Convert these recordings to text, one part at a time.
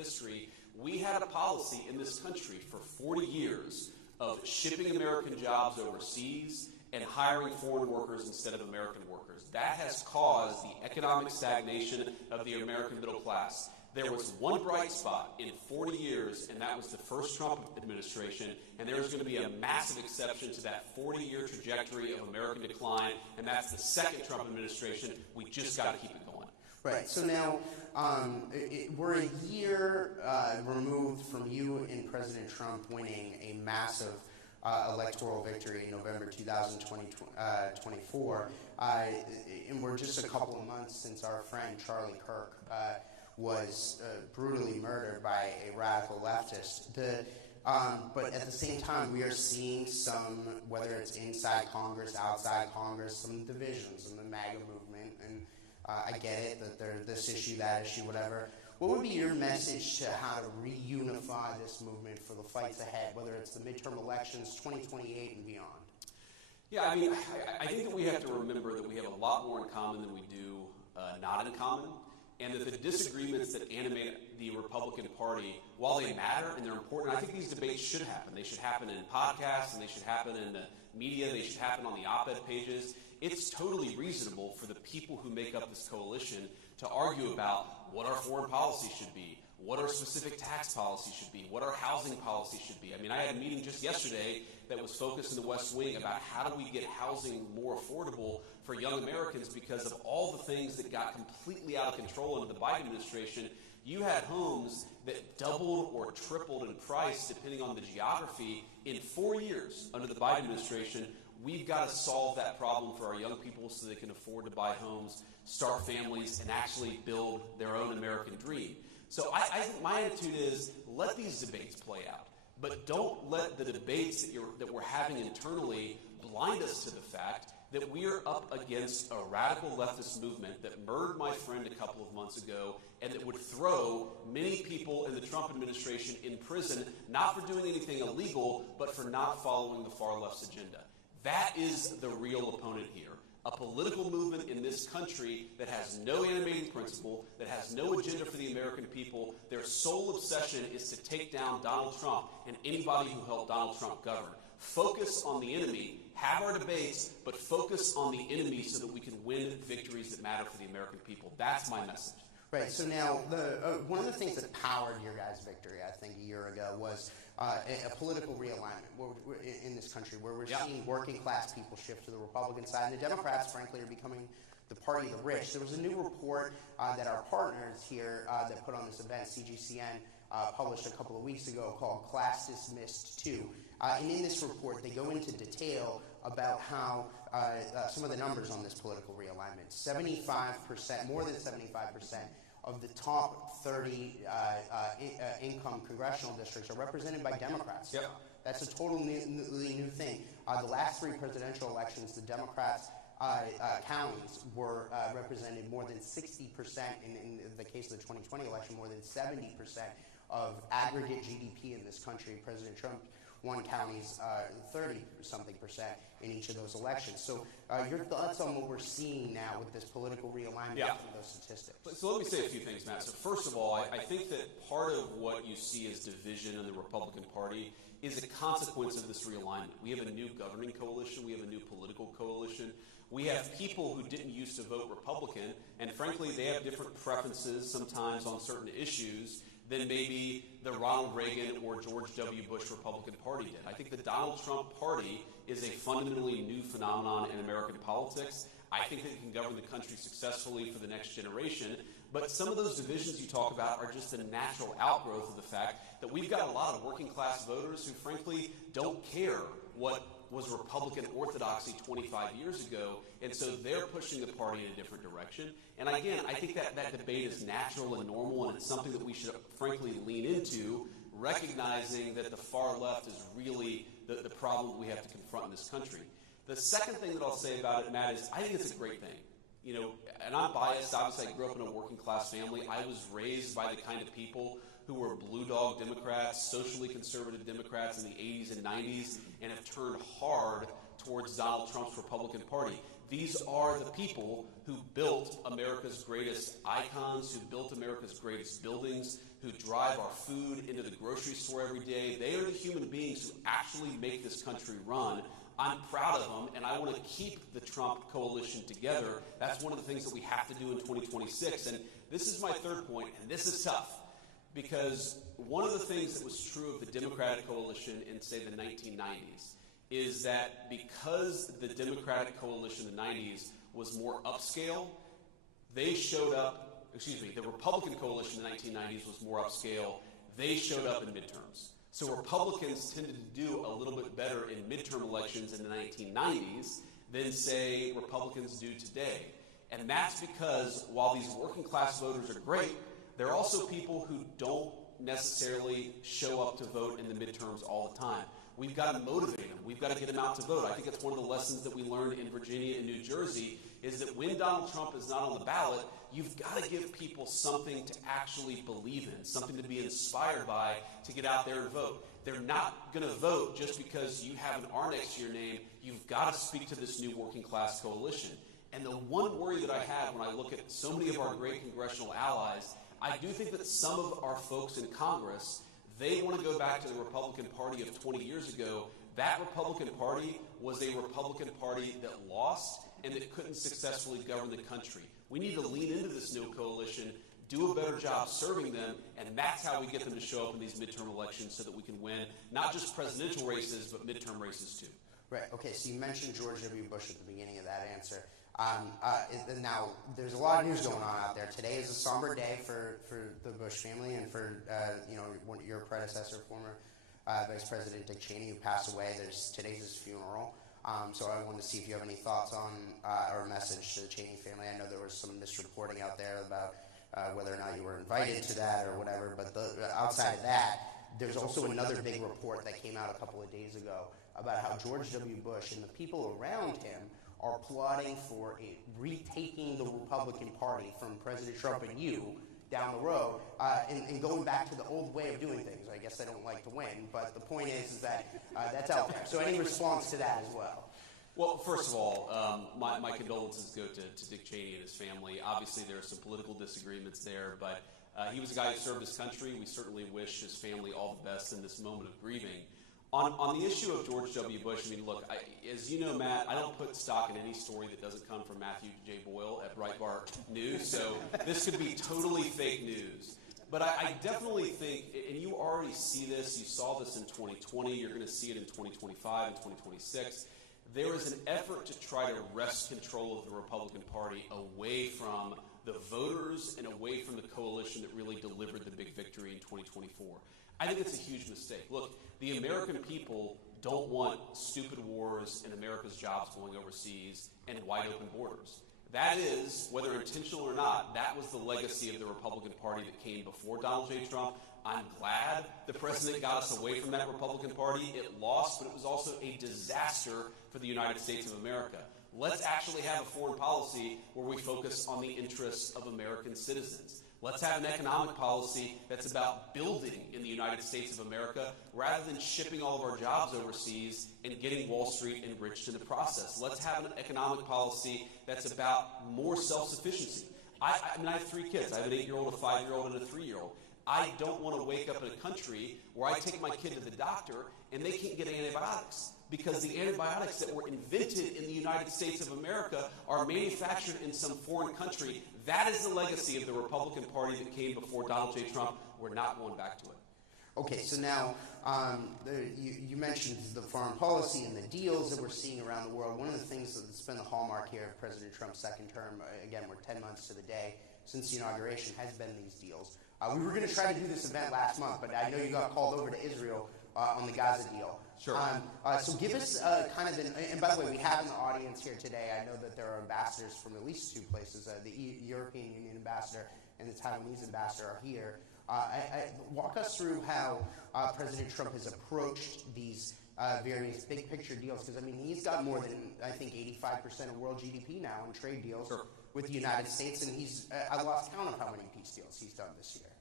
history, we had a policy in this country for 40 years of shipping American jobs overseas and hiring foreign workers instead of American workers. That has caused the economic stagnation of the American middle class. There was one bright spot in 40 years, and that was the first Trump administration, and there's going to be a massive exception to that 40-year trajectory of American decline, and that's the second Trump administration. We just got to keep it going. Right. So now we're a year removed from you and President Trump winning a massive electoral victory in November 2024. And we're just a couple of months since our friend Charlie Kirk was brutally murdered by a radical leftist. But at the same time, we are seeing some, whether it's inside Congress, outside Congress, some divisions in the MAGA movement. And I get it that there's this issue, that issue, whatever. What would be your message to how to reunify this movement for the fights ahead, whether it's the midterm elections, 2028 and beyond? Yeah, I mean, I think that we have to remember that we have a lot more in common than we do not in common, and that the disagreements that animate the Republican Party, while they matter and they're important, I think these debates should happen. They should happen in podcasts, and they should happen in the media, they should happen on the op-ed pages. It's totally reasonable for the people who make up this coalition to argue about what our foreign policy should be, what our specific tax policy should be, what our housing policy should be. I mean, I had a meeting just yesterday that was focused in the West Wing about how do we get housing more affordable for young Americans, because of all the things that got completely out of control under the Biden administration. You had homes that doubled or tripled in price depending on the geography in 4 years under the Biden administration. We've got to solve that problem for our young people so they can afford to buy homes, start families, and actually build their own American dream. So I think my attitude is, let these debates play out. But don't let the debates that we're having internally blind us to the fact that we are up against a radical leftist movement that murdered my friend a couple of months ago, and that would throw many people in the Trump administration in prison, not for doing anything illegal, but for not following the far left's agenda. That is the real opponent here. A political movement in this country that has no animating principle, that has no agenda for the American people. Their sole obsession is to take down Donald Trump and anybody who helped Donald Trump govern. Focus on the enemy, have our debates, but focus on the enemy so that we can win victories that matter for the American people. That's my message. Right. So now, one of the things that powered your guys' victory, I think, a year ago was a political realignment in this country, where we're seeing working class people shift to the Republican side, and the Democrats, frankly, are becoming the party of the rich. There was a new report that our partners here that put on this event, CGCN, published a couple of weeks ago, called Class Dismissed 2. And in this report, they go into detail about how some of the numbers on this political realignment. 75%, more than 75% of the top 30 income congressional districts are represented by Democrats. Yep. That's a totally new thing. The last three presidential elections, the Democrats' counties were represented more than 60%, in the case of the 2020 election, more than 70% of aggregate GDP in this country. President Trump won counties 30-something% in each of those elections. So your thoughts on what we're seeing now with this political realignment from those statistics? So let me say a few things, Matt. So first of all, I think that part of what you see as division in the Republican Party is a consequence of this realignment. We have a new governing coalition. We have a new political coalition. We have people who didn't used to vote Republican, and frankly, they have different preferences sometimes on certain issues than maybe the Ronald Reagan or George W. Bush Republican Party did. I think the Donald Trump Party is a fundamentally new phenomenon in American politics. I think that it can govern the country successfully for the next generation. But some of those divisions you talk about are just a natural outgrowth of the fact that we've got a lot of working class voters who frankly don't care what was Republican orthodoxy 25 years ago, and so they're pushing the party in a different direction. And again, I think that debate is natural and normal, and it's something that we should frankly lean into, recognizing that the far left is really the problem we have to confront in this country. The second thing that I'll say about it, Matt, is I think it's a great thing. You know, and I'm biased. Obviously, I grew up in a working class family. I was raised by the kind of people who were blue dog Democrats, socially conservative Democrats in the 80s and 90s, and have turned hard towards Donald Trump's Republican Party. these are the people who built America's greatest icons, who built America's greatest buildings, who drive our food into the grocery store every day. They are the human beings who actually make this country run. I'm proud of them, and I want to keep the Trump coalition together. That's one of the things that we have to do in 2026. And this is my third point, and this is tough, because one of the things that was true of the Democratic coalition in, say, the 1990s is that because the Democratic coalition in the 90s was more upscale, they showed up, the Republican coalition in the 1990s was more upscale, they showed up in midterms. So Republicans tended to do a little bit better in midterm elections in the 1990s than, say, Republicans do today. And that's because while these working class voters are great, there are also people who don't necessarily show up to vote in the midterms all the time. We've got to motivate them. We've got to get them out to vote. I think it's one of the lessons that we learned in Virginia and New Jersey is that when Donald Trump is not on the ballot, you've got to give people something to actually believe in, something to be inspired by to get out there and vote. They're not going to vote just because you have an R next to your name. You've got to speak to this new working class coalition. And the one worry that I have when I look at so many of our great congressional allies, I do think that some of our folks in Congress, they want to go back to the Republican Party of 20 years ago. That Republican Party was a Republican Party that lost and that couldn't successfully govern the country. We need to lean into this new coalition, do a better job serving them, and that's how we get them to show up in these midterm elections so that we can win not just presidential races, but midterm races too. Right. Okay, so you mentioned George W. Bush at the beginning of that answer. Now, there's a lot of news going on out there. Today is a somber day for the Bush family and for your predecessor, former Vice President Dick Cheney, who passed away. Today's his funeral. So I wanted to see if you have any thoughts on or a message to the Cheney family. I know there was some misreporting out there about whether or not you were invited to that or whatever. But outside of that, there's also another big report that came out a couple of days ago about how George W. Bush and the people around him are plotting for retaking the Republican Party from President Trump and you down the road and going back to the old way of doing things. I guess they don't like to win, but the point is that that's out there. So any response to that as well? Well, first of all, my condolences go to Dick Cheney and his family. Obviously, there are some political disagreements there, but he was a guy who served his country. We certainly wish his family all the best in this moment of grieving. On the issue of George W. Bush, I mean, look, as you know, Matt, I don't put stock in any story that doesn't come from Matthew J. Boyle at Breitbart News, so this could be totally fake news. But I definitely think, and you already see this, you saw this in 2020, you're going to see it in 2025 and 2026, there is an effort to try to wrest control of the Republican Party away from the voters and away from the coalition that really delivered the big victory in 2024. I think it's a huge mistake. Look, the American people don't want stupid wars and America's jobs going overseas and wide open borders. That is, whether intentional or not, that was the legacy of the Republican Party that came before Donald J. Trump. I'm glad the president got us away from that Republican Party. It lost, but it was also a disaster for the United States of America. Let's actually have a foreign policy where we focus on the interests of American citizens. Let's have an economic policy that's about building in the United States of America rather than shipping all of our jobs overseas and getting Wall Street enriched in the process. Let's have an economic policy that's about more self-sufficiency. I have 3 kids. I have an 8-year-old, a 5-year-old, and a 3-year-old. I don't want to wake up in a country where I take my kid to the doctor and they can't get antibiotics because the antibiotics that were invented in the United States of America are manufactured in some foreign country. That is the legacy of the Republican Party that came before Donald J. Trump. We're not going back to it. Okay, so now you mentioned the foreign policy and the deals that we're seeing around the world. One of the things that's been the hallmark here of President Trump's second term, again, we're 10 months to the day since the inauguration, has been these deals. We were going to try to do this event last month, but I know you got called over to Israel on the Gaza deal. Sure. So give us kind of and by the way, we have an audience here today. I know that there are ambassadors from at least 2 places. The European Union ambassador and the Taiwanese ambassador are here. Walk us through how President Trump has approached these various big picture deals, because I mean he's got more than I think 85% of world GDP now in trade deals with the United States, and I lost count of how many peace deals he's done this year.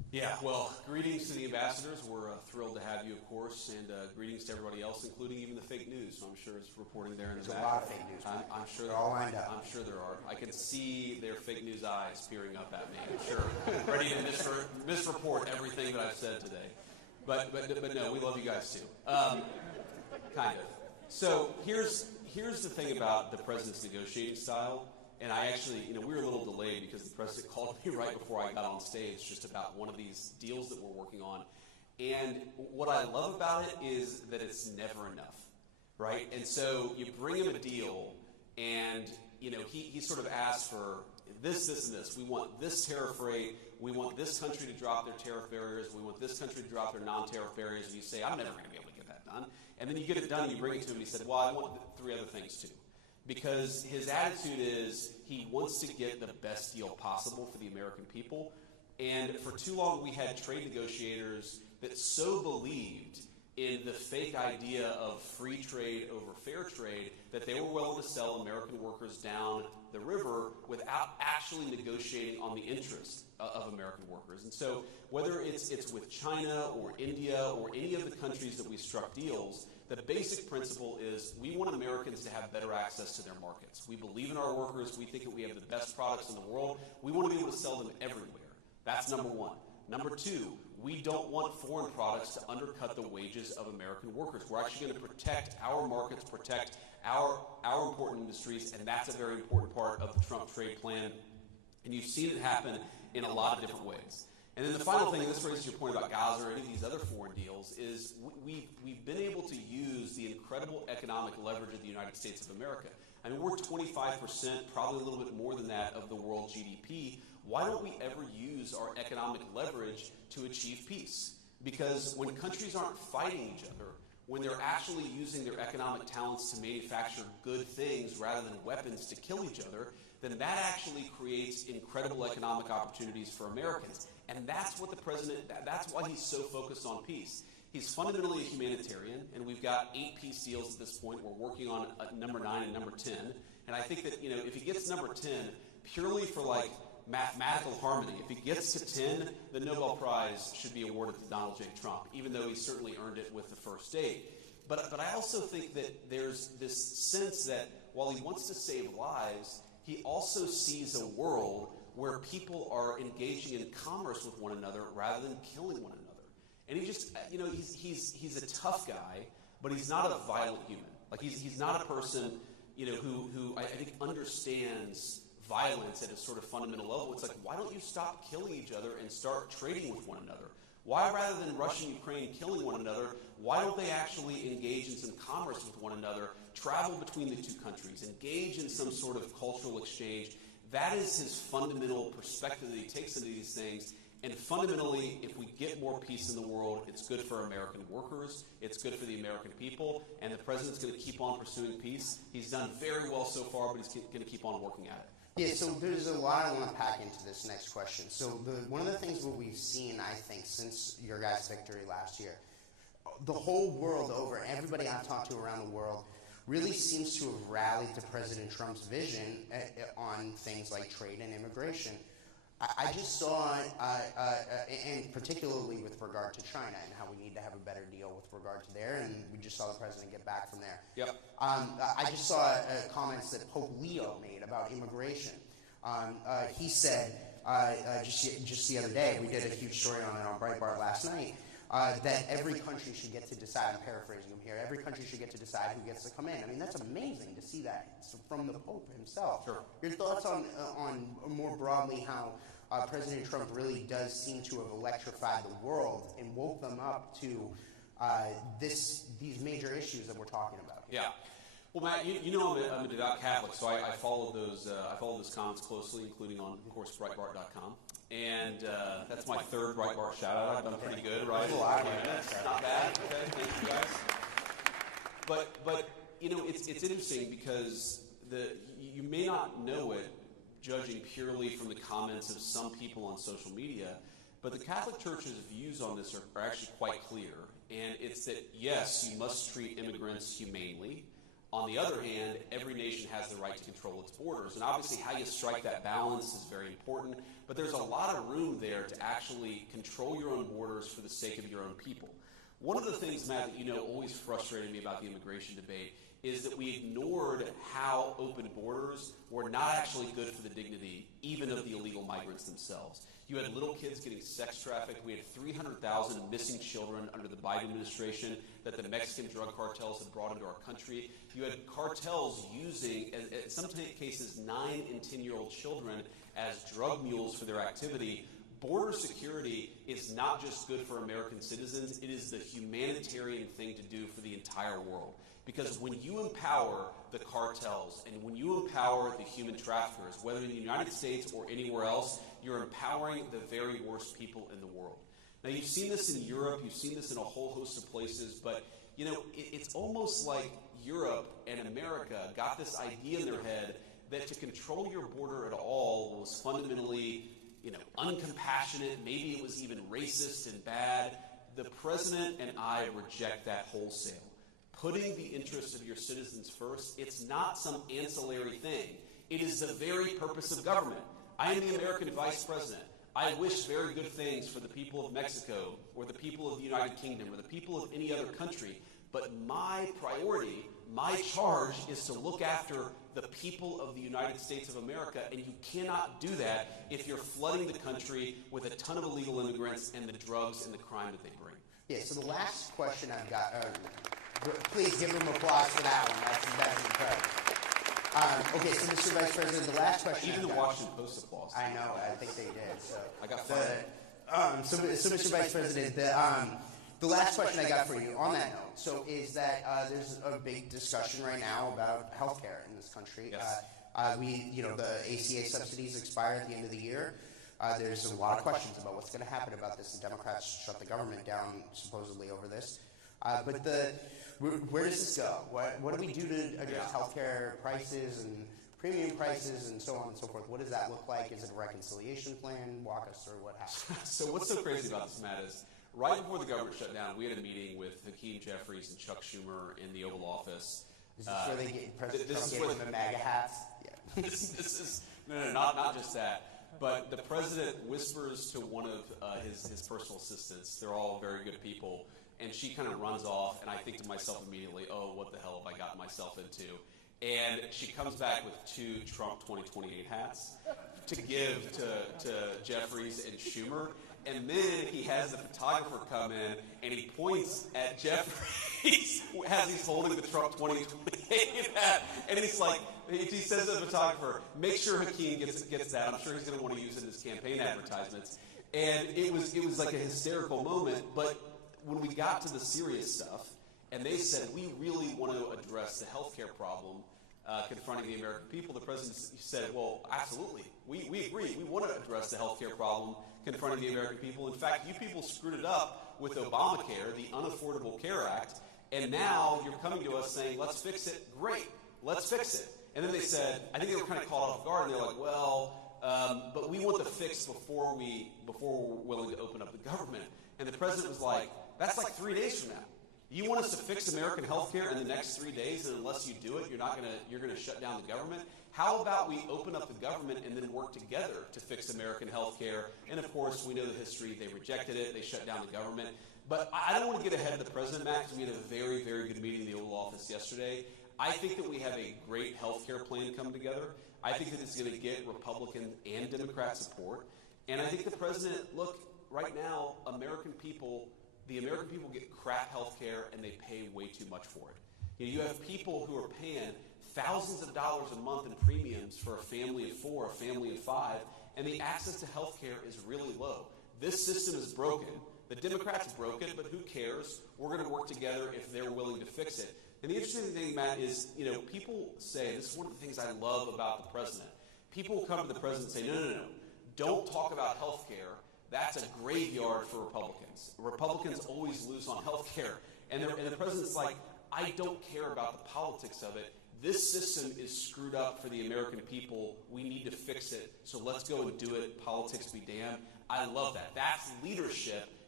Yeah, well, greetings to the ambassadors. We're thrilled to have you, of course, and greetings to everybody else, including even the fake news. I'm sure it's reporting there in the back. There's a lot of fake news. I'm sure they're all lined up. I'm sure there are. I can see their fake news eyes peering up at me. I'm sure, ready to misreport everything that I've said today. But no, we love you guys too. Kind of. So here's the thing about the president's negotiating style. And I actually, we were a little delayed because the president called me right before I got on stage just about one of these deals that we're working on. And what I love about it is that it's never enough, right? And so you bring him a deal and, he sort of asks for this, and this. We want this tariff rate. We want this country to drop their tariff barriers. We want this country to drop their non-tariff barriers. And you say, I'm never going to be able to get that done. And then you get it done and you bring it to him and he said, well, I want 3 other things too. Because his attitude is he wants to get the best deal possible for the American people. And for too long, we had trade negotiators that so believed in the fake idea of free trade over fair trade that they were willing to sell American workers down the river without actually negotiating on the interests of American workers. And so whether it's with China or India or any of the countries that we struck deals, the basic principle is we want Americans to have better access to their markets. We believe in our workers. We think that we have the best products in the world. We want to be able to sell them everywhere. That's number one. Number two, we don't want foreign products to undercut the wages of American workers. We're actually going to protect our markets, protect our important industries, and that's a very important part of the Trump trade plan. And you've seen it happen in a lot of different ways. And then the final thing, and this raises your point about Gaza or any of these other foreign deals, is we've been able to use the incredible economic leverage of the United States of America. I mean, we're 25%, probably a little bit more than that, of the world GDP. Why don't we ever use our economic leverage to achieve peace? Because when countries aren't fighting each other, when they're actually using their economic talents to manufacture good things rather than weapons to kill each other, then that actually creates incredible economic opportunities for Americans. And that's what the president, that's why he's so focused on peace. He's fundamentally a humanitarian, and we've got 8 peace deals at this point. We're working on number 9 and number 10. And I think that, if he gets number 10, purely for mathematical harmony, if he gets to 10, the Nobel Prize should be awarded to Donald J. Trump, even though he certainly earned it with the first 8. But I also think that there's this sense that while he wants to save lives, he also sees a world where people are engaging in commerce with one another rather than killing one another. And he just, he's a tough guy, but he's not a violent human. He's not a person, who I think understands violence at a sort of fundamental level. It's why don't you stop killing each other and start trading with one another? Why, rather than Russia and Ukraine killing one another, why don't they actually engage in some commerce with one another, travel between the two countries, engage in some sort of cultural exchange? That is his fundamental perspective that he takes into these things. And fundamentally, if we get more peace in the world, it's good for American workers, it's good for the American people, and the president's going to keep on pursuing peace. He's done very well so far, but he's going to keep on working at it. Yeah, so there's a lot I want to pack into this next question. So one of the things that we've seen, I think, since your guys' victory last year, the whole world over, everybody I've talked to around the world, really seems to have rallied to President Trump's vision on things like trade and immigration. I just saw, and particularly with regard to China and how we need to have a better deal with regard to there, and we just saw the president get back from there. Yep. I just saw comments that Pope Leo made about immigration. He said, just the other day, we did a huge story on it on Breitbart last night, that every country should get to decide, I'm paraphrasing him here, every country should get to decide who gets to come in. I mean, that's amazing to see that from the Pope himself. Sure. Your thoughts on more broadly how President Trump really does seem to have electrified the world and woke them up to these major issues that we're talking about here. Yeah. Well, Matt, I'm a devout Catholic, so I followed those comments closely, including on, of course, Breitbart.com. And that's my 3rd Breitbart shout-out. I've done pretty good, right? That's a lot. Not bad. Okay, thank you guys. But it's interesting because you may not know it, judging purely from the comments of some people on social media, but the Catholic Church's views on this are actually quite clear. And it's that, yes, you must treat immigrants humanely. On the other hand, every nation has the right to control its borders. And obviously how you strike that balance is very important. But there's a lot of room there to actually control your own borders for the sake of your own people. One of the things, Matt, that you know always frustrated me about the immigration debate is that we ignored how open borders were not actually good for the dignity even of the illegal migrants themselves. You had little kids getting sex trafficked. We had 300,000 missing children under the Biden administration that the Mexican drug cartels had brought into our country. You had cartels using, in some cases, 9 and 10-year-old children as drug mules for their activity. Border security is not just good for American citizens, it is the humanitarian thing to do for the entire world. Because when you empower the cartels and when you empower the human traffickers, whether in the United States or anywhere else, you're empowering the very worst people in the world. Now, you've seen this in Europe, you've seen this in a whole host of places, but you know, it's almost like Europe and America got this idea in their head that to control your border at all was fundamentally, you know, uncompassionate, maybe it was even racist and bad. The president and I reject that wholesale. Putting the interests of your citizens first, it's not some ancillary thing. It is the very purpose of government. I am the American vice president. I wish very good things for the people of Mexico or the people of the United Kingdom or the people of any other country. But my priority, my charge is to look after the people of the United States of America, and you cannot do that if you're flooding the country with a ton of illegal immigrants and the drugs and the crime that they bring. Yeah, so the last question I've got, please give them applause for that one. That's incredible. Okay, so Mr. Vice President, the last question. Even the Washington Post applause. I know, I think they did. So I got fired. So Mr. Vice President, the last question I got for you on that note, so is that there's a big discussion right now about healthcare in this country. Yes. The ACA subsidies expire at the end of the year. There's a lot of questions about what's going to happen about this. The Democrats shut the government down supposedly over this. Where does this go? What do we do to address healthcare prices and premium prices and so on and so forth? What does that look like? Is it a reconciliation plan? Walk us through what happened. So what's so crazy about this, Matt, is right before the government shut down, we had a meeting with Hakeem Jeffries and Chuck Schumer in the Oval Office. Is this where they get President Trump gave them the MAGA hats? Yeah. This is not just that. But the president whispers to one of his personal assistants. They're all very good people. And she kind of runs off, and I think to myself immediately, oh, what the hell have I gotten myself into? And she comes back with 2 Trump 2028 hats to give to Jeffries and Schumer. And then he has the photographer come in, and he points at Jeffries as he's holding the Trump 2028 hat. And he's like, he says to the photographer, make sure Hakeem gets that. I'm sure he's going to want to use it in his campaign advertisements. And it was like a hysterical moment. But when we got to the serious stuff, and they said, we really want to address the healthcare problem confronting the American people, the president said, well, absolutely. We agree. We want to address the healthcare problem confronting the American people. In fact, you people screwed it up with Obamacare, the Unaffordable Care Act, and now you're coming to us saying, let's fix it. Great. Let's fix it. And then they said, I think they were kind of caught off guard, and they're like, well, but we want the fix before we're willing to open up the government. And the president was like, that's like 3 days from now. You want us to fix American health care in the next 3 days, and unless you do it, you're gonna shut down the government? How about we open up the government and then work together to fix American health care? And of course, we know the history. They rejected it. They shut down the government. But I don't want to get ahead of the president, Matt, because we had a very, very good meeting in the Oval Office yesterday. I think that we have a great health care plan come together. I think that it's going to get Republican and Democrat support. And I think the president, look, right now, the American people get crap health care, and they pay way too much for it. You have people who are paying thousands of dollars a month in premiums for a family of 4, a family of 5, and the access to health care is really low. This system is broken. The Democrats broke it, but who cares? We're going to work together if they're willing to fix it. And the interesting thing, Matt, is, people say, this is one of the things I love about the president. People will come to the president and say, no. Don't talk about health care. That's a graveyard for Republicans. Republicans always lose on health care. And the president's like, I don't care about the politics of it. This system is screwed up for the American people. We need to fix it. So let's go and do it. Politics be damned. I love that. That's leadership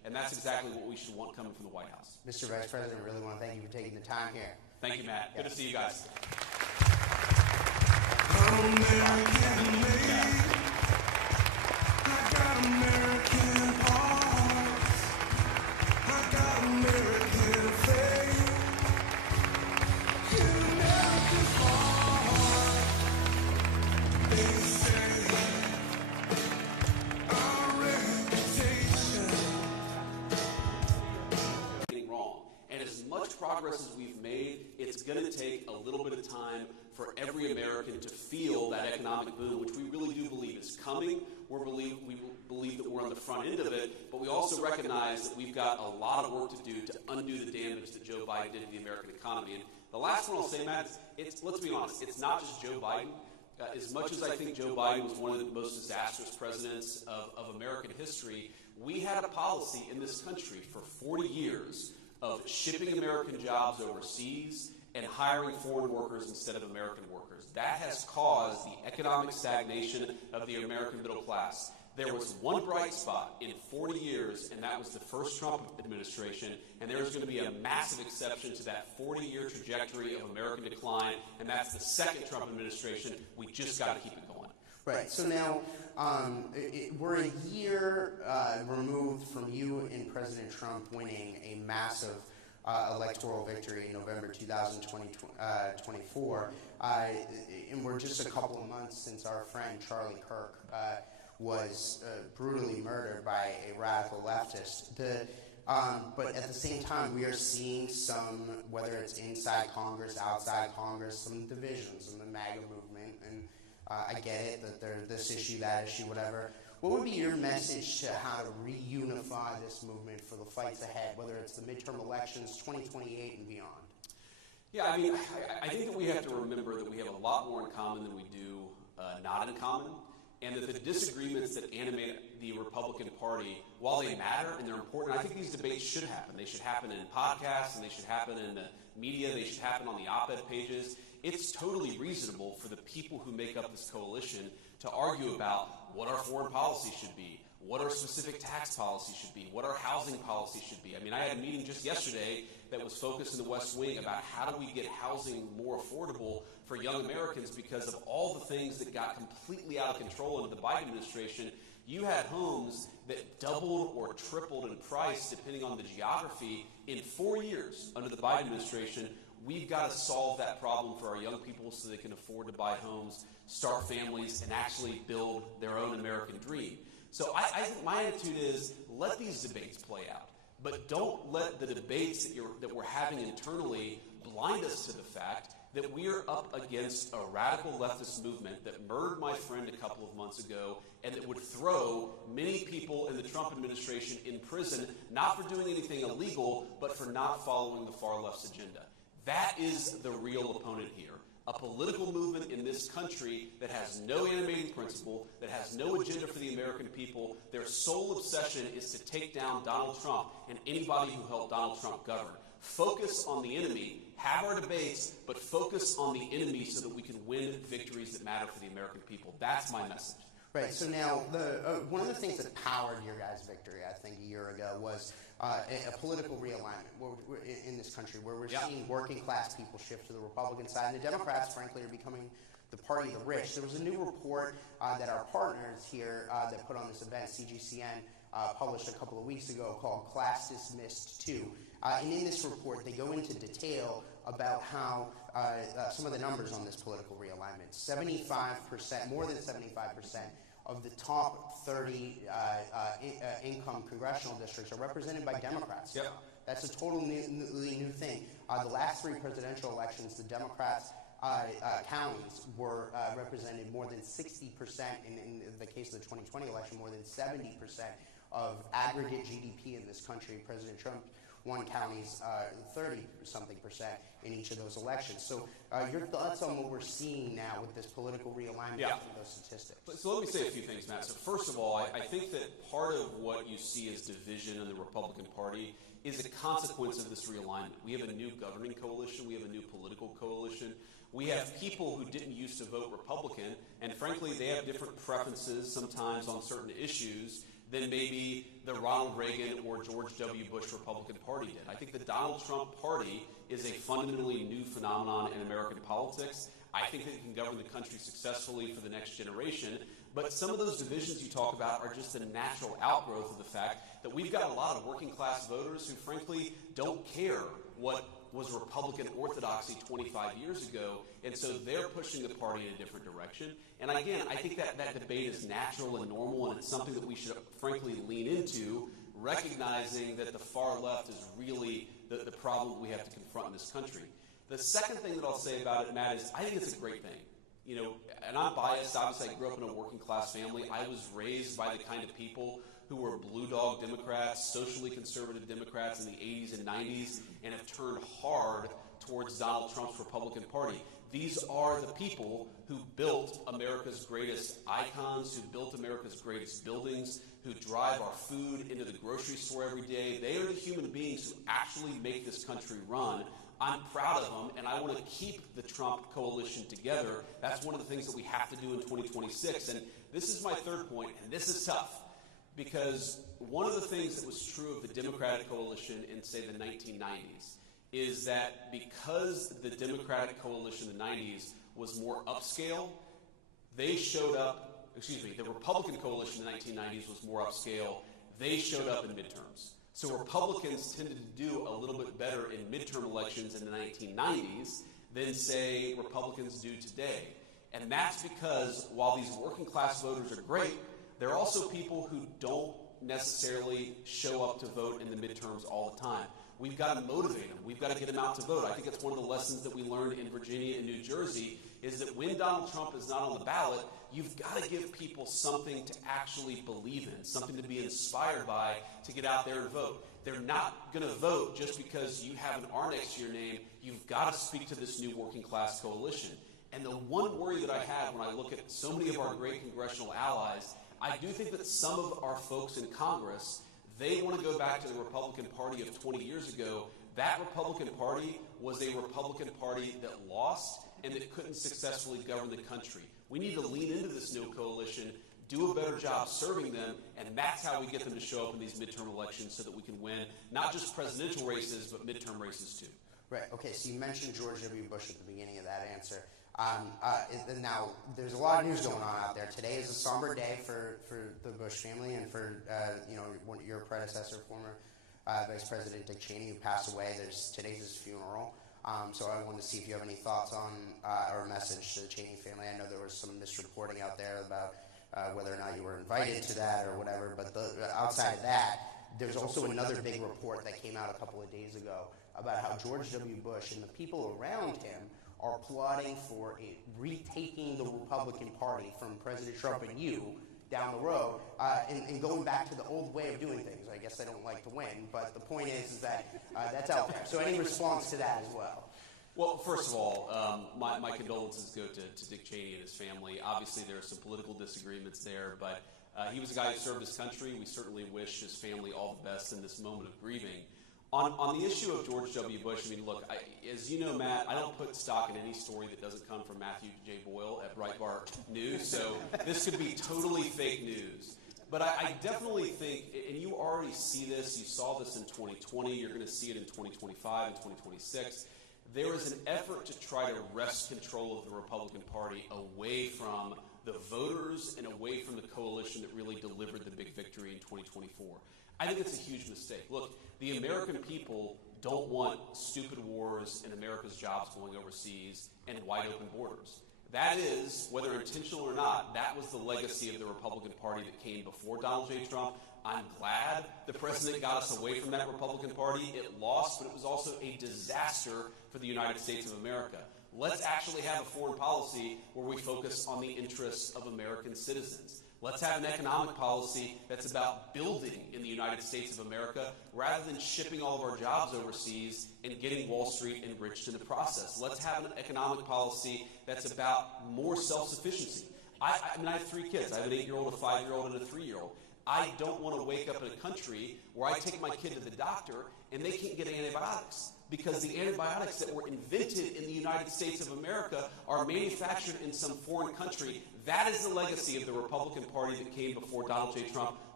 and that's exactly what we should want coming from the White House. Mr. Vice President, I really want to thank you for taking the time here. Thank you, Matt. Good to see you guys. I'm American made. I got American heart. I got American faith. In American heart. They say our reputation. Getting wrong. And as much progress as we've made, it's going to take a little bit of time for every American to feel that economic boom, which we really do believe is coming. We believe that we're on the front end of it, but we also recognize that we've got a lot of work to do to undo the damage that Joe Biden did to the American economy. And the last one I'll say, Matt, let's be honest, it's not just Joe Biden. As much as I think Joe Biden was one of the most disastrous presidents of American history, we had a policy in this country for 40 years of shipping American jobs overseas and hiring foreign workers instead of American workers. That has caused the economic stagnation of the American middle class. There was one bright spot in 40 years, and that was the first Trump administration, and there's going to be a massive exception to that 40-year trajectory of American decline, and that's the second Trump administration. We just got to keep it going. Right. So now we're a year removed from you and President Trump winning a massive electoral victory in November 2024, and we're just a couple of months since our friend Charlie Kirk was brutally murdered by a radical leftist. But at the same time, we are seeing some, whether it's inside Congress, outside Congress, some divisions in the MAGA movement, and I get it that there's this issue, that issue, whatever. What would be your message to how to reunify this movement for the fights ahead, whether it's the midterm elections, 2028 and beyond? Yeah, I mean, I think that we have to remember that we have a lot more in common than we do not in common, and that the disagreements that animate the Republican Party, while they matter and they're important, I think these debates should happen. They should happen in podcasts, and they should happen in the media, they should happen on the op-ed pages. It's totally reasonable for the people who make up this coalition to argue about what our foreign policy should be, what our specific tax policy should be, what our housing policy should be. I mean, I had a meeting just yesterday that was focused in the West Wing about how do we get housing more affordable for young Americans because of all the things that got completely out of control under the Biden administration. You had homes that doubled or tripled in price depending on the geography in 4 years under the Biden administration. We've got to solve that problem for our young people so they can afford to buy homes, start families, and actually build their own American dream. So I think my attitude is let these debates play out, but don't let the debates that we're having internally blind us to the fact that we're up against a radical leftist movement that murdered my friend a couple of months ago and that would throw many people in the Trump administration in prison, not for doing anything illegal, but for not following the far left's agenda. That is the real opponent here. A political movement in this country that has no animating principle, that has no agenda for the American people. Their sole obsession is to take down Donald Trump and anybody who helped Donald Trump govern. Focus on the enemy, have our debates, but focus on the enemy so that we can win victories that matter for the American people. That's my message. Right. So now, one of the things that powered your guys' victory, I think, a year ago was a political realignment in this country, where we're seeing working class people shift to the Republican side, and the Democrats, frankly, are becoming the party of the rich. There was a new report that our partners here that put on this event, CGCN, published a couple of weeks ago called Class Dismissed 2. And in this report, they go into detail about how some of the numbers on this political realignment. 75%, more than 75% of the top 30 income congressional districts are represented by Democrats. Yep. That's a totally new thing. The last three presidential elections, the Democrats' counties were represented more than 60%, in the case of the 2020 election, more than 70% of aggregate GDP in this country. President Trump won counties 30-something% in each of those elections. So your thoughts on what we're seeing now with this political realignment of those statistics? So let me say a few things, Matt. So first of all, I think that part of what you see as division in the Republican Party is a consequence of this realignment. We have a new governing coalition. We have a new political coalition. We have people who didn't used to vote Republican, and frankly, they have different preferences sometimes on certain issues than maybe the Ronald Reagan or George W. Bush Republican Party did. I think the Donald Trump Party is a fundamentally new phenomenon in American politics. I think that it can govern the country successfully for the next generation. But some of those divisions you talk about are just a natural outgrowth of the fact that we've got a lot of working class voters who frankly don't care what was Republican orthodoxy 25 years ago, and so they're pushing the party in a different direction. And again, I think that debate is natural and normal, and it's something that we should frankly lean into, recognizing that the far left is really the problem we have to confront in this country. The second thing that I'll say about it, Matt, is I think it's a great thing. You know, and I'm biased. Obviously, I grew up in a working class family. I was raised by the kind of people who were blue dog Democrats, socially conservative Democrats in the 80s and 90s, and have turned hard towards Donald Trump's Republican Party. These are the people who built America's greatest icons, who built America's greatest buildings, who drive our food into the grocery store every day. They are the human beings who actually make this country run. I'm proud of them, and I want to keep the Trump coalition together. That's one of the things that we have to do in 2026. And this is my third point, and this is tough, because one of the things that was true of the Democratic coalition in, say, the 1990s is that because the Democratic coalition in the 90s was more upscale, they showed up, the Republican coalition in the 1990s was more upscale, they showed up in midterms. So Republicans tended to do a little bit better in midterm elections in the 1990s than, say, Republicans do today. And that's because while these working class voters are great, there are also people who don't necessarily show up to vote in the midterms all the time. We've got to motivate them. We've got to get them out to vote. I think it's one of the lessons that we learned in Virginia and New Jersey is that when Donald Trump is not on the ballot, you've got to give people something to actually believe in, something to be inspired by to get out there and vote. They're not going to vote just because you have an R next to your name. You've got to speak to this new working class coalition. And the one worry that I have when I look at so many of our great congressional allies, I do think that some of our folks in Congress, they want to go back to the Republican Party of 20 years ago. That Republican Party was a Republican Party that lost and that couldn't successfully govern the country. We need to lean into this new coalition, do a better job serving them, and that's how we get them to show up in these midterm elections so that we can win not just presidential races, but midterm races too. Right. Okay, so you mentioned George W. Bush at the beginning of that answer. Now, there's a lot of news going on out there. Today is a somber day for the Bush family and for your predecessor, former Vice President Dick Cheney, who passed away. Today's his funeral. So I wanted to see if you have any thoughts on or a message to the Cheney family. I know there was some misreporting out there about whether or not you were invited to that or whatever. But outside of that, there's also another big report that came out a couple of days ago about how George W. Bush and the people around him are plotting for retaking the Republican Party from President Trump and you down the road and going back to the old way of doing things. I guess they don't like to win, but the point is that that's out there. So any response to that as well? Well, first of all, my condolences go to Dick Cheney and his family. Obviously, there are some political disagreements there, but he was a guy who served his country. We certainly wish his family all the best in this moment of grieving. On the issue of George W. Bush, I mean, look, as you know, Matt, I don't put stock in any story that doesn't come from Matthew J. Boyle at Breitbart News, so this could be totally fake news. But I definitely think, and you already see this, you saw this in 2020, you're going to see it in 2025 and 2026, there is an effort to try to wrest control of the Republican Party away from the voters and away from the coalition that really delivered the big victory in 2024. I think it's a huge mistake. Look, the American people don't want stupid wars and America's jobs going overseas and wide open borders. That is, whether intentional or not, that was the legacy of the Republican Party that came before Donald J. Trump. I'm glad the president got us away from that Republican Party. It lost, but it was also a disaster for the United States of America. Let's actually have a foreign policy where we focus on the interests of American citizens. Let's have an economic policy that's about building in the United States of America rather than shipping all of our jobs overseas and getting Wall Street enriched in the process. Let's have an economic policy that's about more self-sufficiency. I mean, I have 3 kids. I have an 8-year-old, a 5-year-old, and a 3-year-old. I don't want to wake up in a country where I take my kid to the doctor and they can't get antibiotics because the antibiotics that were invented in the United States of America are manufactured in some foreign country. That is the legacy of the Republican Party that came before Donald J. Trump.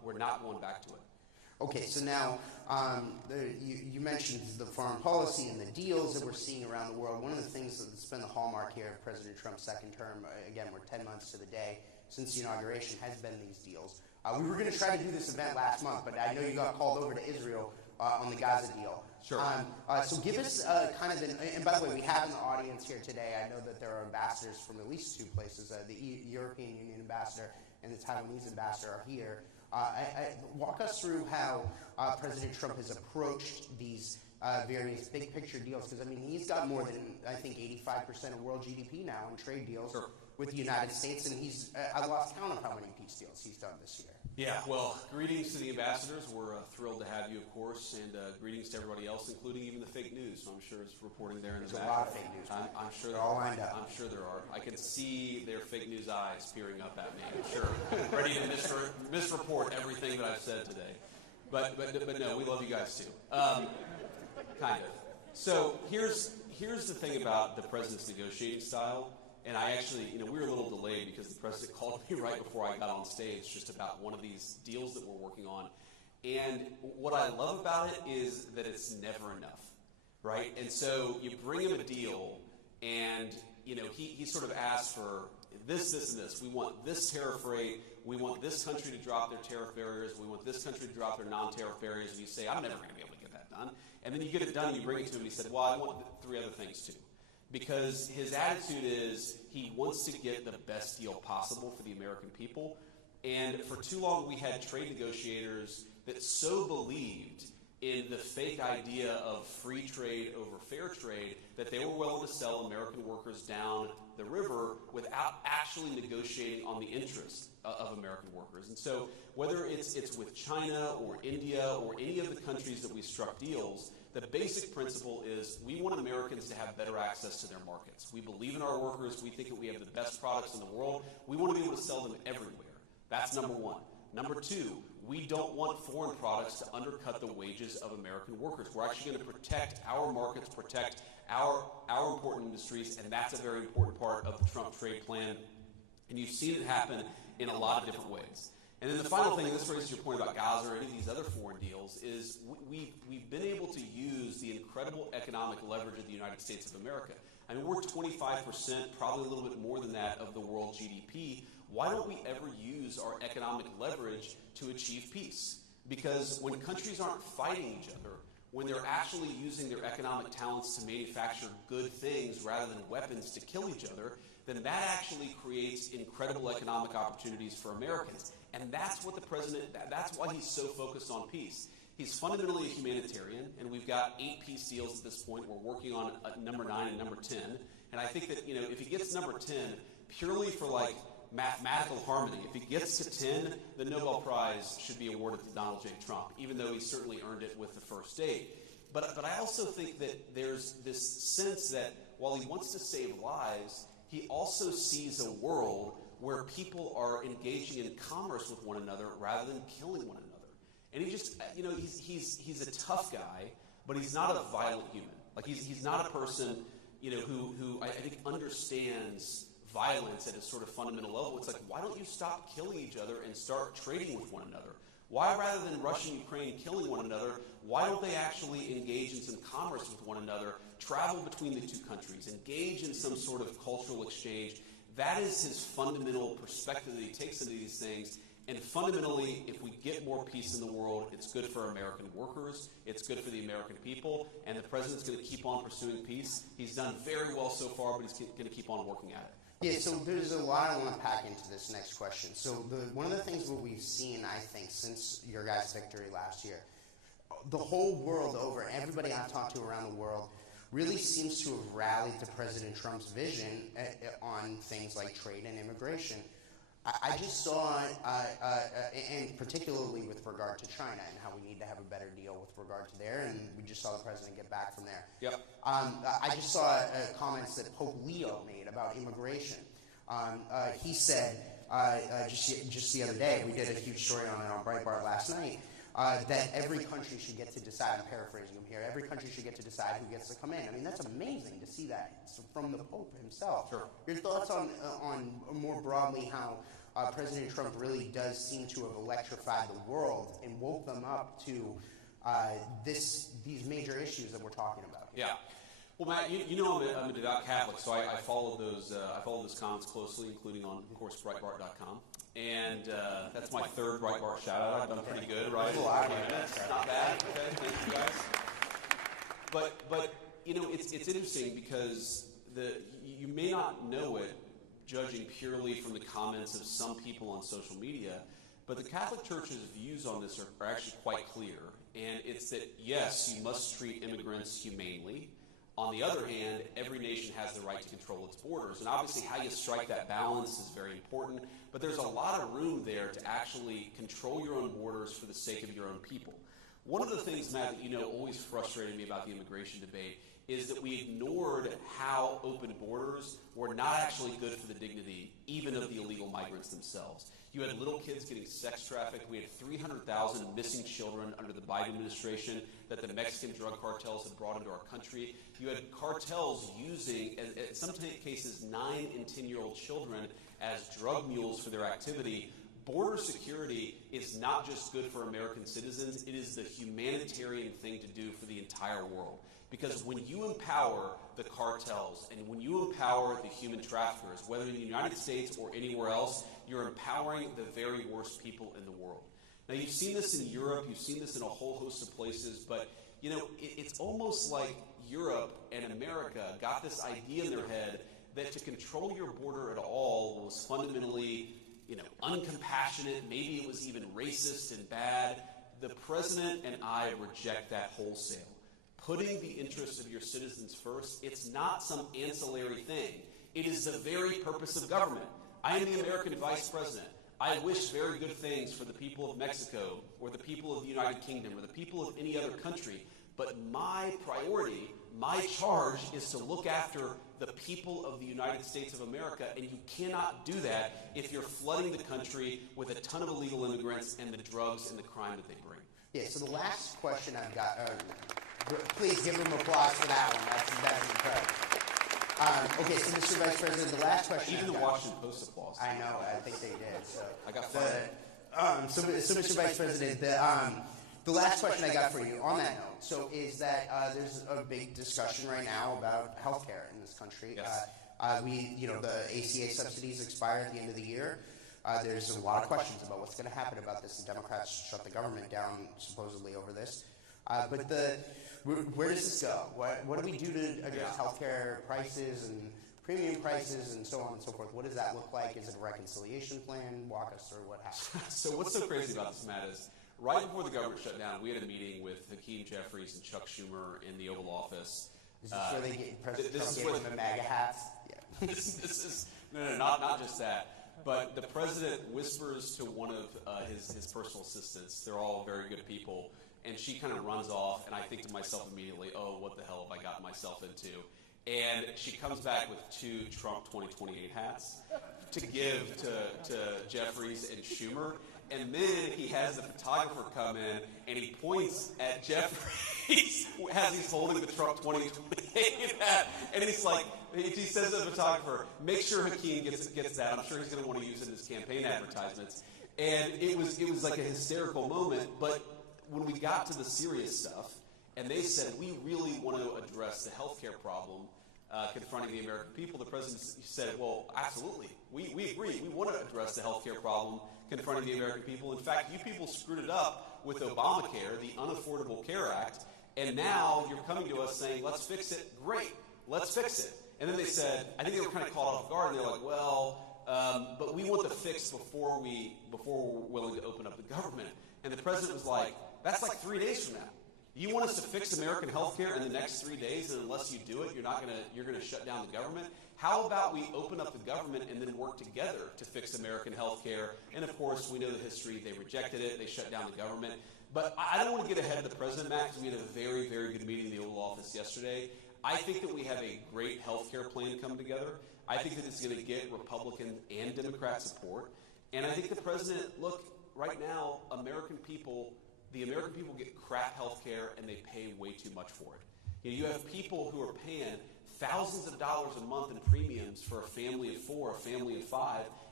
We're not going back to it. Okay, so now you mentioned the foreign policy and the deals that we're seeing around the world. One of the things that's been the hallmark here of President Trump's second term, again, we're 10 months to the day since the inauguration, has been these deals. We were going to try to do this event last month, but I know you got called over to Israel on the Gaza deal. Sure. So give us kind of and by the way, we have in the audience here today, I know that there are ambassadors from at least two places. The European Union ambassador and the Taiwanese ambassador are here. Walk us through how President Trump has approached these various big picture deals, because I mean he's got more than I think 85% of world GDP now in trade deals with the United States, and he's I lost count of how many peace deals he's done this year. Yeah, well, greetings to the ambassadors. We're thrilled to have you, of course, and greetings to everybody else, including even the fake news. So I'm sure it's reporting there in the back. There's a lot of fake news. I'm sure they're all lined up. I'm sure there are. I can see their fake news eyes peering up at me. I'm sure, ready to misreport everything that I've said today. But no, we love you guys too. Kind of. So here's the thing about the president's negotiating style. And I actually, we were a little delayed because the president called me right before I got on stage just about one of these deals that we're working on. And what I love about it is that it's never enough, right? And so you bring him a deal and, he sort of asks for this, and this. We want this tariff rate. We want this country to drop their tariff barriers. We want this country to drop their non-tariff barriers. And you say, I'm never going to be able to get that done. And then you get it done and you bring it to him and he said, well, I want 3 other things too. Because his attitude is he wants to get the best deal possible for the American people. And for too long, we had trade negotiators that so believed in the fake idea of free trade over fair trade that they were willing to sell American workers down the river without actually negotiating on the interests of American workers. And so whether it's with China or India or any of the countries that we struck deals, the basic principle is we want Americans to have better access to their markets. We believe in our workers. We think that we have the best products in the world. We want to be able to sell them everywhere. That's number one. Number two, we don't want foreign products to undercut the wages of American workers. We're actually going to protect our markets, protect our important industries, and that's a very important part of the Trump trade plan. And you've seen it happen in a lot of different ways. And then the final thing, and this raises your point about Gaza or any of these other foreign deals, is we've been able to use the incredible economic leverage of the United States of America. I mean, we're 25%, probably a little bit more than that, of the world GDP. Why don't we ever use our economic leverage to achieve peace? Because when countries aren't fighting each other, when they're actually using their economic talents to manufacture good things rather than weapons to kill each other, then that actually creates incredible economic opportunities for Americans. And that's what the president, that's why he's so focused on peace. He's fundamentally a humanitarian, and we've got 8 peace deals at this point. We're working on number 9 and number 10. And I think that, if he gets number 10, purely for mathematical harmony, if he gets to 10, the Nobel Prize should be awarded to Donald J. Trump, even though he certainly earned it with the first 8. But I also think that there's this sense that while he wants to save lives, he also sees a world where people are engaging in commerce with one another rather than killing one another. And he just, he's a tough guy, but he's not a violent human. He's not a person, who I think understands violence at a sort of fundamental level. It's like, why don't you stop killing each other and start trading with one another? Why, rather than Russia and Ukraine killing one another, why don't they actually engage in some commerce with one another, travel between the two countries, engage in some sort of cultural exchange? That is his fundamental perspective that he takes into these things. And fundamentally, if we get more peace in the world, it's good for American workers, it's good for the American people, and the president's going to keep on pursuing peace. He's done very well so far, but he's going to keep on working at it. Yeah, so there's a lot I want to pack into this next question. So one of the things that we've seen, I think, since your guys' victory last year, the whole world over, everybody I've talked to around the world, really seems to have rallied to President Trump's vision on things like trade and immigration. I just saw, and particularly with regard to China and how we need to have a better deal with regard to there, and we just saw the president get back from there. Yep. I just saw comments that Pope Leo made about immigration. He said, just the other day, we did a huge story on it on Breitbart last night, that every country should get to decide, I'm paraphrasing him here, every country should get to decide who gets to come in. I mean, that's amazing to see that from the Pope himself. Sure. Your thoughts on more broadly how President Trump really does seem to have electrified the world and woke them up to these major issues that we're talking about. Yeah. Well, Matt, you know I'm a devout Catholic, so I followed those comments closely, including on, of course, Breitbart.com. And that's my third Breitbart shout-out. I've done pretty good, right? Not bad. Okay, thank you guys. But you know, it's interesting because you may not know it, judging purely from the comments of some people on social media, but the Catholic Church's views on this are actually quite clear. And it's that, yes, you must treat immigrants humanely. On the other hand, every nation has the right to control its borders. And obviously how you strike that balance is very important. But there's a lot of room there to actually control your own borders for the sake of your own people. One of the things, Matt, that you know always frustrated me about the immigration debate is that we ignored how open borders were not actually good for the dignity even of the illegal migrants themselves. You had little kids getting sex trafficked. We had 300,000 missing children under the Biden administration that the Mexican drug cartels had brought into our country. You had cartels using, in some cases, 9 and 10-year-old children as drug mules for their activity. Border security is not just good for American citizens, it is the humanitarian thing to do for the entire world. Because when you empower the cartels and when you empower the human traffickers, whether in the United States or anywhere else, you're empowering the very worst people in the world. Now, you've seen this in Europe, you've seen this in a whole host of places, but you know, it's almost like Europe and America got this idea in their head that to control your border at all was fundamentally, you know, uncompassionate, maybe it was even racist and bad. The president and I reject that wholesale. Putting the interests of your citizens first, it's not some ancillary thing. It is the very purpose of government. I am the American vice president. I wish very good things for the people of Mexico or the people of the United Kingdom or the people of any other country. But my priority, my charge is to look after the people of the United States of America, and you cannot do that if you're flooding the country with a ton of illegal immigrants and the drugs and the crime that they bring. Yeah, so the last question I've got, please give them applause for that one. That's incredible. Okay, so Mr. Vice President, the last question. Even the Washington Post applause. I know, I think they did. So I got fired. So Mr. Vice President, the last question I got for you on that note, so is that there's a big discussion right now about healthcare in this country. Yes. The ACA subsidies expire at the end of the year. There's a lot of questions about what's going to happen about this. The Democrats shut the government down supposedly over this. Where does this go? What do we do to address healthcare prices and premium prices and so on and so forth? What does that look like? Is it a reconciliation plan? Walk us through what happened. So what's so crazy about this, Matt, is right before the government shut down, we had a meeting with Hakeem Jeffries and Chuck Schumer in the Oval Office. Is this where they get President Trump gave them the MAGA hats? Yeah. this is not just that. But the president whispers to one of his personal assistants. They're all very good people. And she kind of runs off, and I think to myself immediately, oh, what the hell have I gotten myself into? And she comes back with 2 Trump 2028 hats to give to Jeffries and Schumer. And then he has the photographer come in, and he points at Jeffries as he's holding the Trump 2028 hat. And he's like, he says to the photographer, make sure Hakeem gets that. I'm sure he's going to want to use it in his campaign advertisements. And it was like a hysterical moment. But when we got to the serious stuff, and they said, we really want to address the healthcare problem confronting the American people, the president said, well, absolutely. We agree. We want to address the healthcare problem confronting the American people. In fact, you people screwed it up with Obamacare, the Unaffordable Care Act, and now you're coming to us saying, let's fix it. Great. Let's fix it. And then they said, I think they were kind of caught off guard, and they're like, well, but we want the fix before we're willing to open up the government. And the president was like, that's like 3 days from now. You want us to fix American health care in the next 3 days, and unless you do it, you're gonna shut down the government? How about we open up the government and then work together to fix American health care? And of course, we know the history. They rejected it. They shut down the government. But I don't want to get ahead of the president, Matt, because we had a very, very good meeting in the Oval Office yesterday. I think that we have a great health care plan come together. I think that it's going to get Republican and Democrat support. And I think the president, look, right now, the American people get crap health care, and they pay way too much for it. You have people who are paying thousands of dollars a month in premiums for a family of 4, a family of 5,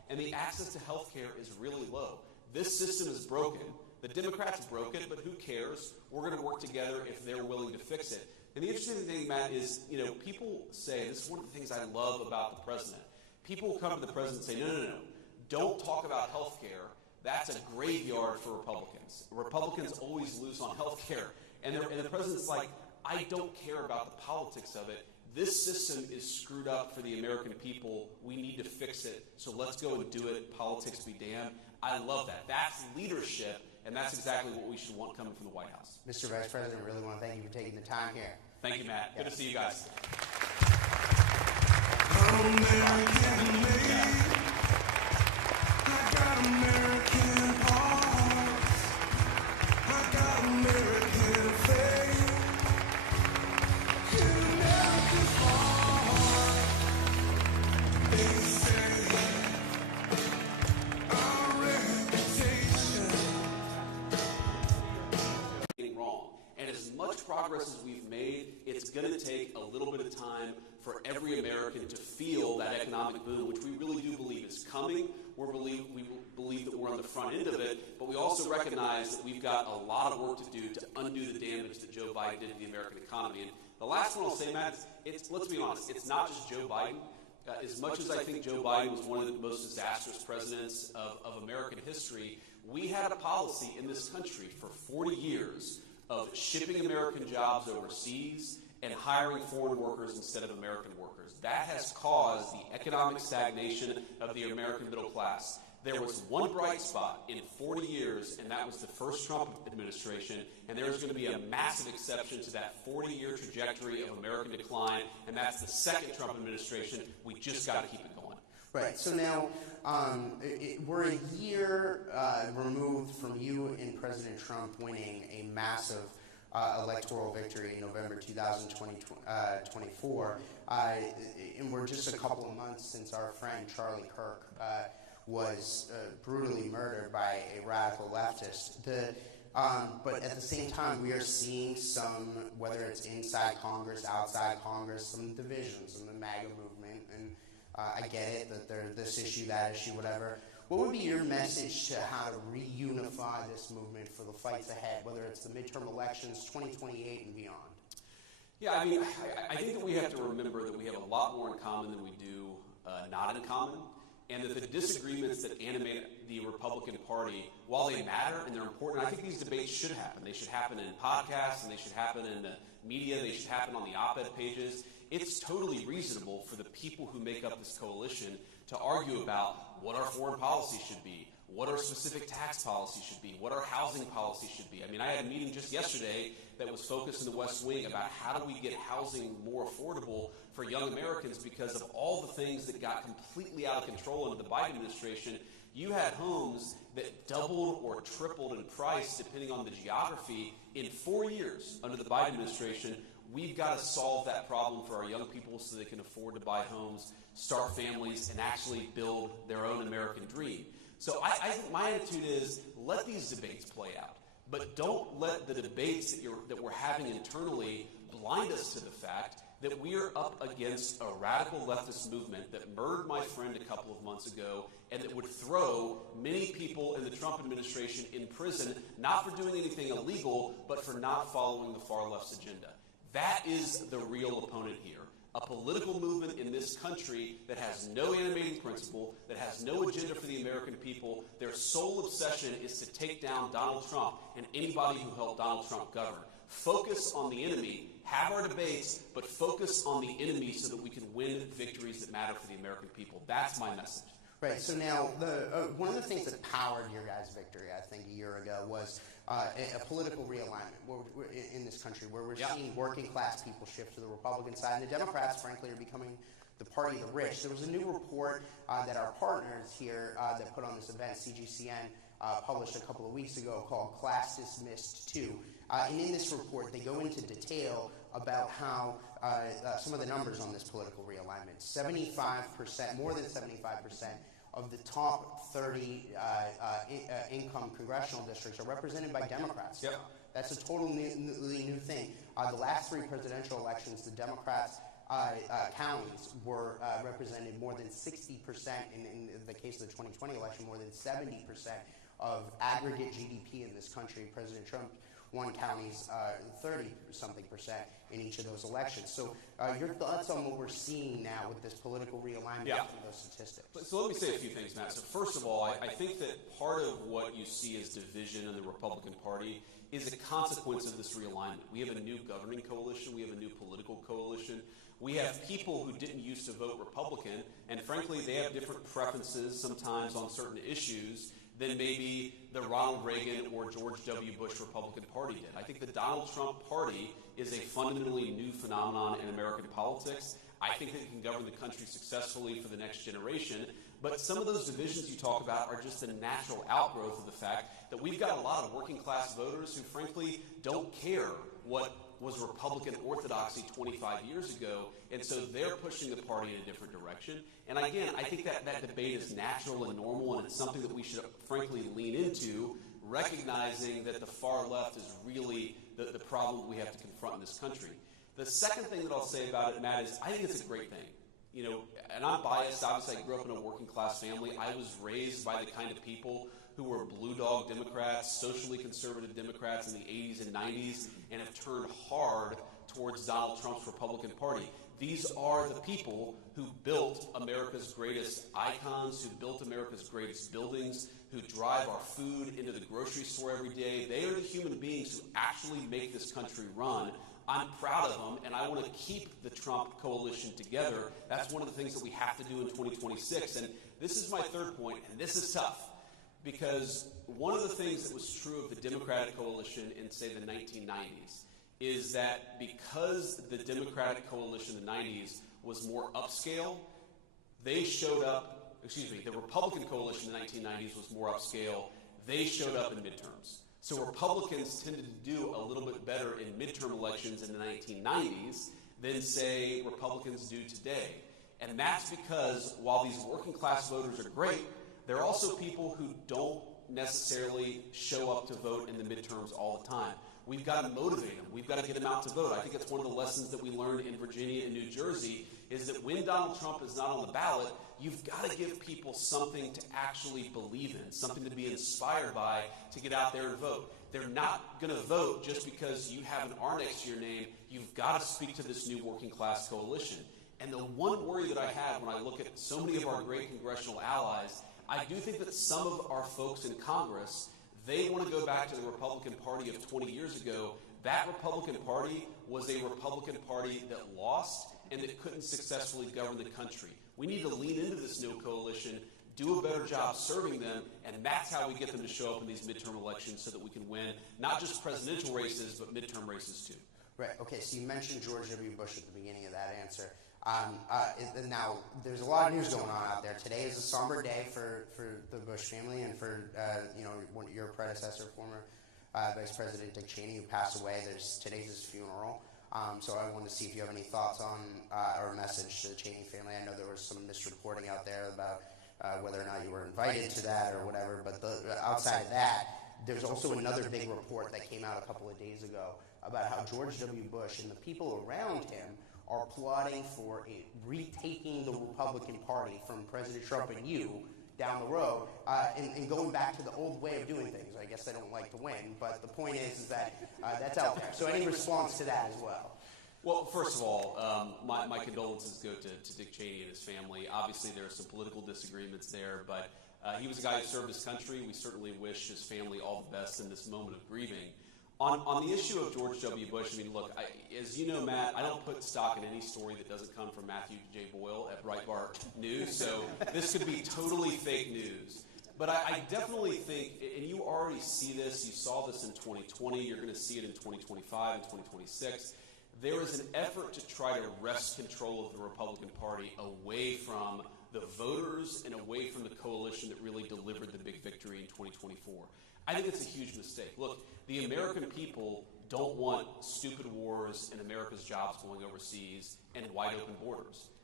and the access to health care is really low. This system is broken. The Democrats broke it, but who cares? We're going to work together if they're willing to fix it. And the interesting thing, Matt, is, people say, this is one of the things I love about the president. People will come to the president and say, no, don't talk about health care. That's a graveyard for Republicans. Republicans always lose on health care. And the president's like, I don't care about the politics of it. This system is screwed up for the American people. We need to fix it. So let's go and do it. Politics be damned. I love that. That's leadership, and that's exactly what we should want coming from the White House. Mr. Vice President, I really want to thank you for taking the time here. Thank you, Matt. Good to see you guys. American made. I got American heart. I got American faith. In American heart. They say our reputation. Wrong. And as much progress as we've made, it's going to take a little bit of time for every American to feel that economic boom, which we really do believe is coming. We believe that we're on the front end of it, but we also recognize that we've got a lot of work to do to undo the damage that Joe Biden did to the American economy. And the last one I'll say, Matt, let's be honest, it's not just Joe Biden. As much as I think Joe Biden was one of the most disastrous presidents of American history, we had a policy in this country for 40 years of shipping American jobs overseas and hiring foreign workers instead of American workers. That has caused the economic stagnation of the American middle class. There was one bright spot in 40 years, and that was the first Trump administration, and there's going to be a massive exception to that 40-year trajectory of American decline, and that's the second Trump administration. We just got to keep it going. Right. So now we're a year removed from you and President Trump winning a massive electoral victory in November 2024. And we're just a couple of months since our friend Charlie Kirk was brutally murdered by a radical leftist. But at the same time, we are seeing some, whether it's inside Congress, outside Congress, some divisions in the MAGA movement. And I get it that there's this issue, that issue, whatever. What would be your message to how to reunify this movement for the fights ahead, whether it's the midterm elections, 2028 and beyond? Yeah, I think that we have to remember that we have a lot more in common than we do not in common, and that the disagreements that animate the Republican Party, while they matter and they're important, I think these debates should happen. They should happen in podcasts, and they should happen in the media, they should happen on the op-ed pages. It's totally reasonable for the people who make up this coalition to argue about what our foreign policy should be, what our specific tax policy should be, what our housing policy should be. I mean, I had a meeting just yesterday that was focused in the West Wing about how do we get housing more affordable for young Americans because of all the things that got completely out of control under the Biden administration. You had homes that doubled or tripled in price depending on the geography in 4 years under the Biden administration. We've got to solve that problem for our young people so they can afford to buy homes, start families, and actually build their own American dream. So I think my attitude is let these debates play out, but don't let the debates that we're having internally blind us to the fact that we are up against a radical leftist movement that murdered my friend a couple of months ago and that would throw many people in the Trump administration in prison, not for doing anything illegal, but for not following the far left's agenda. That is the real opponent here. A political movement in this country that has no animating principle, that has no agenda for the American people. Their sole obsession is to take down Donald Trump and anybody who helped Donald Trump govern. Focus on the enemy, have our debates, but focus on the enemy so that we can win victories that matter for the American people. That's my message. Right. So now, one of the things that powered your guys' victory, I think, a year ago was a political realignment in this country, where we're seeing working class people shift to the Republican side, and the Democrats, frankly, are becoming the party of the rich. There was a new report that our partners here that put on this event, CGCN, published a couple of weeks ago called Class Dismissed 2. And in this report, they go into detail about how some of the numbers on this political realignment, 75%, more than 75%, of the top 30 income congressional districts are represented by Democrats. Yep. That's a totally new thing. The last three presidential elections, the Democrats counties were represented more than 60%, in the case of the 2020 election, more than 70% of aggregate GDP in this country. President Trump won counties 30-something% in each of those elections. So your thoughts on what we're seeing now with this political realignment from those statistics? So let me say a few things, Matt. So first of all, I think that part of what you see as division in the Republican Party is a consequence of this realignment. We have a new governing coalition. We have a new political coalition. We have people who didn't used to vote Republican, and frankly, they have different preferences sometimes on certain issues than maybe the Ronald Reagan or George W. Bush Republican Party did. I think the Donald Trump Party is a fundamentally new phenomenon in American politics. I think that it can govern the country successfully for the next generation. But some of those divisions you talk about are just a natural outgrowth of the fact that we've got a lot of working class voters who frankly don't care what was Republican orthodoxy 25 years ago, and so they're pushing the party in a different direction. And again, I think that debate is natural and normal, and it's something that we should frankly lean into, recognizing that the far left is really the problem we have to confront in this country. The second thing that I'll say about it, Matt, is I think it's a great thing. You know, and I'm biased. Obviously, I grew up in a working class family. I was raised by the kind of people who were blue dog Democrats, socially conservative Democrats in the 80s and 90s, and have turned hard towards Donald Trump's Republican Party. These are the people who built America's greatest icons, who built America's greatest buildings, who drive our food into the grocery store every day. They are the human beings who actually make this country run. I'm proud of them, and I want to keep the Trump coalition together. That's one of the things that we have to do in 2026. And this is my third point, and this is tough, because one of the things that was true of the Democratic coalition in, say, the 1990s is that because the Democratic coalition in the 90s was more upscale, they showed up, the Republican coalition in the 1990s was more upscale, they showed up in midterms. So Republicans tended to do a little bit better in midterm elections in the 1990s than, say, Republicans do today. And that's because while these working class voters are great, there are also people who don't necessarily show up to vote in the midterms all the time. We've got to motivate them. We've got to get them out to vote. I think that's one of the lessons that we learned in Virginia and New Jersey is that when Donald Trump is not on the ballot, you've got to give people something to actually believe in, something to be inspired by to get out there and vote. They're not going to vote just because you have an R next to your name. You've got to speak to this new working class coalition. And the one worry that I have when I look at so many of our great congressional allies, I do think that some of our folks in Congress, they want to go back to the Republican Party of 20 years ago. That Republican Party was a Republican Party that lost and that couldn't successfully govern the country. We need to lean into this new coalition, do a better job serving them, and that's how we get them to show up in these midterm elections so that we can win not just presidential races, but midterm races too. Right. Okay, so you mentioned George W. Bush at the beginning of that answer. Now, there's a lot of news going on out there. Today is a somber day for the Bush family and for your predecessor, former Vice President Dick Cheney, who passed away. Today's his funeral. So I wanted to see if you have any thoughts on or a message to the Cheney family. I know there was some misreporting out there about whether or not you were invited to that or whatever. But outside of that, there's also another big report that came out a couple of days ago about how George W. Bush and the people around him are plotting for retaking the Republican Party from President Trump and you down the road and going back to the old way of doing things. I guess they don't like to win, but the point is that that's out there. So any response to that as well? Well, first of all, my condolences go to Dick Cheney and his family. Obviously, there are some political disagreements there, but he was a guy who served his country. We certainly wish his family all the best in this moment of grieving. On the issue of George W. Bush, I mean, look, as you know, Matt, I don't put stock in any story that doesn't come from Matthew J. Boyle at Breitbart News, so this could be totally fake news. But I definitely think, and you already see this, you saw this in 2020, you're going to see it in 2025 and 2026, there is an effort to try to wrest control of the Republican Party away from the voters and away from the coalition that really delivered the big victory in 2024. I think it's a huge mistake. Look, the American people don't want stupid wars and America's jobs going overseas and wide open borders.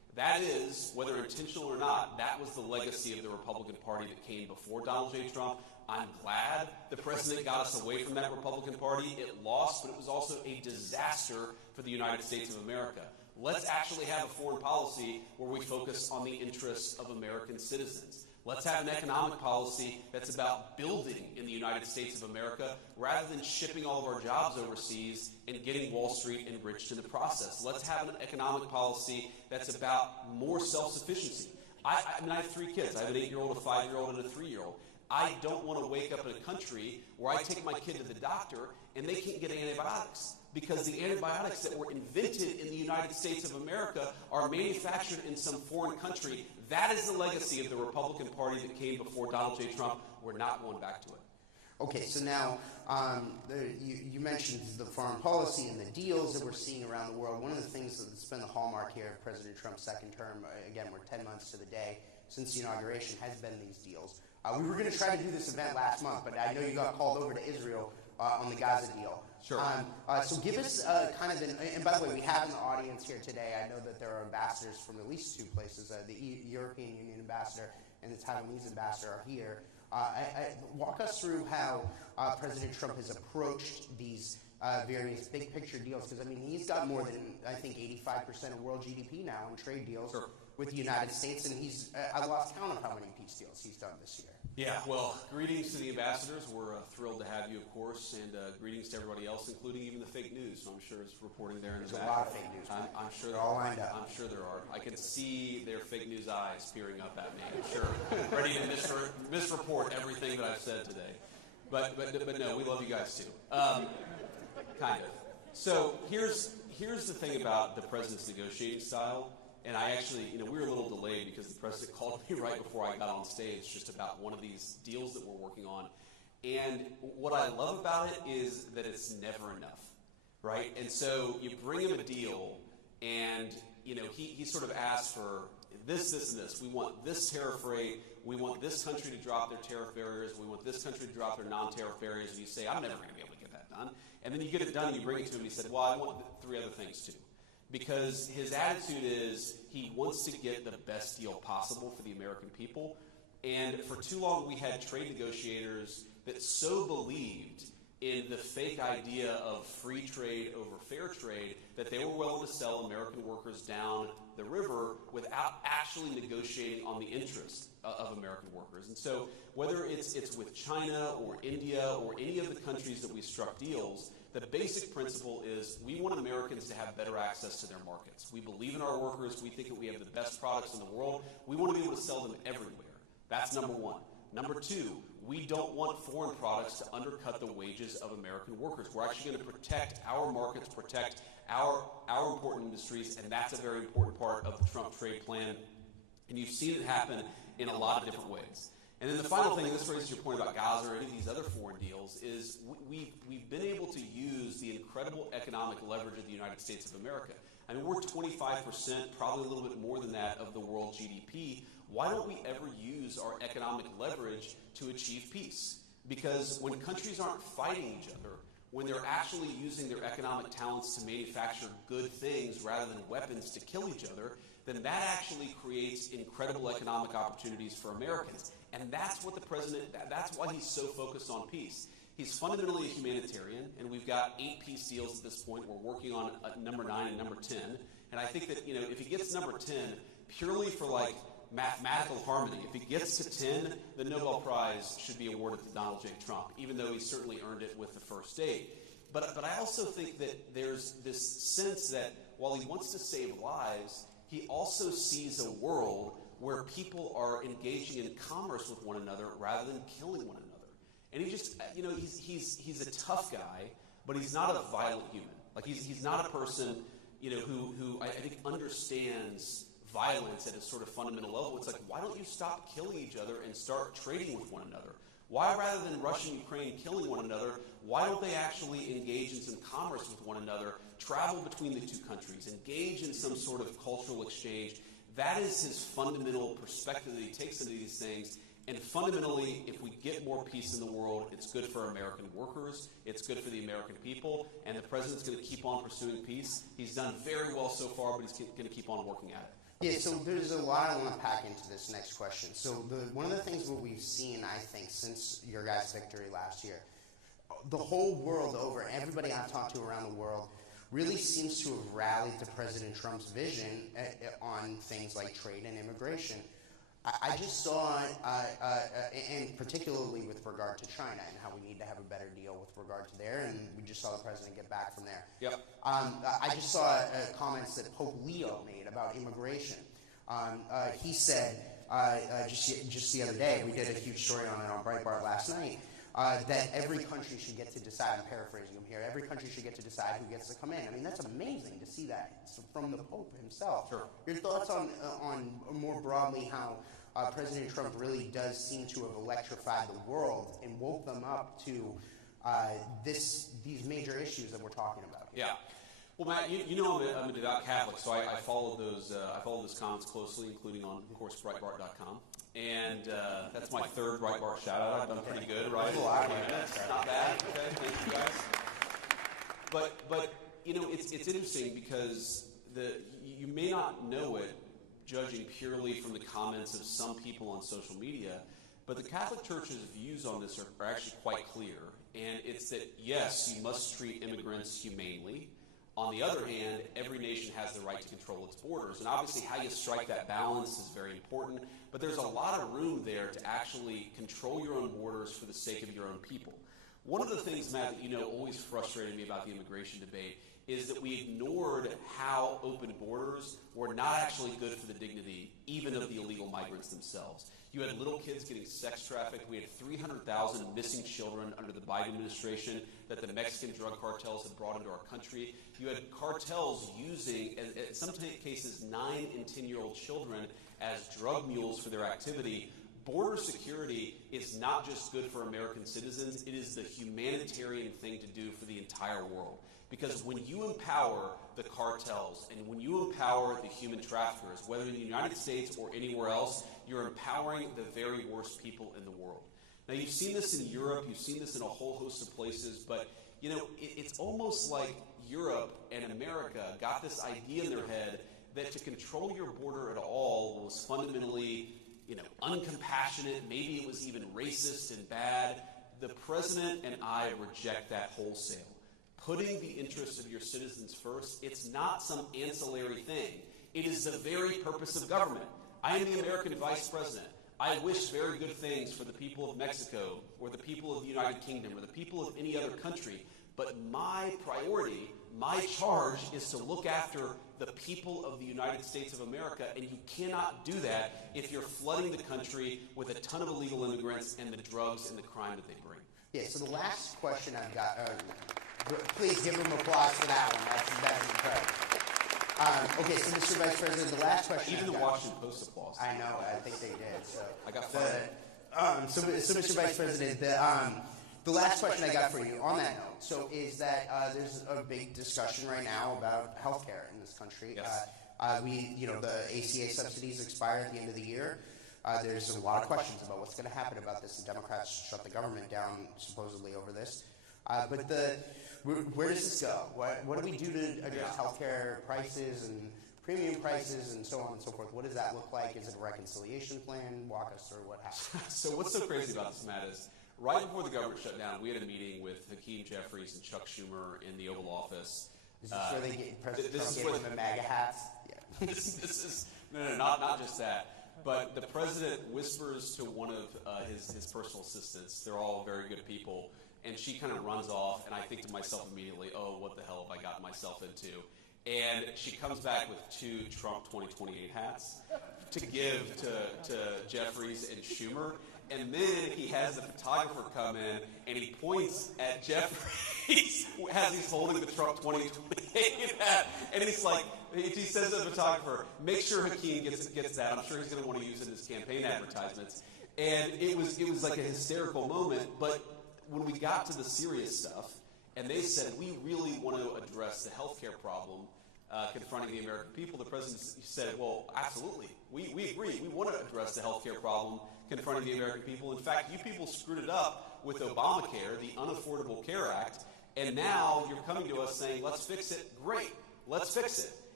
That is, whether intentional or not, that was the legacy of the Republican Party that came before Donald J. Trump. I'm glad the president got us away from that Republican Party. It lost, but it was also a disaster for the United States of America. Let's actually have a foreign policy where we focus on the interests of American citizens. Let's have an economic policy that's about building in the United States of America rather than shipping all of our jobs overseas and getting Wall Street enriched in the process. Let's have an economic policy that's about more self-sufficiency. I have 3 kids. I have an 8-year-old, a 5-year-old, and a 3-year-old. I don't want to wake up in a country where I take my kid to the doctor and they can't get antibiotics, because the antibiotics that were invented in the United States of America are manufactured in some foreign country. That is the legacy of the Republican Party that came before Donald J. Trump. We're not going back to it. Okay, so now you mentioned the foreign policy and the deals that we're seeing around the world. One of the things that's been the hallmark here of President Trump's second term, again, we're 10 months to the day since the inauguration, has been these deals. We were going to try to do this event last month, but I know you got called over to Israel on the Gaza deal. Sure. So give us kind of and by the way, we have in the audience here today, I know that there are ambassadors from at least 2 places. The European Union ambassador and the Taiwanese ambassador are here. Walk us through how President Trump has approached these various big picture deals, because, I mean, he's got more than, I think, 85% of world GDP now in trade deals with the United States, and he's, I lost count of how many peace deals he's done this year. Yeah, well, greetings to the ambassadors. We're thrilled to have you, of course, and greetings to everybody else, including even the fake news. I'm sure it's reporting there in the back. There's a lot of fake news. I'm sure they're all lined up. I'm sure there are. I can see their fake news eyes peering up at me. I'm sure, ready to misreport everything that I've said today. But no, we love you guys too. Kind of. So here's the thing about the president's negotiating style. And I actually, we were a little delayed because the president called me right before I got on stage just about one of these deals that we're working on. And what I love about it is that it's never enough, right? And so you bring him a deal, and he sort of asks for this, and this. We want this tariff rate. We want this country to drop their tariff barriers. We want this country to drop their non-tariff barriers. And you say, I'm never going to be able to get that done. And then you get it done, and you bring it to him, and he said, well, I want 3 other things too. Because his attitude is he wants to get the best deal possible for the American people. And for too long, we had trade negotiators that so believed in the fake idea of free trade over fair trade that they were willing to sell American workers down the river without actually negotiating on the interests of American workers. And so whether it's with China or India or any of the countries that we struck deals, the basic principle is we want Americans to have better access to their markets. We believe in our workers. We think that we have the best products in the world. We want to be able to sell them everywhere. That's number 1. Number 2, we don't want foreign products to undercut the wages of American workers. We're actually going to protect our markets, protect our important industries, and that's a very important part of the Trump trade plan. And you've seen it happen in a lot of different ways. And then the final thing, and this raises your point about Gaza or any of these other foreign deals, is we've been able to use the incredible economic leverage of the United States of America. I mean, we're 25%, probably a little bit more than that, of the world GDP. Why don't we ever use our economic leverage to achieve peace? Because when countries aren't fighting each other, when they're actually using their economic talents to manufacture good things rather than weapons to kill each other, then that actually creates incredible economic opportunities for Americans. And that's what the president, that's why he's so focused on peace. He's fundamentally a humanitarian, and we've got 8 peace deals at this point. We're working on number 9 and number 10. And I think that, if he gets number 10, purely for mathematical harmony, if he gets to 10, the Nobel Prize should be awarded to Donald J. Trump, even though he certainly earned it with the first 8. But I also think that there's this sense that while he wants to save lives, he also sees a world where people are engaging in commerce with one another rather than killing one another. And he just, he's a tough guy, but he's not a violent human. He's not a person, who I think understands violence at a sort of fundamental level. It's like, why don't you stop killing each other and start trading with one another? Why, rather than Russia and Ukraine killing one another, why don't they actually engage in some commerce with one another, travel between the 2 countries, engage in some sort of cultural exchange? That is his fundamental perspective that he takes into these things. And fundamentally, if we get more peace in the world, it's good for American workers, it's good for the American people, and the president's going to keep on pursuing peace. He's done very well so far, but he's going to keep on working at it. Yeah, so there's a lot I want to pack into this next question. So one of the things that we've seen, I think, since your guys' victory last year, the whole world over, everybody I've talked to around the world, really seems to have rallied to President Trump's vision on things like trade and immigration. I just saw, and particularly with regard to China and how we need to have a better deal with regard to there, and we just saw the president get back from there. Yep. I just saw comments that Pope Leo made about immigration. He said, just the other day, we did a huge story on it on Breitbart last night, that every country should get to decide, I'm paraphrasing him here, every country should get to decide who gets to come in. I mean, that's amazing to see that from the Pope himself. Sure. Your thoughts on more broadly how President Trump really does seem to have electrified the world and woke them up to these major issues that we're talking about here. Yeah. Well, Matt, you know I'm a devout Catholic, so I followed those comments closely, including on, of course, Breitbart.com. And that's my third Breitbart shout-out. I've done pretty good, right? Not bad. Okay, thank you guys. But you know, it's interesting because you may not know it, judging purely from the comments of some people on social media, but the Catholic Church's views on this are actually quite clear. And it's that, yes, you must treat immigrants humanely. On the other hand, every nation has the right to control its borders. And obviously how you strike that balance is very important. But there's a lot of room there to actually control your own borders for the sake of your own people. One of the things, Matt, that always frustrated me about the immigration debate is that we ignored how open borders were not actually good for the dignity, even of the illegal migrants themselves. You had little kids getting sex trafficked. We had 300,000 missing children under the Biden administration that the Mexican drug cartels had brought into our country. You had cartels using, in some cases, 9 and 10-year-old children as drug mules for their activity. Border security is not just good for American citizens, it is the humanitarian thing to do for the entire world. Because when you empower the cartels and when you empower the human traffickers, whether in the United States or anywhere else, you're empowering the very worst people in the world. Now, you've seen this in Europe, you've seen this in a whole host of places, but it's almost like Europe and America got this idea in their head that to control your border at all was fundamentally uncompassionate, maybe it was even racist and bad. The president and I reject that wholesale. Putting the interests of your citizens first, it's not some ancillary thing. It is the very purpose of government. I am the American vice president. I wish very good things for the people of Mexico or the people of the United Kingdom or the people of any other country. But my priority, my charge is to look after the people of the United States of America, and you cannot do that if you're flooding the country with a ton of illegal immigrants and the drugs and the crime that they bring. Yeah, so the last question I've got, please give them applause for that one. That's incredible. Okay, so Mr. Vice President, the last question Even the Washington Post applause. I know, I think they did. So I got fired. So Mr. Vice President, the last question I got for you on that note, is that there's a big discussion right now about health care in this country. Yes. The ACA subsidies expire at the end of the year. There's a lot of questions about what's going to happen about this, and Democrats shut the government down supposedly over this. But where does this go? What do we do to address healthcare prices and premium prices and so on and so forth? What does that look like? Is it a reconciliation plan? Walk us through what happened. So what's so crazy about this, Matt, is right before the government shut down, we had a meeting with Hakeem Jeffries and Chuck Schumer in the Oval Office. Is this where they get President Trump gave them the MAGA hats? Yeah. this is not just that. But the president whispers to one of his personal assistants. They're all very good people. And she kind of runs off, and I think to myself immediately, oh, what the hell have I gotten myself into? And she comes back with 2 Trump 2028 hats to give to Jeffries and Schumer. And then he has the photographer come in, and he points at Jeffries as he's holding the Trump 2028 hat. And he's like, he says to the photographer, make sure Hakeem gets that. I'm sure he's going to want to use it in his campaign advertisements. And it was like a hysterical moment, but when we got to the serious stuff, and they said, we really want to address the healthcare problem confronting the American people, the president said, well, absolutely. We agree. We want to address the healthcare problem confronting the American people. In fact, you people screwed it up with Obamacare, the Unaffordable Care Act, and now you're coming to us saying, let's fix it. Great. Let's fix it.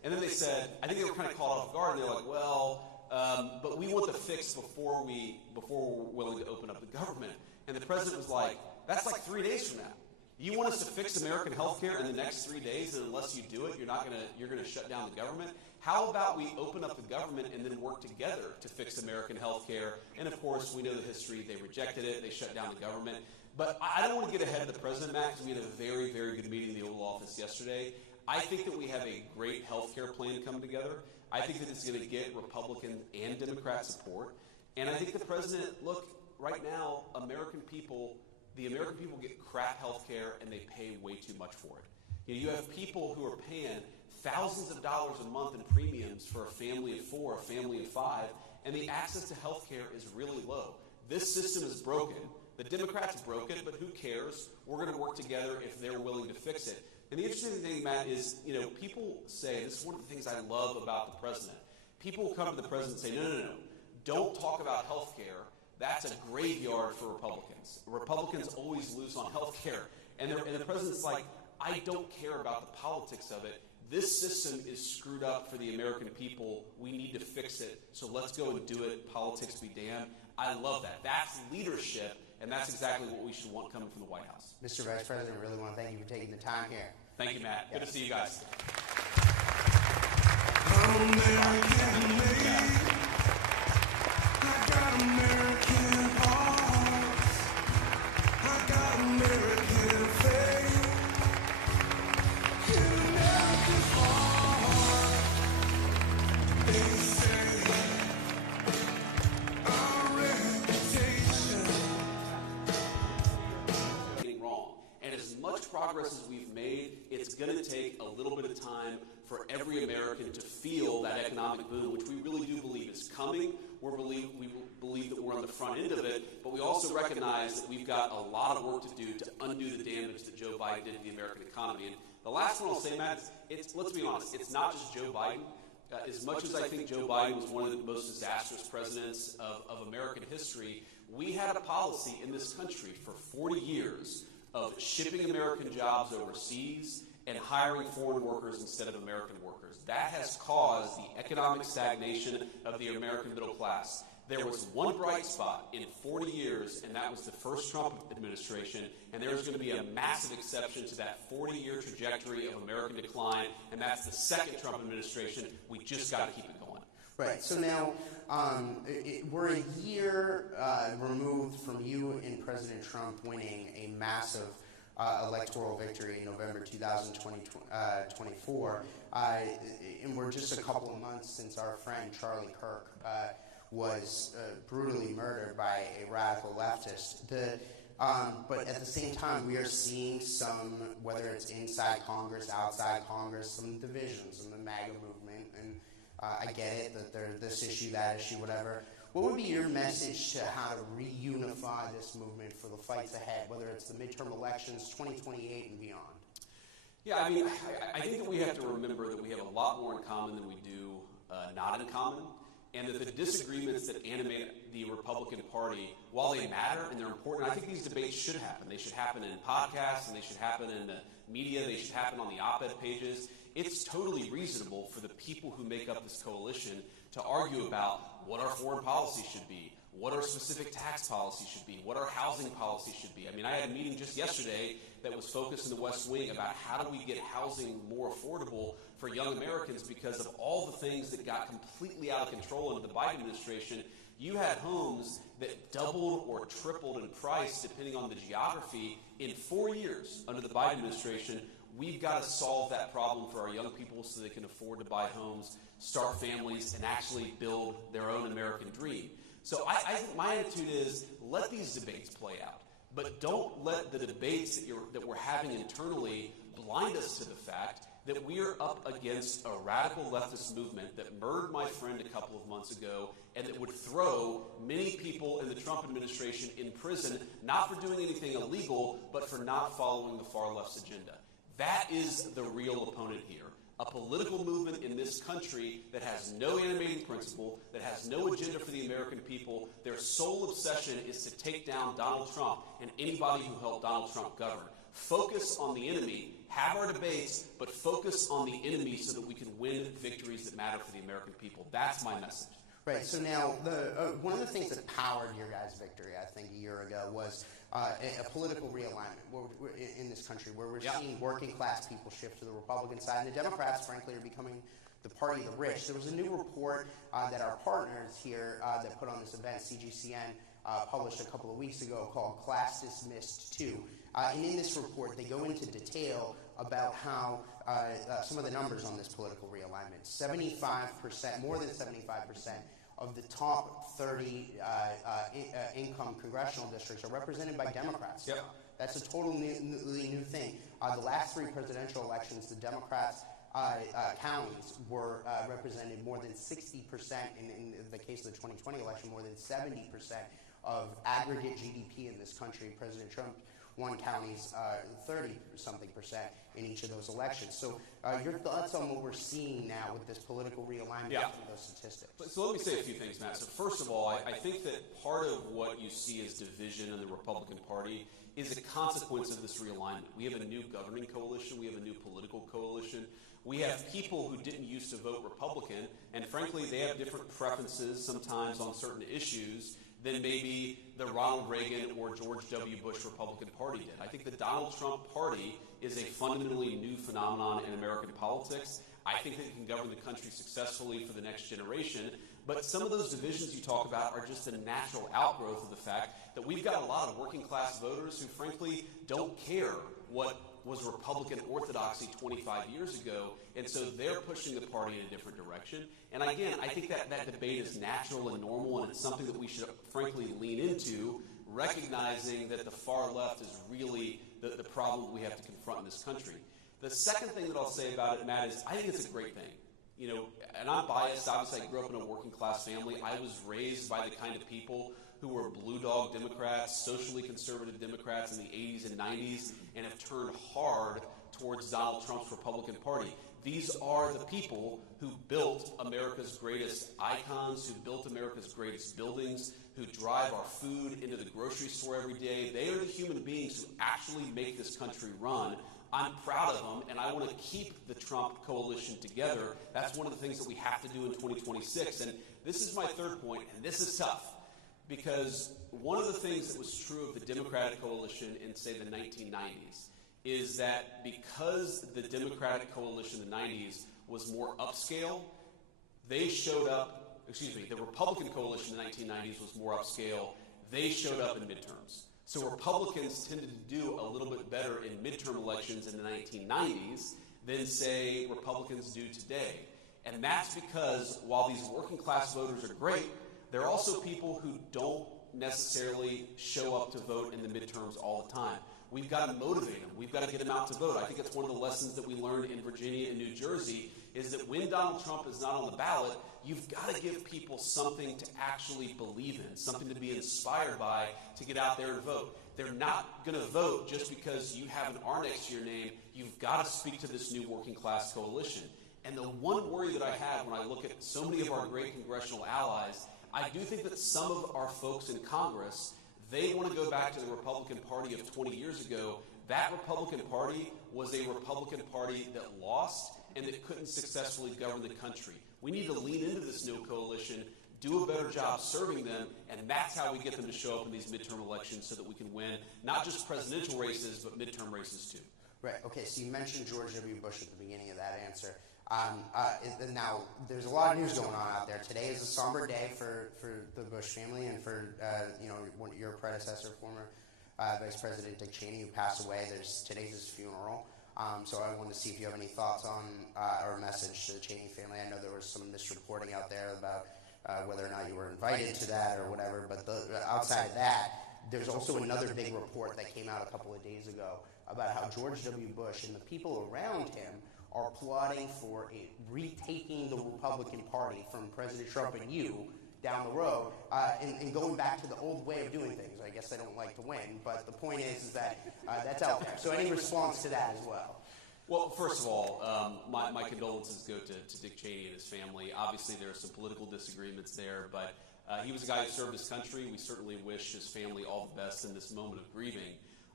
And then they said, I think they were kind of caught off guard, and they're like, well, but we want the fix before we're willing to open up the government. And the president was like, that's like 3 days from now. You want us to fix American health care in the next 3 days, and unless you do it, you're gonna shut down the government? How about we open up the government and then work together to fix American health care? And of course, we know the history. They rejected it. They shut down the government. But I don't want to get ahead of the president, Matt, because we had a very, very good meeting in the Oval Office yesterday. I think that we have a great health care plan come together. I think that it's going to get Republican and Democrat support. And I think the president, look, right now, the American people get crap health care and they pay way too much for it. You have people who are paying thousands of dollars a month in premiums for a family of 4, a family of 5, and the access to health care is really low. This system is broken. The Democrats broke it, but who cares? We're going to work together if they're willing to fix it. And the interesting thing, Matt, is, people say, this is one of the things I love about the president. People come to the president and say, no. Don't talk about health care. That's a graveyard for Republicans. Republicans always lose on health care. And the president's like, I don't care about the politics of it. This system is screwed up for the American people. We need to fix it. So let's go and do it. Politics be damned. I love that. That's leadership, and that's exactly what we should want coming from the White House. Mr. Vice President, I really want to thank you for taking the time here. Thank you, Matt. Good to see you guys. American made. I got American hearts. I got American faith. In America's heart, they say our reputation. Getting wrong. And as much progress as we've made, it's going to take a little bit of time for every American to feel that economic boom, which we really do believe is coming. We believe that we're on the front end of it, but we also recognize that we've got a lot of work to do to undo the damage that Joe Biden did to the American economy. And the last one I'll say, Matt, let's be honest, it's not just Joe Biden. As much as I think Joe Biden was one of the most disastrous presidents of American history, we had a policy in this country for 40 years of shipping American jobs overseas and hiring foreign workers instead of American workers. That has caused the economic stagnation of the American middle class. There was one bright spot in 40 years, and that was the first Trump administration, and there's going to be a massive exception to that 40-year trajectory of American decline, and that's the second Trump administration. We just got to keep it going. Right. So now we're a year removed from you and President Trump winning a massive electoral victory in November 2024. And we're just a couple of months since our friend Charlie Kirk was brutally murdered by a radical leftist. But at the same time, we are seeing some, whether it's inside Congress, outside Congress, some divisions in the MAGA movement. And I get it that there's this issue, that issue, whatever. What would be your message to how to reunify this movement for the fights ahead, whether it's the midterm elections, 2028 and beyond? Yeah, I mean, I think that we have to remember that we have a lot more in common than we do not in common, and that the disagreements that animate the Republican Party, while they matter and they're important, I think these debates should happen. They should happen in podcasts, and they should happen in the media, they should happen on the op-ed pages. It's totally reasonable for the people who make up this coalition to argue about what our foreign policy should be, what our specific tax policy should be, what our housing policy should be. I mean, I had a meeting just yesterday that was focused in the West Wing about how do we get housing more affordable for young Americans because of all the things that got completely out of control under the Biden administration. You had homes that doubled or tripled in price depending on the geography in 4 years under the Biden administration. We've got to solve that problem for our young people so they can afford to buy homes, start families, and actually build their own American dream. So I think my attitude is let these debates play out, but don't let the debates that we're having internally blind us to the fact that we are up against a radical leftist movement that murdered my friend a couple of months ago and that would throw many people in the Trump administration in prison, not for doing anything illegal, but for not following the far left's agenda. That is the real opponent here. A political movement in this country that has no animating principle, that has no agenda for the American people. Their sole obsession is to take down Donald Trump and anybody who helped Donald Trump govern. Focus on the enemy. have our debates, but focus on the enemy so that we can win victories that matter for the American people. That's my message. Right. So now, one of the things that powered your guys' victory, I think, a year ago was a political realignment in this country, where we're seeing working class people shift to the Republican side, and the Democrats, frankly, are becoming the party of the rich. There was a new report that our partners here that put on this event, CGCN, published a couple of weeks ago called Class Dismissed 2. And in this report, they go into detail about how some of the numbers on this political realignment. 75%, more than 75% of the top 30 income congressional districts are represented by Democrats. Yep. That's a totally new thing. The last three presidential elections, the Democrats' counties were represented more than 60%, in the case of the 2020 election, more than 70% of aggregate GDP in this country. President Trump won counties 30-something% in each of those elections. So your thoughts on what we're seeing now with this political realignment of those statistics? So let me say a few things, Matt. So first of all, I think that part of what you see as division in the Republican Party is a consequence of this realignment. We have a new governing coalition. We have a new political coalition. We have people who didn't used to vote Republican, and frankly, they have different preferences sometimes on certain issues than maybe the Ronald Reagan or George W. Bush Republican Party did. I think the Donald Trump Party is a fundamentally new phenomenon in American politics. I think that it can govern the country successfully for the next generation. But some of those divisions you talk about are just a natural outgrowth of the fact that we've got a lot of working class voters who frankly don't care what was Republican orthodoxy 25 years ago, and so they're pushing the party in a different direction. And again, I think that debate is natural and normal, and it's something that we should frankly lean into, recognizing that the far left is really the problem we have to confront in this country. The second thing that I'll say about it, Matt, is I think it's a great thing. You know, and I'm biased. Obviously, I grew up in a working class family. I was raised by the kind of people who were blue dog Democrats, socially conservative Democrats in the 80s and 90s, and have turned hard towards Donald Trump's Republican Party. These are the people who built America's greatest icons, who built America's greatest buildings, who drive our food into the grocery store every day. They are the human beings who actually make this country run. I'm proud of them, and I want to keep the Trump coalition together. That's one of the things that we have to do in 2026. And this is my third point, and this is tough, because one of the things that was true of the Democratic coalition in, say, the 1990s is that because the Democratic coalition in the 90s was more upscale, they showed up, the Republican coalition in the 1990s was more upscale, they showed up in midterms. So Republicans tended to do a little bit better in midterm elections in the 1990s than, say, Republicans do today. And that's because while these working class voters are great, there are also people who don't necessarily show up to vote in the midterms all the time. We've got to motivate them. We've got to get them out to vote. I think it's one of the lessons that we learned in Virginia and New Jersey is that when Donald Trump is not on the ballot, you've got to give people something to actually believe in, something to be inspired by to get out there and vote. They're not going to vote just because you have an R next to your name. You've got to speak to this new working class coalition. And the one worry that I have when I look at so many of our great congressional allies, I do think that some of our folks in Congress, they want to go back to the Republican Party of 20 years ago. That Republican Party was a Republican Party that lost and that couldn't successfully govern the country. We need to lean into this new coalition, do a better job serving them, and that's how we get them to show up in these midterm elections so that we can win not just presidential races, but midterm races too. Right. Okay, so you mentioned George W. Bush at the beginning of that answer. Now, there's a lot of news going on out there. Today is a somber day for the Bush family and for your predecessor, former Vice President Dick Cheney, who passed away. Today's his funeral. So I wanted to see if you have any thoughts on or a message to the Cheney family. I know there was some misreporting out there about whether or not you were invited to that or whatever. But outside of that, there's also another big report that came out a couple of days ago about how George W. Bush and the people around him are plotting for retaking the Republican Party from President Trump and you down the road and going back to the old way of doing things. I guess they don't like to win, but the point is that that's out there. So any response to that as well? Well, first of all, my condolences go to Dick Cheney and his family. Obviously, there are some political disagreements there, but he was a guy who served his country. We certainly wish his family all the best in this moment of grieving.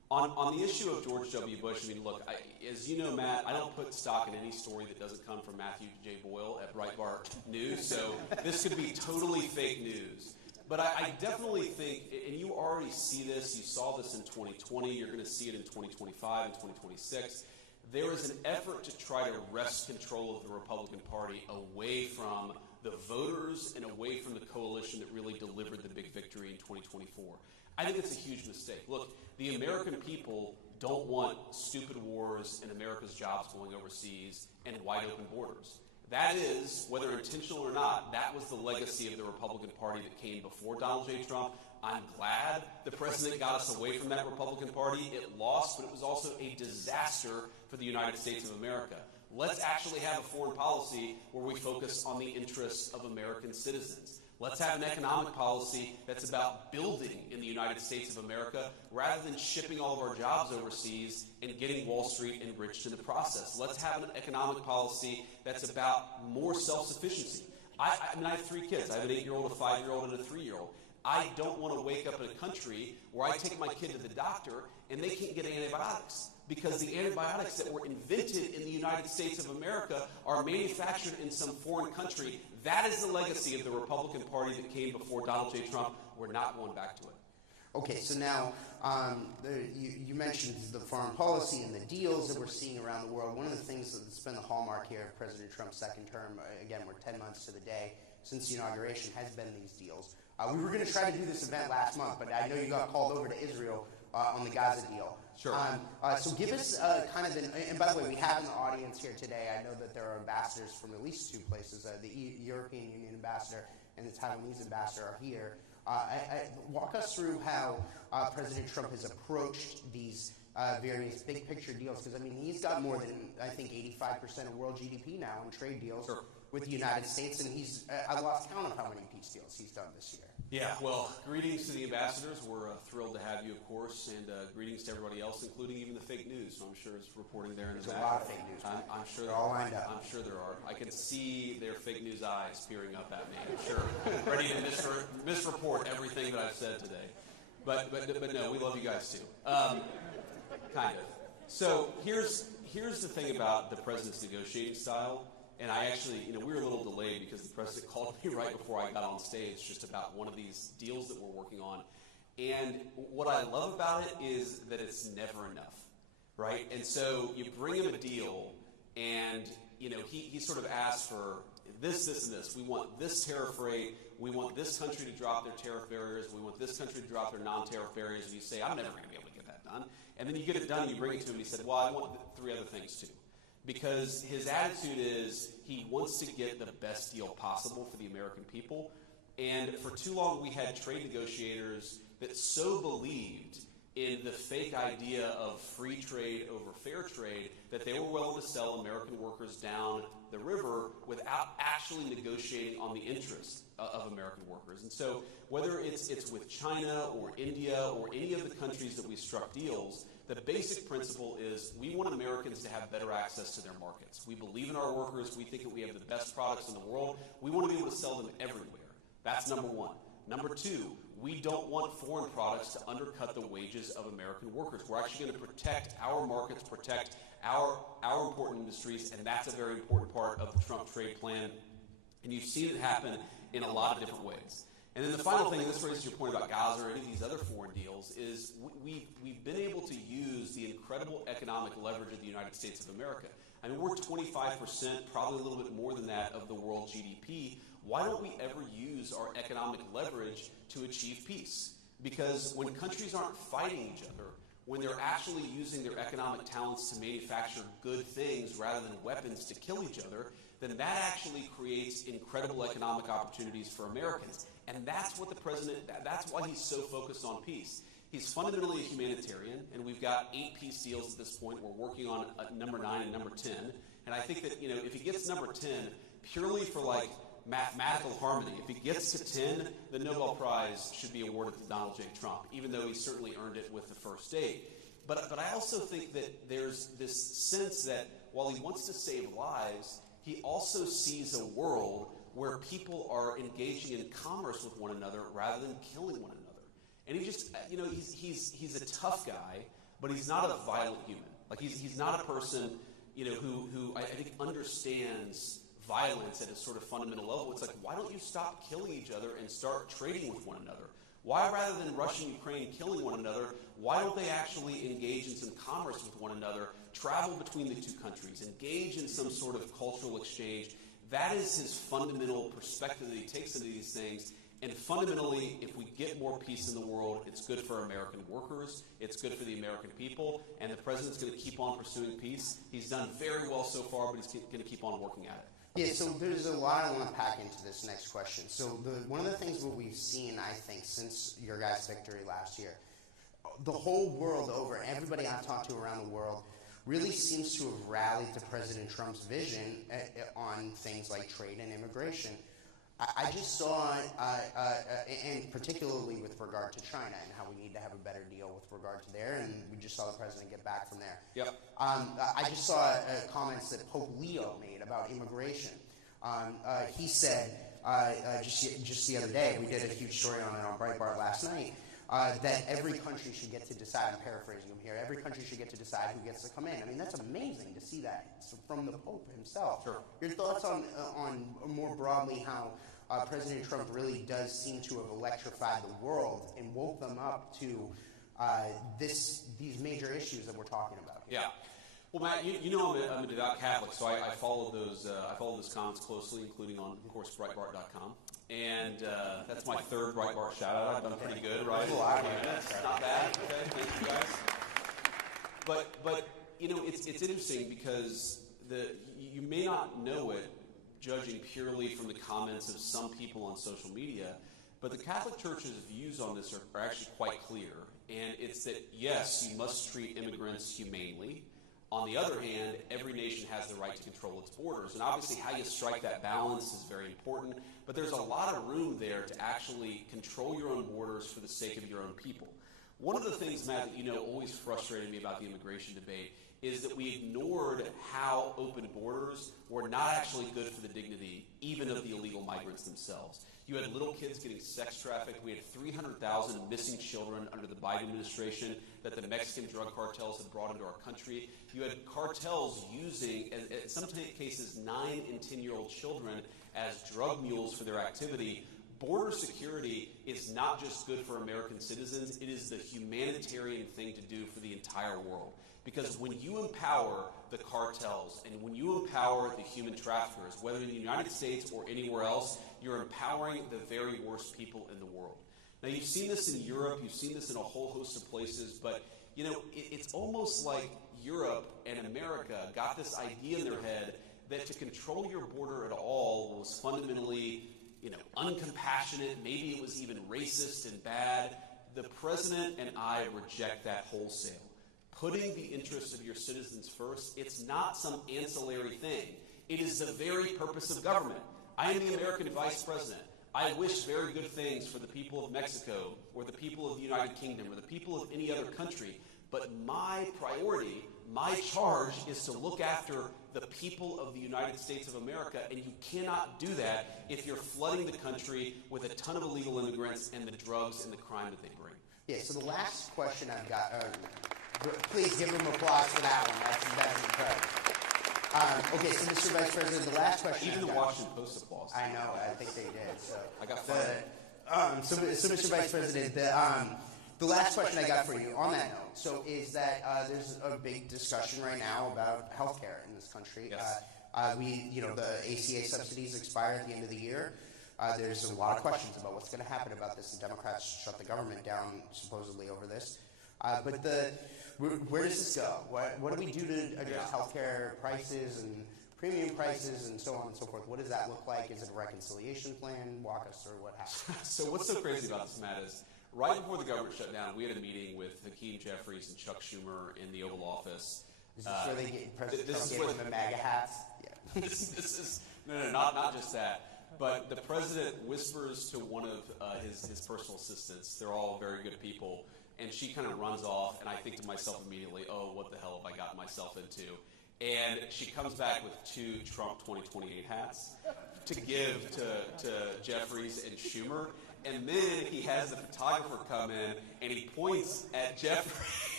On the issue of George W. Bush, I mean, look, as you know, Matt, I don't put stock in any story that doesn't come from Matthew J. Boyle at Breitbart News, so this could be totally fake news. But I definitely think, and you already see this, you saw this in 2020, you're going to see it in 2025 and 2026, there is an effort to try to wrest control of the Republican Party away from the voters and away from the coalition that really delivered the big victory in 2024. I think it's a huge mistake. Look, the American people don't want stupid wars and America's jobs going overseas and wide open borders. That is, whether intentional or not, that was the legacy of the Republican Party that came before Donald J. Trump. I'm glad the president got us away from that Republican Party. It lost, but it was also a disaster for the United States of America. Let's actually have a foreign policy where we focus on the interests of American citizens. Let's have an economic policy that's about building in the United States of America rather than shipping all of our jobs overseas and getting Wall Street enriched in the process. Let's have an economic policy that's about more self-sufficiency. I mean, I have 3 kids. I have an 8-year-old, a 5-year-old, and a 3-year-old. I don't want to wake up in a country where I take my kid to the doctor and they can't get antibiotics because the antibiotics that were invented in the United States of America are manufactured in some foreign country. That is the legacy of the Republican Party that came before Donald J. Trump. We're not going back to it. Okay, so now you mentioned the foreign policy and the deals that we're seeing around the world. One of the things that's been the hallmark here of President Trump's second term, again, we're 10 months to the day since the inauguration, has been these deals. We were going to try to do this event last month, but I know you got called over to Israel on the Gaza deal. Sure. So give us kind of and by the way, we have in the audience here today, I know that there are ambassadors from at least 2 places. The European Union ambassador and the Taiwanese ambassador are here. Walk us through how President Trump has approached these various big picture deals, because I mean, he's got more than, I think, 85% of world GDP now in trade deals with the United States, and he's, I lost count of how many peace deals he's done this year. Yeah, well, greetings to the ambassadors. We're thrilled to have you, of course, and greetings to everybody else, including even the fake news. So I'm sure it's reporting there in the back. There's a lot of fake news. I'm sure they're all lined up. I'm sure there are. I can see their fake news eyes peering up at me. I'm sure, ready to misreport everything that I've said today. But no, we love you guys too. Kind of. So here's the thing about the president's negotiating style. And I actually, we were a little delayed because the president called me right before I got on stage just about one of these deals that we're working on. And what I love about it is that it's never enough, right? And so you bring him a deal and, he sort of asks for this, and this. We want this tariff rate. We want this country to drop their tariff barriers. We want this country to drop their non-tariff barriers. And you say, I'm never going to be able to get that done. And then you get it done and you bring it to him and he said, well, I want 3 other things too. Because his attitude is he wants to get the best deal possible for the American people. And for too long, we had trade negotiators that so believed in the fake idea of free trade over fair trade that they were willing to sell American workers down the river without actually negotiating on the interests of American workers. And so whether it's with China or India or any of the countries that we struck deals, the basic principle is we want Americans to have better access to their markets. We believe in our workers. We think that we have the best products in the world. We want to be able to sell them everywhere. That's number 1. Number 2, we don't want foreign products to undercut the wages of American workers. We're actually going to protect our markets, protect our important industries, and that's a very important part of the Trump trade plan. And you've seen it happen in a lot of different ways. And then the final thing, and this raises your point about Gaza or any of these other foreign deals, is we've been able to use the incredible economic leverage of the United States of America. I mean, we're 25%, probably a little bit more than that, of the world GDP. Why don't we ever use our economic leverage to achieve peace? Because when countries aren't fighting each other, when they're actually using their economic talents to manufacture good things rather than weapons to kill each other, then that actually creates incredible economic opportunities for Americans. And that's what the president, that's why he's so focused on peace. He's fundamentally a humanitarian, and we've got 8 peace deals at this point. We're working on number 9 and number 10. And I think that, if he gets number 10, purely for mathematical harmony, if he gets to 10, the Nobel Prize should be awarded to Donald J. Trump, even though he certainly earned it with the first 8. But I also think that there's this sense that while he wants to save lives, he also sees a world where people are engaging in commerce with one another rather than killing one another. And he just, he's a tough guy, but he's not a violent human. Like he's not a person, who I think understands violence at a sort of fundamental level. It's like, why don't you stop killing each other and start trading with one another? Why, rather than Russian Ukraine killing one another, why don't they actually engage in some commerce with one another, travel between the two countries, engage in some sort of cultural exchange? That is his fundamental perspective that he takes into these things. And fundamentally, if we get more peace in the world, it's good for American workers, it's good for the American people, and the president's going to keep on pursuing peace. He's done very well so far, but he's going to keep on working at it. Yeah, so there's a lot I want to pack into this next question. So one of the things that we've seen, I think, since your guys' victory last year, the whole world over, everybody I've talked to around the world, really seems to have rallied to President Trump's vision on things like trade and immigration. I just saw, and particularly with regard to China and how we need to have a better deal with regard to there, and we just saw the president get back from there. Yep. I just saw comments that Pope Leo made about immigration. He said, just the other day, we did a huge story on it on Breitbart last night, that every country should get to decide, I'm paraphrasing him here, every country should get to decide who gets to come in. I mean, that's amazing to see that from the Pope himself. Sure. Your thoughts on more broadly how President Trump really does seem to have electrified the world and woke them up to these major issues that we're talking about here. Yeah. Well, Matt, I'm a devout Catholic, so I followed those comments closely, including on, of course, Breitbart.com. And that's my third Breitbart shout-out. I've done pretty good, right? Not bad. Okay, thank you guys. But it's interesting because you may not know it, judging purely from the comments of some people on social media, but the Catholic Church's views on this are actually quite clear. And it's that, yes, you must treat immigrants humanely. On the other hand, every nation has the right to control its borders. And obviously how you strike that balance is very important. But there's a lot of room there to actually control your own borders for the sake of your own people. One of the things, Matt, that always frustrated me about the immigration debate is that we ignored how open borders were not actually good for the dignity even of the illegal migrants themselves. You had little kids getting sex trafficked. We had 300,000 missing children under the Biden administration that the Mexican drug cartels had brought into our country. You had cartels using, in some cases, 9 and 10-year-old children as drug mules for their activity. Border security is not just good for American citizens, it is the humanitarian thing to do for the entire world. Because when you empower the cartels and when you empower the human traffickers, whether in the United States or anywhere else, you're empowering the very worst people in the world. Now, you've seen this in Europe, you've seen this in a whole host of places, but it's almost like Europe and America got this idea in their head that to control your border at all was fundamentally uncompassionate, maybe it was even racist and bad. The president and I reject that wholesale. Putting the interests of your citizens first, it's not some ancillary thing. It is the very purpose of government. I am the American vice president. I wish very good things for the people of Mexico or the people of the United Kingdom or the people of any other country. But my priority, my charge is to look after the people of the United States of America, and you cannot do that if you're flooding the country with a ton of illegal immigrants and the drugs and the crime that they bring. Yeah, so the last question I've got, please give them applause for that one. That's incredible. Okay, so Mr. Vice President, the last question. Even the Washington Post applause. I know, I think they did. So I got fired. So Mr. Vice President, the last question I got for you on that note, so is that there's a big discussion right now about healthcare in this country. Yes. The ACA subsidies expire at the end of the year. There's a lot of questions about what's going to happen about this. The Democrats shut the government down supposedly over this. But where does this go? What do we do to address healthcare prices and premium prices and so on and so forth? What does that look like? Is it a reconciliation plan? Walk us through what happened. So what's so crazy about this, Matt, is right before the government shut down, we had a meeting with Hakeem Jeffries and Chuck Schumer in the Oval Office. Is this where they get President Trump gave them the MAGA hats? Yeah. This is not just that. But the president whispers to one of his personal assistants. They're all very good people. And she kind of runs off, and I think to myself immediately, oh, what the hell have I gotten myself into? And she comes back with 2 Trump 2028 hats to give to Jeffries and Schumer. And then he has the photographer come in, and he points at Jeffries.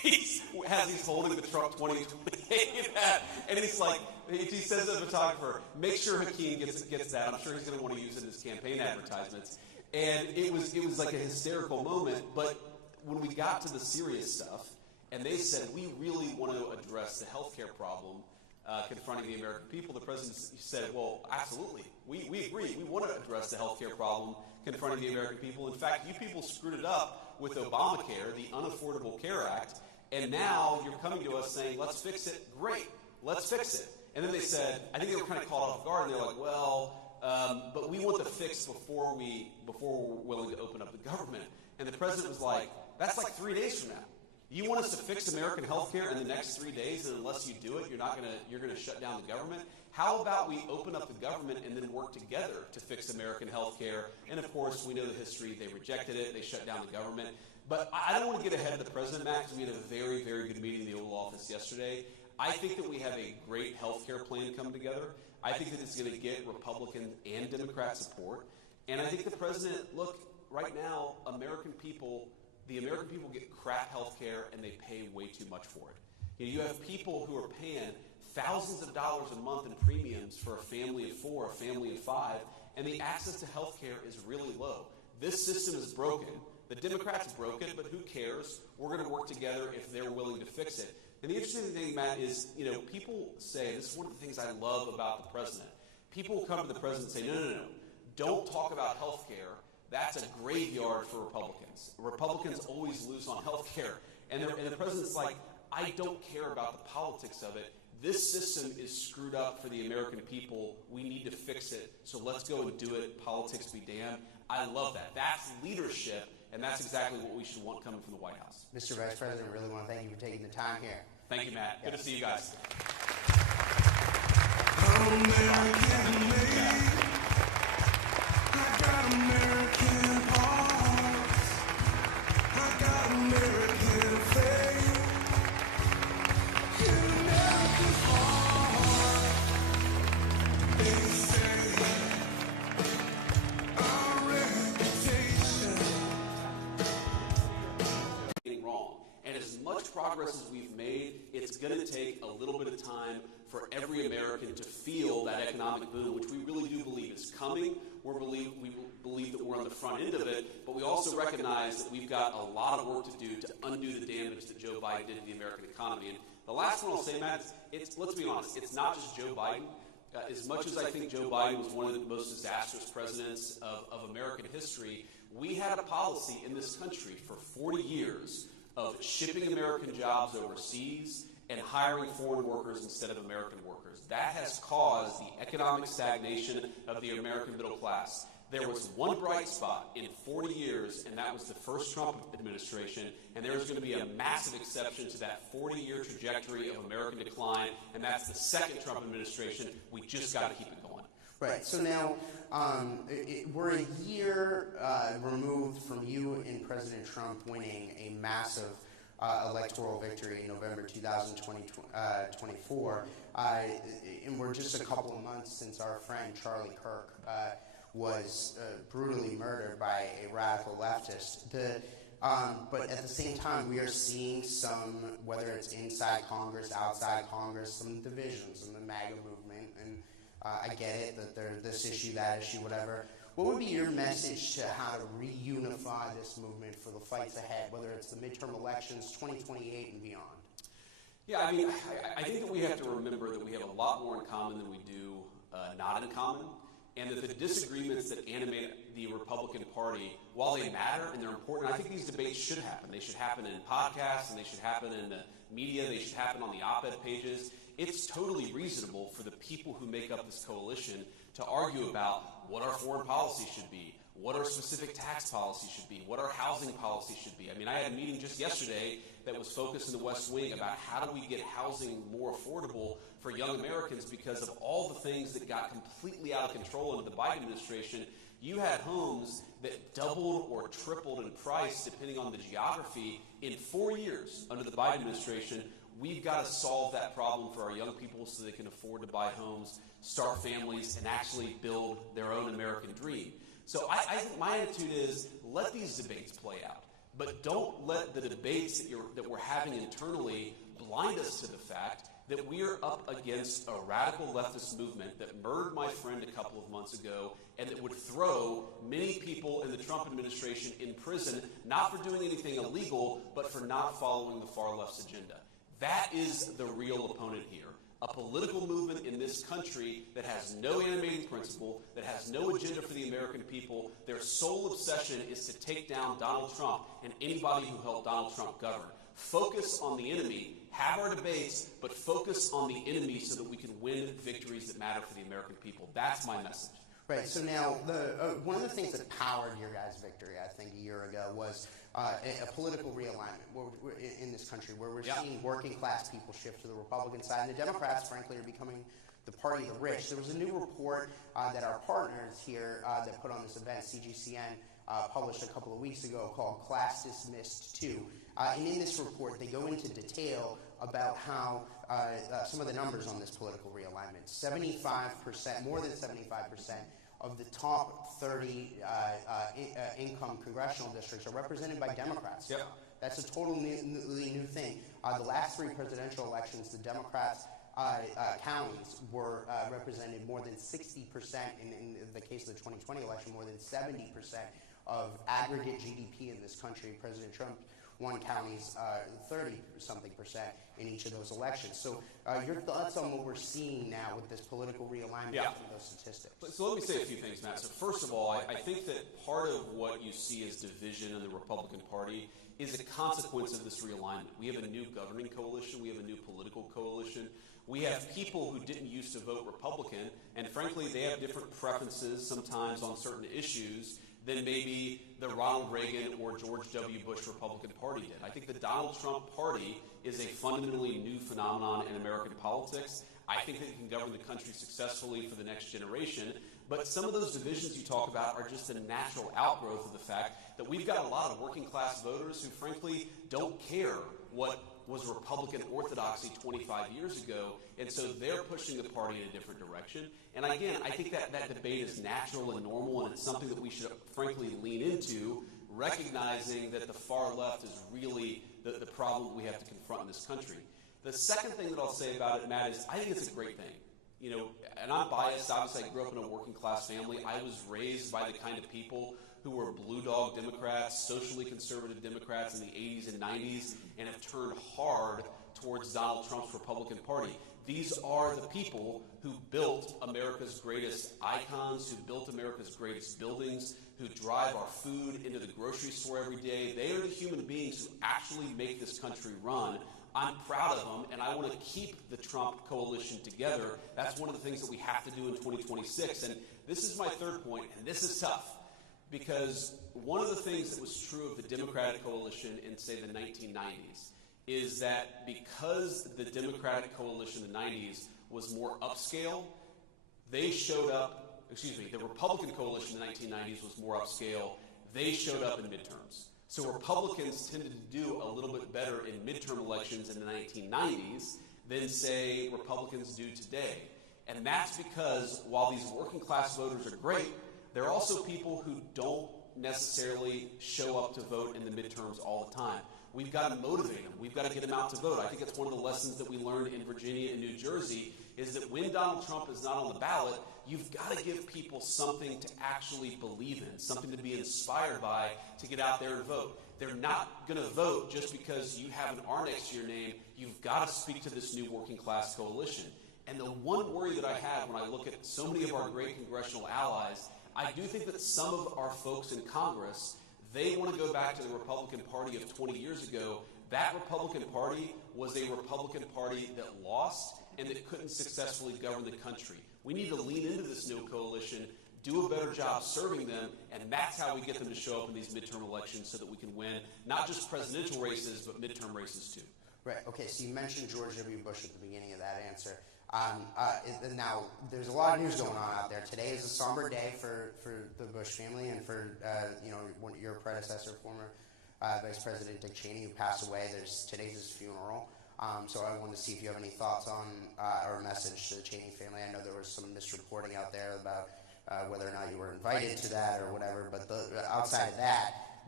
he's holding the Trump 2028 hat, and he's like, he says to the photographer, make sure Hakeem gets that. I'm sure he's going to want to use it in his campaign advertisements. And it was like a hysterical moment. But when we got to the serious stuff, and they said, we really want to address the healthcare problem confronting the American people, the president said, well, absolutely. We agree. We want to address the healthcare problem confronting the American people. In fact, you people screwed it up with Obamacare, the Unaffordable Care Act, and now you're coming to us saying, let's fix it. Great. Let's fix it. And then they said, I think they were kind of caught off guard, and they're like, well, but we want the fix before we're willing to open up the government. And the president was like, that's like 3 days from now. You want us to fix American health care in the next 3 days, and unless you do it, you're gonna shut down the government? How about we open up the government and then work together to fix American health care? And of course, we know the history. They rejected it. They shut down the government. But I don't want to get ahead of the president, Matt, because we had a very, very good meeting in the Oval Office yesterday. I think that we have a great health care plan come together. I think that it's going to get Republican and Democrat support. And I think the president, look, right now, the American people get crap health care, and they pay way too much for it. You have people who are paying thousands of dollars a month in premiums for a family of 4, a family of 5, and the access to health care is really low. This system is broken. The Democrats broke it, but who cares? We're going to work together if they're willing to fix it. And the interesting thing, Matt, is, people say, this is one of the things I love about the president. People will come to the president and say, no. Don't talk about health care. That's a graveyard for Republicans. Republicans always lose on health care. And the president's like, I don't care about the politics of it. This system is screwed up for the American people. We need to fix it. So let's go and do it. Politics be damned. I love that. That's leadership, and that's exactly what we should want coming from the White House. Mr. Vice President, I really want to thank you for taking the time here. Thank you, Matt. Good to see you guys. American made. I got American hearts. I got American faith. In American heart, they say our reputation. Wrong. And as much progress as we've made, it's going to take a little bit of time for every American to feel that economic boom, which we really do believe is coming. We believe that we're on the front end of it, but we also recognize that we've got a lot of work to do to undo the damage that Joe Biden did to the American economy. And the last one I'll say, Matt, let's be honest, it's not just Joe Biden. As much as I think Joe Biden was one of the most disastrous presidents of American history, we had a policy in this country for 40 years of shipping American jobs overseas and hiring foreign workers instead of American workers. That has caused the economic stagnation of the American middle class. There was one bright spot in 40 years, and that was the first Trump administration, and there's going to be a massive exception to that 40-year trajectory of American decline, and that's the second Trump administration. We just got to keep it going. Right. So now we're a year removed from you and President Trump winning a massive electoral victory in November 2024. And we're just a couple of months since our friend Charlie Kirk was brutally murdered by a radical leftist. But at the same time, we are seeing some, whether it's inside Congress, outside Congress, some divisions in the MAGA movement. And I get it that there's this issue, that issue, whatever. What would be your message to how to reunify this movement for the fights ahead, whether it's the midterm elections, 2028 and beyond? Yeah, I mean, I think that we have to remember that we have a lot more in common than we do not in common, and that the disagreements that animate the Republican Party, while they matter and they're important, I think these debates should happen. They should happen in podcasts, and they should happen in the media. They should happen on the op-ed pages. It's totally reasonable for the people who make up this coalition to argue about what our foreign policy should be, what our specific tax policy should be, what our housing policy should be. I mean, I had a meeting just yesterday that was focused in the West Wing about how do we get housing more affordable for young Americans because of all the things that got completely out of control under the Biden administration. You had homes that doubled or tripled in price depending on the geography in 4 years under the Biden administration. We've got to solve that problem for our young people so they can afford to buy homes, start families, and actually build their own American dream. So I think my attitude is let these debates play out. But don't let the debates that we're having internally blind us to the fact that we are up against a radical leftist movement that murdered my friend a couple of months ago and that would throw many people in the Trump administration in prison, not for doing anything illegal, but for not following the far left's agenda. That is the real opponent here. A political movement in this country that has no animating principle, that has no agenda for the American people. Their sole obsession is to take down Donald Trump and anybody who helped Donald Trump govern. Focus on the enemy, have our debates, but focus on the enemy so that we can win victories that matter for the American people. That's my message. Right. So now, one of the things that powered your guys' victory, I think, a year ago was a political realignment in this country, where we're seeing working class people shift to the Republican side, and the Democrats, frankly, are becoming the party of the rich. There was a new report that our partners here that put on this event, CGCN, published a couple of weeks ago called Class Dismissed 2. And in this report, they go into detail about how some of the numbers on this political realignment, 75%, more than 75% of the top 30 income congressional districts are represented by Democrats. Yep. That's a totally new thing. The last three presidential elections, the Democrats' counties were represented more than 60%, in the case of the 2020 election, more than 70% of aggregate GDP in this country. President Trump won counties 30-something% in each of those elections. So your thoughts on what we're seeing now with this political realignment from those statistics? So let me say a few things, Matt. So first of all, I think that part of what you see as division in the Republican Party is a consequence of this realignment. We have a new governing coalition. We have a new political coalition. We have people who didn't used to vote Republican, and frankly, they have different preferences sometimes on certain issues than maybe the Ronald Reagan or George W. Bush Republican Party did. I think the Donald Trump Party is a fundamentally new phenomenon in American politics. I think that it can govern the country successfully for the next generation. But some of those divisions you talk about are just a natural outgrowth of the fact that we've got a lot of working class voters who frankly don't care what was Republican orthodoxy 25 years ago, and so they're pushing the party in a different direction. And again, I think that debate is natural and normal, and it's something that we should frankly lean into, recognizing that the far left is really the problem we have to confront in this country. The second thing that I'll say about it, Matt, is I think it's a great thing. You know, and I'm biased. Obviously, I grew up in a working class family. I was raised by the kind of people who were blue dog Democrats, socially conservative Democrats in the 80s and 90s, and have turned hard towards Donald Trump's Republican Party. These are the people who built America's greatest icons, who built America's greatest buildings, who drive our food into the grocery store every day. They are the human beings who actually make this country run. I'm proud of them, and I want to keep the Trump coalition together. That's one of the things that we have to do in 2026. And this is my third point, and this is tough, because one of the things that was true of the Democratic coalition in, say, the 1990s is that because the Democratic coalition in the 90s was more upscale, they showed up, the Republican coalition in the 1990s was more upscale, they showed up in midterms. So Republicans tended to do a little bit better in midterm elections in the 1990s than, say, Republicans do today. And that's because while these working class voters are great, there are also people who don't necessarily show up to vote in the midterms all the time. We've got to motivate them. We've got to get them out to vote. I think it's one of the lessons that we learned in Virginia and New Jersey is that when Donald Trump is not on the ballot, you've got to give people something to actually believe in, something to be inspired by to get out there and vote. They're not going to vote just because you have an R next to your name. You've got to speak to this new working class coalition. And the one worry that I have when I look at so many of our great congressional allies, I do think that some of our folks in Congress, they want to go back to the Republican Party of 20 years ago. That Republican Party was a Republican Party that lost and that couldn't successfully govern the country. We need to lean into this new coalition, do a better job serving them, and that's how we get them to show up in these midterm elections so that we can win not just presidential races, but midterm races too. Right. Okay, so you mentioned George W. Bush at the beginning of that answer. Now, there's a lot of news going on out there. Today is a somber day for the Bush family and for your predecessor, former Vice President Dick Cheney, who passed away. Today's his funeral. So I wanted to see if you have any thoughts on or a message to the Cheney family. I know there was some misreporting out there about whether or not you were invited to that or whatever. But outside of that,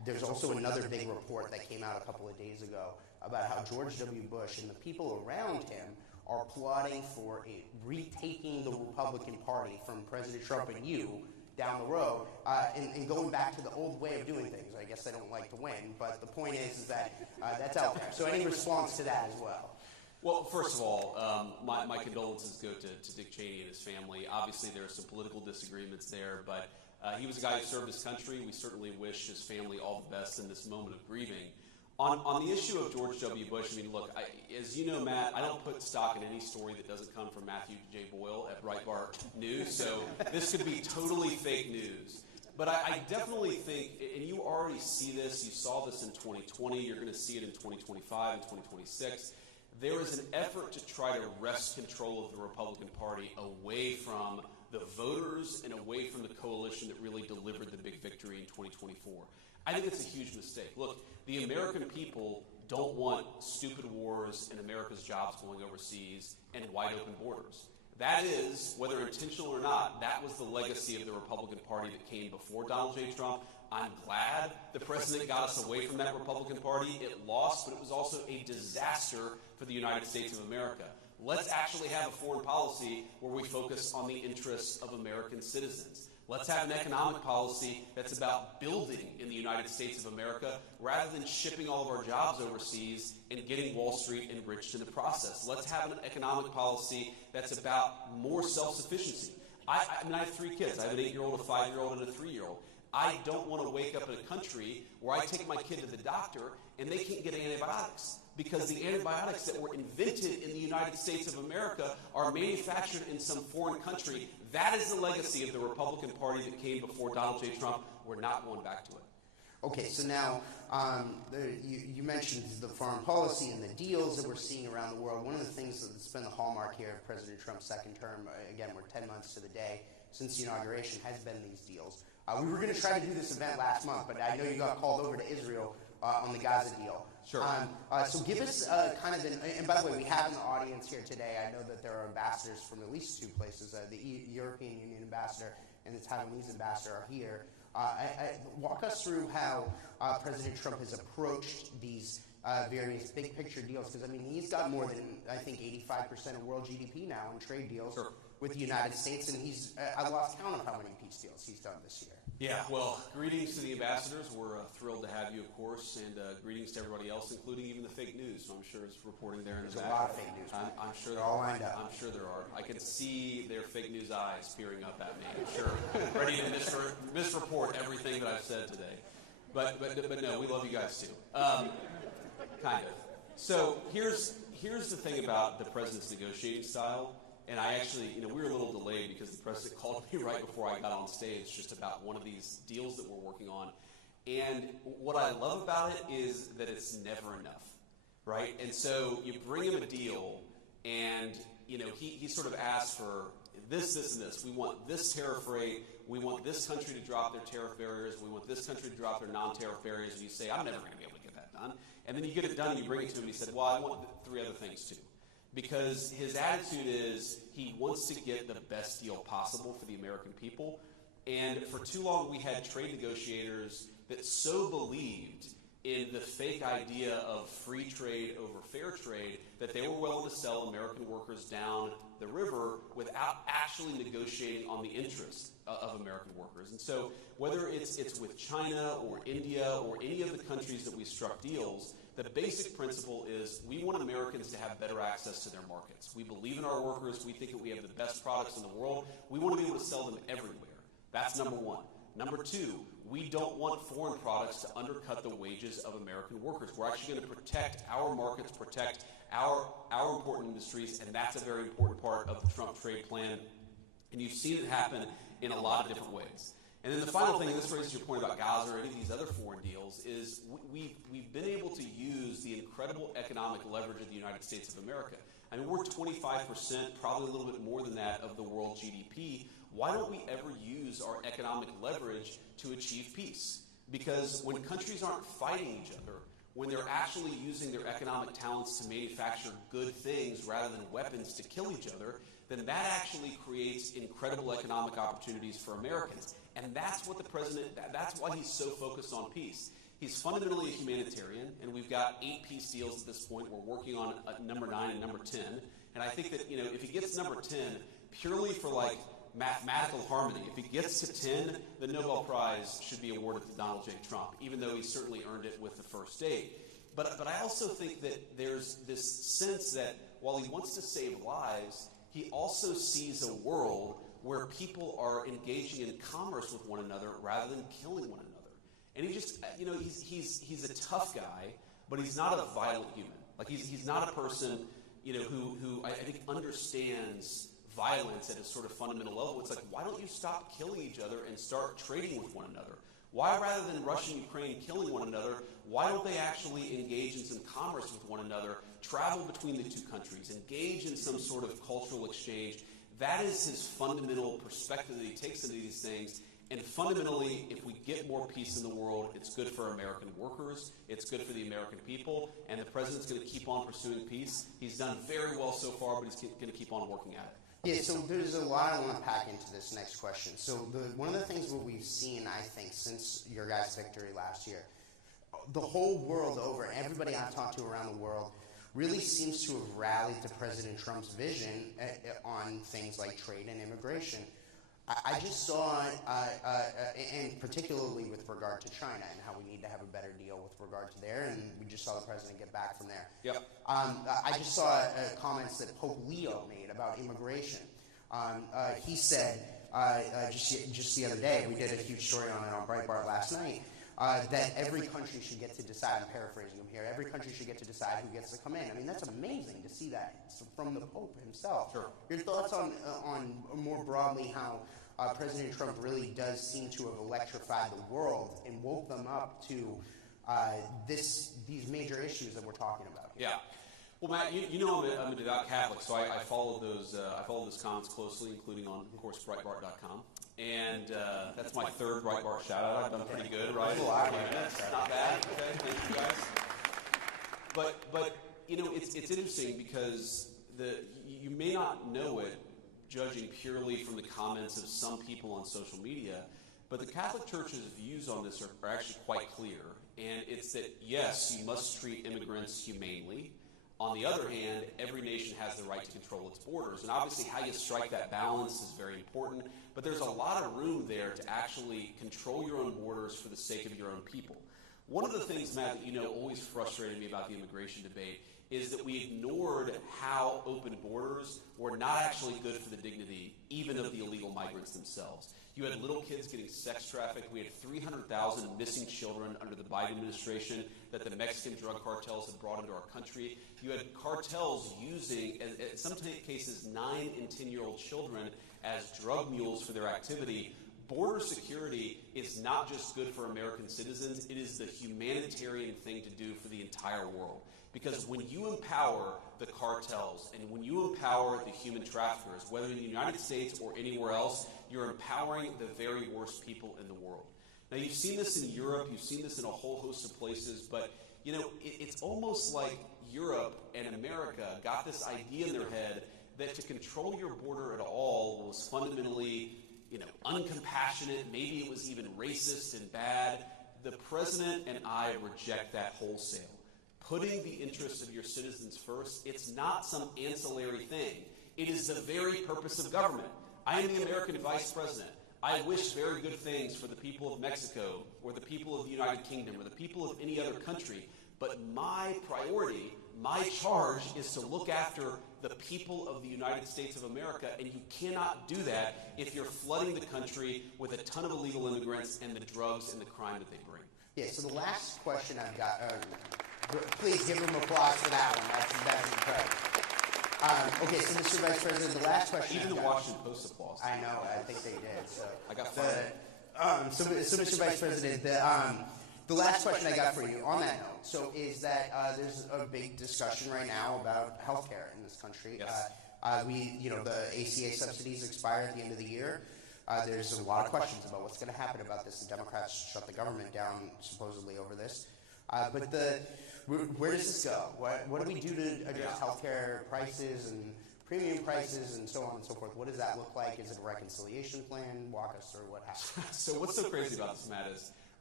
there's also another big report that came out a couple of days ago about how George W. Bush and the people around him are plotting for retaking the Republican Party from President Trump and you down the road, and going back to the old way of doing things. I guess they don't like to win, but the point is that that's out there. So any response to that as well? Well, first of all, my condolences go to Dick Cheney and his family. Obviously, there are some political disagreements there, but he was a guy who served his country. We certainly wish his family all the best in this moment of grieving. On the issue of George W. Bush, I mean, look, as you know, Matt, I don't put stock in any story that doesn't come from Matthew J. Boyle at Breitbart News, so this could be totally fake news. But I definitely think, and you already see this, you saw this in 2020, you're going to see it in 2025 and 2026, there is an effort to try to wrest control of the Republican Party away from the voters and away from the coalition that really delivered the big victory in 2024. I think it's a huge mistake. Look, the American people don't want stupid wars and America's jobs going overseas and wide open borders. That is, whether intentional or not, that was the legacy of the Republican Party that came before Donald J. Trump. I'm glad the president got us away from that Republican Party. It lost, but it was also a disaster for the United States of America. Let's actually have a foreign policy where we focus on the interests of American citizens. Let's have an economic policy that's about building in the United States of America rather than shipping all of our jobs overseas and getting Wall Street enriched in the process. Let's have an economic policy that's about more self-sufficiency. I mean, I have 3 kids. I have an 8-year-old, a 5-year-old, and a 3-year-old. I don't want to wake up in a country where I take my kid to the doctor and they can't get antibiotics because the antibiotics that were invented in the United States of America are manufactured in some foreign country. That is the legacy of the Republican Party that came before Donald J. Trump. We're not going back to it. Okay, so now you mentioned the foreign policy and the deals that we're seeing around the world. One of the things that's been the hallmark here of President Trump's second term, again, we're 10 months to the day since the inauguration, has been these deals. We were going to try to do this event last month, but I know you got called over to Israel on the Gaza deal. Sure. So give us kind of and by the way, we have in the audience here today, I know that there are ambassadors from at least 2 places. The European Union ambassador and the Taiwanese ambassador are here. Walk us through how President Trump has approached these various big picture deals, because I mean, he's got more than, I think, 85% of world GDP now in trade deals with the United States, and I lost count of how many peace deals he's done this year. Yeah, well, greetings to the ambassadors. We're thrilled to have you, of course, and greetings to everybody else, including even the fake news. So I'm sure it's reporting there in the back. There's a lot of fake news. I'm sure they're all lined up. I'm sure there are. I can see their fake news eyes peering up at me. I'm sure, ready to misreport everything that I've said today. But no, we love you guys too. Kind of. So here's the thing about the president's negotiating style. And I actually, we were a little delayed because the president called me right before I got on stage just about one of these deals that we're working on. And what I love about it is that it's never enough, right? And so you bring him a deal and, he sort of asks for this, and this. We want this tariff rate. We want this country to drop their tariff barriers. We want this country to drop their non-tariff barriers. And you say, I'm never going to be able to get that done. And then you get it done and you bring it to him and he said, well, I want 3 other things too. Because his attitude is he wants to get the best deal possible for the American people. And for too long, we had trade negotiators that so believed in the fake idea of free trade over fair trade that they were willing to sell American workers down the river without actually negotiating on the interests of American workers. And so whether it's with China or India or any of the countries that we struck deals, the basic principle is we want Americans to have better access to their markets. We believe in our workers. We think that we have the best products in the world. We want to be able to sell them everywhere. That's number 1. Number 2, we don't want foreign products to undercut the wages of American workers. We're actually going to protect our markets, protect our important industries, and that's a very important part of the Trump trade plan. And you've seen it happen in a lot of different ways. And then the final thing, and this raises your point about Gaza or any of these other foreign deals, is we've been able to use the incredible economic leverage of the United States of America. I mean, we're 25%, probably a little bit more than that, of the world GDP. Why don't we ever use our economic leverage to achieve peace? Because when countries aren't fighting each other, when they're actually using their economic talents to manufacture good things rather than weapons to kill each other, then that actually creates incredible economic opportunities for Americans. And that's what the president, that's why he's so focused on peace. He's fundamentally a humanitarian, and we've got 8 peace deals at this point. We're working on number 9 and number 10. And I think that, if he gets number 10, purely for like mathematical harmony, if he gets to 10, the Nobel Prize should be awarded to Donald J. Trump, even though he certainly earned it with the first 8. But I also think that there's this sense that while he wants to save lives, he also sees a world where people are engaging in commerce with one another rather than killing one another. And he just, he's a tough guy, but he's not a violent human. Like he's not a person, who I think understands violence at a sort of fundamental level. It's like, why don't you stop killing each other and start trading with one another? Why, rather than Russia and Ukraine killing one another, why don't they actually engage in some commerce with one another, travel between the 2 countries, engage in some sort of cultural exchange? That is his fundamental perspective that he takes into these things. And fundamentally, if we get more peace in the world, it's good for American workers, it's good for the American people, and the president's going to keep on pursuing peace. He's done very well so far, but he's going to keep on working at it. Yeah, so there's a lot I want to pack into this next question. So one of the things that we've seen, I think, since your guys' victory last year, the whole world over, everybody I've talked to around the world, really seems to have rallied to President Trump's vision on things like trade and immigration. I just saw, and particularly with regard to China and how we need to have a better deal with regard to there, and we just saw the president get back from there. Yep. I just saw comments that Pope Leo made about immigration. He said, just the other day, we did a huge story on it on Breitbart last night, that every country should get to decide, I'm paraphrasing him here, every country should get to decide who gets to come in. I mean, that's amazing to see that from the Pope himself. Sure. Your thoughts on more broadly how President Trump really does seem to have electrified the world and woke them up to these major issues that we're talking about here. Yeah. Well, Matt, I'm a devout Catholic, so I followed those comments closely, including on, of course, Breitbart.com. And that's my 3rd Breitbart shout-out. I've done pretty good, right? That's not bad. Okay, thank you guys. But it's interesting because you may not know it, judging purely from the comments of some people on social media, but the Catholic Church's views on this are actually quite clear. And it's that, yes, you must treat immigrants humanely. On the other hand, every nation has the right to control its borders. And obviously how you strike that balance is very important. But there's a lot of room there to actually control your own borders for the sake of your own people. One of the things, Matt, that always frustrated me about the immigration debate is that we ignored how open borders were not actually good for the dignity, even of the illegal migrants themselves. You had little kids getting sex trafficked. We had 300,000 missing children under the Biden administration that the Mexican drug cartels had brought into our country. You had cartels using, in some cases, 9 and 10-year-old children as drug mules for their activity. Border security is not just good for American citizens, it is the humanitarian thing to do for the entire world. Because when you empower the cartels and when you empower the human traffickers, whether in the United States or anywhere else, you're empowering the very worst people in the world. Now, you've seen this in Europe, you've seen this in a whole host of places, but it's almost like Europe and America got this idea in their head that to control your border at all was fundamentally uncompassionate, maybe it was even racist and bad. The president and I reject that wholesale. Putting the interests of your citizens first, it's not some ancillary thing. It is the very purpose of government. I am the American vice president. I wish very good things for the people of Mexico or the people of the United Kingdom or the people of any other country. But my priority, my charge is to look after the people of the United States of America, and you cannot do that if you're flooding the country with a ton of illegal immigrants and the drugs and the crime that they bring. Yeah, so the last question I've got, please give them applause for that one. That's incredible. Okay, so Mr. Vice President, the last question Even the Washington Post applause. I know, I think they did. So I got fired. So Mr. Vice President, the last question I got for you on that note, is that there's a big discussion right now about health care in this country. Yes. The ACA subsidies expire at the end of the year. There's a lot of questions about what's going to happen about this. The Democrats shut the government down supposedly over this. Where does this go? What do we do to address healthcare prices and premium prices and so on and so forth? What does that look like? Is it a reconciliation plan? Walk us through what happens. So what's so crazy about this, Matt, is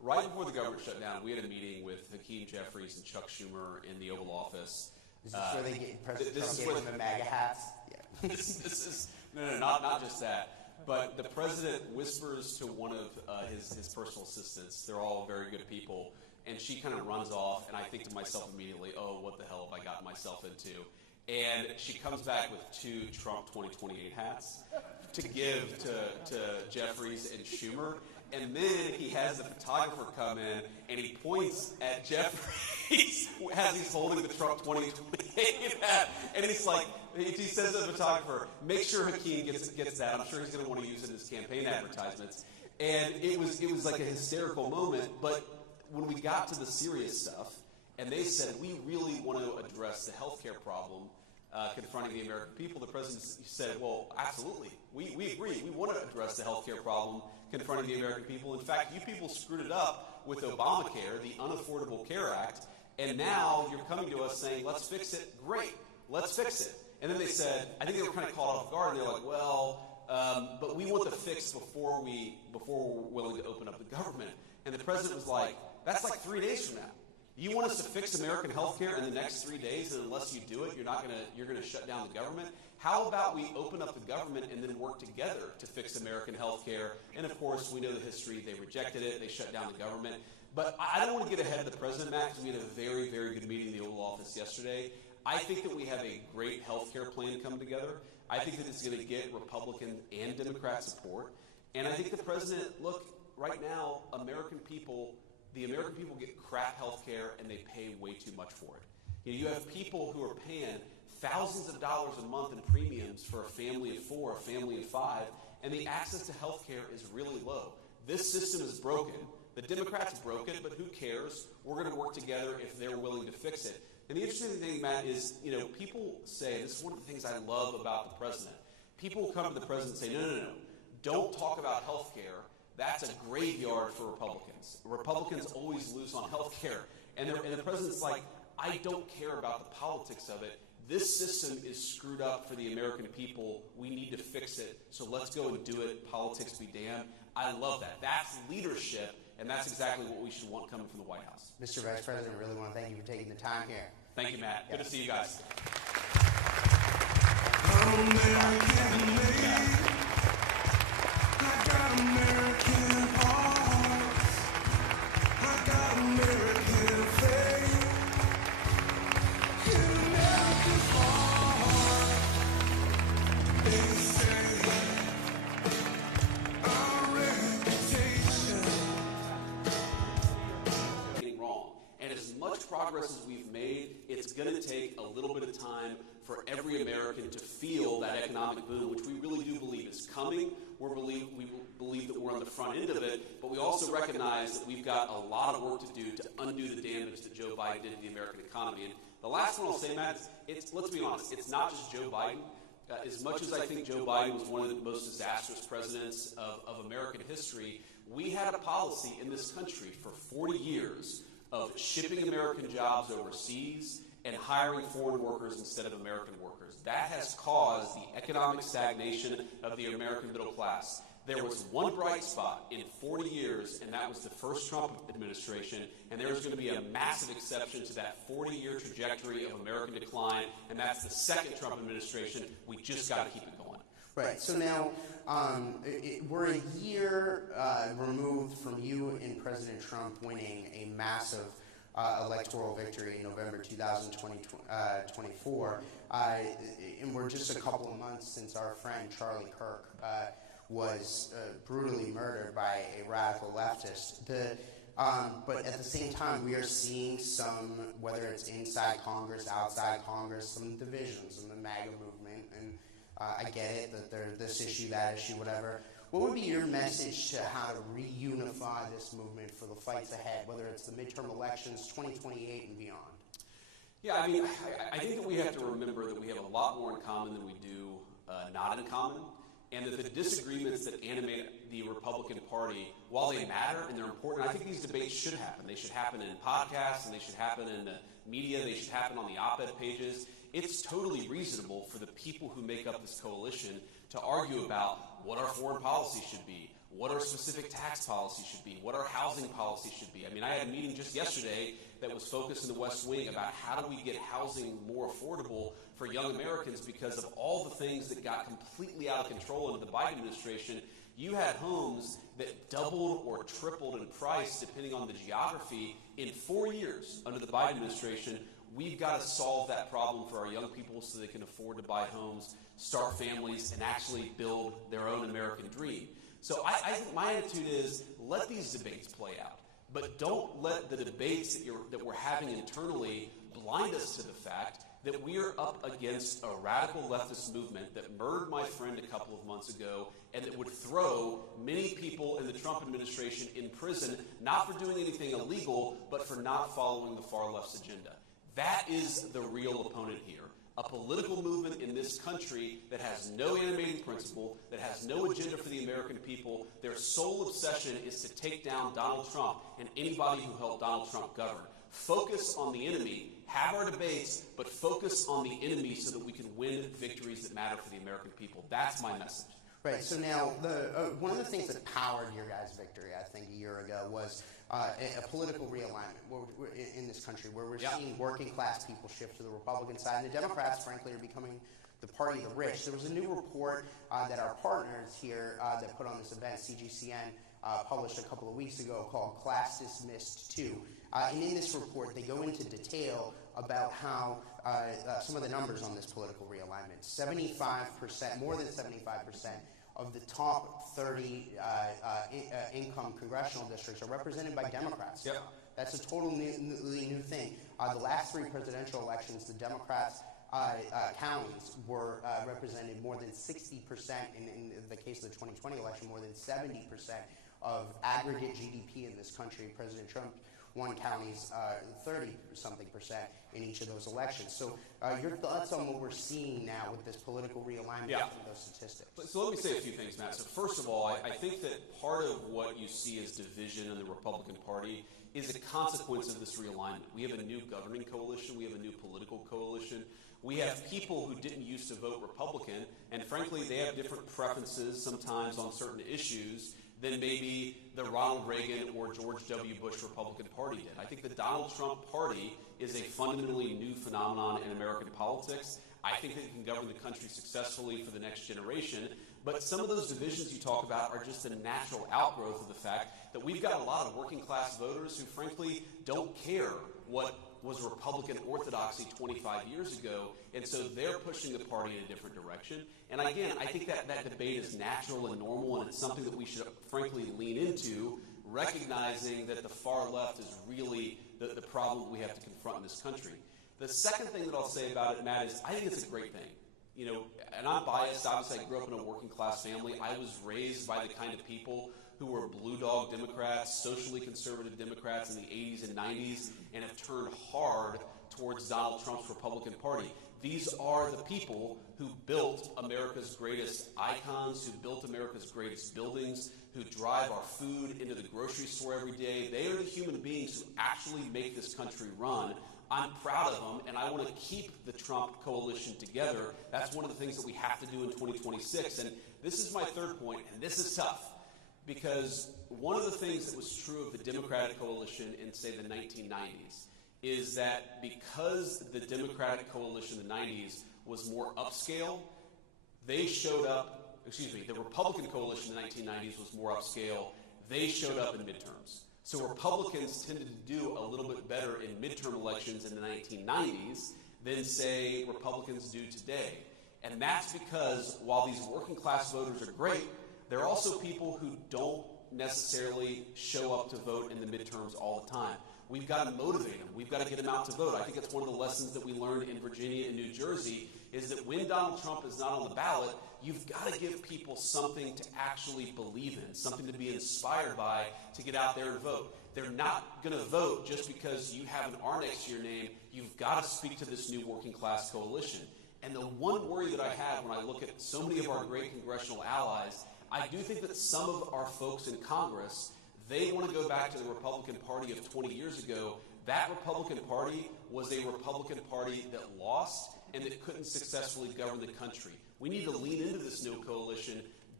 right before the government shut down, we had a meeting with Hakeem Jeffries and Chuck Schumer in the Oval Office. Is this where they get President Trump gave them the MAGA hats? Yeah. this is not just that. But the president whispers to one of his personal assistants. They're all very good people. And she kind of runs off, and I think to myself immediately, oh, what the hell have I gotten myself into? And she comes back with 2 Trump 2028 hats to give to Jeffries and Schumer. And then he has the photographer come in, and he points at Jeffries as he's holding the Trump 2028 hat. And he's like, he says to the photographer, make sure Hakeem gets that. I'm sure he's going to want to use it in his campaign advertisements. And it was like a hysterical moment. But when we got to the serious stuff, and they said, we really want to address the healthcare problem confronting the American people, the president said, well, absolutely. We agree. We want to address the healthcare problem confronting the American people. In fact, you people screwed it up with Obamacare, the Unaffordable Care Act, and now you're coming to us saying, let's fix it. Great. Let's fix it. And then they said, I think they were kind of caught off guard, and they're like, well, but we want the fix before we're willing to open up the government. And the president was like, that's like 3 days from now. You want us to fix American health care in the next 3 days, and unless you do it, you're gonna shut down the government? How about we open up the government and then work together to fix American health care? And of course, we know the history. They rejected it. They shut down the government. But I don't want to get ahead of the president, Matt, because we had a very, very good meeting in the Oval Office yesterday. I think that we have a great health care plan come together. I think that it's going to get Republican and Democrat support. And I think the president, look, right now, the American people get crap health care and they pay way too much for it. You have people who are paying thousands of dollars a month in premiums for a family of 4, a family of 5, and the access to health care is really low. This system is broken. The Democrats broke it, but who cares? We're going to work together if they're willing to fix it. And the interesting thing, Matt, is, people say, this is one of the things I love about the president. People come to the president and say, no. Don't talk about health care. That's a graveyard for Republicans. Republicans always lose on health care. And the president's like, I don't care about the politics of it. This system is screwed up for the American people. We need to fix it. So let's go and do it. Politics be damned. I love that. That's leadership, and that's exactly what we should want coming from the White House. Mr. Vice President, I really want to thank you for taking the time here. Thank you, Matt. Good to see you guys. American made. I got American hearts. I got American faith. In America's heart, they say our reputation. Getting wrong. And as much progress as we've made, it's going to take a little bit of time for every American to feel that economic boom, which we really do believe is coming. We believe that we're on the front end of it, but we also recognize that we've got a lot of work to do to undo the damage that Joe Biden did to the American economy. And the last one I'll say, Matt, let's be honest, it's not just Joe Biden. As much as I think Joe Biden was one of the most disastrous presidents of American history, we had a policy in this country for 40 years of shipping American jobs overseas and hiring foreign workers instead of American workers. That has caused the economic stagnation of the American middle class. There was one bright spot in 40 years, and that was the first Trump administration, and there's going to be a massive exception to that 40-year trajectory of American decline, and that's the second Trump administration. We just got to keep it going. Right. So now we're a year removed from you and President Trump winning a massive electoral victory in November 2024. And we're just a couple of months since our friend Charlie Kirk was brutally murdered by a radical leftist. But at the same time, we are seeing some, whether it's inside Congress, outside Congress, some divisions in the MAGA movement. And I get it that there's this issue, that issue, whatever. What would be your message to how to reunify this movement for the fights ahead, whether it's the midterm elections, 2028 and beyond? Yeah, I mean, I think that we have to remember that we have a lot more in common than we do not in common, and that the disagreements that animate the Republican Party, while they matter and they're important, I think these debates should happen. They should happen in podcasts, and they should happen in the media, they should happen on the op-ed pages. It's totally reasonable for the people who make up this coalition to argue about what our foreign policy should be, what our specific tax policy should be, what our housing policy should be. I mean, I had a meeting just yesterday that was focused in the West Wing about how do we get housing more affordable for young Americans because of all the things that got completely out of control under the Biden administration. You had homes that doubled or tripled in price depending on the geography in 4 years under the Biden administration. We've got to solve that problem for our young people so they can afford to buy homes, start families, and actually build their own American dream. So I think my attitude is let these debates play out, but don't let the debates that we're having internally blind us to the fact that we are up against a radical leftist movement that murdered my friend a couple of months ago and that would throw many people in the Trump administration in prison, not for doing anything illegal, but for not following the far left's agenda. That is the real opponent here. A political movement in this country that has no animating principle, that has no agenda for the American people. Their sole obsession is to take down Donald Trump and anybody who helped Donald Trump govern. Focus on the enemy, have our debates, but focus on the enemy so that we can win victories that matter for the American people. That's my message. Right. So now, one of the things that powered your guys' victory, I think, a year ago was a political realignment in this country, where we're seeing working class people shift to the Republican side, and the Democrats, frankly, are becoming the party of the rich. There was a new report that our partners here that put on this event, CGCN, published a couple of weeks ago called Class Dismissed 2. And in this report, they go into detail about how some of the numbers on this political realignment. 75%, more than 75% of the top 30 income congressional districts are represented by Democrats. Yep. That's a totally new thing. The last three presidential elections, the Democrats' counties were represented more than 60%, in the case of the 2020 election, more than 70% of aggregate GDP in this country. President Trump won counties 30-something% in each of those elections. So your thoughts on what we're seeing now with this political realignment from those statistics? So let me say a few things, Matt. So first of all, I think that part of what you see as division in the Republican Party is a consequence of this realignment. We have a new governing coalition. We have a new political coalition. We have people who didn't used to vote Republican, and frankly, they have different preferences sometimes on certain issues than maybe the Ronald Reagan or George W. Bush Republican Party did. I think the Donald Trump Party is a fundamentally new phenomenon in American politics. I think that it can govern the country successfully for the next generation. But some of those divisions you talk about are just a natural outgrowth of the fact that we've got a lot of working class voters who frankly don't care what was Republican orthodoxy 25 years ago, and so they're pushing the party in a different direction. And again, I think that debate is natural and normal, and it's something that we should frankly lean into, recognizing that the far left is really the problem we have to confront in this country. The second thing that I'll say about it, Matt, is I think it's a great thing. You know, and I'm biased. Obviously, I grew up in a working class family. I was raised by the kind of people who were blue dog Democrats, socially conservative Democrats in the 80s and 90s, and have turned hard towards Donald Trump's Republican Party. These are the people who built America's greatest icons, who built America's greatest buildings, who drive our food into the grocery store every day. They are the human beings who actually make this country run. I'm proud of them, and I want to keep the Trump coalition together. That's one of the things that we have to do in 2026. And this is my third point, and this is tough, because one of the things that was true of the Democratic coalition in, say, the 1990s is that because the Democratic coalition in the 90s was more upscale, they showed up, the Republican coalition in the 1990s was more upscale, they showed up in midterms. So Republicans tended to do a little bit better in midterm elections in the 1990s than, say, Republicans do today. And that's because while these working class voters are great, there are also people who don't necessarily show up to vote in the midterms all the time. We've got to motivate them. We've got to get them out to vote. I think it's one of the lessons that we learned in Virginia and New Jersey is that when Donald Trump is not on the ballot, you've got to give people something to actually believe in, something to be inspired by to get out there and vote. They're not going to vote just because you have an R next to your name. You've got to speak to this new working class coalition. And the one worry that I have when I look at so many of our great congressional allies, I do think that some of our folks in Congress, they want to go back to the Republican Party of 20 years ago. That Republican Party was a Republican Party that lost and that couldn't successfully govern the country. We need to lean into this new coalition,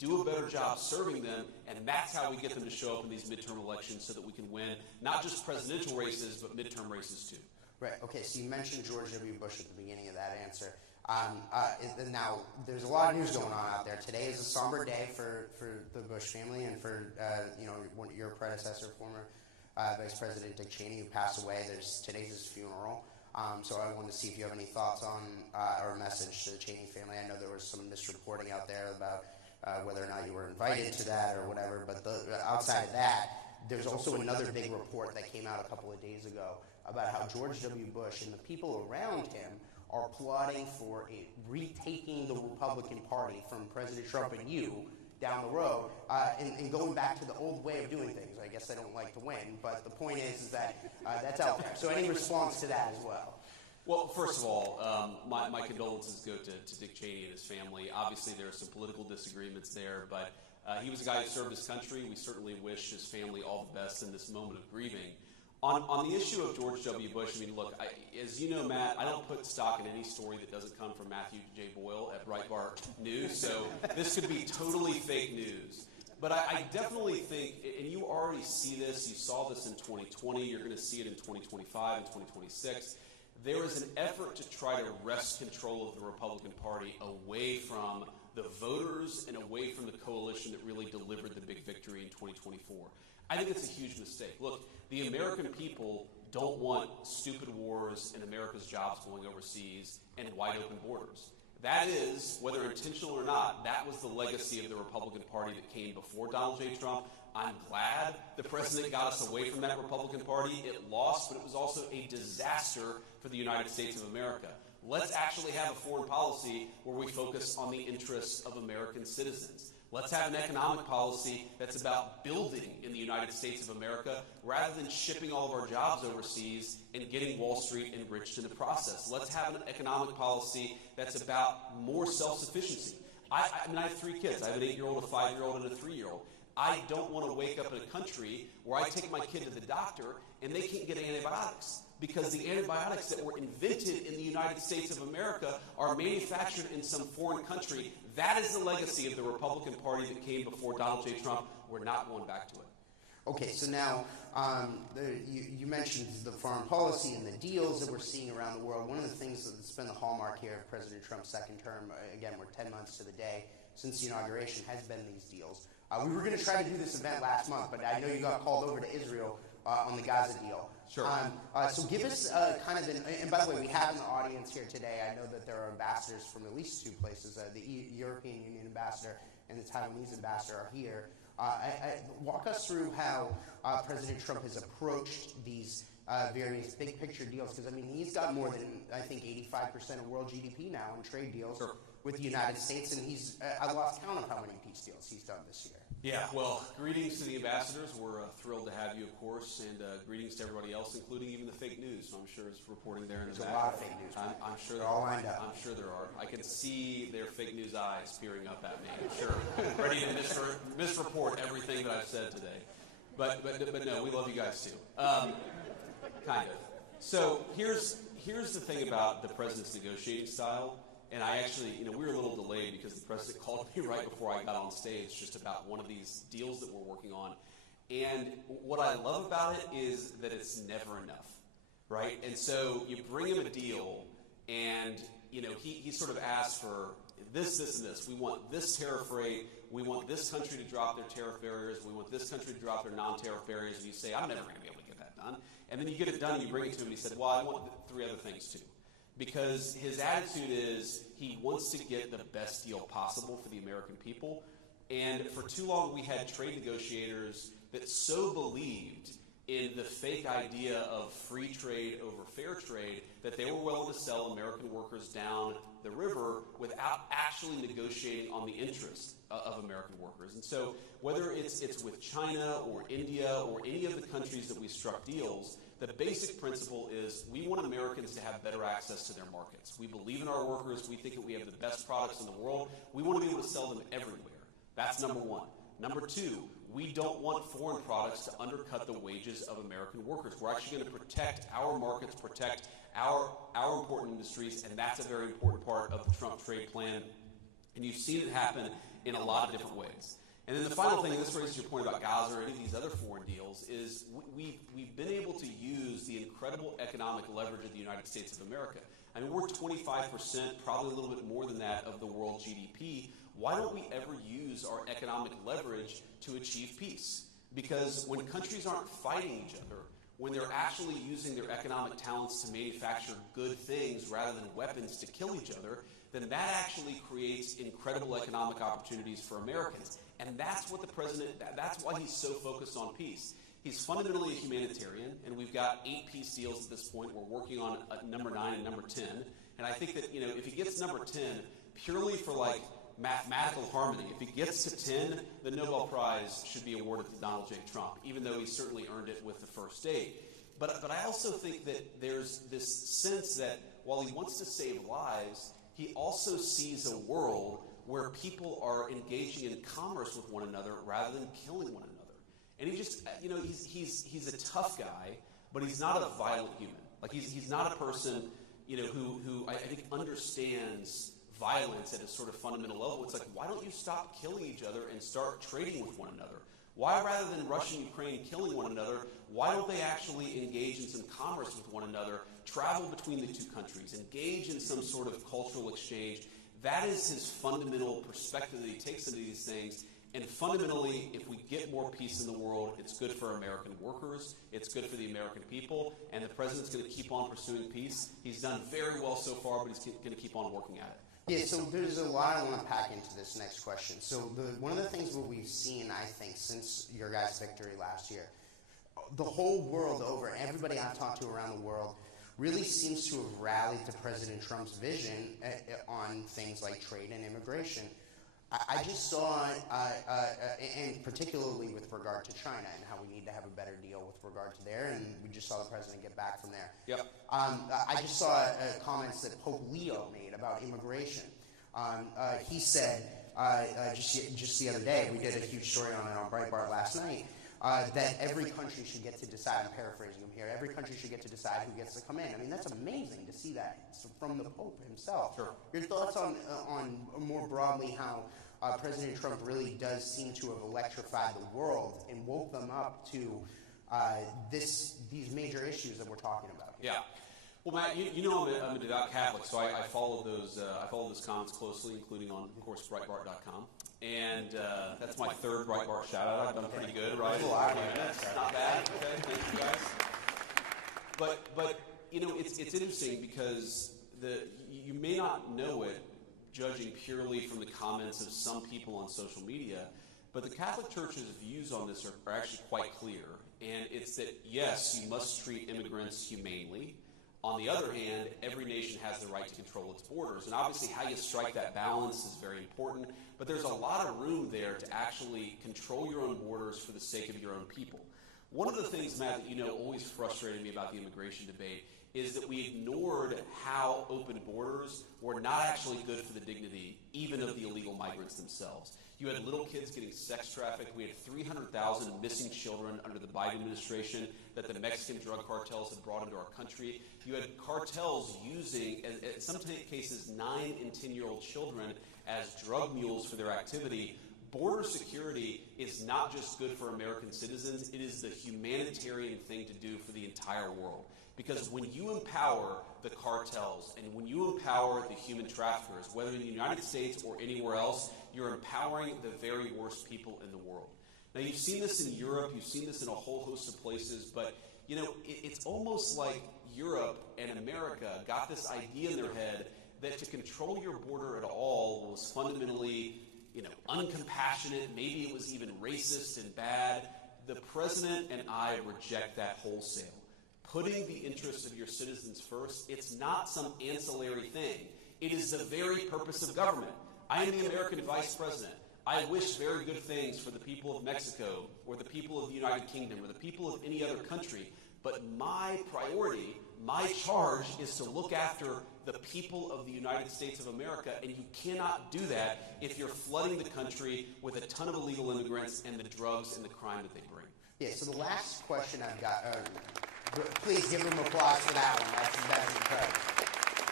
do a better job serving them, and that's how we get them to show up in these midterm elections so that we can win not just presidential races, but midterm races too. Right. Okay. So you mentioned George W. Bush at the beginning of that answer. Now, there's a lot of news going on out there. Today is a somber day for the Bush family and for your predecessor, former Vice President Dick Cheney, who passed away. Today's his funeral. So I wanted to see if you have any thoughts on or a message to the Cheney family. I know there was some misreporting out there about whether or not you were invited to that or whatever. But outside of that, there's also another big report that came out a couple of days ago about how George W. Bush and the people around him are plotting for retaking the Republican Party from President Trump and you down the road and going back to the old way of doing things. I guess I don't like to win, but the point is that that's out there. So any response to that as well? Well, first of all, my condolences go to Dick Cheney and his family. Obviously, there are some political disagreements there, but he was a guy who served his country. We certainly wish his family all the best in this moment of grieving. On the issue of George W. Bush, I mean, look, as you know, Matt, I don't put stock in any story that doesn't come from Matthew J. Boyle at Breitbart News, so this could be totally fake news. But I definitely think, and you already see this, you saw this in 2020, you're going to see it in 2025 and 2026, there is an effort to try to wrest control of the Republican Party away from the voters and away from the coalition that really delivered the big victory in 2024. I think it's a huge mistake. Look, the American people don't want stupid wars and America's jobs going overseas and wide open borders. That is, whether intentional or not, that was the legacy of the Republican Party that came before Donald J. Trump. I'm glad the president got us away from that Republican Party. It lost, but it was also a disaster for the United States of America. Let's actually have a foreign policy where we focus on the interests of American citizens. Let's have an economic policy that's about building in the United States of America rather than shipping all of our jobs overseas and getting Wall Street enriched in the process. Let's have an economic policy that's about more self-sufficiency. I mean, I have 3 kids. I have an 8-year-old, a 5-year-old, and a 3-year-old. I don't want to wake up in a country where I take my kid to the doctor and they can't get antibiotics because the antibiotics that were invented in the United States of America are manufactured in some foreign country. That is the legacy of the Republican Party that came before Donald J. Trump. We're not going back to it. Okay, so now you mentioned the foreign policy and the deals that we're seeing around the world. One of the things that's been the hallmark here of President Trump's second term, again, we're 10 months to the day since the inauguration, has been these deals. We were going to try to do this event last month, but I know you got called over to Israel on the Gaza deal. Sure. So give us kind of and by the way, we have in the audience here today, I know that there are ambassadors from at least 2 places. The European Union ambassador and the Taiwanese ambassador are here. Walk us through how President Trump has approached these various big picture deals, because I mean, he's got more than, I think, 85% of world GDP now in trade deals with the United States, and he's I lost count of how many peace deals he's done this year. Yeah, well, greetings to the ambassadors. We're thrilled to have you, of course, and greetings to everybody else, including even the fake news. So I'm sure it's reporting there in the back. There's a lot of fake news. I'm sure they're all lined up. I'm sure there are. I can see their fake news eyes peering up at me. I'm sure, ready to misreport everything that I've said today. But no, we love you guys too. Kind of. So here's the thing about the president's negotiating style. And I actually, we were a little delayed because the president called me right before I got on stage just about one of these deals that we're working on. And what I love about it is that it's never enough, right? And so you bring him a deal and, he sort of asks for this, and this. We want this tariff rate. We want this country to drop their tariff barriers. We want this country to drop their non-tariff barriers. And you say, I'm never going to be able to get that done. And then you get it done and you bring it to him and he said, well, I want 3 other things too. Because his attitude is he wants to get the best deal possible for the American people. And for too long, we had trade negotiators that so believed in the fake idea of free trade over fair trade that they were willing to sell American workers down the river without actually negotiating on the interests of American workers. And so whether it's with China or India or any of the countries that we struck deals, the basic principle is we want Americans to have better access to their markets. We believe in our workers. We think that we have the best products in the world. We want to be able to sell them everywhere. That's number 1. Number 2, we don't want foreign products to undercut the wages of American workers. We're actually going to protect our markets, protect our important industries, and that's a very important part of the Trump trade plan. And you've seen it happen in a lot of different ways. And then the final thing, and this raises your point about Gaza or any of these other foreign deals, is we've been able to use the incredible economic leverage of the United States of America. I mean, we're 25%, probably a little bit more than that, of the world GDP. Why don't we ever use our economic leverage to achieve peace? Because when countries aren't fighting each other, when they're actually using their economic talents to manufacture good things rather than weapons to kill each other, then that actually creates incredible economic opportunities for Americans. And that's what the president, that's why he's so focused on peace. He's fundamentally a humanitarian, and we've got 8 peace deals at this point. We're working on number 9 and number 10. And I think that, if he gets number 10, purely for like mathematical harmony, if he gets to 10, the Nobel Prize should be awarded to Donald J. Trump, even though he certainly earned it with the first 8. But I also think that there's this sense that while he wants to save lives, he also sees a world where people are engaging in commerce with one another rather than killing one another. And he just, he's a tough guy, but he's not a violent human. Like he's not a person, who I think understands violence at a sort of fundamental level. It's like, why don't you stop killing each other and start trading with one another? Why, rather than Russia and Ukraine killing one another, why don't they actually engage in some commerce with one another, travel between the two countries, engage in some sort of cultural exchange? That is his fundamental perspective that he takes into these things. And fundamentally, if we get more peace in the world, it's good for American workers, it's good for the American people, and the president's going to keep on pursuing peace. He's done very well so far, but he's going to keep on working at it. Yeah, so there's a lot I want to pack into this next question. So one of the things that we've seen, I think, since your guys' victory last year, the whole world over, everybody I've talked to around the world, really seems to have rallied to President Trump's vision on things like trade and immigration. I just saw, and particularly with regard to China and how we need to have a better deal with regard to there, and we just saw the president get back from there. Yep. I just saw comments that Pope Leo made about immigration. He said, just the other day, we did a huge story on it on Breitbart last night, that every country should get to decide, I'm paraphrasing him here, every country should get to decide who gets to come in. I mean, that's amazing to see that from the Pope himself. Sure. Your thoughts on more broadly how President Trump really does seem to have electrified the world and woke them up to these major issues that we're talking about here. Yeah. Well, Matt, I'm a devout Catholic, so I followed those comments closely, including on, of course, Breitbart.com. And that's my 3rd Breitbart shout-out. I've done pretty good, right? Not bad. Okay, thank you guys. But it's interesting because you may not know it, judging purely from the comments of some people on social media, but the Catholic Church's views on this are actually quite clear. And it's that, yes, you must treat immigrants humanely. On the other hand, every nation has the right to control its borders. And obviously how you strike that balance is very important. But there's a lot of room there to actually control your own borders for the sake of your own people. One of the things, Matt, that always frustrated me about the immigration debate is that we ignored how open borders were not actually good for the dignity even of the illegal migrants themselves. You had little kids getting sex trafficked. We had 300,000 missing children under the Biden administration that the Mexican drug cartels had brought into our country. You had cartels using, in some cases, 9 and 10-year-old children as drug mules for their activity. Border security is not just good for American citizens, it is the humanitarian thing to do for the entire world. Because when you empower the cartels and when you empower the human traffickers, whether in the United States or anywhere else, you're empowering the very worst people in the world. Now, you've seen this in Europe, you've seen this in a whole host of places, but it's almost like Europe and America got this idea in their head that to control your border at all was fundamentally uncompassionate, maybe it was even racist and bad. The president and I reject that wholesale. Putting the interests of your citizens first, it's not some ancillary thing. It is the very purpose of government. I am the American vice president. I wish very good things for the people of Mexico or the people of the United Kingdom or the people of any other country. But my priority, my charge is to look after the people of the United States of America, and you cannot do that if you're flooding the country with a ton of illegal immigrants and the drugs and the crime that they bring. Yeah, so the last question I've got, please give them applause for that one. That's incredible.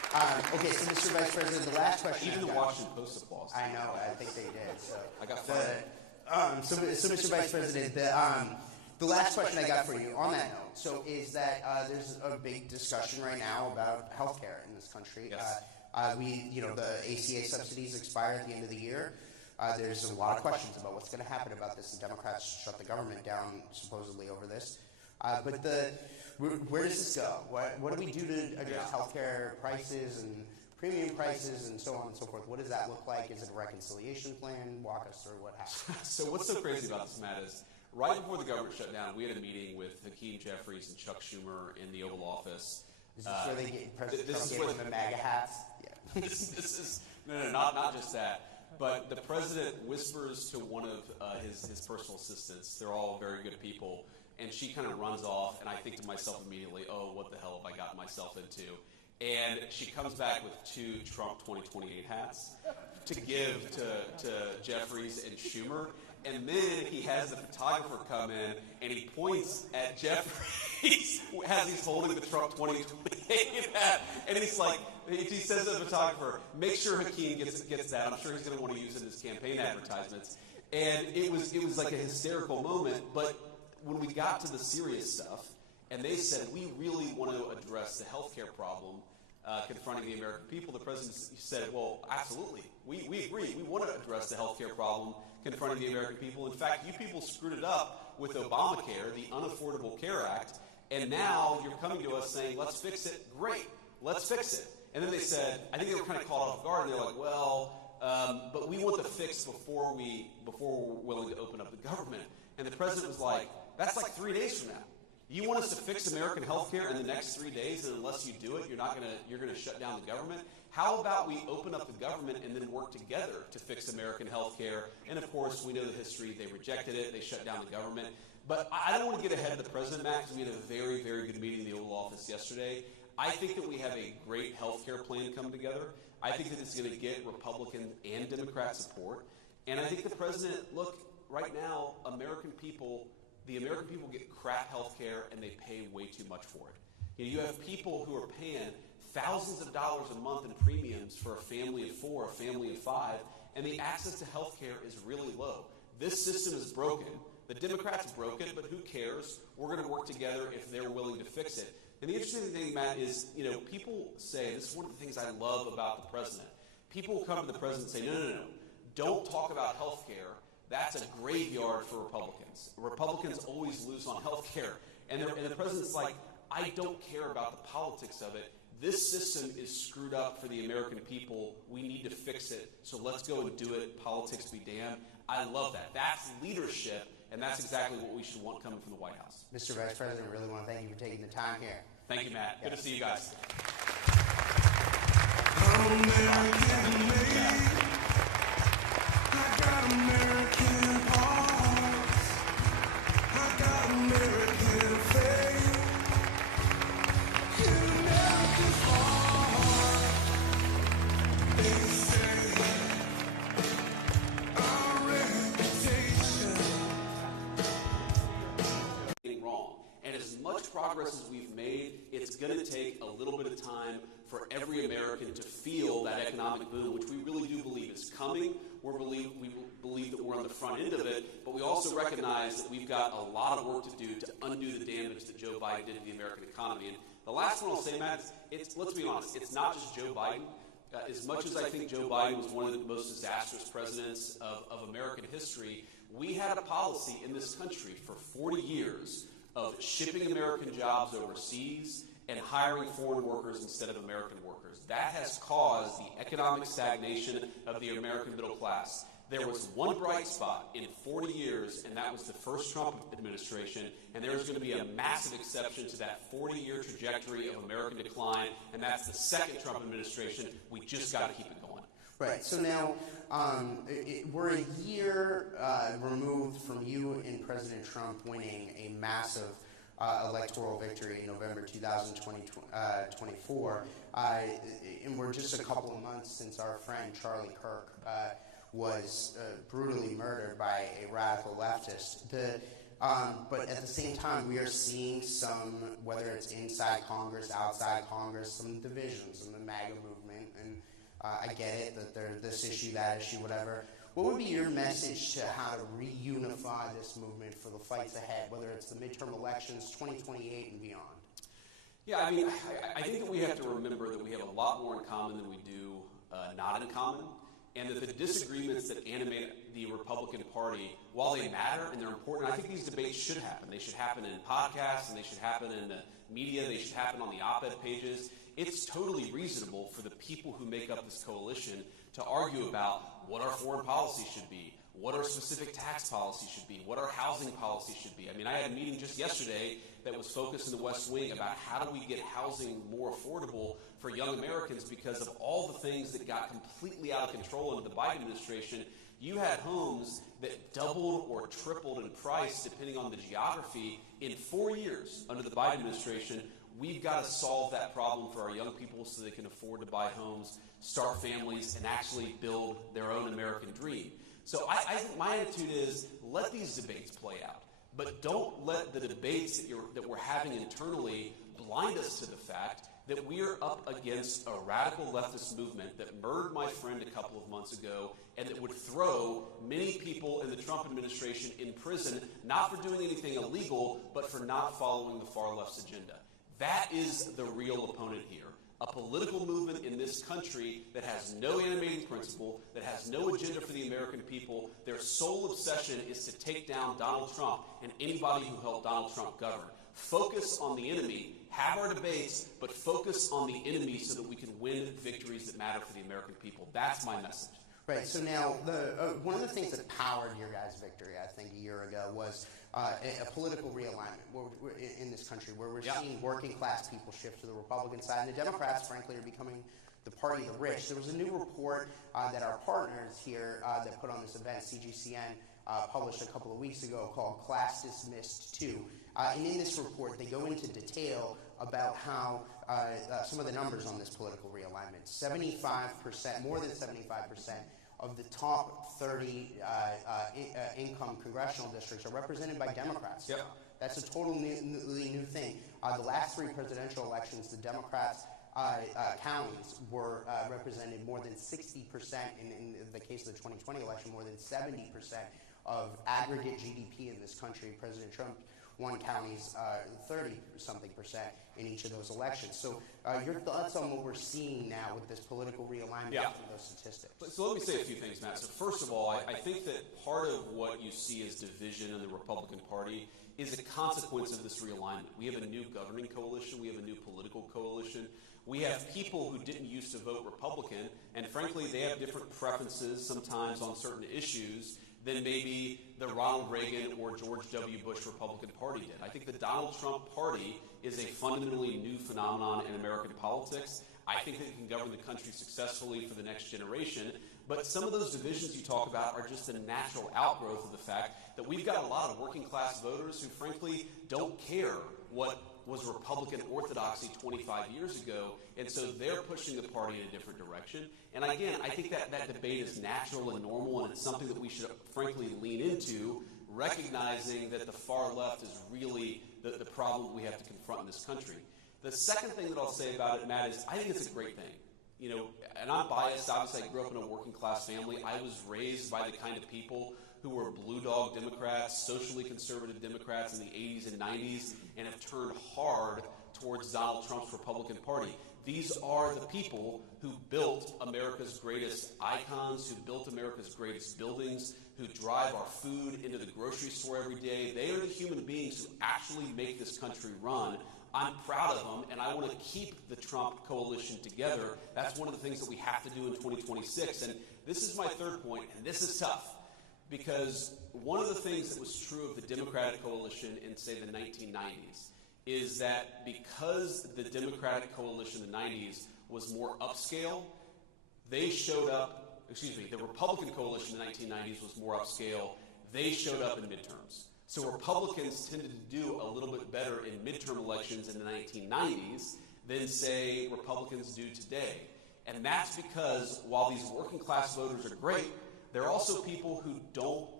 Okay, so Mr. Vice President, the last question. Even the Washington Post applause. I know, I think they did. So I got fired. So, Mr. Vice President, the last question I got for you on that note, so is that there's a big discussion right now about healthcare in this country. Yes. The ACA subsidies expire at the end of the year. There's a lot of questions about what's going to happen about this. The Democrats shut the government down supposedly over this. Where does this go? What do we do to address healthcare prices and premium prices and so on and so forth? What does that look like? Is it a reconciliation plan? Walk us through what happened. So what's so crazy about this, Matt, is right before the government shut down, we had a meeting with Hakeem Jeffries and Chuck Schumer in the Oval Office. Is this where they get President this Trump is gave where them the MAGA hats? Yeah. this is not just that. But the president whispers to one of his personal assistants. They're all very good people. And she kind of runs off, and I think to myself immediately, oh, what the hell have I gotten myself into? And she comes back with 2 Trump 2028 hats to give to Jeffries and Schumer. And then he has the photographer come in, and he points at Jeffries as he's holding the Trump 2028 hat. And he's like, he says to the photographer, make sure Hakeem gets that. I'm sure he's going to want to use it in his campaign advertisements. And it was like a hysterical moment. But when we got to the serious stuff, and they said, we really want to address the healthcare problem confronting the American people, the president said, well, absolutely. We agree. We want to address the healthcare problem confronting the American people. In fact, you people screwed it up with Obamacare, the Unaffordable Care Act, and now you're coming to us saying, let's fix it. Great. Let's fix it. And then they said, I think they were kind of caught off guard, and they're like, well, but we want the fix before we're willing to open up the government. And the president was like, that's like 3 days from now. You want us to fix American health care in the next 3 days, and unless you do it, you're gonna shut down the government? How about we open up the government and then work together to fix American health care? And of course, we know the history. They rejected it. They shut down the government. But I don't want to get ahead of the president, Matt, because we had a very, very good meeting in the Oval Office yesterday. I think that we have a great health care plan come together. I think that it's going to get Republican and Democrat support. And I think the president, look, right now, the American people get crap health care, and they pay way too much for it. You have people who are paying thousands of dollars a month in premiums for a family of 4, a family of 5, and the access to health care is really low. This system is broken. The Democrats broke it, but who cares? We're going to work together if they're willing to fix it. And the interesting thing, Matt, is, people say, this is one of the things I love about the president. People will come to the president and say, no. Don't talk about health care. That's a graveyard for Republicans. Republicans always lose on health care. And the president's like, I don't care about the politics of it. This system is screwed up for the American people. We need to fix it. So let's go and do it. Politics be damned. I love that. That's leadership, and that's exactly what we should want coming from the White House. Mr. Vice President, I really want to thank you for taking the time here. Thank you, Matt. Good to see you guys. American made. I got American hearts. I got American faith. In America's heart, they say our reputation. Wrong. And as much progress as we've made, it's going to take a little bit of time for every American to feel that economic boom, which we really do believe is coming. We believe that we're on the front end of it, but we also recognize that we've got a lot of work to do to undo the damage that Joe Biden did to the American economy. And the last one I'll say, Matt, let's be honest, it's not just Joe Biden. As much as I think Joe Biden was one of the most disastrous presidents of American history, we had a policy in this country for 40 years of shipping American jobs overseas and hiring foreign workers instead of American workers. That has caused the economic stagnation of the American middle class. There was one bright spot in 40 years, and that was the first Trump administration, and there's going to be a massive exception to that 40-year trajectory of American decline, and that's the second Trump administration. We just got to keep it going. Right. So now we're a year removed from you and President Trump winning a massive electoral victory in November 2024. And we're just a couple of months since our friend Charlie Kirk was brutally murdered by a radical leftist. But at the same time, we are seeing some, whether it's inside Congress, outside Congress, some divisions in the MAGA movement. And I get it that there's this issue, that issue, whatever. What would be your message to how to reunify this movement for the fights ahead, whether it's the midterm elections, 2028 and beyond? Yeah, I mean, I think that we have to remember that we have a lot more in common than we do not in common, and that the disagreements that animate the Republican Party, while they matter and they're important, I think these debates should happen. They should happen in podcasts, and they should happen in the media, they should happen on the op-ed pages. It's totally reasonable for the people who make up this coalition to argue about what our foreign policy should be, what our specific tax policy should be, what our housing policy should be. I mean, I had a meeting just yesterday that was focused in the West Wing about how do we get housing more affordable for young Americans because of all the things that got completely out of control under the Biden administration. You had homes that doubled or tripled in price depending on the geography in 4 years under the Biden administration. We've got to solve that problem for our young people so they can afford to buy homes, start families, and actually build their own American dream. So I think my attitude is let these debates play out, but don't let the debates that we're having internally blind us to the fact that we are up against a radical leftist movement that murdered my friend a couple of months ago and that would throw many people in the Trump administration in prison, not for doing anything illegal, but for not following the far left's agenda. That is the real opponent here. A political movement in this country that has no animating principle, that has no agenda for the American people. Their sole obsession is to take down Donald Trump and anybody who helped Donald Trump govern. Focus on the enemy, have our debates, but focus on the enemy so that we can win victories that matter for the American people. That's my message. Right. So now, one of the things that powered your guys' victory, I think, a year ago was a political realignment in this country, where we're seeing working class people shift to the Republican side, and the Democrats, frankly, are becoming the party of the rich. There was a new report that our partners here that put on this event, CGCN, published a couple of weeks ago called Class Dismissed 2. And in this report, they go into detail about how some of the numbers on this political realignment, 75%, more than 75%, of the top 30 income congressional districts are represented by Democrats. Yep. That's a totally new thing. The last three presidential elections, the Democrats' counties were represented more than 60%, in the case of the 2020 election, more than 70% of aggregate GDP in this country. President Trump won counties 30-something% in each of those elections. So your thoughts on what we're seeing now with this political realignment from those statistics? So let me say a few things, Matt. So first of all, I think that part of what you see as division in the Republican Party is a consequence of this realignment. We have a new governing coalition. We have a new political coalition. We have people who didn't used to vote Republican, and frankly, they have different preferences sometimes on certain issues than maybe the Ronald Reagan or George W. Bush Republican Party did. I think the Donald Trump Party is a fundamentally new phenomenon in American politics. I think that it can govern the country successfully for the next generation. But some of those divisions you talk about are just a natural outgrowth of the fact that we've got a lot of working class voters who frankly don't care what was Republican orthodoxy 25 years ago, and so they're pushing the party in a different direction. And again, I think that debate is natural and normal, and it's something that we should frankly lean into, recognizing that the far left is really the problem we have to confront in this country. The second thing that I'll say about it, Matt, is I think it's a great thing. You know, and I'm biased. Obviously, I grew up in a working class family. I was raised by the kind of people who were blue dog Democrats, socially conservative Democrats in the 80s and 90s, and have turned hard towards Donald Trump's Republican Party. These are the people who built America's greatest icons, who built America's greatest buildings, who drive our food into the grocery store every day. They are the human beings who actually make this country run. I'm proud of them, and I want to keep the Trump coalition together. That's one of the things that we have to do in 2026. And this is my third point, and this is tough, because one of the things that was true of the Democratic coalition in, say, the 1990s is that because the Democratic coalition in the 90s was more upscale, they showed up, the Republican coalition in the 1990s was more upscale, they showed up in midterms. So Republicans tended to do a little bit better in midterm elections in the 1990s than, say, Republicans do today. And that's because while these working class voters are great, they're also people who don't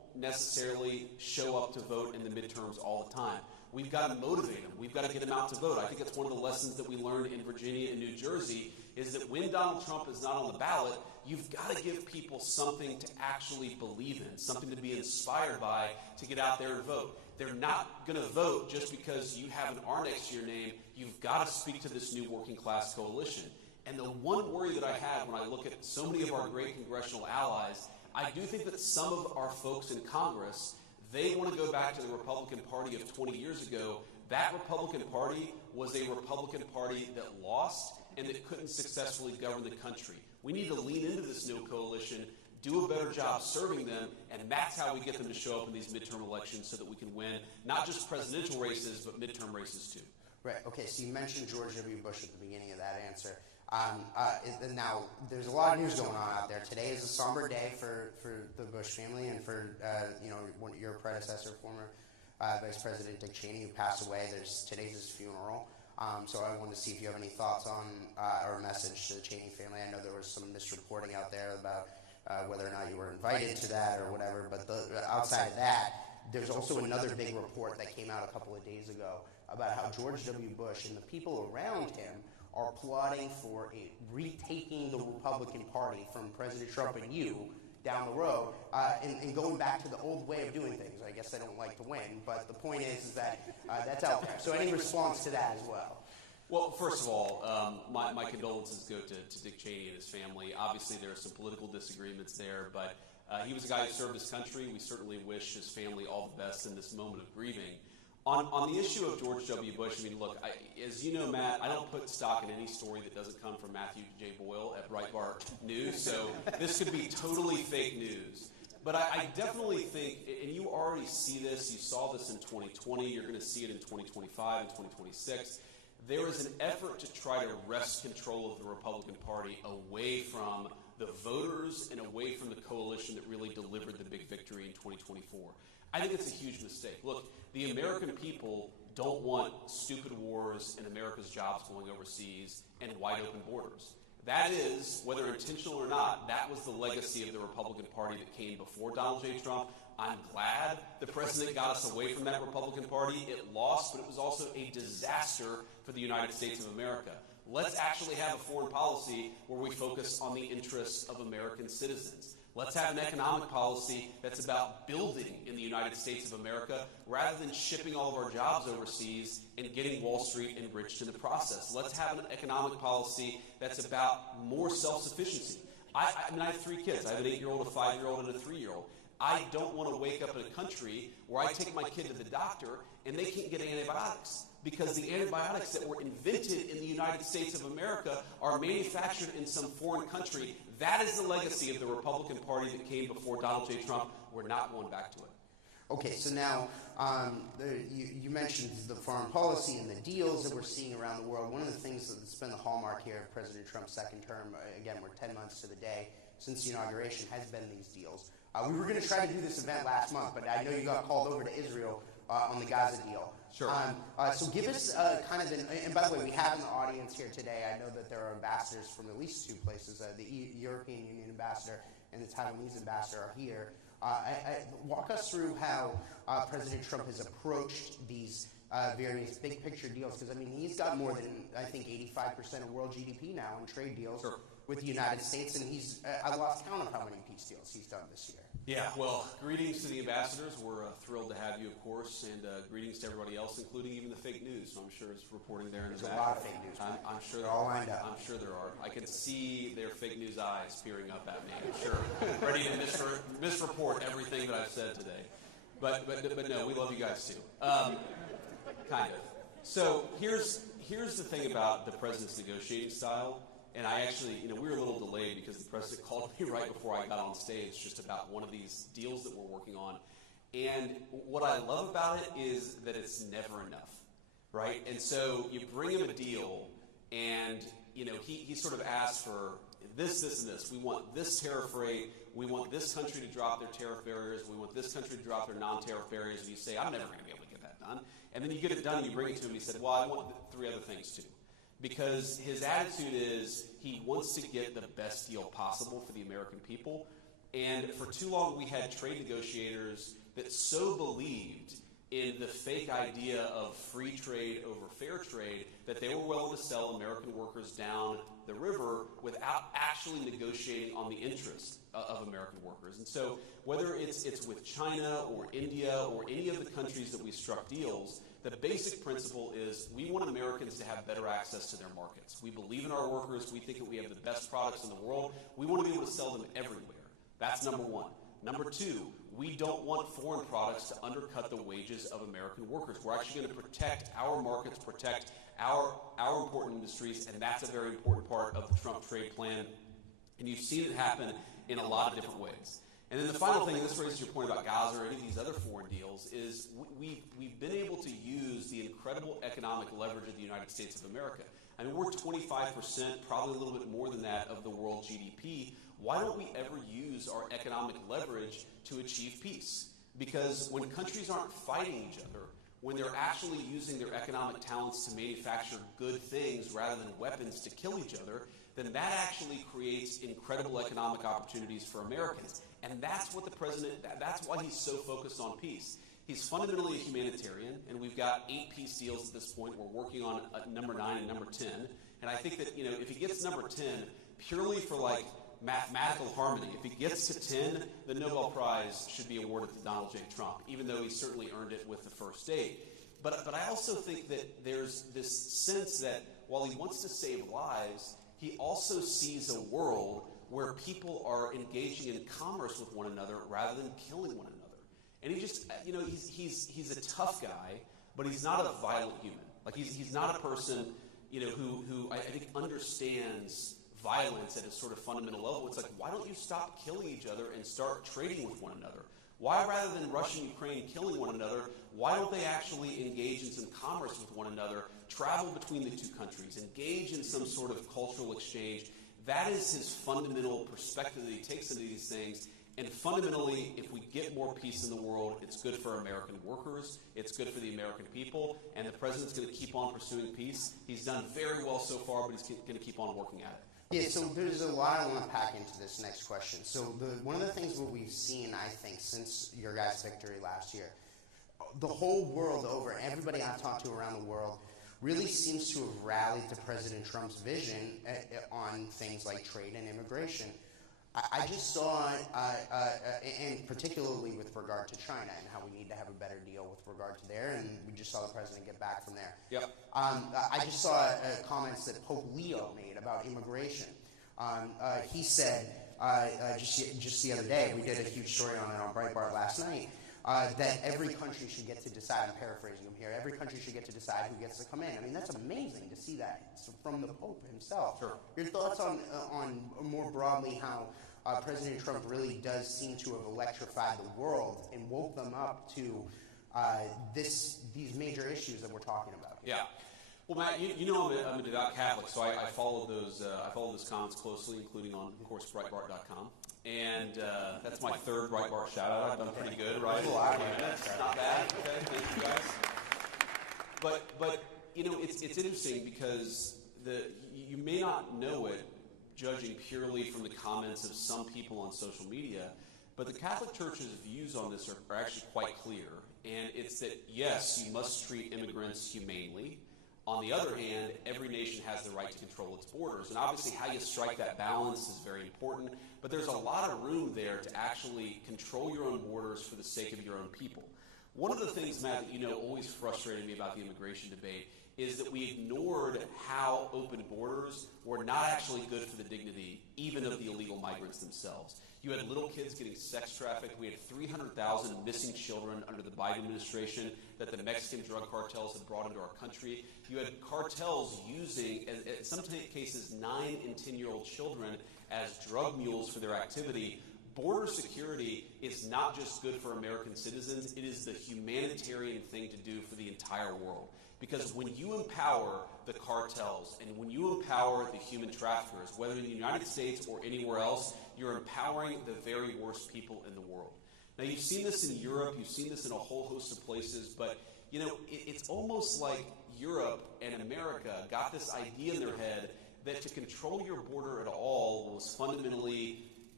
necessarily show up to vote in the midterms all the time. We've got to motivate them. We've got to get them out to vote. I think that's one of the lessons that we learned in Virginia and New Jersey is that when Donald Trump is not on the ballot, you've got to give people something to actually believe in, something to be inspired by to get out there and vote. They're not going to vote just because you have an R next to your name. You've got to speak to this new working class coalition. And the one worry that I have when I look at so many of our great congressional allies, I do think that some of our folks in Congress, they want to go back to the Republican Party of 20 years ago. That Republican Party was a Republican Party that lost and that couldn't successfully govern the country. We need to lean into this new coalition, do a better job serving them, and that's how we get them to show up in these midterm elections so that we can win not just presidential races, but midterm races too. Right. Okay. So you mentioned George W. Bush at the beginning of that answer. Now, there's a lot of news going on out there. Today is a somber day for the Bush family and for your predecessor, former Vice President Dick Cheney, who passed away. Today's his funeral. So I wanted to see if you have any thoughts on or a message to the Cheney family. I know there was some misreporting out there about whether or not you were invited to that or whatever. But outside of that, there's also another big report that came out a couple of days ago about how George W. Bush and the people around him are plotting for retaking the Republican Party from President Trump and you down the road and going back to the old way of doing things. I guess they don't like to win, but the point is that that's out there. So any response to that as well? Well, first of all, my condolences go to Dick Cheney and his family. Obviously, there are some political disagreements there, but he was a guy who served his country. We certainly wish his family all the best in this moment of grieving. On the issue of George W. Bush, I mean, look, as you know, Matt, I don't put stock in any story that doesn't come from Matthew J. Boyle at Breitbart News, so this could be totally fake news. But I definitely think, and you already see this, you saw this in 2020, you're going to see it in 2025 and 2026, there is an effort to try to wrest control of the Republican Party away from the voters and away from the coalition that really delivered the big victory in 2024. I think it's a huge mistake. Look, the American people don't want stupid wars and America's jobs going overseas and wide open borders. That is, whether intentional or not, that was the legacy of the Republican Party that came before Donald J. Trump. I'm glad the president got us away from that Republican Party. It lost, but it was also a disaster for the United States of America. Let's actually have a foreign policy where we focus on the interests of American citizens. Let's have an economic policy that's about building in the United States of America rather than shipping all of our jobs overseas and getting Wall Street enriched in the process. Let's have an economic policy that's about more self-sufficiency. I mean, I have 3 kids. I have an 8-year-old, a 5-year-old, and a 3-year-old. I don't want to wake up in a country where I take my kid to the doctor and they can't get antibiotics because the antibiotics that were invented in the United States of America are manufactured in some foreign country. That is the legacy of the Republican Party that came before Donald J. Trump. We're not going back to it. Okay, so now you mentioned the foreign policy and the deals that we're seeing around the world. One of the things that's been the hallmark here of President Trump's second term, again, we're 10 months to the day since the inauguration, has been these deals. We were going to try to do this event last month, but I know you got called over to Israel on the Gaza deal. Sure. So give us kind of and by the way, we have an audience here today. I know that there are ambassadors from at least 2 places. The European Union ambassador and the Taiwanese ambassador are here. Walk us through how President Trump has approached these various big picture deals, because I mean he's got more than I think 85% of world GDP now in trade deals with the United States, and I lost count of how many peace deals he's done this year. Yeah, well, greetings to the ambassadors. We're thrilled to have you, of course, and greetings to everybody else, including even the fake news. I'm sure it's reporting there in the back. There's a lot of fake news. I'm sure they're all lined up. I'm sure there are. I can see their fake news eyes peering up at me. I'm sure, ready to misreport everything that I've said today. But no, we love you guys too. Kind of. So here's the thing about the president's negotiating style. And I actually, we were a little delayed because the president called me right before I got on stage just about one of these deals that we're working on. And what I love about it is that it's never enough, right? And so you bring him a deal and, he sort of asks for this, and this. We want this tariff rate. We want this country to drop their tariff barriers. We want this country to drop their non-tariff barriers. And you say, I'm never going to be able to get that done. And then you get it done and you bring it to him. He said, well, I want 3 other things too. Because his attitude is he wants to get the best deal possible for the American people, And for too long, we had trade negotiators that so believed in the fake idea of free trade over fair trade that they were willing to sell American workers down the river without actually negotiating on the interests of American workers. And so whether it's with China or India or any of the countries that we struck deals, the basic principle is we want Americans to have better access to their markets. We believe in our workers. We think that we have the best products in the world. We want to be able to sell them everywhere. That's number one. Number two, we don't want foreign products to undercut the wages of American workers. We're actually going to protect our markets, protect our important industries, and that's a very important part of the Trump trade plan. And you've seen it happen in a lot of different ways. And then the final thing, and this raises your point about Gaza or any of these other foreign deals, is we've been able to use the incredible economic leverage of the United States of America. I mean, we're 25%, probably a little bit more than that, of the world GDP. Why don't we ever use our economic leverage to achieve peace? Because when countries aren't fighting each other, when they're actually using their economic talents to manufacture good things rather than weapons to kill each other, then that actually creates incredible economic opportunities for Americans. And that's what the president, that's why he's so focused on peace. He's fundamentally a humanitarian, and we've got 8 peace deals at this point. We're working on number 9 and number 10. And I think that, if he gets number 10, purely for like mathematical harmony, if he gets to 10, the Nobel Prize should be awarded to Donald J. Trump, even though he certainly earned it with the first 8. But I also think that there's this sense that while he wants to save lives, he also sees a world where people are engaging in commerce with one another rather than killing one another. And he just, he's a tough guy, but he's not a violent human. Like he's not a person, who I think understands violence at a sort of fundamental level. It's like, why don't you stop killing each other and start trading with one another? Why, rather than Russia and Ukraine killing one another, why don't they actually engage in some commerce with one another, travel between the two countries, engage in some sort of cultural exchange? That is his fundamental perspective that he takes into these things. And fundamentally, if we get more peace in the world, it's good for American workers, it's good for the American people, and the president's going to keep on pursuing peace. He's done very well so far, but he's going to keep on working at it. Yeah, so there's a lot I want to pack into this next question. So one of the things that we've seen, I think, since your guys' victory last year, the whole world over, everybody I've talked to around the world, really seems to have rallied to President Trump's vision on things like trade and immigration. I just saw, and particularly with regard to China and how we need to have a better deal with regard to there, and we just saw the president get back from there. Yep. I just saw comments that Pope Leo made about immigration. He said, just the other day, we did a huge story on it on Breitbart last night, that every country should get to decide, I'm paraphrasing him here, every country should get to decide who gets to come in. I mean, that's amazing to see that from the Pope himself. Sure. Your thoughts on more broadly how President Trump really does seem to have electrified the world and woke them up to these major issues that we're talking about? Yeah. Well, Matt, I'm a devout Catholic, so I followed those comments closely, including on, of course, Breitbart.com. And that's my 3rd Breitbart shout-out. I've done pretty good, right? That's not bad. Okay, thank you guys. But it's interesting because you may not know it, judging purely from the comments of some people on social media, but the Catholic Church's views on this are actually quite clear. And it's that, yes, you must treat immigrants humanely. On the other hand, every nation has the right to control its borders. And obviously how you strike that balance is very important. But there's a lot of room there to actually control your own borders for the sake of your own people. One of the things, Matt, that always frustrated me about the immigration debate is that we ignored how open borders were not actually good for the dignity, even of the illegal migrants themselves. You had little kids getting sex trafficked. We had 300,000 missing children under the Biden administration that the Mexican drug cartels had brought into our country. You had cartels using, in some cases, 9 and 10-year-old children as drug mules for their activity. Border security is not just good for American citizens, it is the humanitarian thing to do for the entire world. Because when you empower the cartels and when you empower the human traffickers, whether in the United States or anywhere else, you're empowering the very worst people in the world. Now, you've seen this in Europe, you've seen this in a whole host of places, but it's almost like Europe and America got this idea in their head that to control your border at all was fundamentally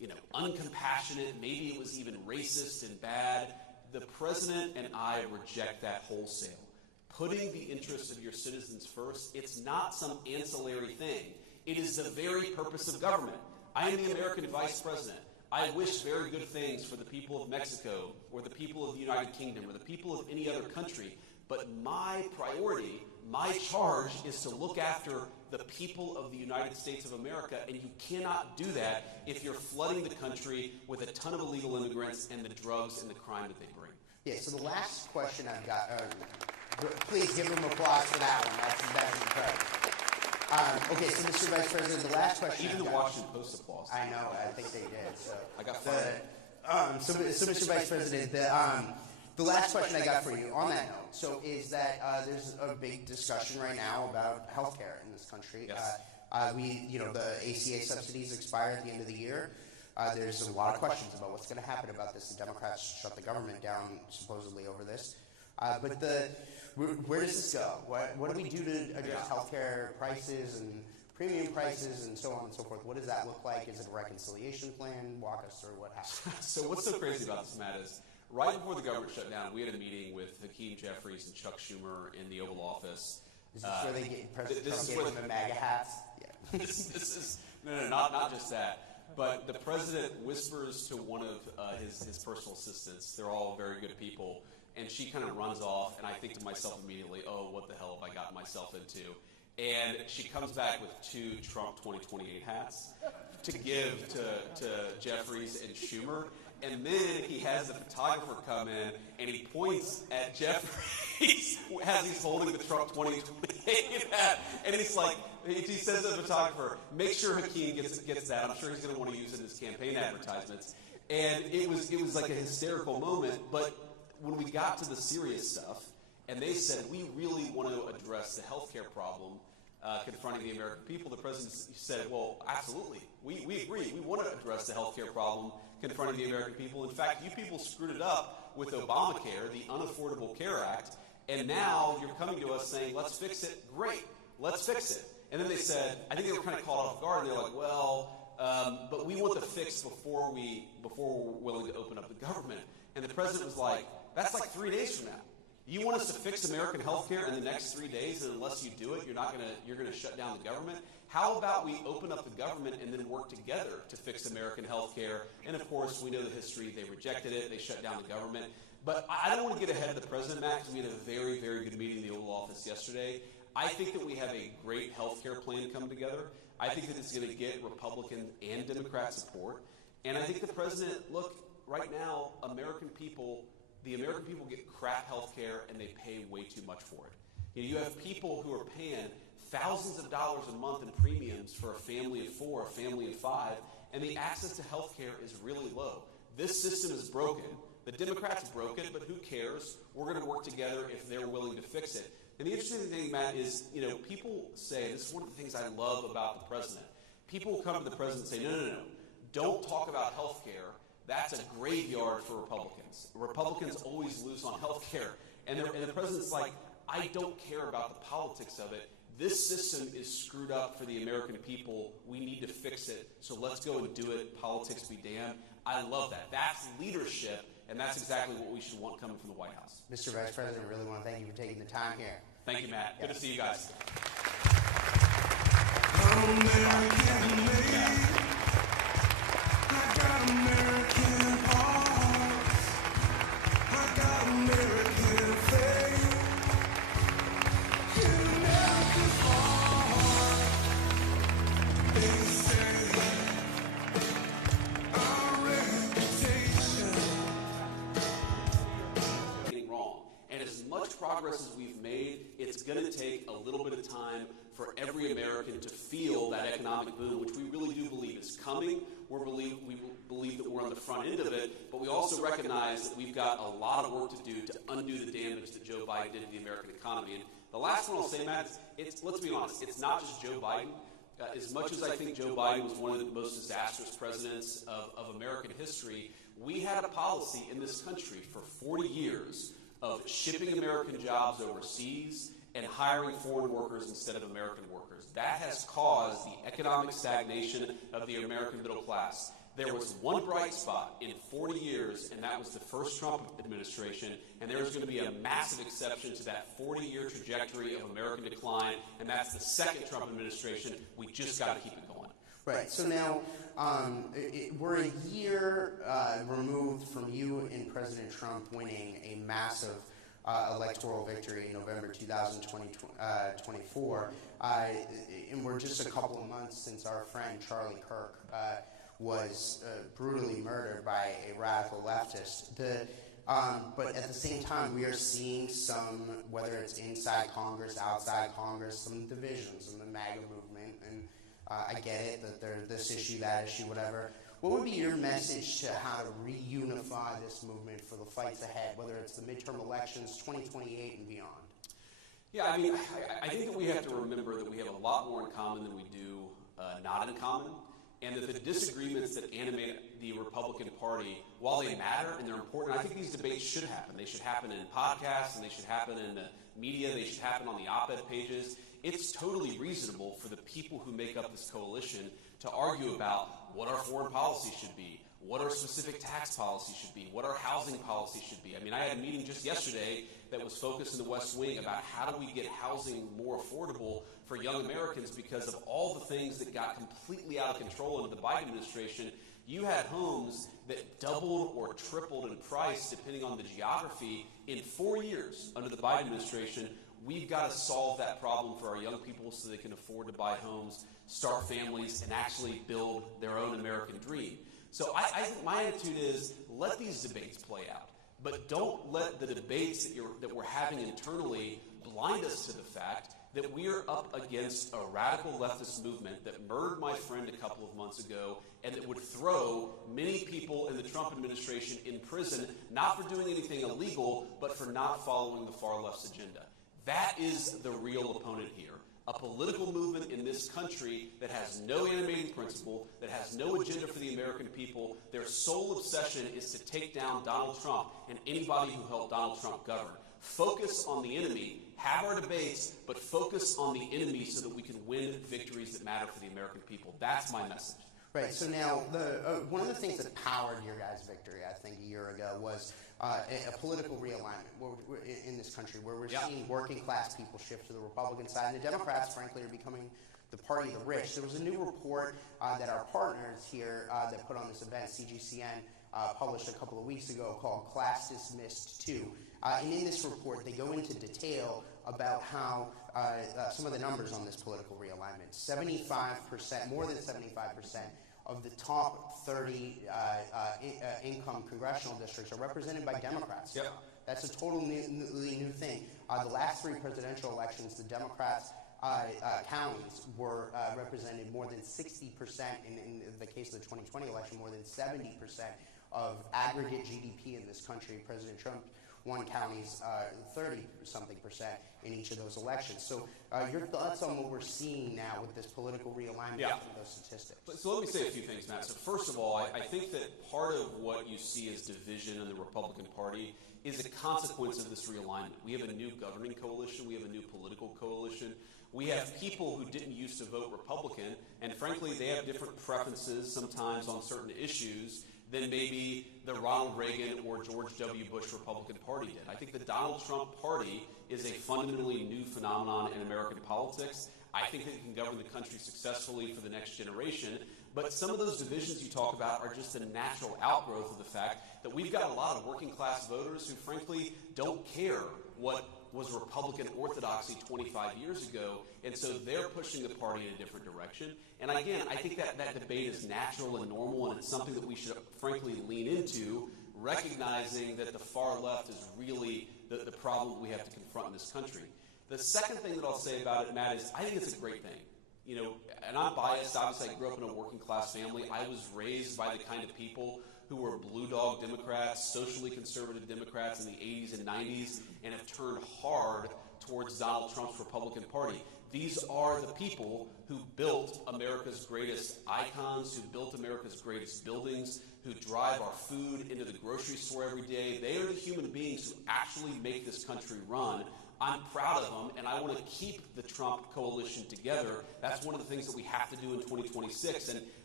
uncompassionate, maybe it was even racist and bad. The president and I reject that wholesale. Putting the interests of your citizens first, it's not some ancillary thing. It is the very purpose of government. I am the American vice president. I wish very good things for the people of Mexico or the people of the United Kingdom or the people of any other country. But my priority, my charge is to look after the people of the United States of America, and you cannot do that if you're flooding the country with a ton of illegal immigrants and the drugs and the crime that they bring. Yeah, so the last question I've got, please give them applause for that one. That's incredible. Okay, so Mr. Vice President, the last question Even the Washington Post applause. I know, I think they did. So I got fired. So Mr. Vice President, the last question I got for you on that note, so is that there's a big discussion right now about health care in this country. Yes. The ACA subsidies expire at the end of the year. There's a lot of questions about what's going to happen about this. The Democrats shut the government down supposedly over this. Where does this go? What do we do to address healthcare prices and premium prices and so on and so forth? What does that look like? Is it a reconciliation plan? Walk us through what happened. So what's so crazy about this, Matt, is right before the government shut down, we had a meeting with Hakeem Jeffries and Chuck Schumer in the Oval Office. Is this where they get President Trump gave them the MAGA hats? Yeah. this is not just that. But the president whispers to one of his personal assistants. They're all very good people. And she kind of runs off, and I think to myself immediately, oh, what the hell have I gotten myself into? And she comes back with 2 Trump 2028 hats to give to Jeffries and Schumer. And then he has the photographer come in, and he points at Jeffries as he's holding the Trump 2028 hat. And he's like, he says to the photographer, make sure Hakeem gets that. I'm sure he's going to want to use it in his campaign advertisements. And it was like a hysterical moment, but when we got to the serious stuff, and they said, we really want to address the healthcare problem confronting the American people, the president said, well, absolutely. We agree. We want to address the healthcare problem confronting the American people. In fact, you people screwed it up with Obamacare, the Unaffordable Care Act, and now you're coming to us saying, let's fix it. Great. Let's fix it. And then they said, I think they were kind of caught off guard, and they're like, well, but we want the fix before we're willing to open up the government. And the president was like, that's like 3 days from now. You want us to fix American health care in the next 3 days, and unless you do it, you're gonna shut down the government? How about we open up the government and then work together to fix American health care? And of course, we know the history. They rejected it. They shut down the government. But I don't want to get ahead of the president, Matt, because we had a very, very good meeting in the Oval Office yesterday. I think that we have a great health care plan come together. I think that it's going to get Republican and Democrat support. And I think the president, look, right now, the American people get crap health care, and they pay way too much for it. You have people who are paying thousands of dollars a month in premiums for a family of 4, a family of 5, and the access to health care is really low. This system is broken. The Democrats broke it, but who cares? We're going to work together if they're willing to fix it. And the interesting thing, Matt, is, people say, this is one of the things I love about the president. People will come to the president and say, no. Don't talk about health care. That's a graveyard for Republicans. Republicans always lose on health care. And the president's like, I don't care about the politics of it. This system is screwed up for the American people. We need to fix it. So let's go and do it. Politics be damned. I love that. That's leadership, and that's exactly what we should want coming from the White House. Mr. Vice President, I really want to thank you for taking the time here. Thank you, Matt. Good to see you guys. American made. I got American heart. I got American faith. In America's heart, they say our reputation. Getting wrong. And as much progress as we've made, it's going to take a little bit of time for every American to feel that economic boom, which we really do believe is coming. We believe that we're on the front end of it, but we also recognize that we've got a lot of work to do to undo the damage that Joe Biden did to the American economy. And the last one I'll say, Matt, let's be honest, it's not just Joe Biden. As much as I think Joe Biden was one of the most disastrous presidents of American history, we had a policy in this country for 40 years of shipping American jobs overseas and hiring foreign workers instead of American workers. That has caused the economic stagnation of the American middle class. There was one bright spot in 40 years, and that was the first Trump administration, and there's going to be a massive exception to that 40-year trajectory of American decline, and that's the second Trump administration. We just got to keep it going. Right. So now we're a year removed from you and President Trump winning a massive electoral victory in November 2024, and we're just a couple of months since our friend Charlie Kirk was brutally murdered by a radical leftist. But at the same time, we are seeing some, whether it's inside Congress, outside Congress, some divisions in the MAGA movement, and I get it that there's this issue, that issue, whatever. What would be your message to how to reunify this movement for the fights ahead, whether it's the midterm elections, 2028 and beyond? Yeah, I mean, I think that we have to remember that we have a lot more in common than we do not in common, and that the disagreements that animate the Republican Party, while they matter and they're important, I think these debates should happen. They should happen in podcasts, and they should happen in the media, they should happen on the op-ed pages. It's totally reasonable for the people who make up this coalition to argue about what our foreign policy should be, what our specific tax policy should be, what our housing policy should be. I mean, I had a meeting just yesterday that was focused in the West Wing about how do we get housing more affordable for young Americans because of all the things that got completely out of control under the Biden administration. You had homes that doubled or tripled in price depending on the geography in 4 years under the Biden administration. We've got to solve that problem for our young people so they can afford to buy homes, start families, and actually build their own American dream. So I think my attitude is let these debates play out, but don't let the debates that we're having internally blind us to the fact that we're up against a radical leftist movement that murdered my friend a couple of months ago and that would throw many people in the Trump administration in prison, not for doing anything illegal, but for not following the far left's agenda. That is the real opponent here. A political movement in this country that has no animating principle, that has no agenda for the American people. Their sole obsession is to take down Donald Trump and anybody who helped Donald Trump govern. Focus on the enemy, have our debates, but focus on the enemy so that we can win victories that matter for the American people. That's my message. Right. So now, one of the things that powered your guys' victory, I think, a year ago was a political realignment in this country, where we're seeing working class people shift to the Republican side, and the Democrats, frankly, are becoming the party of the rich. There was a new report that our partners here that put on this event, CGCN, published a couple of weeks ago called Class Dismissed 2. And in this report, they go into detail about how some of the numbers on this political realignment. 75%, more than 75% of the top 30 income congressional districts are represented by Democrats. Yep. That's a totally new thing. The last three presidential elections, the Democrats' counties were represented more than 60%, in the case of the 2020 election, more than 70% of aggregate GDP in this country. President Trump won counties 30-something% in each of those elections. So your thoughts on what we're seeing now with this political realignment from those statistics? So let me say a few things, Matt. So first of all, I think that part of what you see as division in the Republican Party is a consequence of this realignment. We have a new governing coalition. We have a new political coalition. We have people who didn't used to vote Republican, and frankly, they have different preferences sometimes on certain issues than maybe the Ronald Reagan or George W. Bush Republican Party did. I think the Donald Trump Party is a fundamentally new phenomenon in American politics. I think that it can govern the country successfully for the next generation. But some of those divisions you talk about are just a natural outgrowth of the fact that we've got a lot of working class voters who frankly don't care what was Republican orthodoxy 25 years ago, and so they're pushing the party in a different direction. And again, I think that debate is natural and normal, and it's something that we should frankly lean into, recognizing that the far left is really the problem we have to confront in this country. The second thing that I'll say about it, Matt, is I think it's a great thing. You know, and I'm biased. Obviously, I grew up in a working class family. I was raised by the kind of people who were blue dog Democrats, socially conservative Democrats in the 80s and 90s, and have turned hard towards Donald Trump's Republican Party. These are the people who built America's greatest icons, who built America's greatest buildings, who drive our food into the grocery store every day. They are the human beings who actually make this country run. I'm proud of them, and I want to keep the Trump coalition together. That's one of the things that we have to do in 2026. And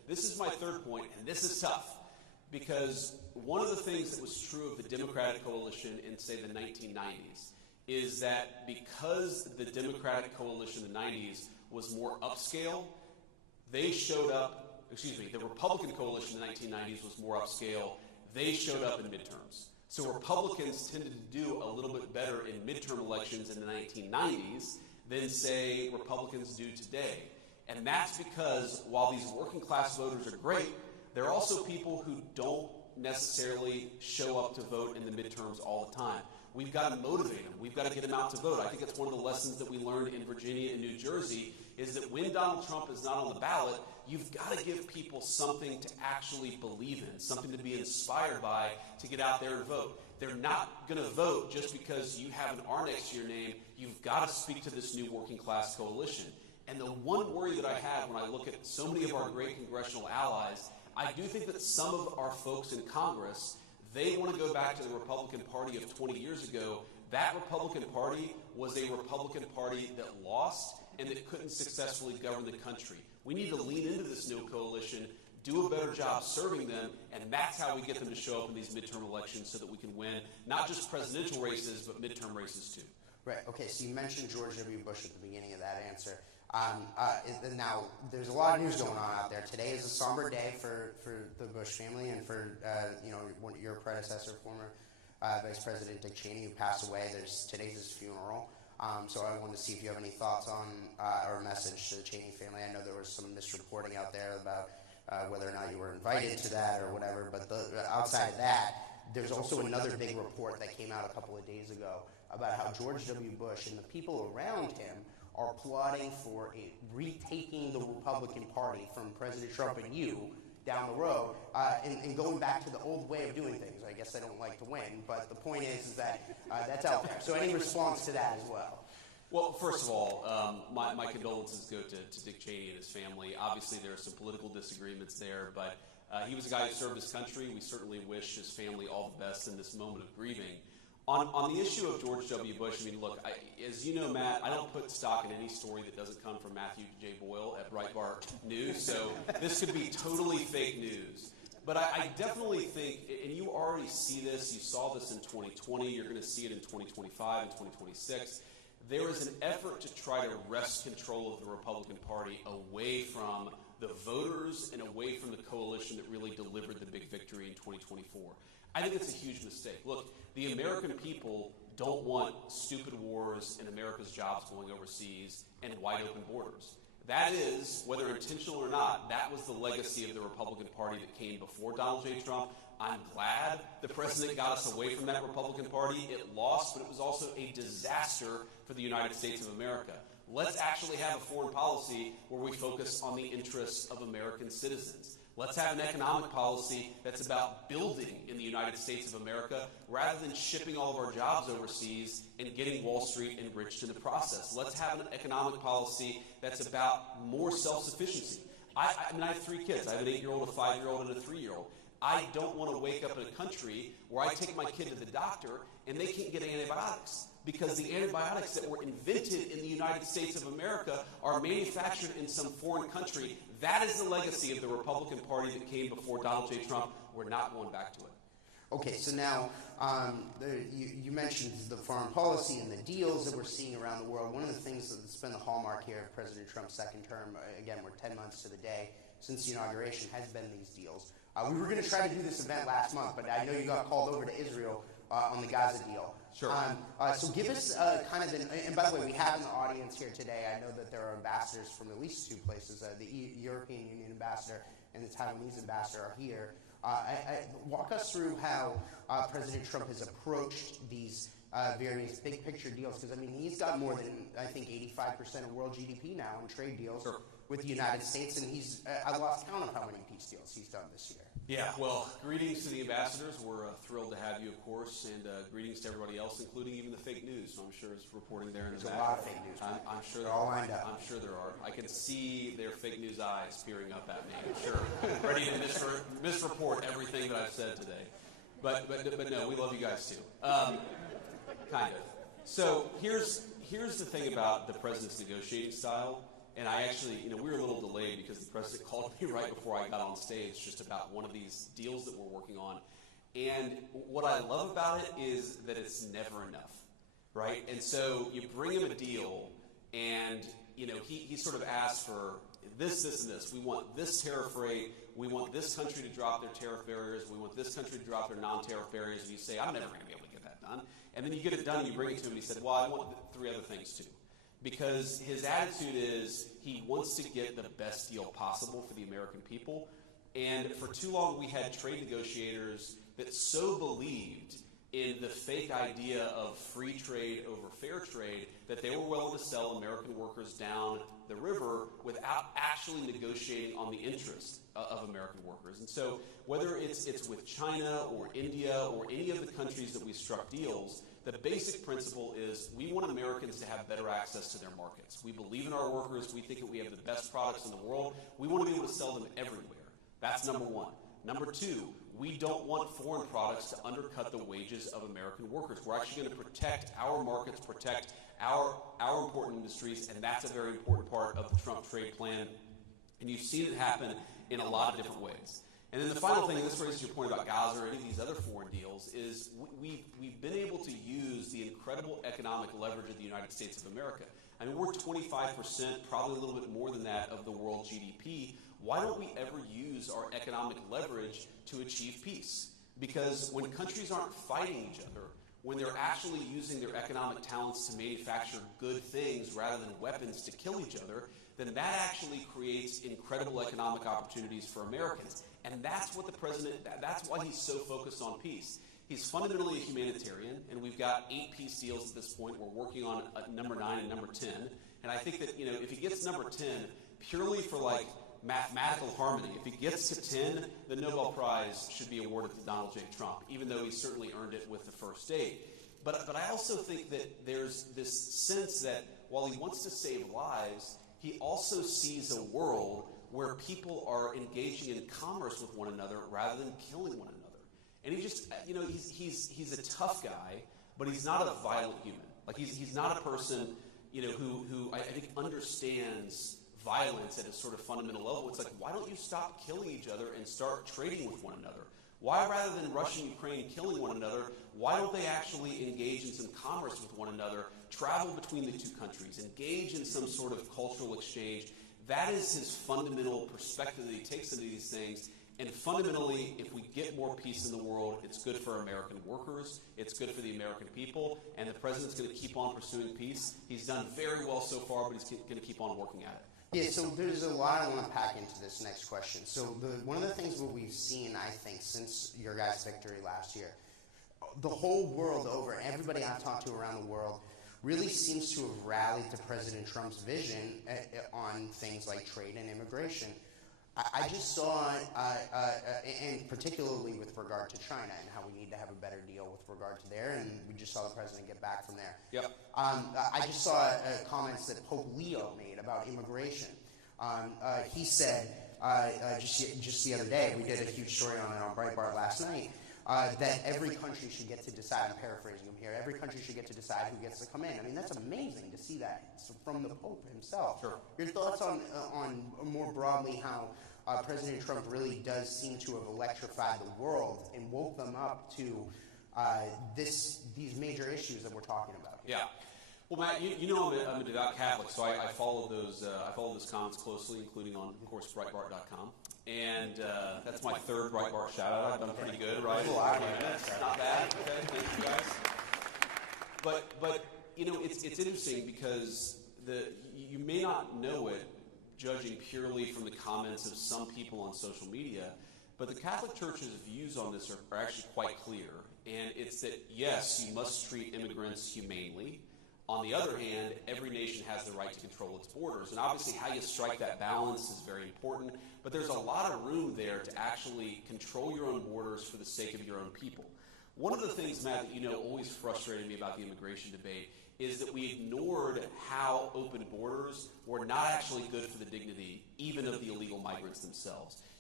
This is my third point, and this is tough, because one of the things that was true of the Democratic coalition in, say, the 1990s is that because the Democratic coalition in the 90s was more upscale, they showed up, the Republican coalition in the 1990s was more upscale, they showed up in midterms. So Republicans tended to do a little bit better in midterm elections in the 1990s than, say, Republicans do today. And that's because while these working class voters are great, there are also people who don't necessarily show up to vote in the midterms all the time. We've got to motivate them. We've got to get them out to vote. I think it's one of the lessons that we learned in Virginia and New Jersey is that when Donald Trump is not on the ballot, you've got to give people something to actually believe in, something to be inspired by to get out there and vote. They're not going to vote just because you have an R next to your name. You've got to speak to this new working class coalition. And the one worry that I have when I look at so many of our great congressional allies, I do think that some of our folks in Congress, they want to go back to the Republican Party of 20 years ago. That Republican Party was a Republican Party that lost and that couldn't successfully govern the country. We need to lean into this new coalition, do a better job serving them, and that's how we get them to show up in these midterm elections so that we can win not just presidential races, but midterm races too. Right. Okay, so you mentioned George W. Bush at the beginning of that answer. Now, there's a lot of news going on out there. Today is a somber day for the Bush family and for your predecessor, former Vice President Dick Cheney, who passed away. Today's his funeral. So I wanted to see if you have any thoughts on or a message to the Cheney family. I know there was some misreporting out there about whether or not you were invited to that or whatever. But outside of that, there's also another big report that came out a couple of days ago about how George W. Bush and the people around him are plotting for retaking the Republican Party from President Trump and you down the road and going back to the old way of doing things. I guess I don't like to win, but the point is that that's out there. So any response to that as well? Well, first of all, my condolences go to Dick Cheney and his family. Obviously, there are some political disagreements there, but he was a guy who served his country. We certainly wish his family all the best in this moment of grieving. On the issue of George W. Bush, I mean, look, as you know, Matt, I don't put stock in any story that doesn't come from Matthew J. Boyle at Breitbart News, so this could be totally fake news. But I definitely think, and you already see this, you saw this in 2020, you're going to see it in 2025 and 2026, there is an effort to try to wrest control of the Republican Party away from the voters and away from the coalition that really delivered the big victory in 2024. I think it's a huge mistake. Look, the American people don't want stupid wars and America's jobs going overseas and wide open borders. That is, whether intentional or not, that was the legacy of the Republican Party that came before Donald J. Trump. I'm glad the president got us away from that Republican Party. It lost, but it was also a disaster for the United States of America. Let's actually have a foreign policy where we focus on the interests of American citizens. Let's have an economic policy that's about building in the United States of America rather than shipping all of our jobs overseas and getting Wall Street enriched in the process. Let's have an economic policy that's about more self-sufficiency. I mean, I have 3 kids. I have an 8-year-old, a 5-year-old, and a 3-year-old. I don't want to wake up in a country where I take my kid to the doctor and they can't get antibiotics because the antibiotics that were invented in the United States of America are manufactured in some foreign country. That is the legacy of the Republican Party that came before Donald J. Trump. We're not going back to it. Okay, so now you mentioned the foreign policy and the deals that we're seeing around the world. One of the things that's been the hallmark here of President Trump's second term, again, we're 10 months to the day since the inauguration, has been these deals. We were going to try to do this event last month, but I know you got called over to Israel on the Gaza deal. Sure. So give us kind of and by the way, we have in the audience here today, I know that there are ambassadors from at least 2 places. The European Union ambassador and the Taiwanese ambassador are here. Walk us through how President Trump has approached these various big picture deals, because I mean he's got more than I think 85% of world GDP now in trade deals with the United States, and I lost count of how many peace deals he's done this year. Yeah, well, greetings to the ambassadors. We're thrilled to have you, of course, and greetings to everybody else, including even the fake news. So I'm sure it's reporting there in the back. There's a lot of fake news. I'm sure they're all lined up. I'm sure there are. I can see their fake news eyes peering up at me. I'm sure, ready to misreport everything that I've said today. But no, we love you guys too. Kind of. So here's the thing about the president's negotiating style, And I actually, we were a little delayed because the president called me right before I got on stage just about one of these deals that we're working on. And what I love about it is that it's never enough, right? And so you bring him a deal, and he sort of asks for this, and this. We want this tariff rate. We want this country to drop their tariff barriers. We want this country to drop their non-tariff barriers. And you say, I'm never going to be able to get that done. And then you get it done, and you bring it to him, and he said, well, I want 3 other things too. Because his attitude is he wants to get the best deal possible for the American people. And for too long, we had trade negotiators that so believed in the fake idea of free trade over fair trade that they were willing to sell American workers down the river without actually negotiating on the interest of American workers. And so whether it's with China or India or any of the countries that we struck deals, the basic principle is we want Americans to have better access to their markets. We believe in our workers. We think that we have the best products in the world. We want to be able to sell them everywhere. That's number one. Number two, we don't want foreign products to undercut the wages of American workers. We're actually going to protect our markets, protect our important industries, and that's a very important part of the Trump trade plan. And you've seen it happen in a lot of different ways. And then the final thing, and this raises your point about Gaza or any of these other foreign deals, is we've been able to use the incredible economic leverage of the United States of America. I mean, we're 25%, probably a little bit more than that, of the world GDP. Why don't we ever use our economic leverage to achieve peace? Because when countries aren't fighting each other, when they're actually using their economic talents to manufacture good things rather than weapons to kill each other, then that actually creates incredible economic opportunities for Americans. And that's what the president, that's why he's so focused on peace. He's fundamentally a humanitarian, and we've got 8 peace deals at this point. We're working on number 9 and number 10. And I think that, if he gets number 10, purely for mathematical harmony, if he gets to 10, the Nobel Prize should be awarded to Donald J. Trump, even though he certainly earned it with the first 8. But I also think that there's this sense that while he wants to save lives, he also sees a world where people are engaging in commerce with one another rather than killing one another. And he just, he's a tough guy, but he's not a violent human. He's not a person, who I think understands violence at a sort of fundamental level. It's why don't you stop killing each other and start trading with one another? Why, rather than Russia and Ukraine killing one another, why don't they actually engage in some commerce with one another, travel between the two countries, engage in some sort of cultural exchange? That is his fundamental perspective that he takes into these things. And fundamentally, if we get more peace in the world, it's good for American workers, it's good for the American people, and the president's going to keep on pursuing peace. He's done very well so far, but he's going to keep on working at it. Yeah, so there's a lot I want to pack into this next question. So one of the things that we've seen, I think, since your guys' victory last year, the whole world over, everybody I've talked to around the world, really seems to have rallied to President Trump's vision on things like trade and immigration. I just saw, and particularly with regard to China and how we need to have a better deal with regard to there, and we just saw the president get back from there. Yep. I just saw comments that Pope Leo made about immigration. He said, just the other day, we did a huge story on it on Breitbart last night, that every country should get to decide, I'm paraphrasing him here, every country should get to decide who gets to come in. I mean, that's amazing to see that from the Pope himself. Sure. Your thoughts on more broadly how President Trump really does seem to have electrified the world and woke them up to these major issues that we're talking about here. Yeah. Well, Matt, I'm a devout Catholic, so I followed those comments closely, including on, of course, Breitbart.com. And that's my 3rd Breitbart shout-out. I've done pretty good, right? Not bad. Okay, thank you guys. But it's interesting because you may not know it, judging purely from the comments of some people on social media, but the Catholic Church's views on this are actually quite clear. And it's that, yes, you must treat immigrants humanely. On the other hand, every nation has the right to control its borders. And obviously how you strike that balance is very important. But there's a lot of room there to actually control your own borders for the sake of your own people. One of the things, Matt, that always frustrated me about the immigration debate is that we ignored how open borders were not actually good for the dignity even of the illegal migrants themselves.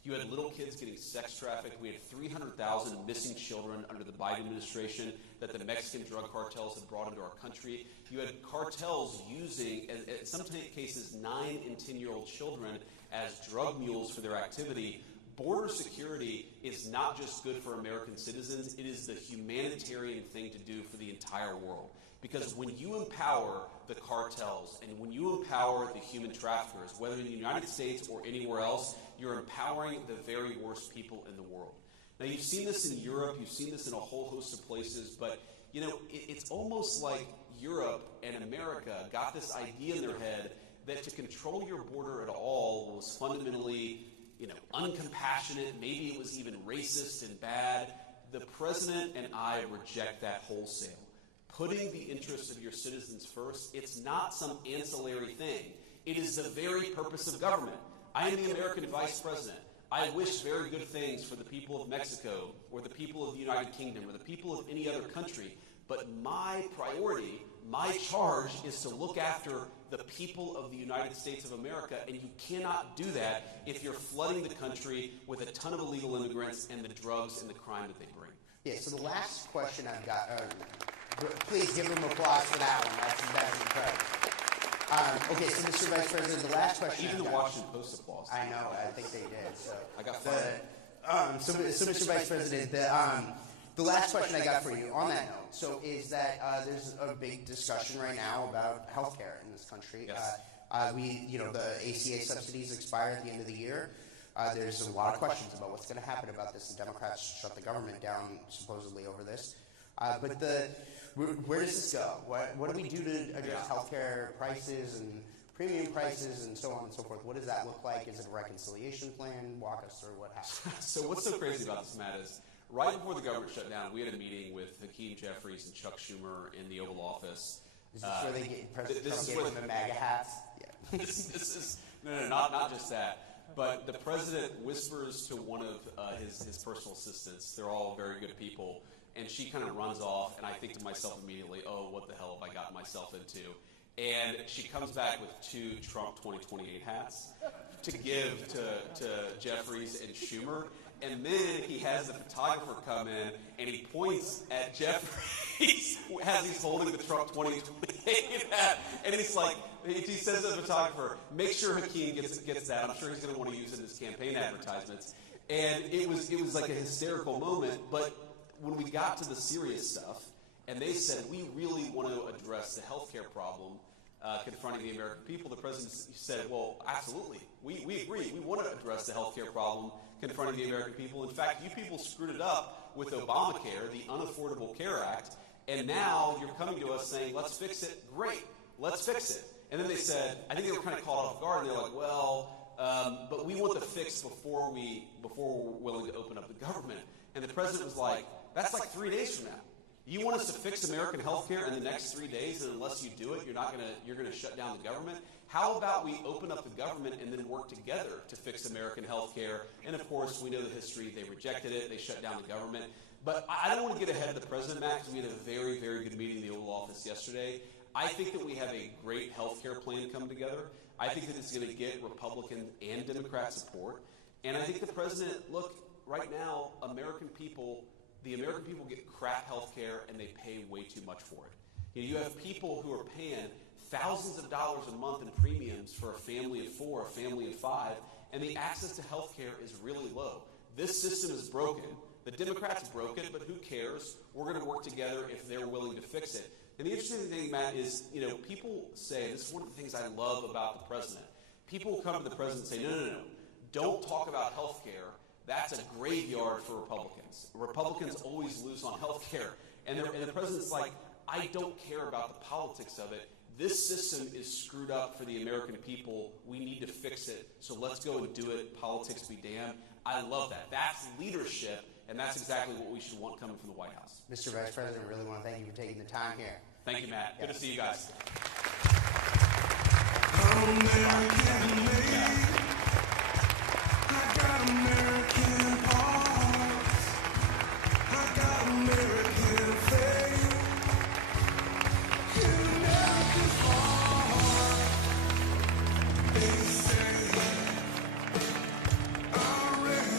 You had little kids getting sex trafficked. We had 300,000 missing children under the Biden administration that the Mexican drug cartels had brought into our country. You had cartels using, in some cases, 9 and 10-year-old children as drug mules for their activity. Border security is not just good for American citizens, it is the humanitarian thing to do for the entire world. Because when you empower the cartels and when you empower the human traffickers, whether in the United States or anywhere else, you're empowering the very worst people in the world. Now, you've seen this in Europe, you've seen this in a whole host of places, but you know, it's almost like Europe and America got this idea in their head that to control your border at all was fundamentally, you know, uncompassionate, maybe it was even racist and bad. The president and I reject that wholesale. Putting the interests of your citizens first, it's not some ancillary thing. It is the very purpose of government. I am the American vice president. I wish very good things for the people of Mexico or the people of the United Kingdom or the people of any other country. But my priority, my charge is to look after the people of the United States of America, and you cannot do that if you're flooding the country with a ton of illegal immigrants and the drugs and the crime that they bring. Yeah, so the last question I've got, please give them applause for that one. That's incredible. Okay, so Mr. Vice President, the last question. Even the Washington Post applause. I know, I think they did. So I got fired. So Mr. Vice President, the last question I got for you on that note, so is that there's a big discussion right now about healthcare in this country. Yes. The ACA subsidies expire at the end of the year. There's a lot of questions about what's going to happen about this. The Democrats shut the government down supposedly over this. Where does this go? What do we do to address healthcare prices and premium prices and so on and so forth? What does that look like? Is it a reconciliation plan? Walk us through what happened. So what's so crazy about this, Matt, is right before the government shut down, we had a meeting with Hakeem Jeffries and Chuck Schumer in the Oval Office. Is this where they get President Trump gave them the MAGA hats? Yeah. this is not just that. But the president whispers to one of his personal assistants. They're all very good people. And she kind of runs off, and I think to myself immediately, oh, what the hell have I gotten myself into? And she comes back with 2 Trump 2028 hats to give to Jeffries and Schumer. And then he has the photographer come in, and he points at Jeffries as he's holding the Trump 2028 hat. And he's like, he says to the photographer, make sure Hakeem gets that. I'm sure he's going to want to use it in his campaign advertisements. And it was like a hysterical moment. But when we got to the serious stuff, and they said, we really want to address the healthcare problem confronting the American people, the president said, well, absolutely. We agree. We want to address the healthcare problem confronting the American people. In fact, you people screwed it up with Obamacare, the Unaffordable Care Act, and now you're coming to us saying, let's fix it. Great. Let's fix it. And then they said, I think they were kind of caught off guard, and they're like, well, but we want the fix before we're willing to open up the government. And the president was like, that's like 3 days from now. You want us to fix American health care in the next 3 days, and unless you do it, you're gonna shut down the government? How about we open up the government and then work together to fix American health care? And of course, we know the history. They rejected it. They shut down the government. But I don't want to get ahead of the president, Matt, because we had a very, very good meeting in the Oval Office yesterday. I think that we have a great health care plan come together. I think that it's going to get Republican and Democrat support. And I think the president, look, right now, the American people get crap health care, and they pay way too much for it. You have people who are paying thousands of dollars a month in premiums for a family of 4, a family of 5, and the access to health care is really low. This system is broken. The Democrats broke it, but who cares? We're going to work together if they're willing to fix it. And the interesting thing, Matt, is, people say, this is one of the things I love about the president. People will come to the president and say, no. Don't talk about health care. That's a graveyard for Republicans. Republicans always lose on health care. And the president's like, I don't care about the politics of it. This system is screwed up for the American people. We need to fix it. So let's go and do it. Politics be damned. I love that. That's leadership, and that's exactly what we should want coming from the White House. Mr. Vice President, I really want to thank you for taking the time here. Thank you, Matt. Good to see you guys. American made. I got American hearts. I got American faith. In America's heart, they say, I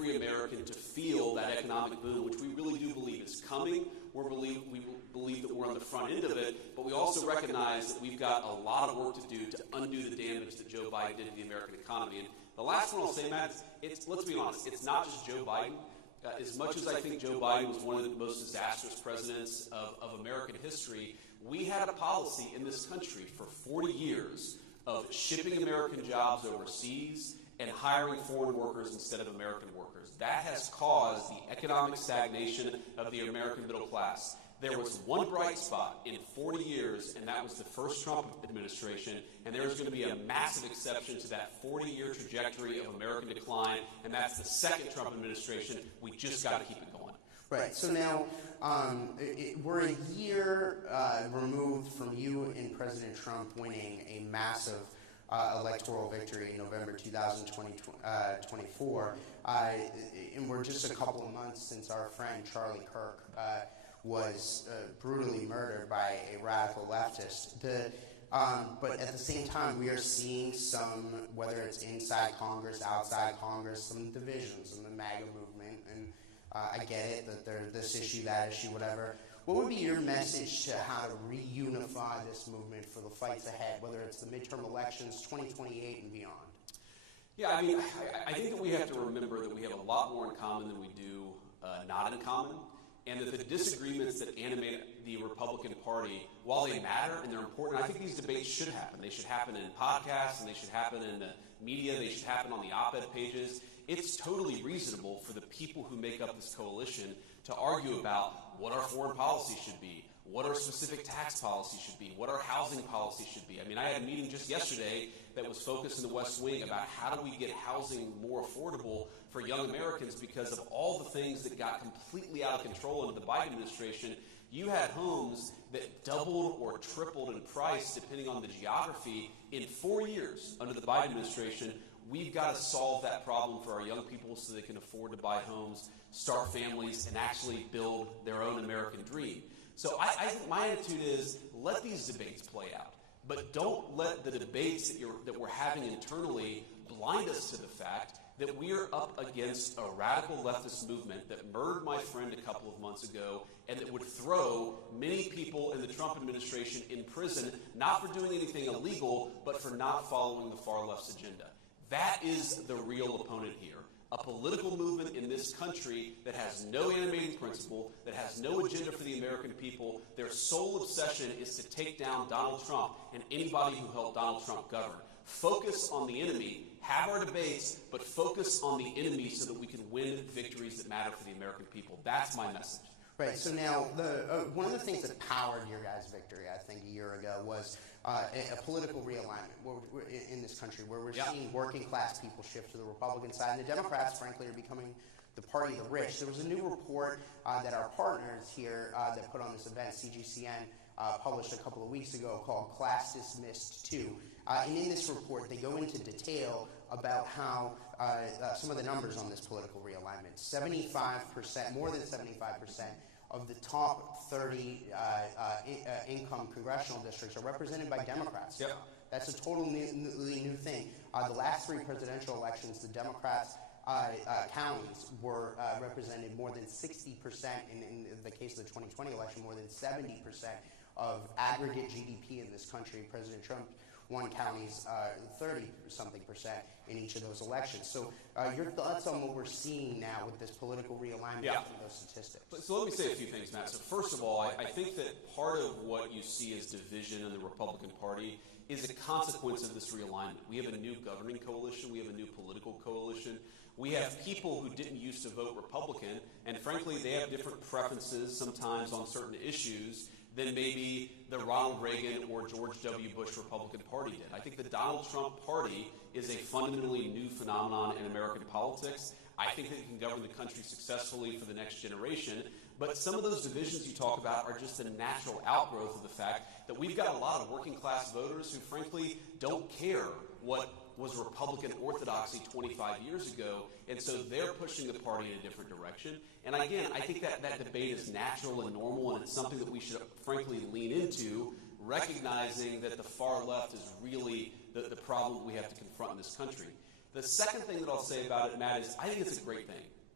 every American to feel that economic boom, which we really do believe is coming. We believe that we're on the front end of it, but we also recognize that we've got a lot of work to do to undo the damage that Joe Biden did to the American economy. And the last one I'll say, Matt, let's be honest, it's not just Joe Biden. As much as I think Joe Biden was one of the most disastrous presidents of American history, we had a policy in this country for 40 years of shipping American jobs overseas and hiring foreign workers instead of American workers. That has caused the economic stagnation of the American middle class. There was one bright spot in 40 years, and that was the first Trump administration, and there's going to be a massive exception to that 40-year trajectory of American decline, and that's the second Trump administration. We just got to keep it going. Right. So now we're a year removed from you and President Trump winning a massive electoral victory in November 2024, and we're just a couple of months since our friend Charlie Kirk was brutally murdered by a radical leftist. But at the same time, we are seeing some, whether it's inside Congress, outside Congress, some divisions in the MAGA movement, and I get it that there's this issue, that issue, whatever. What would be your message to how to reunify this movement for the fights ahead, whether it's the midterm elections, 2028 and beyond? Yeah, I mean, I think that we have to remember that we have a lot more in common than we do not in common, and that the disagreements that animate the Republican Party, while they matter and they're important, I think these debates should happen. They should happen in podcasts, and they should happen in the media, they should happen on the op-ed pages. It's totally reasonable for the people who make up this coalition to argue about what our foreign policy should be, what our specific tax policy should be, what our housing policy should be. I mean, I had a meeting just yesterday that was focused in the West Wing about how do we get housing more affordable for young Americans because of all the things that got completely out of control under the Biden administration. You had homes that doubled or tripled in price depending on the geography in 4 years under the Biden administration. We've got to solve that problem for our young people so they can afford to buy homes, start families, and actually build their own American dream. So I think my attitude is let these debates play out, but don't let the debates that we're having internally blind us to the fact that we are up against a radical leftist movement that murdered my friend a couple of months ago and that would throw many people in the Trump administration in prison, not for doing anything illegal, but for not following the far left's agenda. That is the real opponent here. A political movement in this country that has no animating principle, that has no agenda for the American people. Their sole obsession is to take down Donald Trump and anybody who helped Donald Trump govern. Focus on the enemy, have our debates, but focus on the enemy so that we can win victories that matter for the American people. That's my message. Right. So now, one of the things that powered your guys' victory, I think, a year ago was a political realignment in this country, where we're seeing working class people shift to the Republican side, and the Democrats, frankly, are becoming the party of the rich. There was a new report that our partners here that put on this event, CGCN, published a couple of weeks ago called Class Dismissed 2. And in this report, they go into detail about how some of the numbers on this political realignment, 75%, more than 75%, of the top 30 income congressional districts are represented by Democrats. Yep. That's a totally new thing. The last three presidential elections, the Democrats' counties were represented more than 60%, in the case of the 2020 election, more than 70% of aggregate GDP in this country. President Trump won counties 30-something% in each of those elections. So your thoughts on what we're seeing now with this political realignment and those statistics? So let me say a few things, Matt. So first of all, I think that part of what you see as division in the Republican Party is a consequence of this realignment. We have a new governing coalition. We have a new political coalition. We have people who didn't used to vote Republican, and frankly, they have different preferences sometimes on certain issues than maybe the Ronald Reagan or George W. Bush Republican Party did. I think the Donald Trump Party is a fundamentally new phenomenon in American politics. I think that it can govern the country successfully for the next generation. But some of those divisions you talk about are just a natural outgrowth of the fact that we've got a lot of working class voters who frankly don't care what was Republican orthodoxy 25 years ago, and so they're pushing the party in a different direction. And again, I think that debate is natural and normal, and it's something that we should frankly lean into, recognizing that the far left is really the problem we have to confront in this country. The second thing that I'll say about it, Matt, is I think it's a great thing.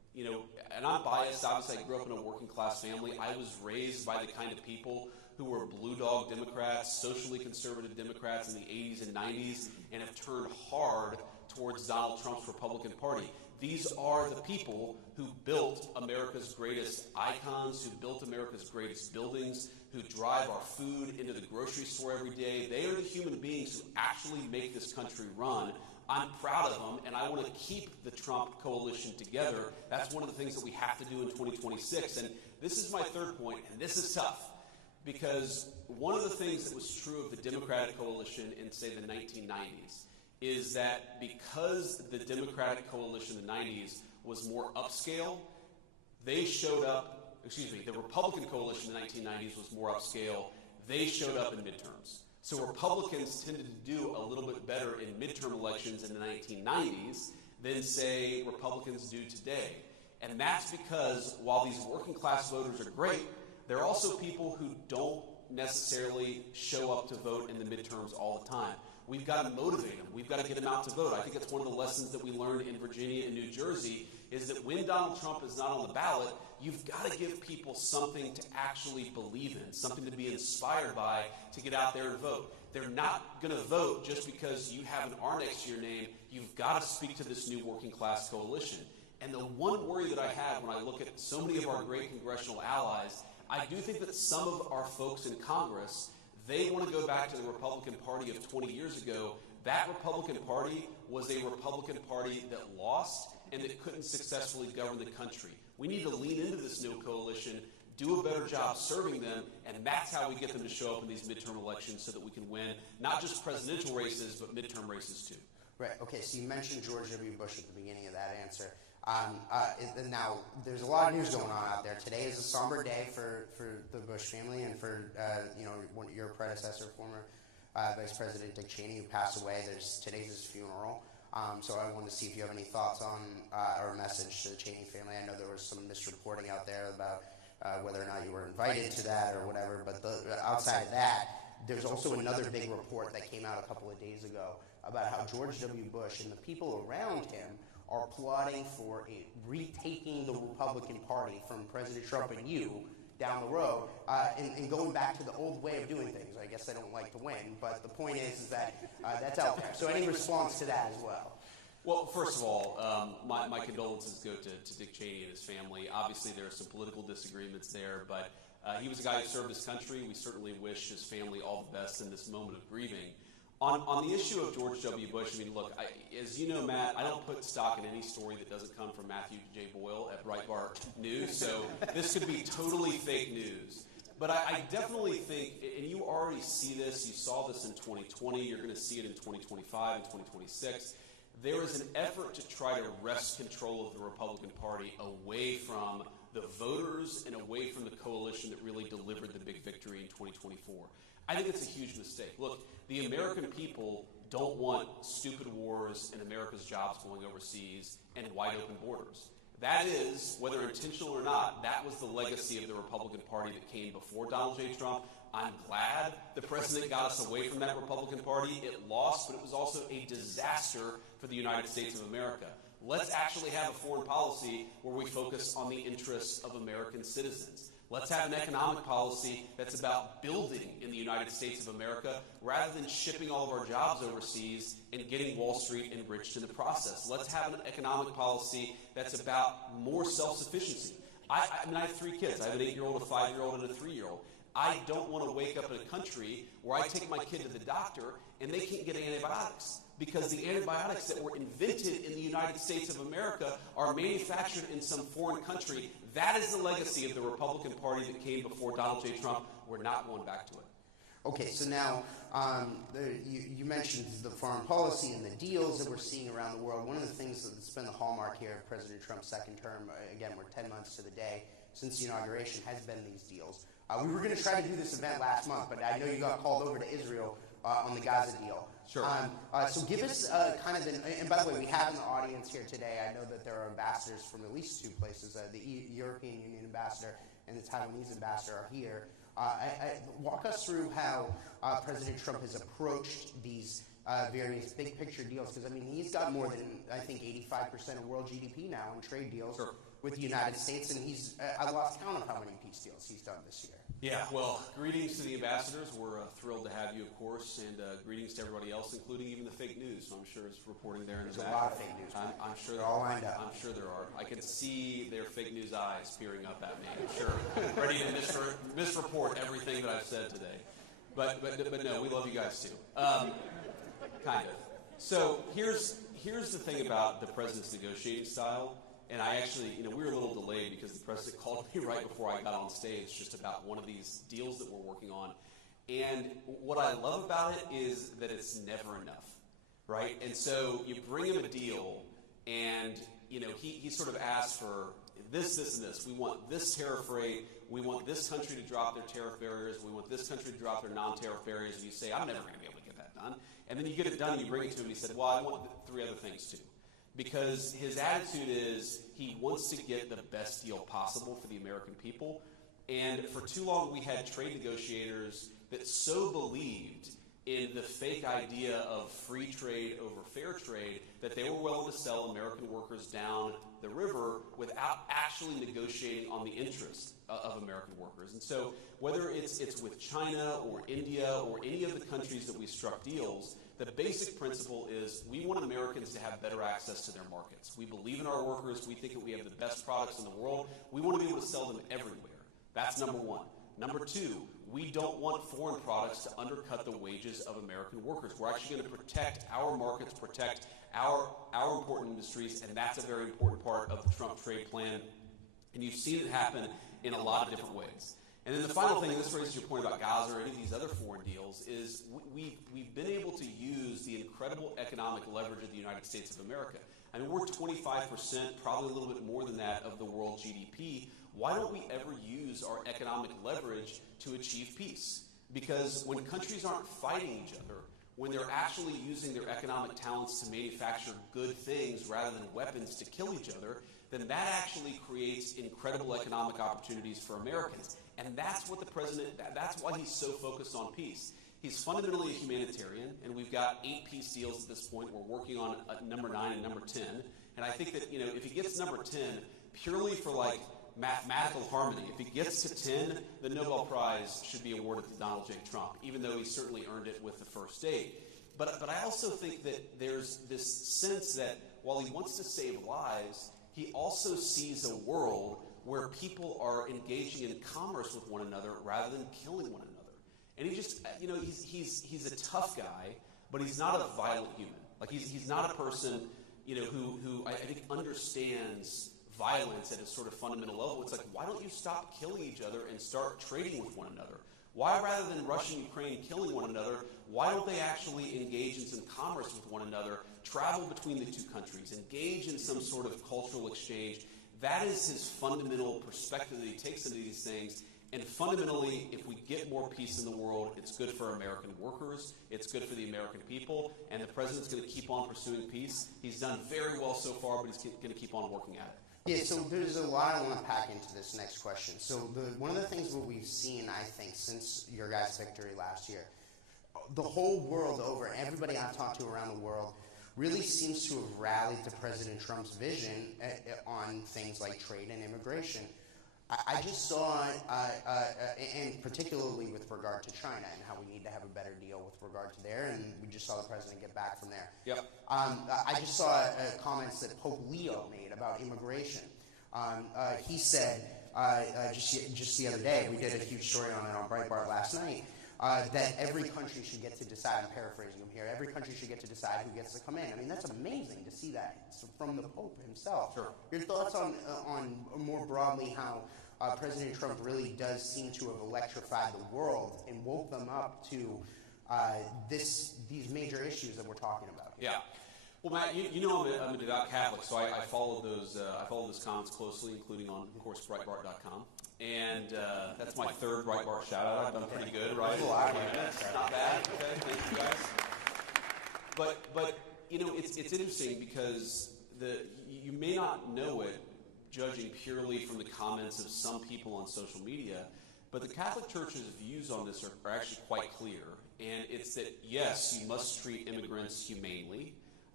and I'm biased. Obviously, I grew up in a working class family. I was raised by the kind of people who were blue dog Democrats, socially conservative Democrats in the 80s and 90s, and have turned hard towards Donald Trump's Republican Party. These are the people who built America's greatest icons, who built America's greatest buildings, who drive our food into the grocery store every day. They are the human beings who actually make this country run. I'm proud of them, and I want to keep the Trump coalition together. That's one of the things that we have to do in 2026. And this is my third point, and this is tough, because one of the things that was true of the Democratic coalition in, say, the 1990s is that because the Democratic coalition in the 90s was more upscale, they showed up, the Republican coalition in the 1990s was more upscale, they showed up in midterms. So Republicans tended to do a little bit better in midterm elections in the 1990s than, say, Republicans do today. And that's because while these working class voters are great, there are also people who don't necessarily show up to vote in the midterms all the time. We've got to motivate them. We've got to get them out to vote. I think that's one of the lessons that we learned in Virginia and New Jersey is that when Donald Trump is not on the ballot, you've got to give people something to actually believe in, something to be inspired by to get out there and vote. They're not going to vote just because you have an R next to your name. You've got to speak to this new working class coalition. And the one worry that I have when I look at so many of our great congressional allies, I do think that some of our folks in Congress, they want to go back to the Republican Party of 20 years ago. That Republican Party was a Republican Party that lost and that couldn't successfully govern the country. We need to lean into this new coalition, do a better job serving them, and that's how we get them to show up in these midterm elections so that we can win not just presidential races, but midterm races too. Right. Okay, so you mentioned George W. Bush at the beginning of that answer. Now, there's a lot of news going on out there. Today is a somber day for the Bush family and for your predecessor, former Vice President Dick Cheney, who passed away. Today's his funeral. So I wanted to see if you have any thoughts on or a message to the Cheney family. I know there was some misreporting out there about whether or not you were invited to that or whatever. But outside of that, there's also another big report that came out a couple of days ago about how George W. Bush and the people around him are plotting for retaking the Republican Party from President Trump and you down the road and going back to the old way of doing things. I guess they don't like to win, but the point is that that's out there. So any response to that as well? Well, first of all, my condolences go to Dick Cheney and his family. Obviously, there are some political disagreements there, but he was a guy who served his country. We certainly wish his family all the best in this moment of grieving. On the issue of George W. Bush, I mean, look, as you know, Matt, I don't put stock in any story that doesn't come from Matthew J. Boyle at Breitbart News, so this could be totally fake news. But I definitely think, and you already see this, you saw this in 2020, you're going to see it in 2025 and 2026, there is an effort to try to wrest control of the Republican Party away from the voters and away from the coalition that really delivered the big victory in 2024. I think it's a huge mistake. Look, the American people don't want stupid wars and America's jobs going overseas and wide open borders. That is, whether intentional or not, that was the legacy of the Republican Party that came before Donald J. Trump. I'm glad the president got us away from that Republican Party. It lost, but it was also a disaster for the United States of America. Let's actually have a foreign policy where we focus on the interests of American citizens. Let's have an economic policy that's about building in the United States of America rather than shipping all of our jobs overseas and getting Wall Street enriched in the process. Let's have an economic policy that's about more self-sufficiency. I mean, I have 3 kids. I have an 8-year-old, a 5-year-old, and a 3-year-old. I don't want to wake up in a country where I take my kid to the doctor and they can't get antibiotics because the antibiotics that were invented in the United States of America are manufactured in some foreign country. That is the legacy of the Republican Party that came before Donald J. Trump. We're not going back to it. Okay, so now you mentioned the foreign policy and the deals that we're seeing around the world. One of the things that's been the hallmark here of President Trump's second term, again, we're 10 months to the day since the inauguration, has been these deals. We were going to try to do this event last month, but I know you got called over to Israel on the Gaza deal. Sure. So give us kind of and by the way, we have in the audience here today, I know that there are ambassadors from at least 2 places. The European Union ambassador and the Taiwanese ambassador are here. Walk us through how President Trump has approached these various big picture deals, because I mean he's got more than I think 85% of world GDP now in trade deals with the United States, and I lost count of how many peace deals he's done this year. Yeah, well, greetings to the ambassadors. We're thrilled to have you, of course, and greetings to everybody else, including even the fake news. So I'm sure it's reporting there in the back. There's a lot of fake news. I'm sure they're all lined up. I'm sure there are. I can see their fake news eyes peering up at me. I'm sure, ready to misreport everything that I've said today. But no, we love you guys too. Kind of. So here's the thing about the president's negotiating style. And I actually, we were a little delayed because the president called me right before I got on stage just about one of these deals that we're working on. And what I love about it is that it's never enough, right? And so you bring him a deal, and he sort of asks for this, and this. We want this tariff rate. We want this country to drop their tariff barriers. We want this country to drop their non-tariff barriers. And you say, I'm never going to be able to get that done. And then you get it done, and you bring it to him, and he said, well, I want 3 other things too. Because his attitude is he wants to get the best deal possible for the American people. And for too long, we had trade negotiators that so believed in the fake idea of free trade over fair trade that they were willing to sell American workers down the river without actually negotiating on the interests of American workers. And so whether it's with China or India or any of the countries that we struck deals, the basic principle is we want Americans to have better access to their markets. We believe in our workers. We think that we have the best products in the world. We want to be able to sell them everywhere. That's number one. Number two, we don't want foreign products to undercut the wages of American workers. We're actually going to protect our markets, protect our important industries, and that's a very important part of the Trump trade plan. And you've seen it happen in a lot of different ways. And then the final thing, and this raises your point about Gaza or any of these other foreign deals, is we've been able to use the incredible economic leverage of the United States of America. I mean, we're 25%, probably a little bit more than that, of the world GDP. Why don't we ever use our economic leverage to achieve peace? Because when countries aren't fighting each other, when they're actually using their economic talents to manufacture good things rather than weapons to kill each other, then that actually creates incredible economic opportunities for Americans. And that's what the president, that's why he's so focused on peace. He's fundamentally a humanitarian, and we've got 8 peace deals at this point. We're working on number 9 and number 10. And I think that, if he gets number 10, purely for mathematical harmony, if he gets to 10, the Nobel Prize should be awarded to Donald J. Trump, even though he certainly earned it with the first 8. But I also think that there's this sense that while he wants to save lives, he also sees a world where people are engaging in commerce with one another rather than killing one another. And he just, he's a tough guy, but he's not a violent human. Like he's not a person, who I think understands violence at a sort of fundamental level. It's like, why don't you stop killing each other and start trading with one another? Why, rather than Russia and Ukraine killing one another, why don't they actually engage in some commerce with one another, travel between the 2 countries, engage in some sort of cultural exchange? That is his fundamental perspective that he takes into these things. And fundamentally, if we get more peace in the world, it's good for American workers, it's good for the American people, and the president's going to keep on pursuing peace. He's done very well so far, but he's going to keep on working at it. Yeah, so there's a lot I want to pack into this next question. So one of the things that we've seen, I think, since your guys' victory last year, the whole world over, everybody I've talked to around the world, really seems to have rallied to President Trump's vision on things like trade and immigration. I just saw, and particularly with regard to China and how we need to have a better deal with regard to there, and we just saw the president get back from there. Yep. I just saw comments that Pope Leo made about immigration. He said, just the other day, we did a huge story on it on Breitbart last night, that every country should get to decide, I'm paraphrasing him here, every country should get to decide who gets to come in. I mean, that's amazing to see that from the Pope himself. Sure. Your thoughts on more broadly how President Trump really does seem to have electrified the world and woke them up to these major issues that we're talking about? Yeah. Well, Matt, I'm a devout Catholic, so I followed those comments closely, including on, of course, Breitbart.com. And that's my 3rd Breitbart shout-out. I've done pretty good, right? Not bad. Okay, thank you guys. But it's interesting because you may not know it, judging purely from the comments of some people on social media, but the Catholic Church's views on this are actually quite clear. And it's that, yes, you must treat immigrants humanely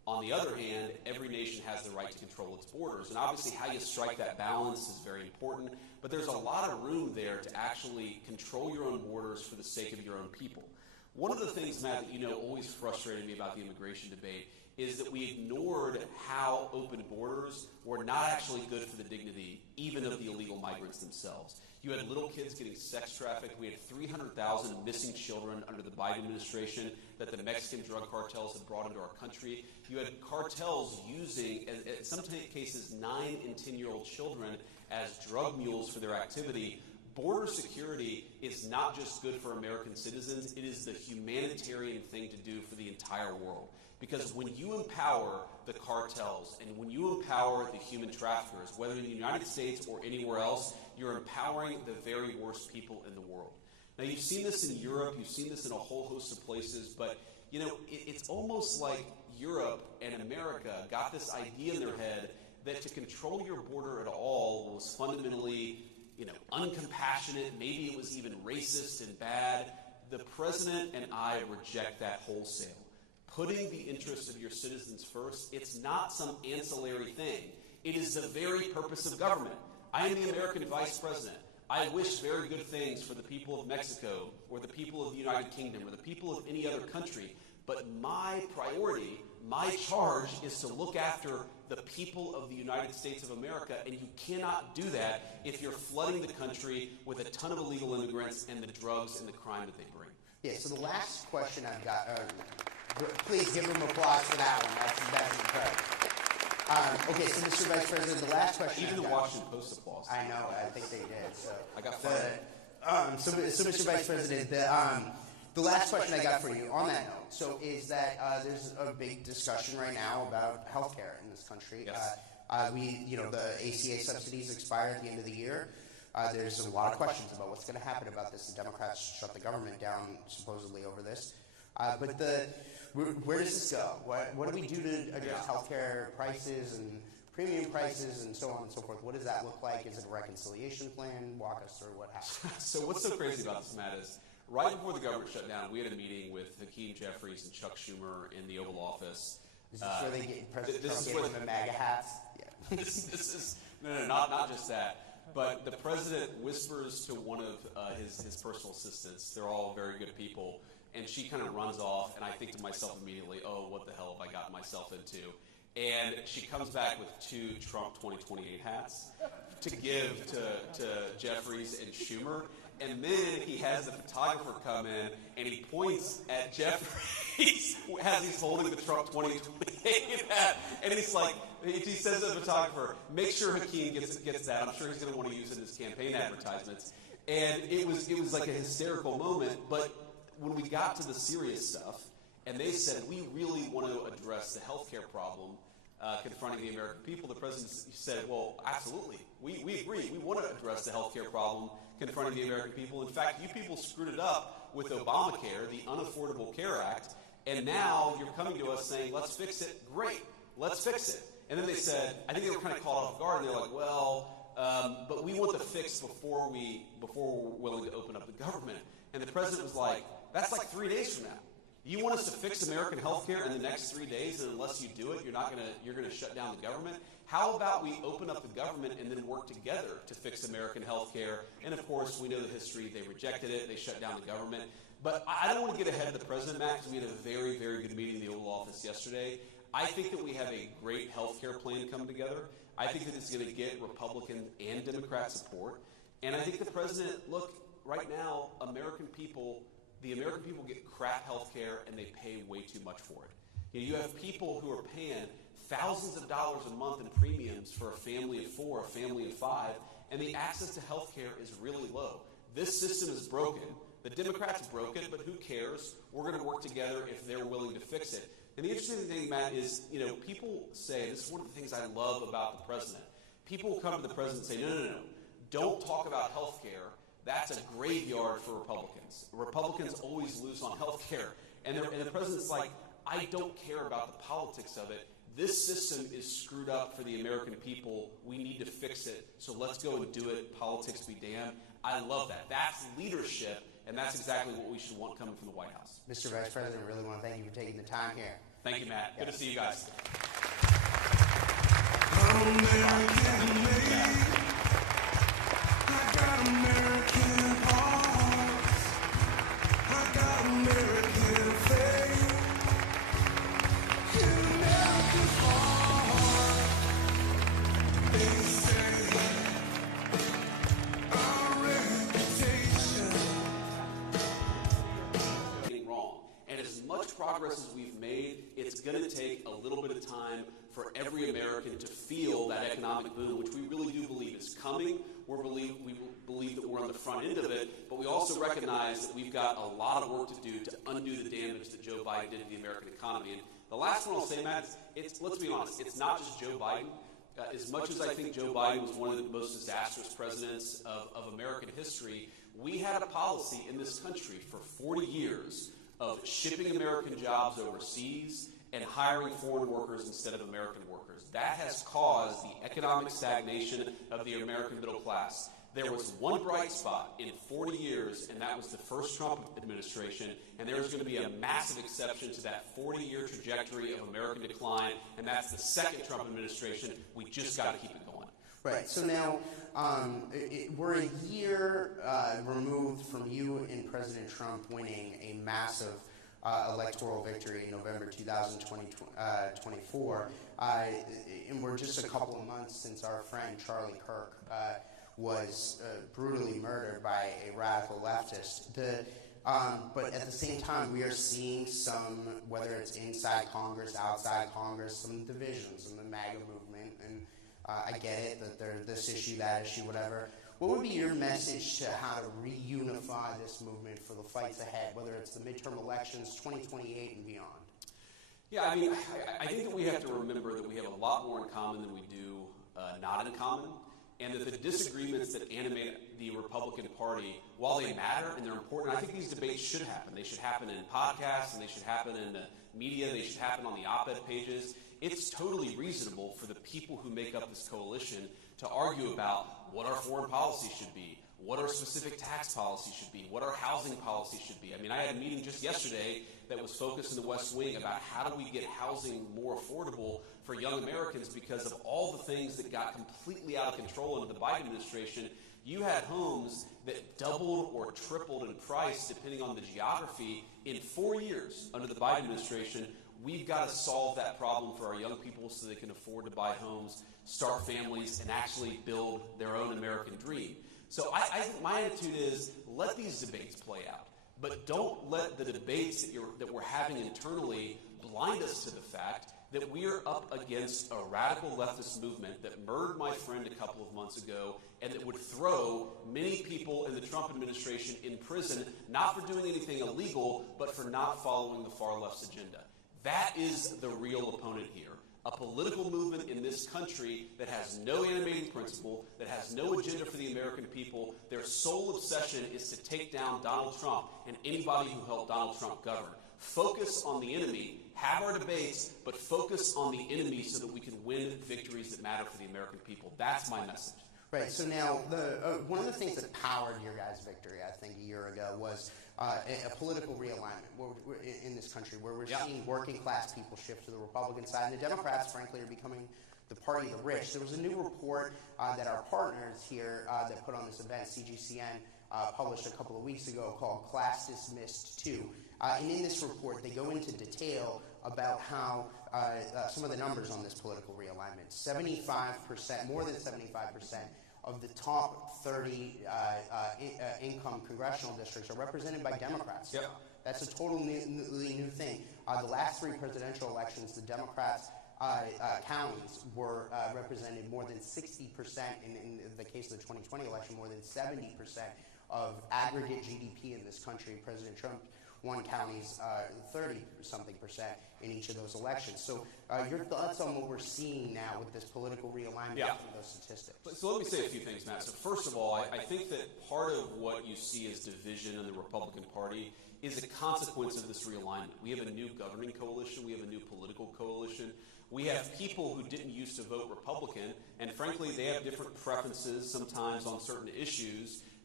On the other hand, every nation has the right to control its borders. And obviously how you strike that balance is very important. But there's a lot of room there to actually control your own borders for the sake of your own people. One of the things, Matt, that always frustrated me about the immigration debate is that we ignored how open borders were not actually good for the dignity, even of the illegal migrants themselves. You had little kids getting sex trafficked. We had 300,000 missing children under the Biden administration that the Mexican drug cartels had brought into our country. You had cartels using, in some cases, 9 and 10-year-old children as drug mules for their activity. Border security is not just good for American citizens, it is the humanitarian thing to do for the entire world. Because when you empower the cartels and when you empower the human traffickers, whether in the United States or anywhere else, you're empowering the very worst people in the world. Now, you've seen this in Europe, you've seen this in a whole host of places, but it's almost like Europe and America got this idea in their head that to control your border at all was fundamentally uncompassionate, maybe it was even racist and bad. The president and I reject that wholesale. Putting the interests of your citizens first, it's not some ancillary thing. It is the very purpose of government. I am the American vice president. I wish very good things for the people of Mexico or the people of the United Kingdom or the people of any other country. But my priority, my charge is to look after the people of the United States of America, and you cannot do that if you're flooding the country with a ton of illegal immigrants and the drugs and the crime that they bring. Yeah, so the last question I've got, please give them applause for that one. That's incredible. Okay, so Mr. Vice President, the last question Even the Washington Post applause. I know, I think they did. So I got fired. So Mr. Vice President, the last question I got for you on that note, is that there's a big discussion right now about health care in this country. Yes. The ACA subsidies expire at the end of the year. There's a lot of questions about what's going to happen about this. The Democrats shut the government down supposedly over this. Where does this go? What do we do to address healthcare prices and premium prices and so on and so forth? What does that look like? Is it a reconciliation plan? Walk us through what happened. So what's so crazy about this, Matt, is right before the government shut down, we had a meeting with Hakeem Jeffries and Chuck Schumer in the Oval Office. Is this where they get President Trump gave them the MAGA hats? Yeah. This is not just that. But the president whispers to one of his personal assistants. They're all very good people. And she kind of runs off, and I think to myself immediately, oh, what the hell have I gotten myself into? And she comes back with 2 Trump 2028 hats to give to Jeffries and Schumer. And then he has the photographer come in, and he points at Jeffries as he's holding the Trump 2028 hat. And he's like, he says to the photographer, make sure Hakeem gets that. I'm sure he's going to want to use it in his campaign advertisements. And it was like a hysterical moment, but when we got to the serious stuff, and they said, we really want to address the healthcare problem confronting the American people, the president said, well, absolutely. We agree. We want to address the healthcare problem confronting the American people. In fact, you people screwed it up with Obamacare, the Unaffordable Care Act, and now you're coming to us saying, let's fix it. Great. Let's fix it. And then they said, I think they were kind of caught off guard, and they're like, well, but we want the fix before we're willing to open up the government. And the president was like, that's like 3 days from now. You want us to fix American health care in the next 3 days, and unless you do it, you're gonna shut down the government? How about we open up the government and then work together to fix American health care? And of course, we know the history. They rejected it. They shut down the government. But I don't want to get ahead of the president, Matt, because we had a very, very good meeting in the Oval Office yesterday. I think that we have a great health care plan coming together. I think that it's going to get Republican and Democrat support. And I think the president, look, right now, the American people get crap health care and they pay way too much for it. You have people who are paying thousands of dollars a month in premiums for a family of 4, a family of 5, and the access to health care is really low. This system is broken. The Democrats broke it, but who cares? We're going to work together if they're willing to fix it. And the interesting thing, Matt, is, people say, this is one of the things I love about the president. People will come to the president and say, no. Don't talk about health care. That's a graveyard for Republicans. Republicans always lose on health care. And the president's like, I don't care about the politics of it. This system is screwed up for the American people. We need to fix it. So let's go and do it. Politics be damned. I love that. That's leadership, and that's exactly what we should want coming from the White House. Mr. Vice President, I really want to thank you for taking the time here. Thank you, Matt. Good to see you guys. I'm American made. I got American heart. I got American faith. In America's heart, they say our reputation. Getting wrong. And as much progress as we've made, it's going to take a little bit of time for every American to feel that economic boom, which we really do believe is coming. We believe that we're on the front end of it, but we also recognize that we've got a lot of work to do to undo the damage that Joe Biden did to the American economy. And the last one I'll say, Matt, let's be honest, it's not just Joe Biden. As much as I think Joe Biden was one of the most disastrous presidents of American history, we had a policy in this country for 40 years of shipping American jobs overseas and hiring foreign workers instead of American workers. That has caused the economic stagnation of the American middle class. There was one bright spot in 40 years, and that was the first Trump administration, and there's going to be a massive exception to that 40-year trajectory of American decline, and that's the second Trump administration. We just got to keep it going. Right. So now we're a year removed from you and President Trump winning a massive electoral victory in November 2024. And we're just a couple of months since our friend Charlie Kirk was brutally murdered by a radical leftist. But at the same time, we are seeing some, whether it's inside Congress, outside Congress, some divisions in the MAGA movement. And I get it that there's this issue, that issue, whatever. What would be your message to how to reunify this movement for the fights ahead, whether it's the midterm elections, 2028 and beyond? Yeah, I mean, I think that we have to remember that we have a lot more in common than we do not in common, and that the disagreements that animate the Republican Party, while they matter and they're important, I think these debates should happen. They should happen in podcasts, and they should happen in the media, they should happen on the op-ed pages. It's totally reasonable for the people who make up this coalition to argue about what our foreign policy should be, what our specific tax policy should be, what our housing policy should be. I mean, I had a meeting just yesterday that was focused in the West Wing about how do we get housing more affordable for young Americans because of all the things that got completely out of control under the Biden administration. You had homes that doubled or tripled in price depending on the geography in 4 years under the Biden administration. We've got to solve that problem for our young people so they can afford to buy homes, start families, and actually build their own American dream. So I think my attitude is let these debates play out, but don't let the debates that we're having internally blind us to the fact that we are up against a radical leftist movement that murdered my friend a couple of months ago and that would throw many people in the Trump administration in prison, not for doing anything illegal, but for not following the far left's agenda. That is the real opponent here. A political movement in this country that has no animating principle, that has no agenda for the American people. Their sole obsession is to take down Donald Trump and anybody who helped Donald Trump govern. Focus on the enemy, have our debates, but focus on the enemy so that we can win victories that matter for the American people. That's my message. Right. So now, one of the things that powered your guys' victory, I think, a year ago was a political realignment in this country, where we're seeing working class people shift to the Republican side, and the Democrats, frankly, are becoming the party of the rich. There was a new report that our partners here that put on this event, CGCN, published a couple of weeks ago called Class Dismissed 2. And in this report, they go into detail about how some of the numbers on this political realignment. 75%, more than 75% of the top 30 income congressional districts are represented by Democrats. Yep. That's a totally new thing. The last three presidential elections, the Democrats' counties were represented more than 60%, in the case of the 2020 election, more than 70% of aggregate GDP in this country. President Trump won counties 30-something% in each of those elections. So your thoughts on what we're seeing now with this political realignment from those statistics? So let me say a few things, Matt. So first of all, I think that part of what you see as division in the Republican Party is a consequence of this realignment. We have a new governing coalition. We have a new political coalition. We have people who didn't used to vote Republican, and frankly, they have different preferences sometimes on certain issues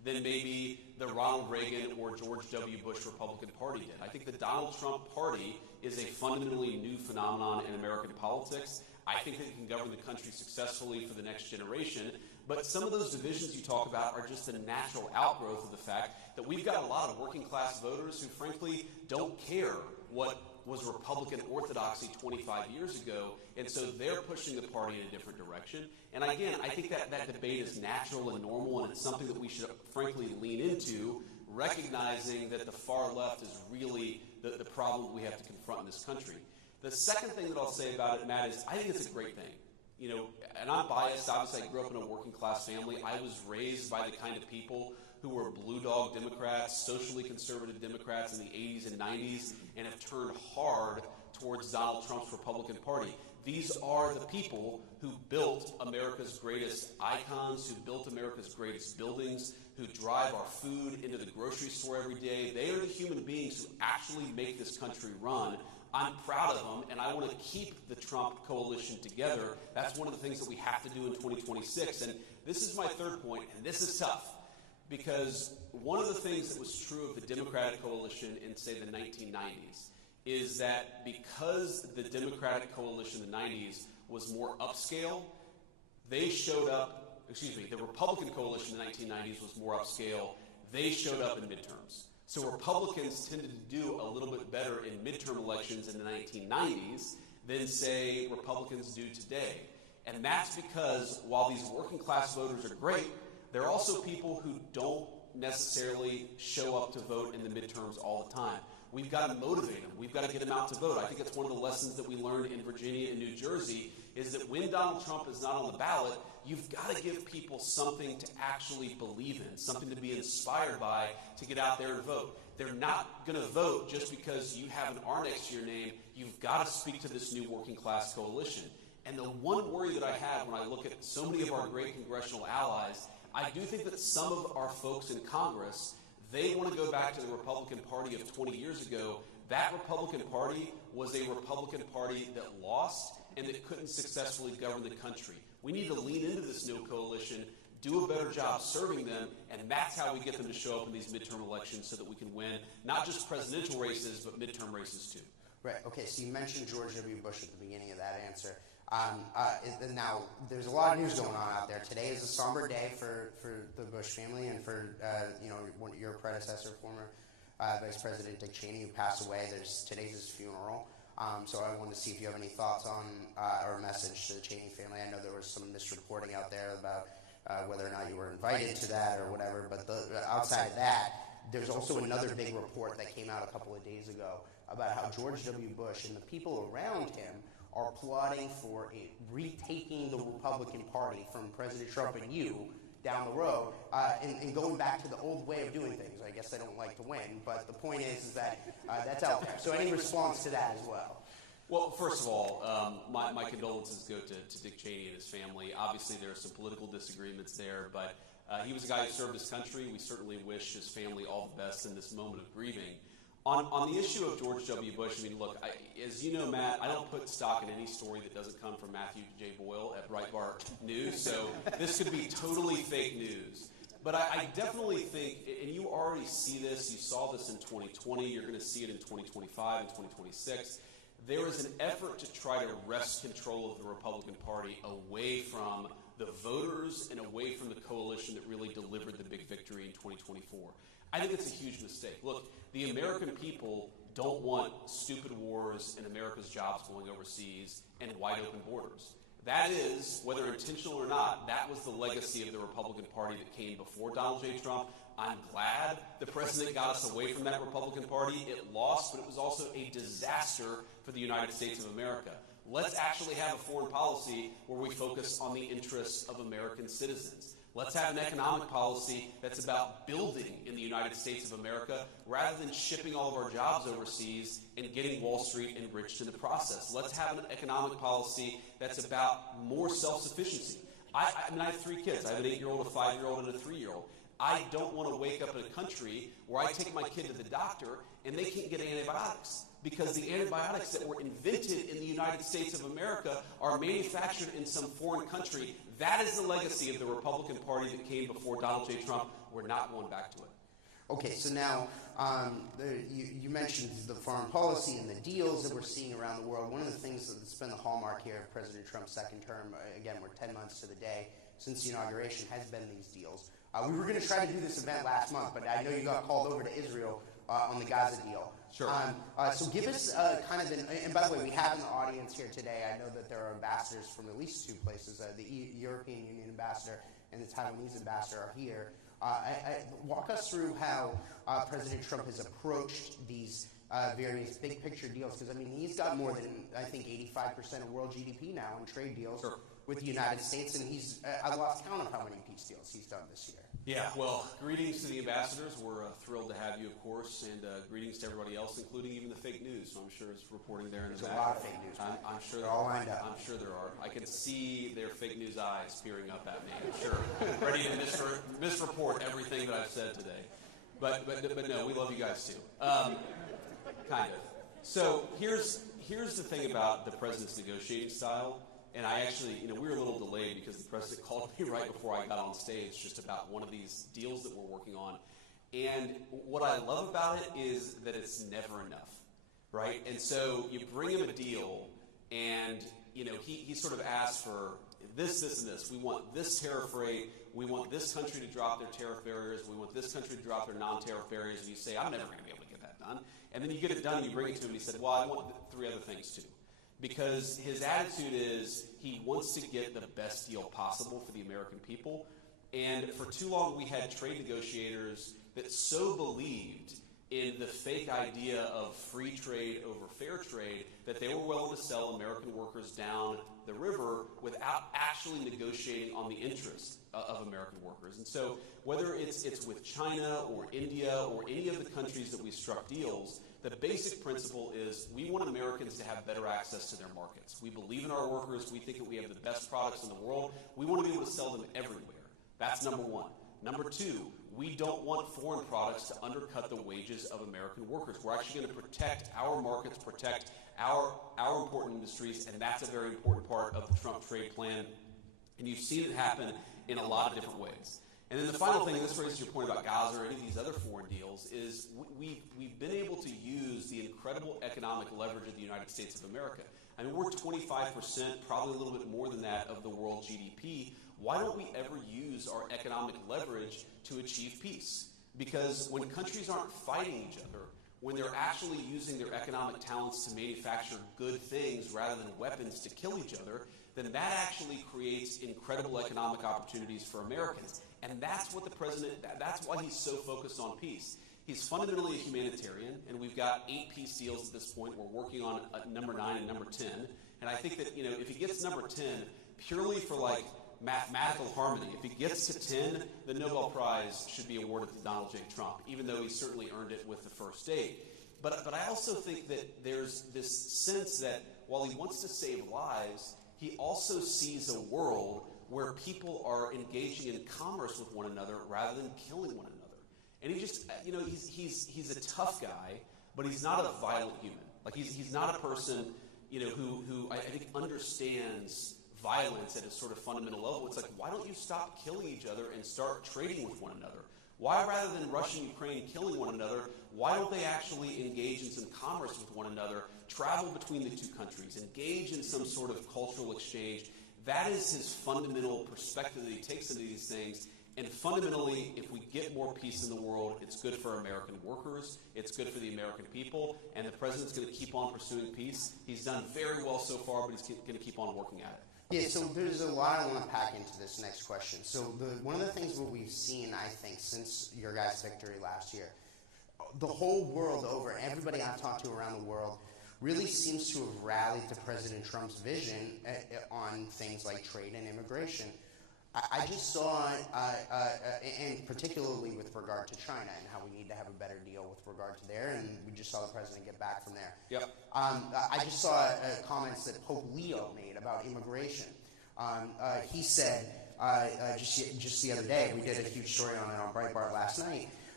than maybe the Ronald Reagan or George W. Bush Republican Party did. I think the Donald Trump Party is a fundamentally new phenomenon in American politics. I think that it can govern the country successfully for the next generation. But some of those divisions you talk about are just a natural outgrowth of the fact that we've got a lot of working class voters who frankly don't care what was Republican orthodoxy 25 years ago, and so they're pushing the party in a different direction. And again, I think that debate is natural and normal, and it's something that we should frankly lean into, recognizing that the far left is really the problem we have to confront in this country. The second thing that I'll say about it, Matt, is I think it's a great thing. You know, and I'm biased. Obviously, I grew up in a working class family. I was raised by the kind of people who were blue dog Democrats, socially conservative Democrats in the 80s and 90s, and have turned hard towards Donald Trump's Republican Party. These are the people who built America's greatest icons, who built America's greatest buildings, who drive our food into the grocery store every day. They are the human beings who actually make this country run. I'm proud of them, and I want to keep the Trump coalition together. That's one of the things that we have to do in 2026. And this is my third point, and this is tough, because one of the things that was true of the Democratic coalition in, say, the 1990s is that because the Democratic coalition in the 90s was more upscale, they showed up, the Republican coalition in the 1990s was more upscale, they showed up in midterms. So Republicans tended to do a little bit better in midterm elections in the 1990s than, say, Republicans do today. And that's because while these working class voters are great, there are also people who don't necessarily show up to vote in the midterms all the time. We've got to motivate them. We've got to get them out to vote. I think it's one of the lessons that we learned in Virginia and New Jersey is that when Donald Trump is not on the ballot, you've got to give people something to actually believe in, something to be inspired by to get out there and vote. They're not going to vote just because you have an R next to your name. You've got to speak to this new working class coalition. And the one worry that I have when I look at so many of our great congressional allies, I do think that some of our folks in Congress, they want to go back to the Republican Party of 20 years ago. That Republican Party was a Republican Party that lost and that couldn't successfully govern the country. We need to lean into this new coalition, do a better job serving them, and that's how we get them to show up in these midterm elections so that we can win not just presidential races, but midterm races too. Right. Okay, so you mentioned George W. Bush at the beginning of that answer. Now, there's a lot of news going on out there. Today is a somber day for the Bush family and for your predecessor, former Vice President Dick Cheney, who passed away. Today's his funeral. So I wanted to see if you have any thoughts on or a message to the Cheney family. I know there was some misreporting out there about whether or not you were invited to that or whatever. But outside of that, there's also another big report that came out a couple of days ago about how George W. Bush and the people around him are plotting for retaking the Republican Party from President Trump and you down the road and going back to the old way of doing things. I guess they don't like to win, but the point is that that's out there. So any response to that as well? Well, first of all, my condolences go to Dick Cheney and his family. Obviously, there are some political disagreements there, but he was a guy who served his country. We certainly wish his family all the best in this moment of grieving. On the issue of George W. Bush, I mean, look, as you know, Matt, I don't put stock in any story that doesn't come from Matthew J. Boyle at Breitbart News, so this could be totally fake news. But I definitely think, and you already see this, you saw this in 2020, you're going to see it in 2025 and 2026, there is an effort to try to wrest control of the Republican Party away from the voters and away from the coalition that really delivered the big victory in 2024. I think it's a huge mistake. Look, the American people don't want stupid wars and America's jobs going overseas and wide open borders. That is, whether intentional or not, that was the legacy of the Republican Party that came before Donald J. Trump. I'm glad the president got us away from that Republican Party. It lost, but it was also a disaster for the United States of America. Let's actually have a foreign policy where we focus on the interests of American citizens. Let's have an economic policy that's about building in the United States of America rather than shipping all of our jobs overseas and getting Wall Street enriched in the process. Let's have an economic policy that's about more self-sufficiency. I have 3 kids. I have an 8-year-old, a 5-year-old, and a 3-year-old. I don't want to wake up in a country where I take my kid to the doctor and they can't get antibiotics because the antibiotics that were invented in the United States of America are manufactured in some foreign country. That is the legacy of the Republican Party that came before Donald J. Trump. We're not going back to it. Okay, so now you mentioned the foreign policy and the deals that we're seeing around the world. One of the things that's been the hallmark here of President Trump's second term, again, we're 10 months to the day since the inauguration, has been these deals. We were going to try to do this event last month, but I know you got called over to Israel on the Gaza deal. Sure. So give us kind of and by the way, we have in the audience here today, I know that there are ambassadors from at least two places. The European Union ambassador and the Taiwanese ambassador are here. Walk us through how President Trump has approached these various big picture deals, because I mean he's got more than I think 85% of world GDP now in trade deals with the United States, and he's I lost count of how many peace deals he's done this year. Yeah, well, greetings to the ambassadors. We're thrilled to have you, of course, and greetings to everybody else, including even the fake news. So I'm sure it's reporting there in the back. There's a lot of fake news. I'm sure they're all lined up. I'm sure there are. I can see their fake news eyes peering up at me. I'm sure, ready to misreport everything that I've said today. But no, we love you guys too. Kind of. So here's the thing about the president's negotiating style. And I actually, we were a little delayed because the president called me right before I got on stage just about one of these deals that we're working on. And what I love about it is that it's never enough, right? And so you bring him a deal and, he sort of asks for this, and this. We want this tariff rate. We want this country to drop their tariff barriers. We want this country to drop their non-tariff barriers. And you say, I'm never going to be able to get that done. And then you get it done and you bring it to him and he said, well, I want three other things too. Because his attitude is he wants to get the best deal possible for the American people. And for too long, we had trade negotiators that so believed in the fake idea of free trade over fair trade that they were willing to sell American workers down the river without actually negotiating on the interests of American workers. And so whether it's with China or India or any of the countries that we struck deals, the basic principle is we want Americans to have better access to their markets. We believe in our workers. We think that we have the best products in the world. We want to be able to sell them everywhere. That's number one. Number two, we don't want foreign products to undercut the wages of American workers. We're actually going to protect our markets, protect our important industries, and that's a very important part of the Trump trade plan. And you've seen it happen in a lot of different ways. And then the final thing, and this raises your point about Gaza or any of these other foreign deals, is we've been able to use the incredible economic leverage of the United States of America. I mean, we're 25%, probably a little bit more than that, of the world GDP. Why don't we ever use our economic leverage to achieve peace? Because when countries aren't fighting each other, when they're actually using their economic talents to manufacture good things rather than weapons to kill each other, then that actually creates incredible economic opportunities for Americans. And that's what the president, that's why he's so focused on peace. He's fundamentally a humanitarian, and we've got 8 peace deals at this point. We're working on number 9 and number 10. And I think that, if he gets number 10, purely for mathematical harmony, if he gets to 10, the Nobel Prize should be awarded to Donald J. Trump, even though he certainly earned it with the first 8. But I also think that there's this sense that while he wants to save lives, he also sees a world where people are engaging in commerce with one another rather than killing one another. And he just, he's a tough guy, but he's not a violent human. He's not a person, who I think understands violence at a sort of fundamental level. It's why don't you stop killing each other and start trading with one another? Why, rather than Russia and Ukraine killing one another, why don't they actually engage in some commerce with one another, travel between the two countries, engage in some sort of cultural exchange? That is his fundamental perspective that he takes into these things. And fundamentally, if we get more peace in the world, it's good for American workers, it's good for the American people, and the president's going to keep on pursuing peace. He's done very well so far, but he's going to keep on working at it. Yeah, so there's a lot I want to pack into this next question. So one of the things that we've seen, I think, since your guys' victory last year, the whole world over, everybody I've talked to around the world, really seems to have rallied to President Trump's vision on things like trade and immigration. I just saw, and particularly with regard to China and how we need to have a better deal with regard to there, and we just saw the president get back from there. Yep. I just saw comments that Pope Leo made about immigration. He said, just the other day, we did a huge story on it on Breitbart last night,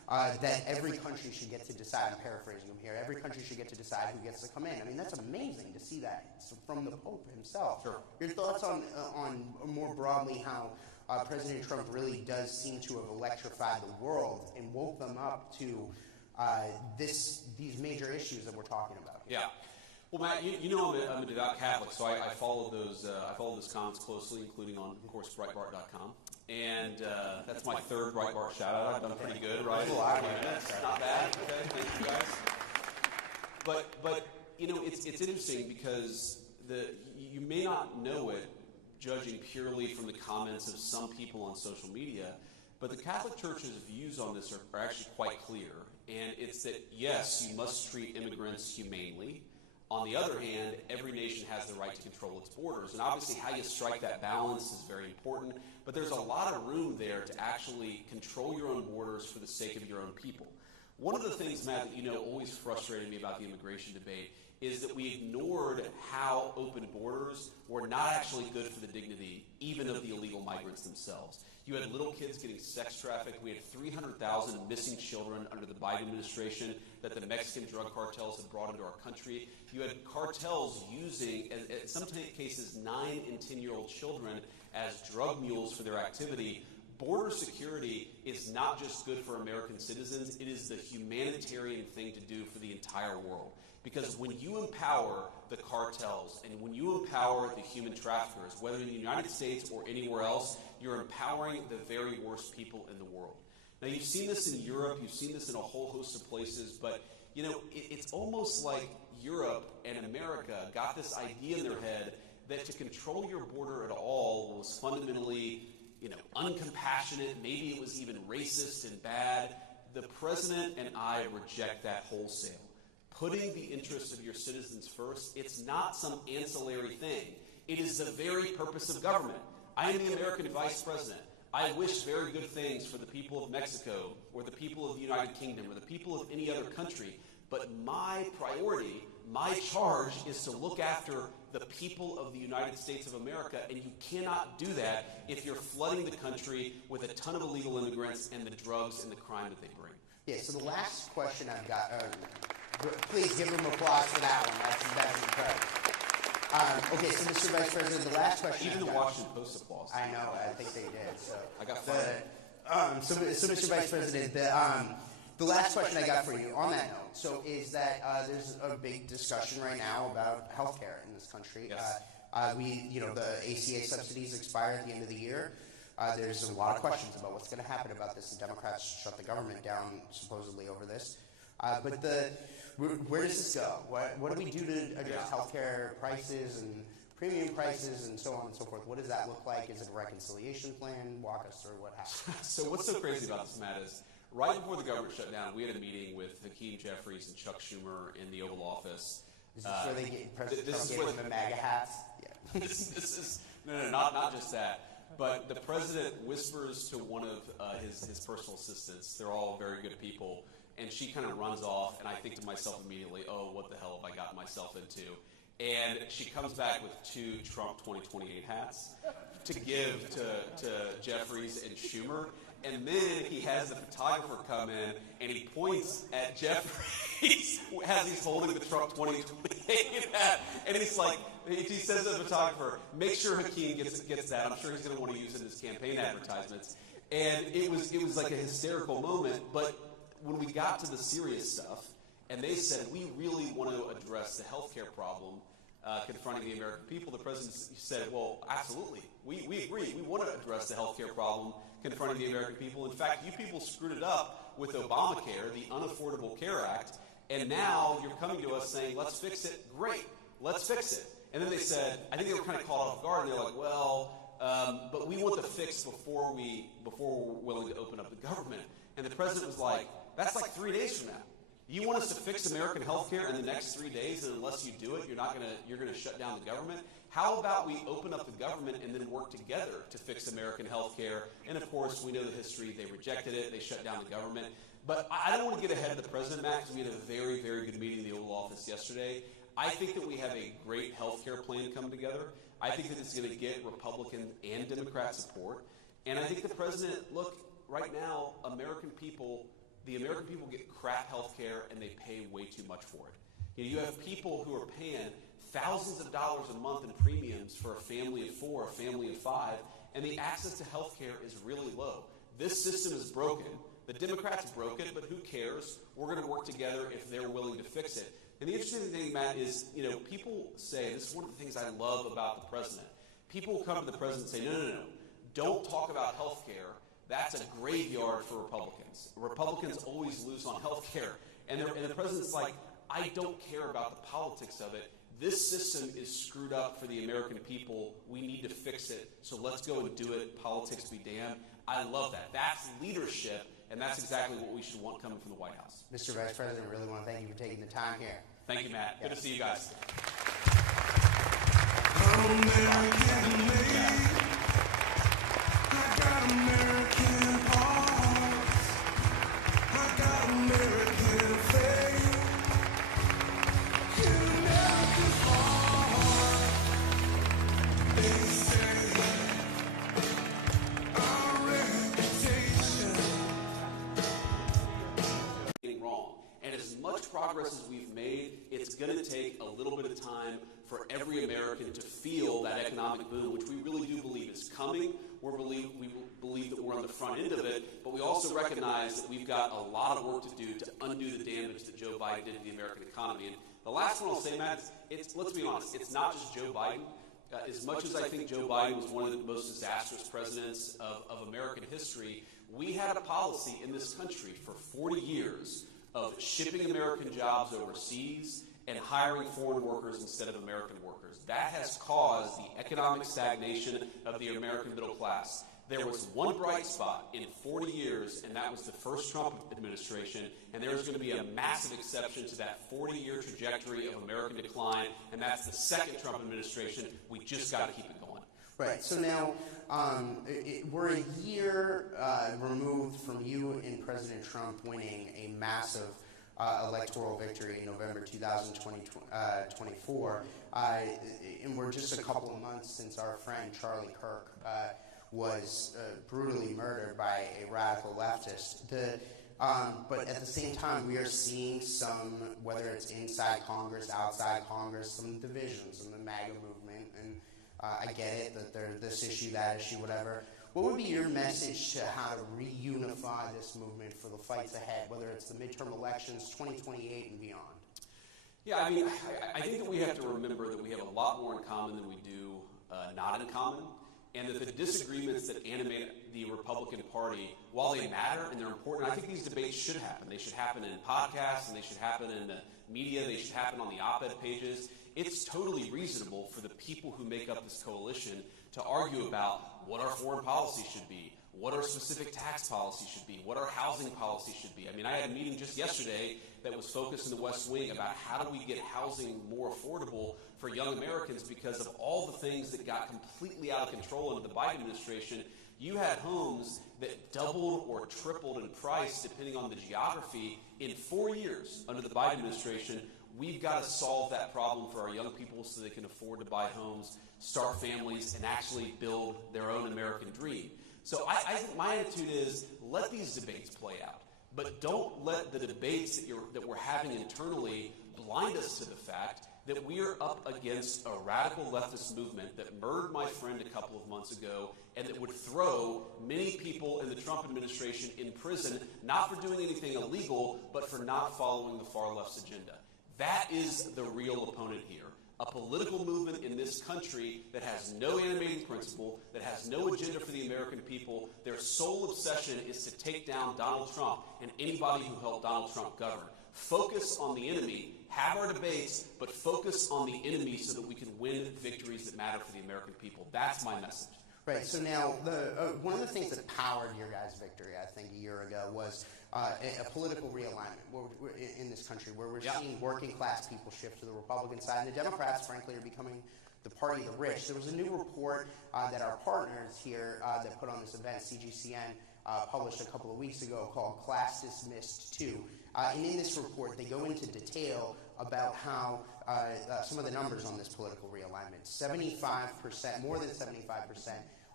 that every country should get to decide, I'm paraphrasing him here, every country should get to decide who gets to come in. I mean, that's amazing to see that from the Pope himself. Sure. Your thoughts on more broadly how President Trump really does seem to have electrified the world and woke them up to these major issues that we're talking about here. Yeah. Well, Matt, you know I'm a devout Catholic, so I followed those comments closely, including on, of course, Breitbart.com. And that's my third Breitbart shout-out. I've done pretty good, right? Not bad. Okay, thank you guys. But you know, it's interesting because you may not know it, judging purely from the comments of some people on social media, but the Catholic Church's views on this are actually quite clear. And it's that, yes, you must treat immigrants humanely. On the other hand, every nation has the right to control its borders. And obviously how you strike that balance is very important. But there's a lot of room there to actually control your own borders for the sake of your own people. One of the things, Matt, that you know always frustrated me about the immigration debate is that we ignored how open borders were not actually good for the dignity even of the illegal migrants themselves. You had little kids getting sex trafficked. We had 300,000 missing children under the Biden administration that the Mexican drug cartels had brought into our country. You had cartels using, in some cases, 9 and 10-year-old children as drug mules for their activity. Border security is not just good for American citizens, it is the humanitarian thing to do for the entire world. Because when you empower the cartels and when you empower the human traffickers, whether in the United States or anywhere else, you're empowering the very worst people in the world. Now, you've seen this in Europe, you've seen this in a whole host of places, but you know, it's almost like Europe and America got this idea in their head that to control your border at all was fundamentally, you know, uncompassionate, maybe it was even racist and bad. The president and I reject that wholesale. Putting the interests of your citizens first, it's not some ancillary thing. It is the very purpose of government. I am the American vice president. I wish very good things for the people of Mexico or the people of the United Kingdom or the people of any other country. But my priority, my charge is to look after the people of the United States of America, and you cannot do that if you're flooding the country with a ton of illegal immigrants and the drugs and the crime that they bring. Yeah, so the last question I've got, please give them applause for that one. That's incredible. Okay, so Mr. Vice President, the last question. Even the Washington Post applause. I know, I think they did. So I got fired. So Mr. Vice President, the last question I got for you on that note, so is that there's a big discussion right now about healthcare in this country. Yes. The ACA subsidies expire at the end of the year. There's a lot of questions about what's going to happen about this. The Democrats shut the government down supposedly over this. But where does this go? What do we do to address healthcare prices and premium prices and so on and so forth? What does that look like? Is it a reconciliation plan? Walk us through what happened. So what's so crazy about this, Matt, is right before the government shut down, we had a meeting with Hakeem Jeffries and Chuck Schumer in the Oval Office. Is this where they get President Trump gave them the MAGA hats? Yeah. this is not just that. But the president whispers to one of his personal assistants. They're all very good people. And she kind of runs off, and I think to myself immediately, oh, what the hell have I gotten myself into? And she comes back with 2 Trump 2028 hats to give to Jeffries and Schumer. And then he has the photographer come in, and he points at Jeffries as he's holding the Trump 2028 hat. And he's like, he says to the photographer, make sure Hakeem gets that. I'm sure he's going to want to use it in his campaign advertisements. And it was like a hysterical moment. But when we got to the serious stuff, and they said, we really want to address the healthcare problem confronting the American people, the president said, well, absolutely. We agree. We want to address the healthcare problem confronting the American people. In fact, you people screwed it up with Obamacare, the Unaffordable Care Act, and now you're coming to us saying, let's fix it. Great. Let's fix it. And then they said, I think they were kind of caught off guard, and they're like, well, but we want the fix before we're willing to open up the government. And the president was like, that's like 3 days from now. You want us to fix American health care in the next 3 days, and unless you do it, you're gonna shut down the government? How about we open up the government and then work together to fix American health care? And of course, we know the history. They rejected it. They shut down the government. But I don't want to get ahead of the president, Matt, because we had a very, very good meeting in the Oval Office yesterday. I think that we have a great health care plan come together. I think that it's going to get Republican and Democrat support. And I think the president, look, right now, American people the American people get crap health care and they pay way too much for it. You have people who are paying thousands of dollars a month in premiums for a family of 4, a family of 5, and the access to health care is really low. This system is broken. The Democrats broke it, but who cares? We're going to work together if they're willing to fix it. And the interesting thing, Matt, is, people say, this is one of the things I love about the president. People will come to the president and say, no, don't talk about health care. That's a graveyard for Republicans. Republicans always lose on health care. And the president's like, I don't care about the politics of it. This system is screwed up for the American people. We need to fix it. So let's go and do it. Politics be damned. I love that. That's leadership, and that's exactly what we should want coming from the White House. Mr. Vice President, I really want to thank you for taking the time here. Thank you, Matt. Good to see you guys. American made. I got American hearts. I got American faith. In America's heart, they say our reputation. Wrong. And as much progress as we've made, it's going to take a little bit of time for every American to feel that economic boom, which we really do believe is coming. We believe that we're on the front end of it, but we also recognize that we've got a lot of work to do to undo the damage that Joe Biden did to the American economy. And the last one I'll say, Matt, let's be honest, it's not just Joe Biden. As much as I think Joe Biden was one of the most disastrous presidents of American history, we had a policy in this country for 40 years of shipping American jobs overseas and hiring foreign workers instead of American workers. That has caused the economic stagnation of the American middle class. There was one bright spot in 40 years, and that was the first Trump administration, and there's going to be a massive exception to that 40-year trajectory of American decline, and that's the second Trump administration. We just got to keep it going. Right. So now we're a year removed from you and President Trump winning a massive electoral victory in November 2024. And we're just a couple of months since our friend Charlie Kirk was brutally murdered by a radical leftist. But at the same time, we are seeing some, whether it's inside Congress, outside Congress, some divisions in the MAGA movement. And I get it that there's this issue, that issue, whatever. What would be your message to how to reunify this movement for the fights ahead, whether it's the midterm elections, 2028 and beyond? Yeah, I think that we have to remember that we have a lot more in common than we do not in common, and that the disagreements that animate the Republican Party, while they matter and they're important, I think these debates should happen. They should happen in podcasts, and they should happen in the media. They should happen on the op-ed pages. It's totally reasonable for the people who make up this coalition to argue about what our foreign policy should be, what our specific tax policy should be, what our housing policy should be. I had a meeting just yesterday that was focused in the West Wing about how do we get housing more affordable for young Americans, because of all the things that got completely out of control under the Biden administration. You had homes that doubled or tripled in price depending on the geography in 4 years under the Biden administration. We've got to solve that problem for our young people so they can afford to buy homes, start families, and actually build their own American dream. So I think my attitude is, let these debates play out. But don't let the debates that we're having internally blind us to the fact that we are up against a radical leftist movement that murdered my friend a couple of months ago, and that would throw many people in the Trump administration in prison, not for doing anything illegal, but for not following the far left's agenda. That is the real opponent here. A political movement in this country that has no animating principle, that has no agenda for the American people. Their sole obsession is to take down Donald Trump and anybody who helped Donald Trump govern. Focus on the enemy, have our debates, but focus on the enemy so that we can win victories that matter for the American people. That's my message. Right. So now, one of the things that powered your guys' victory, I think, a year ago was a political realignment in this country, where we're seeing working class people shift to the Republican side, and the Democrats, frankly, are becoming the party of the rich. There was a new report that our partners here that put on this event, CGCN, published a couple of weeks ago, called Class Dismissed 2. And in this report, they go into detail about how some of the numbers on this political realignment, 75%, more than 75%,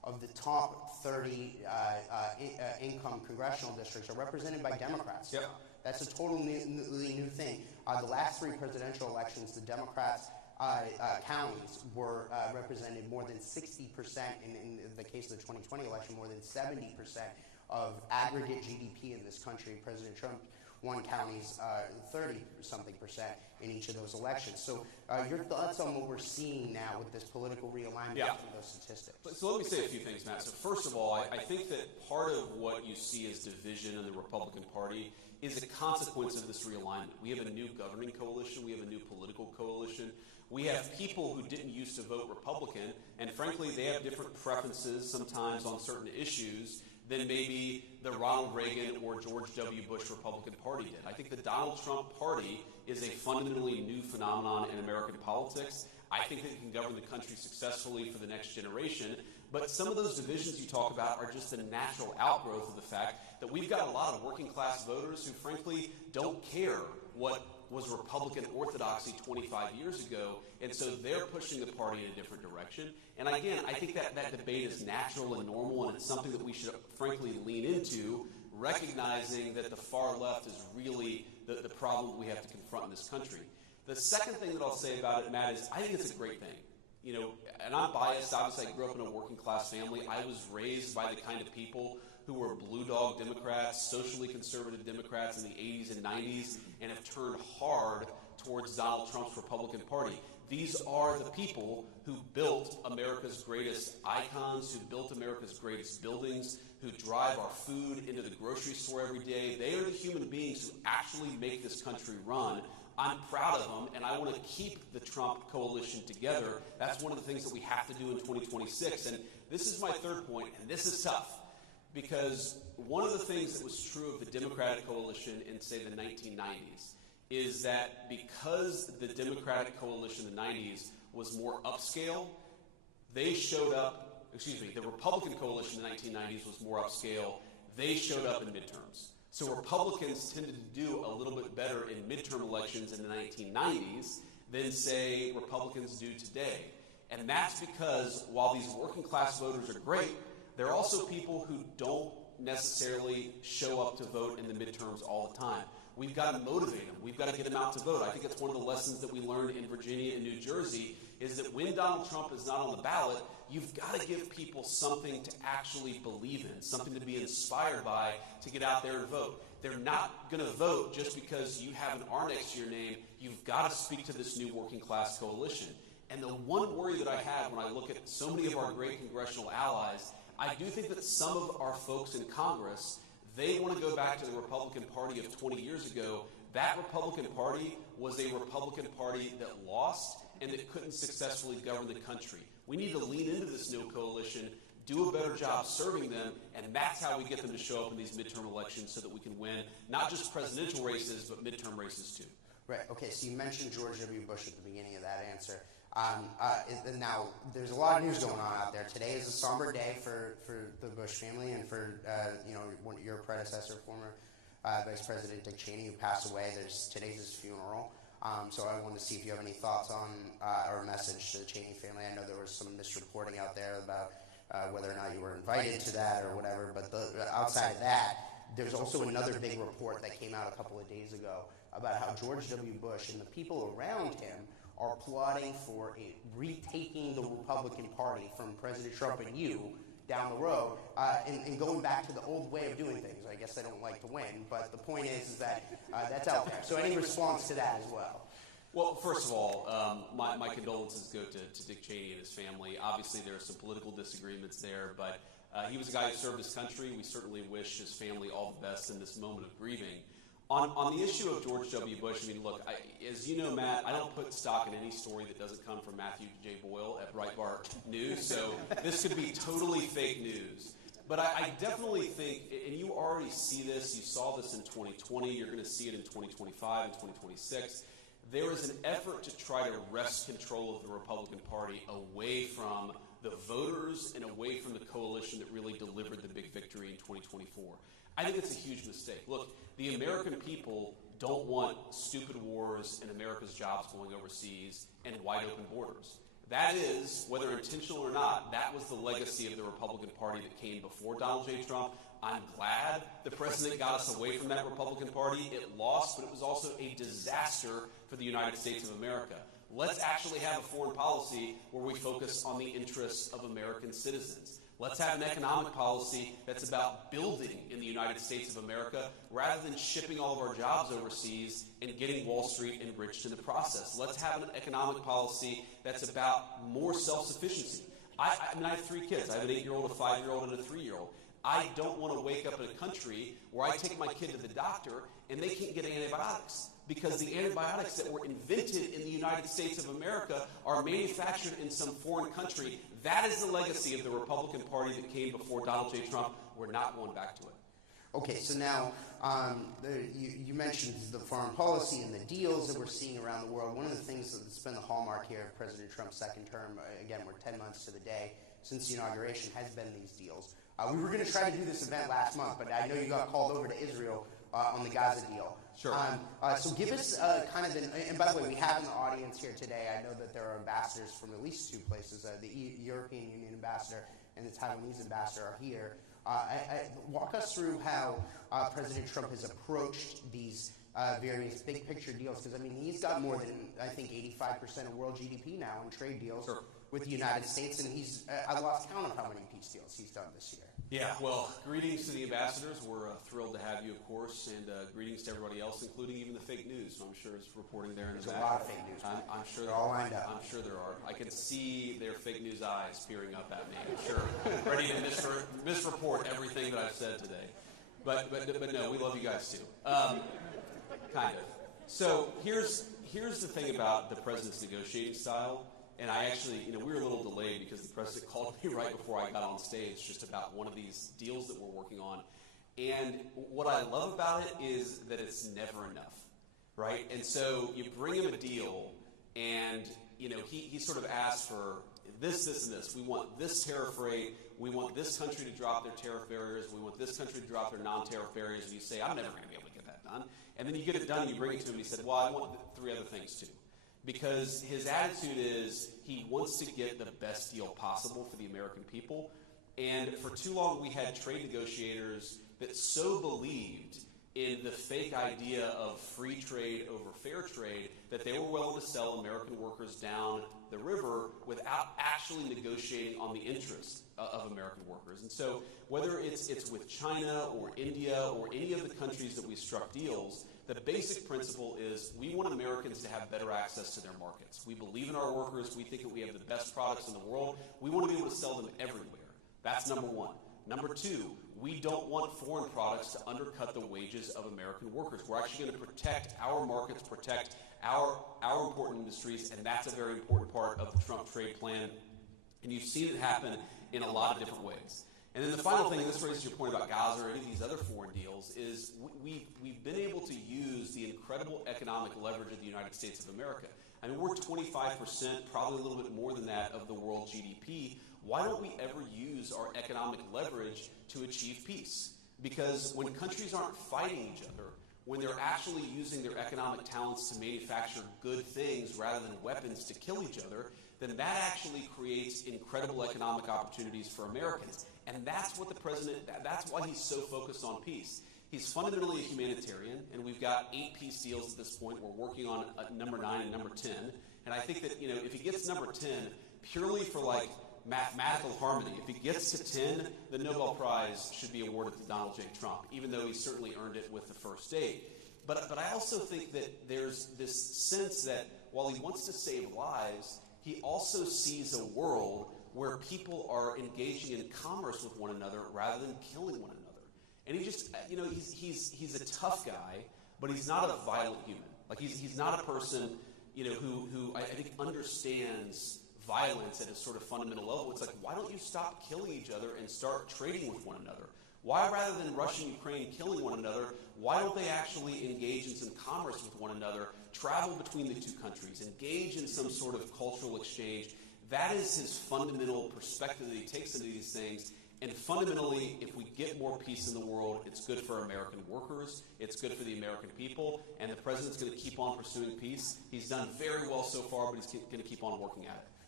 of the top 30 income congressional districts are represented by Democrats. Yep. That's a totally new thing. The last 3 presidential elections, the Democrats' counties were represented more than 60%, in the case of the 2020 election, more than 70% of aggregate GDP in this country. President Trump won counties 30-something% in each of those elections. So your thoughts on what we're seeing now with this political realignment from those statistics? So let me say a few things, Matt. So first of all, I think that part of what you see as division in the Republican Party is a consequence of this realignment. We have a new governing coalition. We have a new political coalition. We have people who didn't used to vote Republican, and frankly, they have different preferences sometimes on certain issues than maybe the Ronald Reagan or George W. Bush Republican Party did. I think the Donald Trump Party is a fundamentally new phenomenon in American politics. I think that it can govern the country successfully for the next generation. But some of those divisions you talk about are just a natural outgrowth of the fact that we've got a lot of working class voters who frankly don't care what was Republican orthodoxy 25 years ago, and so they're pushing the party in a different direction. And again, I think that debate is natural and normal, and it's something that we should frankly lean into, recognizing that the far left is really the problem we have to confront in this country. The second thing that I'll say about it, Matt, is I think it's a great thing. You know, and I'm biased. Obviously, I grew up in a working class family. I was raised by the kind of people who were blue dog Democrats, socially conservative Democrats in the 80s and 90s, and have turned hard towards Donald Trump's Republican Party. These are the people who built America's greatest icons, who built America's greatest buildings, who drive our food into the grocery store every day. They are the human beings who actually make this country run. I'm proud of them, and I want to keep the Trump coalition together. That's one of the things that we have to do in 2026. And this is my third point, and this is tough, because one of the things that was true of the Democratic coalition in, say, the 1990s is that because the Democratic coalition in the 90s was more upscale, they showed up, the Republican coalition in the 1990s was more upscale, they showed up in midterms. So Republicans tended to do a little bit better in midterm elections in the 1990s than, say, Republicans do today. And that's because while these working class voters are great, there are also people who don't necessarily show up to vote in the midterms all the time. We've got to motivate them. We've got to get them out to vote. I think that's one of the lessons that we learned in Virginia and New Jersey is that when Donald Trump is not on the ballot, you've got to give people something to actually believe in, something to be inspired by to get out there and vote. They're not going to vote just because you have an R next to your name. You've got to speak to this new working class coalition. And the one worry that I have when I look at so many of our great congressional allies, I do think that some of our folks in Congress, they want to go back to the Republican Party of 20 years ago. That Republican Party was a Republican Party that lost and that couldn't successfully govern the country. We need to lean into this new coalition, do a better job serving them, and that's how we get them to show up in these midterm elections so that we can win not just presidential races, but midterm races too. Right. Okay, so you mentioned George W. Bush at the beginning of that answer. Now, there's a lot of news going on out there. Today is a somber day for the Bush family and for your predecessor, former Vice President Dick Cheney, who passed away. Today's his funeral. So I wanted to see if you have any thoughts on or a message to the Cheney family. I know there was some misreporting out there about whether or not you were invited to that or whatever. But outside of that, there's also another big report that came out a couple of days ago about how George W. Bush and the people around him are plotting for retaking the Republican Party from President Trump and you down the road and going back to the old way of doing things. I guess they don't like to win, but the point is that that's out there. So any response to that as well? Well, first of all, my condolences go to Dick Cheney and his family. Obviously, there are some political disagreements there, but he was a guy who served his country. We certainly wish his family all the best in this moment of grieving. On the issue of George W. Bush, I mean, look, as you know, Matt, I don't put stock in any story that doesn't come from Matthew J. Boyle at Breitbart News, so this could be totally fake news. But I definitely think, and you already see this, you saw this in 2020, you're going to see it in 2025 and 2026, there is an effort to try to wrest control of the Republican Party away from the voters and away from the coalition that really delivered the big victory in 2024. I think it's a huge mistake. Look, the American people don't want stupid wars and America's jobs going overseas and wide open borders. That is, whether intentional or not, that was the legacy of the Republican Party that came before Donald J. Trump. I'm glad the president got us away from that Republican Party. It lost, but it was also a disaster for the United States of America. Let's actually have a foreign policy where we focus on the interests of American citizens. Let's have an economic policy that's about building in the United States of America rather than shipping all of our jobs overseas and getting Wall Street enriched in the process. Let's have an economic policy that's about more self-sufficiency. I mean, I have 3 kids. I have an 8-year-old, a 5-year-old, and a 3-year-old. I don't want to wake up in a country where I take my kid to the doctor and they can't get antibiotics, because the antibiotics that were invented in the United States of America are manufactured in some foreign country. That is the legacy of the Republican Party that came before Donald J. Trump. We're not going back to it. Okay, so now you mentioned the foreign policy and the deals that we're seeing around the world. One of the things that's been the hallmark here of President Trump's second term, again, we're 10 months to the day since the inauguration, has been these deals. We were going to try to do this event last month, but I know you got called over to Israel on the Gaza deal. Sure. So give us kind of and by the way, we have in the audience here today, I know that there are ambassadors from at least 2 places. The European Union ambassador and the Taiwanese ambassador are here. Walk us through how President Trump has approached these various big picture deals, because I mean, he's got more than, I think, 85% of world GDP now in trade deals with the United States, and he's I lost count of how many peace deals he's done this year. Yeah, well, greetings to the ambassadors. We're thrilled to have you, of course, and greetings to everybody else, including even the fake news. So I'm sure it's reporting there in the back. There's a lot of fake news. I'm sure they're all lined up. I'm sure there are. I can see their fake news eyes peering up at me. I'm sure, ready to misreport everything that I've said today. But no, we love you guys too. Kind of. So here's the thing about the president's negotiating style. And I actually, we were a little delayed because the president called me right before I got on stage just about one of these deals that we're working on. And what I love about it is that it's never enough, right? And so you bring him a deal, and he sort of asks for this, and this. We want this tariff rate. We want this country to drop their tariff barriers. We want this country to drop their non-tariff barriers. And you say, I'm never going to be able to get that done. And then you get it done, and you bring it to him, and he said, well, I want 3 other things too. Because his attitude is he wants to get the best deal possible for the American people. And for too long, we had trade negotiators that so believed in the fake idea of free trade over fair trade that they were willing to sell American workers down the river without actually negotiating on the interests of American workers. And so whether it's with China or India or any of the countries that we struck deals, the basic principle is we want Americans to have better access to their markets. We believe in our workers. We think that we have the best products in the world. We want to be able to sell them everywhere. That's number 1. Number 2, we don't want foreign products to undercut the wages of American workers. We're actually going to protect our markets, protect our important industries, and that's a very important part of the Trump trade plan. And you've seen it happen in a lot of different ways. And then the final thing, and this raises your point about Gaza or any of these other foreign deals, is we've been able to use the incredible economic leverage of the United States of America. I mean, we're 25%, probably a little bit more than that, of the world GDP. Why don't we ever use our economic leverage to achieve peace? Because when countries aren't fighting each other, when they're actually using their economic talents to manufacture good things rather than weapons to kill each other, then that actually creates incredible economic opportunities for Americans. And that's what the president, that's why he's so focused on peace. He's fundamentally a humanitarian, and we've got 8 peace deals at this point. We're working on number 9 and number 10. And I think that, if he gets number 10, purely for mathematical harmony, if he gets to 10, the Nobel Prize should be awarded to Donald J. Trump, even though he certainly earned it with the first 8. But I also think that there's this sense that while he wants to save lives, he also sees a world where people are engaging in commerce with one another rather than killing one another. And he just, he's a tough guy, but he's not a violent human. Like he's not a person, who I think understands violence at a sort of fundamental level. It's like, why don't you stop killing each other and start trading with one another? Why, rather than Russia and Ukraine killing one another, why don't they actually engage in some commerce with one another, travel between the 2 countries, engage in some sort of cultural exchange? That is his fundamental perspective that he takes into these things. And fundamentally, if we get more peace in the world, it's good for American workers, it's good for the American people, and the president's going to keep on pursuing peace. He's done very well so far, but he's going to keep on working at it.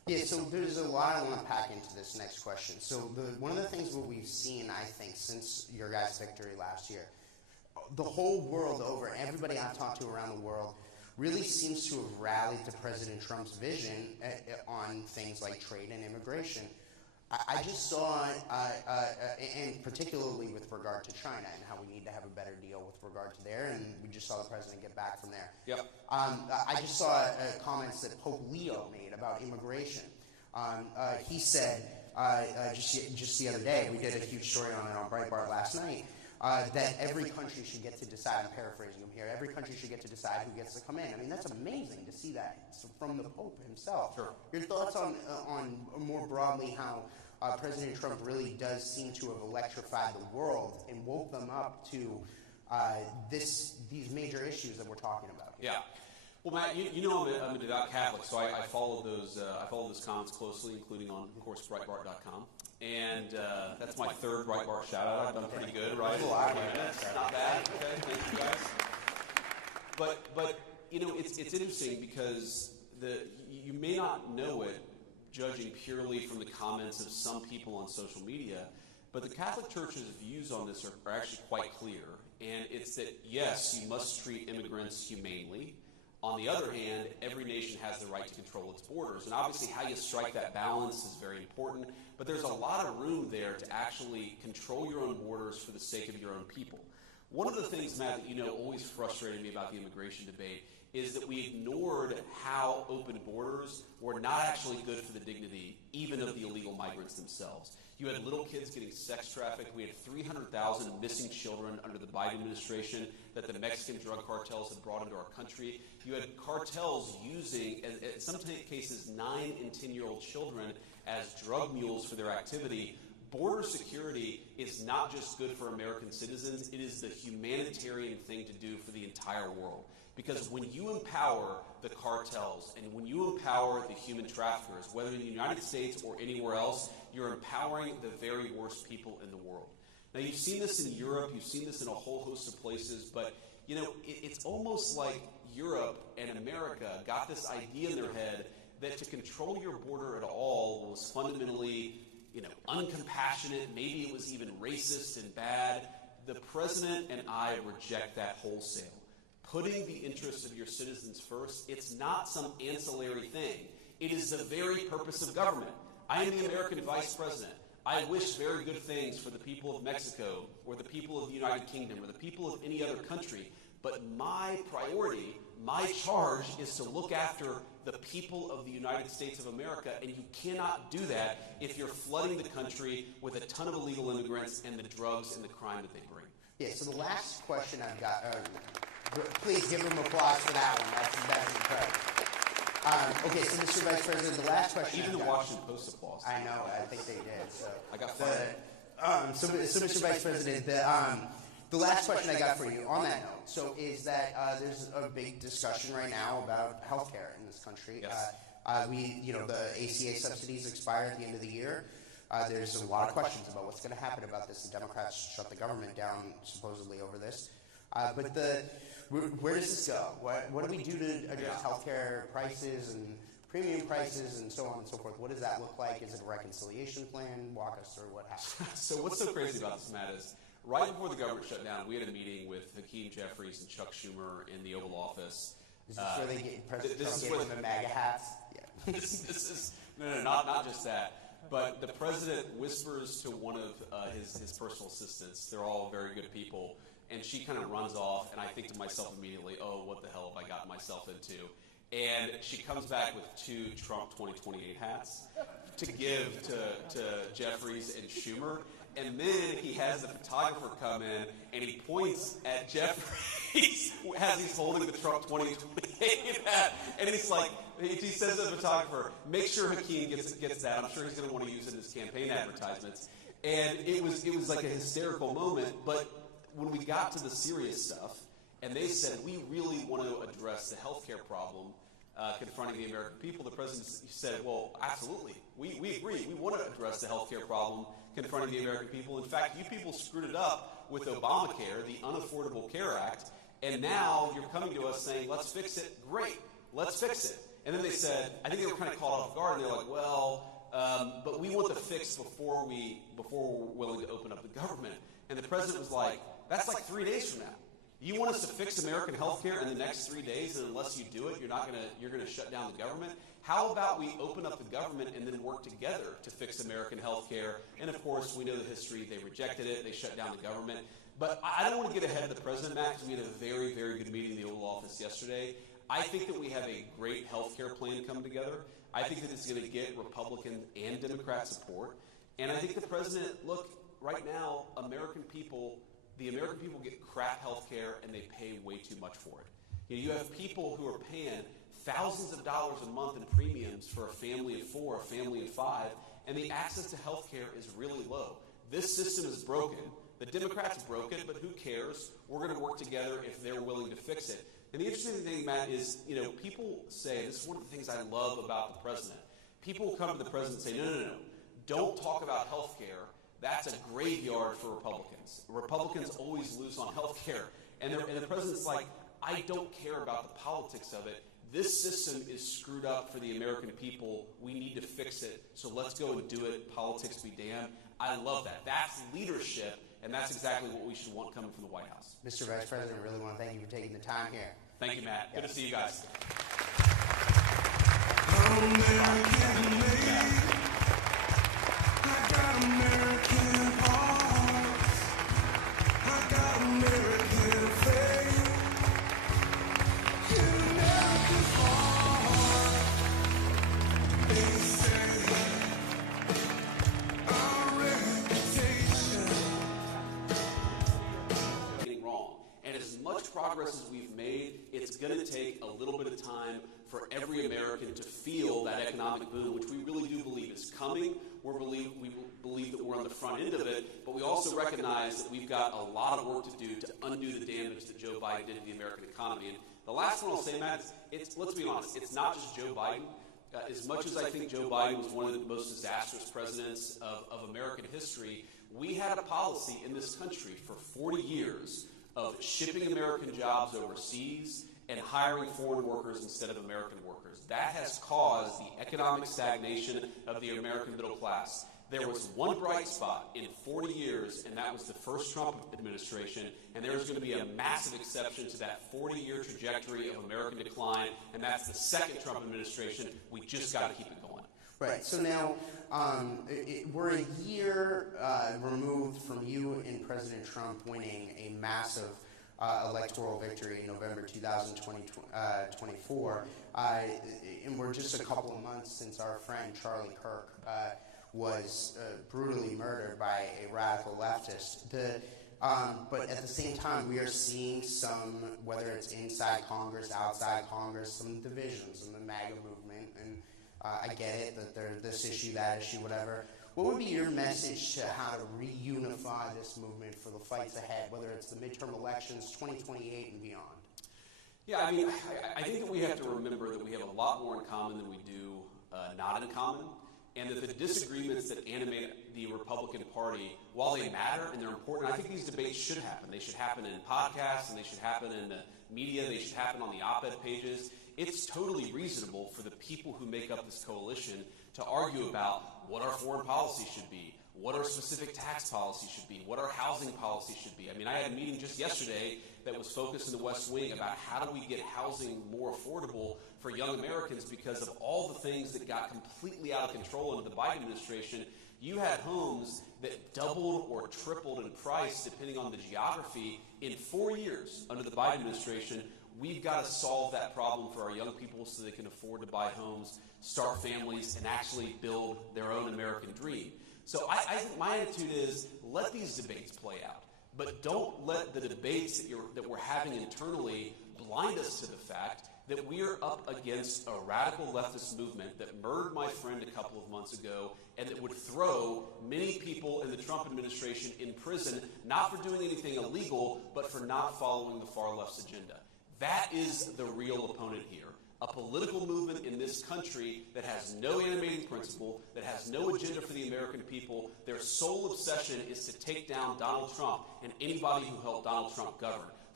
Yeah, so there's a lot I want to pack into this next question. So one of the things that we've seen, I think, since your guys' victory last year, the whole world over, everybody I've talked to around the world, really seems to have rallied to President Trump's vision on things like trade and immigration. I just saw, and particularly with regard to China and how we need to have a better deal with regard to there, and we just saw the president get back from there. Yep. I just saw comments that Pope Leo made about immigration. He said, just the other day, we did a huge story on it on Breitbart last night, that every country should get to decide, I'm paraphrasing him here, every country should get to decide who gets to come in. I mean, that's amazing to see that from the Pope himself. Sure. Your thoughts on more broadly how President Trump really does seem to have electrified the world and woke them up to these major issues that we're talking about. Yeah. Well, Matt, you know I'm a devout Catholic, so I followed those comments closely, including on, of course, Breitbart.com. And that's my third Breitbart shout-out. I've done pretty good, right? Not bad. Okay, thank you guys. But you know, it's interesting because you may not know it, judging purely from the comments of some people on social media, but the Catholic Church's views on this are actually quite clear. And it's that, yes, you must treat immigrants humanely. On the other hand, every nation has the right to control its borders. And obviously how you strike that balance is very important. But there's a lot of room there to actually control your own borders for the sake of your own people. One of the things, Matt, that always frustrated me about the immigration debate is that we ignored how open borders were not actually good for the dignity, even of the illegal migrants themselves. You had little kids getting sex trafficked. We had 300,000 missing children under the Biden administration that the Mexican drug cartels had brought into our country. You had cartels using, in some cases, 9 and 10-year-old children as drug mules for their activity. Border security is not just good for American citizens, it is the humanitarian thing to do for the entire world. Because when you empower the cartels and when you empower the human traffickers, whether in the United States or anywhere else, you're empowering the very worst people in the world. Now, you've seen this in Europe, you've seen this in a whole host of places, but it's almost like Europe and America got this idea in their head that to control your border at all was fundamentally uncompassionate, maybe it was even racist and bad. The president and I reject that wholesale. Putting the interests of your citizens first, it's not some ancillary thing. It is the very purpose of government. I am the American vice president. I wish very good things for the people of Mexico or the people of the United Kingdom or the people of any other country. But my priority, my charge is to look after the people of the United States of America, and you cannot do that if you're flooding the country with a ton of illegal immigrants and the drugs and the crime that they bring. Yeah, so the last question I've got, please give them applause for that one. That's incredible. Okay, so Mr. Vice President, the last question. Even the Washington Post applause. I know, I think they did. So I got fired. So Mr. Vice President, the last question I got for you on that note, is that there's a big discussion right now about health care in this country. Yes. The ACA subsidies expire at the end of the year. There's a lot of questions about what's going to happen about this. The Democrats shut the government down supposedly over this. But where does this go? What do we do to address healthcare prices and premium prices and so on and so forth? What does that look like? Is it a reconciliation plan? Walk us through what happened. So what's so crazy about this, Matt, is right before the government shut down, we had a meeting with Hakeem Jeffries and Chuck Schumer in the Oval Office. Is this where they get President Trump gave them the MAGA hats? Yeah. this is not just that. But the president whispers to one of his personal assistants. They're all very good people. And she kind of runs off, and I think to myself immediately, oh, what the hell have I gotten myself into? And she comes back with 2 Trump 2028 hats to give to Jeffries and Schumer. And then he has the photographer come in, and he points at Jeffries as he's holding the Trump 2028 hat. And he's like, he says to the photographer, make sure Hakeem gets that. I'm sure he's going to want to use it in his campaign advertisements. And it was like a hysterical moment, but when we got to the serious stuff, and they said, we really want to address the healthcare problem confronting the American people, the president said, well, absolutely. We agree. We want to address the healthcare problem confronting the American people. In fact, you people screwed it up with Obamacare, the Unaffordable Care Act, and now you're coming to us saying, let's fix it. Great. Let's fix it. And then they said, I think they were kind of caught off guard, and they're like, well, but we want the fix before we're willing to open up the government. And the president was like, that's like 3 days from now. You want us to fix American health care in the next 3 days, and unless you do it, you're gonna shut down the government? How about we open up the government and then work together to fix American health care? And of course, we know the history. They rejected it. They shut down the government. But I don't want to get ahead of the president, Matt, because we had a very, very good meeting in the Oval Office yesterday. I think that we have a great health care plan come together. I think that it's going to get Republican and Democrat support. And I think the president, look, right now, the American people get crap health care and they pay way too much for it. You have people who are paying thousands of dollars a month in premiums for a family of 4, a family of 5, and the access to health care is really low. This system is broken. The Democrats broke it, but who cares? We're going to work together if they're willing to fix it. And the interesting thing, Matt, is, people say, this is one of the things I love about the president. People come to the president and say, no. Don't talk about health care. That's a graveyard for Republicans. Republicans always lose on health care. And the president's like, I don't care about the politics of it. This system is screwed up for the American people. We need to fix it. So let's go and do it. Politics be damned. I love that. That's leadership, and that's exactly what we should want coming from the White House. Mr. Vice President, I really want to thank you for taking the time here. Thank you, Matt. Good to see you guys. American made. I got American hearts. I got American faith. In America's heart, they say our reputation. Getting wrong. And as much progress as we've made, it's going to take a little bit of time for every American to feel that economic boom, which we really do believe is coming. We believe that we're on the front end of it, but we also recognize that we've got a lot of work to do to undo the damage that Joe Biden did to the American economy. And the last one I'll say, Matt, let's be honest, it's not just Joe Biden. As much as I think Joe Biden was one of the most disastrous presidents of American history, we had a policy in this country for 40 years of shipping American jobs overseas and hiring foreign workers instead of American workers. That has caused the economic stagnation of the American middle class. There was one bright spot in 40 years, and that was the first Trump administration, and there's going to be a massive exception to that 40-year trajectory of American decline, and that's the second Trump administration. We just got to keep it going. Right. So now we're a year removed from you and President Trump winning a massive electoral victory in November 2024. And we're just a couple of months since our friend Charlie Kirk was brutally murdered by a radical leftist. But at the same time, we are seeing some, whether it's inside Congress, outside Congress, some divisions in the MAGA movement. And I get it that there's this issue, that issue, whatever. What would be your message to how to reunify this movement for the fights ahead, whether it's the midterm elections, 2028 and beyond? Yeah, I mean, I think that we have to remember that we have a lot more in common than we do not in common, and that the disagreements that animate the Republican Party, while they matter and they're important, I think these debates should happen. They should happen in podcasts, and they should happen in the media, they should happen on the op-ed pages. It's totally reasonable for the people who make up this coalition to argue about what our foreign policy should be, what our specific tax policy should be, what our housing policy should be. I mean, I had a meeting just yesterday that was focused in the West Wing about how do we get housing more affordable for young Americans because of all the things that got completely out of control under the Biden administration. You had homes that doubled or tripled in price depending on the geography in 4 years under the Biden administration. We've got to solve that problem for our young people so they can afford to buy homes, start families, and actually build their own American dream. So I think my attitude is let these debates play out, but don't let the debates that we're having internally blind us to the fact that we are up against a radical leftist movement that murdered my friend a couple of months ago and that would throw many people in the Trump administration in prison, not for doing anything illegal, but for not following the far left's agenda. That is the real opponent here. A political movement in this country that has no animating principle, that has no agenda for the American people. Their sole obsession is to take down Donald Trump and anybody who helped Donald Trump govern.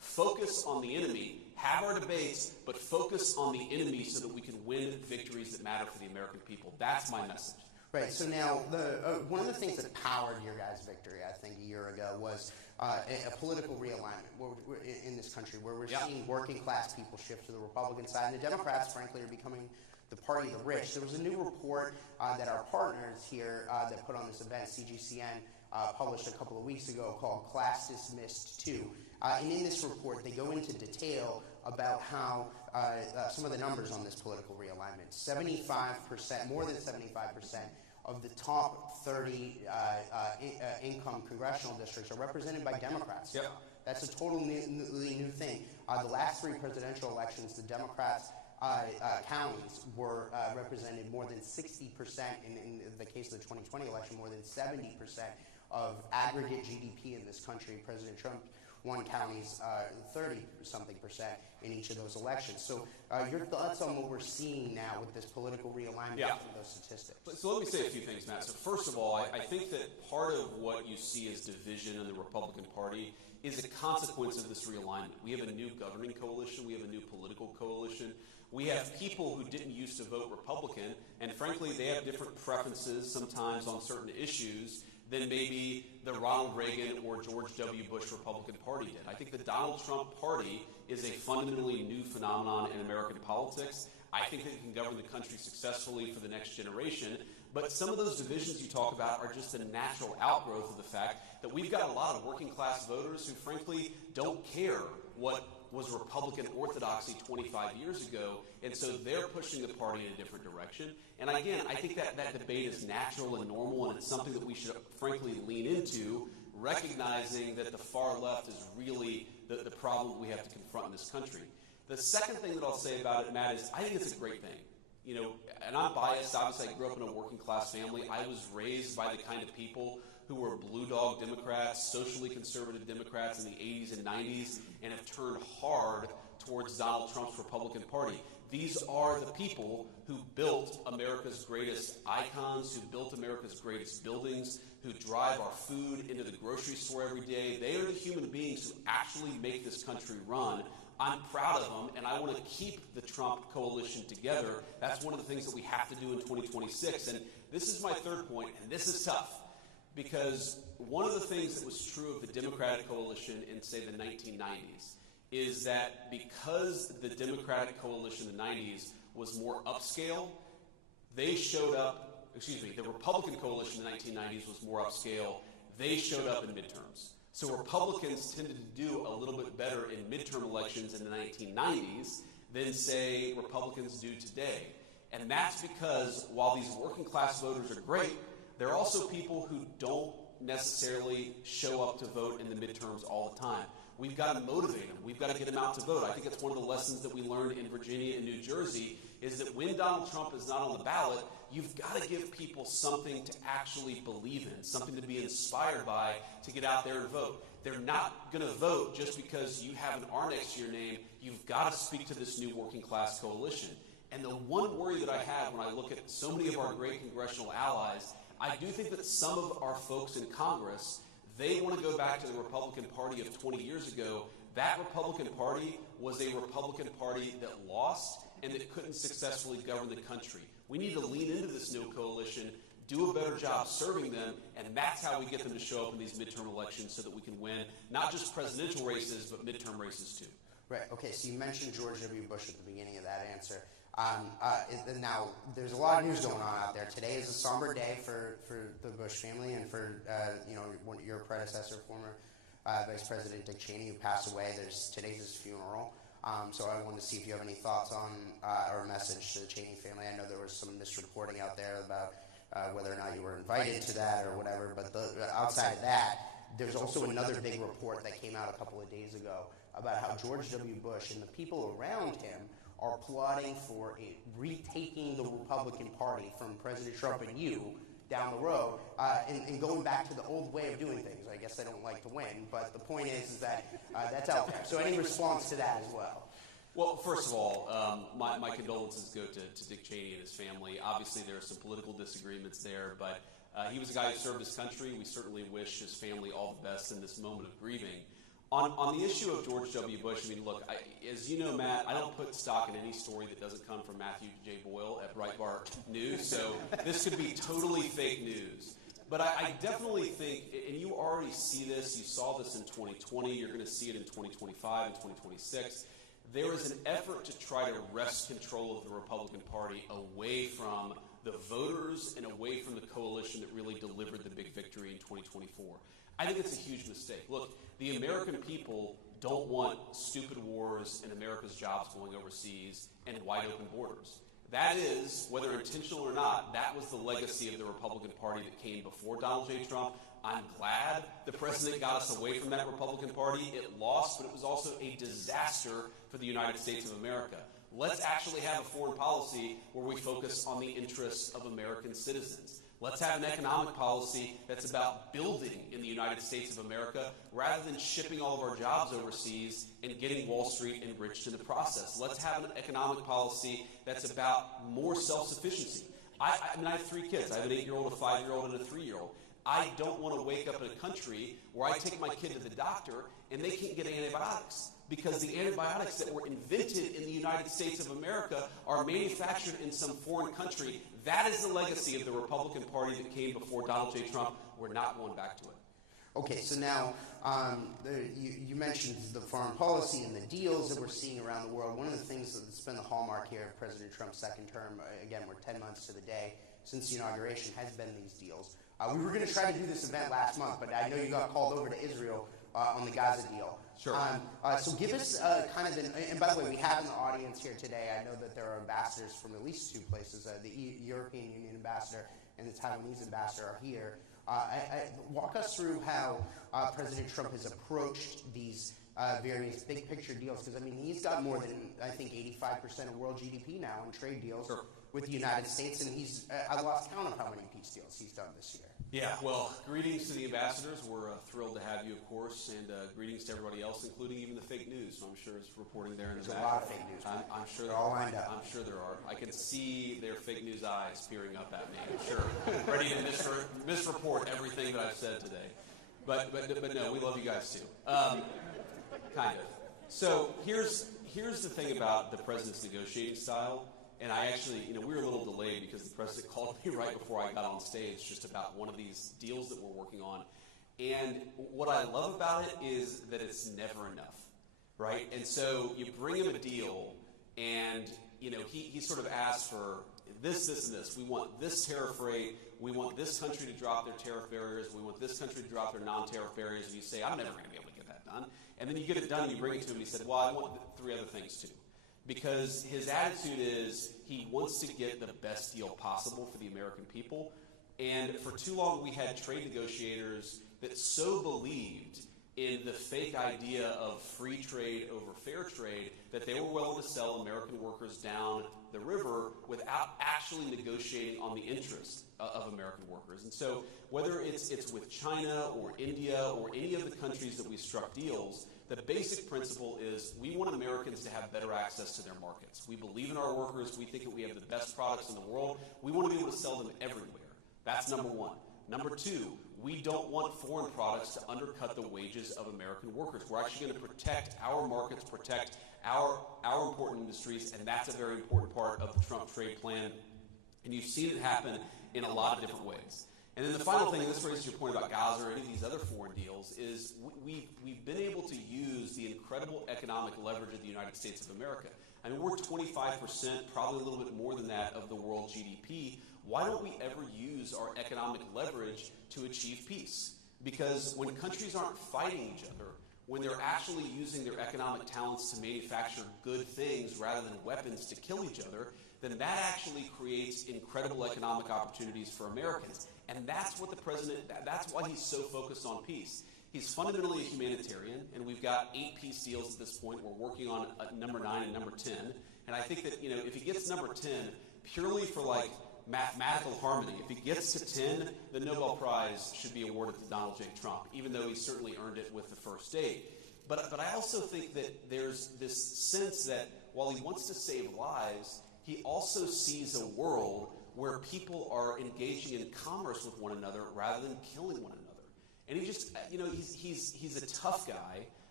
Focus on the enemy, have our debates, but focus on the enemy so that we can win victories that matter for the American people. That's my message. Right. So now, one of the things that powered your guys' victory, I think, a year ago was a political realignment in this country, where we're seeing working class people shift to the Republican side, and the Democrats, frankly, are becoming the party of the rich. There was a new report that our partners here that put on this event, CGCN, published a couple of weeks ago called Class Dismissed 2. And in this report, they go into detail about how some of the numbers on this political realignment. 75%, more than 75% of the top 30 income congressional districts are represented by Democrats. Yep. That's a totally new thing. The last three presidential elections, the Democrats' counties were represented more than 60%, in the case of the 2020 election, more than 70% of aggregate GDP in this country. President Trump won counties 30-something% in each of those elections. So your thoughts on what we're seeing now with this political realignment from those statistics? So let me say a few things, Matt. So first of all, I think that part of what you see as division in the Republican Party is a consequence of this realignment. We have a new governing coalition. We have a new political coalition. We have people who didn't used to vote Republican, and frankly, they have different preferences sometimes on certain issues than maybe the Ronald Reagan or George W. Bush Republican Party did. I think the Donald Trump Party is a fundamentally new phenomenon in American politics. I think that it can govern the country successfully for the next generation. But some of those divisions you talk about are just a natural outgrowth of the fact that we've got a lot of working class voters who frankly don't care what was Republican orthodoxy 25 years ago, and so they're pushing the party in a different direction. And again, I think that debate is natural and normal, and it's something that we should frankly lean into, recognizing that the far left is really the problem we have to confront in this country. The second thing that I'll say about it, Matt, is I think it's a great thing. You know, and I'm biased. Obviously, I grew up in a working class family. I was raised by the kind of people who were blue dog Democrats, socially conservative Democrats in the 80s and 90s, and have turned hard towards Donald Trump's Republican Party. These are the people who built America's greatest icons, who built America's greatest buildings, who drive our food into the grocery store every day. They are the human beings who actually make this country run. I'm proud of them, and I want to keep the Trump coalition together. That's one of the things that we have to do in 2026. And this is my third point, and this is tough, because one of the things that was true of the Democratic coalition in, say, the 1990s is that because the Democratic coalition in the 90s was more upscale, they showed up, the Republican coalition in the 1990s was more upscale, they showed up in midterms. So Republicans tended to do a little bit better in midterm elections in the 1990s than, say, Republicans do today. And that's because while these working class voters are great, there are also people who don't necessarily show up to vote in the midterms all the time. We've got to motivate them. We've got to get them out to vote. I think it's one of the lessons that we learned in Virginia and New Jersey is that when Donald Trump is not on the ballot, you've got to give people something to actually believe in, something to be inspired by to get out there and vote. They're not going to vote just because you have an R next to your name. You've got to speak to this new working class coalition. And the one worry that I have when I look at so many of our great congressional allies, I do think that some of our folks in Congress, they want to go back to the Republican Party of 20 years ago. That Republican Party was a Republican Party that lost and that couldn't successfully govern the country. We need to lean into this new coalition, do a better job serving them, and that's how we get them to show up in these midterm elections so that we can win not just presidential races, but midterm races too. Right. Okay, so you mentioned George W. Bush at the beginning of that answer. Now, there's a lot of news going on out there. Today is a somber day for the Bush family and for your predecessor, former Vice President Dick Cheney, who passed away. Today's his funeral. So I wanted to see if you have any thoughts on or a message to the Cheney family. I know there was some misreporting out there about whether or not you were invited to that or whatever. But outside of that, there's also another big report that came out a couple of days ago about how George W. Bush and the people around him are plotting for retaking the Republican Party from President Trump and you down the road and going back to the old way of doing things. I guess they don't like to win, but the point is that that's out there. So any response to that as well? Well, first of all, my condolences go to Dick Cheney and his family. Obviously, there are some political disagreements there, but he was a guy who served his country. We certainly wish his family all the best in this moment of grieving. On the issue of George W. Bush, I mean, look, as you know, Matt, I don't put stock in any story that doesn't come from Matthew J. Boyle at Breitbart News, so this could be totally fake news. But I definitely think, and you already see this, you saw this in 2020, you're going to see it in 2025 and 2026, there is an effort to try to wrest control of the Republican Party away from the voters and away from the coalition that really delivered the big victory in 2024. I think it's a huge mistake. Look, the American people don't want stupid wars and America's jobs going overseas and wide open borders. That is, whether intentional or not, that was the legacy of the Republican Party that came before Donald J. Trump. I'm glad the president got us away from that Republican Party. It lost, but it was also a disaster for the United States of America. Let's actually have a foreign policy where we focus on the interests of American citizens. Let's have an economic policy that's about building in the United States of America rather than shipping all of our jobs overseas and getting Wall Street enriched in the process. Let's have an economic policy that's about more self-sufficiency. I mean, I have 3 kids. I have an 8-year-old, a 5-year-old, and a 3-year-old. I don't want to wake up in a country where I take my kid to the doctor and they can't get antibiotics because the antibiotics that were invented in the United States of America are manufactured in some foreign country. That is the legacy of the Republican Party that came before Donald J. Trump. We're not going back to it. Okay, so now you mentioned the foreign policy and the deals that we're seeing around the world. One of the things that's been the hallmark here of President Trump's second term, again, we're 10 months to the day since the inauguration, has been these deals. We were going to try to do this event last month, but I know you got called over to Israel on the Gaza deal. Sure. So give us kind of and by the way, we have in the audience here today, I know that there are ambassadors from at least 2 places. The European Union ambassador and the Taiwanese ambassador are here. Walk us through how President Trump has approached these various big picture deals, because I mean, he's got more than, I think, 85% of world GDP now in trade deals with the United States, and he's, I lost count of how many peace deals he's done this year. Yeah, well, greetings to the ambassadors. We're thrilled to have you, of course, and greetings to everybody else, including even the fake news. So I'm sure it's reporting there in the back. There's a lot of fake news. I'm sure they're all lined up. I'm sure there are. I can see their fake news eyes peering up at me. I'm sure, ready to misreport everything that I've said today. But no, we love you guys too. Kind of. So here's the thing about the president's negotiating style. And I actually, we were a little delayed because the president called me right before I got on stage just about one of these deals that we're working on. And what I love about it is that it's never enough, right? And so you bring him a deal and, he sort of asks for this, and this. We want this tariff rate. We want this country to drop their tariff barriers. We want this country to drop their non-tariff barriers. And you say, I'm never going to be able to get that done. And then you get it done and you bring it to him and he said, well, I want 3 other things too. Because his attitude is he wants to get the best deal possible for the American people. And for too long, we had trade negotiators that so believed in the fake idea of free trade over fair trade that they were willing to sell American workers down the river without actually negotiating on the interests of American workers. And so whether it's with China or India or any of the countries that we struck deals, the basic principle is we want Americans to have better access to their markets. We believe in our workers. We think that we have the best products in the world. We want to be able to sell them everywhere. That's number 1. Number 2, we don't want foreign products to undercut the wages of American workers. We're actually going to protect our markets, protect our important industries, and that's a very important part of the Trump trade plan. And you've seen it happen in a lot of different ways. And then the final thing, and this raises your point about Gaza or any of these other foreign deals, is we've been able to use the incredible economic leverage of the United States of America. I mean, we're 25%, probably a little bit more than that, of the world GDP. Why don't we ever use our economic leverage to achieve peace? Because when countries aren't fighting each other, when they're actually using their economic talents to manufacture good things rather than weapons to kill each other, then that actually creates incredible economic opportunities for Americans. And that's what the president, that's why he's so focused on peace. He's fundamentally a humanitarian, and we've got 8 peace deals at this point. We're working on number 9 and number 10. And I think that, if he gets number 10, purely for mathematical harmony, if he gets to 10, the Nobel Prize should be awarded to Donald J. Trump, even though he certainly earned it with the first 8. But I also think that there's this sense that while he wants to save lives, he also sees a world where people are engaging in commerce with one another rather than killing one another. And he just, he's a tough guy,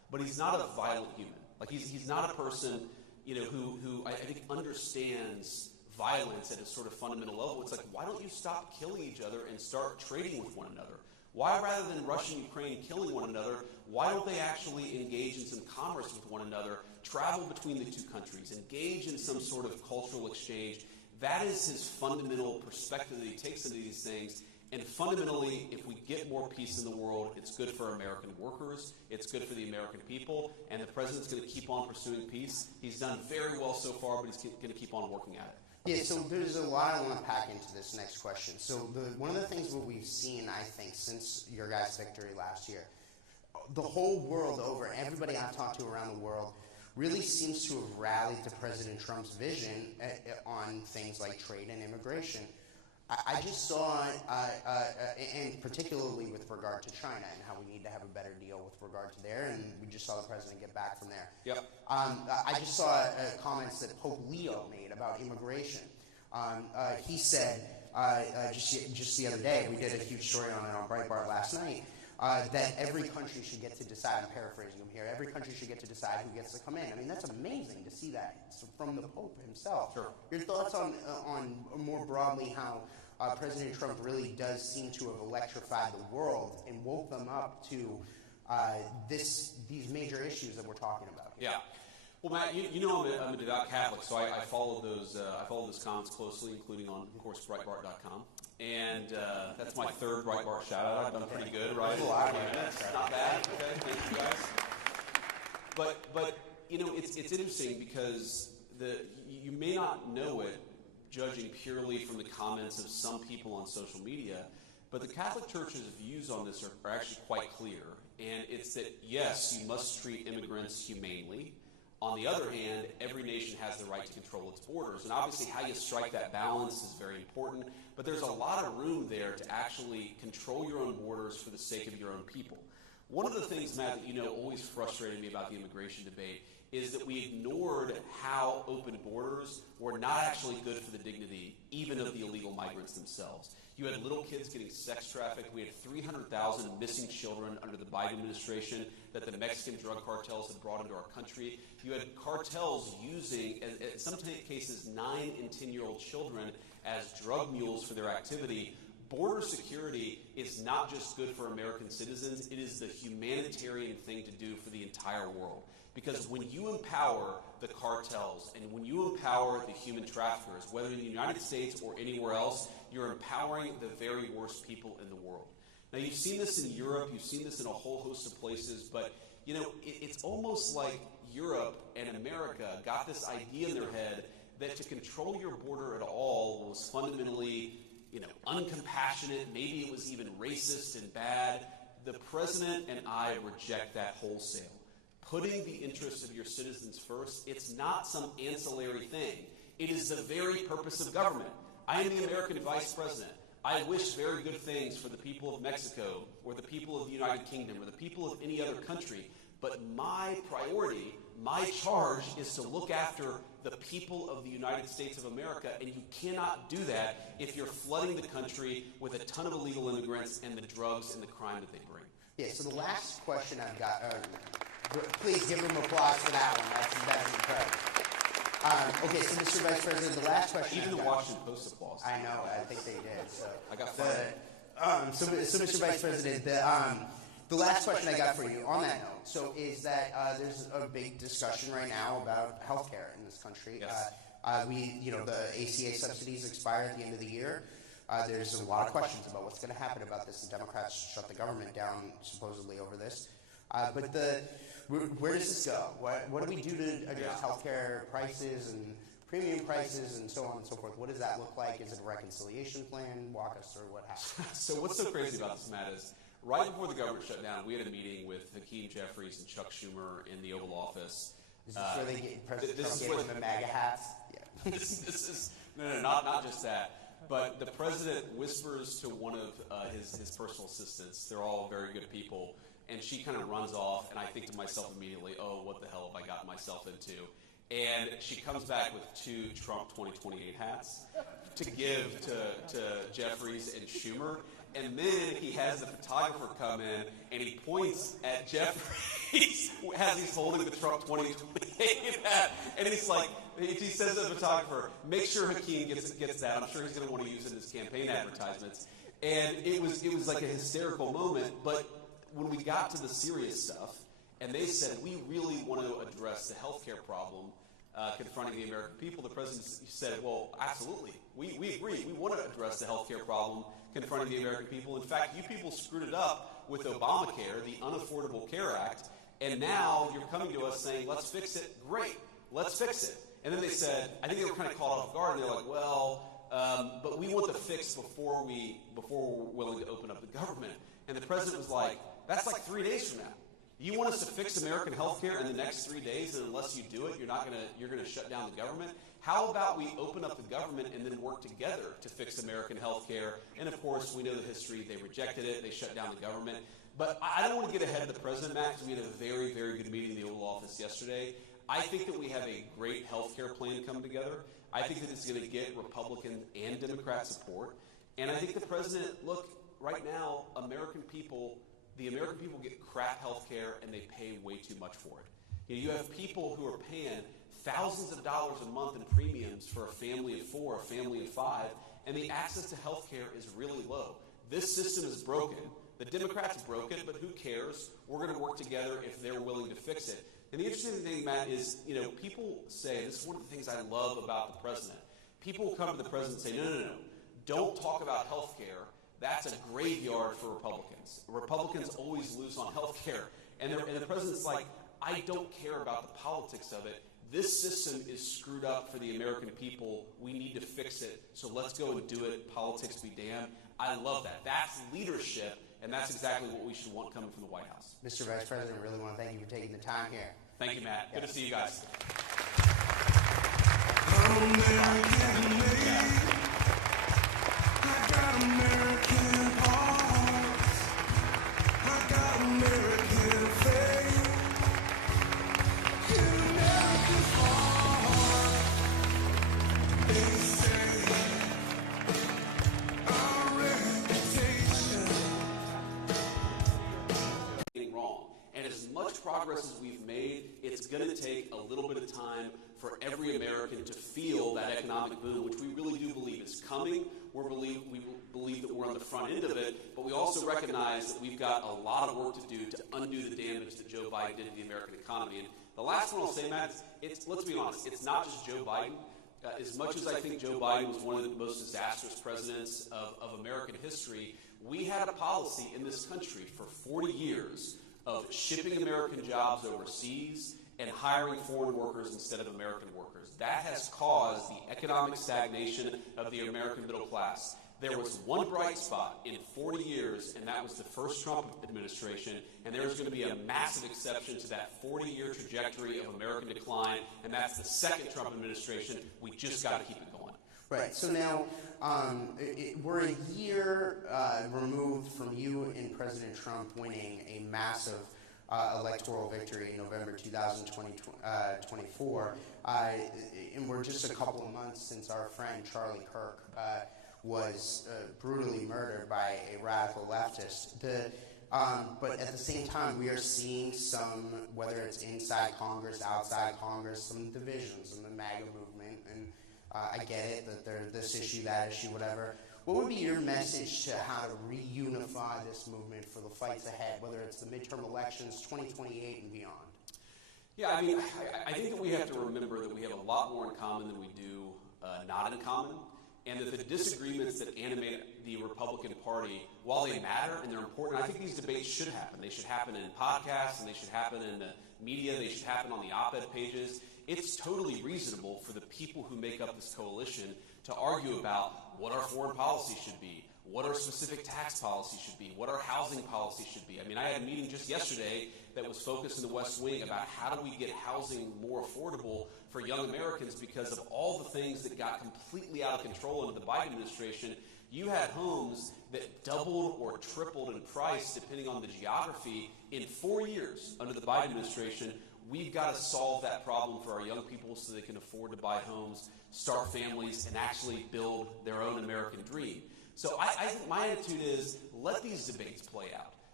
but he's not a violent human. Like he's not a person, who I think understands violence at a sort of fundamental level. It's like, why don't you stop killing each other and start trading with one another? Why, rather than Russia and Ukraine killing one another, why don't they actually engage in some commerce with one another, travel between the two countries, engage in some sort of cultural exchange? That is his fundamental perspective that he takes into these things. And fundamentally, if we get more peace in the world, it's good for American workers, it's good for the American people, and the president's going to keep on pursuing peace. He's done very well so far, but he's going to keep on working at it. Yeah, so there's a lot I want to pack into this next question. So one of the things that we've seen, I think, since your guys' victory last year, the whole world over, everybody I've talked to around the world, really seems to have rallied to President Trump's vision on things like trade and immigration. I just saw, and particularly with regard to China and how we need to have a better deal with regard to there, and we just saw the president get back from there. Yep. I just saw comments that Pope Leo made about immigration. He said, just the other day, we did a huge story on it on Breitbart last night, that every country should get to decide, I'm paraphrasing him here, every country should get to decide who gets to come in. I mean, that's amazing to see that from the Pope himself. Sure. Your thoughts on more broadly how President Trump really does seem to have electrified the world and woke them up to these major issues that we're talking about here. Yeah. Well, Matt, I'm a devout Catholic, so I followed those comments closely, including on, of course, Breitbart.com. And that's my third Breitbart shout-out. I've done pretty good, right? Not bad. Okay, thank you guys. But it's interesting because you may not know it, judging purely from the comments of some people on social media, but the Catholic Church's views on this are actually quite clear. And it's that, yes, you must treat immigrants humanely. On the other hand, every nation has the right to control its borders. And obviously how you strike that balance is very important. But there's a lot of room there to actually control your own borders for the sake of your own people. One of the things, Matt, that always frustrated me about the immigration debate is that we ignored how open borders were not actually good for the dignity even of the illegal migrants themselves. You had little kids getting sex trafficked. We had 300,000 missing children under the Biden administration that the Mexican drug cartels had brought into our country. You had cartels using, in some cases, 9 and 10-year-old children as drug mules for their activity. Border security is not just good for American citizens, it is the humanitarian thing to do for the entire world. Because when you empower the cartels and when you empower the human traffickers, whether in the United States or anywhere else, you're empowering the very worst people in the world. Now, you've seen this in Europe, you've seen this in a whole host of places, but it's almost like Europe and America got this idea in their head that to control your border at all was fundamentally uncompassionate, maybe it was even racist and bad. The president and I reject that wholesale. Putting the interests of your citizens first, it's not some ancillary thing. It is the very purpose of government. I am the American vice president. I wish very good things for the people of Mexico or the people of the United Kingdom or the people of any other country. But my priority, my charge is to look after the people of the United States of America, and you cannot do that if you're flooding the country with a ton of illegal immigrants and the drugs and the crime that they bring. Yeah, so the last question I've got, please give them applause for that one. That's incredible. Okay, so Mr. Vice President, the last question. Even the Washington Post applause. I know, I think they did. So I got fired. So Mr. Vice President, the last question I got for you on that note, so is that there's a big discussion right now about healthcare in this country. Yes. The ACA subsidies expire at the end of the year. There's a lot of questions about what's going to happen about this. The Democrats shut the government down supposedly over this. But where does this go? What do we do to address healthcare prices and premium prices and so on and so forth? What does that look like? Is it a reconciliation plan? Walk us through what happened. So what's so crazy about this, Matt, is right before the government shut down, we had a meeting with Hakeem Jeffries and Chuck Schumer in the Oval Office. Is this where they get President Trump gave them the MAGA hats? Yeah. this is not just that. But the president whispers to one of his personal assistants. They're all very good people. And she kind of runs off, and I think to myself immediately, oh, what the hell have I gotten myself into? And she comes back with 2 Trump 2028 hats to give to Jeffries and Schumer. And then he has the photographer come in, and he points at Jeffries. he's holding the Trump 2028 hat, and he's like, he says to the photographer, make sure Hakeem gets that. I'm sure he's going to want to use it in his campaign advertisements. And it was like a hysterical moment. But when we got to the serious stuff, and they said, we really want to address the healthcare problem confronting the American people, the president said, well, absolutely. We agree. We want to address the healthcare problem confronting the American people. In fact, you people screwed it up with Obamacare, the Unaffordable Care Act, and now you're coming to us saying, let's fix it. Great, let's fix it. And then they said, I think they were kind of caught off guard, and they're like, well, but we want the fix before we're willing to open up the government. And the president was like, that's like 3 days from now. You want us to fix American health care in the next 3 days, and unless you do it, you're gonna shut down the government? How about we open up the government and then work together to fix American health care? And of course, we know the history. They rejected it. They shut down the government. But I don't want to get ahead of the president, Matt, because we had a very, very good meeting in the Oval Office yesterday. I think that we have a great health care plan come together. I think that it's going to get Republican and Democrat support. And I think the president, look, right now, the American people get crap health care, and they pay way too much for it. You have people who are paying thousands of dollars a month in premiums for a family of 4, a family of 5, and the access to health care is really low. This system is broken. The Democrats broke it, but who cares? We're going to work together if they're willing to fix it. And the interesting thing, Matt, is, people say, this is one of the things I love about the president. People will come to the president and say, no. Don't talk about health care. That's a graveyard for Republicans. Republicans always lose on health care. And the president's like, I don't care about the politics of it. This system is screwed up for the American people. We need to fix it. So let's go and do it. Politics be damned. I love that. That's leadership, and that's exactly what we should want coming from the White House. Mr. Vice President, I really want to thank you for taking the time here. Thank you, Matt. Good to see you guys. American made. I got American hearts. I got American faith. In America's heart, they say our reputation. Wrong. And as much progress as we've made, it's going to take a little bit of time for every American to feel that economic boom, which we really do believe is coming. We believe that we're on the front end of it, but we also recognize that we've got a lot of work to do to undo the damage that Joe Biden did to the American economy. And the last one I'll say, Matt, let's be honest, it's not just Joe Biden. As much as I think Joe Biden was one of the most disastrous presidents of American history, we had a policy in this country for 40 years of shipping American jobs overseas and hiring foreign workers instead of American workers. That has caused the economic stagnation of the American middle class. There was one bright spot in 40 years, and that was the first Trump administration, and there's going to be a massive exception to that 40-year trajectory of American decline, and that's the second Trump administration. We just got to keep it going. Right. So now we're a year removed from you and President Trump winning a massive electoral victory in November 2024. And we're just a couple of months since our friend Charlie Kirk was brutally murdered by a radical leftist. But at the same time, we are seeing some, whether it's inside Congress, outside Congress, some divisions in the MAGA movement. And I get it that there's this issue, that issue, whatever. What would be your message to how to reunify this movement for the fights ahead, whether it's the midterm elections, 2028 and beyond? Yeah, I mean, I think that we have to remember that we have a lot more in common than we do not in common, and that the disagreements that animate the Republican Party, while they matter and they're important, I think these debates should happen. They should happen in podcasts, and they should happen in the media. They should happen on the op-ed pages. It's totally reasonable for the people who make up this coalition to argue about what our foreign policy should be, what our specific tax policy should be, what our housing policy should be. I mean, I had a meeting just yesterday that was focused in the West Wing about how do we get housing more affordable for young Americans because of all the things that got completely out of control under the Biden administration. You had homes that doubled or tripled in price depending on the geography in 4 years under the Biden administration. We've got to solve that problem for our young people so they can afford to buy homes, start families, and actually build their own American dream. So I think my attitude is let these debates play out.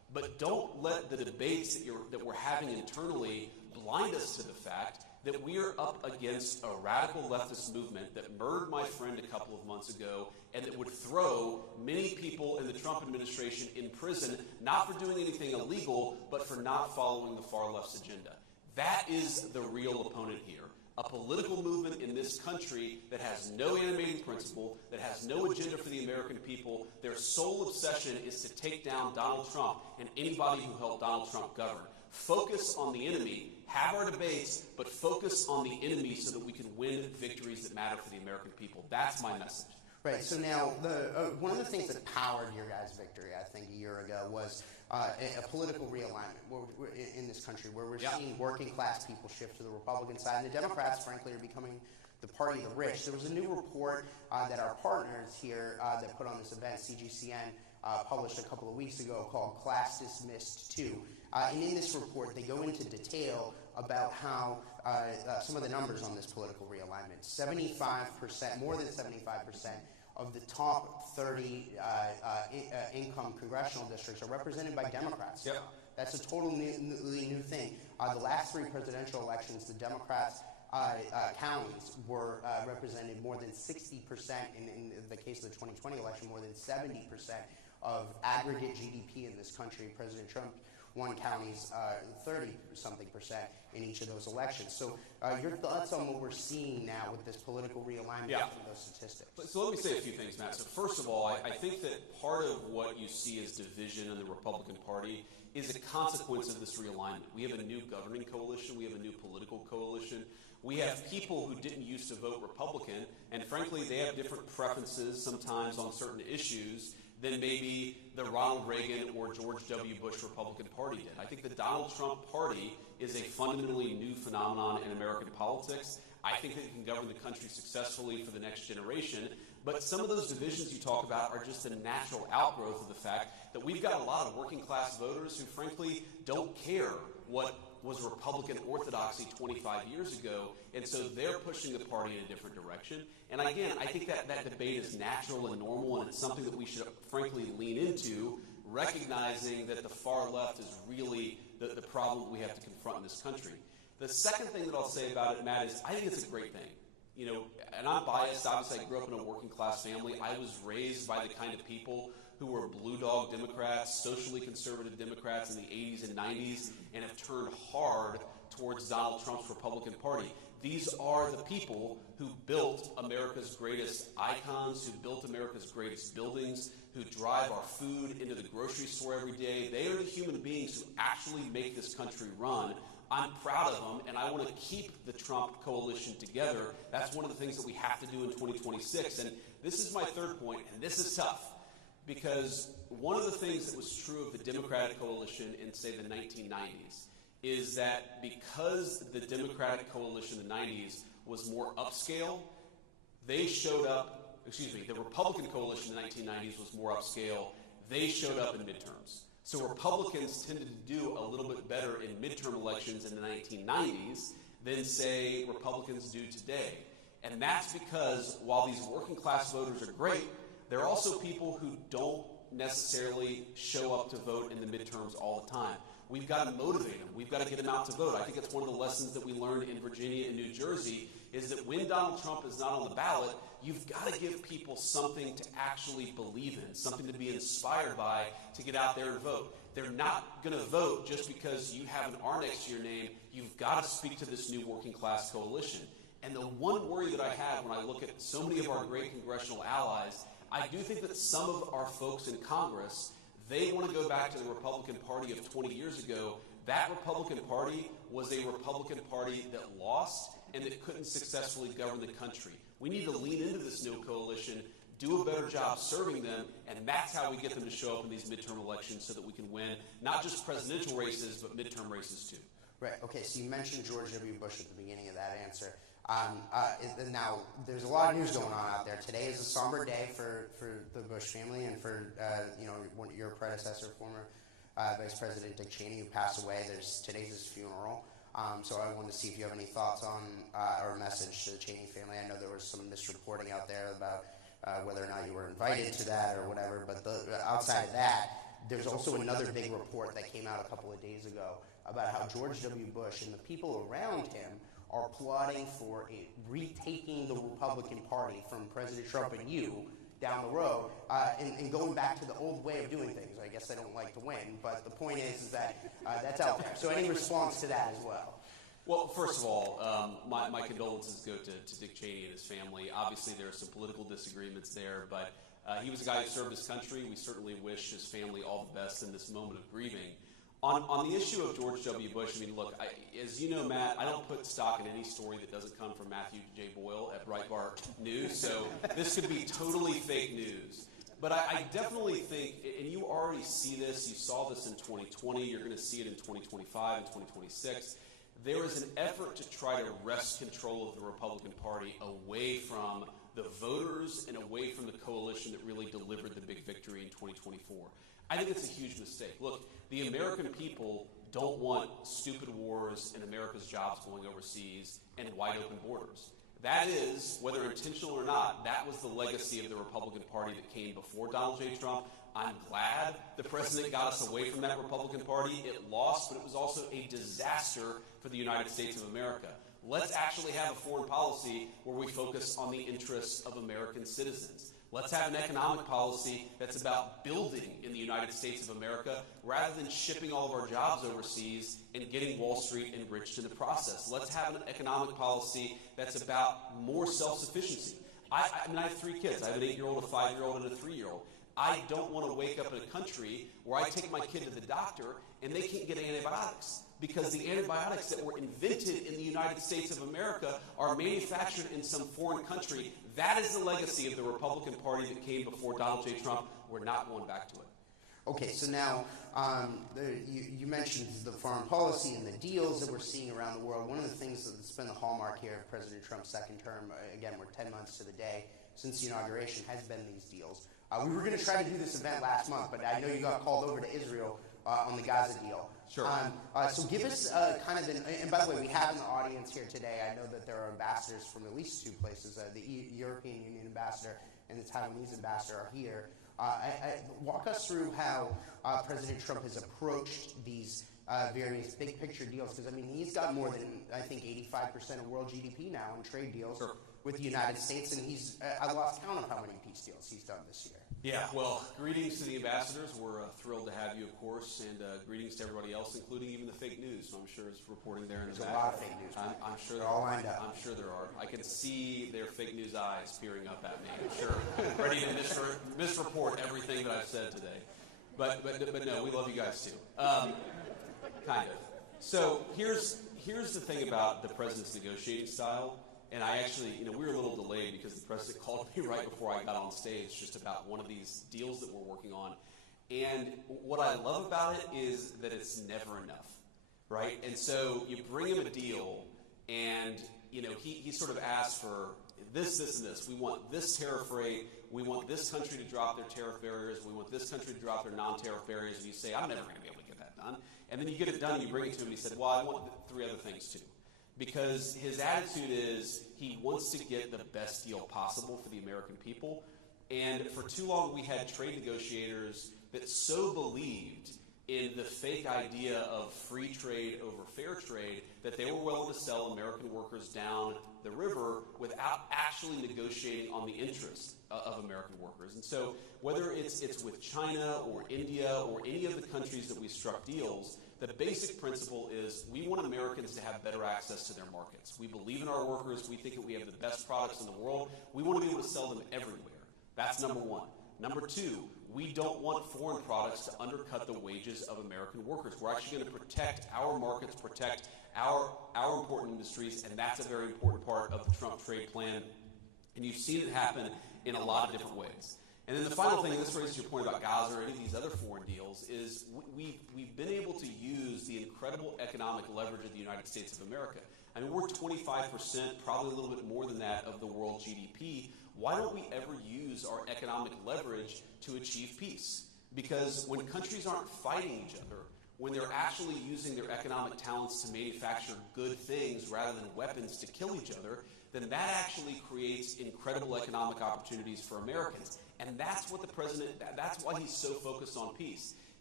But don't let the debates that we're having internally blind us to the fact that we are up against a radical leftist movement that murdered my friend a couple of months ago and that would throw many people in the Trump administration in prison, not for doing anything illegal, but for not following the far left's agenda. That is the real opponent here. A political movement in this country that has no animating principle, that has no agenda for the American people. Their sole obsession is to take down Donald Trump and anybody who helped Donald Trump govern. Focus on the enemy, have our debates, but focus on the enemy so that we can win victories that matter for the American people. That's my message. Right. So now, one of the things that powered your guys' victory, I think, a year ago was a political realignment in this country, where we're seeing working class people shift to the Republican side, and the Democrats, frankly, are becoming the party of the rich. There was a new report that our partners here that put on this event, CGCN, published a couple of weeks ago called Class Dismissed 2. And in this report, they go into detail about how some of the numbers on this political realignment, 75%, more than 75% of the top 30 income congressional districts are represented by Democrats. Yep. That's a totally new thing. The last three presidential elections, the Democrats' counties were represented more than 60%, in the case of the 2020 election, more than 70% of aggregate GDP in this country. President Trump won counties 30-something% in each of those elections. So your thoughts on what we're seeing now with this political realignment from those statistics? So let me say a few things, Matt. So first of all, I think that part of what you see as division in the Republican Party is a consequence of this realignment. We have a new governing coalition. We have a new political coalition. We have people who didn't used to vote Republican, and frankly, they have different preferences sometimes on certain issues than maybe the Ronald Reagan or George W. Bush Republican Party did. I think the Donald Trump Party is a fundamentally new phenomenon in American politics. I think that it can govern the country successfully for the next generation. But some of those divisions you talk about are just a natural outgrowth of the fact that we've got a lot of working class voters who frankly don't care what was Republican orthodoxy 25 years ago, and so they're pushing the party in a different direction. And again, I think that debate is natural and normal, and it's something that we should frankly lean into, recognizing that the far left is really the problem we have to confront in this country. The second thing that I'll say about it, Matt, is I think it's a great thing. You know, and I'm biased. Obviously, I grew up in a working class family. I was raised by the kind of people who were blue dog Democrats, socially conservative Democrats in the 80s and 90s, and have turned hard towards Donald Trump's Republican Party. These are the people who built America's greatest icons, who built America's greatest buildings, who drive our food into the grocery store every day. They are the human beings who actually make this country run. I'm proud of them, and I want to keep the Trump coalition together. That's one of the things that we have to do in 2026. And this is my third point, and this is tough, because one of the things that was true of the Democratic coalition in, say, the 1990s is that because the Democratic coalition in the 90s was more upscale, they showed up, the Republican coalition in the 1990s was more upscale, they showed up in midterms. So Republicans tended to do a little bit better in midterm elections in the 1990s than, say, Republicans do today. And that's because while these working class voters are great, there are also people who don't necessarily show up to vote in the midterms all the time. We've got to motivate them. We've got to get them out to vote. I think it's one of the lessons that we learned in Virginia and New Jersey is that when Donald Trump is not on the ballot, you've got to give people something to actually believe in, something to be inspired by to get out there and vote. They're not going to vote just because you have an R next to your name. You've got to speak to this new working class coalition. And the one worry that I have when I look at so many of our great congressional allies, I do think that some of our folks in Congress, they want to go back to the Republican Party of 20 years ago. That Republican Party was a Republican Party that lost and that couldn't successfully govern the country. We need to lean into this new coalition, do a better job serving them, and that's how we get them to show up in these midterm elections so that we can win not just presidential races, but midterm races too. Right. Okay, so you mentioned George W. Bush at the beginning of that answer. Now, there's a lot of news going on out there. Today is a somber day for the Bush family and for your predecessor, former Vice President Dick Cheney, who passed away. Today's his funeral. So I wanted to see if you have any thoughts on or a message to the Cheney family. I know there was some misreporting out there about whether or not you were invited to that or whatever. But outside of that, there's also another big report that came out a couple of days ago about how George W. Bush and the people around him are plotting for retaking the Republican Party from President Trump and you down the road and going back to the old way of doing things. I guess they don't like to win, but the point is that that's out there. So any response to that as well? Well, first of all, my condolences go to Dick Cheney and his family. Obviously, there are some political disagreements there, but he was a guy who served his country. We certainly wish his family all the best in this moment of grieving. On the issue of George W. Bush, I mean, look, as you know, Matt, I don't put stock in any story that doesn't come from Matthew J. Boyle at Breitbart News, so this could be totally fake news. But I definitely think, and you already see this, you saw this in 2020, you're going to see it in 2025 and 2026, there is an effort to try to wrest control of the Republican Party away from the voters and away from the coalition that really delivered the big victory in 2024. I think it's a huge mistake. Look, the American people don't want stupid wars and America's jobs going overseas and wide open borders. That is, whether intentional or not, that was the legacy of the Republican Party that came before Donald J. Trump. I'm glad the president got us away from that Republican Party. It lost, but it was also a disaster for the United States of America. Let's actually have a foreign policy where we focus on the interests of American citizens. Let's have an economic policy that's about building in the United States of America rather than shipping all of our jobs overseas and getting Wall Street enriched in the process. Let's have an economic policy that's about more self-sufficiency. I mean, I have 3 kids. I have an 8-year-old, a 5-year-old, and a 3-year-old. I don't want to wake up in a country where I take my kid to the doctor and they can't get antibiotics because the antibiotics that were invented in the United States of America are manufactured in some foreign country. That is the legacy of the Republican Party that came before Donald J. Trump. We're not going back to it. Okay, so now you mentioned the foreign policy and the deals that we're seeing around the world. One of the things that's been the hallmark here of President Trump's second term, again, we're 10 months to the day since the inauguration, has been these deals. We were going to try to do this event last month, but I know you got called over to Israel on the Gaza deal. Sure. So give us kind of and by the way, we have in the audience here today, I know that there are ambassadors from at least 2 places. The European Union ambassador and the Taiwanese ambassador are here. Walk us through how President Trump has approached these various big picture deals, because, I mean, he's got more than, I think, 85% of world GDP now in trade deals with the United States, and I lost count of how many peace deals he's done this year. Yeah, well, greetings to the ambassadors. We're thrilled to have you, of course, and greetings to everybody else, including even the fake news. So I'm sure it's reporting there in the back. There's a lot of fake news. I'm sure they're all lined up. I'm sure there are. I can see their fake news eyes peering up at me. I'm sure, ready to misreport everything that I've said today. But no, we love you guys too. Kind of. So here's the thing about the president's negotiating style. And I actually, we were a little delayed because the president called me right before I got on stage just about one of these deals that we're working on. And what I love about it is that it's never enough, right? And so you bring him a deal and, he sort of asks for this, and this. We want this tariff rate. We want this country to drop their tariff barriers. We want this country to drop their non-tariff barriers. And you say, I'm never going to be able to get that done. And then you get it done and you bring it to him and he said, well, I want 3 other things too. Because his attitude is he wants to get the best deal possible for the American people. And for too long, we had trade negotiators that so believed in the fake idea of free trade over fair trade that they were willing to sell American workers down the river without actually negotiating on the interests of American workers. And so whether it's with China or India or any of the countries that we struck deals, the basic principle is we want Americans to have better access to their markets. We believe in our workers. We think that we have the best products in the world. We want to be able to sell them everywhere. That's number 1. Number 2, we don't want foreign products to undercut the wages of American workers. We're actually going to protect our markets, protect our important industries, and that's a very important part of the Trump trade plan. And you've seen it happen in a lot of different ways. And then the final thing, and this raises your point about Gaza or any of these other foreign deals, is we've been able to use the incredible economic leverage of the United States of America. I mean, we're 25%, probably a little bit more than that, of the world GDP. Why don't we ever use our economic leverage to achieve peace? Because when countries aren't fighting each other, when they're actually using their economic talents to manufacture good things rather than weapons to kill each other, then that actually creates incredible economic opportunities for Americans. And that's what the president, that's why he's so focused on peace.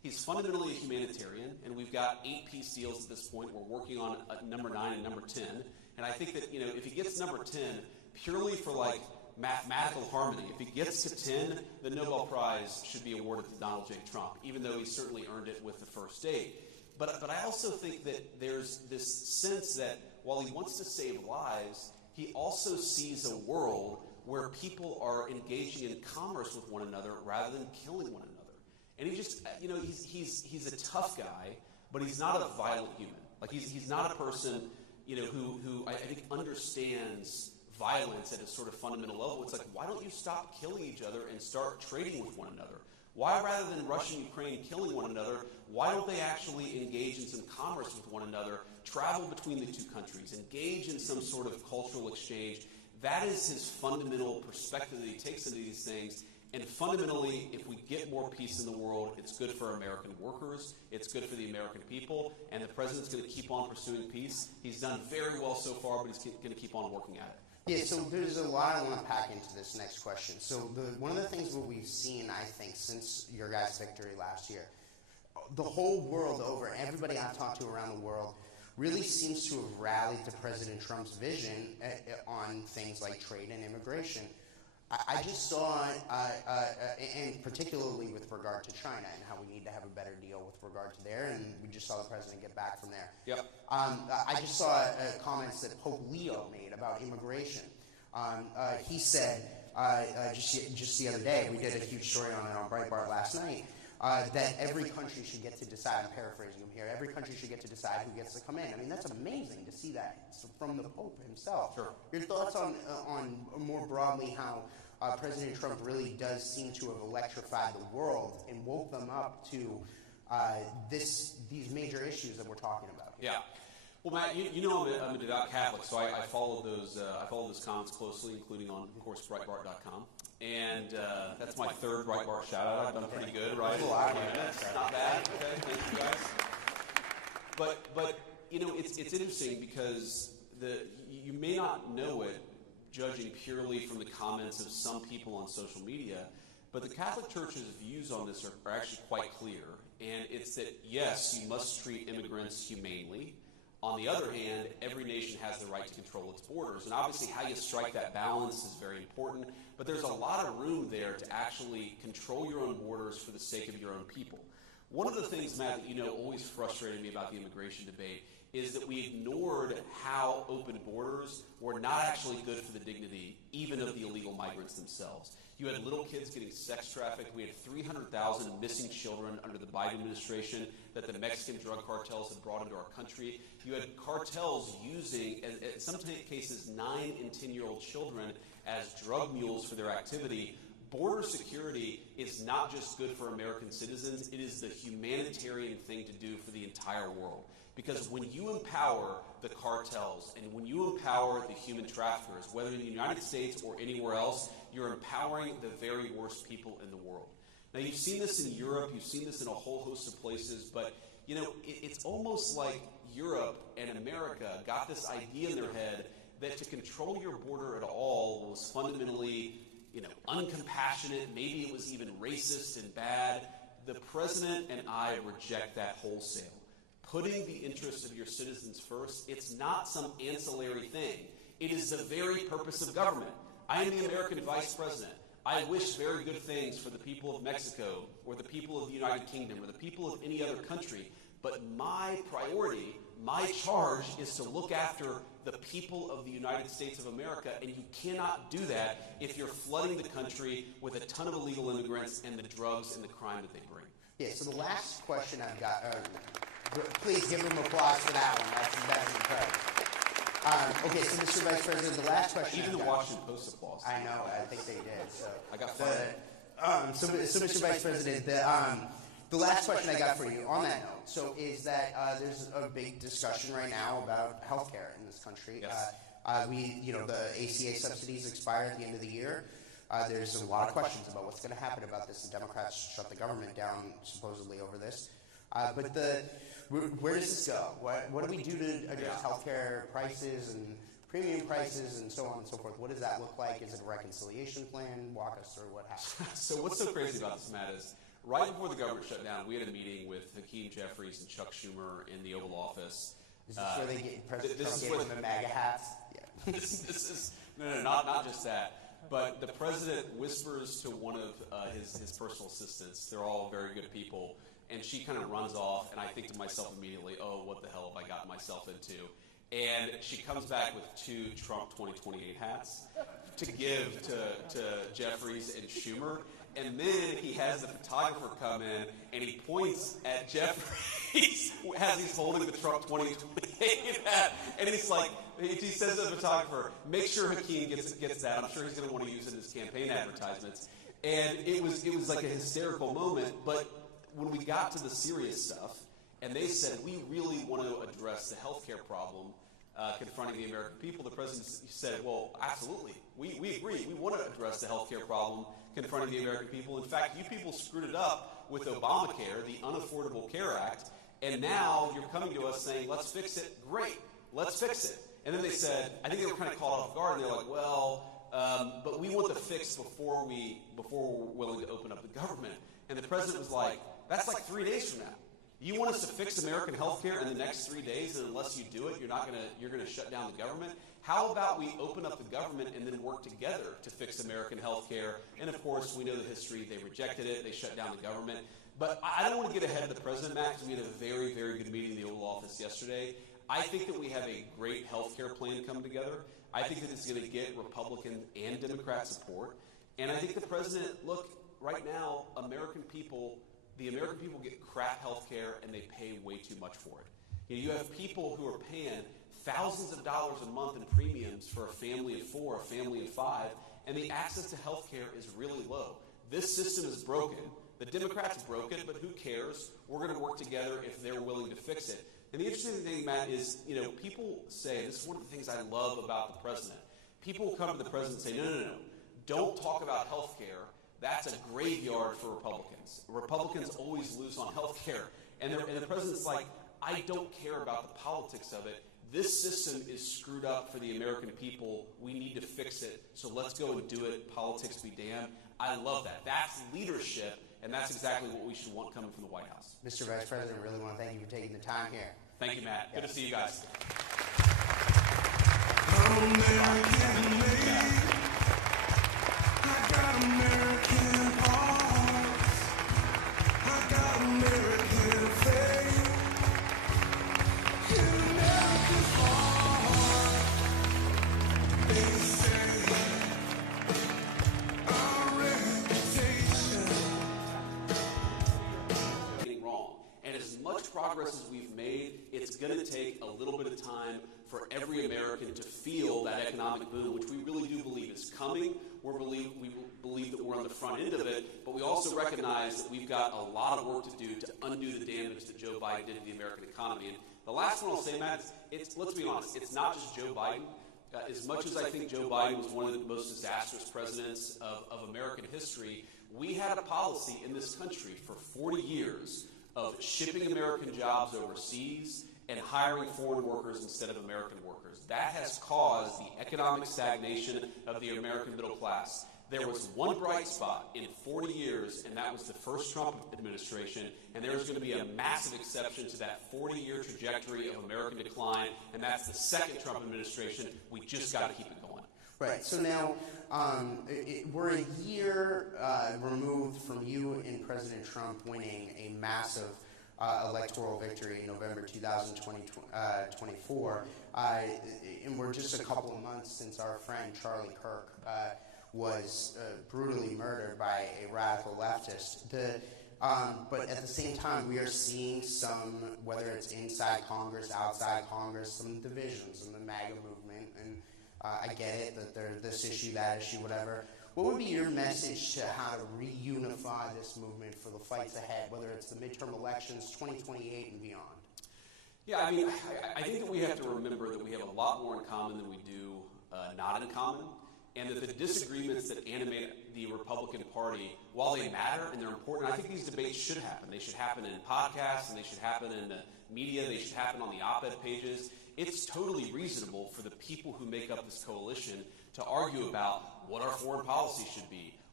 He's fundamentally a humanitarian, and we've got 8 peace deals at this point. We're working on number 9 and number 10. And I think that, if he gets number 10, purely for like mathematical harmony, if he gets to 10, the Nobel Prize should be awarded to Donald J. Trump, even though he certainly earned it with the first 8. But I also think that there's this sense that while he wants to save lives, he also sees a world where people are engaging in commerce with one another rather than killing one another. And he just, he's a tough guy, but he's not a violent human. Like he's not a person, who I think understands violence at a sort of fundamental level. It's like, why don't you stop killing each other and start trading with one another? Why, rather than Russia and Ukraine killing one another, why don't they actually engage in some commerce with one another, travel between the 2 countries, engage in some sort of cultural exchange? That is his fundamental perspective that he takes into these things. And fundamentally, if we get more peace in the world, it's good for American workers, it's good for the American people, and the president's going to keep on pursuing peace. He's done very well so far, but he's going to keep on working at it. Yeah, so there's a lot I want to pack into this next question. So one of the things that we've seen, I think, since your guys' victory last year, the whole world over, everybody I've talked to around the world, really seems to have rallied to President Trump's vision on things like trade and immigration. I just saw, and particularly with regard to China and how we need to have a better deal with regard to there, and we just saw the president get back from there. Yep. I just saw comments that Pope Leo made about immigration. He said, just the other day, we did a huge story on it on Breitbart last night, that every country should get to decide, I'm paraphrasing him here, every country should get to decide who gets to come in. I mean, that's amazing to see that from the Pope himself. Sure. Your thoughts on more broadly how President Trump really does seem to have electrified the world and woke them up to these major issues that we're talking about. Yeah. Well, Matt, I'm a devout Catholic, so I followed those comments closely, including on, of course, Breitbart.com. And that's my 3rd Breitbart shout-out. I've done pretty good, right? Not bad. Okay, thank you guys. But it's interesting because you may not know it, judging purely from the comments of some people on social media, but the Catholic Church's views on this are actually quite clear. And it's that, yes, you must treat immigrants humanely. On the other hand, every nation has the right to control its borders. And obviously how you strike that balance is very important. But there's a lot of room there to actually control your own borders for the sake of your own people. One of the things, Matt, that always frustrated me about the immigration debate is that we ignored how open borders were not actually good for the dignity, even of the illegal migrants themselves. You had little kids getting sex trafficked. We had 300,000 missing children under the Biden administration that the Mexican drug cartels had brought into our country. You had cartels using, in some cases, 9 and 10-year-old children as drug mules for their activity. Border security is not just good for American citizens, it is the humanitarian thing to do for the entire world. Because when you empower the cartels and when you empower the human traffickers, whether in the United States or anywhere else, you're empowering the very worst people in the world. Now, you've seen this in Europe, you've seen this in a whole host of places, but it's almost like Europe and America got this idea in their head that to control your border at all was fundamentally uncompassionate, maybe it was even racist and bad. The president and I reject that wholesale. Putting the interests of your citizens first, it's not some ancillary thing. It is the very purpose of government. I am the American vice president. I wish very good things for the people of Mexico or the people of the United Kingdom or the people of any other country. But my priority, my charge is to look after the people of the United States of America, and you cannot do that if you're flooding the country with a ton of illegal immigrants and the drugs and the crime that they bring. Yeah, so the last question I've got, please give them applause for that one. That's incredible. Okay, so Mr. Vice President, the last question. Even the Washington Post applause. I know, I think they did. So I got fired. So Mr. Vice President, the last question I got for you on that note, is that there's a big discussion right now about health care in this country. Yes. The ACA subsidies expire at the end of the year. There's a lot of questions about what's going to happen about this. The Democrats shut the government down supposedly over this. But where does this go? What do we do to address healthcare prices and premium prices and so on and so forth? What does that look like? Is it a reconciliation plan? Walk us through what happens. So what's so crazy about this, Matt, is right before the government shut down, we had a meeting with Hakeem Jeffries and Chuck Schumer in the Oval Office. Is this where they get President Trump gave them the MAGA hats? Yeah. this is not just that. But the president whispers to one of his personal assistants. They're all very good people. And she kind of runs off, and I think to myself immediately, oh, what the hell have I gotten myself into? And she comes back with 2 Trump 2028 hats to give to Jeffries and Schumer. And then he has the photographer come in, and he points at Jeffries as he's holding the Trump 2028 hat. And he's like, he says to the photographer, make sure Hakeem gets that. I'm sure he's going to want to use it in his campaign advertisements. And it was like a hysterical moment. But when we got to the serious stuff, and they said, we really want to address the healthcare problem confronting the American people, the president said, well, absolutely. We agree. We want to address the healthcare problem confronting the American people. In fact, you people screwed it up with Obamacare, the Unaffordable Care Act, and now you're coming to us saying, let's fix it. Great, let's fix it. And then they said, I think they were kind of caught off guard, and they're like, well, but we want the fix before we're willing to open up the government. And the president was like, that's like 3 days from now. You want us to fix American health care in the next 3 days, and unless you do it, you're gonna shut down the government? How about we open up the government and then work together to fix American health care? And of course, we know the history. They rejected it. They shut down the government. But I don't want to get ahead of the president, Matt, because we had a very, very good meeting in the Oval Office yesterday. I think that we have a great health care plan come together. I think that it's going to get Republican and Democrat support. And I think the president, look, right now, the American people get crap health care, and they pay way too much for it. You have people who are paying thousands of dollars a month in premiums for a family of 4, a family of 5, and the access to health care is really low. This system is broken. The Democrats broke it, but who cares? We're going to work together if they're willing to fix it. And the interesting thing, Matt, is, people say, this is one of the things I love about the president. People will come to the president and say, no. Don't talk about health care. That's a graveyard for Republicans. Republicans always lose on health care. And the president's like, I don't care about the politics of it. This system is screwed up for the American people. We need to fix it. So let's go and do it. Politics be damned. I love that. That's leadership, and that's exactly what we should want coming from the White House. Mr. Vice President, really want to thank you for taking the time here. Thank you, Matt. Good to see you guys. American made. I got American hearts. I got American faith. In America's heart, they say our reputation. Getting wrong. And as much progress as we've made, it's going to take a little bit of time for every American to feel that economic boom, which we really do believe is coming. We believe that we're on the front end of it, but we also recognize that we've got a lot of work to do to undo the damage that Joe Biden did to the American economy. And the last one I'll say, Matt, let's be honest, it's not just Joe Biden. As much as I think Joe Biden was one of the most disastrous presidents of American history, we had a policy in this country for 40 years of shipping American jobs overseas and hiring foreign workers instead of American workers. That has caused the economic stagnation of the American middle class. There was one bright spot in 40 years, and that was the first Trump administration, and there's going to be a massive exception to that 40-year trajectory of American decline, and that's the second Trump administration. We just got to keep it going. Right. So now we're a year removed from you and President Trump winning a massive electoral victory in November 2024. And we're just a couple of months since our friend Charlie Kirk was brutally murdered by a radical leftist. But at the same time, we are seeing some, whether it's inside Congress, outside Congress, some divisions in the MAGA movement. And I get it that there's this issue, that issue, whatever. What would be your message to how to reunify this movement for the fights ahead, whether it's the midterm elections, 2028 and beyond? Yeah, I mean, I think that we have to remember that we have a lot more in common than we do not in common, and that the disagreements that animate the Republican Party, while they matter and they're important, I think these debates should happen. They should happen in podcasts, and they should happen in the media. They should happen on the op-ed pages. It's totally reasonable for the people who make up this coalition to argue about what our foreign policy should be,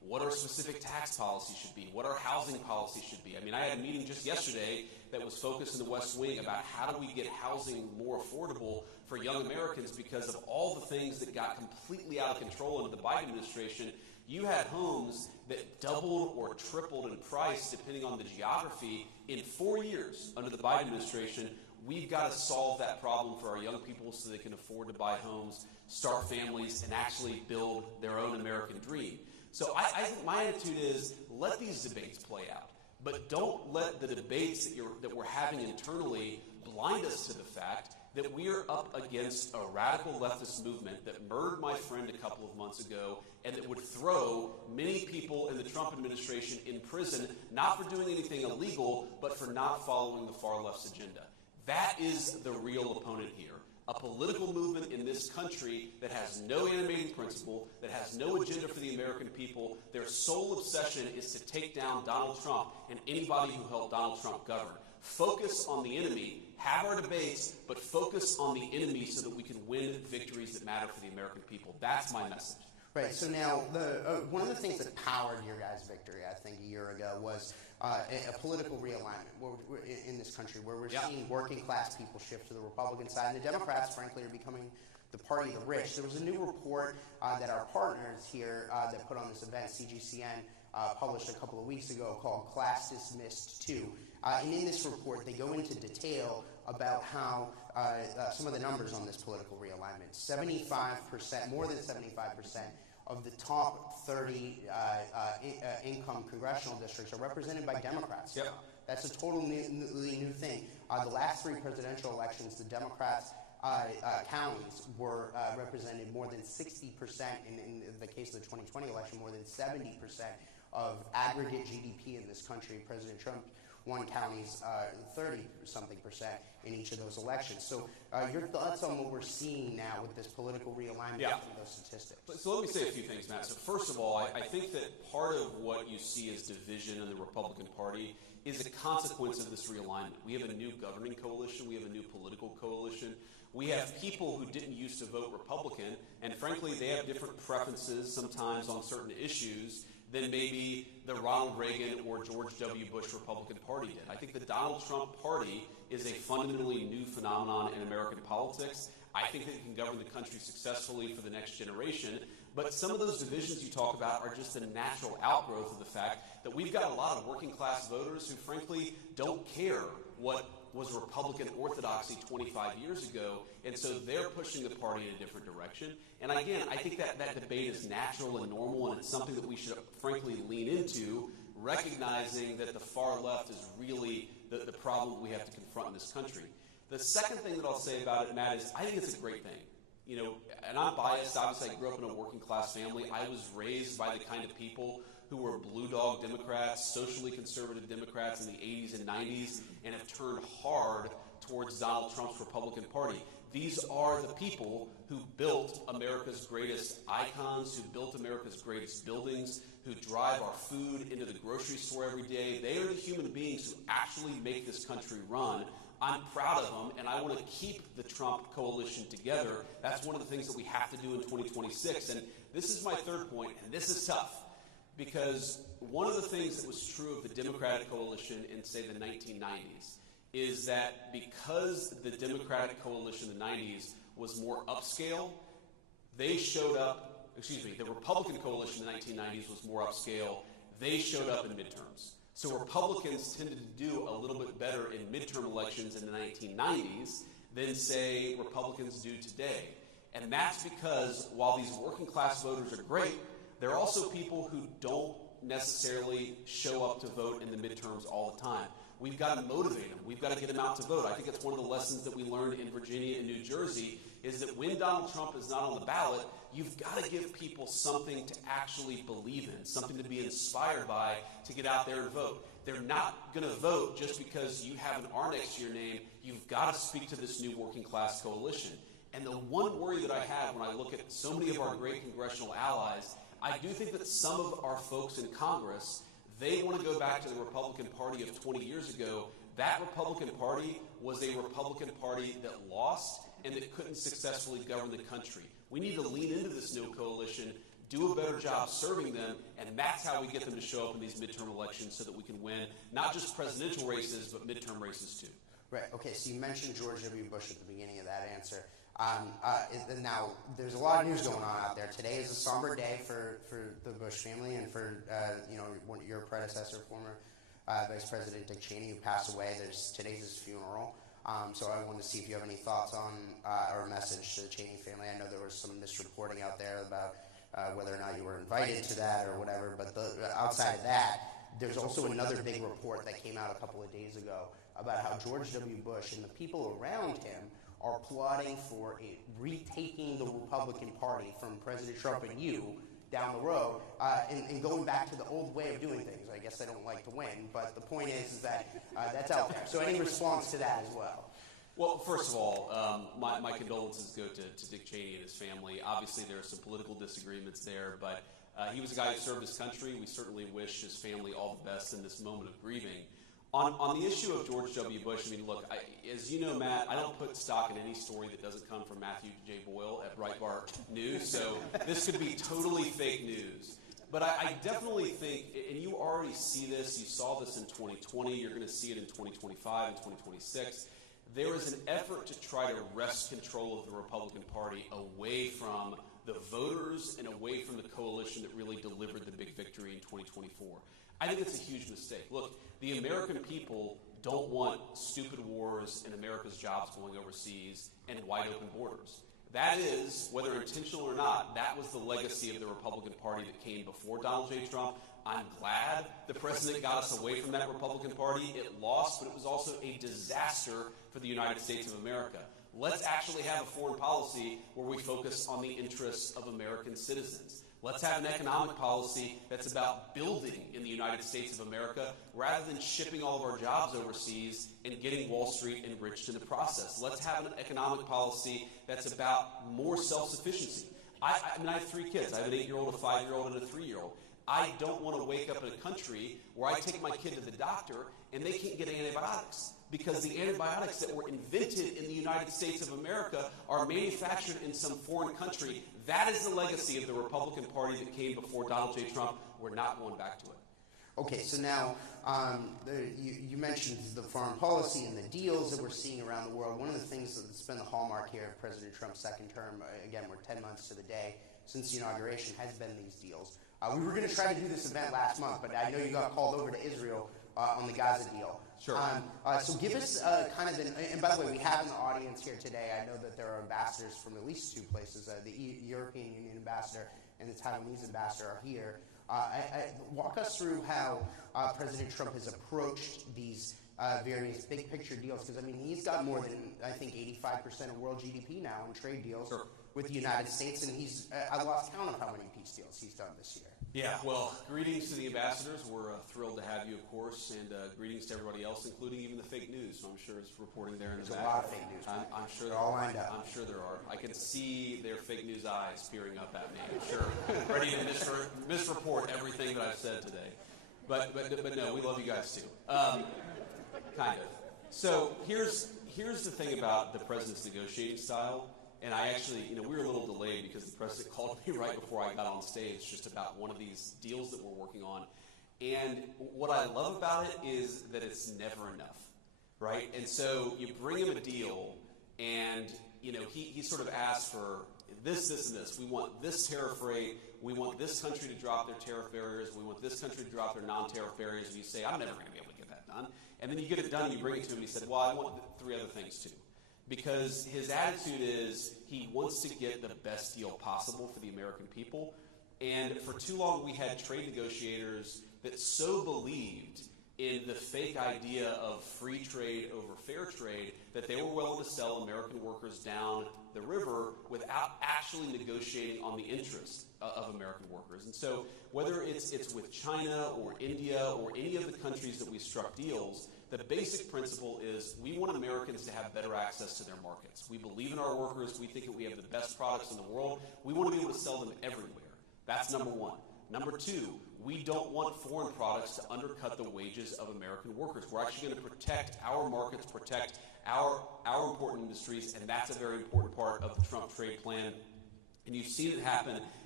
what our specific tax policy should be, what our housing policy should be. I mean, I had a meeting just yesterday that was focused in the West Wing about how do we get housing more affordable for young Americans because of all the things that got completely out of control under the Biden administration. You had homes that doubled or tripled in price depending on the geography in 4 years under the Biden administration. We've got to solve that problem for our young people so they can afford to buy homes, start families, and actually build their own American dream. So I think my attitude is let these debates play out, but don't let the debates that we're having internally blind us to the fact that we are up against a radical leftist movement that murdered my friend a couple of months ago and that would throw many people in the Trump administration in prison, not for doing anything illegal, but for not following the far left's agenda. That is the real opponent here. A political movement in this country that has no animating principle, that has no agenda for the American people. Their sole obsession is to take down Donald Trump and anybody who helped Donald Trump govern. Focus on the enemy, have our debates, but focus on the enemy so that we can win victories that matter for the American people. That's my message. Right. So now, one of the things that powered your guys' victory, I think, a year ago was a political realignment in this country, where we're seeing working class people shift to the Republican side, and the Democrats, frankly, are becoming the party of the rich. There was a new report that our partners here that put on this event, CGCN, published a couple of weeks ago called Class Dismissed 2. And in this report, they go into detail about how some of the numbers on this political realignment. 75%, more than 75% of the top 30 income congressional districts are represented by Democrats. Yep. That's a totally new thing. The last three presidential elections, the Democrats' counties were represented more than 60%, in the case of the 2020 election, more than 70% of aggregate GDP in this country. President Trump won counties 30-something% in each of those elections. So your thoughts on what we're seeing now with this political realignment of those statistics? So let me say a few things, Matt. So first of all, I think that part of what you see as division in the Republican Party is a consequence of this realignment. We have a new governing coalition. We have a new political coalition. We have people who didn't used to vote Republican, and frankly, they have different preferences sometimes on certain issues than maybe the Ronald Reagan or George W. Bush Republican Party did. I think the Donald Trump Party is a fundamentally new phenomenon in American politics. I think that it can govern the country successfully for the next generation. But some of those divisions you talk about are just a natural outgrowth of the fact that we've got a lot of working class voters who frankly don't care what was Republican orthodoxy 25 years ago, and so they're pushing the party in a different direction. And again, I think that debate is natural and normal, and it's something that we should frankly lean into, recognizing that the far left is really the problem we have to confront in this country. The second thing that I'll say about it, Matt, is I think it's a great thing. You know, and I'm biased. Obviously, I grew up in a working class family. I was raised by the kind of people who were blue dog Democrats, socially conservative Democrats in the 80s and 90s, and have turned hard towards Donald Trump's Republican Party. These are the people who built America's greatest icons, who built America's greatest buildings, who drive our food into the grocery store every day. They are the human beings who actually make this country run. I'm proud of them, and I want to keep the Trump coalition together. That's one of the things that we have to do in 2026. And this is my third point, and this is tough, because one of the things that was true of the Democratic coalition in, say, the 1990s is that because the Democratic coalition in the 90s was more upscale, they showed up, the Republican coalition in the 1990s was more upscale, they showed up in midterms. So Republicans tended to do a little bit better in midterm elections in the 1990s than, say, Republicans do today. And that's because while these working class voters are great, there are also people who don't necessarily show up to vote in the midterms all the time. We've got to motivate them. We've got to get them out to vote. I think it's one of the lessons that we learned in Virginia and New Jersey is that when Donald Trump is not on the ballot, you've got to give people something to actually believe in, something to be inspired by to get out there and vote. They're not going to vote just because you have an R next to your name. You've got to speak to this new working class coalition. And the one worry that I have when I look at so many of our great congressional allies, I do think that some of our folks in Congress, they want to go back to the Republican Party of 20 years ago. That Republican Party was a Republican Party that lost and that couldn't successfully govern the country. We need to lean into this new coalition, do a better job serving them, and that's how we get them to show up in these midterm elections so that we can win not just presidential races, but midterm races too. Right. Okay. So you mentioned George W. Bush at the beginning of that answer. Now, there's a lot of news going on out there. Today is a somber day for the Bush family and for your predecessor, former Vice President Dick Cheney, who passed away. Today's his funeral. So I wanted to see if you have any thoughts on or a message to the Cheney family. I know there was some misreporting out there about whether or not you were invited to that or whatever. But outside of that, there's also another big report that came out a couple of days ago about how George W. Bush and the people around him are plotting for retaking the Republican Party from President Trump and you down the road and going back to the old way of doing things. I guess they don't like to win, but the point is that that's out there. So any response to that as well? Well, first of all, my condolences go to Dick Cheney and his family. Obviously, there are some political disagreements there, but he was a guy who served his country. We certainly wish his family all the best in this moment of grieving. On the issue of George W. Bush, I mean, look, as you know, Matt, I don't put stock in any story that doesn't come from Matthew J. Boyle at Breitbart News, so this could be totally fake news. But I definitely think, and you already see this, you saw this in 2020, you're going to see it in 2025 and 2026, there is an effort to try to wrest control of the Republican Party away from the voters and away from the coalition that really delivered the big victory in 2024. I think it's a huge mistake. Look, the American people don't want stupid wars and America's jobs going overseas and wide open borders. That is, whether intentional or not, that was the legacy of the Republican Party that came before Donald J. Trump. I'm glad the president got us away from that Republican Party. It lost, but it was also a disaster for the United States of America. Let's actually have a foreign policy where we focus on the interests of American citizens. Let's have an economic policy that's about building in the United States of America rather than shipping all of our jobs overseas and getting Wall Street enriched in the process. Let's have an economic policy that's about more self-sufficiency. I mean, I have 3 kids. I have an 8-year-old, a 5-year-old, and a 3-year-old. I don't want to wake up in a country where I take my kid to the doctor and they can't get antibiotics because the antibiotics that were invented in the United States of America are manufactured in some foreign country. That is the legacy of the Republican Party that came before Donald J. Trump. We're not going back to it. Okay, so now you mentioned the foreign policy and the deals that we're seeing around the world. One of the things that's been the hallmark here of President Trump's second term, again, we're 10 months to the day since the inauguration, has been these deals. We were going to try to do this event last month, but I know you got called over to Israel on the Gaza deal. Sure. So give us kind of and by the way, we have in the audience here today, I know that there are ambassadors from at least 2 places. The European Union ambassador and the Taiwanese ambassador are here. Walk us through how President Trump has approached these various big picture deals, because I mean he's got more than I think 85% of world GDP now in trade deals with the United States, and I lost count of how many peace deals he's done this year. Yeah, well, greetings to the ambassadors. We're thrilled to have you, of course, and greetings to everybody else, including even the fake news. So I'm sure it's reporting there in the back. There's a lot of fake news. I'm sure they're all lined up. I'm sure there are. I can see their fake news eyes peering up at me. I'm sure, ready to misreport everything that I've said today. But no, we love you guys too. Kind of. So here's the thing about the president's negotiating style. And I actually, we were a little delayed because the president called me right before I got on stage just about one of these deals that we're working on. And what I love about it is that it's never enough, right? And so you bring him a deal and, he sort of asks for this, and this. We want this tariff rate. We want this country to drop their tariff barriers. We want this country to drop their non-tariff barriers. And you say, I'm never going to be able to get that done. And then you get it done and you bring it to him and he said, well, I want 3 other things too. Because his attitude is he wants to get the best deal possible for the American people. And for too long, we had trade negotiators that so believed in the fake idea of free trade over fair trade that they were willing to sell American workers down the river without actually negotiating on the interests of American workers. And so whether it's with China or India or any of the countries that we struck deals, the basic principle is we want Americans to have better access to their markets. We believe in our workers. We think that we have the best products in the world. We want to be able to sell them everywhere. That's number 1. Number 2, we don't want foreign products to undercut the wages of American workers. We're actually going to protect our markets, protect our important industries, and that's a very important part of the Trump trade plan. And you've seen it happen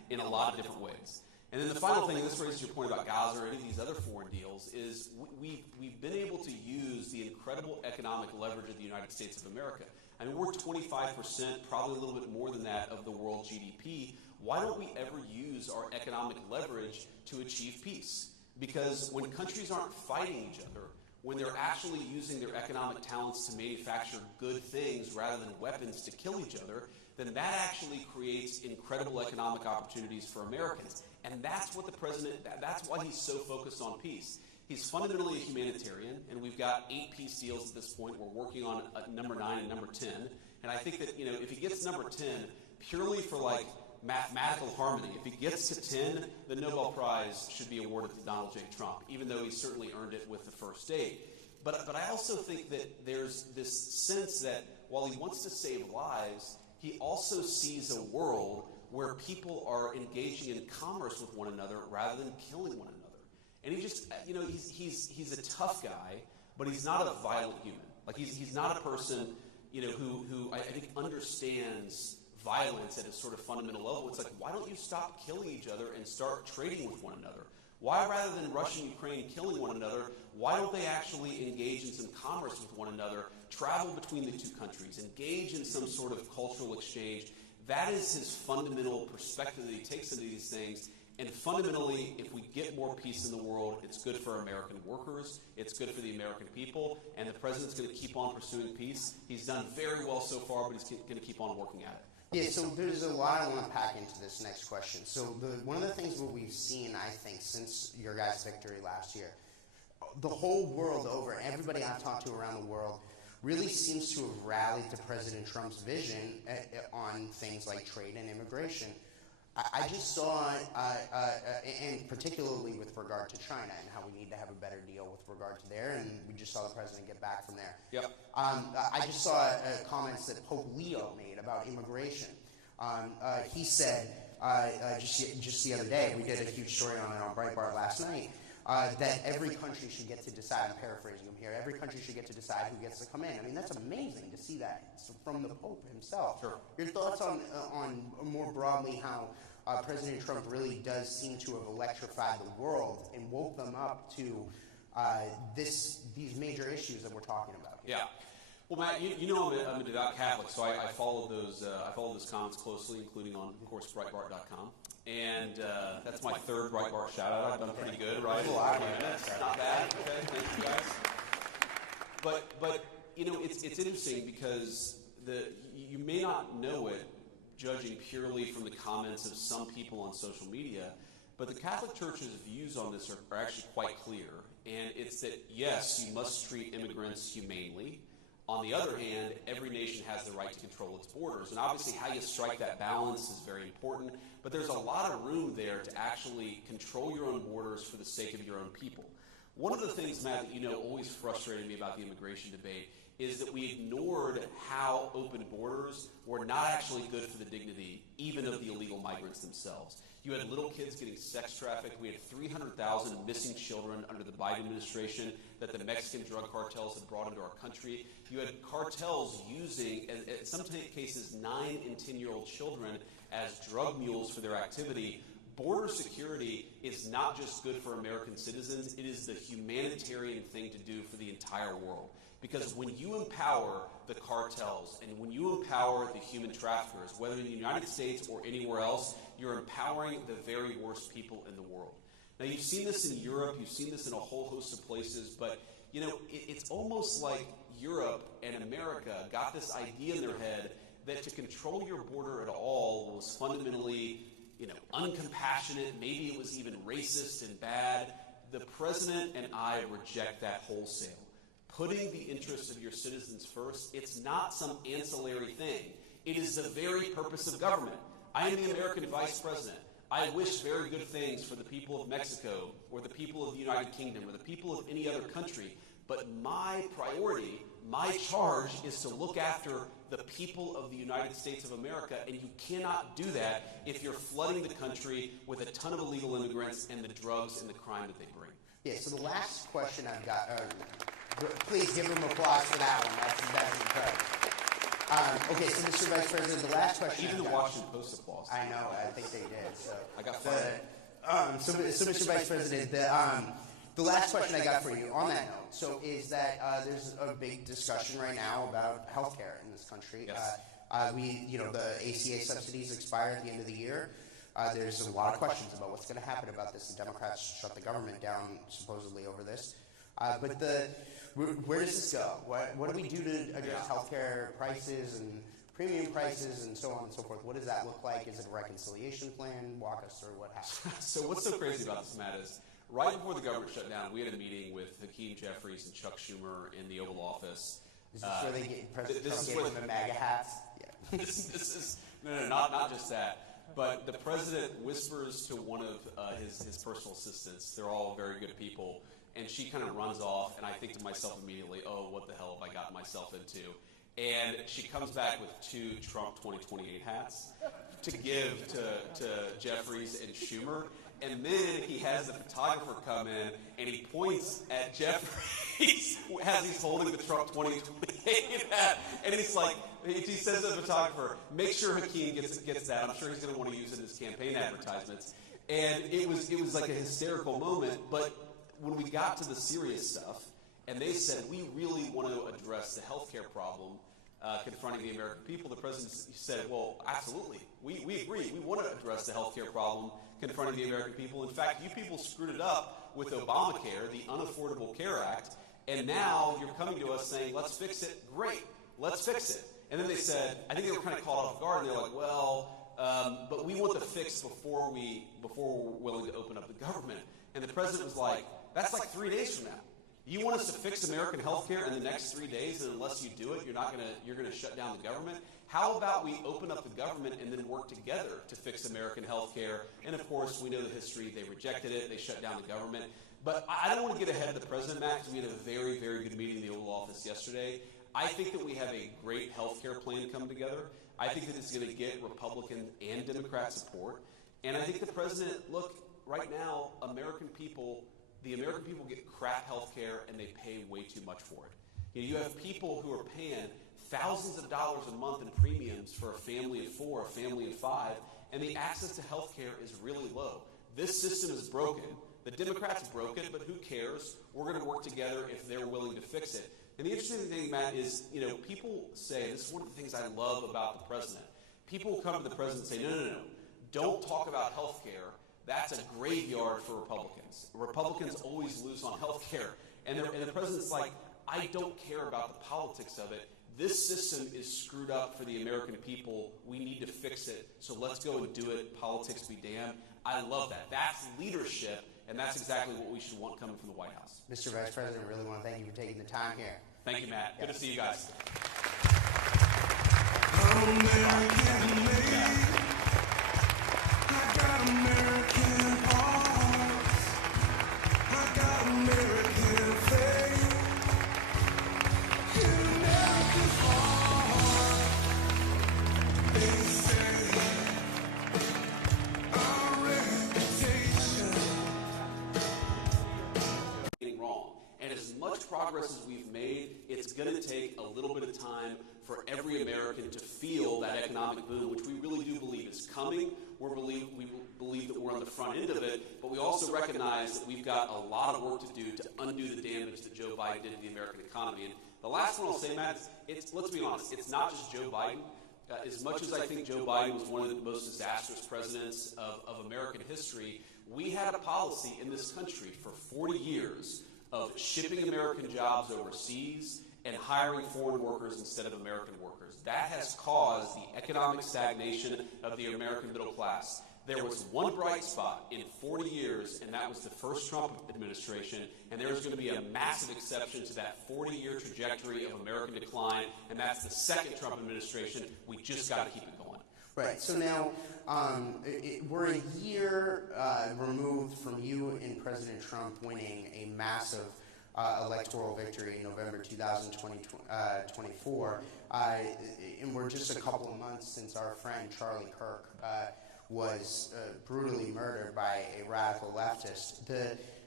in a lot of different ways. And then the final thing, and this raises your point about Gaza or any of these other foreign deals, is we've been able to use the incredible economic leverage of the United States of America. I mean, we're 25%, probably a little bit more than that, of the world GDP. Why don't we ever use our economic leverage to achieve peace? Because when countries aren't fighting each other, when they're actually using their economic talents to manufacture good things rather than weapons to kill each other, then that actually creates incredible economic opportunities for Americans. And that's what the president, that's why he's so focused on peace. He's fundamentally a humanitarian, and we've got 8 peace deals at this point. We're working on number 9 and number 10. And I think that, if he gets number 10, purely for like mathematical harmony, if he gets to 10, the Nobel Prize should be awarded to Donald J. Trump, even though he certainly earned it with the first 8. But I also think that there's this sense that while he wants to save lives, he also sees a world where people are engaging in commerce with one another rather than killing one another. And he just, he's a tough guy, but he's not a violent human. Like he's not a person, who I think understands violence at a sort of fundamental level. It's like, why don't you stop killing each other and start trading with one another? Why, rather than Russia and Ukraine killing one another, why don't they actually engage in some commerce with one another, travel between the two countries, engage in some sort of cultural exchange? That is his fundamental perspective that he takes into these things. And fundamentally, if we get more peace in the world, it's good for American workers, it's good for the American people, and the president's going to keep on pursuing peace. He's done very well so far, but he's going to keep on working at it. Yeah, so there's a lot I want to pack into this next question. So one of the things that we've seen, I think, since your guys' victory last year, the whole world over, everybody I've talked to around the world, really seems to have rallied to President Trump's vision on things like trade and immigration. I just saw, and particularly with regard to China and how we need to have a better deal with regard to there, and we just saw the president get back from there. Yep. I just saw comments that Pope Leo made about immigration. He said, just the other day, we did a huge story on it on Breitbart last night, that every country should get to decide, I'm paraphrasing him here, every country should get to decide who gets to come in. I mean, that's amazing to see that from the Pope himself. Sure. Your thoughts on more broadly how President Trump really does seem to have electrified the world and woke them up to these major issues that we're talking about here. Yeah. Well, Matt, I'm a devout Catholic, so I followed those comments closely, including on, of course, Breitbart.com. And that's my 3rd Breitbart shout-out. I've done pretty good, right? That's a lot. Not bad. Okay, thank you guys. But it's interesting because you may not know it, judging purely from the comments of some people on social media, but the Catholic Church's views on this are actually quite clear. And it's that, yes, you must treat immigrants humanely. On the other hand, every nation has the right to control its borders. And obviously how you strike that balance is very important. But there's a lot of room there to actually control your own borders for the sake of your own people. One of the things, Matt, that always frustrated me about the immigration debate is that we ignored how open borders were not actually good for the dignity even of the illegal migrants themselves. You had little kids getting sex trafficked. We had 300,000 missing children under the Biden administration that the Mexican drug cartels had brought into our country. You had cartels using, in some cases, 9 and 10-year-old children as drug mules for their activity. Border security is not just good for American citizens, it is the humanitarian thing to do for the entire world. Because when you empower the cartels and when you empower the human traffickers, whether in the United States or anywhere else, you're empowering the very worst people in the world. Now, you've seen this in Europe, you've seen this in a whole host of places, but it's almost like Europe and America got this idea in their head that to control your border at all was fundamentally uncompassionate, maybe it was even racist and bad. The president and I reject that wholesale. Putting the interests of your citizens first, it's not some ancillary thing. It is the very purpose of government. I am the American vice president. I wish very good things for the people of Mexico or the people of the United Kingdom or the people of any other country. But my priority, my charge is to look after the people of the United States of America, and you cannot do that if you're flooding the country with a ton of illegal immigrants and the drugs and the crime that they bring. Yeah, so the last question I've got, please give him applause for that one. That's incredible. Okay, so Mr. Vice President, the last question. Even the Washington Post applause. I know, I think they did. So I got fired. so Mr. Vice President, the last question I got for you on that note, so is that there's a big discussion right now about healthcare in this country. Yes. The ACA subsidies expire at the end of the year. There's a lot of questions about what's going to happen about this. The Democrats shut the government down supposedly over this. Where does this go? What do we do to address healthcare prices and premium prices and so on and so forth? What does that look like? Is it a reconciliation plan? Walk us through what happened. So what's so crazy about this, Matt, is right before the government shut down, we had a meeting with Hakeem Jeffries and Chuck Schumer in the Oval Office. Is this where they get President this Trump is gave where them the MAGA hats? Yeah. this is not just that. But the president whispers to one of his personal assistants. They're all very good people. And she kind of runs off, and I think to myself immediately, oh, what the hell have I gotten myself into? And she comes back with 2 Trump 2028 hats to give to Jeffries and Schumer. And then he has the photographer come in, and he points at Jeffries as he's holding the Trump 2028 hat. And he's like, he says to the photographer, make sure Hakeem gets that. I'm sure he's going to want to use it in his campaign advertisements. And it was like a hysterical moment. But when we got to the serious stuff, and they said, we really want to address the healthcare problem confronting the American people, the president said, well, absolutely. We agree. We want to address the healthcare problem confronting the American people. In fact, you people screwed it up with Obamacare, the Unaffordable Care Act, and now you're coming to us saying, let's fix it. Great. Let's fix it. And then they said, I think they were kind of caught off guard, and they're like, well, but we want the fix before we're willing to open up the government. And the president was like, that's like 3 days from now. You want us to fix American health care in the next 3 days, and unless you do it, you're gonna shut down the government? How about we open up the government and then work together to fix American health care? And of course, we know the history. They rejected it. They shut down the government. But I don't want to get ahead of the president, Matt, because we had a very, very good meeting in the Oval Office yesterday. I think that we have a great health care plan come together. I think that it's going to get Republican and Democrat support. And I think the president, look, right now, the American people get crap health care, and they pay way too much for it. You have people who are paying thousands of dollars a month in premiums for a family of 4, a family of 5, and the access to health care is really low. This system is broken. The Democrats broke it, but who cares? We're going to work together if they're willing to fix it. And the interesting thing, Matt, is, people say, this is one of the things I love about the president. People will come to the president and say, no. Don't talk about health care. That's a graveyard for Republicans. Republicans always lose on health care. And the president's like, I don't care about the politics of it. This system is screwed up for the American people. We need to fix it. So let's go and do it. Politics be damned. I love that. That's leadership, and that's exactly what we should want coming from the White House. Mr. Vice President, I really want to thank you for taking the time here. Thank you, Matt. Good to see you guys. American made. I got American hearts. I got American faith. In America's heart, they say our reputation. Wrong. And as much progress as we've made, it's going to take a little bit of time for every American to feel that economic boom, which we really do believe is coming. We believe that we're on the front end of it, but we also recognize that we've got a lot of work to do to undo the damage that Joe Biden did to the American economy. And the last one I'll say, Matt, is let's be honest, it's not just Joe Biden. As much as I think Joe Biden was one of the most disastrous presidents of American history, we had a policy in this country for 40 years of shipping American jobs overseas and hiring foreign workers instead of American workers. That has caused the economic stagnation of the American middle class. There was one bright spot in 40 years, and that was the first Trump administration, and there's going to be a massive exception to that 40-year trajectory of American decline, and that's the second Trump administration. We just got to keep it going. Right. So now we're a year removed from you and President Trump winning a massive electoral victory in November 2024. And we're just a couple of months since our friend Charlie Kirk was brutally murdered by a radical leftist.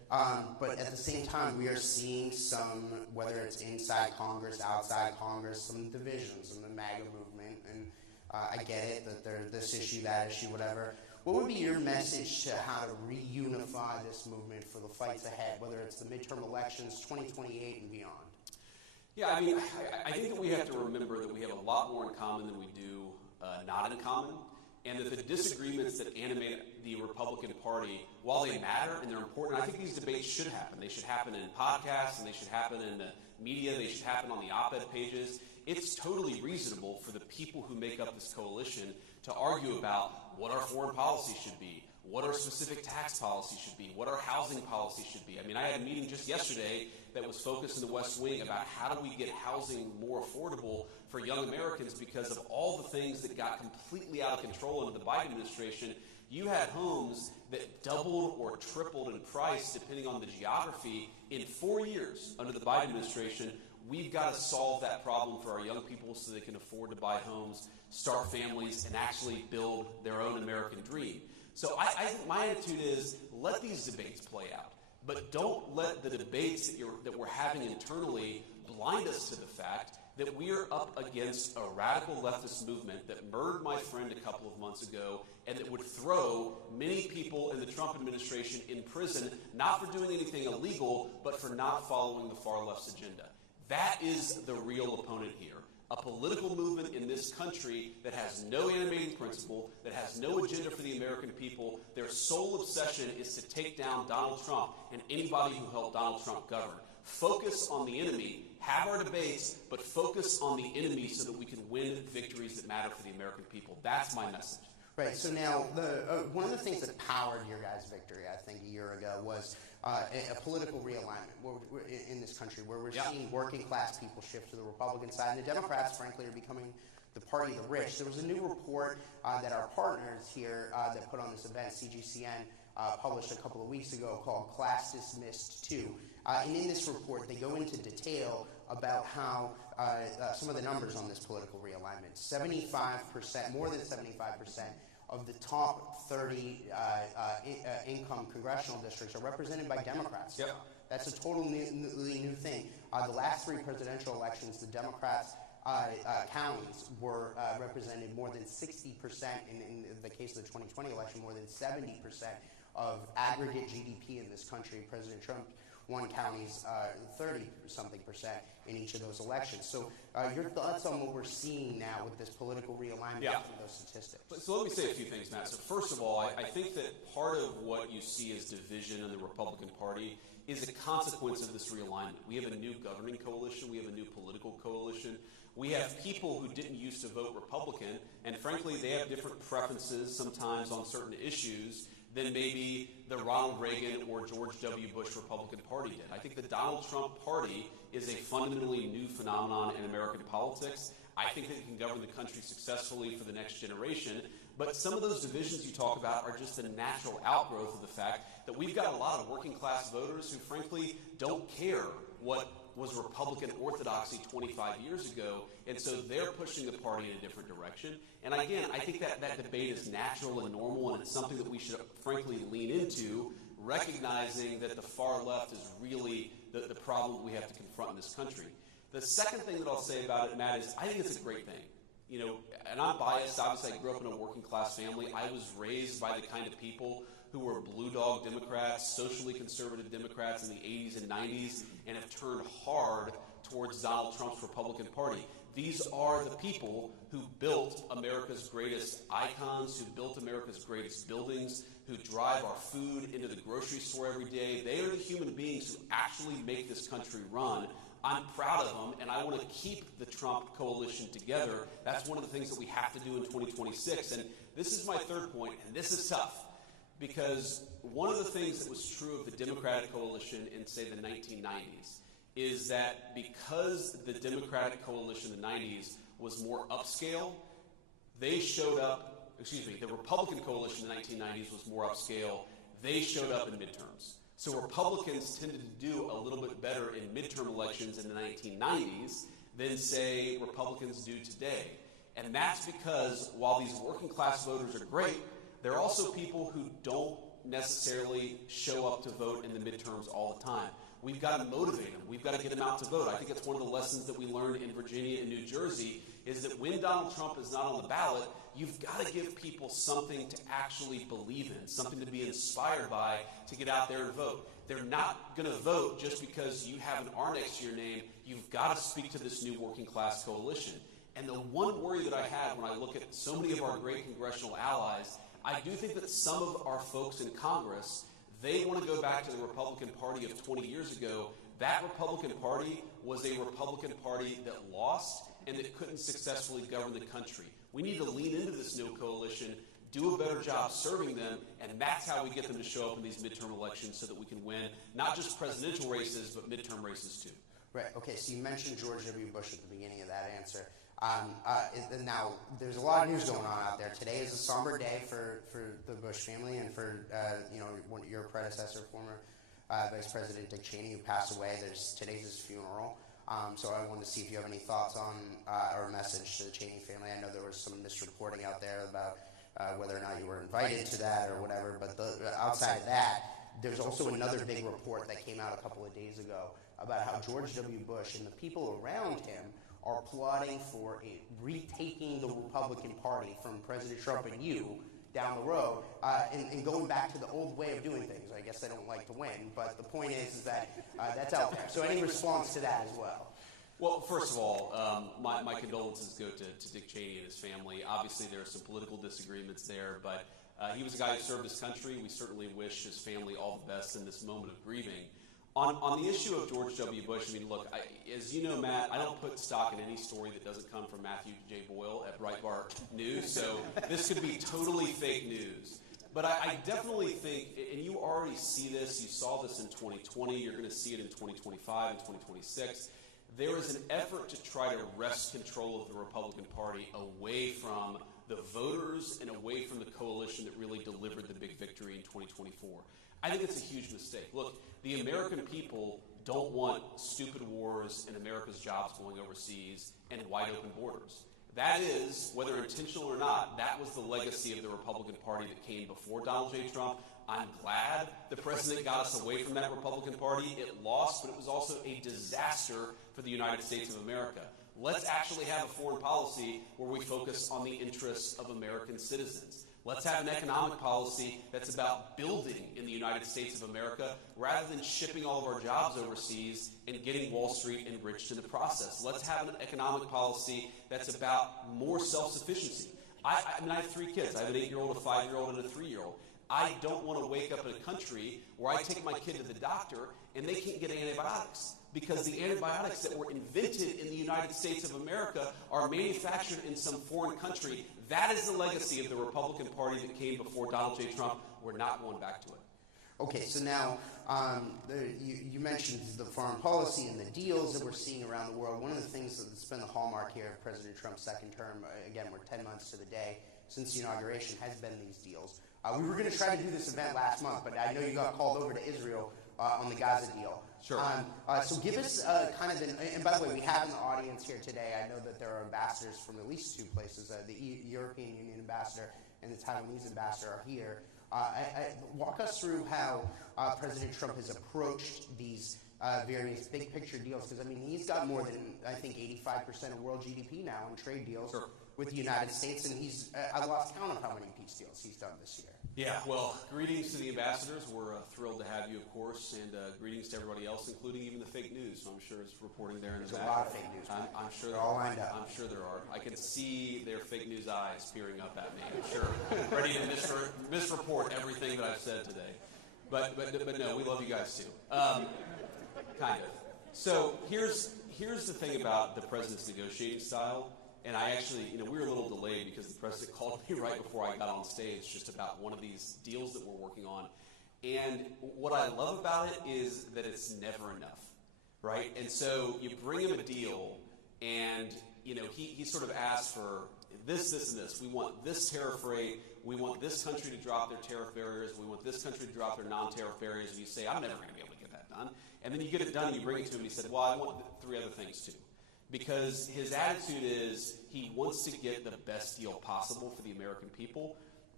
But at the same time, we are seeing some, whether it's inside Congress, outside Congress, some divisions in the MAGA movement. And I get it that there's this issue, that issue, whatever. What would be your message to how to reunify this movement for the fights ahead, whether it's the midterm elections, 2028 and beyond? Yeah, I mean, I think that we have to remember that we have a lot more in common than we do not in common, and that the disagreements that animate the Republican Party, while they matter and they're important, I think these debates should happen. They should happen in podcasts, and they should happen in the media, they should happen on the op-ed pages. It's totally reasonable for the people who make up this coalition to argue about what our foreign policy should be, what our specific tax policy should be, what our housing policy should be. I mean, I had a meeting just yesterday that was focused in the West Wing about how do we get housing more affordable for young Americans because of all the things that got completely out of control under the Biden administration. You had homes that doubled or tripled in price depending on the geography in 4 years under the Biden administration. We've got to solve that problem for our young people so they can afford to buy homes, start families, and actually build their own American dream. So I think my attitude is let these debates play out, but don't let the debates that we're having internally blind us to the fact that we are up against a radical leftist movement that murdered my friend a couple of months ago and that would throw many people in the Trump administration in prison, not for doing anything illegal, but for not following the far left's agenda. That is the real opponent here. A political movement in this country that has no animating principle, that has no agenda for the American people. Their sole obsession is to take down Donald Trump and anybody who helped Donald Trump govern. Focus on the enemy, have our debates, but focus on the enemy so that we can win victories that matter for the American people. That's my message. Right. So now, one of the things that powered your guys' victory, I think, a year ago was a political realignment in this country, where we're seeing working class people shift to the Republican side, and the Democrats, frankly, are becoming the party of the rich. There was a new report that our partners here that put on this event, CGCN, published a couple of weeks ago called Class Dismissed 2. And in this report, they go into detail about how some of the numbers on this political realignment, 75%, more than 75%, of the top 30 income congressional districts are represented by Democrats. Yep. That's a totally new thing. The last three presidential elections, the Democrats' counties were represented more than 60%, in the case of the 2020 election, more than 70% of aggregate GDP in this country. President Trump won counties 30-something% in each of those elections. So your thoughts on what we're seeing now with this political realignment of those statistics? So let me say a few things, Matt. So first of all, I think that part of what you see as division in the Republican Party is a consequence of this realignment. We have a new governing coalition. We have a new political coalition. We have people who didn't used to vote Republican, and frankly, they have different preferences sometimes on certain issues than maybe the Ronald Reagan or George W. Bush Republican Party did. I think the Donald Trump Party is a fundamentally new phenomenon in American politics. I think that it can govern the country successfully for the next generation. But some of those divisions you talk about are just a natural outgrowth of the fact that we've got a lot of working class voters who frankly don't care what was Republican orthodoxy 25 years ago, and so they're pushing the party in a different direction. And again, I think that debate is natural and normal, and it's something that we should frankly lean into, recognizing that the far left is really the problem we have to confront in this country. The second thing that I'll say about it, Matt, is I think it's a great thing. You know, and I'm biased. Obviously, I grew up in a working class family. I was raised by the kind of people who were blue dog Democrats, socially conservative Democrats in the 80s and 90s, and have turned hard towards Donald Trump's Republican Party. These are the people who built America's greatest icons, who built America's greatest buildings, who drive our food into the grocery store every day. They are the human beings who actually make this country run. I'm proud of them, and I want to keep the Trump coalition together. That's one of the things that we have to do in 2026. And this is my third point, and this is tough, because one of the things that was true of the Democratic coalition in, say, the 1990s is that because the Democratic coalition in the 90s was more upscale, they showed up, the Republican coalition in the 1990s was more upscale, they showed up in midterms. So Republicans tended to do a little bit better in midterm elections in the 1990s than, say, Republicans do today. And that's because while these working class voters are great, they're also people who don't necessarily show up to vote in the midterms all the time. We've got to motivate them. We've got to get them out to vote. I think it's one of the lessons that we learned in Virginia and New Jersey is that when Donald Trump is not on the ballot, you've got to give people something to actually believe in, something to be inspired by to get out there and vote. They're not going to vote just because you have an R next to your name. You've got to speak to this new working class coalition. And the one worry that I have when I look at so many of our great congressional allies, I do think that some of our folks in Congress, they want to go back to the Republican Party of 20 years ago. That Republican Party was a Republican Party that lost and that couldn't successfully govern the country. We need to lean into this new coalition, do a better job serving them, and that's how we get them to show up in these midterm elections so that we can win not just presidential races, but midterm races too. Right. Okay. So you mentioned George W. Bush at the beginning of that answer. Now, there's a lot of news going on out there. Today is a somber day for the Bush family and for your predecessor, former Vice President Dick Cheney, who passed away. Today's his funeral. So I wanted to see if you have any thoughts on or a message to the Cheney family. I know there was some misreporting out there about whether or not you were invited to that or whatever. But outside of that, there's also another big report that came out a couple of days ago about how George W. Bush and the people around him are plotting for retaking the Republican Party from President Trump and you down the road and going back to the old way of doing things. I guess they don't like to win, but the point is that that's out there. So any response to that as well? Well, first of all, my condolences go to Dick Cheney and his family. Obviously, there are some political disagreements there, but he was a guy who served his country. We certainly wish his family all the best in this moment of grieving. On the issue of George W. Bush, I mean, look, as you know, Matt, I don't put stock in any story that doesn't come from Matthew J. Boyle at Breitbart News, so this could be totally fake news. But I definitely think, and you already see this, you saw this in 2020, you're going to see it in 2025 and 2026, there is an effort to try to wrest control of the Republican Party away from the voters and away from the coalition that really delivered the big victory in 2024. I think it's a huge mistake. Look, the American people don't want stupid wars and America's jobs going overseas and wide open borders. That is, whether intentional or not, that was the legacy of the Republican Party that came before Donald J. Trump. I'm glad the president got us away from that Republican Party. It lost, but it was also a disaster for the United States of America. Let's actually have a foreign policy where we focus on the interests of American citizens. Let's have an economic policy that's about building in the United States of America rather than shipping all of our jobs overseas and getting Wall Street enriched in the process. Let's have an economic policy that's about more self-sufficiency. I mean, I have 3 kids. I have an 8-year-old, a 5-year-old, and a 3-year-old. I don't want to wake up in a country where I take my kid to the doctor and they can't get antibiotics because the antibiotics that were invented in the United States of America are manufactured in some foreign country. That is the legacy of the Republican Party that came before Donald J. Trump. We're not going back to it. Okay, so now you mentioned the foreign policy and the deals that we're seeing around the world. One of the things that's been the hallmark here of President Trump's second term, again, we're 10 months to the day since the inauguration, has been these deals. We were going to try to do this event last month, but I know you got called over to Israel on the Gaza deal. Sure. So give us kind of and by the way, we have in the audience here today, I know that there are ambassadors from at least 2 places. The European Union ambassador and the Taiwanese ambassador are here. Walk us through how President Trump has approached these various big picture deals, because, I mean, he's got more than, I think, 85% of world GDP now in trade deals with the United States, and I lost count of how many peace deals he's done this year. Yeah, well, greetings to the ambassadors. We're thrilled to have you, of course, and greetings to everybody else, including even the fake news. So I'm sure it's reporting there in the back. There's a lot of fake news. I'm sure they're all lined up. I'm sure there are. I can see their fake news eyes peering up at me. I'm sure, ready to misreport everything that I've said today. But no, we love you guys too. Kind of. So here's the thing about the president's negotiating style. And I actually, we were a little delayed because the president called me right before I got on stage just about one of these deals that we're working on. And what I love about it is that it's never enough, right? And so you bring him a deal and, he sort of asks for this, and this. We want this tariff rate. We want this country to drop their tariff barriers. We want this country to drop their non-tariff barriers. And you say, I'm never going to be able to get that done. And then you get it done and you bring it to him and he said, well, I want 3 other things too. Because his attitude is he wants to get the best deal possible for the American people,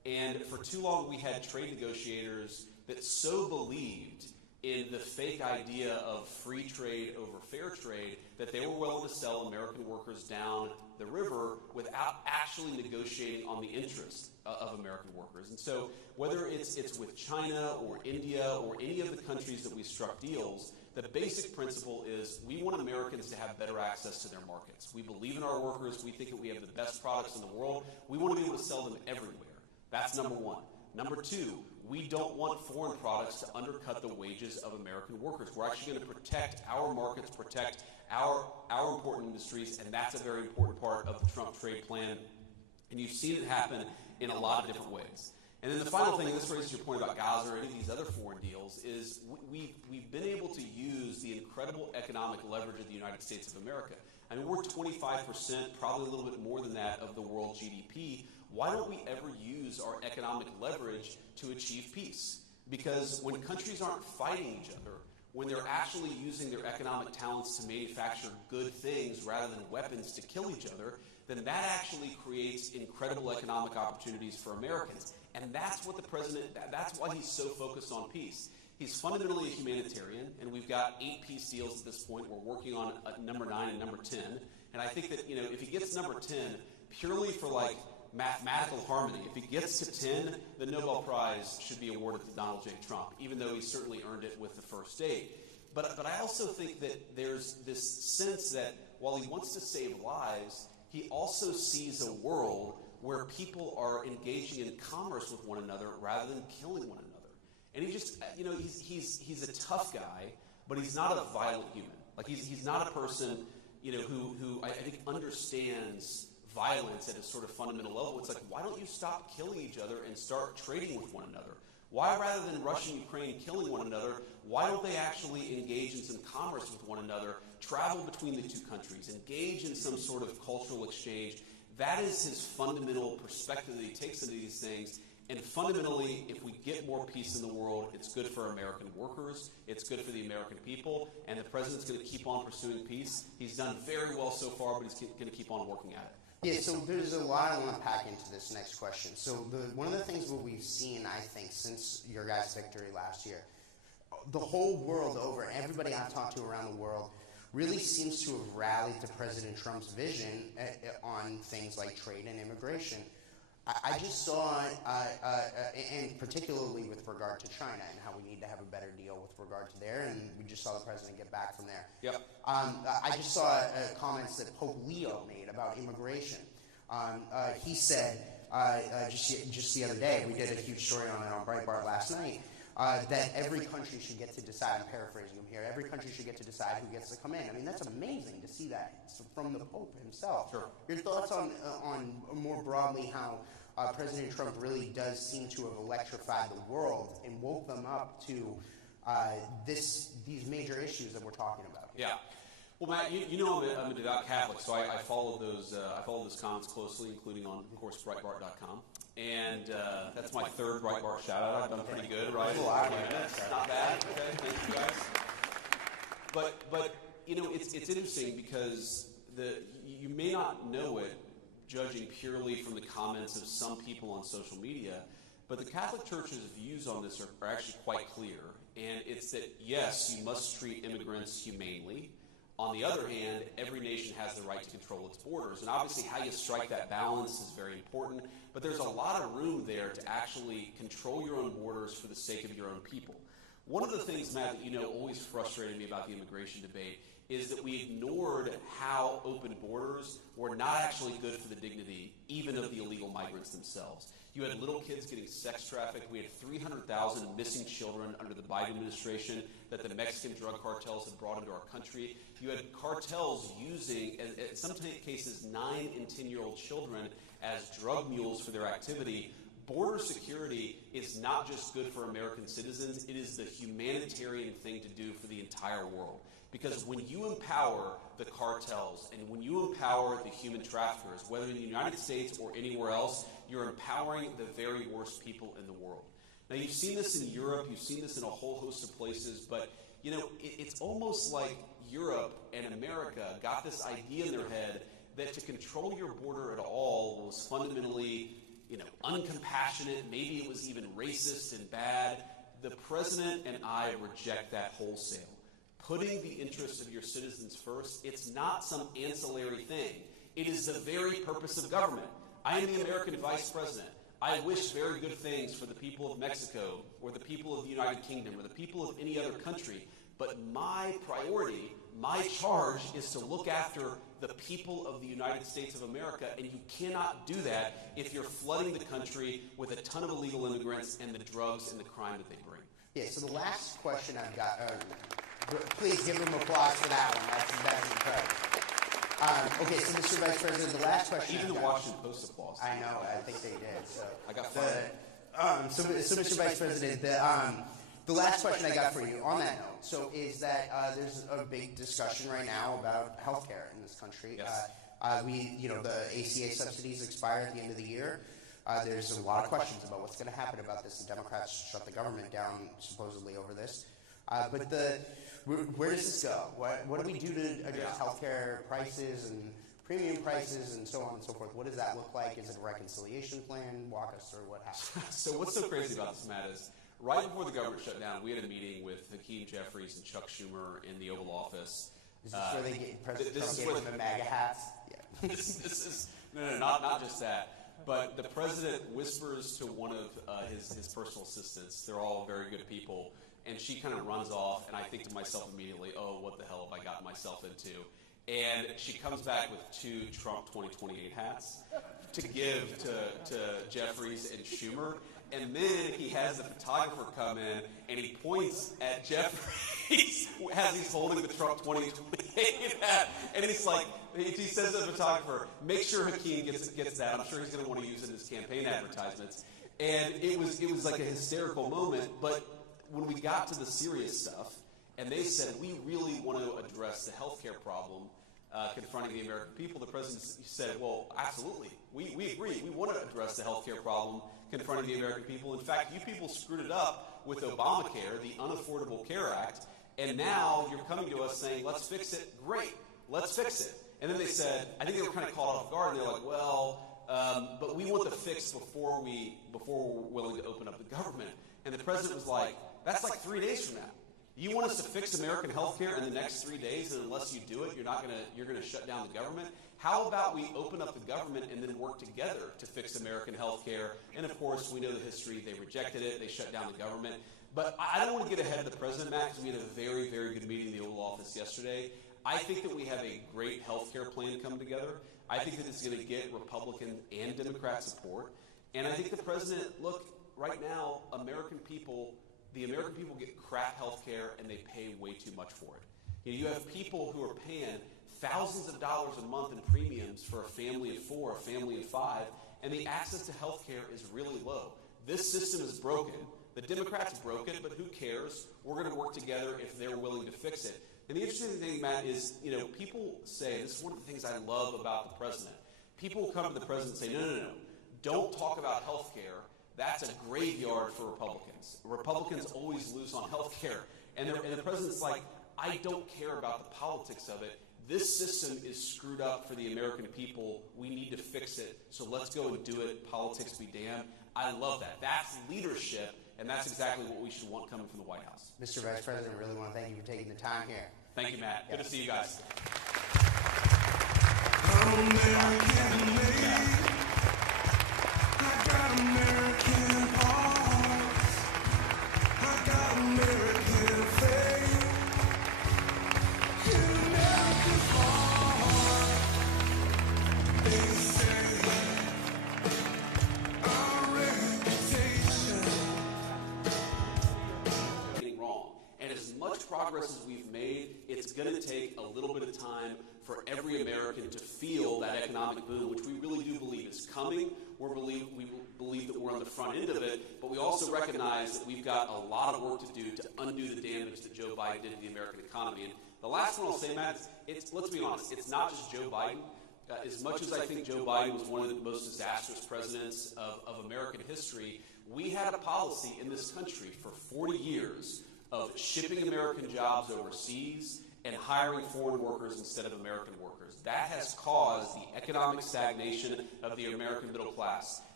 And for too long, we had trade negotiators that so believed in the fake idea of free trade over fair trade that they were willing to sell American workers down the river without actually negotiating on the interests of American workers. And so whether it's with China or India or any of the countries that we struck deals, the basic principle is we want Americans to have better access to their markets. We believe in our workers. We think that we have the best products in the world. We want to be able to sell them everywhere. That's number one. Number two, we don't want foreign products to undercut the wages of American workers. We're actually going to protect our markets, protect our important industries, and that's a very important part of the Trump trade plan. And you've seen it happen in a lot of different ways. And then the final thing, and this raises your point about Gaza or any of these other foreign deals, is we've been able to use the incredible economic leverage of the United States of America. I mean, we're 25%, probably a little bit more than that, of the world GDP. Why don't we ever use our economic leverage to achieve peace? Because when countries aren't fighting each other, when they're actually using their economic talents to manufacture good things rather than weapons to kill each other, then that actually creates incredible economic opportunities for Americans. And that's what the president, that's why he's so focused on peace. He's fundamentally a humanitarian, and we've got 8 peace deals at this point. We're working on number 9 and number 10. And I think that, if he gets number 10, purely for mathematical harmony, if he gets to 10, the Nobel Prize should be awarded to Donald J. Trump, even though he certainly earned it with the first 8. But I also think that there's this sense that while he wants to save lives, he also sees a world where people are engaging in commerce with one another rather than killing one another. And he just, he's a tough guy, but he's not a violent human. Like he's not a person, who I think understands violence at a sort of fundamental level. It's like, why don't you stop killing each other and start trading with one another? Why, rather than Russia and Ukraine killing one another, why don't they actually engage in some commerce with one another, travel between the two countries, engage in some sort of cultural exchange? That is his fundamental perspective that he takes into these things. And fundamentally, if we get more peace in the world, it's good for American workers, it's good for the American people, and the president's going to keep on pursuing peace. He's done very well so far, but he's going to keep on working at it. Yeah, so there's a lot I want to pack into this next question. So one of the things that we've seen, I think, since your guys' victory last year, the whole world over, everybody I've talked to around the world, really seems to have rallied to President Trump's vision on things like trade and immigration. I just saw, and particularly with regard to China and how we need to have a better deal with regard to there, and we just saw the president get back from there. Yep. I just saw comments that Pope Leo made about immigration. He said, just the other day, we did a huge story on it on Breitbart last night, that every country should get to decide, I'm paraphrasing him here, every country should get to decide who gets to come in. I mean, that's amazing to see that from the Pope himself. Sure. Your thoughts on more broadly how President Trump really does seem to have electrified the world and woke them up to these major issues that we're talking about? Yeah. Well, Matt, I'm a devout Catholic, so I followed those comments closely, including on, of course, Breitbart.com. And that's my 3rd Breitbart shout-out. I've done pretty good, right? Not bad. Okay, thank you guys. But it's interesting because you may not know it, judging purely from the comments of some people on social media, but the Catholic Church's views on this are actually quite clear. And it's that, yes, you must treat immigrants humanely. On the other hand, every nation has the right to control its borders. And obviously how you strike that balance is very important. But there's a lot of room there to actually control your own borders for the sake of your own people. One of the things, Matt, that always frustrated me about the immigration debate is that we ignored how open borders were not actually good for the dignity, even of the illegal migrants themselves. You had little kids getting sex trafficked. We had 300,000 missing children under the Biden administration that the Mexican drug cartels had brought into our country. You had cartels using, in some cases, 9 and 10-year-old children as drug mules for their activity. Border security is not just good for American citizens, it is the humanitarian thing to do for the entire world. Because when you empower the cartels and when you empower the human traffickers, whether in the United States or anywhere else, you're empowering the very worst people in the world. Now, you've seen this in Europe, you've seen this in a whole host of places, but it's almost like Europe and America got this idea in their head that to control your border at all was fundamentally uncompassionate, maybe it was even racist and bad. The president and I reject that wholesale. Putting the interests of your citizens first, it's not some ancillary thing. It is the very purpose of government. I am the American vice president. I wish very good things for the people of Mexico or the people of the United Kingdom or the people of any other country. But my priority, my charge is to look after the people of the United States of America, and you cannot do that if you're flooding the country with a ton of illegal immigrants and the drugs and the crime that they bring. Yeah, so the last question I've got, please give them applause for that one. That's incredible. Okay, so Mr. Vice President, the last question. Even the Washington Post applause. I know, I think they did. So I got fired. So Mr. Vice President, the last question I got for you on that note, so is that there's a big discussion right now about health care in this country. Yes. The ACA subsidies expire at the end of the year. There's a lot of questions about what's going to happen about this. The Democrats shut the government down supposedly over this. Where does this go? What do we do to address healthcare prices and premium prices and so on and so forth? What does that look like? Is it a reconciliation plan? Walk us through what happened. So what's so crazy about this, Matt, is right before the government shut down, we had a meeting with Hakeem Jeffries and Chuck Schumer in the Oval Office. Is this where they get President Trump gave them the MAGA hats? Yeah. This is not just that. But the president whispers to one of his personal assistants. They're all very good people. And she kind of runs off, and I think to myself immediately, oh, what the hell have I gotten myself into? And she comes back with 2 Trump 2028 hats to give to Jeffries and Schumer. And then he has the photographer come in, and he points at Jeffries as he's holding the Trump 2028 hat. And he's like, he says to the photographer, make sure Hakeem gets that. I'm sure he's going to want to use it in his campaign advertisements. And it was like a hysterical moment, but when we got to the serious stuff, and they said, we really want to address the healthcare problem confronting the American people, the president said, well, absolutely. We agree. We want to address the healthcare problem confronting the American people. In fact, you people screwed it up with Obamacare, the Unaffordable Care Act, and now you're coming to us saying, let's fix it. Great. Let's fix it. And then they said, I think they were kind of caught off guard, and they're like, well, but we want the fix before we're willing to open up the government. And the president was like, that's like 3 days from now. You want us to fix American health care in the next 3 days, and unless you do it, you're gonna shut down the government? How about we open up the government and then work together to fix American health care? And of course, we know the history. They rejected it. They shut down the government. But I don't want to get ahead of the president, Matt, because we had a very, very good meeting in the Oval Office yesterday. I think that we have a great health care plan come together. I think that it's going to get Republican and Democrat support. And I think the president, look, right now, the American people get crap health care, and they pay way too much for it. You have people who are paying thousands of dollars a month in premiums for a family of 4, a family of 5, and the access to health care is really low. This system is broken. The Democrats broke it, but who cares? We're going to work together if they're willing to fix it. And the interesting thing, Matt, is, people say, this is one of the things I love about the president. People will come to the president and say, no. Don't talk about health care. That's a graveyard for Republicans. Republicans always lose on health care. And the president's like, I don't care about the politics of it. This system is screwed up for the American people. We need to fix it. So let's go and do it. Politics be damned. I love that. That's leadership, and that's exactly what we should want coming from the White House. Mr. Vice President, I really want to thank you for taking the time here. Thank you, Matt. Good to see you guys. American made. I got American hearts. I got American faith. In America's heart, they say our reputation. Getting wrong. And as much progress as we've made, it's going to take a little bit of time for every American to feel that economic boom, which we really do believe is coming. We believe that we're on the front end of it, but we also recognize that we've got a lot of work to do to undo the damage that Joe Biden did to the American economy. And the last one I'll say, Matt, let's be honest, it's not just Joe Biden. As much as I think Joe Biden was one of the most disastrous presidents of American history, we had a policy in this country for 40 years of shipping American jobs overseas and hiring foreign workers instead of American workers. That has caused the economic stagnation of the American middle class.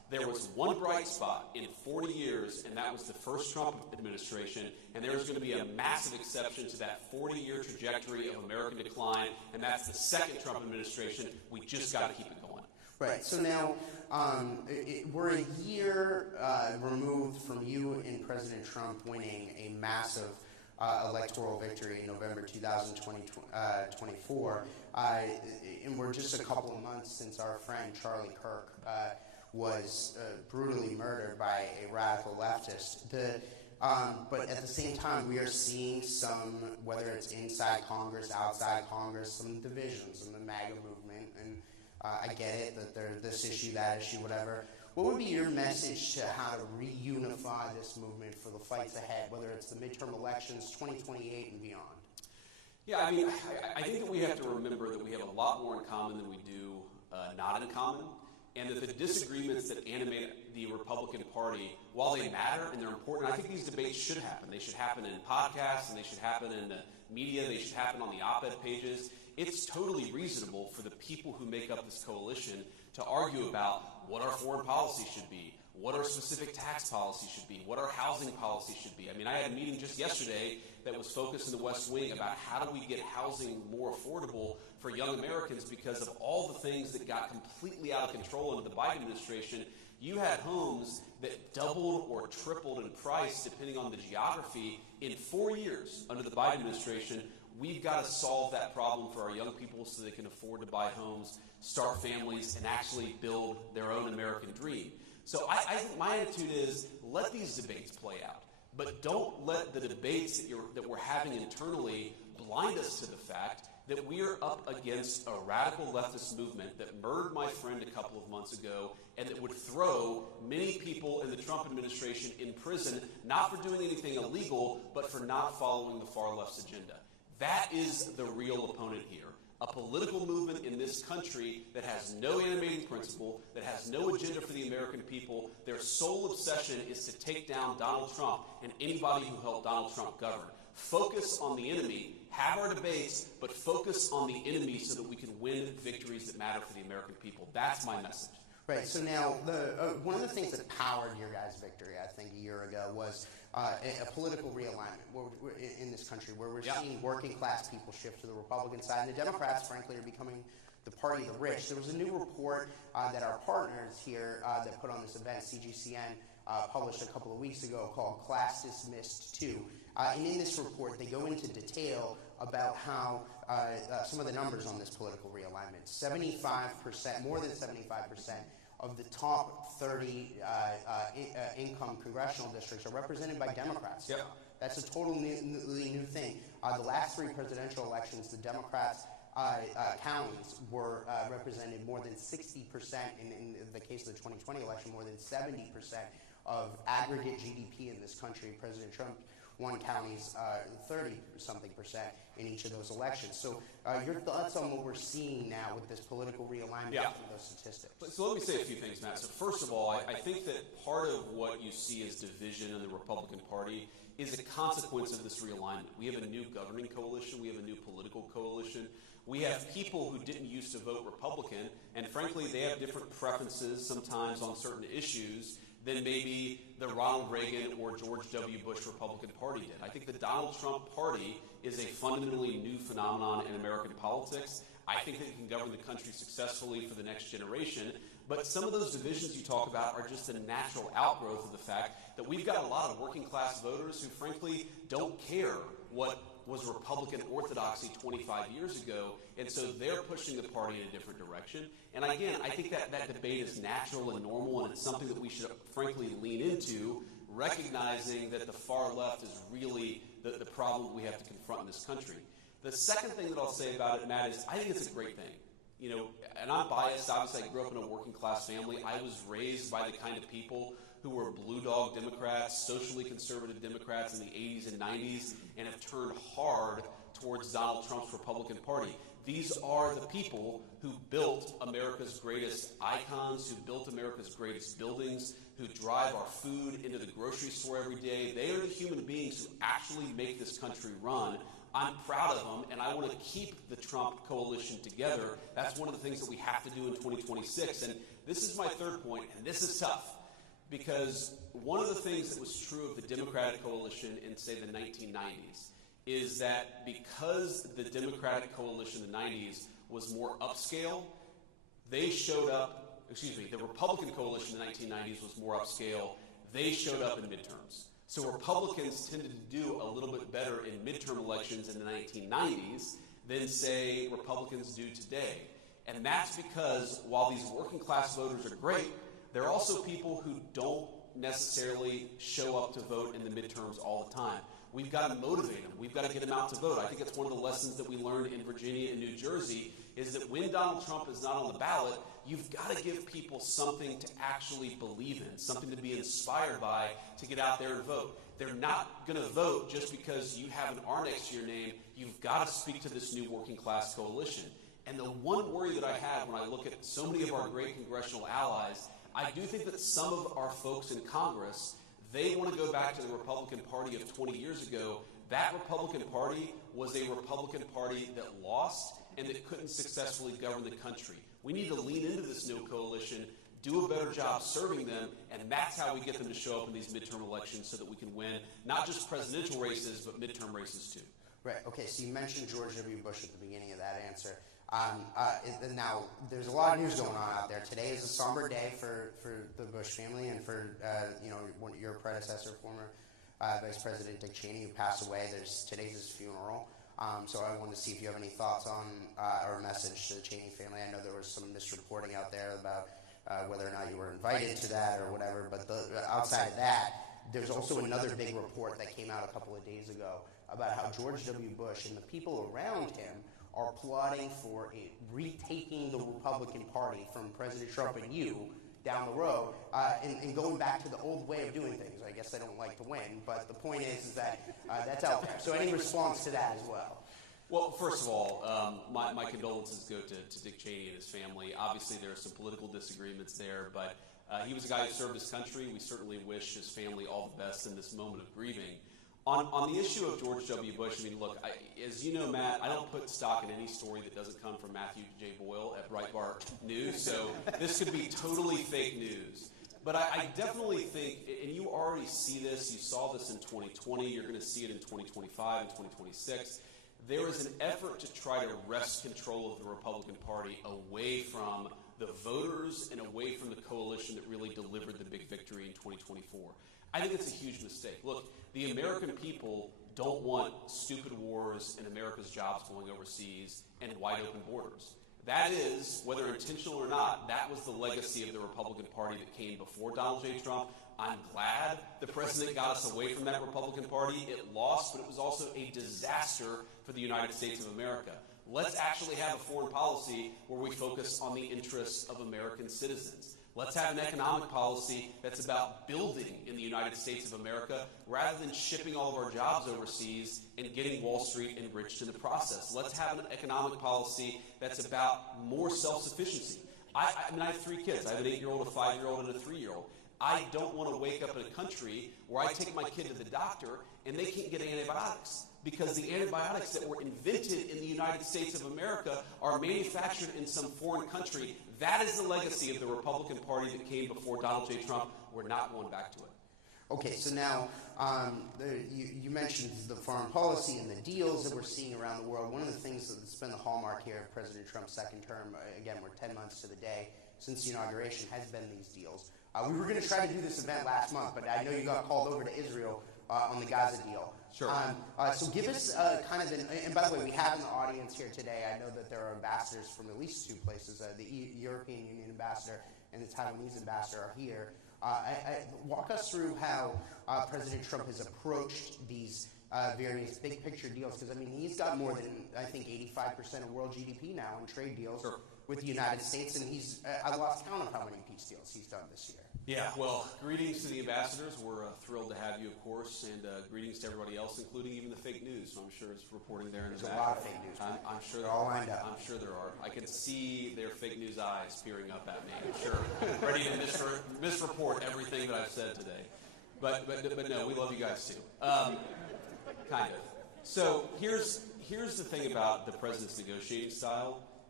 There was one bright spot in 40 years, and that was the first Trump administration, and there's going to be a massive exception to that 40-year trajectory of American decline, and that's the second Trump administration. We just got to keep it going. Right. So now we're a year removed from you and President Trump winning a massive electoral victory in November 2024, and we're just a couple of months since our friend Charlie Kirk was brutally murdered by a radical leftist. But at the same time, we are seeing some, whether it's inside Congress, outside Congress, some divisions in the MAGA movement. And I get it that there's this issue, that issue, whatever. What would be your message to how to reunify this movement for the fights ahead, whether it's the midterm elections, 2028 and beyond? Yeah, I mean, I think that we have to remember that we have a lot more in common than we do not in common. And that the disagreements that animate the Republican Party, while they matter and they're important, I think these debates should happen. They should happen in podcasts, and they should happen in the media, they should happen on the op-ed pages. It's totally reasonable for the people who make up this coalition to argue about what our foreign policy should be, what our specific tax policy should be, what our housing policy should be. I mean, I had a meeting just yesterday that was focused in the West Wing about how do we get housing more affordable for young Americans because of all the things that got completely out of control under the Biden administration. You had homes that doubled or tripled in price depending on the geography in 4 years under the Biden administration. We've got to solve that problem for our young people so they can afford to buy homes, start families, and actually build their own American dream. So I think my attitude is let these debates play out, but don't let the debates that we're having internally blind us to the fact that we are up against a radical leftist movement that murdered my friend a couple of months ago and that would throw many people in the Trump administration in prison, not for doing anything illegal, but for not following the far left's agenda. That is the real opponent here. A political movement in this country that has no animating principle, that has no agenda for the American people. Their sole obsession is to take down Donald Trump and anybody who helped Donald Trump govern. Focus on the enemy, have our debates, but focus on the enemy so that we can win victories that matter for the American people. That's my message. Right. So now, one of the things that powered your guys' victory, I think, a year ago was a political realignment in this country, where we're seeing working class people shift to the Republican side, and the Democrats, frankly, are becoming the party of the rich. There was a new report that our partners here that put on this event, CGCN, published a couple of weeks ago called Class Dismissed 2. And in this report, they go into detail about how some of the numbers on this political realignment. 75%, more than 75% of the top 30 income congressional districts are represented by Democrats. Yep. That's a totally new thing. The last three presidential elections, the Democrats' counties were represented more than 60%, in the case of the 2020 election, more than 70% of aggregate GDP in this country. President Trump won counties 30-something% in each of those elections. So your thoughts on what we're seeing now with this political realignment from those statistics? So let me say a few things, Matt. So first of all, I think that part of what you see as division in the Republican Party is a consequence of this realignment. We have a new governing coalition. We have a new political coalition. We have people who didn't used to vote Republican, and frankly, they have different preferences sometimes on certain issues than maybe the Ronald Reagan or George W. Bush Republican Party did. I think the Donald Trump Party is a fundamentally new phenomenon in American politics. I think that it can govern the country successfully for the next generation. But some of those divisions you talk about are just a natural outgrowth of the fact that we've got a lot of working class voters who frankly don't care what was Republican orthodoxy 25 years ago, and so they're pushing the party in a different direction. And again, I think that debate is natural and normal, and it's something that we should frankly lean into, recognizing that the far left is really the problem we have to confront in this country. The second thing that I'll say about it, Matt, is I think it's a great thing. You know, and I'm biased. Obviously, I grew up in a working class family. I was raised by the kind of people who were blue dog Democrats, socially conservative Democrats in the 80s and 90s, and have turned hard towards Donald Trump's Republican Party. These are the people who built America's greatest icons, who built America's greatest buildings, who drive our food into the grocery store every day. They are the human beings who actually make this country run. I'm proud of them, and I want to keep the Trump coalition together. That's one of the things that we have to do in 2026. And This is my third point, and this is tough, because one of the things that was true of the Democratic coalition in, say, the 1990s is that because the Democratic coalition in the 90s was more upscale, they showed up, the Republican coalition in the 1990s was more upscale, they showed up in midterms. So Republicans tended to do a little bit better in midterm elections in the 1990s than, say, Republicans do today. And that's because while these working class voters are great, there are also people who don't necessarily show up to vote in the midterms all the time. We've got to motivate them. We've got to get them out to vote. I think it's one of the lessons that we learned in Virginia and New Jersey is that when Donald Trump is not on the ballot, you've got to give people something to actually believe in, something to be inspired by to get out there and vote. They're not going to vote just because you have an R next to your name. You've got to speak to this new working class coalition. And the one worry that I have when I look at so many of our great congressional allies, I do think that some of our folks in Congress, they want to go back to the Republican Party of 20 years ago. That Republican Party was a Republican Party that lost and that couldn't successfully govern the country. We need to lean into this new coalition, do a better job serving them, and that's how we get them to show up in these midterm elections so that we can win not just presidential races, but midterm races too. Right. Okay, so you mentioned George W. Bush at the beginning of that answer. Now, there's a lot of news going on out there. Today is a somber day for the Bush family and for your predecessor, former Vice President Dick Cheney, who passed away. Today's his funeral. So I wanted to see if you have any thoughts on or a message to the Cheney family. I know there was some misreporting out there about whether or not you were invited to that or whatever. But outside of that, there's also another big report that came out a couple of days ago about how George W. Bush and the people around him are plotting for retaking the Republican Party from President Trump and you down the road and going back to the old way of doing things. I guess they don't like to win, but the point is that that's out there. So any response to that as well? Well, first of all, my condolences go to Dick Cheney and his family. Obviously, there are some political disagreements there, but he was a guy who served his country. We certainly wish his family all the best in this moment of grieving. On the issue of George W. Bush, I mean, look, as you know, Matt, I don't put stock in any story that doesn't come from Matthew J. Boyle at Breitbart News, so this could be totally fake news. But I definitely think, and you already see this, you saw this in 2020, you're going to see it in 2025 and 2026, there is an effort to try to wrest control of the Republican Party away from the voters and away from the coalition that really delivered the big victory in 2024. I think it's a huge mistake. Look, the American people don't want stupid wars and America's jobs going overseas and wide open borders. That is, whether intentional or not, that was the legacy of the Republican Party that came before Donald J. Trump. I'm glad the president got us away from that Republican Party. It lost, but it was also a disaster for the United States of America. Let's actually have a foreign policy where we focus on the interests of American citizens. Let's have an economic policy that's about building in the United States of America rather than shipping all of our jobs overseas and getting Wall Street enriched in the process. Let's have an economic policy that's about more self-sufficiency. I have 3 kids. I have an 8-year-old, a 5-year-old, and a 3-year-old. I don't want to wake up in a country where I take my kid to the doctor and they can't get antibiotics because the antibiotics that were invented in the United States of America are manufactured in some foreign country. That is the legacy of the Republican Party that came before Donald J. Trump. We're not going back to it. Okay, so now you mentioned the foreign policy and the deals that we're seeing around the world. One of the things that's been the hallmark here of President Trump's second term, again, we're 10 months to the day since the inauguration, has been these deals. We were going to try to do this event last month, but I know you got called over to Israel on the Gaza deal. Sure. So give us kind of and by the way, we have an audience here today. I know that there are ambassadors from at least 2 places. The European Union ambassador and the Taiwanese ambassador are here. Walk us through how President Trump has approached these various big picture deals, because I mean he's got more than I think 85% of world GDP now in trade deals with the United States, and I lost count of how many peace deals he's done this year. Yeah, well, greetings to the ambassadors. We're thrilled to have you, of course, and greetings to everybody else, including even the fake news. So I'm sure it's reporting there in the back. There's a lot of fake news. I'm sure they're all lined up. I'm sure there are. I can see their fake news eyes peering up at me. I'm sure, ready to misreport everything that I've said today. But no, we love you guys too. Kind of. So here's the thing about the president's negotiating style.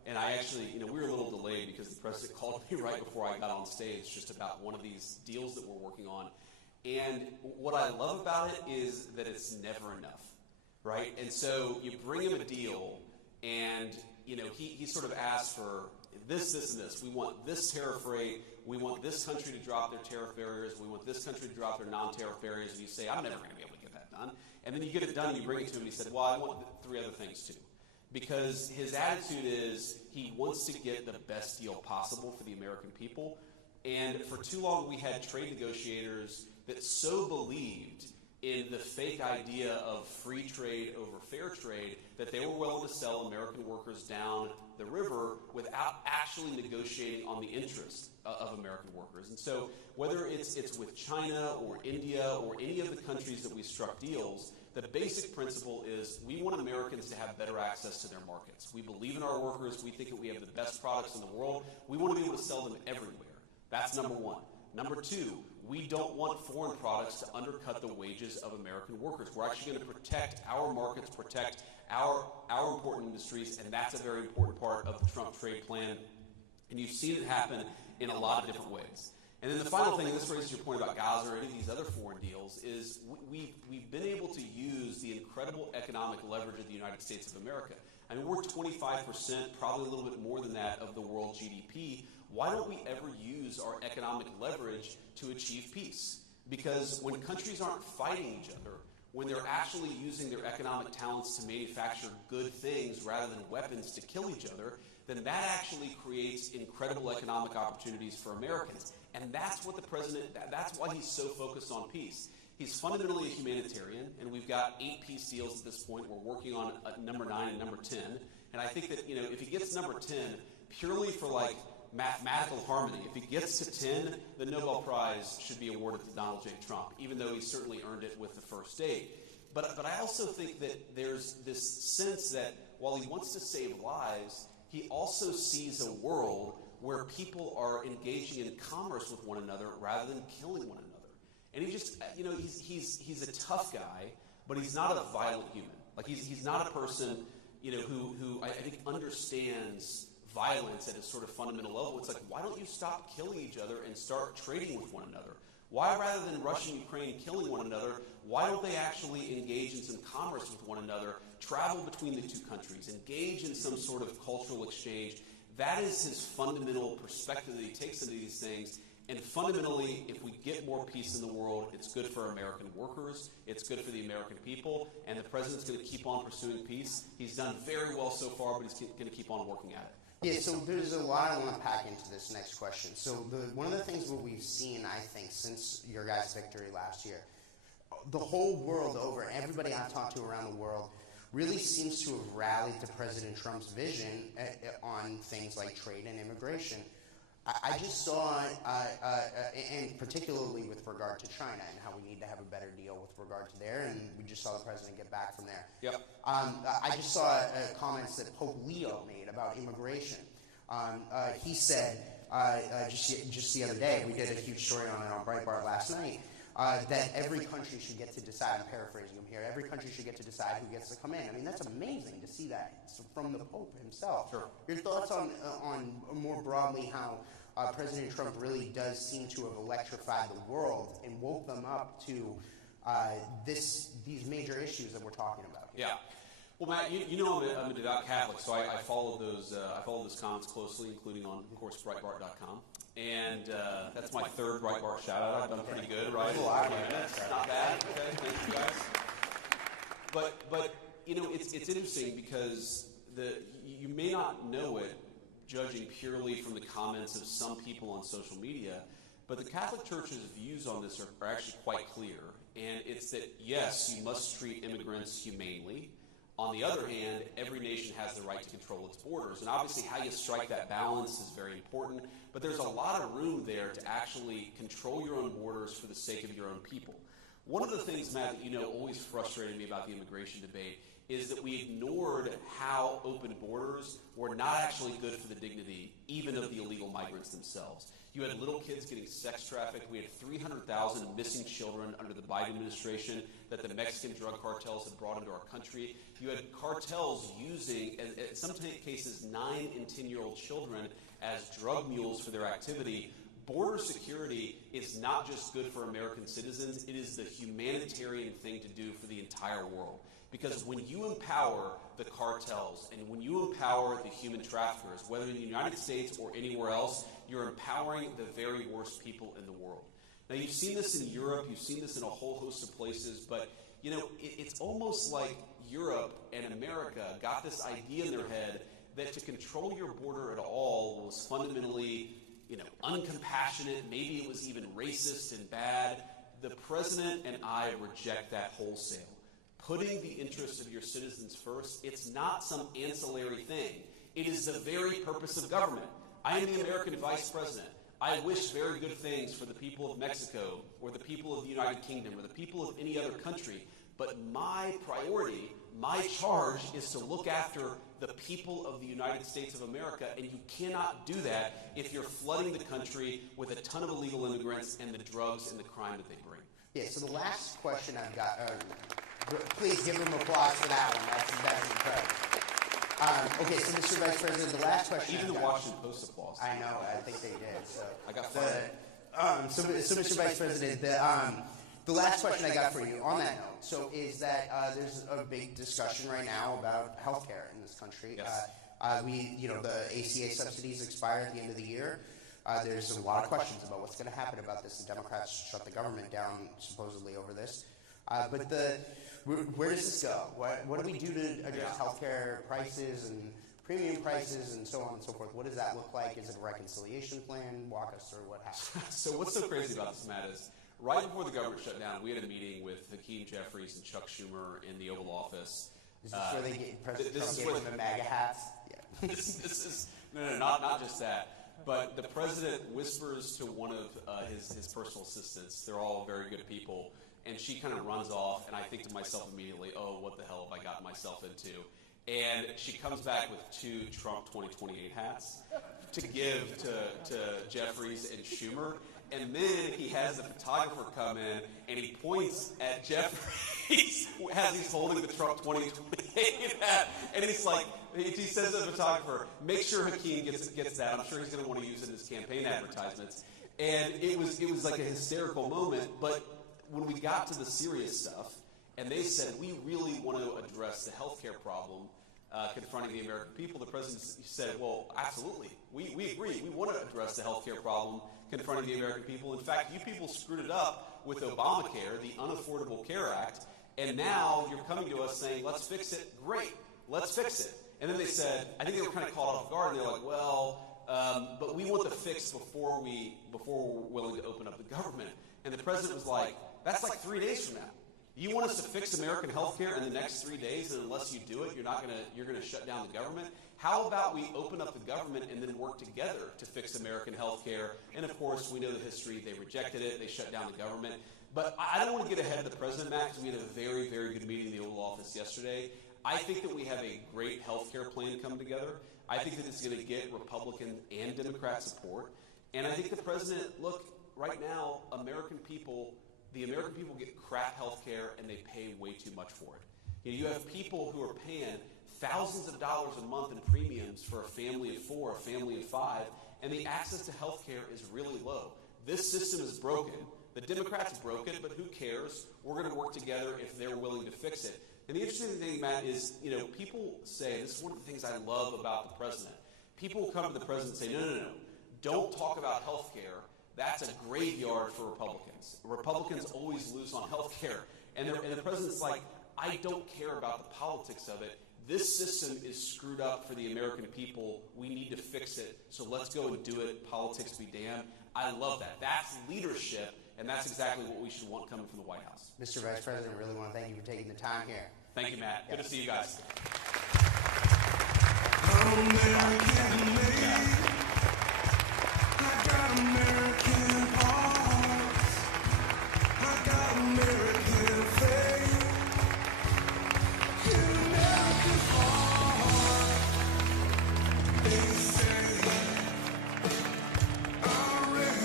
And I actually, we were a little delayed because the president called me right before I got on stage just about one of these deals that we're working on. And what I love about it is that it's never enough, right? And so you bring him a deal, and he sort of asks for this, and this. We want this tariff rate. We want this country to drop their tariff barriers. We want this country to drop their non-tariff barriers. And you say, I'm never going to be able to get that done. And then you get it done, and you bring it to him, and he said, well, I want 3 other things too. Because his attitude is he wants to get the best deal possible for the American people. And for too long, we had trade negotiators that so believed in the fake idea of free trade over fair trade that they were willing to sell American workers down the river without actually negotiating on the interests of American workers. And so whether it's with China or India or any of the countries that we struck deals, the basic principle is we want Americans to have better access to their markets. We believe in our workers. We think that we have the best products in the world. We want to be able to sell them everywhere. That's number one. Number two, we don't want foreign products to undercut the wages of American workers. We're actually going to protect our markets, protect our important industries, and that's a very important part of the Trump trade plan. And you've seen it happen in a lot of different ways. And then the final thing, and this raises your point about Gaza or any of these other foreign deals, is we've been able to use the incredible economic leverage of the United States of America. I mean, we're 25%, probably a little bit more than that, of the world GDP. Why don't we ever use our economic leverage to achieve peace? Because when countries aren't fighting each other, when they're actually using their economic talents to manufacture good things rather than weapons to kill each other, then that actually creates incredible economic opportunities for Americans. And that's what the president, that's why he's so focused on peace. He's fundamentally a humanitarian, and we've got 8 peace deals at this point. We're working on number 9 and number 10. And I think that, if he gets number 10, purely for mathematical harmony, if he gets to 10, the Nobel Prize should be awarded to Donald J. Trump, even though he certainly earned it with the first 8. But I also think that there's this sense that while he wants to save lives, he also sees a world where people are engaging in commerce with one another rather than killing one another. And he just, he's a tough guy, but he's not a violent human. He's not a person, who I think understands violence at a sort of fundamental level. It's why don't you stop killing each other and start trading with one another? Why, rather than Russia and Ukraine killing one another, why don't they actually engage in some commerce with one another, travel between the two countries, engage in some sort of cultural exchange? That is his fundamental perspective that he takes into these things. And fundamentally, if we get more peace in the world, it's good for American workers, it's good for the American people, and the president's going to keep on pursuing peace. He's done very well so far, but he's going to keep on working at it. Yeah, so there's a lot I want to pack into this next question. So one of the things that we've seen, I think, since your guys' victory last year, the whole world over, everybody I've talked to around the world, really seems to have rallied to President Trump's vision on things like trade and immigration. I just saw, and particularly with regard to China and how we need to have a better deal with regard to there, and we just saw the president get back from there. Yep. I just saw comments that Pope Leo made about immigration. He said, just the other day, we did a huge story on it on Breitbart last night, that every country should get to decide, I'm paraphrasing him here, every country should get to decide who gets to come in. I mean, that's amazing to see that from the Pope himself. Sure. Your thoughts on more broadly how President Trump really does seem to have electrified the world and woke them up to these major issues that we're talking about here. Yeah. Well, Matt, I'm a devout Catholic, so I followed those comments closely, including on, of course, Breitbart.com. And that's my 3rd Breitbart shout-out. I've done pretty good, right? Not bad. Okay, thank you guys. But it's interesting because you may not know it, judging purely from the comments of some people on social media, but the Catholic Church's views on this are actually quite clear. And it's that, yes, you must treat immigrants humanely. On the other hand, every nation has the right to control its borders. And obviously how you strike that balance is very important. But there's a lot of room there to actually control your own borders for the sake of your own people. One of the things, Matt, that always frustrated me about the immigration debate is that we ignored how open borders were not actually good for the dignity even of the illegal migrants themselves. You had little kids getting sex trafficked. We had 300,000 missing children under the Biden administration that the Mexican drug cartels had brought into our country. You had cartels using, in some cases, 9 and 10-year-old children as drug mules for their activity. Border security is not just good for American citizens, it is the humanitarian thing to do for the entire world. Because when you empower the cartels and when you empower the human traffickers, whether in the United States or anywhere else, you're empowering the very worst people in the world. Now, you've seen this in Europe, you've seen this in a whole host of places, but you know, it's almost like Europe and America got this idea in their head that to control your border at all was fundamentally, you know, uncompassionate, maybe it was even racist and bad. The president and I reject that wholesale. Putting the interests of your citizens first, it's not some ancillary thing. It is the very purpose of government. I am the American vice president. I wish very good things for the people of Mexico or the people of the United Kingdom or the people of any other country. But my priority, my charge is to look after the people of the United States of America, and you cannot do that if you're flooding the country with a ton of illegal immigrants and the drugs and the crime that they bring. Yeah, so the last question I've got, please give them applause for that one. That's incredible. Okay, so Mr. Vice President, the last question. Even the Washington Post applause. I know, I think they did. So I got fired. So Mr. Vice President, the last question I got for you on that note, so is that there's a big discussion right now about healthcare in this country. Yes. The ACA subsidies expire at the end of the year. There's a lot of questions about what's going to happen about this. The Democrats shut the government down supposedly over this. But where does this go? What do we do to address healthcare prices and premium prices and so on and so forth? What does that look like? Is it a reconciliation plan? Walk us through what happened. So what's so crazy about this, Matt, is right before the government shut down, we had a meeting with Hakeem Jeffries and Chuck Schumer in the Oval Office. Is this where they get President Trump gave them the MAGA hats? Yeah. this is not just that. But the president whispers to one of his personal assistants. They're all very good people. And she kind of runs off, and I think to myself immediately, oh, what the hell have I gotten myself into? And she comes back with 2 Trump 2028 hats to give to Jeffries and Schumer. And then he has the photographer come in, and he points at Jeffries as he's holding the Trump 2028 hat. And he's like, he says to the photographer, make sure Hakeem gets that. I'm sure he's going to want to use it in his campaign advertisements. And it was like a hysterical moment. But when we got to the serious stuff, and they said, we really want to address the healthcare problem confronting the American people, the president said, well, absolutely. We agree. We want to address the healthcare problem confronting the American people. In fact, you people screwed it up with Obamacare, the Unaffordable Care Act, and now you're coming to us saying, let's fix it. Great, let's fix it. And then they said, I think they were kind of caught off guard, and they're like, well, but we want the fix before we're willing to open up the government. And the president was like, that's like 3 days from now. You want us to fix American health care in the next 3 days, and unless you do it, you're gonna shut down the government? How about we open up the government and then work together to fix American health care? And of course, we know the history. They rejected it. They shut down the government. But I don't want to get ahead of the president, Matt, because we had a very, very good meeting in the Oval Office yesterday. I think that we have a great health care plan come together. I think that it's going to get Republican and Democrat support. And I think the president, look, right now, the American people get crap health care, and they pay way too much for it. You have people who are paying thousands of dollars a month in premiums for a family of 4, a family of 5, and the access to health care is really low. This system is broken. The Democrats broke it, but who cares? We're going to work together if they're willing to fix it. And the interesting thing, Matt, is, people say, this is one of the things I love about the president. People will come to the president and say, no. Don't talk about health care. That's a graveyard for Republicans. Republicans always lose on health care. And the president's like, I don't care about the politics of it. This system is screwed up for the American people. We need to fix it. So let's go and do it. Politics be damned. I love that. That's leadership, and that's exactly what we should want coming from the White House. Mr. Vice President, I really want to thank you for taking the time here. Thank you, Matt. Good to see you guys. American made. I got American hearts. I got American faith. In American heart, they say I'm ready.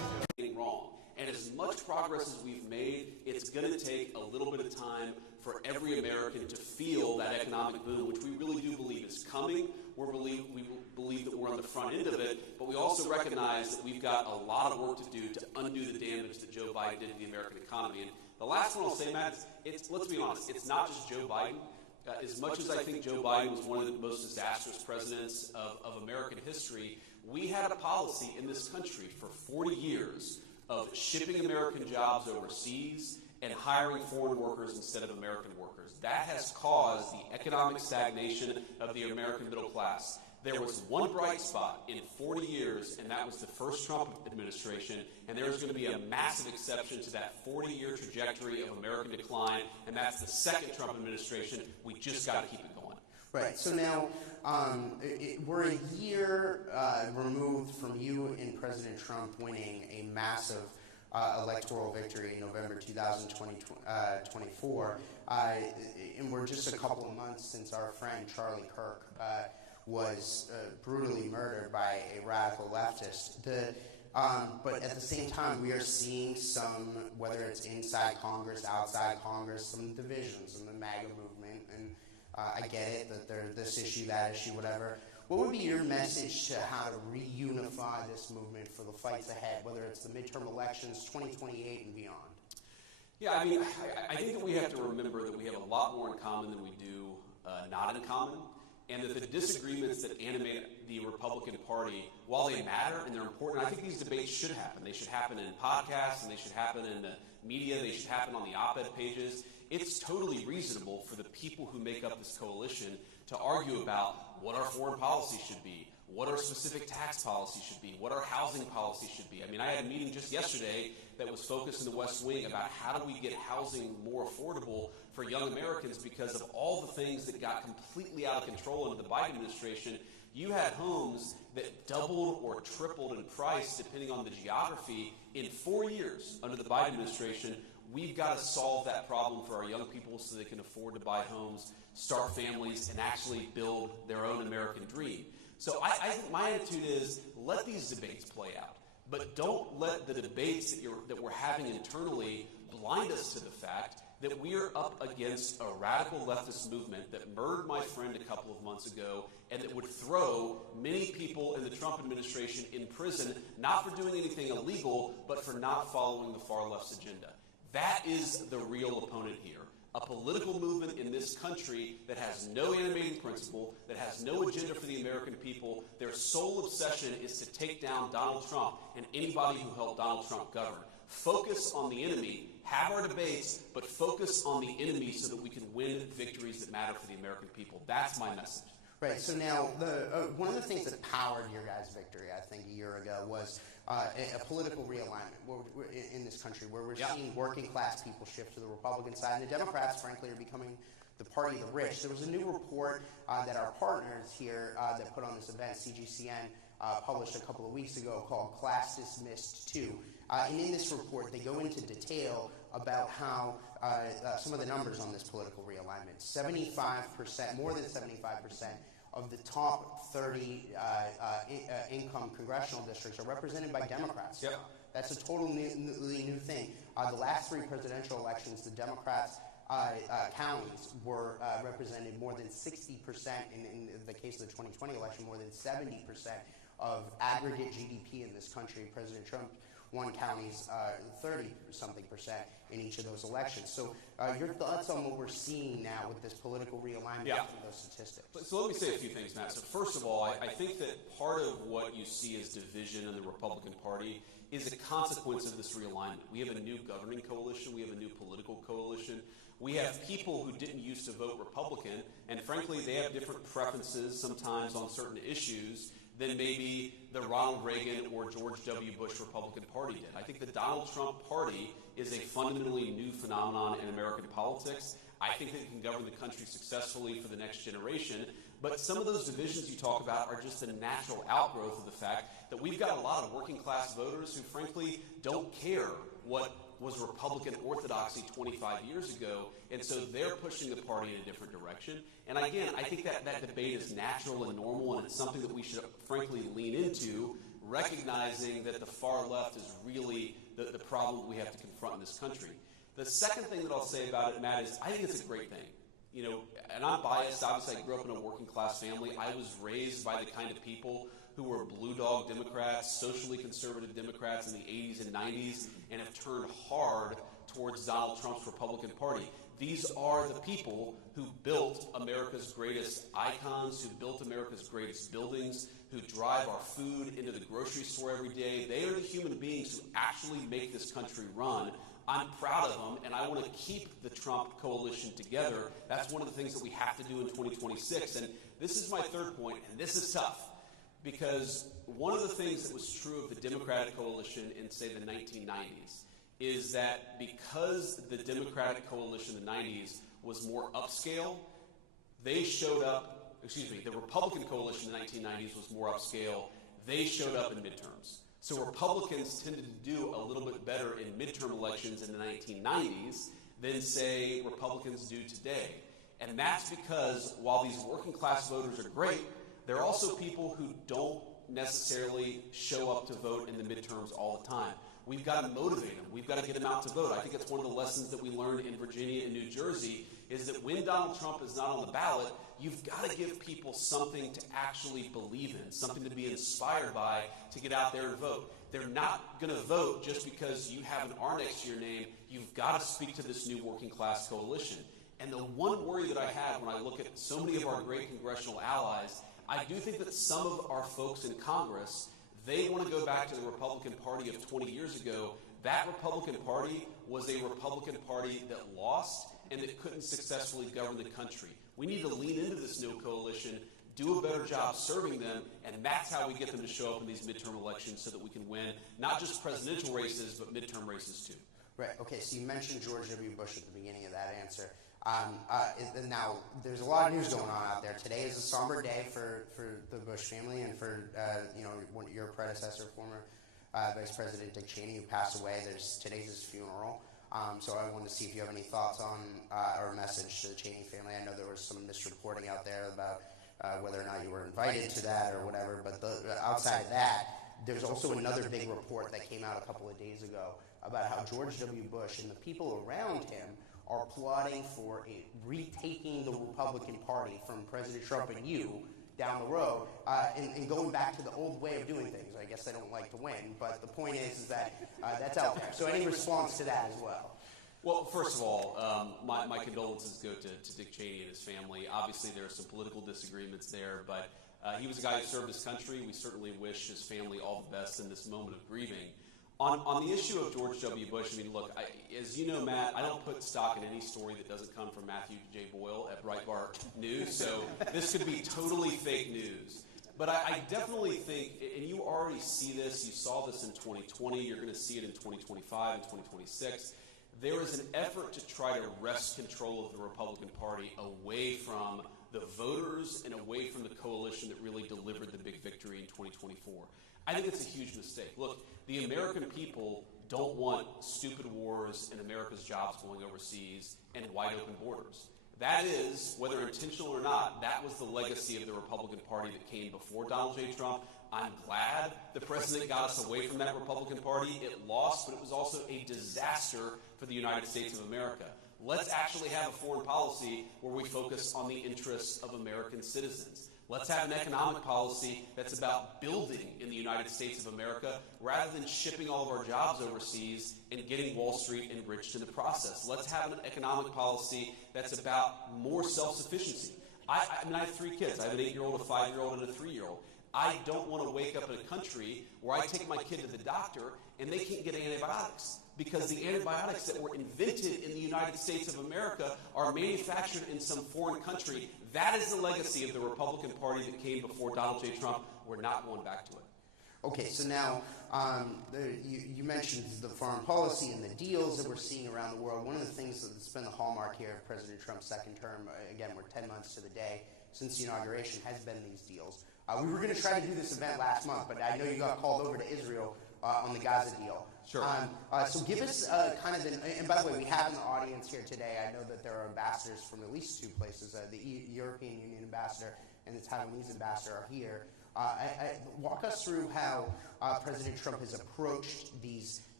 going to take a little bit of time for every American to feel that economic boom, which we really do believe is coming. We believe that we're on the front end of it, but we also recognize that we've got a lot of work to do to undo the damage that Joe Biden did to the American economy. And the last one I'll say, Matt, is let's be honest, it's not just Joe Biden. As much as I think Joe Biden was one of the most disastrous presidents of American history, we had a policy in this country for 40 years of shipping American jobs overseas and hiring foreign workers instead of American workers. That has caused the economic stagnation of the American middle class. There was one bright spot in 40 years, and that was the first Trump administration, and there's going to be a massive exception to that 40-year trajectory of American decline, and that's the second Trump administration. We just got to keep it going. Right. So now we're a year removed from you and President Trump winning a massive electoral victory in November 2024, and we're just a couple of months since our friend Charlie Kirk was brutally murdered by a radical leftist. But at the same time, we are seeing some, whether it's inside Congress, outside Congress, some divisions in the MAGA movement, and I get it that there's this issue, that issue, whatever. What would be your message to how to reunify this movement for the fights ahead, whether it's the midterm elections, 2028 and beyond? Yeah, I mean, I think that we have to remember that we have a lot more in common than we do not in common, and that the disagreements that animate the Republican Party, while they matter and they're important, I think these debates should happen. They should happen in podcasts, and they should happen in the media, they should happen on the op-ed pages. It's totally reasonable for the people who make up this coalition to argue about what our foreign policy should be, what our specific tax policy should be, what our housing policy should be. I mean, I had a meeting just yesterday that was focused in the West Wing about how do we get housing more affordable for young Americans because of all the things that got completely out of control under the Biden administration. You had homes that doubled or tripled in price depending on the geography in 4 years under the Biden administration. We've got to solve that problem for our young people so they can afford to buy homes, start families, and actually build their own American dream. So I think my attitude is let these debates play out, but don't let the debates that we're having internally blind us to the fact that we are up against a radical leftist movement that murdered my friend a couple of months ago and that would throw many people in the Trump administration in prison, not for doing anything illegal, but for not following the far left's agenda. That is the real opponent here. A political movement in this country that has no animating principle, that has no agenda for the American people. Their sole obsession is to take down Donald Trump and anybody who helped Donald Trump govern. Focus on the enemy, have our debates, but focus on the enemy so that we can win victories that matter for the American people. That's my message. Right. So now, one of the things that powered your guys' victory, I think, a year ago was a political realignment in this country, where we're seeing working class people shift to the Republican side, and the Democrats, frankly, are becoming the party of the rich. There was a new report that our partners here that put on this event, CGCN, published a couple of weeks ago called Class Dismissed 2. And in this report, they go into detail about how some of the numbers on this political realignment, 75%, more than 75%, of the top 30 income congressional districts are represented by Democrats. Yep. That's a totally new thing. The last three presidential elections, the Democrats' counties were represented more than 60%, in the case of the 2020 election, more than 70% of aggregate GDP in this country. President Trump won counties 30-something% in each of those elections. So your thoughts on what we're seeing now with this political realignment of those statistics? So let me say a few things, Matt. So first of all, I think that part of what you see as division in the Republican Party is a consequence of this realignment. We have a new governing coalition. We have a new political coalition. We have people who didn't used to vote Republican, and frankly, they have different preferences sometimes on certain issues than maybe the Ronald Reagan or George W. Bush Republican Party did. I think the Donald Trump Party is a fundamentally new phenomenon in American politics. I think that it can govern the country successfully for the next generation. But some of those divisions you talk about are just a natural outgrowth of the fact that we've got a lot of working class voters who frankly don't care what was Republican orthodoxy 25 years ago, and so they're pushing the party in a different direction. And again, I think that debate is natural and normal, and it's something that we should frankly lean into, recognizing that the far left is really the problem we have to confront in this country. The second thing that I'll say about it, Matt, is I think it's a great thing. You know, and I'm biased. Obviously, I grew up in a working class family. I was raised by the kind of people who were blue dog Democrats, socially conservative Democrats in the 80s and 90s, and have turned hard towards Donald Trump's Republican Party. These are the people who built America's greatest icons, who built America's greatest buildings, who drive our food into the grocery store every day. They are the human beings who actually make this country run. I'm proud of them, and I want to keep the Trump coalition together. That's one of the things that we have to do in 2026. And this is my third point, and this is tough, because one of the things that was true of the Democratic coalition in, say, the 1990s is that because the Democratic coalition in the 90s was more upscale, they showed up, the Republican coalition in the 1990s was more upscale, they showed up in midterms. So Republicans tended to do a little bit better in midterm elections in the 1990s than, say, Republicans do today. And that's because while these working class voters are great, they're also people who don't necessarily show up to vote in the midterms all the time. We've got to motivate them. We've got to get them out to vote. I think it's one of the lessons that we learned in Virginia and New Jersey is that when Donald Trump is not on the ballot, you've got to give people something to actually believe in, something to be inspired by to get out there and vote. They're not going to vote just because you have an R next to your name. You've got to speak to this new working class coalition. And the one worry that I have when I look at so many of our great congressional allies, I do think that some of our folks in Congress, they want to go back to the Republican Party of 20 years ago. That Republican Party was a Republican Party that lost and that couldn't successfully govern the country. We need to lean into this new coalition, do a better job serving them, and that's how we get them to show up in these midterm elections so that we can win not just presidential races, but midterm races too. Right. Okay, so you mentioned George W. Bush at the beginning of that answer. Now, there's a lot of news going on out there. Today is a somber day for the Bush family and for your predecessor, former Vice President Dick Cheney, who passed away. Today's his funeral. So I wanted to see if you have any thoughts on or a message to the Cheney family. I know there was some misreporting out there about whether or not you were invited to that or whatever. But outside of that, there's also another big report that came out a couple of days ago about how George W. Bush and the people around him are plotting for retaking the Republican Party from President Trump and you down the road and going back to the old way of doing things. I guess they don't like to win, but the point is that that's out there. So any response to that as well? Well, first of all, my condolences go to Dick Cheney and his family. Obviously, there are some political disagreements there, but he was a guy who served his country. We certainly wish his family all the best in this moment of grieving. On the issue of George W. Bush, I mean, look, as you know, Matt, I don't put stock in any story that doesn't come from Matthew J. Boyle at Breitbart News, so this could be totally fake news. But I definitely think, and you already see this, you saw this in 2020, you're going to see it in 2025 and 2026, there is an effort to try to wrest control of the Republican Party away from the voters and away from the coalition that really delivered the big victory in 2024. I think it's a huge mistake. Look, the American people don't want stupid wars and America's jobs going overseas and wide open borders. That is, whether intentional or not, that was the legacy of the Republican Party that came before Donald J. Trump. I'm glad the president got us away from that Republican Party. It lost, but it was also a disaster for the United States of America. Let's actually have a foreign policy where we focus on the interests of American citizens. Let's have an economic policy that's about building in the United States of America rather than shipping all of our jobs overseas and getting Wall Street enriched in the process. Let's have an economic policy that's about more self-sufficiency. I mean, I have 3 kids. I have an 8-year-old, a 5-year-old, and a 3-year-old. I don't want to wake up in a country where I take my kid to the doctor and they can't get antibiotics because the antibiotics that were invented in the United States of America are manufactured in some foreign country. That is the legacy of the Republican Party that came before Donald J. Trump. We're not going back to it. Okay, so now you mentioned the foreign policy and the deals that we're seeing around the world. One of the things that's been the hallmark here of President Trump's second term, again, we're 10 months to the day since the inauguration, has been these deals. We were going to try to do this event last month, but I know you got called over to Israel on the Gaza deal. Sure. So give us kind of and by the way, we have in the audience here today, I know that there are ambassadors from at least 2 places. The European Union ambassador and the Taiwanese ambassador are here. Walk us through how President Trump has approached these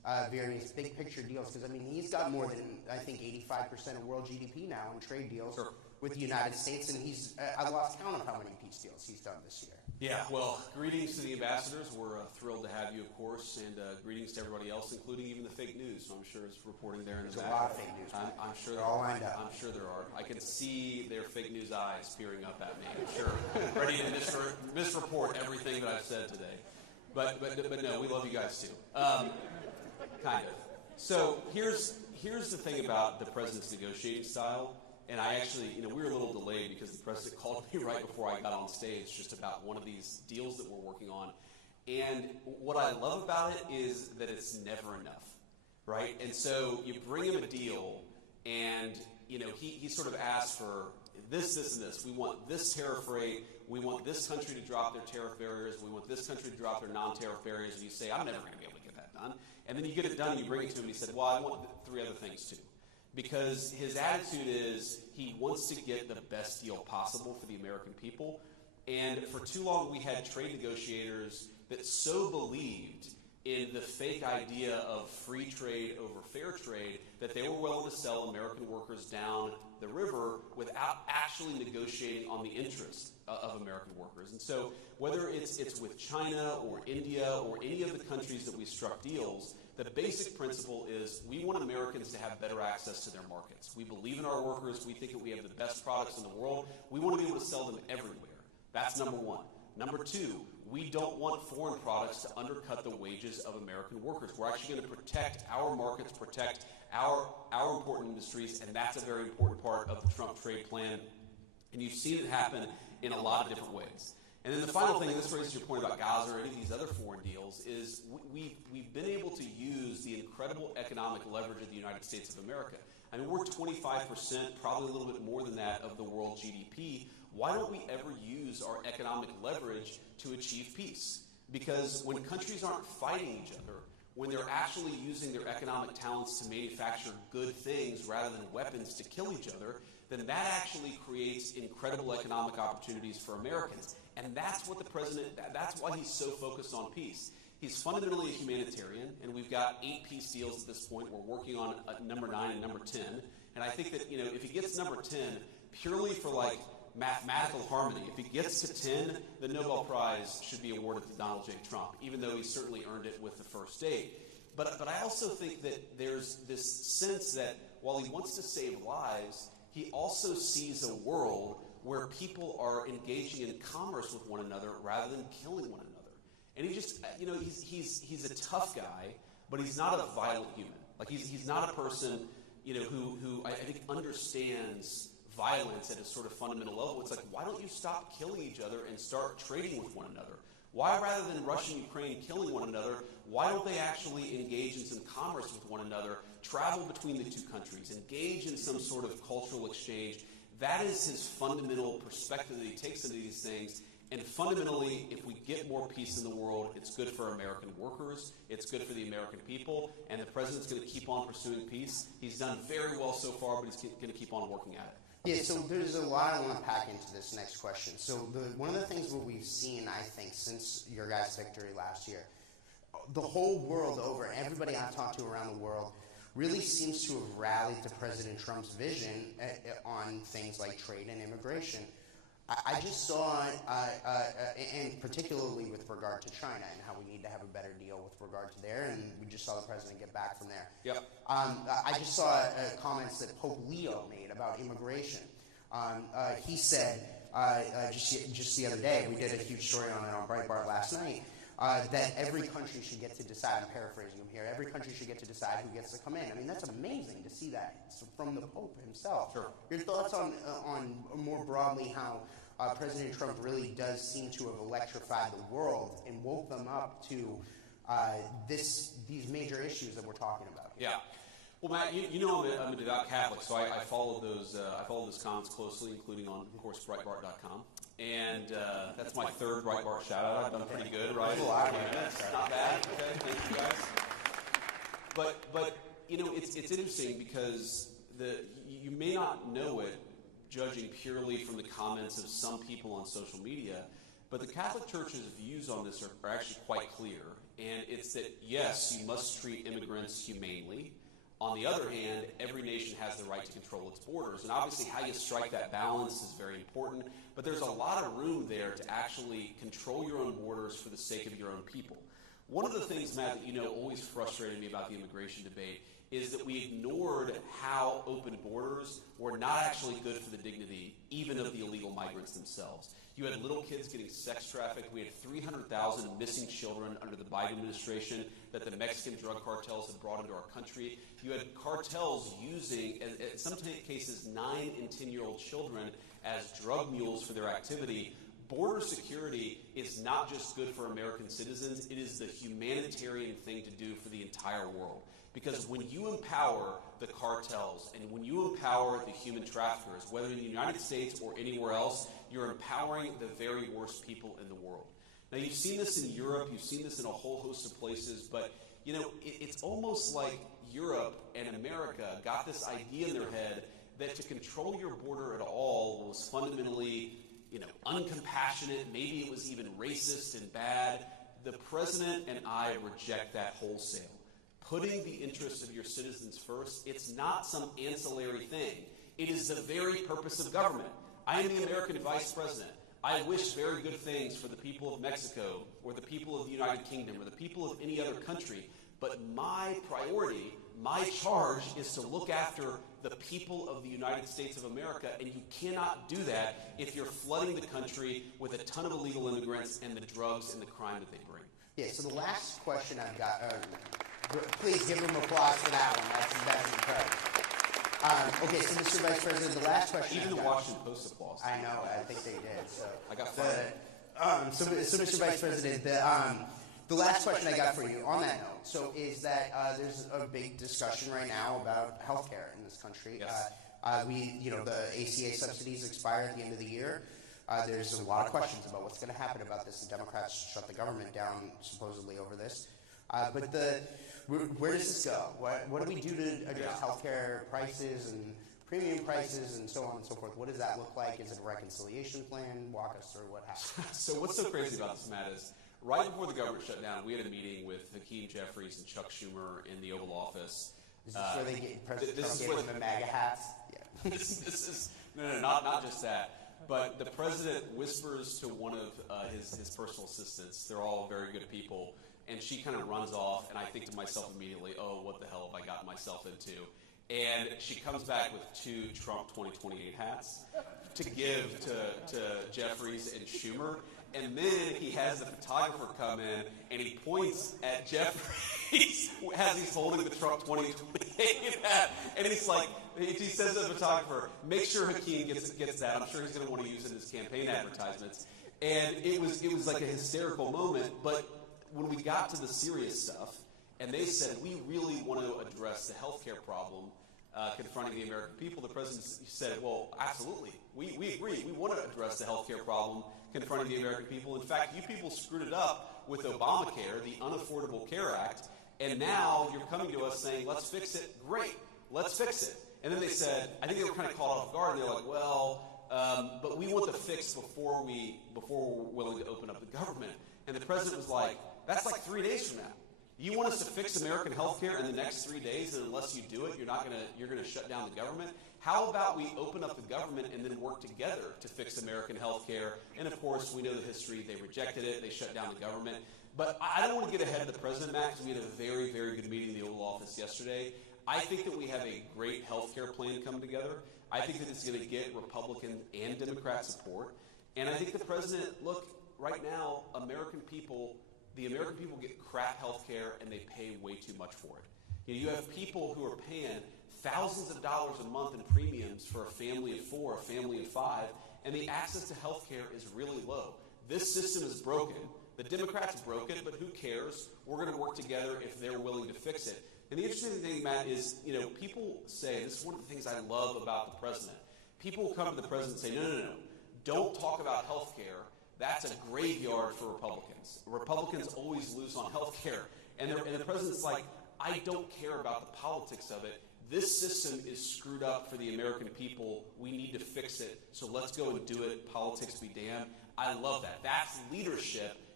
various big picture deals, because I mean he's got more than I think 85% of world GDP now in trade deals with the United States, and I lost count of how many peace deals he's done this year. Yeah, well, greetings to the ambassadors. We're thrilled to have you, of course, and greetings to everybody else, including even the fake news. So I'm sure it's reporting there in the back. There's a lot of fake news. I'm sure they're all lined up. I'm sure there are. I can see their fake news eyes peering up at me. I'm sure, ready to misreport everything that I've said today. But no, we love you guys too. Kind of. So here's the thing about the president's negotiating style. And I actually, we were a little delayed because the president called me right before I got on stage just about one of these deals that we're working on. And what I love about it is that it's never enough, right? And so you bring him a deal, and he sort of asks for this, and this. We want this tariff rate. We want this country to drop their tariff barriers. We want this country to drop their non-tariff barriers. And you say, I'm never going to be able to get that done. And then you get it done, and you bring it to him, and he said, well, I want 3 other things too. Because his attitude is he wants to get the best deal possible for the American people. And for too long, we had trade negotiators that so believed in the fake idea of free trade over fair trade that they were willing to sell American workers down the river without actually negotiating on the interests of American workers. And so whether it's with China or India or any of the countries that we struck deals, the basic principle is we want Americans to have better access to their markets. We believe in our workers. We think that we have the best products in the world. We want to be able to sell them everywhere. That's number one. Number two, we don't want foreign products to undercut the wages of American workers. We're actually going to protect our markets, protect our important industries, and that's a very important part of the Trump trade plan. And you've seen it happen in a lot of different ways. And then the final thing, and this raises your point about Gaza or any of these other foreign deals, is we've been able to use the incredible economic leverage of the United States of America. I mean, we're 25%, probably a little bit more than that, of the world GDP. Why don't we ever use our economic leverage to achieve peace? Because when countries aren't fighting each other, when they're actually using their economic talents to manufacture good things rather than weapons to kill each other, then that actually creates incredible economic opportunities for Americans. And that's what the president, that's why he's so focused on peace. He's fundamentally a humanitarian, and we've got 8 peace deals at this point. We're working on number 9 and number 10. And I think that, if he gets number 10, purely for mathematical harmony, if he gets to 10, the Nobel Prize should be awarded to Donald J. Trump, even though he certainly earned it with the first 8. But I also think that there's this sense that while he wants to save lives, he also sees a world where people are engaging in commerce with one another rather than killing one another. And he just, he's a tough guy, but he's not a violent human. He's not a person, who I think understands violence at a sort of fundamental level. It's like, why don't you stop killing each other and start trading with one another? Why, rather than Russia and Ukraine killing one another, why don't they actually engage in some commerce with one another, travel between the 2 countries, engage in some sort of cultural exchange? That is his fundamental perspective that he takes into these things. And fundamentally, if we get more peace in the world, it's good for American workers, it's good for the American people, and the president's going to keep on pursuing peace. He's done very well so far, but he's going to keep on working at it. Yeah, so there's a lot I want to pack into this next question. So one of the things that we've seen, I think, since your guys' victory last year, the whole world over, everybody I've talked to around the world, really seems to have rallied to President Trump's vision on things like trade and immigration. I just saw, and particularly with regard to China and how we need to have a better deal with regard to there, and we just saw the president get back from there. Yep. I just saw comments that Pope Leo made about immigration. He said, just the other day, we did a huge story on it on Breitbart last night, that every country should get to decide, I'm paraphrasing him here, every country should get to decide who gets to come in. I mean, that's amazing to see that from the Pope himself. Sure. Your thoughts on more broadly how President Trump really does seem to have electrified the world and woke them up to these major issues that we're talking about? Yeah. Well, Matt, I'm a devout Catholic, so I followed those comments closely, including on, of course, Breitbart.com. And that's my 3rd Breitbart shout-out. I've done pretty good, right? Not bad. Okay, thank you guys. But it's interesting because you may not know it, judging purely from the comments of some people on social media, but the Catholic Church's views on this are actually quite clear. And it's that, yes, you must treat immigrants humanely. On the other hand, every nation has the right to control its borders. And obviously how you strike that balance is very important. But there's a lot of room there to actually control your own borders for the sake of your own people. One of the things, Matt, that always frustrated me about the immigration debate is that we ignored how open borders were not actually good for the dignity, even of the illegal migrants themselves. You had little kids getting sex trafficked. We had 300,000 missing children under the Biden administration that the Mexican drug cartels had brought into our country. You had cartels using, in some cases, 9 and 10-year-old children as drug mules for their activity. Border security is not just good for American citizens, it is the humanitarian thing to do for the entire world. Because when you empower the cartels and when you empower the human traffickers, whether in the United States or anywhere else, you're empowering the very worst people in the world. Now, you've seen this in Europe, you've seen this in a whole host of places, but it's almost like Europe and America got this idea in their head that to control your border at all was fundamentally uncompassionate, maybe it was even racist and bad. The president and I reject that wholesale. Putting the interests of your citizens first, it's not some ancillary thing. It is the very purpose of government. I am the American vice president. I wish very good things for the people of Mexico or the people of the United Kingdom or the people of any other country. But my priority, my charge is to look after the people of the United States of America, and you cannot do that if you're flooding the country with a ton of illegal immigrants and the drugs and the crime that they bring. Yeah, so the last question I've got, please give them applause for that one. That's incredible. Okay, so Mr. Vice President, the last question Even the Washington Post applause. I know, I think they did. So I got fired. So Mr. Vice President, the last question I got for you on that note, is that there's a big discussion right now about health care in this country. Yes. The ACA subsidies expire at the end of the year. There's a lot of questions about what's going to happen about this, and Democrats shut the government down supposedly over this. Where does this go? What do we do to address healthcare prices and premium prices and so on and so forth? What does that look like? Is it a reconciliation plan? Walk us through what happened. So what's so crazy about this, Matt, is right before the government shut down, we had a meeting with Hakeem Jeffries and Chuck Schumer in the Oval Office. Is this where they get President Trump gave them the MAGA hats? Yeah. This is not just that. But the president whispers to one of his personal assistants. They're all very good people. And she kind of runs off, and I think to myself immediately, oh, what the hell have I gotten myself into? And she comes back with 2 Trump 2028 hats to give to Jeffries and Schumer. And then he has the photographer come in, and he points at Jeffries as he's holding the Trump 2028 hat. And he's like, he says to the photographer, make sure Hakeem gets that. I'm sure he's going to want to use it in his campaign advertisements. And it was like a hysterical moment, but when we got to the serious stuff, and they said, we really want to address the healthcare problem confronting the American people, the president said, well, absolutely. We agree. We want to address the healthcare problem confronting the American people. In fact, you people screwed it up with Obamacare, the Unaffordable Care Act, and now you're coming to us saying, let's fix it. Great. Let's fix it. And then they said, I think they were kind of caught off guard, and they're like, well, but we want the fix before we're willing to open up the government. And the president was like, that's like 3 days from now. You want us to fix American health care in the next 3 days, and unless you do it, you're gonna shut down the government? How about we open up the government and then work together to fix American health care? And of course, we know the history. They rejected it. They shut down the government. But I don't want to get ahead of the president, Matt, because we had a very, very good meeting in the Oval Office yesterday. I think that we have a great health care plan come together. I think that it's going to get Republican and Democrat support. And I think the president, look, right now, the American people get crap health care, and they pay way too much for it. You have people who are paying thousands of dollars a month in premiums for a family of 4, a family of 5, and the access to health care is really low. This system is broken. The Democrats broke it, but who cares? We're going to work together if they're willing to fix it. And the interesting thing, Matt, is, people say, this is one of the things I love about the president. People will come to the president and say, no. Don't talk about health care. That's a graveyard for Republicans. Republicans always lose on health care. And the president's like, I don't care about the politics of it. This system is screwed up for the American people. We need to fix it. So let's go and do it. Politics be damned. I love that. That's leadership.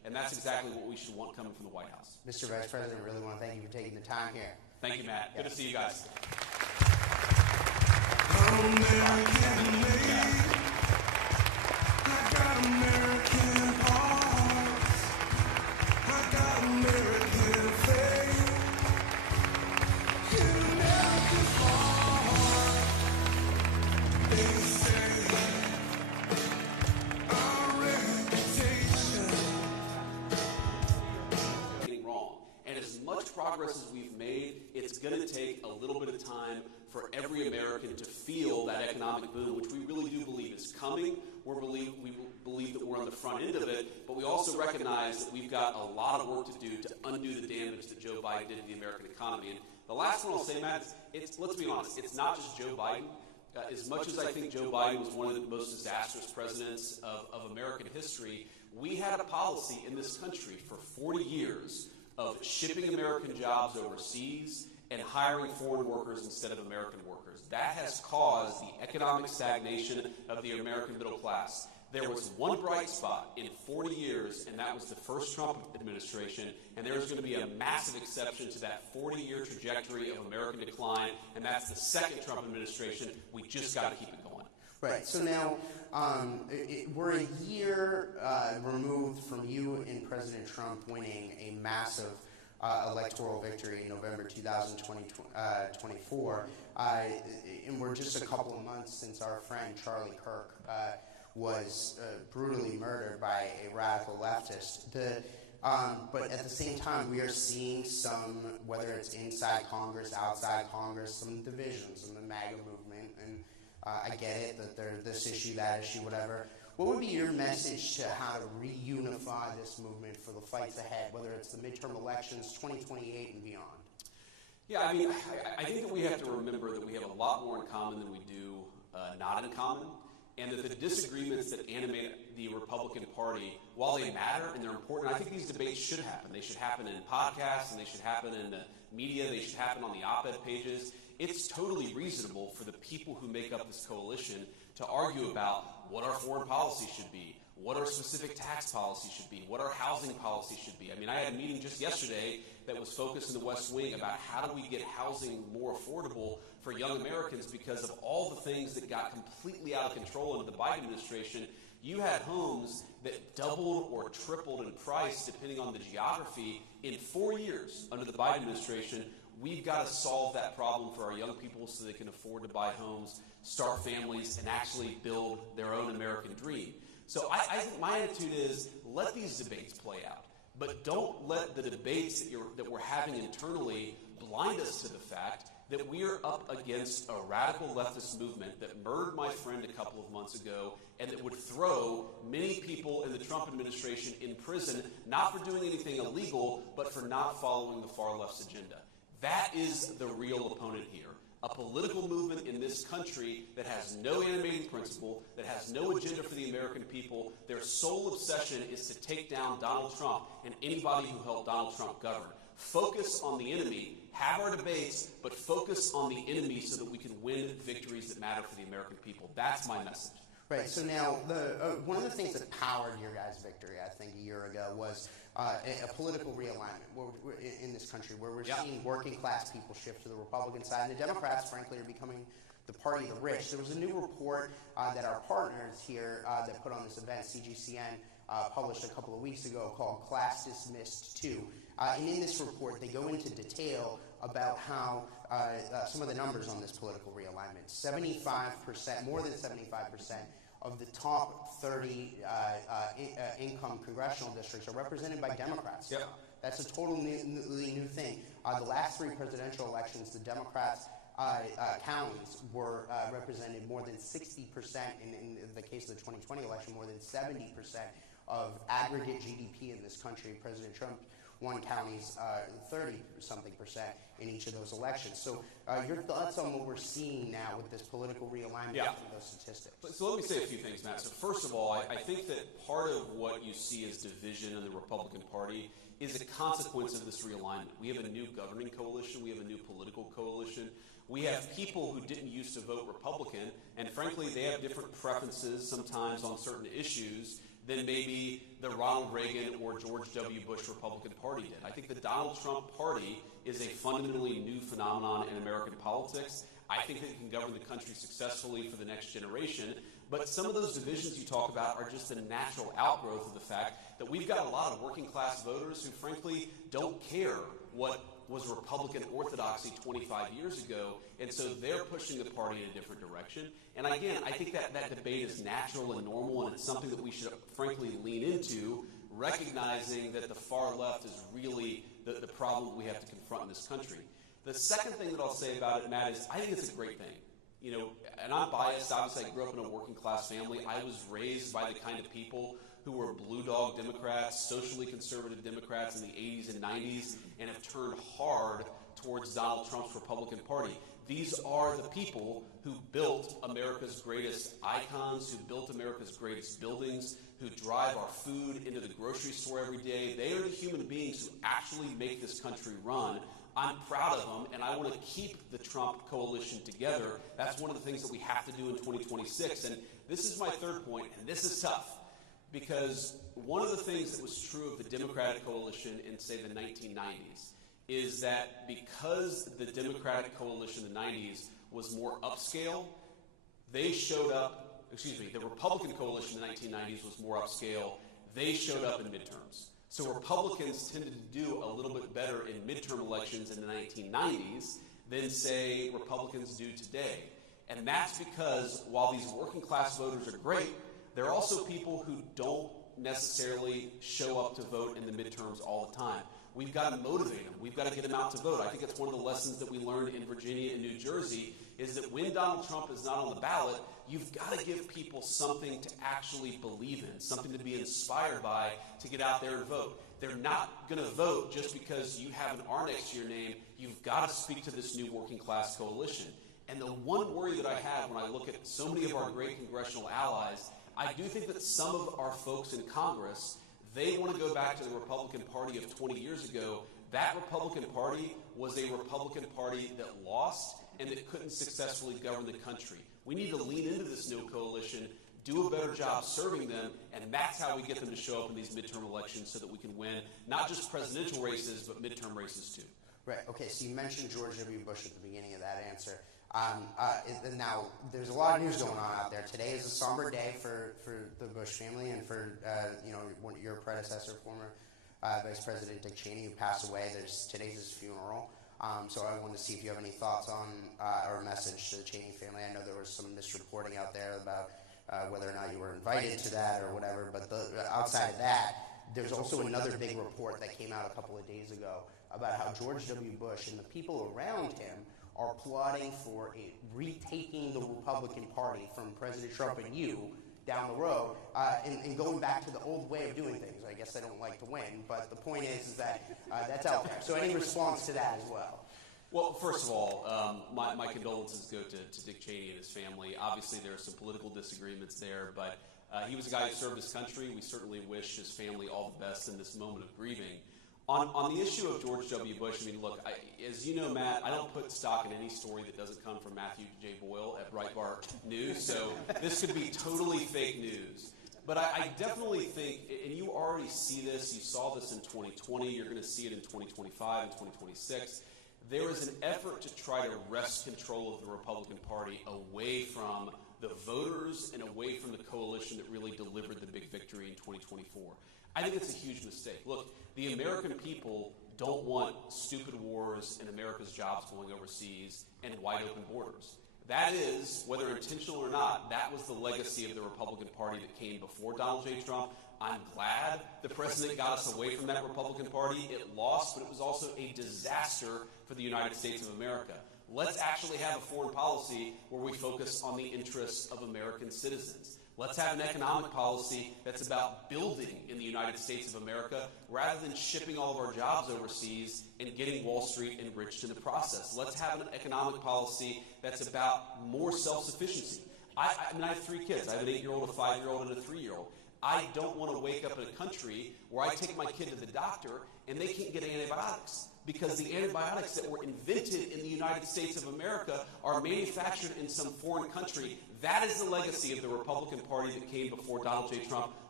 and that's exactly what we should want coming from the White House. Mr. Vice President, I really want to thank you for taking the time here. Thank you, Matt. Good to see you guys. American made. I got American heart. I got American faith. In American heart. They say our reputation. Getting wrong. And as much progress as we've made, it's going to take a little bit of time for every American to feel that economic boom, which we really do believe is coming. We believe that we're on the front end of it, but we also recognize that we've got a lot of work to do to undo the damage that Joe Biden did to the American economy. And the last one I'll say, Matt, let's be honest, it's not just Joe Biden. As much as I think Joe Biden was one of the most disastrous presidents of American history, we had a policy in this country for 40 years of shipping American jobs overseas and hiring foreign workers instead of American workers. That has caused the economic stagnation of the American middle class. There was one bright spot in 40 years, and that was the first Trump administration, and there's going to be a massive exception to that 40-year trajectory of American decline, and that's the second Trump administration. We just got to keep it going. Right. So now we're a year removed from you and President Trump winning a massive electoral victory in November 2024. And we're just a couple of months since our friend Charlie Kirk was brutally murdered by a radical leftist. But at the same time, we are seeing some, whether it's inside Congress, outside Congress, some divisions in the MAGA movement. And I get it that there's this issue, that issue, whatever. What would be your message to how to reunify this movement for the fights ahead, whether it's the midterm elections, 2028 and beyond? Yeah, I mean, I think that we have to remember that we have a lot more in common than we do not in common, and that the disagreements that animate the Republican Party, while they matter and they're important, I think these debates should happen. They should happen in podcasts, and they should happen in the media, they should happen on the op-ed pages. It's totally reasonable for the people who make up this coalition to argue about what our foreign policy should be, what our specific tax policy should be, what our housing policy should be. I mean, I had a meeting just yesterday that was focused in the West Wing about how do we get housing more affordable for young Americans because of all the things that got completely out of control under the Biden administration. You had homes that doubled or tripled in price depending on the geography in 4 years under the Biden administration. We've got to solve that problem for our young people so they can afford to buy homes, start families, and actually build their own American dream. So I think my attitude is let these debates play out, but don't let the debates that we're having internally blind us to the fact that we are up against a radical leftist movement that murdered my friend a couple of months ago and that would throw many people in the Trump administration in prison, not for doing anything illegal, but for not following the far left's agenda. That is the real opponent here. A political movement in this country that has no animating principle, that has no agenda for the American people. Their sole obsession is to take down Donald Trump and anybody who helped Donald Trump govern. Focus on the enemy, have our debates, but focus on the enemy so that we can win victories that matter for the American people. That's my message. Right. So now, one of the things that powered your guys' victory, I think, a year ago was a political realignment in this country, where we're seeing working class people shift to the Republican side, and the Democrats, frankly, are becoming the party of the rich. There was a new report that our partners here that put on this event, CGCN, published a couple of weeks ago called Class Dismissed 2. And in this report, they go into detail about how some of the numbers on this political realignment. 75%, more than 75% of the top 30 income congressional districts are represented by Democrats. Yep. That's a totally new thing. The last three presidential elections, the Democrats' counties were represented more than 60%, in the case of the 2020 election, more than 70% of aggregate GDP in this country. President Trump won counties 30-something% in each of those elections. So your thoughts on what we're seeing now with this political realignment of those statistics? So let me say a few things, Matt. So first of all, I think that part of what you see as division in the Republican Party is a consequence of this realignment. We have a new governing coalition. We have a new political coalition. We have people who didn't used to vote Republican, and frankly, they have different preferences sometimes on certain issues than maybe the Ronald Reagan or George W. Bush Republican Party did. I think the Donald Trump Party is a fundamentally new phenomenon in American politics. I think that it can govern the country successfully for the next generation. But some of those divisions you talk about are just a natural outgrowth of the fact that we've got a lot of working class voters who frankly don't care what was Republican orthodoxy 25 years ago, and so they're pushing the party in a different direction. And again, I think that debate is natural and normal, and it's something that we should frankly lean into, recognizing that the far left is really the problem we have to confront in this country. The second thing that I'll say about it, Matt, is I think it's a great thing. You know, and I'm biased. Obviously, I grew up in a working class family. I was raised by the kind of people who were blue dog Democrats, socially conservative Democrats in the 80s and 90s, and have turned hard towards Donald Trump's Republican Party. These are the people who built America's greatest icons, who built America's greatest buildings, who drive our food into the grocery store every day. They are the human beings who actually make this country run. I'm proud of them, and I want to keep the Trump coalition together. That's one of the things that we have to do in 2026. And this is my third point, and this is tough, because one of the things that was true of the Democratic coalition in, say, the 1990s is that because the Democratic coalition in the 90s was more upscale, they showed up, the Republican coalition in the 1990s was more upscale, they showed up in midterms. So Republicans tended to do a little bit better in midterm elections in the 1990s than, say, Republicans do today. And that's because while these working class voters are great, there are also people who don't necessarily show up to vote in the midterms all the time. We've got to motivate them. We've got to get them out to vote. I think it's one of the lessons that we learned in Virginia and New Jersey is that when Donald Trump is not on the ballot, you've got to give people something to actually believe in, something to be inspired by to get out there and vote. They're not going to vote just because you have an R next to your name. You've got to speak to this new working class coalition. And the one worry that I have when I look at so many of our great congressional allies, I do think that some of our folks in Congress, they want to go back to the Republican Party of 20 years ago. That Republican Party was a Republican Party that lost and that couldn't successfully govern the country. We need to lean into this new coalition, do a better job serving them, and that's how we get them to show up in these midterm elections so that we can win not just presidential races, but midterm races too. Right. Okay, so you mentioned George W. Bush at the beginning of that answer. Now, there's a lot of news going on out there. Today is a somber day for the Bush family and for your predecessor, former Vice President Dick Cheney, who passed away. Today's his funeral. So I wanted to see if you have any thoughts on or a message to the Cheney family. I know there was some misreporting out there about whether or not you were invited to that or whatever. But outside of that, there's also another big report that came out a couple of days ago about how George W. Bush and the people around him are plotting for retaking the Republican Party from President Trump and you down the road and going back to the old way of doing things. I guess they don't like to win, but the point is that that's out there. So any response to that as well? Well, first of all, my condolences go to Dick Cheney and his family. Obviously, there are some political disagreements there, but he was a guy who served his country. We certainly wish his family all the best in this moment of grieving. On the issue of George W. Bush, I mean, look, as you know, Matt, I don't put stock in any story that doesn't come from Matthew J. Boyle at Breitbart News, so this could be totally fake news. But I definitely think, and you already see this, you saw this in 2020, you're going to see it in 2025 and 2026, there is an effort to try to wrest control of the Republican Party away from the voters and away from the coalition that really delivered the big victory in 2024. I think it's a huge mistake. Look, the American people don't want stupid wars and America's jobs going overseas and wide open borders. That is, whether intentional or not, that was the legacy of the Republican Party that came before Donald J. Trump. I'm glad the president got us away from that Republican Party. It lost, but it was also a disaster for the United States of America. Let's actually have a foreign policy where we focus on the interests of American citizens. Let's have an economic policy that's about building in the United States of America rather than shipping all of our jobs overseas and getting Wall Street enriched in the process. Let's have an economic policy that's about more self-sufficiency. I have 3 kids. I have an 8-year-old, a 5-year-old, and a 3-year-old. I don't want to wake up in a country where I take my kid to the doctor and they can't get antibiotics because the antibiotics that were invented in the United States of America are manufactured in some foreign country. That is the legacy of the Republican Party that came before Donald J. Trump.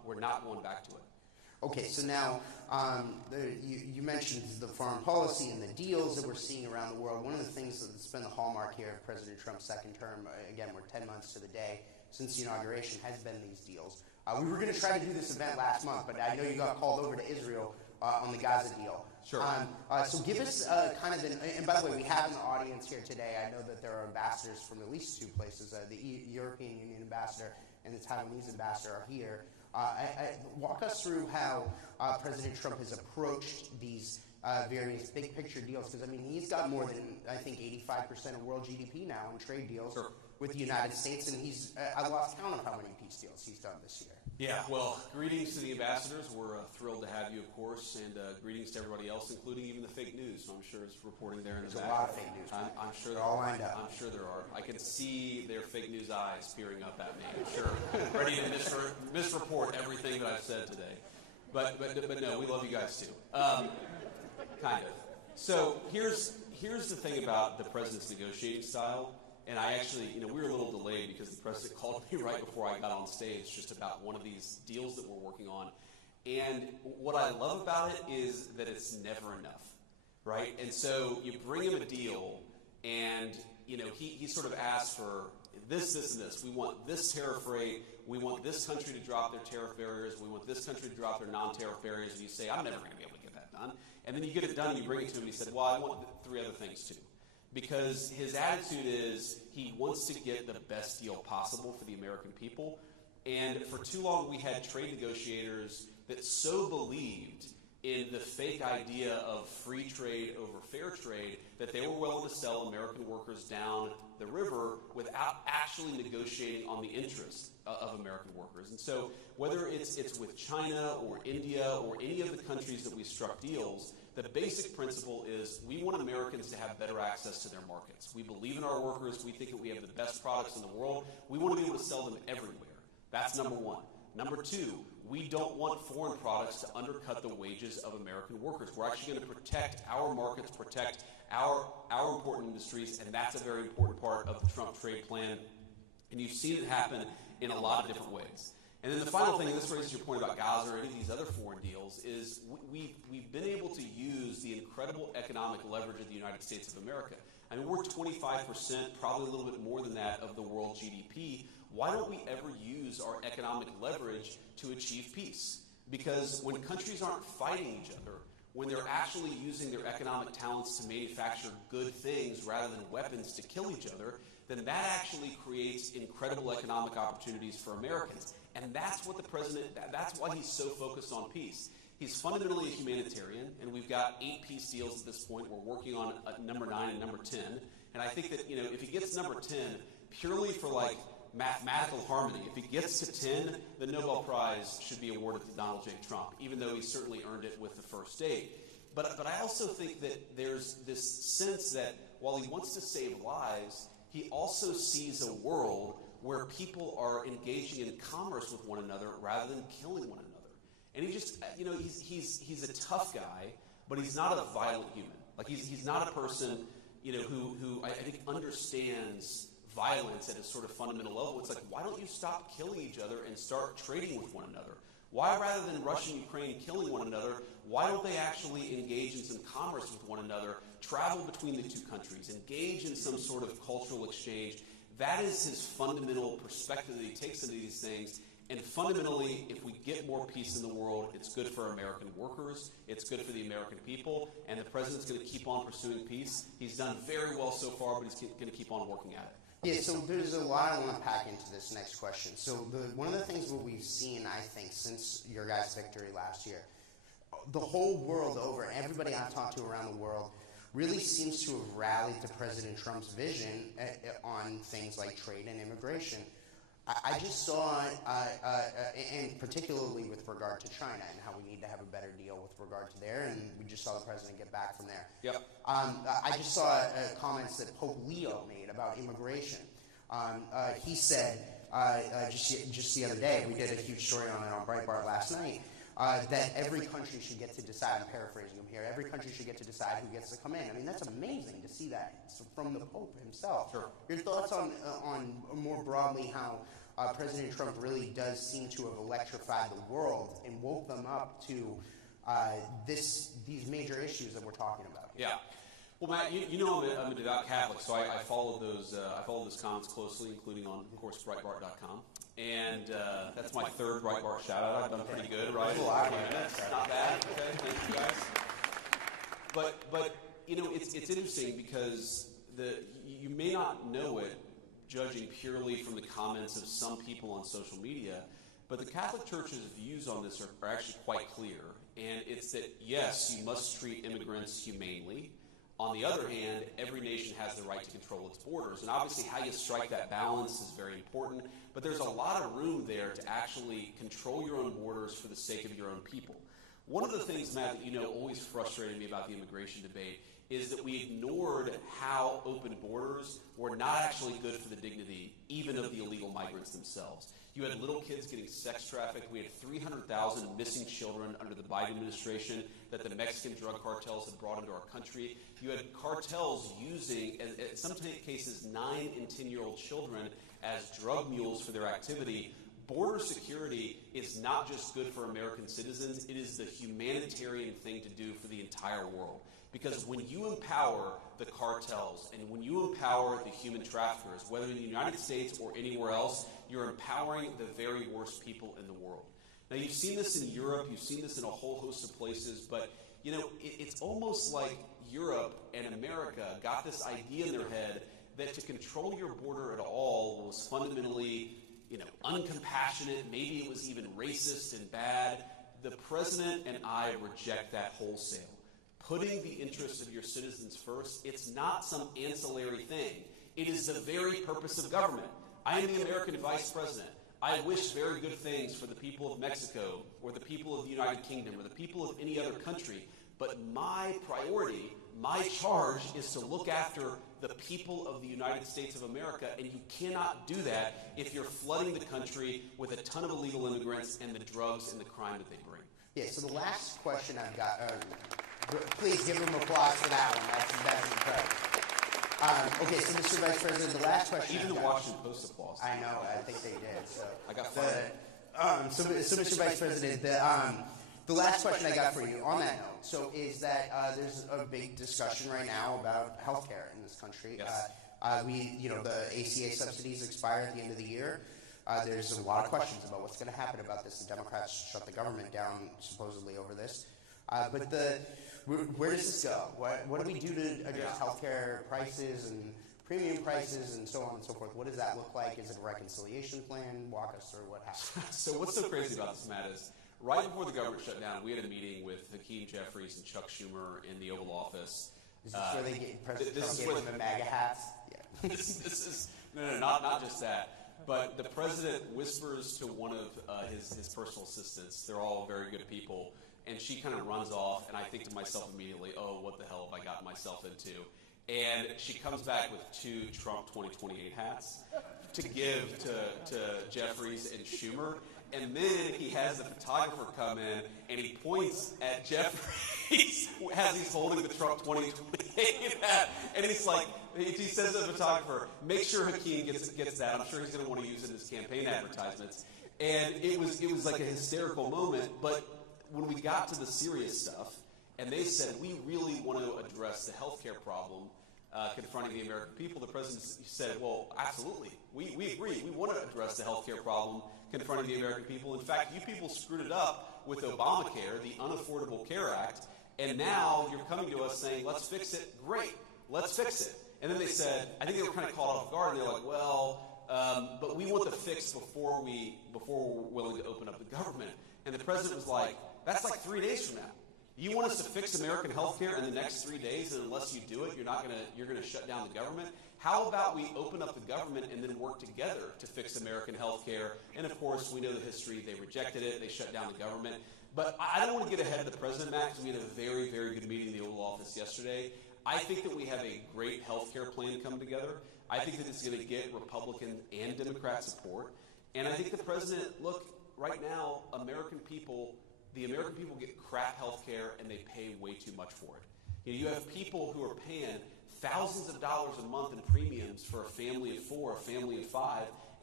We're not going back to it. Okay, so now you mentioned the foreign policy and the deals that we're seeing around the world. One of the things that's been the hallmark here of President Trump's second term, again, we're 10 months to the day since the inauguration, has been these deals. We were going to try to do this event last month, but I know you got called over to Israel on the Gaza deal. Sure. So give us kind of and by the way, we have an audience here today. I know that there are ambassadors from at least two places. The European Union ambassador and the Taiwanese ambassador are here. Walk us through how President Trump has approached these various big picture deals, because I mean he's got more than I think 85% of world GDP now in trade deals with the United States, and he's I lost count of how many peace deals he's done this year. Yeah, well, greetings to the ambassadors. We're thrilled to have you, of course, and greetings to everybody else, including even the fake news. I'm sure it's reporting there in the back. There's a lot of fake news. I'm sure they're all lined up. I'm sure there are. I can see their fake news eyes peering up at me. I'm sure, ready to misreport everything that I've said today. But no, we love you guys too. Kind of. So here's the thing about the president's negotiating style. And I actually, we were a little delayed because the president called me right before I got on stage just about one of these deals that we're working on. And what I love about it is that it's never enough, right? And so you bring him a deal, and he sort of asks for this, and this. We want this tariff rate. We want this country to drop their tariff barriers. We want this country to drop their non-tariff barriers. And you say, I'm never going to be able to get that done. And then you get it done, and you bring it to him, and he said, well, I want three other things too. Because his attitude is he wants to get the best deal possible for the American people. And for too long, we had trade negotiators that so believed in the fake idea of free trade over fair trade that they were willing to sell American workers down the river without actually negotiating on the interests of American workers. And so whether it's with China or India or any of the countries that we struck deals, the basic principle is we want Americans to have better access to their markets. We believe in our workers. We think that we have the best products in the world. We want to be able to sell them everywhere. That's number one. Number two, we don't want foreign products to undercut the wages of American workers. We're actually going to protect our markets, protect our important industries, and that's a very important part of the Trump trade plan. And you've seen it happen in a lot of different ways. And then the final thing, and this raises your point about Gaza or any of these other foreign deals, is we've been able to use the incredible economic leverage of the United States of America. I mean, we're 25%, probably a little bit more than that, of the world GDP. Why don't we ever use our economic leverage to achieve peace? Because when countries aren't fighting each other, when they're actually using their economic talents to manufacture good things rather than weapons to kill each other, then that actually creates incredible economic opportunities for Americans. And that's what the president, that's why he's so focused on peace. He's fundamentally a humanitarian, and we've got 8 peace deals at this point. We're working on number 9 and number 10. And I think that, if he gets number 10, purely for mathematical harmony, if he gets to 10, the Nobel Prize should be awarded to Donald J. Trump, even though he certainly earned it with the first 8. But I also think that there's this sense that while he wants to save lives, he also sees a world where people are engaging in commerce with one another rather than killing one another. And he just, he's a tough guy, but he's not a violent human. He's not a person, who I think understands violence at a sort of fundamental level. It's why don't you stop killing each other and start trading with one another? Why, rather than Russia and Ukraine killing one another, why don't they actually engage in some commerce with one another, travel between the two countries, engage in some sort of cultural exchange? That is his fundamental perspective that he takes into these things. And fundamentally, if we get more peace in the world, it's good for American workers, it's good for the American people, and the president's going to keep on pursuing peace. He's done very well so far, but he's going to keep on working at it. Yeah, so there's a lot I want to pack into this next question. So one of the things that we've seen, I think, since your guys' victory last year, the whole world over, everybody I've talked to around the world, really seems to have rallied to President Trump's vision on things like trade and immigration. I just saw, and particularly with regard to China and how we need to have a better deal with regard to there, and we just saw the president get back from there. Yep. I just saw comments that Pope Leo made about immigration. He said, just the other day, we did a huge story on it on Breitbart last night, that every country should get to decide, I'm paraphrasing him here, every country should get to decide who gets to come in. I mean, that's amazing to see that from the Pope himself. Sure. Your thoughts on more broadly how President Trump really does seem to have electrified the world and woke them up to these major issues that we're talking about here. Yeah. Well, Matt, you know I'm a devout Catholic, so I followed those comments closely, including on, of course, Breitbart.com. And that's my third Breitbart shout-out. I've done pretty good, right? Not bad. Okay, thank you guys. But it's interesting because you may not know it, judging purely from the comments of some people on social media, but the Catholic Church's views on this are actually quite clear. And it's that, yes, you must treat immigrants humanely. On the other hand, every nation has the right to control its borders. And obviously how you strike that balance is very important. But there's a lot of room there to actually control your own borders for the sake of your own people. One of the things, Matt, that always frustrated me about the immigration debate is that we ignored how open borders were not actually good for the dignity even of the illegal migrants themselves. You had little kids getting sex trafficked. We had 300,000 missing children under the Biden administration that the Mexican drug cartels had brought into our country. You had cartels using, in some cases, 9 and 10-year-old children as drug mules for their activity. Border security is not just good for American citizens, it is the humanitarian thing to do for the entire world. Because when you empower the cartels and when you empower the human traffickers, whether in the United States or anywhere else, you're empowering the very worst people in the world. Now, you've seen this in Europe, you've seen this in a whole host of places, but it's almost like Europe and America got this idea in their head that to control your border at all was fundamentally uncompassionate, maybe it was even racist and bad. The president and I reject that wholesale. Putting the interests of your citizens first, it's not some ancillary thing. It is the very purpose of government. I am the American vice president. I wish very good things for the people of Mexico or the people of the United Kingdom or the people of any other country. But my priority, my charge is to look after the people of the United States of America, and you cannot do that if you're flooding the country with a ton of illegal immigrants and the drugs and the crime that they bring. Yeah, so the last question I've got, please give them applause for that one. That's incredible. Okay, so Mr. Vice President, the last question. Even the Washington Post applause. I know, I think they did. So I got fired. So Mr. Vice President, the last question I got for you on that note, so is that there's a big discussion right now about healthcare in this country. Yes. The ACA subsidies expire at the end of the year. There's a lot of questions about what's going to happen about this. The Democrats shut the government down supposedly over this. But where does this go? What do we do to address healthcare prices and premium prices and so on and so forth? What does that look like? Is it a reconciliation plan? Walk us through what happened. So what's so crazy about this, Matt, is right before the government shut down, we had a meeting with Hakeem Jeffries and Chuck Schumer in the Oval Office. Is this where they get President Trump gave them the MAGA hats? Yeah. this is not just that. But the president whispers to one of his personal assistants. They're all very good people. And she kind of runs off, and I think to myself immediately, oh, what the hell have I gotten myself into? And she comes back with 2 Trump 2028 hats to give to Jeffries and Schumer. And then he has the photographer come in, and he points at Jeffries as he's holding the Trump 2028 hat. And he's like, he says to the photographer, make sure Hakeem gets that. I'm sure he's going to want to use it in his campaign advertisements. And it was like a hysterical moment. But when we got to the serious stuff, and they said, we really want to address the healthcare problem confronting the American people, the president said, well, absolutely. We agree. We want to address the healthcare problem confronting the American people. In fact, you people screwed it up with Obamacare, the Unaffordable Care Act, and now you're coming to us saying, let's fix it. Great, let's fix it. And then they said, I think they were kind of caught off guard, and they're like, well, but we want the fix before we're willing to open up the government. And the president was like, that's like 3 days from now. You want us to fix American health care in the next 3 days, and unless you do it, you're gonna shut down the government? How about we open up the government and then work together to fix American health care? And of course, we know the history. They rejected it. They shut down the government. But I don't want to get ahead of the president, Matt, because we had a very, very good meeting in the Oval Office yesterday. I think that we have a great health care plan come together. I think that it's going to get Republican and Democrat support. And I think the president, look, right now, the American people get crap health care, and they pay way too much for it. You have people who are paying thousands of dollars a month in premiums for a family of 4, a family of 5,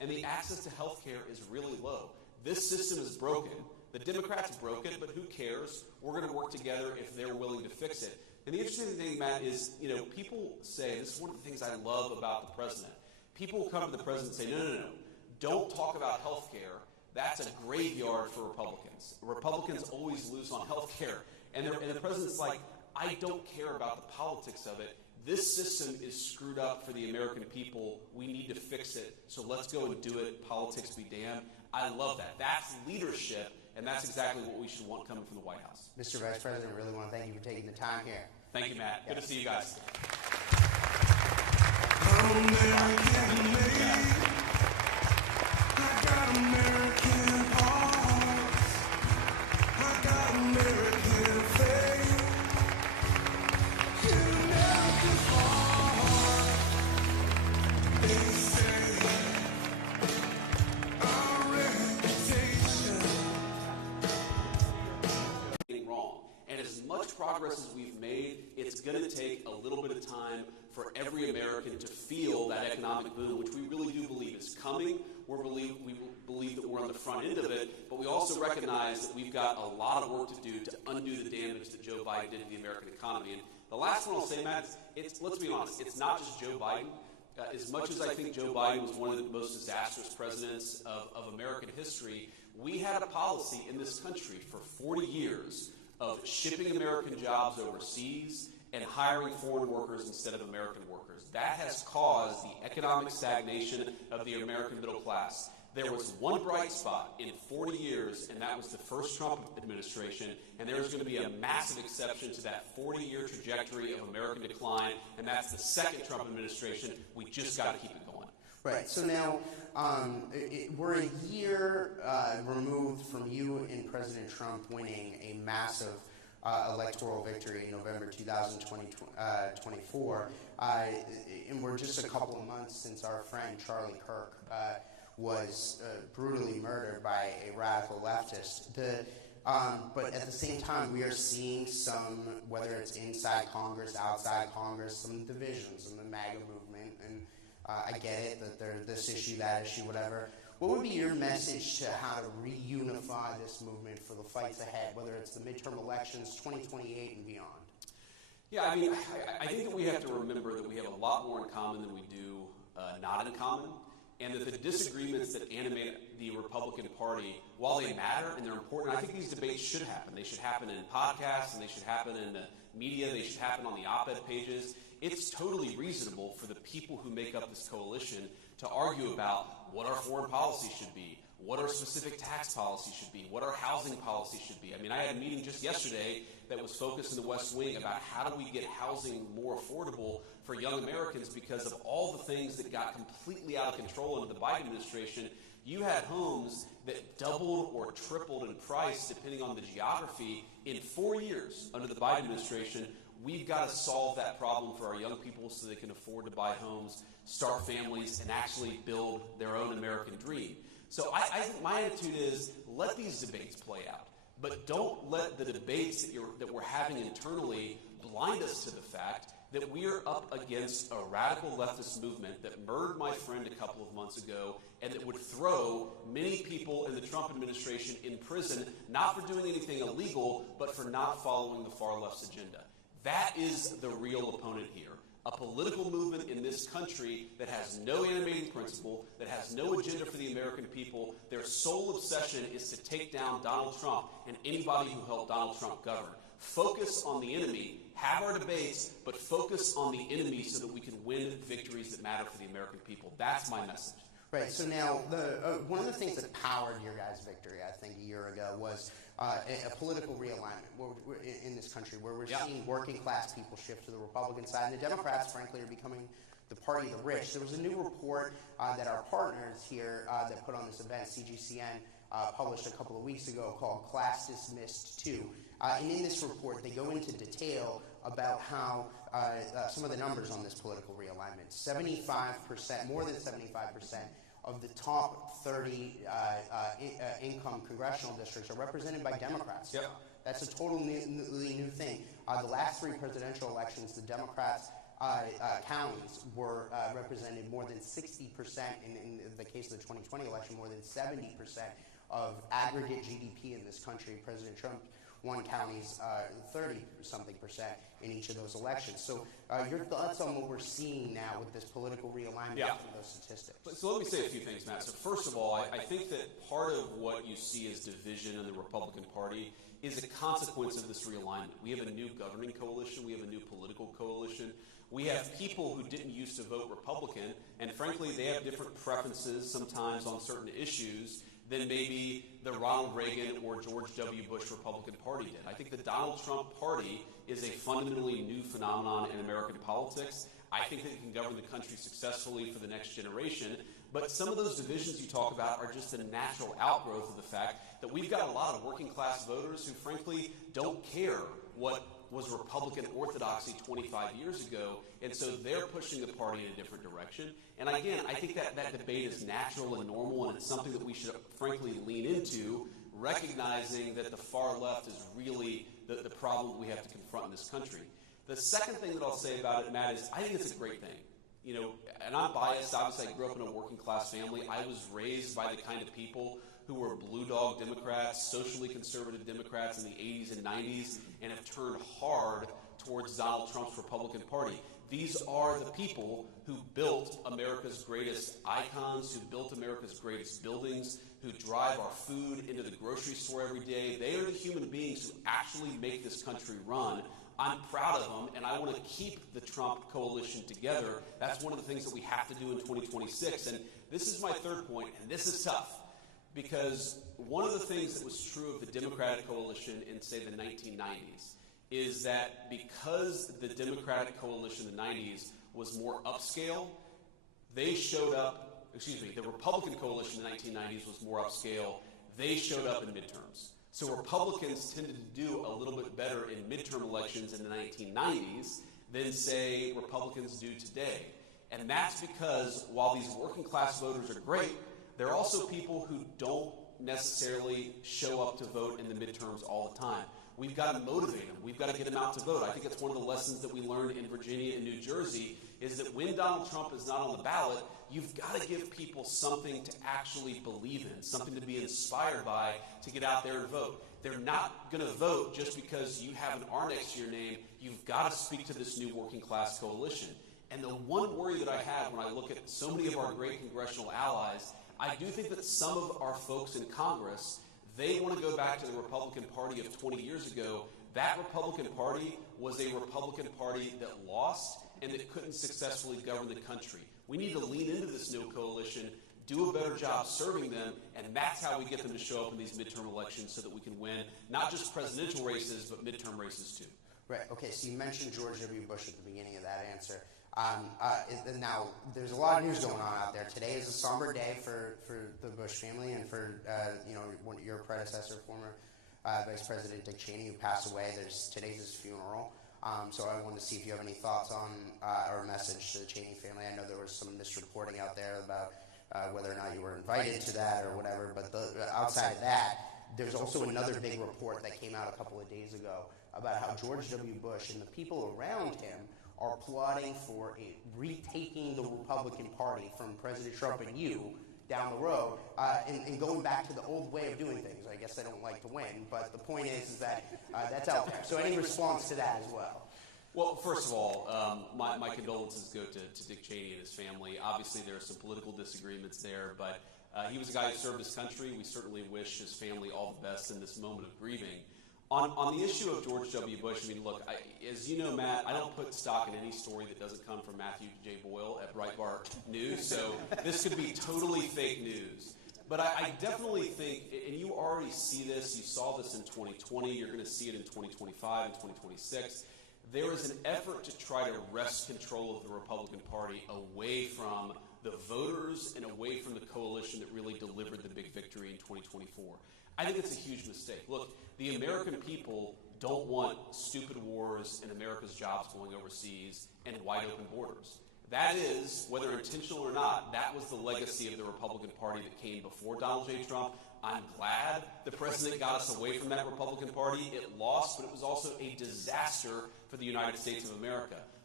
and the access to health care is really low. This system is broken. The Democrats broke it, but who cares? We're going to work together if they're willing to fix it. And the interesting thing, Matt, is, people say, this is one of the things I love about the president. People come to the president and say, no. Don't talk about health care. That's a graveyard for Republicans. Republicans always lose on health care. And the president's like, I don't care about the politics of it. This system is screwed up for the American people. We need to fix it. So let's go and do it. Politics be damned. I love that. That's leadership, and that's exactly what we should want coming from the White House. Mr. Vice President, I really want to thank you for taking the time here. Thank you, Matt. Good to see you guys. American made. I got American hearts. I got American faith. In American heart, they say our reputation. Wrong. And as much progress as we've made, it's going to take a little bit of time for every American to feel that economic boom, which we really do believe is coming. We believe that we're on the front end of it, but we also recognize that we've got a lot of work to do to undo the damage that Joe Biden did to the American economy. And the last one I'll say, Matt, let's be honest, it's not just Joe Biden. As much as I think Joe Biden was one of the most disastrous presidents of American history, we had a policy in this country for 40 years of shipping American jobs overseas and hiring foreign workers instead of American workers. That has caused the economic stagnation of the American middle class. There was one bright spot in 40 years, and that was the first Trump administration, and there's going to be a massive exception to that 40-year trajectory of American decline, and that's the second Trump administration. We just got to keep it going. Right. So now we're a year removed from you and President Trump winning a massive electoral victory in November 2024. And we're just a couple of months since our friend Charlie Kirk was brutally murdered by a radical leftist. But at the same time, we are seeing some, whether it's inside Congress, outside Congress, some divisions in the MAGA movement. And I get it that there's this issue, that issue, whatever. What would be your message to how to reunify this movement for the fights ahead, whether it's the midterm elections, 2028 and beyond? Yeah, I think that we have to remember that we have a lot more in common than we do not in common, and that the disagreements that animate the Republican Party, while they matter and they're important, I think these debates should happen. They should happen in podcasts, and they should happen in the media. They should happen on the op-ed pages. It's totally reasonable for the people who make up this coalition to argue about what our foreign policy should be, what our specific tax policy should be, what our housing policy should be. I mean, I had a meeting just yesterday that was focused in the West Wing about how do we get housing more affordable for young Americans because of all the things that got completely out of control under the Biden administration. You had homes that doubled or tripled in price depending on the geography in 4 years under the Biden administration. We've got to solve that problem for our young people so they can afford to buy homes, start families, and actually build their own American dream. So I think my attitude is let these debates play out, but don't let the debates that we're having internally blind us to the fact that we are up against a radical leftist movement that murdered my friend a couple of months ago and that would throw many people in the Trump administration in prison, not for doing anything illegal, but for not following the far left's agenda. That is the real opponent here. A political movement in this country that has no animating principle, that has no agenda for the American people. Their sole obsession is to take down Donald Trump and anybody who helped Donald Trump govern. Focus on the enemy, have our debates, but focus on the enemy so that we can win victories that matter for the American people. That's my message. Right. So now, one of the things that powered your guys' victory, I think, a year ago was a political realignment in this country, where we're seeing working class people shift to the Republican side, and the Democrats, frankly, are becoming the party of the rich. There was a new report that our partners here that put on this event, CGCN, published a couple of weeks ago called Class Dismissed 2. And in this report, they go into detail about how some of the numbers on this political realignment, 75%, more than 75%, of the top 30 income congressional districts are represented by Democrats. That's a totally new thing. The last three presidential elections, the Democrats counties were represented more than 60%, in the case of the 2020 election, more than 70% of aggregate GDP in this country. President Trump won counties 30-something% in each of those elections. So your thoughts on what we're seeing now with this political realignment from those statistics? So let me say a few things, Matt. So first of all, I think that part of what you see as division in the Republican Party is a consequence of this realignment. We have a new governing coalition. We have a new political coalition. We have people who didn't used to vote Republican, and frankly, they have different preferences sometimes on certain issues than maybe the Ronald Reagan or George W. Bush Republican Party did. I think the Donald Trump Party is a fundamentally new phenomenon in American politics. I think that it can govern the country successfully for the next generation. But some of those divisions you talk about are just a natural outgrowth of the fact that we've got a lot of working class voters who frankly don't care what was Republican orthodoxy 25 years ago, and so they're pushing the party in a different direction. And again, I think that debate is natural and normal, and it's something that we should frankly lean into, recognizing that the far left is really the problem we have to confront in this country. The second thing that I'll say about it, Matt, is I think it's a great thing. You know, and I'm biased. Obviously, I grew up in a working class family. I was raised by the kind of people who were blue dog Democrats, socially conservative Democrats in the 80s and 90s, and have turned hard towards Donald Trump's Republican Party. These are the people who built America's greatest icons, who built America's greatest buildings, who drive our food into the grocery store every day. They are the human beings who actually make this country run. I'm proud of them, and I want to keep the Trump coalition together. That's one of the things that we have to do in 2026. And this is my third point, and this is tough, because one of the things that was true of the Democratic coalition in, say, the 1990s is that because the Democratic coalition in the 90s was more upscale, they showed up, the Republican coalition in the 1990s was more upscale, they showed up in midterms. So Republicans tended to do a little bit better in midterm elections in the 1990s than, say, Republicans do today. And that's because while these working class voters are great, there are also people who don't necessarily show up to vote in the midterms all the time. We've got to motivate them. We've got to get them out to vote. I think it's one of the lessons that we learned in Virginia and New Jersey is that when Donald Trump is not on the ballot, you've got to give people something to actually believe in, something to be inspired by to get out there and vote. They're not going to vote just because you have an R next to your name. You've got to speak to this new working class coalition. And the one worry that I have when I look at so many of our great congressional allies, I do think that some of our folks in Congress, they want to go back to the Republican Party of 20 years ago. That Republican Party was a Republican Party that lost and that couldn't successfully govern the country. We need to lean into this new coalition, do a better job serving them, and that's how we get them to show up in these midterm elections so that we can win not just presidential races, but midterm races too. Right. Okay, so you mentioned George W. Bush at the beginning of that answer. Now, there's a lot of news going on out there. Today is a somber day for the Bush family and for your predecessor, former Vice President Dick Cheney, who passed away. Today's his funeral. So I wanted to see if you have any thoughts on or a message to the Cheney family. I know there was some misreporting out there about whether or not you were invited to that or whatever. But outside of that, there's also another big report that came out a couple of days ago about how George W. Bush and the people around him are plotting for retaking the Republican Party from President Trump and you down the road and going back to the old way of doing things. I guess they don't like to win, but the point is that that's out there. So any response to that as well? Well, first of all, my condolences go to Dick Cheney and his family. Obviously, there are some political disagreements there, but he was a guy who served his country. We certainly wish his family all the best in this moment of grieving. On the issue of George W. Bush, I mean, look, as you know, Matt, I don't put stock in any story that doesn't come from Matthew J. Boyle at Breitbart News, so this could be totally fake news. But I definitely think, and you already see this, you saw this in 2020, you're going to see it in 2025 and 2026, there is an effort to try to wrest control of the Republican Party away from the voters and away from the coalition that really delivered the big victory in 2024. I think it's a huge mistake. Look, the American people don't want stupid wars and America's jobs going overseas and wide open borders. That is, whether intentional or not, that was the legacy of the Republican Party that came before Donald J. Trump. I'm glad the president got us away from that Republican Party. It lost, but it was also a disaster for the United States of America.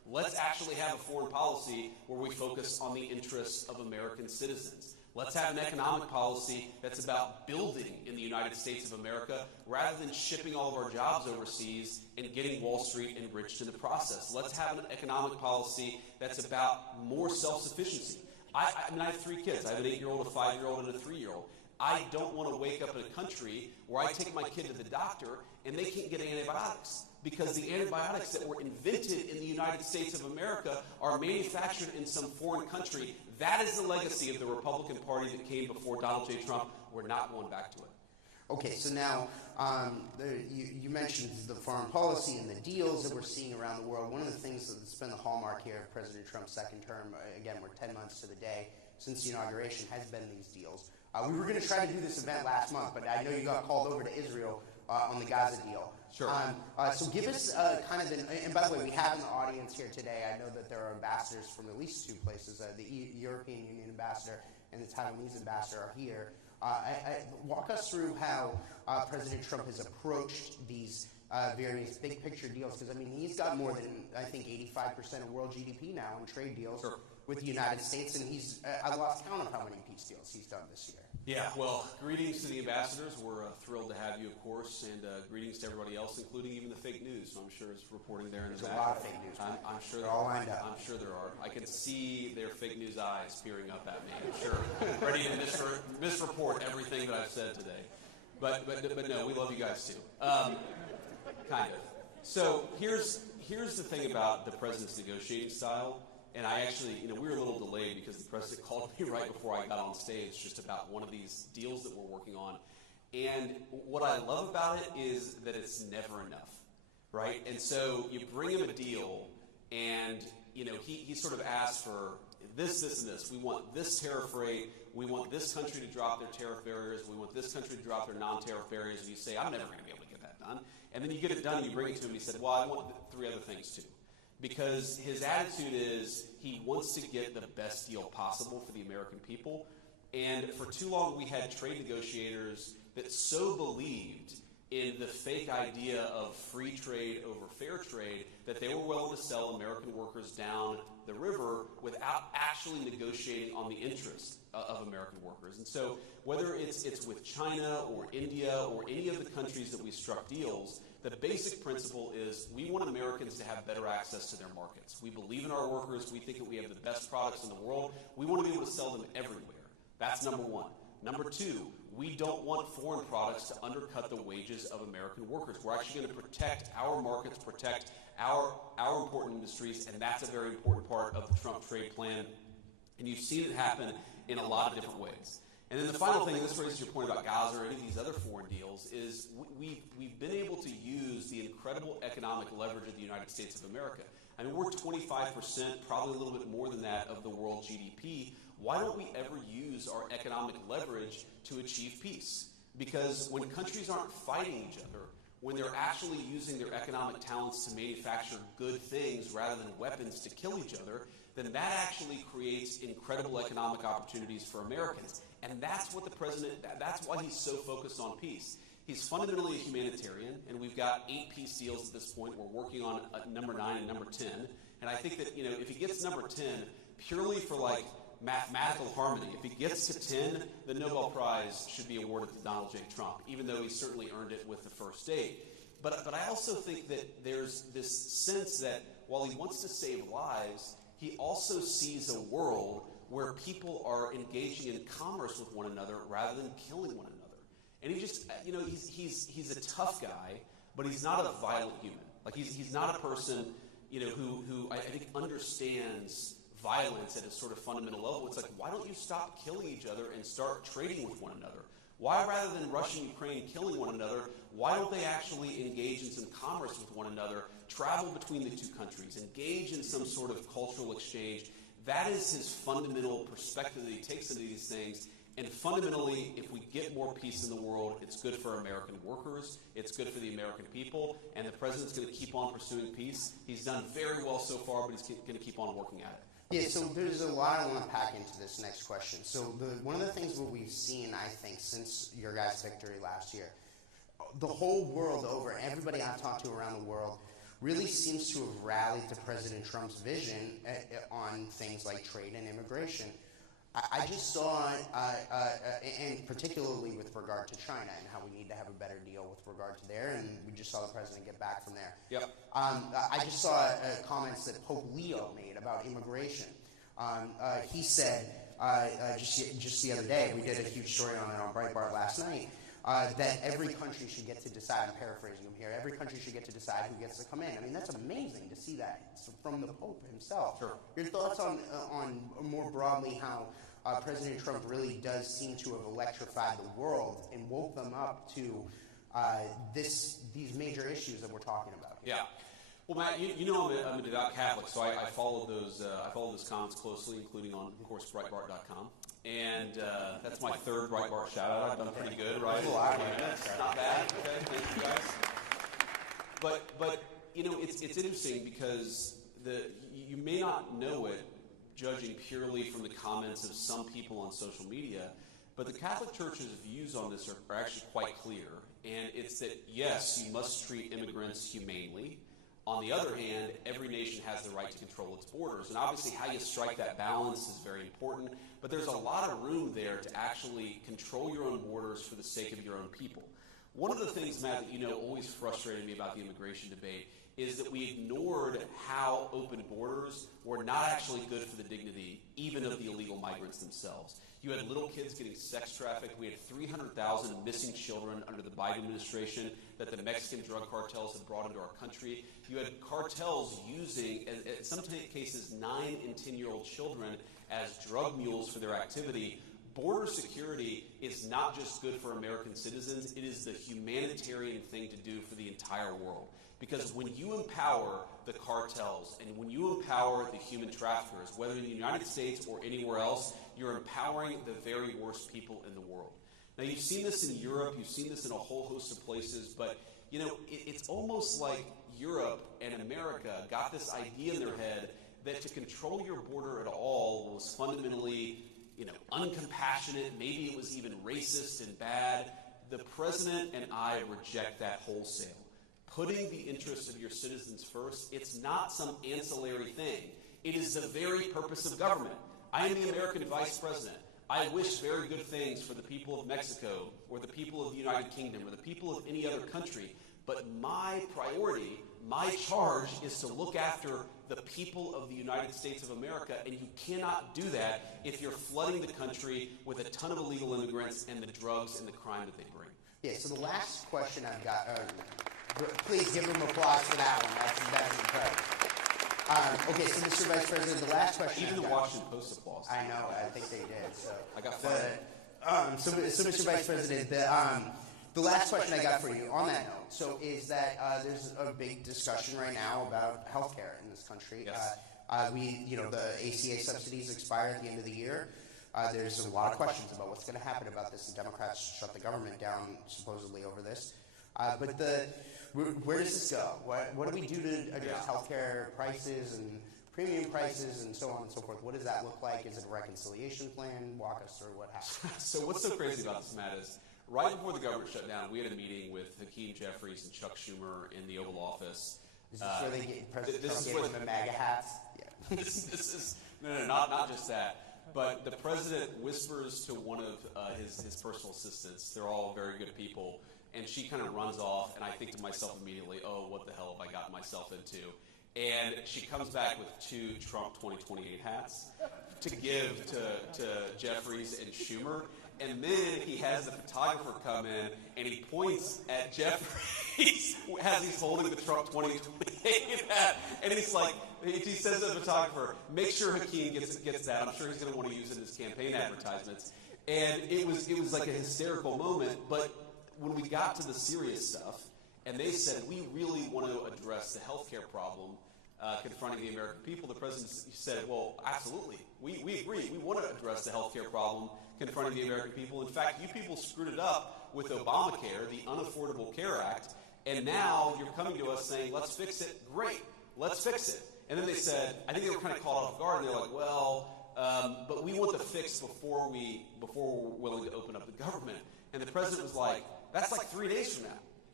Let's actually have a foreign policy where we focus on the interests of American citizens. Let's have an economic policy that's about building in the United States of America rather than shipping all of our jobs overseas and getting Wall Street enriched in the process. Let's have an economic policy that's about more self-sufficiency. I mean, I have 3 kids. I have an 8-year-old, a 5-year-old, and a 3-year-old. I don't want to wake up in a country where I take my kid to the doctor and they can't get antibiotics because the antibiotics that were invented in the United States of America are manufactured in some foreign country. That is the legacy of the Republican Party that came before Donald J. Trump. We're not going back to it. Okay, so now you mentioned the foreign policy and the deals that we're seeing around the world. One of the things that's been the hallmark here of President Trump's second term, again, we're 10 months to the day since the inauguration, has been these deals. We were going to try to do this event last month, but I know you got called over to Israel on the Gaza deal. Sure. So give us kind of and by the way, we have in the audience here today, I know that there are ambassadors from at least 2 places. The European Union ambassador and the Taiwanese ambassador are here. Walk us through how President Trump has approached these various big picture deals, because, I mean, he's got more than, I think, 85% of world GDP now in trade deals with the United States, and I lost count of how many peace deals he's done this year. Yeah, well, greetings to the ambassadors. We're thrilled to have you, of course, and greetings to everybody else, including even the fake news. I'm sure it's reporting there in the back. There's a lot of fake news. I'm sure they're all lined up. I'm sure there are. I can see their fake news eyes peering up at me. I'm sure, ready to misreport everything that I've said today. But no, we love you guys too. Kind of. So here's the thing about the president's negotiating style. And I actually, we were a little delayed because the president called me right before I got on stage just about one of these deals that we're working on. And what I love about it is that it's never enough, right? And so you bring him a deal and, he sort of asks for this, and this. We want this tariff rate. We want this country to drop their tariff barriers. We want this country to drop their non-tariff barriers. And you say, I'm never going to be able to get that done. And then you get it done and you bring it to him and he said, well, I want 3 other things too. Because his attitude is he wants to get the best deal possible for the American people. And for too long, we had trade negotiators that so believed in the fake idea of free trade over fair trade that they were willing to sell American workers down the river without actually negotiating on the interests of American workers. And so whether it's with China or India or any of the countries that we struck deals, the basic principle is we want Americans to have better access to their markets. We believe in our workers. We think that we have the best products in the world. We want to be able to sell them everywhere. That's number 1. Number 2, we don't want foreign products to undercut the wages of American workers. We're actually going to protect our markets, protect our important industries, and that's a very important part of the Trump trade plan. And you've seen it happen in a lot of different ways. And then the final thing, and this raises your point about Gaza or any of these other foreign deals, is we've been able to use the incredible economic leverage of the United States of America. I mean, we're 25%, probably a little bit more than that, of the world GDP. Why don't we ever use our economic leverage to achieve peace? Because when countries aren't fighting each other, when they're actually using their economic talents to manufacture good things rather than weapons to kill each other, then that actually creates incredible economic opportunities for Americans. And that's what the president, that's why he's so focused on peace. He's fundamentally a humanitarian, and we've got 8 peace deals at this point. We're working on number 9 and number 10. And I think that, if he gets number 10, purely for mathematical harmony, if he gets to 10, the Nobel Prize should be awarded to Donald J. Trump, even though he certainly earned it with the first 8. But I also think that there's this sense that while he wants to save lives, he also sees a world where people are engaging in commerce with one another rather than killing one another. And he just, he's a tough guy, but he's not a violent human. He's not a person, who I think understands violence at a sort of fundamental level. It's like, why don't you stop killing each other and start trading with one another? Why, rather than Russia and Ukraine killing one another, why don't they actually engage in some commerce with one another, travel between the 2 countries, engage in some sort of cultural exchange? That is his fundamental perspective that he takes into these things. And fundamentally, if we get more peace in the world, it's good for American workers, it's good for the American people, and the president's going to keep on pursuing peace. He's done very well so far, but he's going to keep on working at it. Yeah, so there's a lot I want to pack into this next question. So one of the things that we've seen, I think, since your guys' victory last year, the whole world over, everybody I've talked to around the world, really seems to have rallied to President Trump's vision on things like trade and immigration. I just saw, and particularly with regard to China and how we need to have a better deal with regard to there, and we just saw the president get back from there. Yep. I just saw comments that Pope Leo made about immigration. He said, just the other day, we did a huge story on it on Breitbart last night, that every country should get to decide, I'm paraphrasing him here, every country should get to decide who gets to come in. I mean, that's amazing to see that from the Pope himself. Sure. Your thoughts on more broadly how President Trump really does seem to have electrified the world and woke them up to these major issues that we're talking about here. Yeah. Well, Matt, you know I'm a devout Catholic, so I followed those comments closely, including on, of course, Breitbart.com. And that's my third Breitbart shout-out. I've done pretty good, right? Not bad. Okay, thank you guys. But you know, it's interesting because you may not know it, judging purely from the comments of some people on social media, but the Catholic Church's views on this are actually quite clear. And it's that, yes, you must treat immigrants humanely. On the other hand, every nation has the right to control its borders. And obviously how you strike that balance is very important. But there's a lot of room there to actually control your own borders for the sake of your own people. One of the things, Matt, that always frustrated me about the immigration debate is that we ignored how open borders were not actually good for the dignity, even of the illegal migrants themselves. You had little kids getting sex trafficked. We had 300,000 missing children under the Biden administration that the Mexican drug cartels had brought into our country. You had cartels using, in some cases, 9 and 10-year-old children as drug mules for their activity. Border security is not just good for American citizens, it is the humanitarian thing to do for the entire world. Because when you empower the cartels and when you empower the human traffickers, whether in the United States or anywhere else, you're empowering the very worst people in the world. Now, you've seen this in Europe, you've seen this in a whole host of places, but it's almost like Europe and America got this idea in their head that to control your border at all was fundamentally uncompassionate, maybe it was even racist and bad. The president and I reject that wholesale. Putting the interests of your citizens first, it's not some ancillary thing. It is the very purpose of government. I am the American vice president. I wish very good things for the people of Mexico or the people of the United Kingdom or the people of any other country. But my priority, my charge is to look after the people of the United States of America, and you cannot do that if you're flooding the country with a ton of illegal immigrants and the drugs and the crime that they bring. Yeah, so the last question I've got, please give them applause for that one. That's incredible. Okay, so Mr. Vice President, the last question. Even the Washington Post applause. I know, I think they did. So I got fired. So Mr. Vice President, the last question I got for you on that note, is that there's a big discussion right now about health care in this country. Yes. The ACA subsidies expire at the end of the year. There's a lot of questions about what's going to happen about this. The Democrats shut the government down supposedly over this. But where does this go? What do we do to address healthcare prices and premium prices and so on and so forth? What does that look like? Is it a reconciliation plan? Walk us through what happened. So what's so crazy about this, Matt, is right before the government shut down, we had a meeting with Hakeem Jeffries and Chuck Schumer in the Oval Office. Is this where they get President Trump gave them the MAGA hats? Yeah. This is not just that. But the president whispers to one of his personal assistants. They're all very good people. And she kind of runs off, and I think to myself immediately, oh, what the hell have I gotten myself into? And she comes back with 2 Trump 2028 hats to give to Jeffries and Schumer. And then he has the photographer come in, and he points at Jeffries as he's holding the Trump 2028 hat. And he's like, he says to the photographer, make sure Hakeem gets that. I'm sure he's going to want to use it in his campaign advertisements. And it was like a hysterical moment, but when we got to the serious stuff, and they said, we really want to address the healthcare problem confronting the American people, the president said, well, absolutely. We agree. We want to address the healthcare problem confronting the American people. In fact, you people screwed it up with Obamacare, the Unaffordable Care Act, and now you're coming to us saying, let's fix it. Great. Let's fix it. And then they said, I think they were kind of caught off guard, and they're like, well, but we want the fix before we're willing to open up the government. And the president was like, that's like 3 days from now.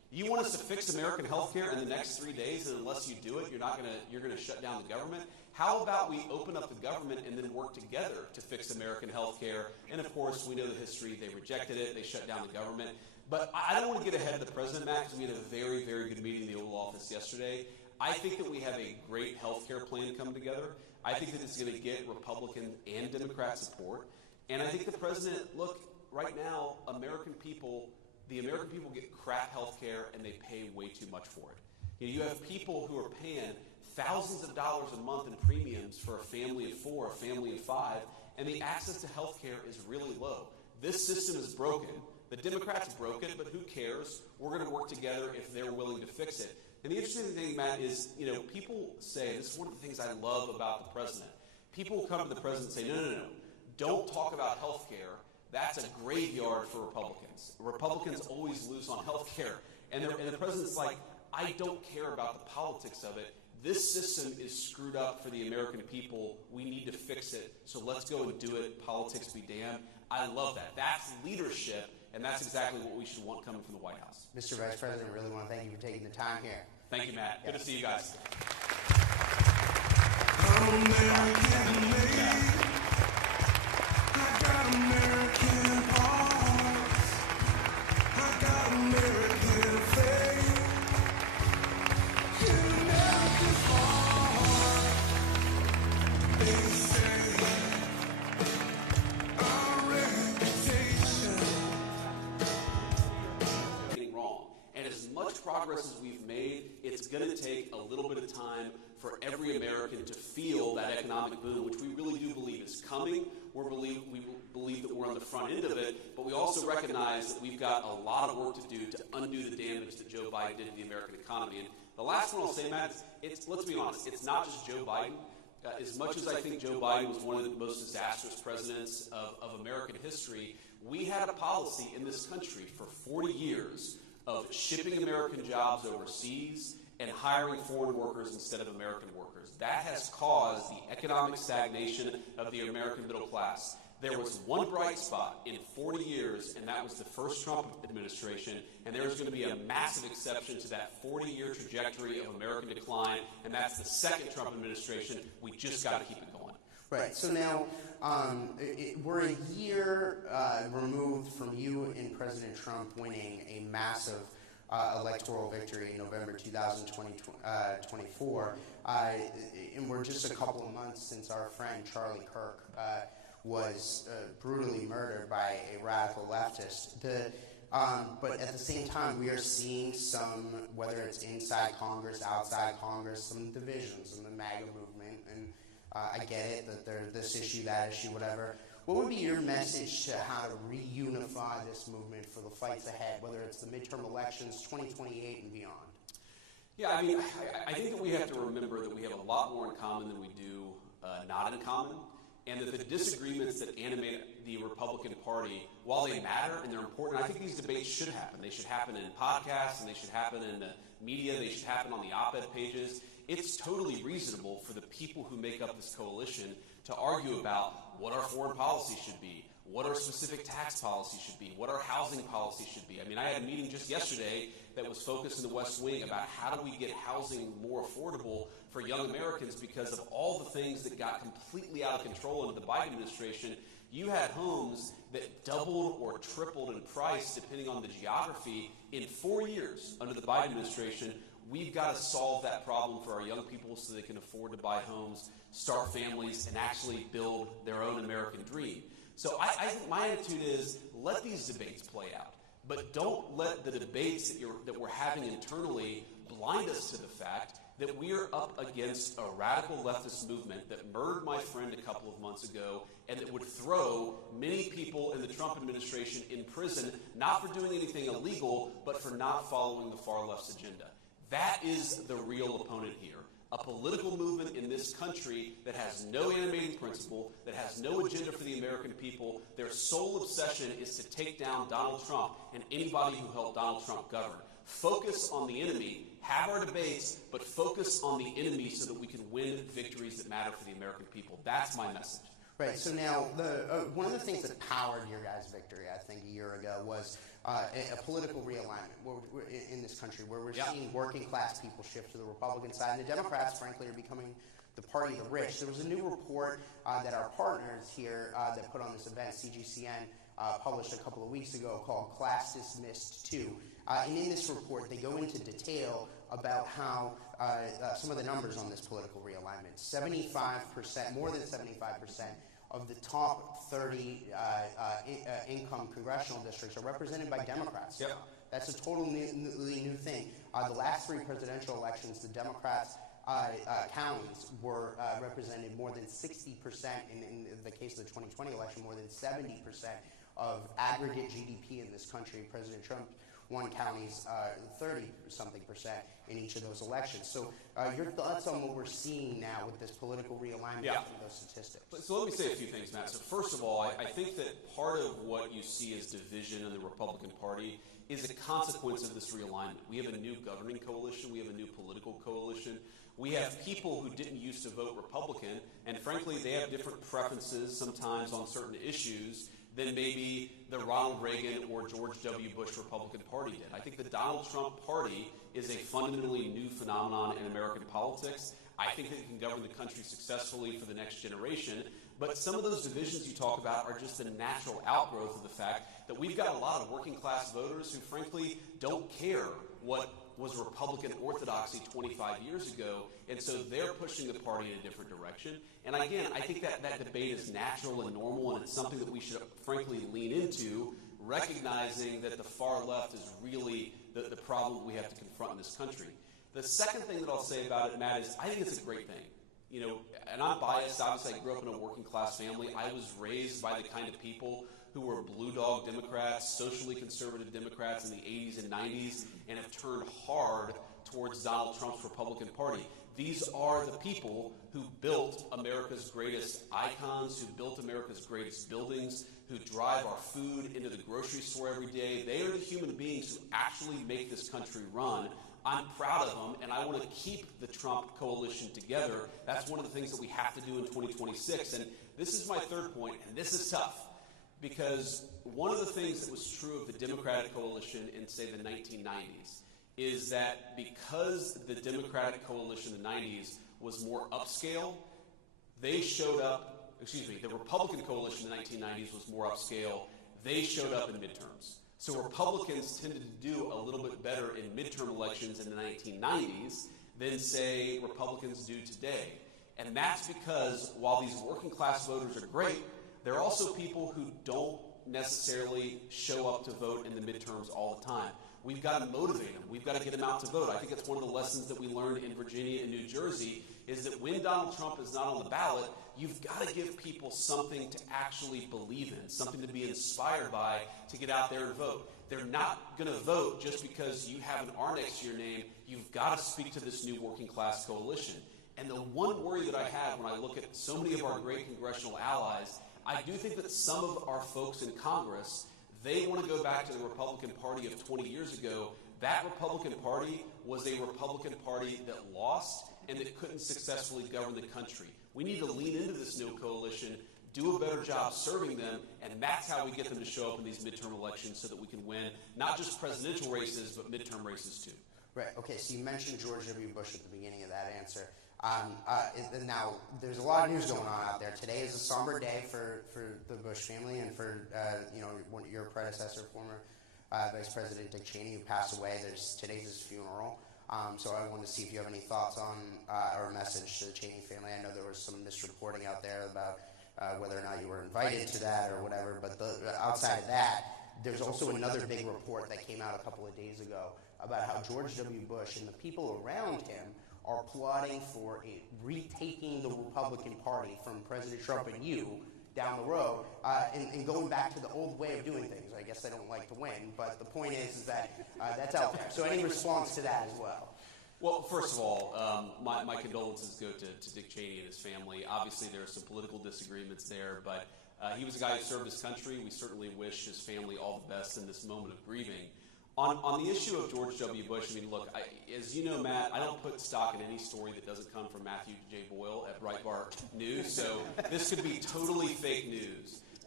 You want us to fix American healthcare in the next 3 days, and unless you do it, you're gonna shut down the government? How about we open up the government and then work together to fix American healthcare? And of course, we know the history. They rejected it. They shut down the government. But I don't want to get ahead of the president, Matt, because we had a very, very good meeting in the Oval Office yesterday. I think that we have a great healthcare plan come together. I think that it's going to get Republican and Democrat support. And I think the president, look, right now, the American people get crap health care and they pay way too much for it. You have people who are paying thousands of dollars a month in premiums for a family of 4, a family of 5, and the access to health care is really low. This system is broken. The Democrats broke it, but who cares? We're going to work together if they're willing to fix it. And the interesting thing, Matt, is, people say, this is one of the things I love about the president. People will come to the president and say, no. Don't talk about health care. That's a graveyard for Republicans. Republicans always lose on health care. And the president's like, I don't care about the politics of it. This system is screwed up for the American people. We need to fix it. So let's go and do it. Politics be damned. I love that. That's leadership, and that's exactly what we should want coming from the White House. Mr. Vice President, I really want to thank you for taking the time here. Thank you, Matt. Good to see you guys. American made. I got American hearts. I got American faith. In America's heart, they say our reputation. Getting wrong. And as much progress as we've made, it's going to take a little bit of time for every American to feel that economic boom, which we really do believe is coming. We believe that we're on the front end of it, but we also recognize that we've got a lot of work to do to undo the damage that Joe Biden did to the American economy. And the last one I'll say, Matt, let's be honest, it's not just Joe Biden. As much as I think Joe Biden was one of the most disastrous presidents of American history, we had a policy in this country for 40 years of shipping American jobs overseas and hiring foreign workers instead of American workers. That has caused the economic stagnation of the American middle class. There was one bright spot in 40 years, and that was the first Trump administration, and there's going to be a massive exception to that 40-year trajectory of American decline, and that's the second Trump administration. We just got to keep it going. Right. So now we're a year removed from you and President Trump winning a massive electoral victory in November 2024. And we're just a couple of months since our friend Charlie Kirk was brutally murdered by a radical leftist. But at the same time, we are seeing some, whether it's inside Congress, outside Congress, some divisions in the MAGA movement. And I get it that there's this issue, that issue, whatever. What would be your message to how to reunify this movement for the fights ahead, whether it's the midterm elections, 2028 and beyond? Yeah, I mean, I think that we have to remember that we have a lot more in common than we do not in common, and that the disagreements that animate the Republican Party, while they matter and they're important, I think these debates should happen. They should happen in podcasts, and they should happen in the media, they should happen on the op-ed pages. It's totally reasonable for the people who make up this coalition to argue about what our foreign policy should be, what our specific tax policy should be, what our housing policy should be. I mean, I had a meeting just yesterday that was focused in the West Wing about how do we get housing more affordable for young Americans because of all the things that got completely out of control under the Biden administration. You had homes that doubled or tripled in price depending on the geography in 4 years under the Biden administration. We've got to solve that problem for our young people so they can afford to buy homes, start families, and actually build their own American dream. So I think my attitude is let these debates play out, but don't let the debates that we're having internally blind us to the fact that we are up against a radical leftist movement that murdered my friend a couple of months ago and that would throw many people in the Trump administration in prison, not for doing anything illegal, but for not following the far left's agenda. That is the real opponent here. A political movement in this country that has no animating principle, that has no agenda for the American people. Their sole obsession is to take down Donald Trump and anybody who helped Donald Trump govern. Focus on the enemy, have our debates, but focus on the enemy so that we can win victories that matter for the American people. That's my message. Right. So now, one of the things that powered your guys' victory, I think, a year ago was a political realignment in this country, where we're seeing working class people shift to the Republican side, and the Democrats, frankly, are becoming the party of the rich. There was a new report that our partners here that put on this event, CGCN, published a couple of weeks ago called Class Dismissed 2. And in this report, they go into detail about how some of the numbers on this political realignment. 75%, more than 75% of the top 30 income congressional districts are represented by Democrats. Yep. That's a totally new thing. The last three presidential elections, the Democrats' counties were represented more than 60%, in the case of the 2020 election, more than 70% of aggregate GDP in this country. President Trump won counties 30-something% in each of those elections. So your thoughts on what we're seeing now with this political realignment from those statistics? So let me say a few things, Matt. So first of all, I think that part of what you see as division in the Republican Party is a consequence of this realignment. We have a new governing coalition. We have a new political coalition. We have people who didn't used to vote Republican, and frankly, they have different preferences sometimes on certain issues than maybe the Ronald Reagan or George W. Bush Republican Party did. I think the Donald Trump Party is a fundamentally new phenomenon in American politics. I think that it can govern the country successfully for the next generation. But some of those divisions you talk about are just a natural outgrowth of the fact that we've got a lot of working class voters who frankly don't care what was Republican orthodoxy 25 years ago, and so they're pushing the party in a different direction. And again, I think that debate is natural and normal, and it's something that we should frankly lean into, recognizing that the far left is really the problem we have to confront in this country. The second thing that I'll say about it, Matt, is I think it's a great thing. You know, and I'm biased. Obviously, I grew up in a working class family. I was raised by the kind of people who were blue dog Democrats, socially conservative Democrats in the 80s and 90s, and have turned hard towards Donald Trump's Republican Party. These are the people who built America's greatest icons, who built America's greatest buildings, who drive our food into the grocery store every day. They are the human beings who actually make this country run. I'm proud of them, and I want to keep the Trump coalition together. That's one of the things that we have to do in 2026. And this is my third point, and this is tough, because one of the things that was true of the Democratic coalition in, say, the 1990s is that because the Democratic coalition in the 90s was more upscale, they showed up, the Republican coalition in the 1990s was more upscale, they showed up in midterms. So Republicans tended to do a little bit better in midterm elections in the 1990s than, say, Republicans do today. And that's because while these working class voters are great, there are also people who don't necessarily show up to vote in the midterms all the time. We've got to motivate them. We've got to get them out to vote. I think it's one of the lessons that we learned in Virginia and New Jersey is that when Donald Trump is not on the ballot, you've got to give people something to actually believe in, something to be inspired by to get out there and vote. They're not going to vote just because you have an R next to your name. You've got to speak to this new working class coalition. And the one worry that I have when I look at so many of our great congressional allies, I do think that some of our folks in Congress, they want to go back to the Republican Party of 20 years ago. That Republican Party was a Republican Party that lost and that couldn't successfully govern the country. We need to lean into this new coalition, do a better job serving them, and that's how we get them to show up in these midterm elections so that we can win not just presidential races, but midterm races too. Right. Okay, so you mentioned George W. Bush at the beginning of that answer. Now, there's a lot of news going on out there. Today is a somber day for the Bush family and for your predecessor, former Vice President Dick Cheney, who passed away. Today's his funeral. So I wanted to see if you have any thoughts on or a message to the Cheney family. I know there was some misreporting out there about whether or not you were invited to that or whatever. But outside of that, there's also another big report that came out a couple of days ago about how George W. Bush and the people around him are plotting for retaking the Republican Party from President Trump and you down the road and going back to the old way of doing things. I guess they don't like to win, but the point is that that's out there. So any response to that as well? Well, first of all, my condolences go to Dick Cheney and his family. Obviously, there are some political disagreements there, but he was a guy who served his country. We certainly wish his family all the best in this moment of grieving. On the issue of George W. Bush, I mean, look, as you know, Matt, I don't put stock in any story that doesn't come from Matthew J. Boyle at Breitbart News, so this could be totally fake news.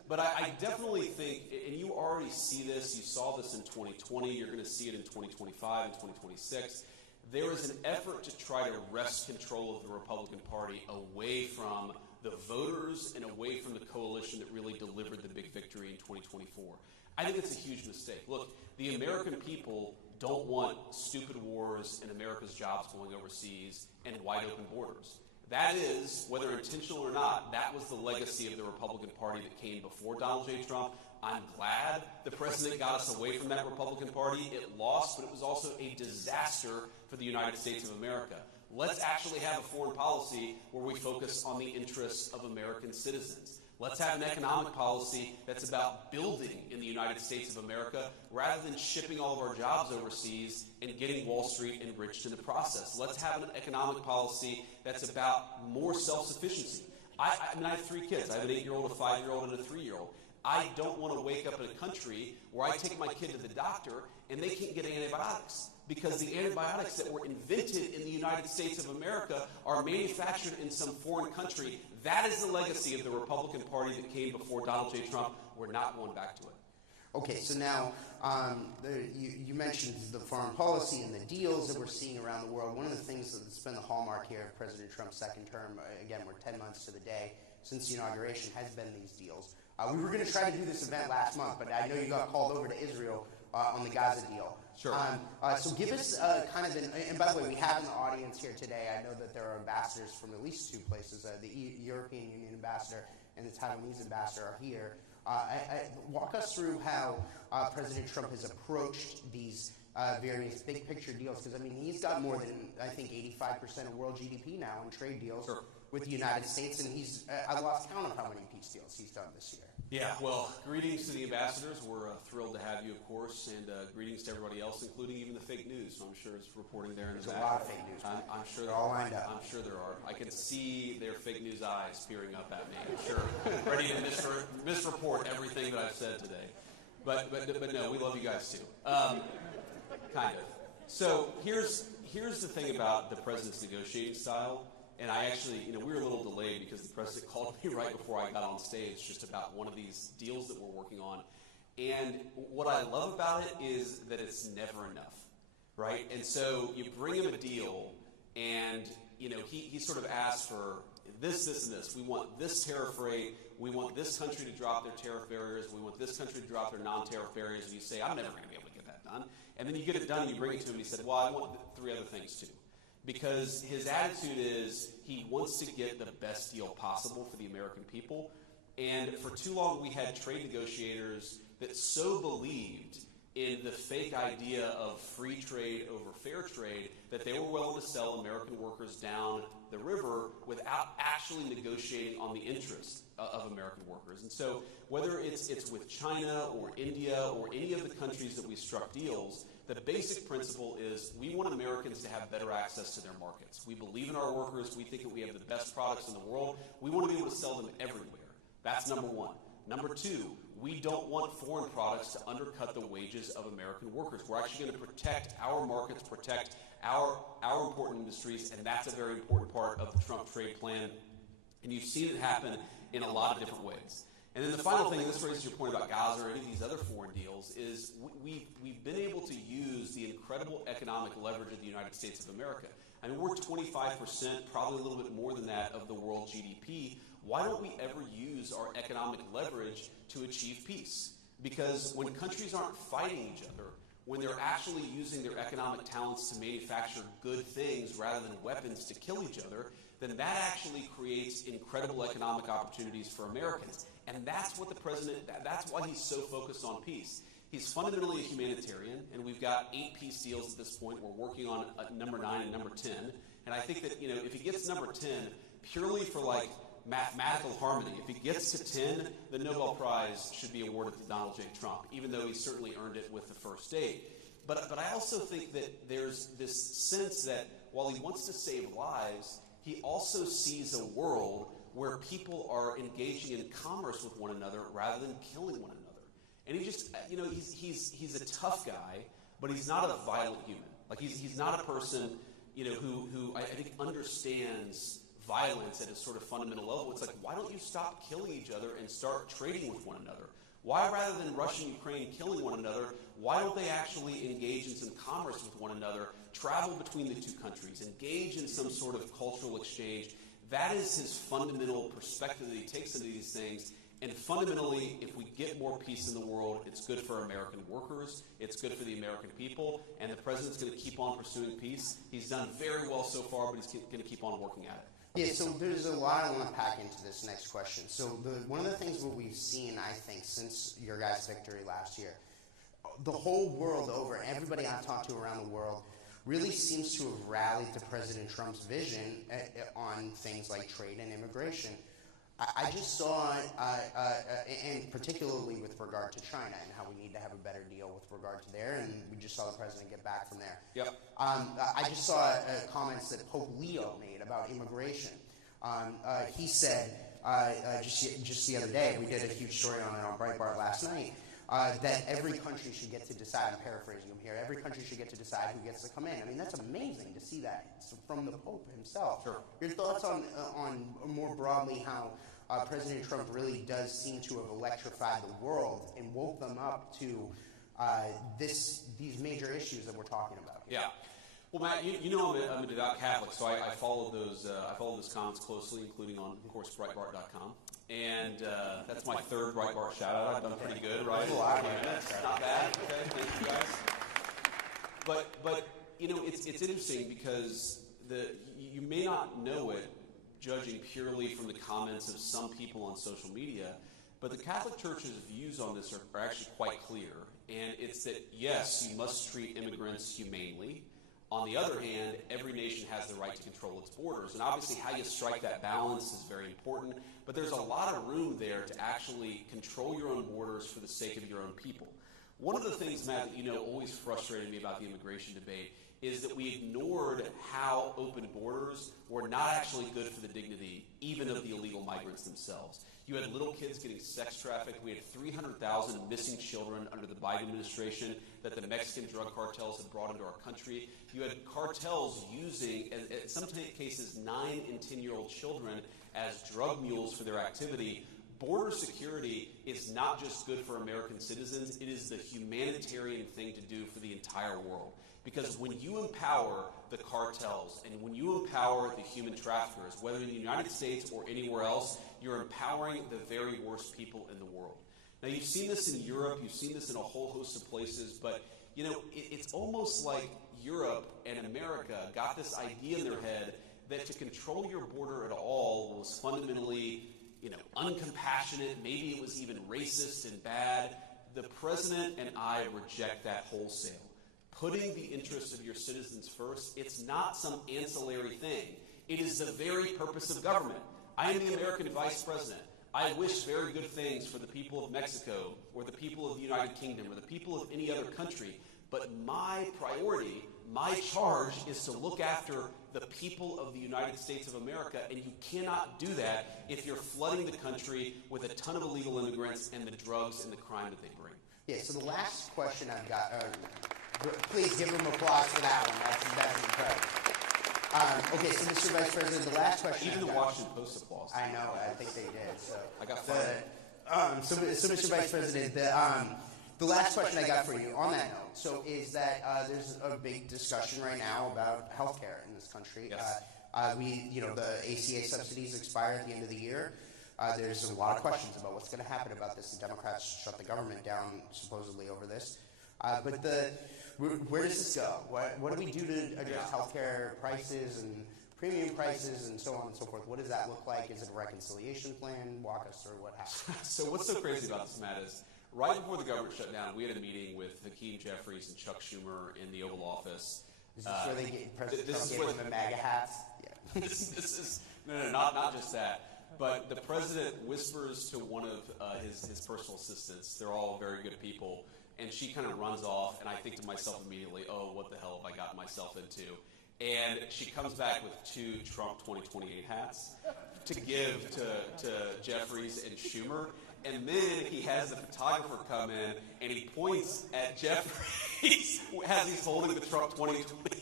But I definitely think, and you already see this, you saw this in 2020, you're going to see it in 2025 and 2026. There is an effort to try to wrest control of the Republican Party away from the voters and away from the coalition that really delivered the big victory in 2024. I think it's a huge mistake. Look, the American people don't want stupid wars and America's jobs going overseas and wide open borders. That is, whether intentional or not, that was the legacy of the Republican Party that came before Donald J. Trump. I'm glad the president got us away from that Republican Party. It lost, but it was also a disaster for the United States of America. Let's actually have a foreign policy where we focus on the interests of American citizens. Let's have an economic policy that's about building in the United States of America rather than shipping all of our jobs overseas and getting Wall Street enriched in the process. Let's have an economic policy that's about more self-sufficiency. I have 3 kids. I have an 8-year-old, a 5-year-old, and a 3-year-old. I don't want to wake up in a country where I take my kid to the doctor and they can't get antibiotics because the antibiotics that were invented in the United States of America are manufactured in some foreign country. That is the legacy of the Republican Party that came before Donald J. Trump. We're not going back to it. Okay, so now you mentioned the foreign policy and the deals that we're seeing around the world. One of the things that's been the hallmark here of President Trump's second term, again, we're 10 months to the day since the inauguration, has been these deals. We were going to try to do this event last month, but I know you got called over to Israel on the Gaza deal. Sure. So give us kind of and by the way, we have in the audience here today, I know that there are ambassadors from at least 2 places. The European Union ambassador and the Taiwanese ambassador are here. Walk us through how President Trump has approached these various big picture deals, because I mean he's got more than I think 85% of world GDP now in trade deals with the United States, and he's I lost count of how many peace deals he's done this year. Yeah, well, greetings to the ambassadors. We're thrilled to have you, of course, and greetings to everybody else, including even the fake news. I'm sure it's reporting there in the back. There's a lot of fake news. I'm sure they're all lined up. I'm sure there are. I can see their fake news eyes peering up at me. I'm sure, ready to misreport everything that I've said today. But no, we love you guys too. Kind of. So here's the thing about the president's negotiating style. And I actually, we were a little delayed because the president called me right before I got on stage just about one of these deals that we're working on. And what I love about it is that it's never enough, right? And so you bring him a deal and, he sort of asks for this, and this. We want this tariff rate. We want this country to drop their tariff barriers. We want this country to drop their non-tariff barriers. And you say, I'm never going to be able to get that done. And then you get it done and you bring it to him and he said, well, I want 3 other things too. Because his attitude is he wants to get the best deal possible for the American people. And for too long, we had trade negotiators that so believed in the fake idea of free trade over fair trade that they were willing to sell American workers down the river without actually negotiating on the interests of American workers. And so whether it's with China or India or any of the countries that we struck deals, the basic principle is we want Americans to have better access to their markets. We believe in our workers. We think that we have the best products in the world. We want to be able to sell them everywhere. That's number 1. Number 2, we don't want foreign products to undercut the wages of American workers. We're actually going to protect our markets, protect our important industries, and that's a very important part of the Trump trade plan. And you've seen it happen in a lot of different ways. And then the final thing, and this raises your point about Gaza or any of these other foreign deals, is we've been able to use the incredible economic leverage of the United States of America. I mean, we're 25%, probably a little bit more than that, of the world GDP. Why don't we ever use our economic leverage to achieve peace? Because when countries aren't fighting each other, when they're actually using their economic talents to manufacture good things rather than weapons to kill each other, then that actually creates incredible economic opportunities for Americans. And that's what the president, that's why he's so focused on peace. He's fundamentally a humanitarian, and we've got 8 peace deals at this point. We're working on number 9 and number 10. And I think that, if he gets number 10, purely for mathematical harmony, if he gets to 10, the Nobel Prize should be awarded to Donald J. Trump, even though he certainly earned it with the first 8. But I also think that there's this sense that while he wants to save lives, he also sees a world where people are engaging in commerce with one another rather than killing one another. And he just, he's a tough guy, but he's not a violent human. He's not a person, who I think understands violence at a sort of fundamental level. It's like, why don't you stop killing each other and start trading with one another? Why, rather than Russia and Ukraine killing one another, why don't they actually engage in some commerce with one another, travel between the two countries, engage in some sort of cultural exchange? That is his fundamental perspective that he takes into these things. And fundamentally, if we get more peace in the world, it's good for American workers, it's good for the American people, and the president's going to keep on pursuing peace. He's done very well so far, but he's going to keep on working at it. Yeah, so there's a lot I want to pack into this next question. So one of the things that we've seen, I think, since your guys' victory last year, the whole world over, everybody I've talked to around the world, really seems to have rallied to President Trump's vision on things like trade and immigration. I just saw, and particularly with regard to China and how we need to have a better deal with regard to there, and we just saw the president get back from there. Yep. I just saw comments that Pope Leo made about immigration. He said, just the other day, we did a huge story on it on Breitbart last night, that every country should get to decide, I'm paraphrasing him here, every country should get to decide who gets to come in. I mean, that's amazing to see that from the Pope himself. Sure. Your thoughts on more broadly how President Trump really does seem to have electrified the world and woke them up to these major issues that we're talking about here. Yeah. Well, Matt, you know I'm a devout Catholic, so I followed those comments closely, including on, of course, Breitbart.com. And that's my third Breitbart shout-out. I've done pretty good, right? Not bad. Okay, thank you guys. But you know, it's interesting because you may not know it, judging purely from the comments of some people on social media, but the Catholic Church's views on this are actually quite clear. And it's that, yes, you must treat immigrants humanely. On the other hand, every nation has the right to control its borders. And obviously how you strike that balance is very important. But there's a lot of room there to actually control your own borders for the sake of your own people. One of the things, Matt, that always frustrated me about the immigration debate is that we ignored how open borders were not actually good for the dignity even of the illegal migrants themselves. You had little kids getting sex trafficked. We had 300,000 missing children under the Biden administration that the Mexican drug cartels had brought into our country. You had cartels using, in some cases, 9 and 10-year-old children as drug mules for their activity. Border security is not just good for American citizens, it is the humanitarian thing to do for the entire world. Because when you empower the cartels and when you empower the human traffickers, whether in the United States or anywhere else, you're empowering the very worst people in the world. Now, you've seen this in Europe, you've seen this in a whole host of places, but it's almost like Europe and America got this idea in their head that to control your border at all was fundamentally uncompassionate, maybe it was even racist and bad. The president and I reject that wholesale. Putting the interests of your citizens first, it's not some ancillary thing. It is the very purpose of government. I am the American vice president. I wish very good things for the people of Mexico or the people of the United Kingdom or the people of any other country. But my priority, my charge is to look after the people of the United States of America, and you cannot do that if you're flooding the country with a ton of illegal immigrants and the drugs and the crime that they bring. Yeah, so the last question I've got, please give them applause for that one. That's incredible. Okay, so Mr. Vice President, the last question. Even the Washington Post applause. I know, I think they did. So I got fired. So Mr. Vice President, the last question I got for you on that note, so is that there's a big discussion right now about healthcare in this country. Yes. The ACA subsidies expire at the end of the year. There's a lot of questions about what's going to happen about this. The Democrats shut the government down supposedly over this. But where does this go? What do we do to address healthcare prices and premium prices and so on and so forth? What does that look like? Is it a reconciliation plan? Walk us through what happened. So what's so crazy about this, Matt, is right before the government shut down, we had a meeting with Hakeem Jeffries and Chuck Schumer in the Oval Office. Is this where they get President Trump gave them the MAGA hats? Yeah. This is not just that. But the president whispers to one of his personal assistants. They're all very good people. And she kind of runs off, and I think to myself immediately, oh, what the hell have I gotten myself into? And she comes back with 2 Trump 2028 hats to give to Jeffries and Schumer. And then he has the photographer come in, and he points at Jeffries as he's holding the Trump 2028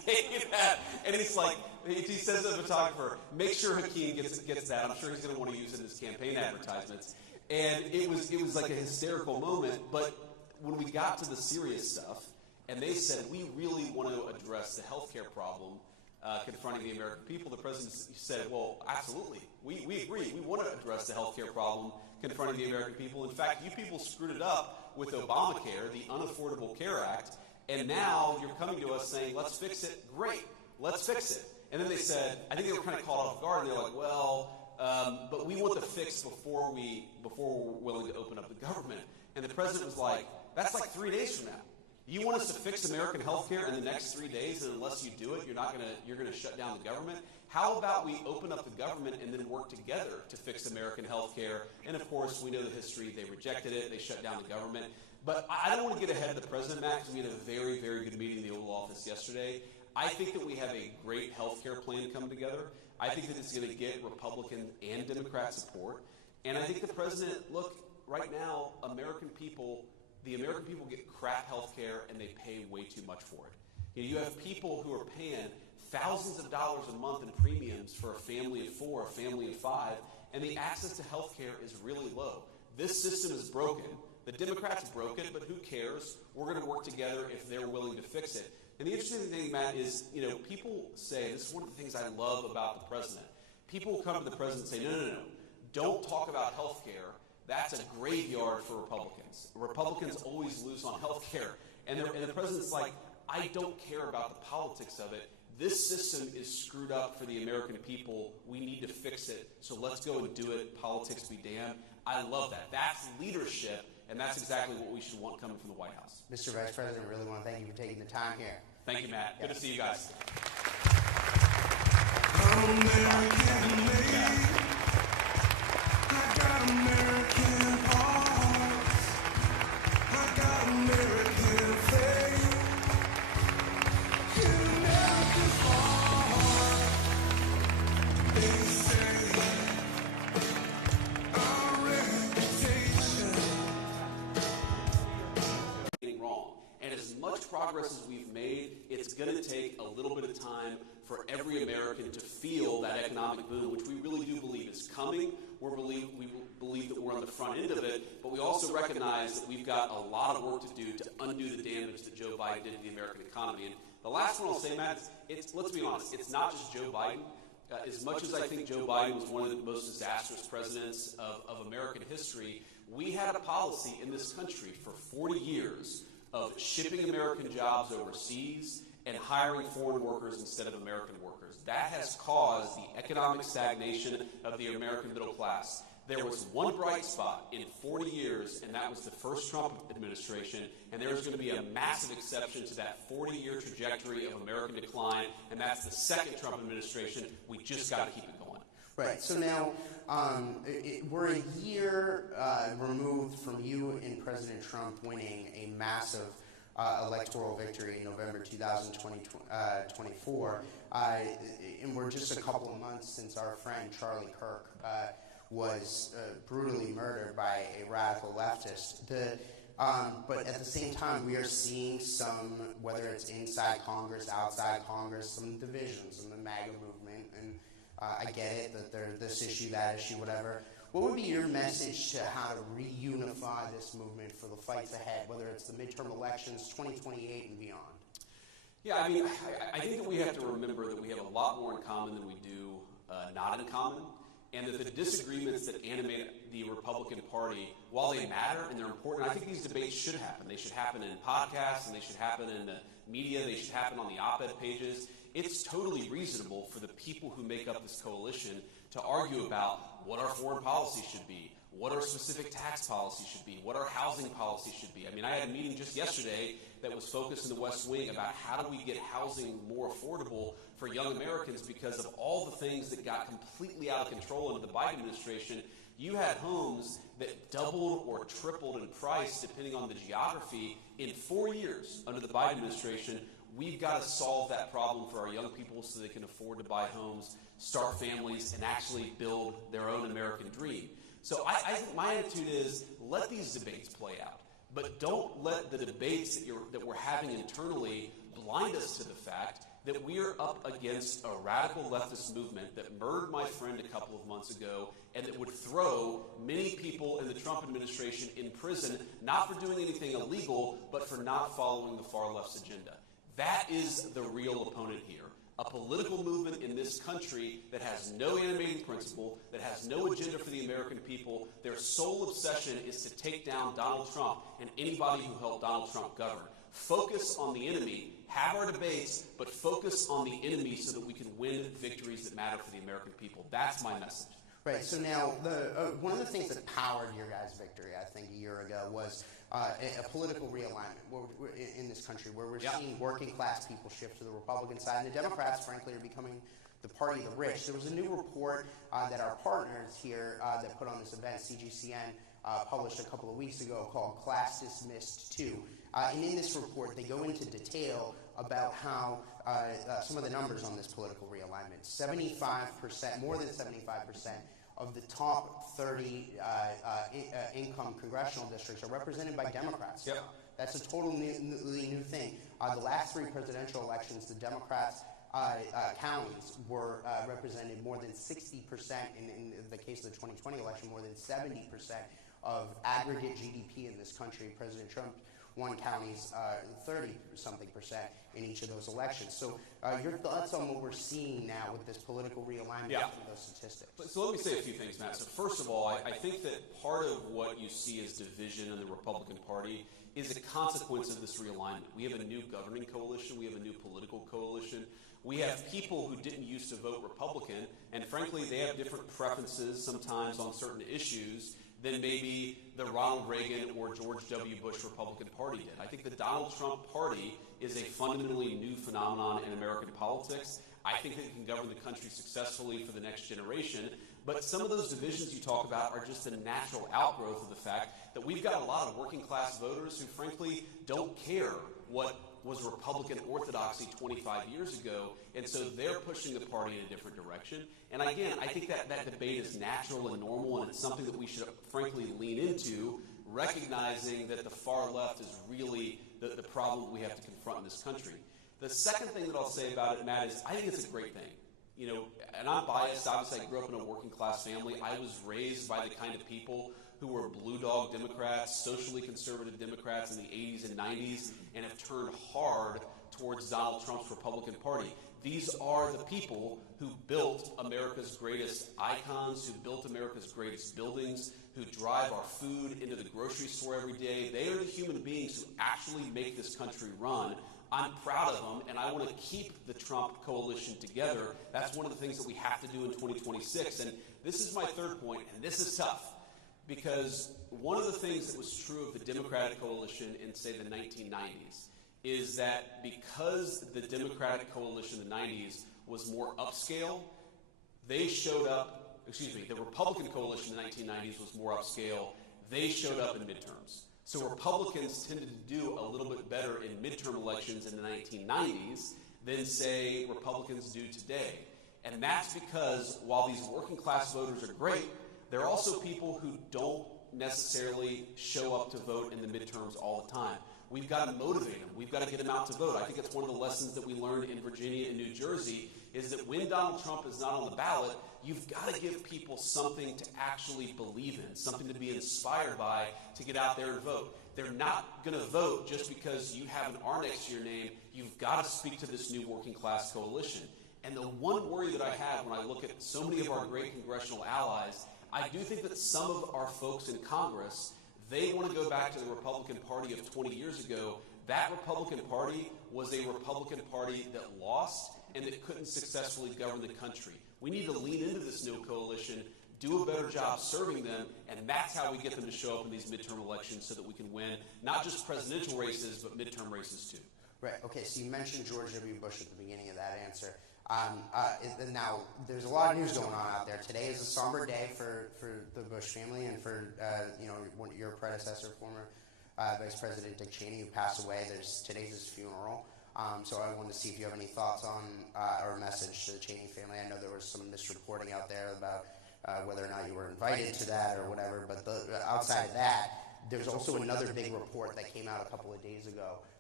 say that. And he's like, he says to the photographer, make sure Hakeem gets that. I'm sure he's going to want to use it in his campaign advertisements. And it was like a hysterical moment. But when we got to the serious stuff, and they said, we really want to address the healthcare problem confronting the American people, the president said, well, absolutely. We agree. We want to address the healthcare problem confronting the American people. In fact, you people screwed it up with Obamacare, the Unaffordable Care Act, and now you're coming to us saying, let's fix it. Great, let's fix it. And then they said, I think they were kind of caught off guard, and they're like, well, but we want the fix before we're willing to open up the government. And the president was like, that's like 3 days from now. You want us to fix American health care in the next 3 days, and unless you do it, you're gonna shut down the government? How about we open up the government and then work together to fix American health care? And of course, we know the history. They rejected it. They shut down the government. But I don't want to get ahead of the president, Matt, because we had a very, very good meeting in the Oval Office yesterday. I think that we have a great health care plan come together. I think that it's going to get Republican and Democrat support. And I think the president, look, right now, the American people get crap health care, and they pay way too much for it. You have people who are paying thousands of dollars a month in premiums for a family of 4, a family of 5, and the access to health care is really low. This system is broken. The Democrats broke it, but who cares? We're going to work together if they're willing to fix it. And the interesting thing, Matt, is, people say, this is one of the things I love about the president. People will come to the president and say, no. Don't talk about health care. That's a graveyard for Republicans. Republicans always lose on health care. And the president's like, I don't care about the politics of it. This system is screwed up for the American people. We need to fix it. So let's go and do it. Politics be damned. I love that. That's leadership, and that's exactly what we should want coming from the White House. Mr. Vice President, I really want to thank you for taking the time here. Thank you, Matt. Good to see you guys. American made. I got American hearts. I got American faith. In American heart, they say our reputation. Wrong. And as much progress as we've made, it's going to take a little bit of time for every American to feel that economic boom, which we really do believe is coming. We believe that we're on the front end of it, but we also recognize that we've got a lot of work to do to undo the damage that Joe Biden did to the American economy. And the last one I'll say, Matt, let's be honest, it's not just Joe Biden. As much as I think Joe Biden was one of the most disastrous presidents of American history, we had a policy in this country for 40 years of shipping American jobs overseas and hiring foreign workers instead of American workers. That has caused the economic stagnation of the American middle class. There was one bright spot in 40 years, and that was the first Trump administration, and there's going to be a massive exception to that 40-year trajectory of American decline, and that's the second Trump administration. We just got to keep it going. Right. So now we're a year removed from you and President Trump winning a massive electoral victory in November 2024. And we're just a couple of months since our friend Charlie Kirk was brutally murdered by a radical leftist. But at the same time, we are seeing some, whether it's inside Congress, outside Congress, some divisions in the MAGA movement. And I get it that there's this issue, that issue, whatever. What would be your message to how to reunify this movement for the fights ahead, whether it's the midterm elections, 2028 and beyond? Yeah, I mean, I think that we have to remember that we have a lot more in common than we do not in common, and that the disagreements that animate the Republican Party, while they matter and they're important, I think these debates should happen. They should happen in podcasts, and they should happen in the media. They should happen on the op-ed pages. It's totally reasonable for the people who make up this coalition to argue about what our foreign policy should be, what our specific tax policy should be, what our housing policy should be. I mean, I had a meeting just yesterday that was focused in the West Wing about how do we get housing more affordable for young Americans because of all the things that got completely out of control under the Biden administration. You had homes that doubled or tripled in price depending on the geography in 4 years under the Biden administration. We've got to solve that problem for our young people so they can afford to buy homes, start families, and actually build their own American dream. So I think my attitude is let these debates play out, but don't let the debates that we're having internally blind us to the fact that we are up against a radical leftist movement that murdered my friend a couple of months ago and that would throw many people in the Trump administration in prison, not for doing anything illegal, but for not following the far left's agenda. That is the real opponent here. A political movement in this country that has no animating principle, that has no agenda for the American people. Their sole obsession is to take down Donald Trump and anybody who helped Donald Trump govern. Focus on the enemy, have our debates, but focus on the enemy so that we can win victories that matter for the American people. That's my message. Right. So now, one of the things that powered your guys' victory, I think, a year ago was a political realignment in this country, where we're seeing working class people shift to the Republican side, and the Democrats, frankly, are becoming the party of the rich. There was a new report that our partners here that put on this event, CGCN, published a couple of weeks ago called Class Dismissed 2. And in this report, they go into detail about how some of the numbers on this political realignment, 75%, more than 75% of the top 30 income congressional districts are represented by Democrats. Yep. That's a totally new thing. The last three presidential elections, the Democrats' counties were represented more than 60%, in the case of the 2020 election, more than 70% of aggregate GDP in this country. President Trump won counties 30-something% in each of those elections. So your thoughts on what we're seeing now with this political realignment of those statistics? So let me say a few things, Matt. So first of all, I think that part of what you see as division in the Republican Party is a consequence of this realignment. We have a new governing coalition. We have a new political coalition. We have people who didn't used to vote Republican, and frankly, they have different preferences sometimes on certain issues than maybe the Ronald Reagan or George W. Bush Republican Party did. I think the Donald Trump Party is a fundamentally new phenomenon in American politics. I think that it can govern the country successfully for the next generation. But some of those divisions you talk about are just a natural outgrowth of the fact that we've got a lot of working class voters who frankly don't care what was Republican orthodoxy 25 years ago, and so they're pushing the party in a different direction. And again, I think that debate is natural and normal, and it's something that we should frankly lean into, recognizing that the far left is really the problem we have to confront in this country. The second thing that I'll say about it, Matt, is I think it's a great thing. You know, and I'm biased. Obviously, I grew up in a working class family. I was raised by the kind of people who were blue dog Democrats, socially conservative Democrats in the 80s and 90s, and have turned hard towards Donald Trump's Republican Party. These are the people who built America's greatest icons, who built America's greatest buildings, who drive our food into the grocery store every day. They are the human beings who actually make this country run. I'm proud of them, and I want to keep the Trump coalition together. That's one of the things that we have to do in 2026. And this is my third point, and this is tough, because one of the things that was true of the Democratic coalition in, say, the 1990s is that because the Democratic coalition in the 90s was more upscale, they showed up, the Republican coalition in the 1990s was more upscale, they showed up in midterms. So Republicans tended to do a little bit better in midterm elections in the 1990s than, say, Republicans do today. And that's because while these working class voters are great, there are also people who don't necessarily show up to vote in the midterms all the time. We've got to motivate them. We've got to get them out to vote. I think it's one of the lessons that we learned in Virginia and New Jersey is that when Donald Trump is not on the ballot, you've got to give people something to actually believe in, something to be inspired by to get out there and vote. They're not going to vote just because you have an R next to your name. You've got to speak to this new working class coalition. And the one worry that I have when I look at so many of our great congressional allies, I do think that some of our folks in Congress, they want to go back to the Republican Party of 20 years ago. That Republican Party was a Republican Party that lost and that couldn't successfully govern the country. We need to lean into this new coalition, do a better job serving them, and that's how we get them to show up in these midterm elections so that we can win not just presidential races, but midterm races too. Right. Okay, so you mentioned George W. Bush at the beginning of that answer. Now, there's a lot of news going on out there. Today is a somber day for the Bush family and for your predecessor, former Vice President Dick Cheney, who passed away. Today's his funeral. So I wanted to see if you have any thoughts on or a message to the Cheney family. I know there was some misreporting out there about whether or not you were invited to that or whatever. But outside of that, there's also another big report that came out a couple of days ago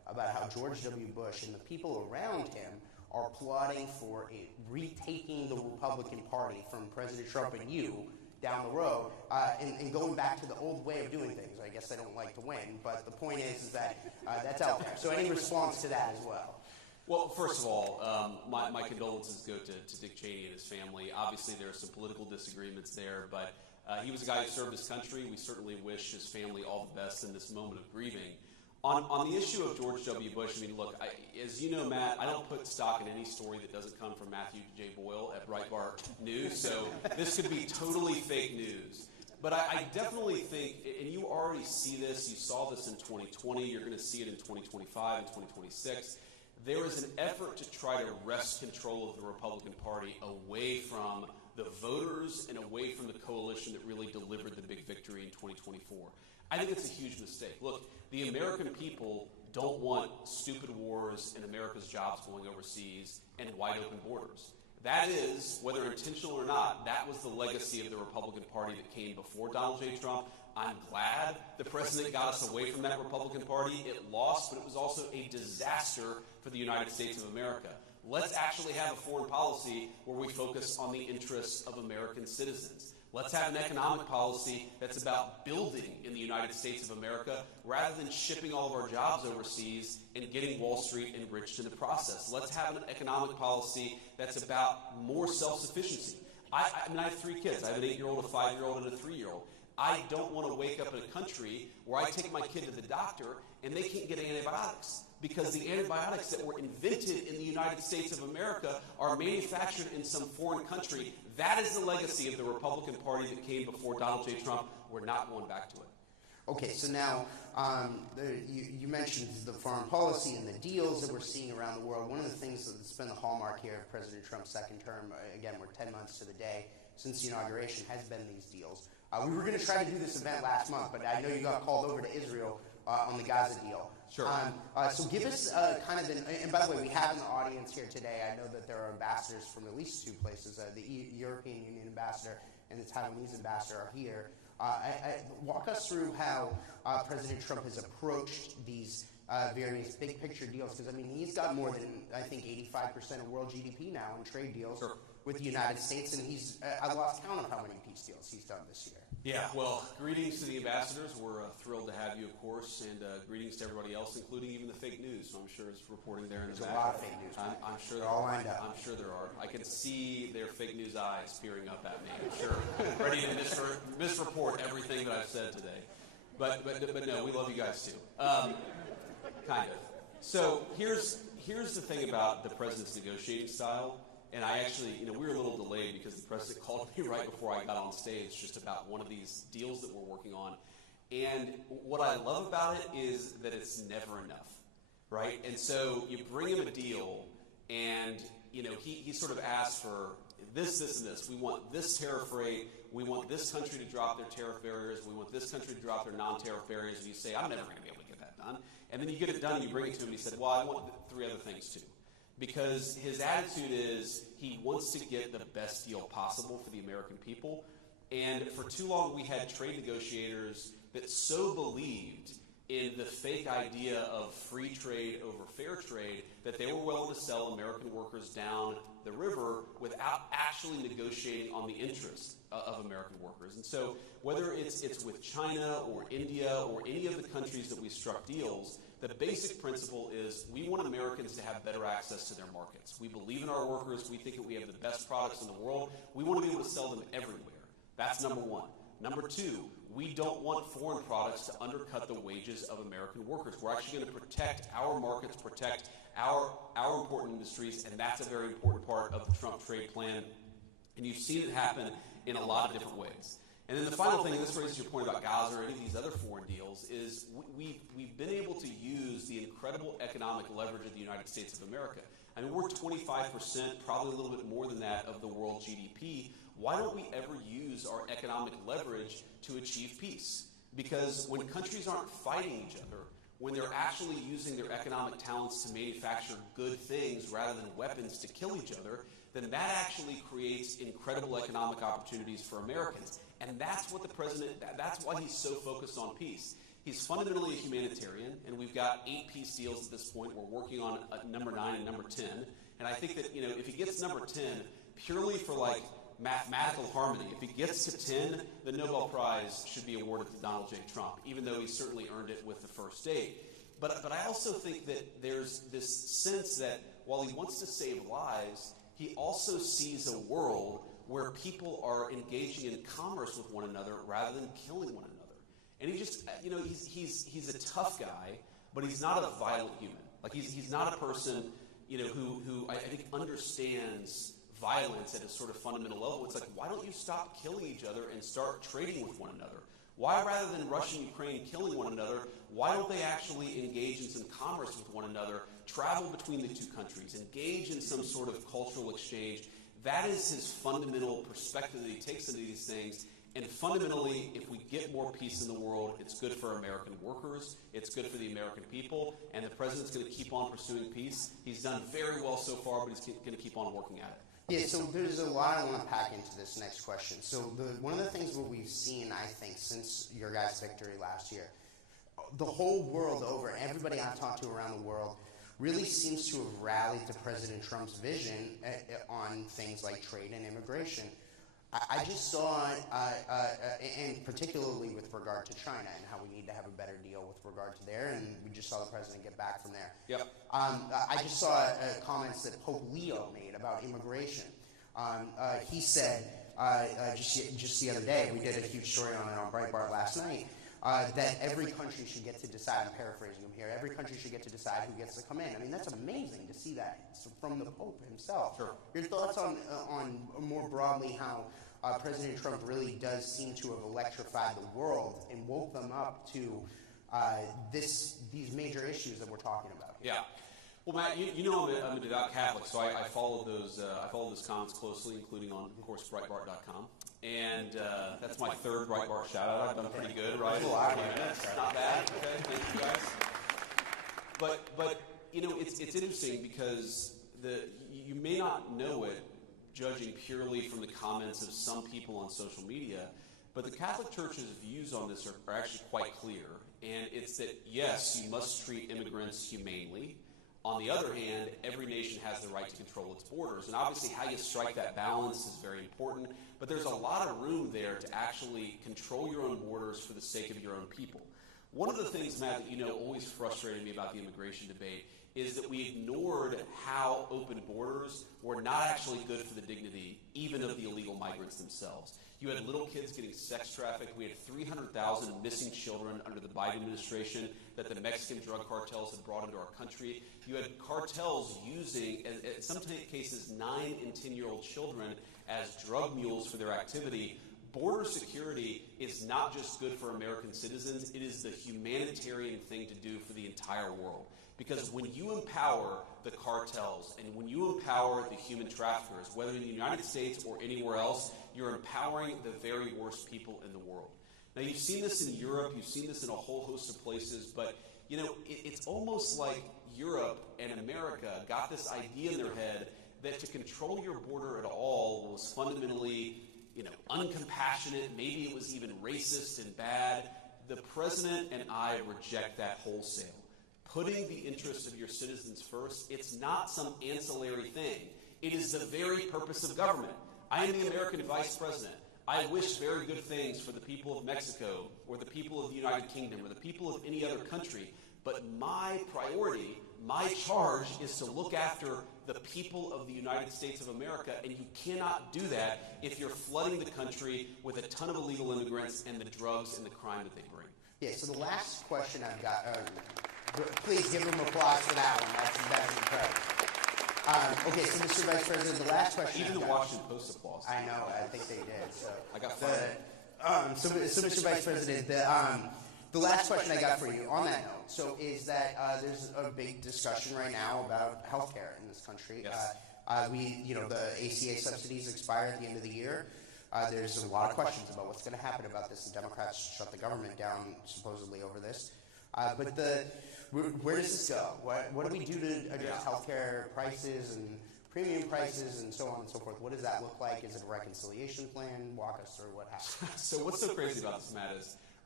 about how George W. Bush and the people around him are plotting for retaking the Republican Party from President Trump and you down the road, and going back to the old way of doing things. I guess they don't like to win, but the point is that that's out there. So any response to that as well? Well, first of all, my condolences go to Dick Cheney and his family. Obviously, there are some political disagreements there, but he was a guy who served his country. We certainly wish his family all the best in this moment of grieving. On the issue of George W. Bush, I mean, look, as you know, Matt, I don't put stock in any story that doesn't come from Matthew J. Boyle at Breitbart News, so this could be totally fake news. But I definitely think, and you already see this, you saw this in 2020, you're going to see it in 2025 and 2026, there is an effort to try to wrest control of the Republican Party away from the voters and away from the coalition that really delivered the big victory in 2024. I think it's a huge mistake. Look, the American people don't want stupid wars and America's jobs going overseas and wide open borders. That is, whether intentional or not, that was the legacy of the Republican Party that came before Donald J. Trump. I'm glad the president got us away from that Republican Party. It lost, but it was also a disaster for the United States of America. Let's actually have a foreign policy where we focus on the interests of American citizens. Let's have an economic policy that's about building in the United States of America rather than shipping all of our jobs overseas and getting Wall Street enriched in the process. Let's have an economic policy that's about more self-sufficiency. I mean, I have 3 kids. I have an 8-year-old, a 5-year-old, and a 3-year-old. I don't want to wake up in a country where I take my kid to the doctor and they can't get antibiotics, because the antibiotics that were invented in the United States of America are manufactured in some foreign country. That is the legacy of the Republican Party that came before Donald J. Trump. We're not going back to it. Okay, so now you mentioned the foreign policy and the deals that we're seeing around the world. One of the things that's been the hallmark here of President Trump's second term, again, we're 10 months to the day since the inauguration, has been these deals. We were going to try to do this event last month, but I know you got called over to Israel on the Gaza deal. Sure. So give us kind of and by the way, we have in the audience here today, I know that there are ambassadors from at least 2 places. The European Union ambassador and the Taiwanese ambassador are here. Walk us through how President Trump has approached these various big picture deals, because, I mean, he's got more than, I think, 85% of world GDP now in trade deals with the United States, and I lost count of how many peace deals he's done this year. Yeah, well, greetings to the ambassadors. We're thrilled to have you, of course, and greetings to everybody else, including even the fake news. So I'm sure it's reporting there in the back. There's a lot of fake news. I'm sure they're all lined up. I'm sure there are. I can see their fake news eyes peering up at me. I'm sure, ready to misreport everything that I've said today. But no, we love you guys too. Kind of. So here's the thing about the president's negotiating style. And I actually, we were a little delayed because the president called me right before I got on stage just about one of these deals that we're working on. And what I love about it is that it's never enough, right? And so you bring him a deal, and, he sort of asks for this, and this. We want this tariff rate. We want this country to drop their tariff barriers. We want this country to drop their non-tariff barriers. And you say, I'm never going to be able to get that done. And then you get it done, and you bring it to him, and he said, well, I want 3 other things too. Because his attitude is he wants to get the best deal possible for the American people. And for too long, we had trade negotiators that so believed in the fake idea of free trade over fair trade that they were willing to sell American workers down the river without actually negotiating on the interests of American workers. And so whether it's with China or India or any of the countries that we struck deals, the basic principle is we want Americans to have better access to their markets. We believe in our workers. We think that we have the best products in the world. We want to be able to sell them everywhere. That's number 1. Number 2, we don't want foreign products to undercut the wages of American workers. We're actually going to protect our markets, protect our important industries, and that's a very important part of the Trump trade plan. And you've seen it happen in a lot of different ways. And then the final thing, and this raises your point about Gaza or any of these other foreign deals, is we've been able to use the incredible economic leverage of the United States of America. I mean, we're 25%, probably a little bit more than that, of the world GDP. Why don't we ever use our economic leverage to achieve peace? Because when countries aren't fighting each other, when they're actually using their economic talents to manufacture good things rather than weapons to kill each other, then that actually creates incredible economic opportunities for Americans. And that's what the president, that's why he's so focused on peace. He's fundamentally a humanitarian, and we've got 8 peace deals at this point. We're working on number 9 and number 10. And I think that, if he gets number 10, purely for like mathematical harmony, if he gets to 10, the Nobel Prize should be awarded to Donald J. Trump, even though he certainly earned it with the first 8. But I also think that there's this sense that while he wants to save lives, he also sees a world where people are engaging in commerce with one another rather than killing one another. And he just, he's a tough guy, but he's not a violent human. Like he's not a person, who I think understands violence at a sort of fundamental level. It's like, why don't you stop killing each other and start trading with one another? Why, rather than Russia and Ukraine killing one another, why don't they actually engage in some commerce with one another, travel between the 2 countries, engage in some sort of cultural exchange? That is his fundamental perspective that he takes into these things. And fundamentally, if we get more peace in the world, it's good for American workers, it's good for the American people, and the president's going to keep on pursuing peace. He's done very well so far, but he's going to keep on working at it. Yeah, so there's a lot I want to pack into this next question. So one of the things that we've seen, I think, since your guys' victory last year, the whole world over, everybody I've talked to around the world, really seems to have rallied to President Trump's vision on things like trade and immigration. I just saw, and particularly with regard to China and how we need to have a better deal with regard to there, and we just saw the president get back from there. Yep. I just saw comments that Pope Leo made about immigration. He said, just the other day, we did a huge story on it on Breitbart last night, that every country should get to decide, I'm paraphrasing him here, every country should get to decide who gets to come in. I mean, that's amazing to see that from the Pope himself. Sure. Your thoughts on more broadly how President Trump really does seem to have electrified the world and woke them up to these major issues that we're talking about here. Yeah. Well, Matt, I'm a devout Catholic, so I followed those comments closely, including on, of course, Breitbart.com. And that's my 3rd Breitbart shout-out. I've done pretty good, right? Not bad. Okay, thank you guys. But it's interesting because you may not know it, judging purely from the comments of some people on social media, but the Catholic Church's views on this are actually quite clear. And it's that, yes, you must treat immigrants humanely. On the other hand, every nation has the right to control its borders. And obviously how you strike that balance is very important. But there's a lot of room there to actually control your own borders for the sake of your own people. One of the things, Matt, that always frustrated me about the immigration debate is that we ignored how open borders were not actually good for the dignity, even of the illegal migrants themselves. You had little kids getting sex trafficked. We had 300,000 missing children under the Biden administration that the Mexican drug cartels had brought into our country. You had cartels using, in some cases, 9 and 10-year-old children as drug mules for their activity. Border security is not just good for American citizens, it is the humanitarian thing to do for the entire world. Because when you empower the cartels and when you empower the human traffickers, whether in the United States or anywhere else, you're empowering the very worst people in the world. Now, you've seen this in Europe, you've seen this in a whole host of places, but it's almost like Europe and America got this idea in their head that to control your border at all was fundamentally uncompassionate, maybe it was even racist and bad. The president and I reject that wholesale. Putting the interests of your citizens first, it's not some ancillary thing. It is the very purpose of government. I am the American vice president. I wish very good things for the people of Mexico or the people of the United Kingdom or the people of any other country. But my priority, my charge is to look after the people of the United States of America, and you cannot do that if you're flooding the country with a ton of illegal immigrants and the drugs and the crime that they bring. Yeah, so the last question I've got, please give them applause for that one. That's incredible. Okay, so Mr. Vice President, the last question. Even the Washington Post applause. I know, I think they did. So I got fired. So Mr. Vice President, the last question I got for you on that note, so is that there's a big discussion right now about health care in this country. Yes. The ACA subsidies expire at the end of the year. There's a lot of questions about what's going to happen about this. The Democrats shut the government down supposedly over this. But where does this go? What do we do to address healthcare prices and premium prices and so on and so forth? What does that look like? Is it a reconciliation plan? Walk us through what happens. So what's so crazy about this, Matt, is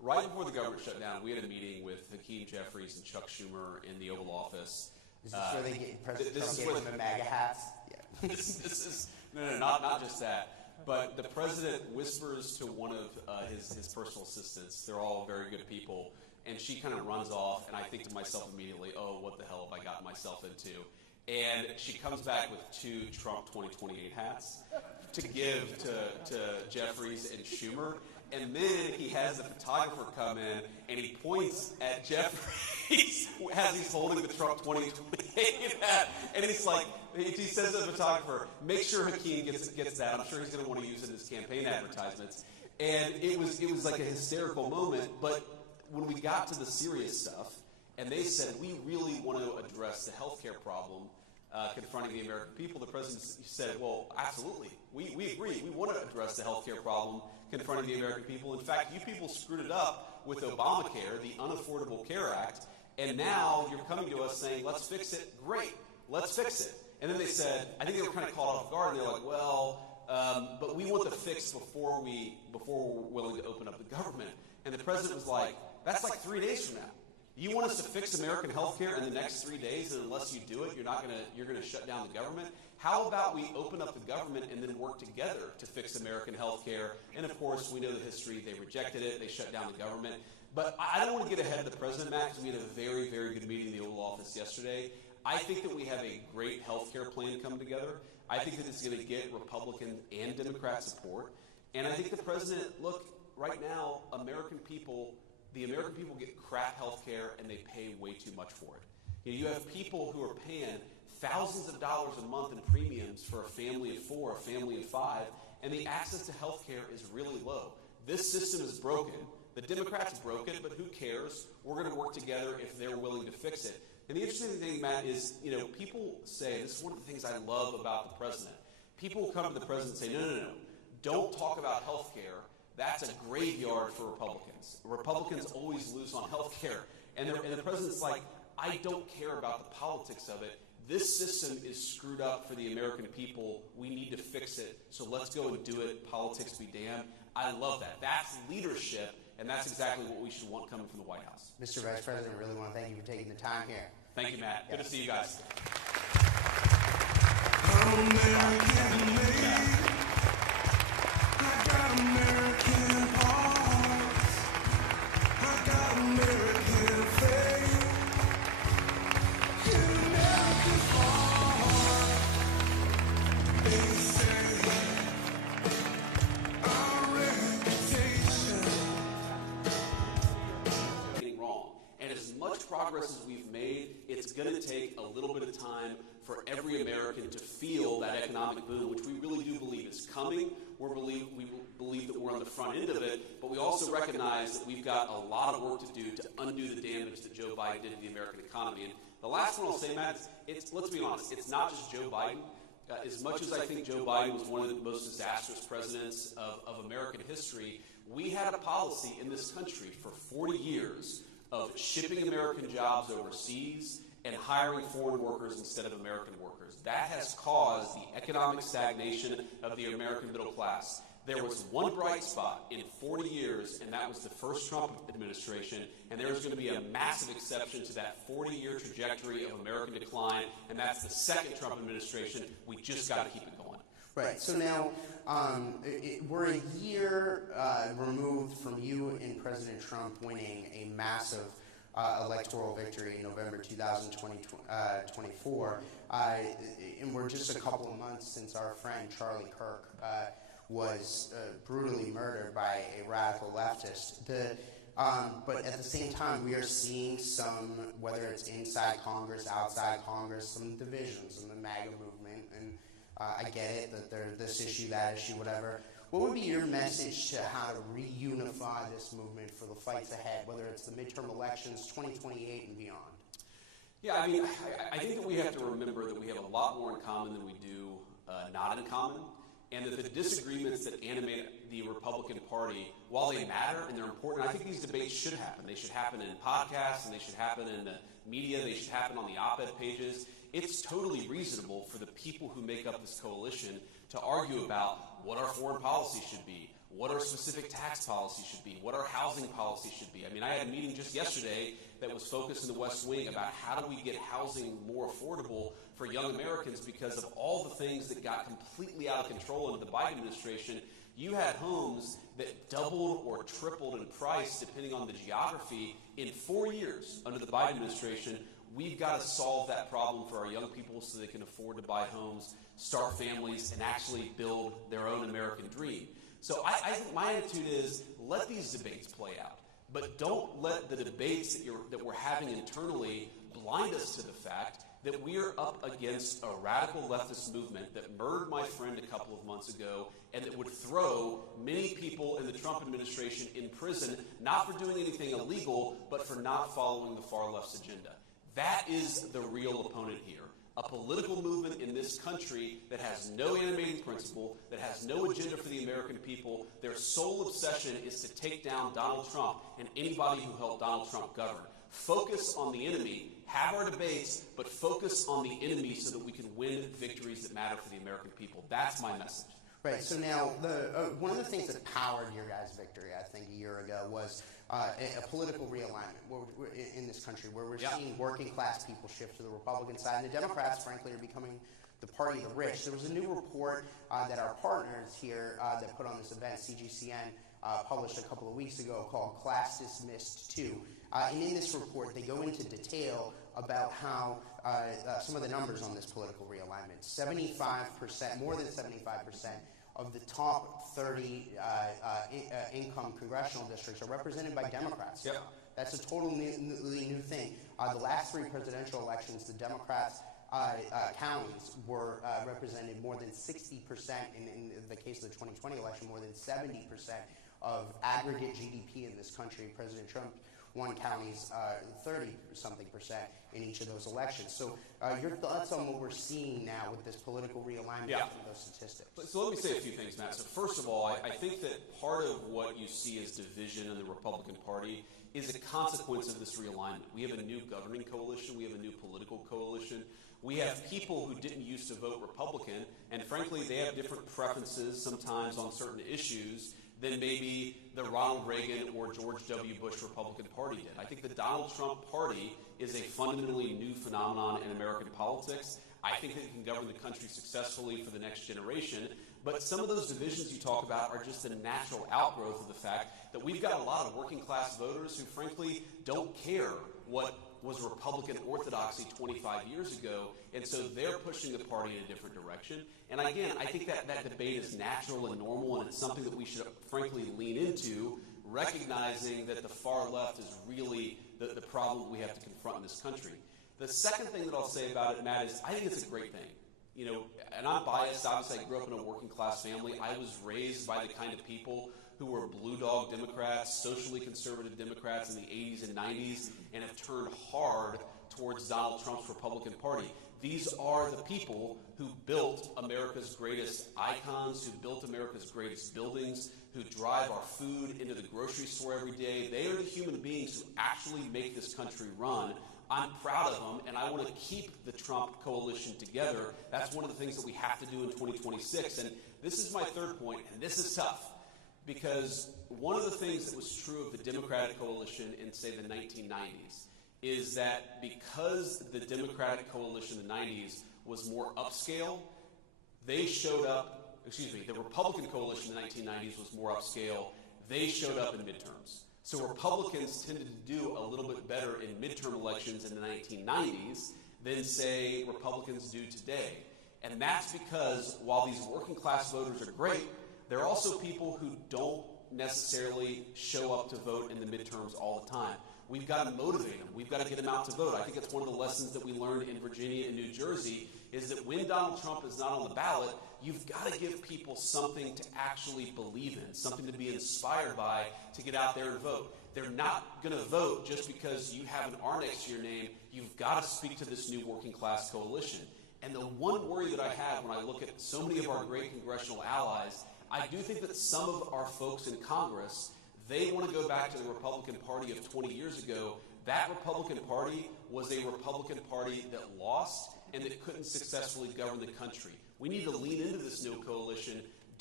right before the government shut down, we had a meeting with Hakeem Jeffries and Chuck Schumer in the Oval Office. Is this where they get President Trump gave them the MAGA hats? Yeah. this is not just that. But the president whispers to one of his personal assistants. They're all very good people. And she kind of runs off, and I think to myself immediately, oh, what the hell have I gotten myself into? And she comes back with 2 Trump 2028 hats to give to Jeffries and Schumer. And then he has the photographer come in, and he points at Jeffries as he's holding the Trump 2028 hat. And he's like, he says to the photographer, make sure Hakeem gets that. I'm sure he's going to want to use it in his campaign advertisements. And it was like a hysterical moment. But when we got to the serious stuff, and they said, we really want to address the healthcare problem confronting the American people, the president said, well, absolutely. We agree. We want to address the healthcare problem confronting the American people. In fact, you people screwed it up with Obamacare, the Unaffordable Care Act, and now you're coming to us saying, let's fix it. Great, let's fix it. And then they said, I think they were kind of caught off guard, and they're like, well, but we want the fix before we're willing to open up the government. And the president was like, that's like 3 days from now. You want us to fix American health care in the next 3 days, and unless you do it, you're gonna shut down the government? How about we open up the government and then work together to fix American health care? And of course, we know the history. They rejected it. They shut down the government. But I don't want to get ahead of the president, Matt, because we had a very, very good meeting in the Oval Office yesterday. I think that we have a great health care plan coming together. I think that it's going to get Republican and Democrat support. And I think the president, look, right now, the American people get crap health care, and they pay way too much for it. You have people who are paying thousands of dollars a month in premiums for a family of 4, a family of 5, and the access to health care is really low. This system is broken. The Democrats broke it, but who cares? We're going to work together if they're willing to fix it. And the interesting thing, Matt, is, people say, this is one of the things I love about the president. People will come to the president and say, no. Don't talk about health care. That's a graveyard for Republicans. Republicans always lose on health care. And the president's like, I don't care about the politics of it. This system is screwed up for the American people. We need to fix it. So let's go and do it. Politics be damned. I love that. That's leadership, and that's exactly what we should want coming from the White House. Mr. Vice President, I really want to thank you for taking the time here. Thank you, Matt. Good to see you guys. American made. I got American hearts. I got American faith. In America's heart, they say our reputation. Getting wrong. And as much progress as we've made, it's going to take a little bit of time for every American to feel that economic boom, which we really do believe is coming. We believe that we're on the front end of it, but we also recognize that we've got a lot of work to do to undo the damage that Joe Biden did to the American economy. And the last one I'll say, Matt, let's be honest, it's not just Joe Biden. As much as I think Joe Biden was one of the most disastrous presidents of American history, we had a policy in this country for 40 years of shipping American jobs overseas and hiring foreign workers instead of American workers. That has caused the economic stagnation of the American middle class. There was one bright spot in 40 years, and that was the first Trump administration, and there's going to be a massive exception to that 40-year trajectory of American decline, and that's the second Trump administration. We just got to keep it going. Right. So now we're a year removed from you and President Trump winning a massive electoral victory in November 2024. And we're just a couple of months since our friend Charlie Kirk was brutally murdered by a radical leftist. But at the same time, we are seeing some, whether it's inside Congress, outside Congress, some divisions in the MAGA movement. And I get it that there's this issue, that issue, whatever. What would be your message to how to reunify this movement for the fights ahead, whether it's the midterm elections, 2028 and beyond? Yeah, I mean, I think that we have to remember that we have a lot more in common than we do not in common, and that the disagreements that animate the Republican Party, while they matter and they're important, I think these debates should happen. They should happen in podcasts, and they should happen in the media. They should happen on the op-ed pages. It's totally reasonable for the people who make up this coalition to argue about what our foreign policy should be, what our specific tax policy should be, what our housing policy should be. I mean, I had a meeting just yesterday that was focused in the West Wing about how do we get housing more affordable for young Americans because of all the things that got completely out of control under the Biden administration. You had homes that doubled or tripled in price depending on the geography in 4 years under the Biden administration. We've got to solve that problem for our young people so they can afford to buy homes, start families, and actually build their own American dream. So I think my attitude is let these debates play out, but don't let the debates that we're having internally blind us to the fact that we are up against a radical leftist movement that murdered my friend a couple of months ago and that would throw many people in the Trump administration in prison, not for doing anything illegal, but for not following the far left's agenda. That is the real opponent here. A political movement in this country that has no animating principle, that has no agenda for the American people. Their sole obsession is to take down Donald Trump and anybody who helped Donald Trump govern. Focus on the enemy, have our debates, but focus on the enemy so that we can win victories that matter for the American people. That's my message. Right. So now, one of the things that powered your guys' victory, I think, a year ago was a political realignment in this country, where we're seeing working class people shift to the Republican side, and the Democrats, frankly, are becoming the party of the rich. There was a new report that our partners here that put on this event, CGCN, published a couple of weeks ago called Class Dismissed 2. And in this report, they go into detail about how some of the numbers on this political realignment. 75%, more than 75% of the top 30 income congressional districts are represented by Democrats. Yep. That's a totally new thing. The last three presidential elections, the Democrats' counties were represented more than 60%, in the case of the 2020 election, more than 70% of aggregate GDP in this country. President Trump won counties 30-something% in each of those elections. So your thoughts on what we're seeing now with this political realignment of those statistics? So let me say a few things, Matt. So first of all, I think that part of what you see as division in the Republican Party is a consequence of this realignment. We have a new governing coalition. We have a new political coalition. We have people who didn't used to vote Republican, and frankly, they have different preferences sometimes on certain issues than maybe the Ronald Reagan or George W. Bush Republican Party did. I think the Donald Trump Party is a fundamentally new phenomenon in American politics. I think that it can govern the country successfully for the next generation. But some of those divisions you talk about are just a natural outgrowth of the fact that we've got a lot of working class voters who frankly don't care what was Republican orthodoxy 25 years ago, and so they're pushing the party in a different direction. And again, I think that debate is natural and normal, and it's something that we should frankly lean into, recognizing that the far left is really the problem we have to confront in this country. The second thing that I'll say about it, Matt, is I think it's a great thing. You know, and I'm biased. Obviously, I grew up in a working class family. I was raised by the kind of people who were blue dog Democrats, socially conservative Democrats in the 80s and 90s, and have turned hard towards Donald Trump's Republican Party. These are the people who built America's greatest icons, who built America's greatest buildings, who drive our food into the grocery store every day. They are the human beings who actually make this country run. I'm proud of them, and I want to keep the Trump coalition together. That's one of the things that we have to do in 2026. And this is my third point, and this is tough, because one of the things that was true of the Democratic coalition in, say, the 1990s is that because the Democratic coalition in the 90s was more upscale, they showed up, the Republican coalition in the 1990s was more upscale, they showed up in midterms. So Republicans tended to do a little bit better in midterm elections in the 1990s than, say, Republicans do today. And that's because while these working class voters are great, there are also people who don't necessarily show up to vote in the midterms all the time. We've got to motivate them. We've got to get them out to vote. I think it's one of the lessons that we learned in Virginia and New Jersey is that when Donald Trump is not on the ballot, you've got to give people something to actually believe in, something to be inspired by to get out there and vote. They're not going to vote just because you have an R next to your name. You've got to speak to this new working class coalition. And the one worry that I have when I look at so many of our great congressional allies, I do think that some of our folks in Congress, they want to go back to the Republican Party of 20 years ago. That Republican Party was a Republican Party that lost and that couldn't successfully govern the country. We need to lean into this new coalition,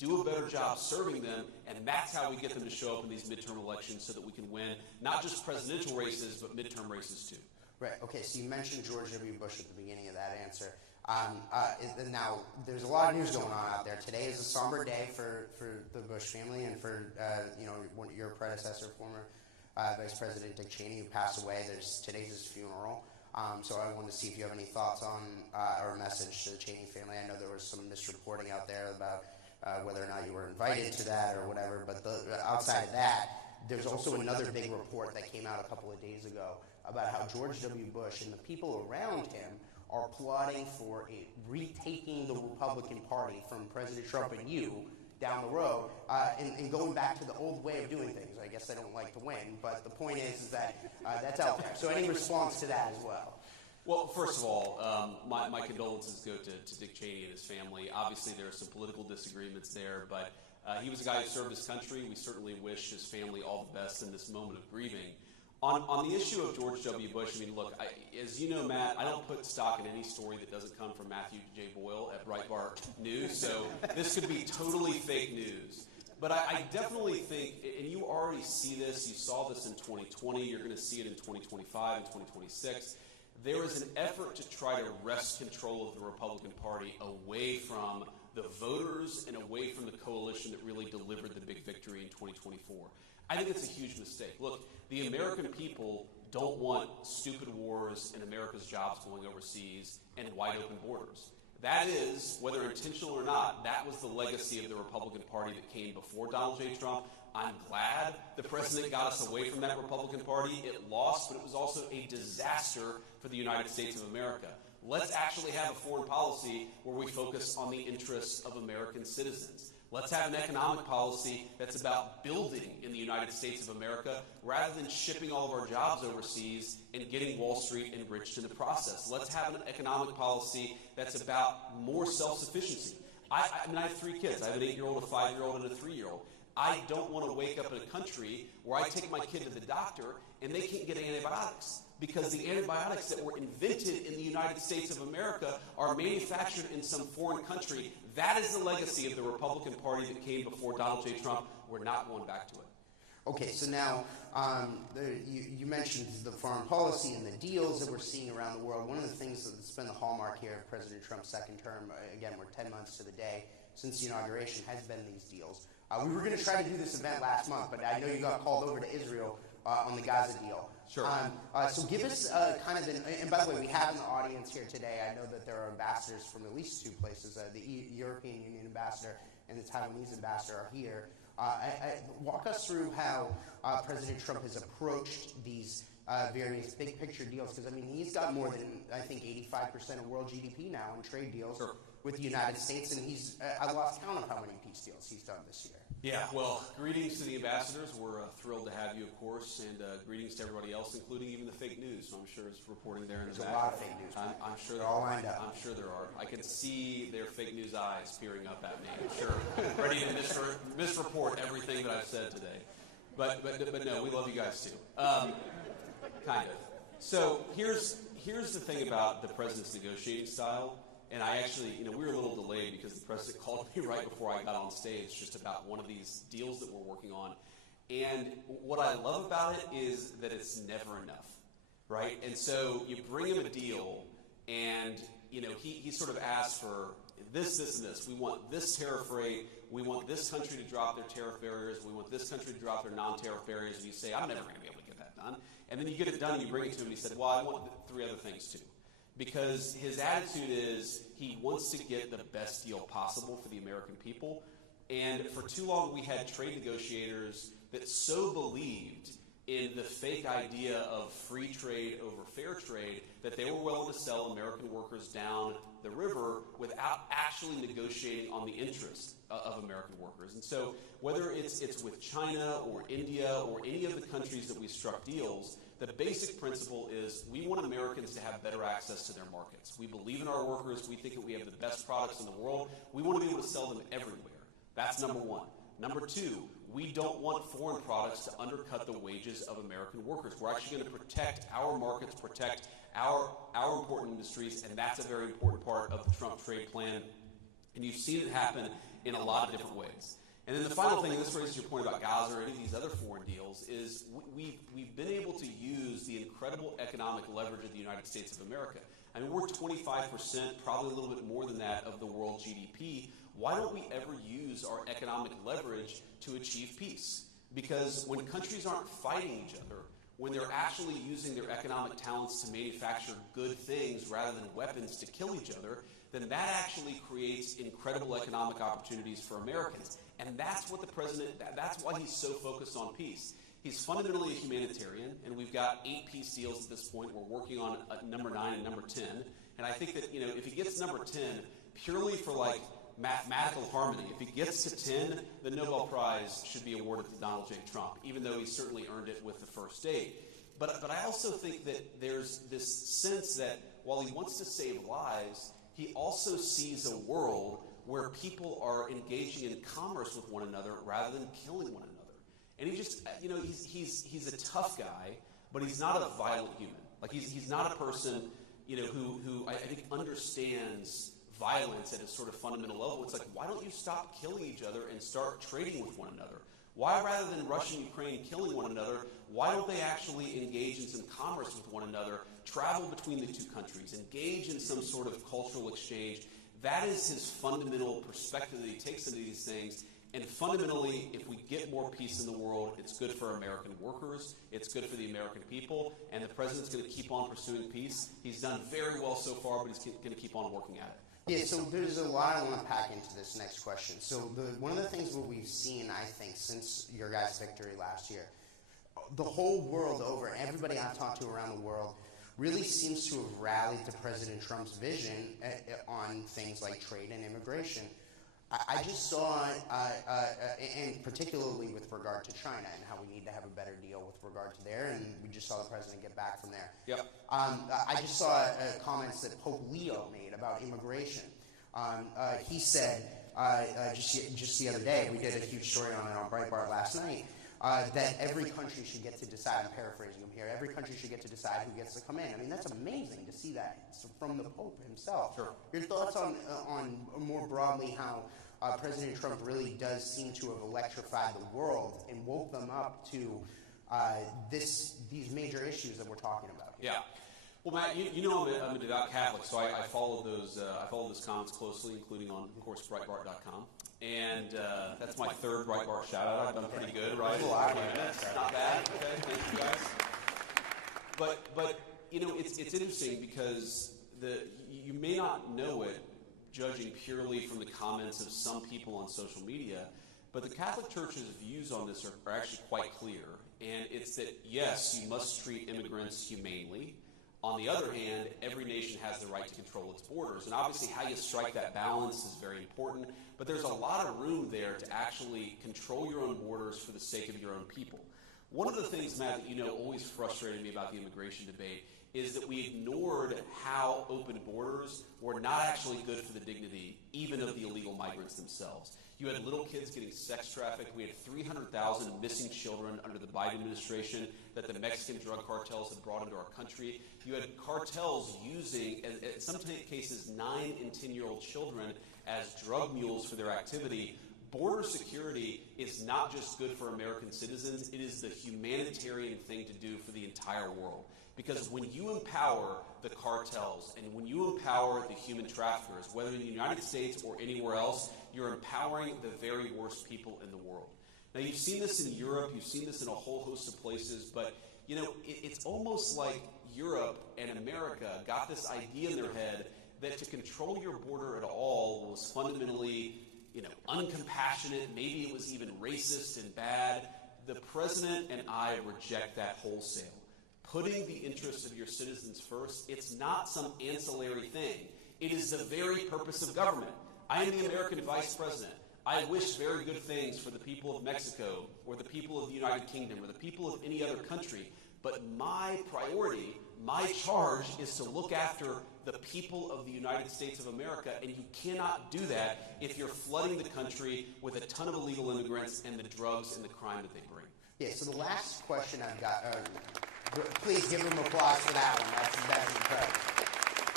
do a better job serving them, and that's how we get them to show up in these midterm elections so that we can win not just presidential races, but midterm races too. Right. Okay. So you mentioned George W. Bush at the beginning of that answer. Now, there's a lot of news going on out there. Today is a somber day for the Bush family and for your predecessor, former Vice President Dick Cheney, who passed away. Today's his funeral. So I wanted to see if you have any thoughts on or a message to the Cheney family. I know there was some misreporting out there about whether or not you were invited to that or whatever. But outside of that, there's also another big report that came out a couple of days ago about how George W. Bush and the people around him are plotting for retaking the Republican Party from President Trump and you down the road and going back to the old way of doing things. I guess they don't like to win, but the point is that that's out there. So any response to that as well? Well, first of all, my condolences go to Dick Cheney and his family. Obviously, there are some political disagreements there, but he was a guy who served his country. We certainly wish his family all the best in this moment of grieving. On the issue of George W. Bush, I mean, look, as you know, Matt, I don't put stock in any story that doesn't come from Matthew J. Boyle at Breitbart News, so this could be totally fake news. But I definitely think, and you already see this, you saw this in 2020, you're going to see it in 2025 and 2026, there is an effort to try to wrest control of the Republican Party away from the voters and away from the coalition that really delivered the big victory in 2024. I think it's a huge mistake. Look, the American people don't want stupid wars and America's jobs going overseas and wide open borders. That is, whether intentional or not, that was the legacy of the Republican Party that came before Donald J. Trump. I'm glad the president got us away from that Republican Party. It lost, but it was also a disaster for the United States of America. Let's actually have a foreign policy where we focus on the interests of American citizens. Let's have an economic policy that's about building in the United States of America rather than shipping all of our jobs overseas and getting Wall Street enriched in the process. Let's have an economic policy that's about more self-sufficiency. I mean, I have 3 kids. I have an 8-year-old, a 5-year-old, and a 3-year-old. I don't want to wake up in a country where I take my kid to the doctor and they can't get antibiotics because the antibiotics that were invented in the United States of America are manufactured in some foreign country. That is the legacy of the Republican Party that came before Donald J. Trump. We're not going back to it. Okay, so now you mentioned the foreign policy and the deals that we're seeing around the world. One of the things that's been the hallmark here of President Trump's second term, again, we're 10 months to the day since the inauguration, has been these deals. We were going to try to do this event last month, but I know you got called over to Israel on the Gaza deal. Sure. So give us kind of and by the way, we have in the audience here today, I know that there are ambassadors from at least 2 places. The European Union ambassador and the Taiwanese ambassador are here. Walk us through how President Trump has approached these various big picture deals, because I mean he's got more than I think 85% of world GDP now in trade deals with the United States, and I lost count of how many peace deals he's done this year. Yeah, well, greetings to the ambassadors. We're thrilled to have you, of course, and greetings to everybody else, including even the fake news. I'm sure it's reporting there in the back. There's a lot of fake news. I'm sure they're all lined up. I'm sure there are. I can see their fake news eyes peering up at me. I'm sure, ready to misreport everything that I've said today. But no, we love you guys too. Kind of. So here's the thing about the president's negotiating style. And I actually, we were a little delayed because the president called me right before I got on stage just about one of these deals that we're working on. And what I love about it is that it's never enough, right? And so you bring him a deal and, he sort of asks for this, and this. We want this tariff rate. We want this country to drop their tariff barriers. We want this country to drop their non-tariff barriers. And you say, I'm never going to be able to get that done. And then you get it done and you bring it to him and he said, well, I want 3 other things too. Because his attitude is he wants to get the best deal possible for the American people. And for too long, we had trade negotiators that so believed in the fake idea of free trade over fair trade that they were willing to sell American workers down the river without actually negotiating on the interests of American workers. And so whether it's with China or India or any of the countries that we struck deals, the basic principle is we want Americans to have better access to their markets. We believe in our workers. We think that we have the best products in the world. We want to be able to sell them everywhere. That's number 1. Number 2, we don't want foreign products to undercut the wages of American workers. We're actually going to protect our markets, protect our important industries, and that's a very important part of the Trump trade plan. And you've seen it happen in a lot of different ways. And then the final thing, and this raises your point about Gaza or any of these other foreign deals, is we've been able to use the incredible economic leverage of the United States of America. I mean, we're 25%, probably a little bit more than that, of the world GDP. Why don't we ever use our economic leverage to achieve peace? Because when countries aren't fighting each other, when they're actually using their economic talents to manufacture good things rather than weapons to kill each other, then that actually creates incredible economic opportunities for Americans. And that's what the president, that's why he's so focused on peace. He's fundamentally a humanitarian, and we've got 8 peace deals at this point. We're working on number 9 and number 10. And I think that, if he gets number 10, purely for like mathematical harmony, if he gets to 10, the Nobel Prize should be awarded to Donald J. Trump, even though he certainly earned it with the first 8. But I also think that there's this sense that while he wants to save lives, he also sees a world where people are engaging in commerce with one another rather than killing one another. And he just, he's a tough guy, but he's not a violent human. Like he's not a person, who I think understands violence at a sort of fundamental level. It's like, why don't you stop killing each other and start trading with one another? Why, rather than Russia and Ukraine killing one another, why don't they actually engage in some commerce with one another, travel between the two countries, engage in some sort of cultural exchange? That is his fundamental perspective that he takes into these things. And fundamentally, if we get more peace in the world, it's good for American workers, it's good for the American people, and the president's going to keep on pursuing peace. He's done very well so far, but he's going to keep on working at it. Yeah, so there's a lot I want to pack into this next question. So one of the things that we've seen, I think, since your guys' victory last year, the whole world over, everybody I've talked to around the world, really seems to have rallied to President Trump's vision on things like trade and immigration. I just saw, and particularly with regard to China and how we need to have a better deal with regard to there, and we just saw the president get back from there. Yep. I just saw comments that Pope Leo made about immigration. He said, just the other day, we did a huge story on it on Breitbart last night, that every country should get to decide, I'm paraphrasing him here, every country should get to decide who gets to come in. I mean, that's amazing to see that from the Pope himself. Sure. Your thoughts on more broadly how President Trump really does seem to have electrified the world and woke them up to these major issues that we're talking about here. Yeah. Well, Matt, I'm a devout Catholic, so I followed those comments closely, including on, of course, Breitbart.com. And that's my 3rd Breitbart shout-out. I've done pretty good, right? Not bad. Okay, thank you guys. But it's interesting because you may not know it, judging purely from the comments of some people on social media, but the Catholic Church's views on this are actually quite clear. And it's that, yes, you must treat immigrants humanely. On the other hand, every nation has the right to control its borders. And obviously how you strike that balance is very important. But there's a lot of room there to actually control your own borders for the sake of your own people. One of the things, Matt, that always frustrated me about the immigration debate is that we ignored how open borders were not actually good for the dignity even of the illegal migrants themselves. You had little kids getting sex trafficked. We had 300,000 missing children under the Biden administration that the Mexican drug cartels had brought into our country. You had cartels using, in some cases, 9 and 10-year-old children as drug mules for their activity. Border security is not just good for American citizens, it is the humanitarian thing to do for the entire world. Because when you empower the cartels and when you empower the human traffickers, whether in the United States or anywhere else, you're empowering the very worst people in the world. Now, you've seen this in Europe, you've seen this in a whole host of places, but it's almost like Europe and America got this idea in their head that to control your border at all was fundamentally uncompassionate, maybe it was even racist and bad. The president and I reject that wholesale. Putting the interests of your citizens first, it's not some ancillary thing. It is the very purpose of government. I am the American vice president. I wish very good things for the people of Mexico or the people of the United Kingdom or the people of any other country. But my priority, my charge is to look after the people of the United States of America, and you cannot do that if you're flooding the country with a ton of illegal immigrants and the drugs and the crime that they bring. Yeah, so the last question I've got, please give them applause for that one. That's incredible.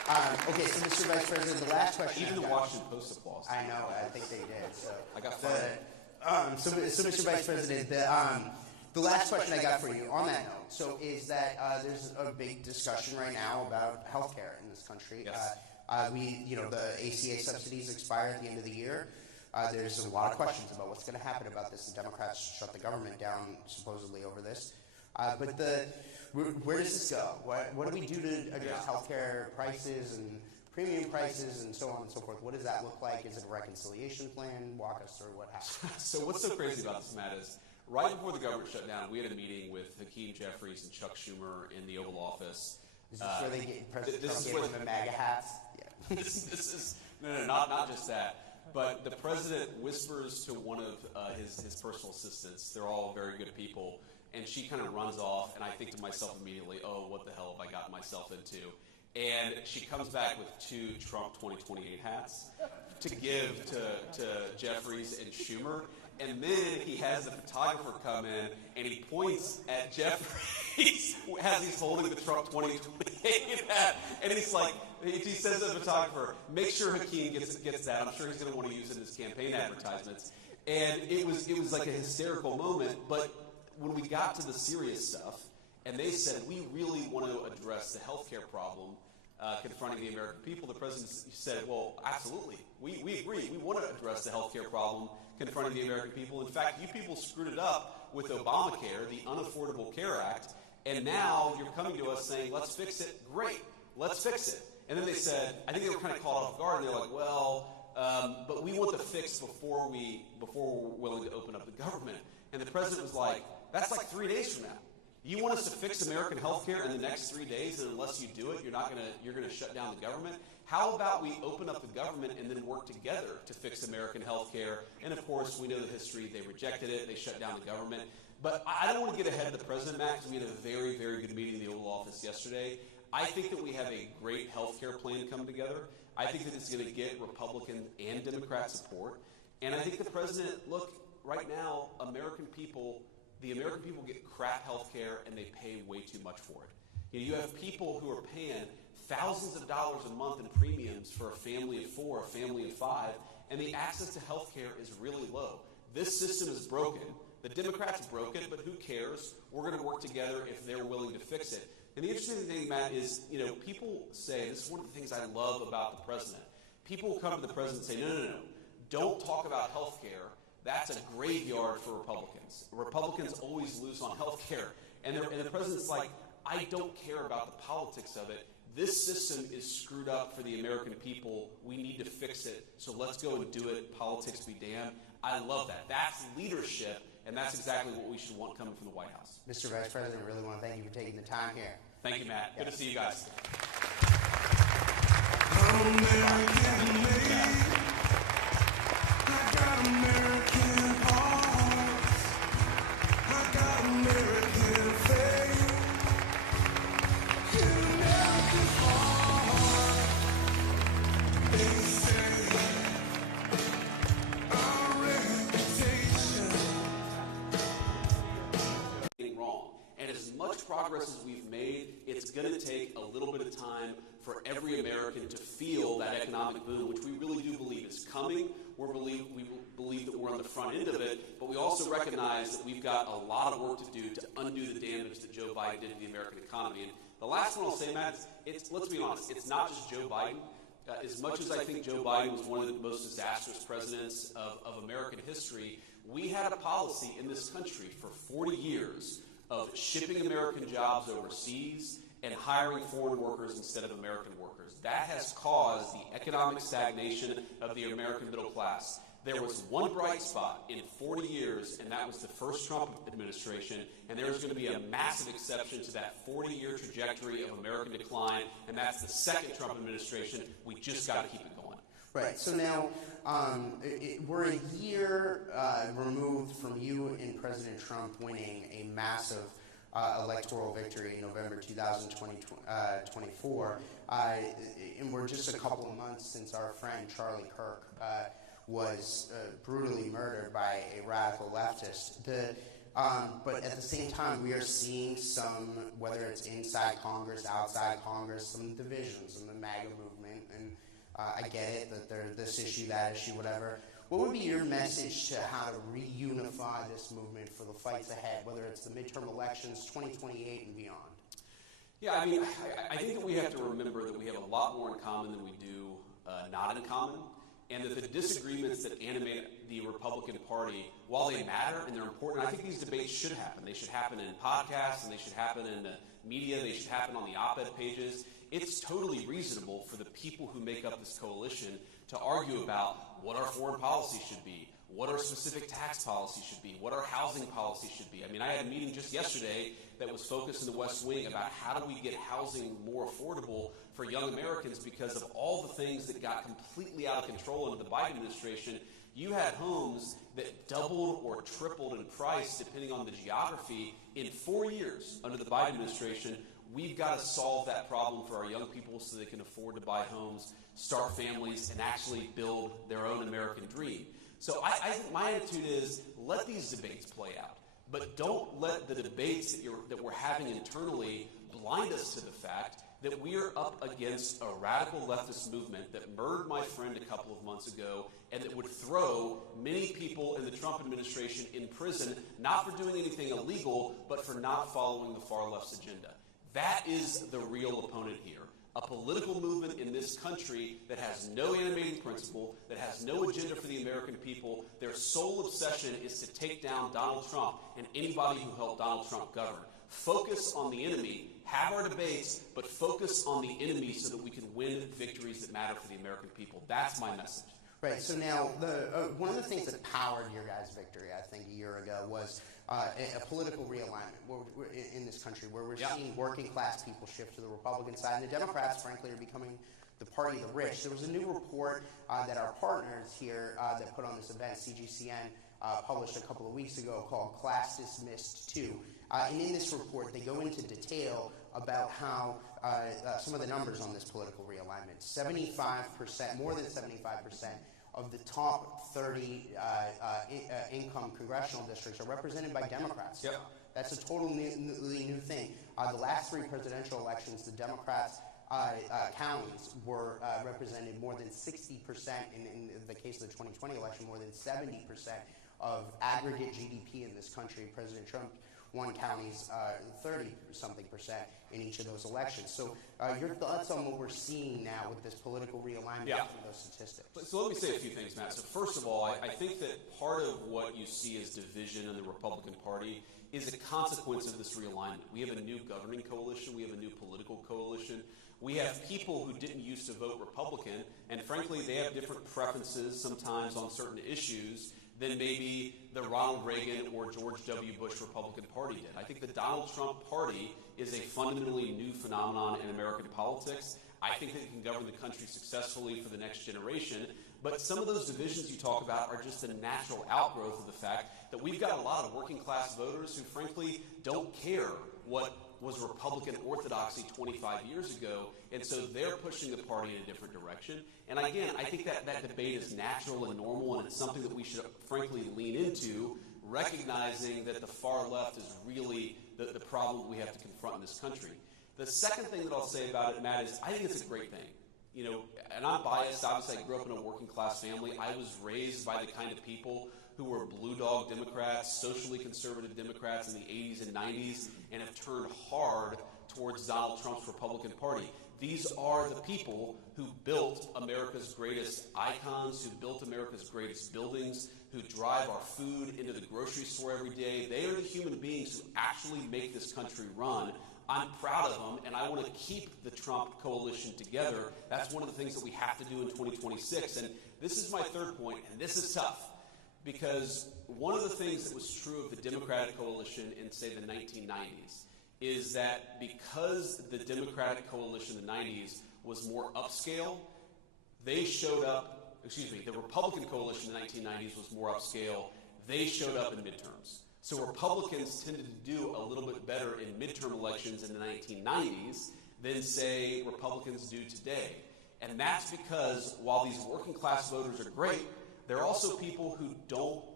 Okay, so Mr. Vice President, the last question. Even the Washington Post applause. I know, I think they did. So I got fired. so Mr. Vice President, the last question I got for you on that note, so is that there's a big discussion right now about healthcare in this country. Yes. The ACA subsidies expire at the end of the year. There's a lot of questions about what's going to happen about this. The Democrats shut the government down supposedly over this. Where does this go? What do we do to address healthcare prices and premium prices and so on and so forth? What does that look like? Is it a reconciliation plan? Walk us through what happened. So what's so crazy about this, Matt, is right before the government shut down, we had a meeting with Hakeem Jeffries and Chuck Schumer in the Oval Office. Is this where they get President this Trump is gave where them the MAGA hats? Yeah. this is not just that. But the president whispers to one of his personal assistants. They're all very good people. And she kind of runs off, and I think to myself immediately, oh, what the hell have I gotten myself into? And she comes back with 2 Trump 2028 hats to give to Jeffries and Schumer. And then he has the photographer come in, and he points at Jeffries as he's holding the Trump 2028 hat. And he's like, he says to the photographer, make sure Hakeem gets that. I'm sure he's going to want to use it in his campaign advertisements. And it was like a hysterical moment. But when we got to the serious stuff, and they said, we really want to address the healthcare problem confronting the American people, the president said, well, absolutely. We agree. We want to address the healthcare problem confronting the American people. In fact, you people screwed it up with Obamacare, the Unaffordable Care Act, and now you're coming to us saying, let's fix it. Great. Let's fix it. And then they said, I think they were kind of caught off guard, and they're like, well, but we want the fix before we're willing to open up the government. And the president was like, that's like 3 days from now. You want us to fix American health care in the next 3 days, and unless you do it, you're gonna shut down the government? How about we open up the government and then work together to fix American health care? And of course, we know the history. They rejected it. They shut down the government. But I don't want to get ahead of the president, Matt, because we had a very, very good meeting in the Oval Office yesterday. I think that we have a great health care plan come together. I think that it's going to get Republican and Democrat support. And I think the president, look, right now, the American people get crap health care, and they pay way too much for it. You have people who are paying thousands of dollars a month in premiums for a family of 4, a family of 5, and the access to health care is really low. This system is broken. The Democrats broke it, but who cares? We're going to work together if they're willing to fix it. And the interesting thing, Matt, is, people say, this is one of the things I love about the president. People will come to the president and say, no. Don't talk about health care. That's a graveyard for Republicans. Republicans always lose on health care. And the president's like, I don't care about the politics of it. This system is screwed up for the American people. We need to fix it. So let's go and do it. Politics be damned. I love that. That's leadership, and that's exactly what we should want coming from the White House. Mr. Vice President, I really want to thank you for taking the time here. Thank you, Matt. Good to see you guys. American made. I got American hearts. I got American faith. In American heart. They say our reputation. Wrong. And as much progress as we've made, it's going to take a little bit of time for every American to feel that economic boom, which we really do believe is coming. We believe that we're on the front end of it, but we also recognize that we've got a lot of work to do to undo the damage that Joe Biden did to the American economy. And the last one I'll say, Matt, is let's be honest, it's not just Joe Biden. As much as I think Joe Biden was one of the most disastrous presidents of American history, we had a policy in this country for 40 years of shipping American jobs overseas and hiring foreign workers instead of American workers. That has caused the economic stagnation of the American middle class. There was one bright spot in 40 years, and that was the first Trump administration, and there's going to be a massive exception to that 40-year trajectory of American decline, and that's the second Trump administration. We just got to keep it going. Right. So now we're a year removed from you and President Trump winning a massive electoral victory in November 2024. And we're just a couple of months since our friend Charlie Kirk was brutally murdered by a radical leftist. But at the same time, we are seeing some, whether it's inside Congress, outside Congress, some divisions in the MAGA movement. And I get it that there's this issue, that issue, whatever. What would be your message to how to reunify this movement for the fights ahead, whether it's the midterm elections, 2028 and beyond? Yeah, I mean, I think that we have to remember that we have a lot more in common than we do not in common, and that the disagreements that animate the Republican Party, while they matter and they're important, I think these debates should happen. They should happen in podcasts, and they should happen in the media, they should happen on the op-ed pages. It's totally reasonable for the people who make up this coalition to argue about what our foreign policy should be, what our specific tax policy should be, what our housing policy should be. I mean, I had a meeting just yesterday that was focused in the West Wing about how do we get housing more affordable for young Americans because of all the things that got completely out of control under the Biden administration. You had homes that doubled or tripled in price depending on the geography in 4 years under the Biden administration. We've got to solve that problem for our young people so they can afford to buy homes, start families, and actually build their own American dream. So I think my attitude is let these debates play out, but don't let the debates that we're having internally blind us to the fact that we are up against a radical leftist movement that murdered my friend a couple of months ago and that would throw many people in the Trump administration in prison, not for doing anything illegal, but for not following the far left's agenda. That is the real opponent here. A political movement in this country that has no animating principle, that has no agenda for the American people. Their sole obsession is to take down Donald Trump and anybody who helped Donald Trump govern. Focus on the enemy, have our debates, but focus on the enemy so that we can win victories that matter for the American people. That's my message. Right. So now, one of the things that powered your guys' victory, I think, a year ago was a political realignment in this country, where we're seeing working class people shift to the Republican side, and the Democrats, frankly, are becoming the party of the rich. There was a new report that our partners here that put on this event, CGCN, published a couple of weeks ago called Class Dismissed 2. And in this report, they go into detail about how some of the numbers on this political realignment, 75%, more than 75%, of the top 30 income congressional districts are represented by Democrats. Yep. That's a totally new thing. The last three presidential elections, the Democrats' counties were represented more than 60%, in the case of the 2020 election, more than 70% of aggregate GDP in this country. President Trump won counties 30-something% in each of those elections. So your thoughts on what we're seeing now with this political realignment from those statistics? So let me say a few things, Matt. So first of all, I think that part of what you see as division in the Republican Party is a consequence of this realignment. We have a new governing coalition. We have a new political coalition. We have people who didn't used to vote Republican, and frankly, they have different preferences sometimes on certain issues than maybe the Ronald Reagan or George W. Bush Republican Party did. I think the Donald Trump Party is a fundamentally new phenomenon in American politics. I think that it can govern the country successfully for the next generation. But some of those divisions you talk about are just a natural outgrowth of the fact that we've got a lot of working class voters who frankly don't care what was Republican orthodoxy 25 years ago, and so they're pushing the party in a different direction. And again, I think that debate is natural and normal, and it's something that we should frankly lean into, recognizing that the far left is really the problem we have to confront in this country. The second thing that I'll say about it, Matt, is I think it's a great thing. You know, and I'm biased. Obviously, I grew up in a working class family. I was raised by the kind of people who were blue dog Democrats, socially conservative Democrats in the 80s and 90s, and have turned hard towards Donald Trump's Republican Party. These are the people who built America's greatest icons, who built America's greatest buildings, who drive our food into the grocery store every day. They are the human beings who actually make this country run. I'm proud of them, and I want to keep the Trump coalition together. That's one of the things that we have to do in 2026. And this is my third point, and this is tough, because one of the things that was true of the Democratic coalition in, say, the 1990s is that because the Democratic coalition in the 90s was more upscale, they showed up, the Republican coalition in the 1990s was more upscale, they showed up in midterms. So Republicans tended to do a little bit better in midterm elections in the 1990s than, say, Republicans do today. And that's because while these working class voters are great, they're also people who don't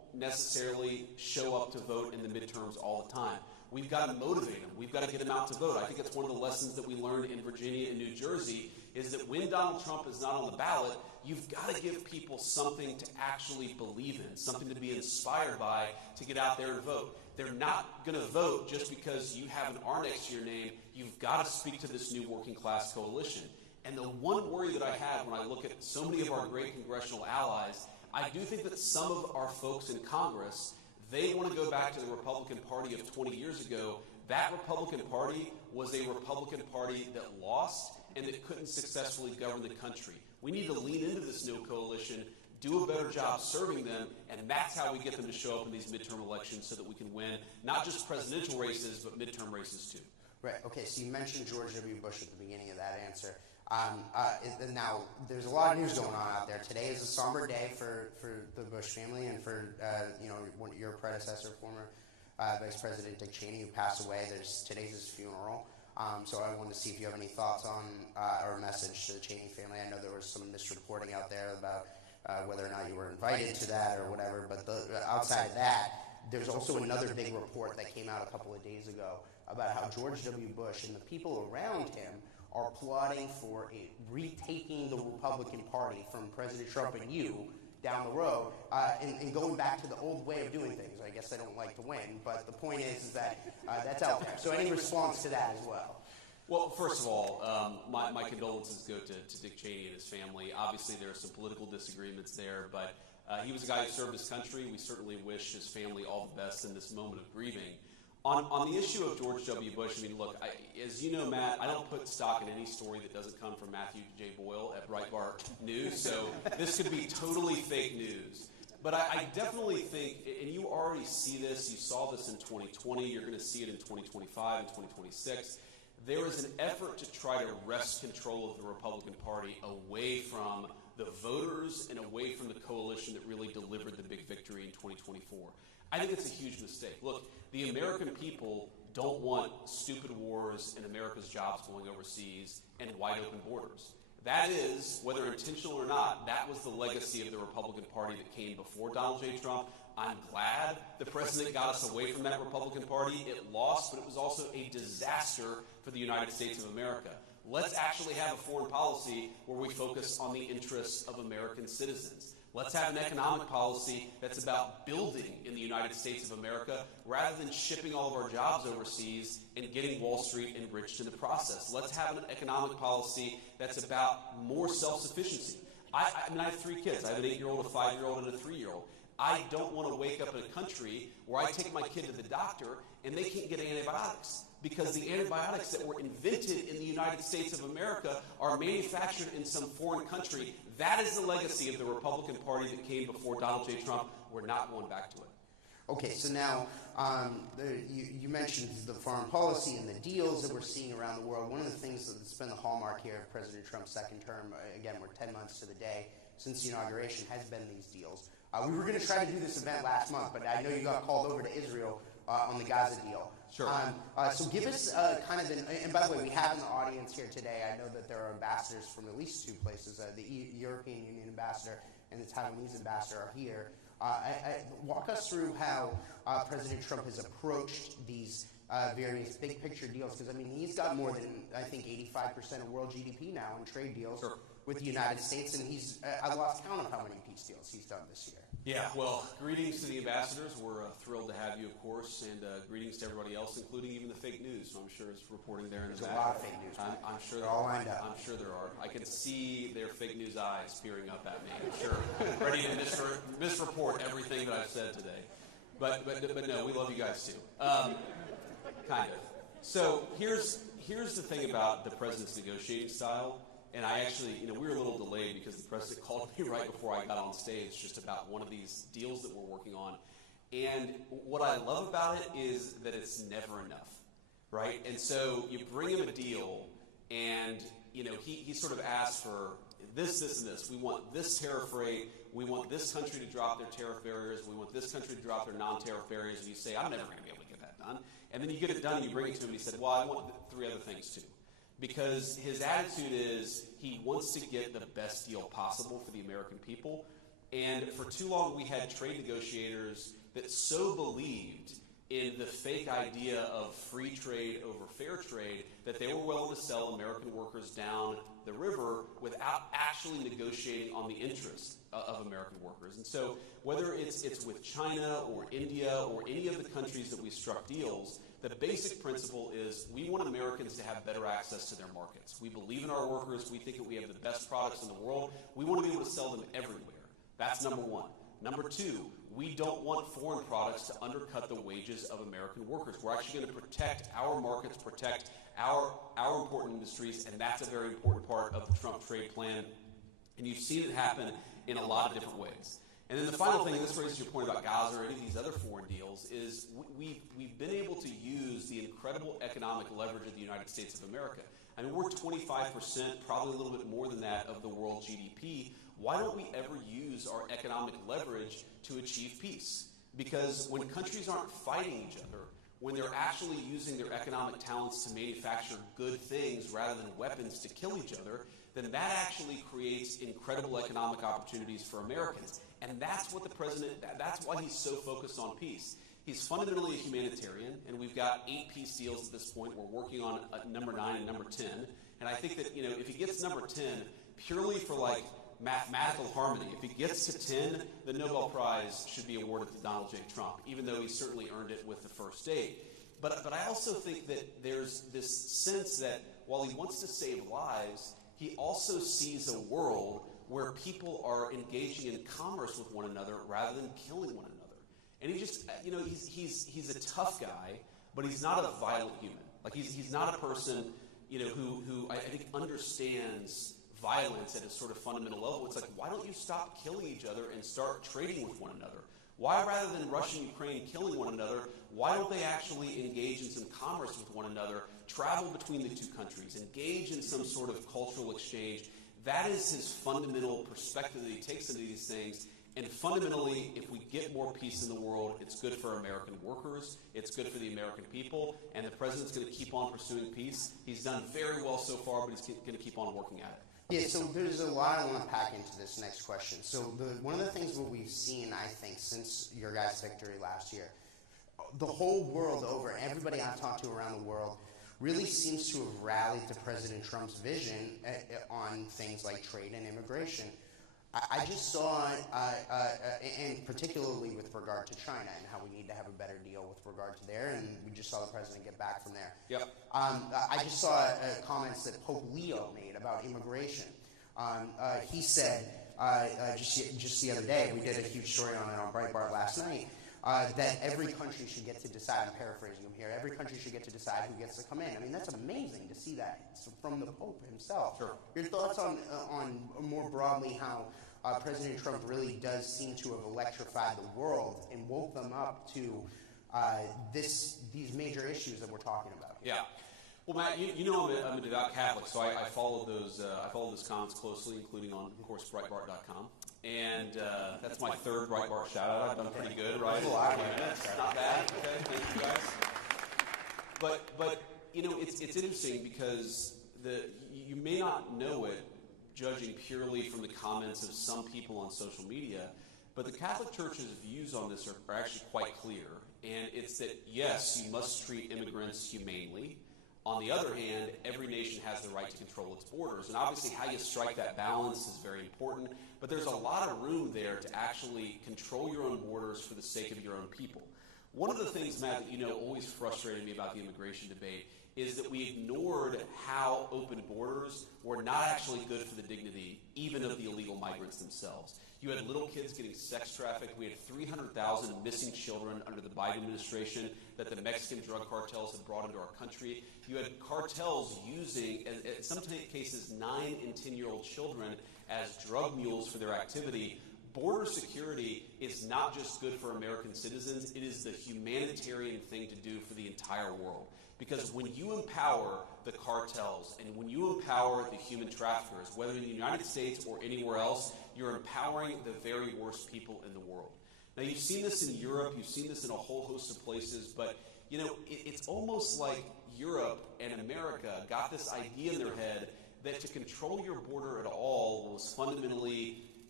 necessarily show up to vote in the midterms all the time. We've got to motivate them. We've got to get them out to vote. I think it's one of the lessons that we learned in Virginia and New Jersey is that when Donald Trump is not on the ballot, you've got to give people something to actually believe in, something to be inspired by to get out there and vote. They're not going to vote just because you have an R next to your name. You've got to speak to this new working class coalition. And the one worry that I have when I look at so many of our great congressional allies, I do think that some of our folks in Congress, they want to go back to the Republican Party of 20 years ago. That Republican Party was a Republican Party that lost and that couldn't successfully govern the country. We need to lean into this new coalition, do a better job serving them, and that's how we get them to show up in these midterm elections so that we can win not just presidential races, but midterm races too. Right. Okay. So you mentioned George W. Bush at the beginning of that answer. Now, there's a lot of news going on out there. Today is a somber day for the Bush family and for your predecessor, former Vice President Dick Cheney, who passed away. Today's his funeral. So I wanted to see if you have any thoughts on or a message to the Cheney family. I know there was some misreporting out there about whether or not you were invited to that or whatever. But outside of that, there's also another big report that came out a couple of days ago about how George W. Bush and the people around him are plotting for retaking the Republican Party from President Trump and you down the road and going back to the old way of doing things. I guess they don't like to win, but the point is that that's out there. So any response to that as well? Well, first of all, my condolences go to Dick Cheney and his family. Obviously, there are some political disagreements there, but he was a guy who served his country. We certainly wish his family all the best in this moment of grieving. On the issue of George W. Bush, I mean, look, as you know, Matt, I don't put stock in any story that doesn't come from Matthew J. Boyle at Breitbart News, so this could be totally fake news. But I definitely think, and you already see this, you saw this in 2020, you're going to see it in 2025 and 2026, there is an effort to try to wrest control of the Republican Party away from the voters and away from the coalition that really delivered the big victory in 2024. I think it's a huge mistake. Look, the American people don't want stupid wars and America's jobs going overseas and wide open borders. That is, whether intentional or not, that was the legacy of the Republican Party that came before Donald J. Trump. I'm glad the president got us away from that Republican Party. It lost, but it was also a disaster for the United States of America. Let's actually have a foreign policy where we focus on the interests of American citizens. Let's have an economic policy that's about building in the United States of America rather than shipping all of our jobs overseas and getting Wall Street enriched in the process. Let's have an economic policy that's about more self-sufficiency. I mean, I have 3 kids. I have an 8-year-old, a 5-year-old, and a 3-year-old. I don't want to wake up in a country where I take my kid to the doctor and they can't get antibiotics because the antibiotics that were invented in the United States of America are manufactured in some foreign country. That is the legacy of the Republican Party that came before Donald J. Trump. We're not going back to it. Okay, so now you mentioned the foreign policy and the deals that we're seeing around the world. One of the things that's been the hallmark here of President Trump's second term, again, we're 10 months to the day since the inauguration, has been these deals. We were going to try to do this event last month, but I know you got called over to Israel on the Gaza deal. Sure. So give us kind of and by the way, we have in the audience here today, I know that there are ambassadors from at least 2 places. The European Union ambassador and the Taiwanese ambassador are here. Walk us through how President Trump has approached these various big picture deals, because, I mean, he's got more than, I think, 85% of world GDP now in trade deals with the United States, and I lost count of how many peace deals he's done this year. Yeah, well, greetings to the ambassadors. We're thrilled to have you, of course, and greetings to everybody else, including even the fake news. So I'm sure it's reporting there in the back. There's a lot of fake news. I'm sure they're all lined up. I'm sure there are. I can see their fake news eyes peering up at me. I'm sure, ready to misreport everything that I've said today. But no, we love you guys too. Kind of. So here's the thing about the president's negotiating style. And I actually, we were a little delayed because the president called me right before I got on stage just about one of these deals that we're working on. And what I love about it is that it's never enough, right? And so you bring him a deal and, he sort of asks for this, and this. We want this tariff rate. We want this country to drop their tariff barriers. We want this country to drop their non-tariff barriers. And you say, I'm never going to be able to get that done. And then you get it done and you bring it to him and he said, well, I want 3 other things too. Because his attitude is he wants to get the best deal possible for the American people. And for too long, we had trade negotiators that so believed in the fake idea of free trade over fair trade that they were willing to sell American workers down the river without actually negotiating on the interests of American workers. And so whether it's with China or India or any of the countries that we struck deals, the basic principle is we want Americans to have better access to their markets. We believe in our workers. We think that we have the best products in the world. We want to be able to sell them everywhere. That's number one. Number two, we don't want foreign products to undercut the wages of American workers. We're actually going to protect our markets, protect our important industries, and that's a very important part of the Trump trade plan. And you've seen it happen in a lot of different ways. And then the final thing, and this raises your point about Gaza or any of these other foreign deals, is we've been able to use the incredible economic leverage of the United States of America. I mean, we're 25%, probably a little bit more than that, of the world GDP. Why don't we ever use our economic leverage to achieve peace? Because when countries aren't fighting each other, when they're actually using their economic talents to manufacture good things rather than weapons to kill each other, then that actually creates incredible economic opportunities for Americans. And that's what the president, that's why he's so focused on peace. He's fundamentally a humanitarian, and we've got 8 peace deals at this point. We're working on number 9 and number 10. And I think that, if he gets number 10, purely for like mathematical harmony, if he gets to 10, the Nobel Prize should be awarded to Donald J. Trump, even though he certainly earned it with the first 8. But I also think that there's this sense that while he wants to save lives, he also sees a world where people are engaging in commerce with one another rather than killing one another. And he just, he's a tough guy, but he's not a violent human. Like he's not a person, who I think understands violence at a sort of fundamental level. It's like, why don't you stop killing each other and start trading with one another? Why, rather than Russia and Ukraine killing one another, why don't they actually engage in some commerce with one another, travel between the two countries, engage in some sort of cultural exchange? That is his fundamental perspective that he takes into these things. And fundamentally, if we get more peace in the world, it's good for American workers, it's good for the American people, and the president's going to keep on pursuing peace. He's done very well so far, but he's going to keep on working at it. Yeah, so there's a lot I want to pack into this next question. So one of the things that we've seen, I think, since your guys' victory last year, the whole world over, everybody I've talked to around the world, really seems to have rallied to President Trump's vision on things like trade and immigration. I just saw, and particularly with regard to China and how we need to have a better deal with regard to there, and we just saw the president get back from there. Yep. I just saw comments that Pope Leo made about immigration. He said, just the other day, we did a huge story on it on Breitbart last night, that every country should get to decide, I'm paraphrasing him here, every country should get to decide who gets to come in. I mean, that's amazing to see that from the Pope himself. Sure. Your thoughts on more broadly how President Trump really does seem to have electrified the world and woke them up to these major issues that we're talking about? Yeah. Well, Matt, I'm a devout Catholic, so I followed those comments closely, including on, of course, Breitbart.com. And that's my 3rd Breitbart shout-out. I've done pretty good, right? Not bad. Okay, thank you guys. But it's interesting because you may not know it, judging purely from the comments of some people on social media, but the Catholic Church's views on this are actually quite clear. And it's that, yes, you must treat immigrants humanely. On the other hand, every nation has the right to control its borders. And obviously how you strike that balance is very important. But there's a lot of room there to actually control your own borders for the sake of your own people. One of the things, Matt, that always frustrated me about the immigration debate is that we ignored how open borders were not actually good for the dignity, even of the illegal migrants themselves. You had little kids getting sex trafficked. We had 300,000 missing children under the Biden administration that the Mexican drug cartels had brought into our country. You had cartels using, in some cases, 9 and 10-year-old children as drug mules for their activity. Border security is not just good for American citizens, it is the humanitarian thing to do for the entire world. Because when you empower the cartels and when you empower the human traffickers, whether in the United States or anywhere else, you're empowering the very worst people in the world. Now, you've seen this in Europe, you've seen this in a whole host of places, but it's almost like Europe and America got this idea in their head that to control your border at all was fundamentally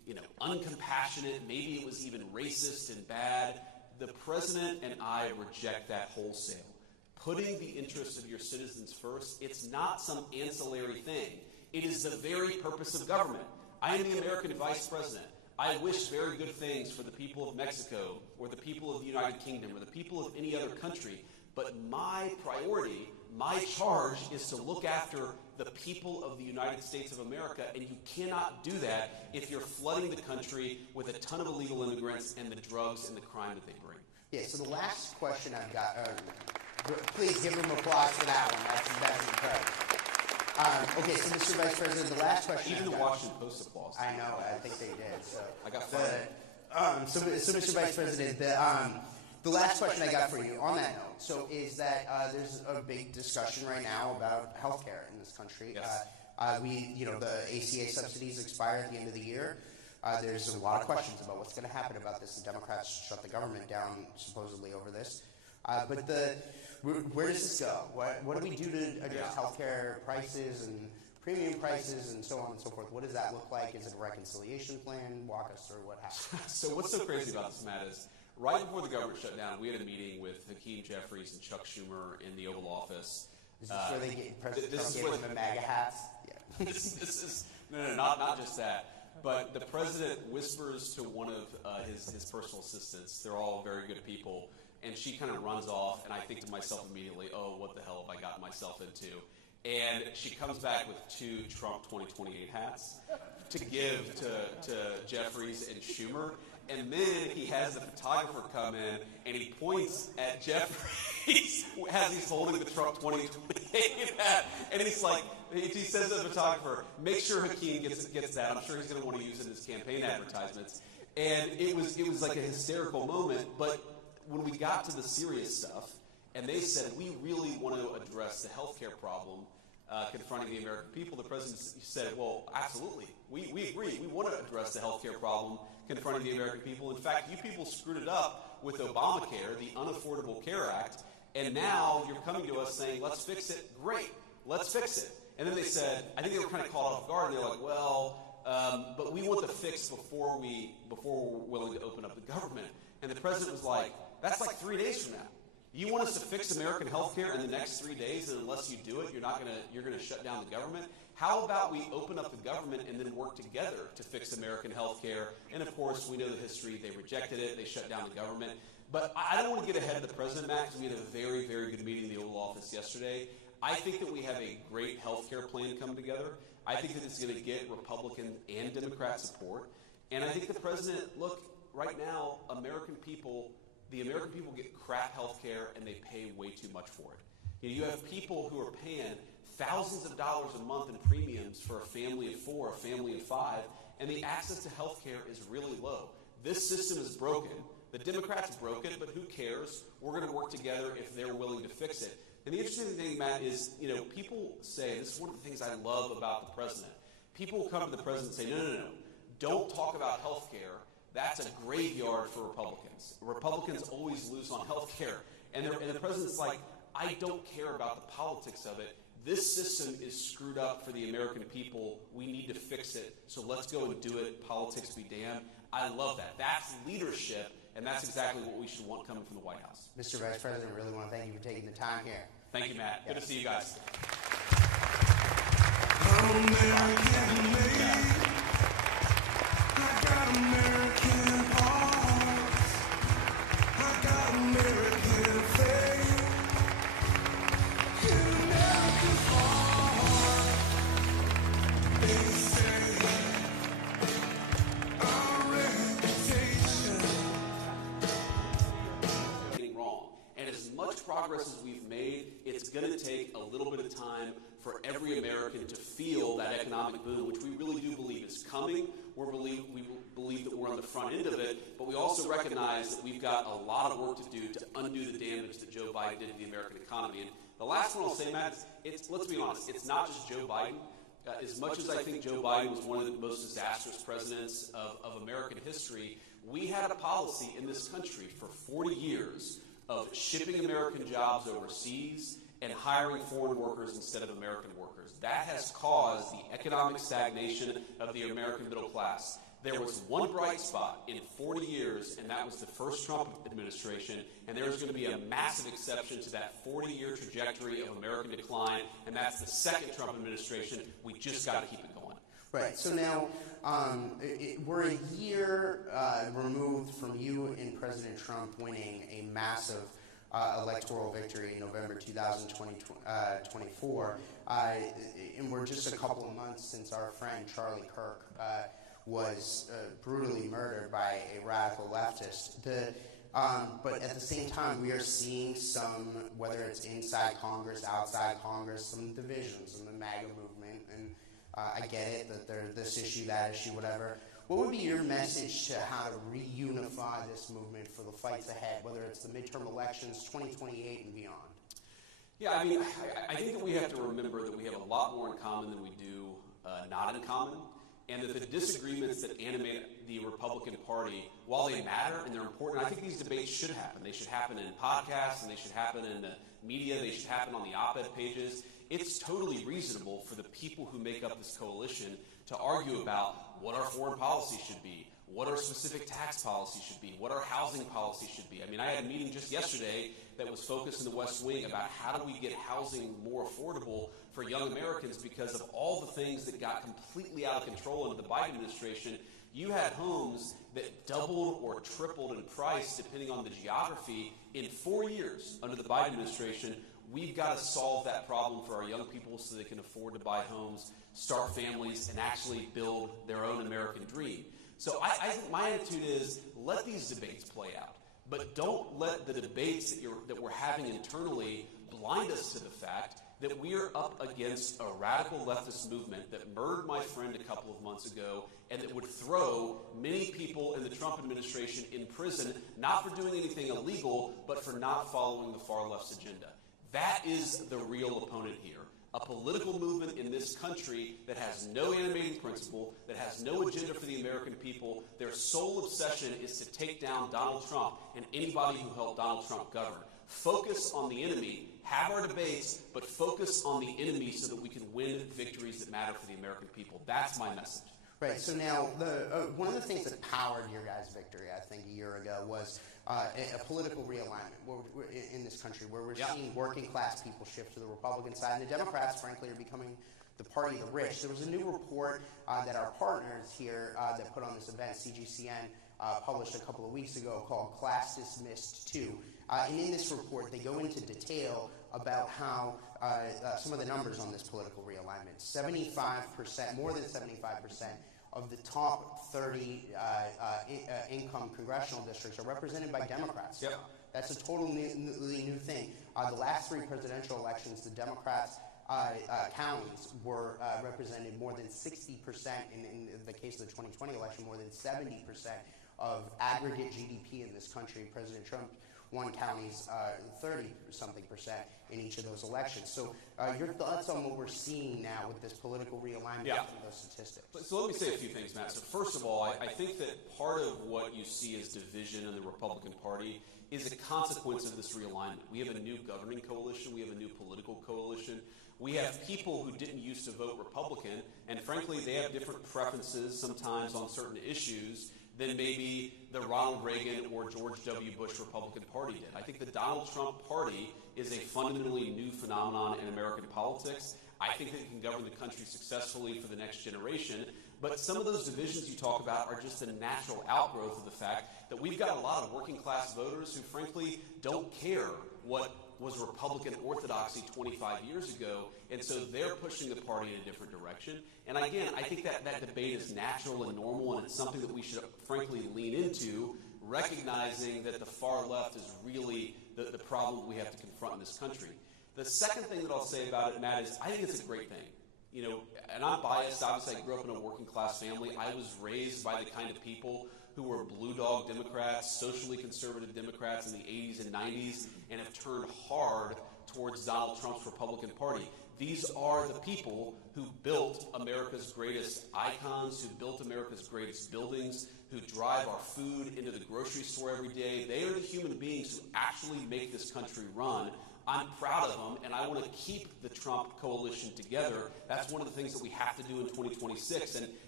uncompassionate, maybe it was even racist and bad. The president and I reject that wholesale. Putting the interests of your citizens first, it's not some ancillary thing. It is the very purpose of government. I am the American vice president. I wish very good things for the people of Mexico or the people of the United Kingdom or the people of any other country. But my priority, my charge is to look after the people of the United States of America, and you cannot do that if you're flooding the country with a ton of illegal immigrants and the drugs and the crime that they bring. Yeah, so the last question I've got, please give them applause for that one. That's incredible. Okay, so Mr. Vice President, the last question. Even the Washington Post applause. I know, I think they did. So I got fired. So Mr. Vice President, the last question I got for you on that note, so is that there's a big discussion right now about health care in this country. Yes. The ACA subsidies expire at the end of the year. There's a lot of questions about what's going to happen about this. The Democrats shut the government down supposedly over this. Where does this go? What do we do to address healthcare prices and premium prices and so on and so forth? What does that look like? Is it a reconciliation plan? Walk us through what happened. So what's so crazy about this, Matt, is right before the government shut down, we had a meeting with Hakeem Jeffries and Chuck Schumer in the Oval Office. Is this where they get President Trump gave them the MAGA hats? Yeah. This is not just that. But the president whispers to one of his personal assistants. They're all very good people. And she kind of runs off, and I think to myself immediately, oh, what the hell have I gotten myself into? And she comes back with 2 Trump 2028 hats to give to Jeffries and Schumer. And then he has the photographer come in, and he points at Jeffries as he's holding the Trump 2028 hat. And he's like, he says to the photographer, make sure Hakeem gets that. I'm sure he's going to want to use it in his campaign advertisements. And it was like a hysterical moment, but when we got to the serious stuff, and they said, we really want to address the healthcare problem confronting the American people, the president said, well, absolutely. We agree. We want to address the healthcare problem confronting the American people. In fact, you people screwed it up with Obamacare, the Unaffordable Care Act, and now you're coming to us saying, let's fix it. Great. Let's fix it. And then they said, I think they were kind of caught off guard, and they're like, well, but we want the fix before we're willing to open up the government. And the president was like, that's like 3 days from now. You want us to fix American health care in the next 3 days, and unless you do it, you're gonna shut down the government? How about we open up the government and then work together to fix American health care? And of course, we know the history. They rejected it. They shut down the government. But I don't want to get ahead of the president, Matt, because we had a very, very good meeting in the Oval Office yesterday. I think that we have a great health care plan come together. I think that it's going to get Republican and Democrat support. And I think the president, look, right now, the American people get crap health care, and they pay way too much for it. You have people who are paying thousands of dollars a month in premiums for a family of 4, a family of 5, and the access to health care is really low. This system is broken. The Democrats broke it, but who cares? We're going to work together if they're willing to fix it. And the interesting thing, Matt, is, people say, this is one of the things I love about the president. People will come to the president and say, no. Don't talk about health care. That's a graveyard for Republicans. Republicans always lose on health care. And the president's like, I don't care about the politics of it. This system is screwed up for the American people. We need to fix it. So let's go and do it. Politics be damned. I love that. That's leadership, and that's exactly what we should want coming from the White House. Mr. Vice President, really want to thank you for taking the time here. Thank you, Matt. Good to see you guys. American made. I got American heart. I got American faith. In America's heart, they say our reputation. Getting wrong. And as much progress as we've made, it's going to take a little bit of time for every American to feel that economic boom, which we really do believe is coming. We believe that we're on the front end of it, but we also recognize that we've got a lot of work to do to undo the damage that Joe Biden did to the American economy. And the last one I'll say, Matt, let's be honest, it's not just Joe Biden. As much as I think Joe Biden was one of the most disastrous presidents of American history, we had a policy in this country for 40 years of shipping American jobs overseas and hiring foreign workers instead of American workers. That has caused the economic stagnation of the American middle class. There was one bright spot in 40 years, and that was the first Trump administration, and there's going to be a massive exception to that 40-year trajectory of American decline, and that's the second Trump administration. We just got to keep it going. Right. So now we're a year removed from you and President Trump winning a massive electoral victory in November 2024, and we're just a couple of months since our friend Charlie Kirk was brutally murdered by a radical leftist. But at the same time, we are seeing some, whether it's inside Congress, outside Congress, some divisions in the MAGA movement. And I get it that there's this issue, that issue, whatever. What would be your message to how to reunify this movement for the fights ahead, whether it's the midterm elections, 2028 and beyond? Yeah, I mean, I think that we have to remember that we have a lot more in common than we do not in common. And that the disagreements that animate the Republican Party, while they matter and they're important, I think these debates should happen. They should happen in podcasts, and they should happen in the media, they should happen on the op-ed pages. It's totally reasonable for the people who make up this coalition to argue about what our foreign policy should be, what our specific tax policy should be, what our housing policy should be. I mean, I had a meeting just yesterday that was focused in the West Wing about how do we get housing more affordable for young Americans because of all the things that got completely out of control under the Biden administration. You had homes that doubled or tripled in price depending on the geography in 4 years under the Biden administration. We've got to solve that problem for our young people so they can afford to buy homes, start families, and actually build their own American dream. So I think my attitude is let these debates play out, but don't let the debates that we're having internally blind us to the fact that we are up against a radical leftist movement that murdered my friend a couple of months ago and that would throw many people in the Trump administration in prison, not for doing anything illegal, but for not following the far left's agenda. That is the real opponent here. A political movement in this country that has no animating principle, that has no agenda for the American people. Their sole obsession is to take down Donald Trump and anybody who helped Donald Trump govern. Focus on the enemy, have our debates, but focus on the enemy so that we can win victories that matter for the American people. That's my message. Right. So now, one of the things that powered your guys' victory, I think, a year ago was a political realignment in this country, where we're seeing working class people shift to the Republican side, and the Democrats, frankly, are becoming the party of the rich. There was a new report that our partners here that put on this event, CGCN, published a couple of weeks ago called Class Dismissed 2. And in this report, they go into detail about how some of the numbers on this political realignment. 75%, more than 75% of the top 30 income congressional districts are represented by Democrats. Yep. That's a totally new thing. The last three presidential elections, the Democrats' counties were represented more than 60%, in the case of the 2020 election, more than 70% of aggregate GDP in this country. President Trump won counties 30-something% in each of those elections. So your thoughts on what we're seeing now with this political realignment of those statistics? So let me say a few things, Matt. So first of all, I think that part of what you see as division in the Republican Party is a consequence of this realignment. We have a new governing coalition. We have a new political coalition. We have people who didn't used to vote Republican, and frankly, they have different preferences sometimes on certain issues than maybe the Ronald Reagan or George W. Bush Republican Party did. I think the Donald Trump Party is a fundamentally new phenomenon in American politics. I think that it can govern the country successfully for the next generation. But some of those divisions you talk about are just a natural outgrowth of the fact that we've got a lot of working class voters who frankly don't care what was Republican orthodoxy 25 years ago, and so they're pushing the party in a different direction. And again, I think that debate is natural and normal, and it's something that we should frankly lean into, recognizing that the far left is really the problem we have to confront in this country. The second thing that I'll say about it, Matt, is I think it's a great thing. You know, and I'm biased. Obviously, I grew up in a working class family. I was raised by the kind of people who were blue dog Democrats, socially conservative Democrats in the 80s and 90s, and have turned hard towards Donald Trump's Republican Party. These are the people who built America's greatest icons, who built America's greatest buildings, who drive our food into the grocery store every day. They are the human beings who actually make this country run. I'm proud of them, and I want to keep the Trump coalition together. That's one of the things that we have to do in 2026. And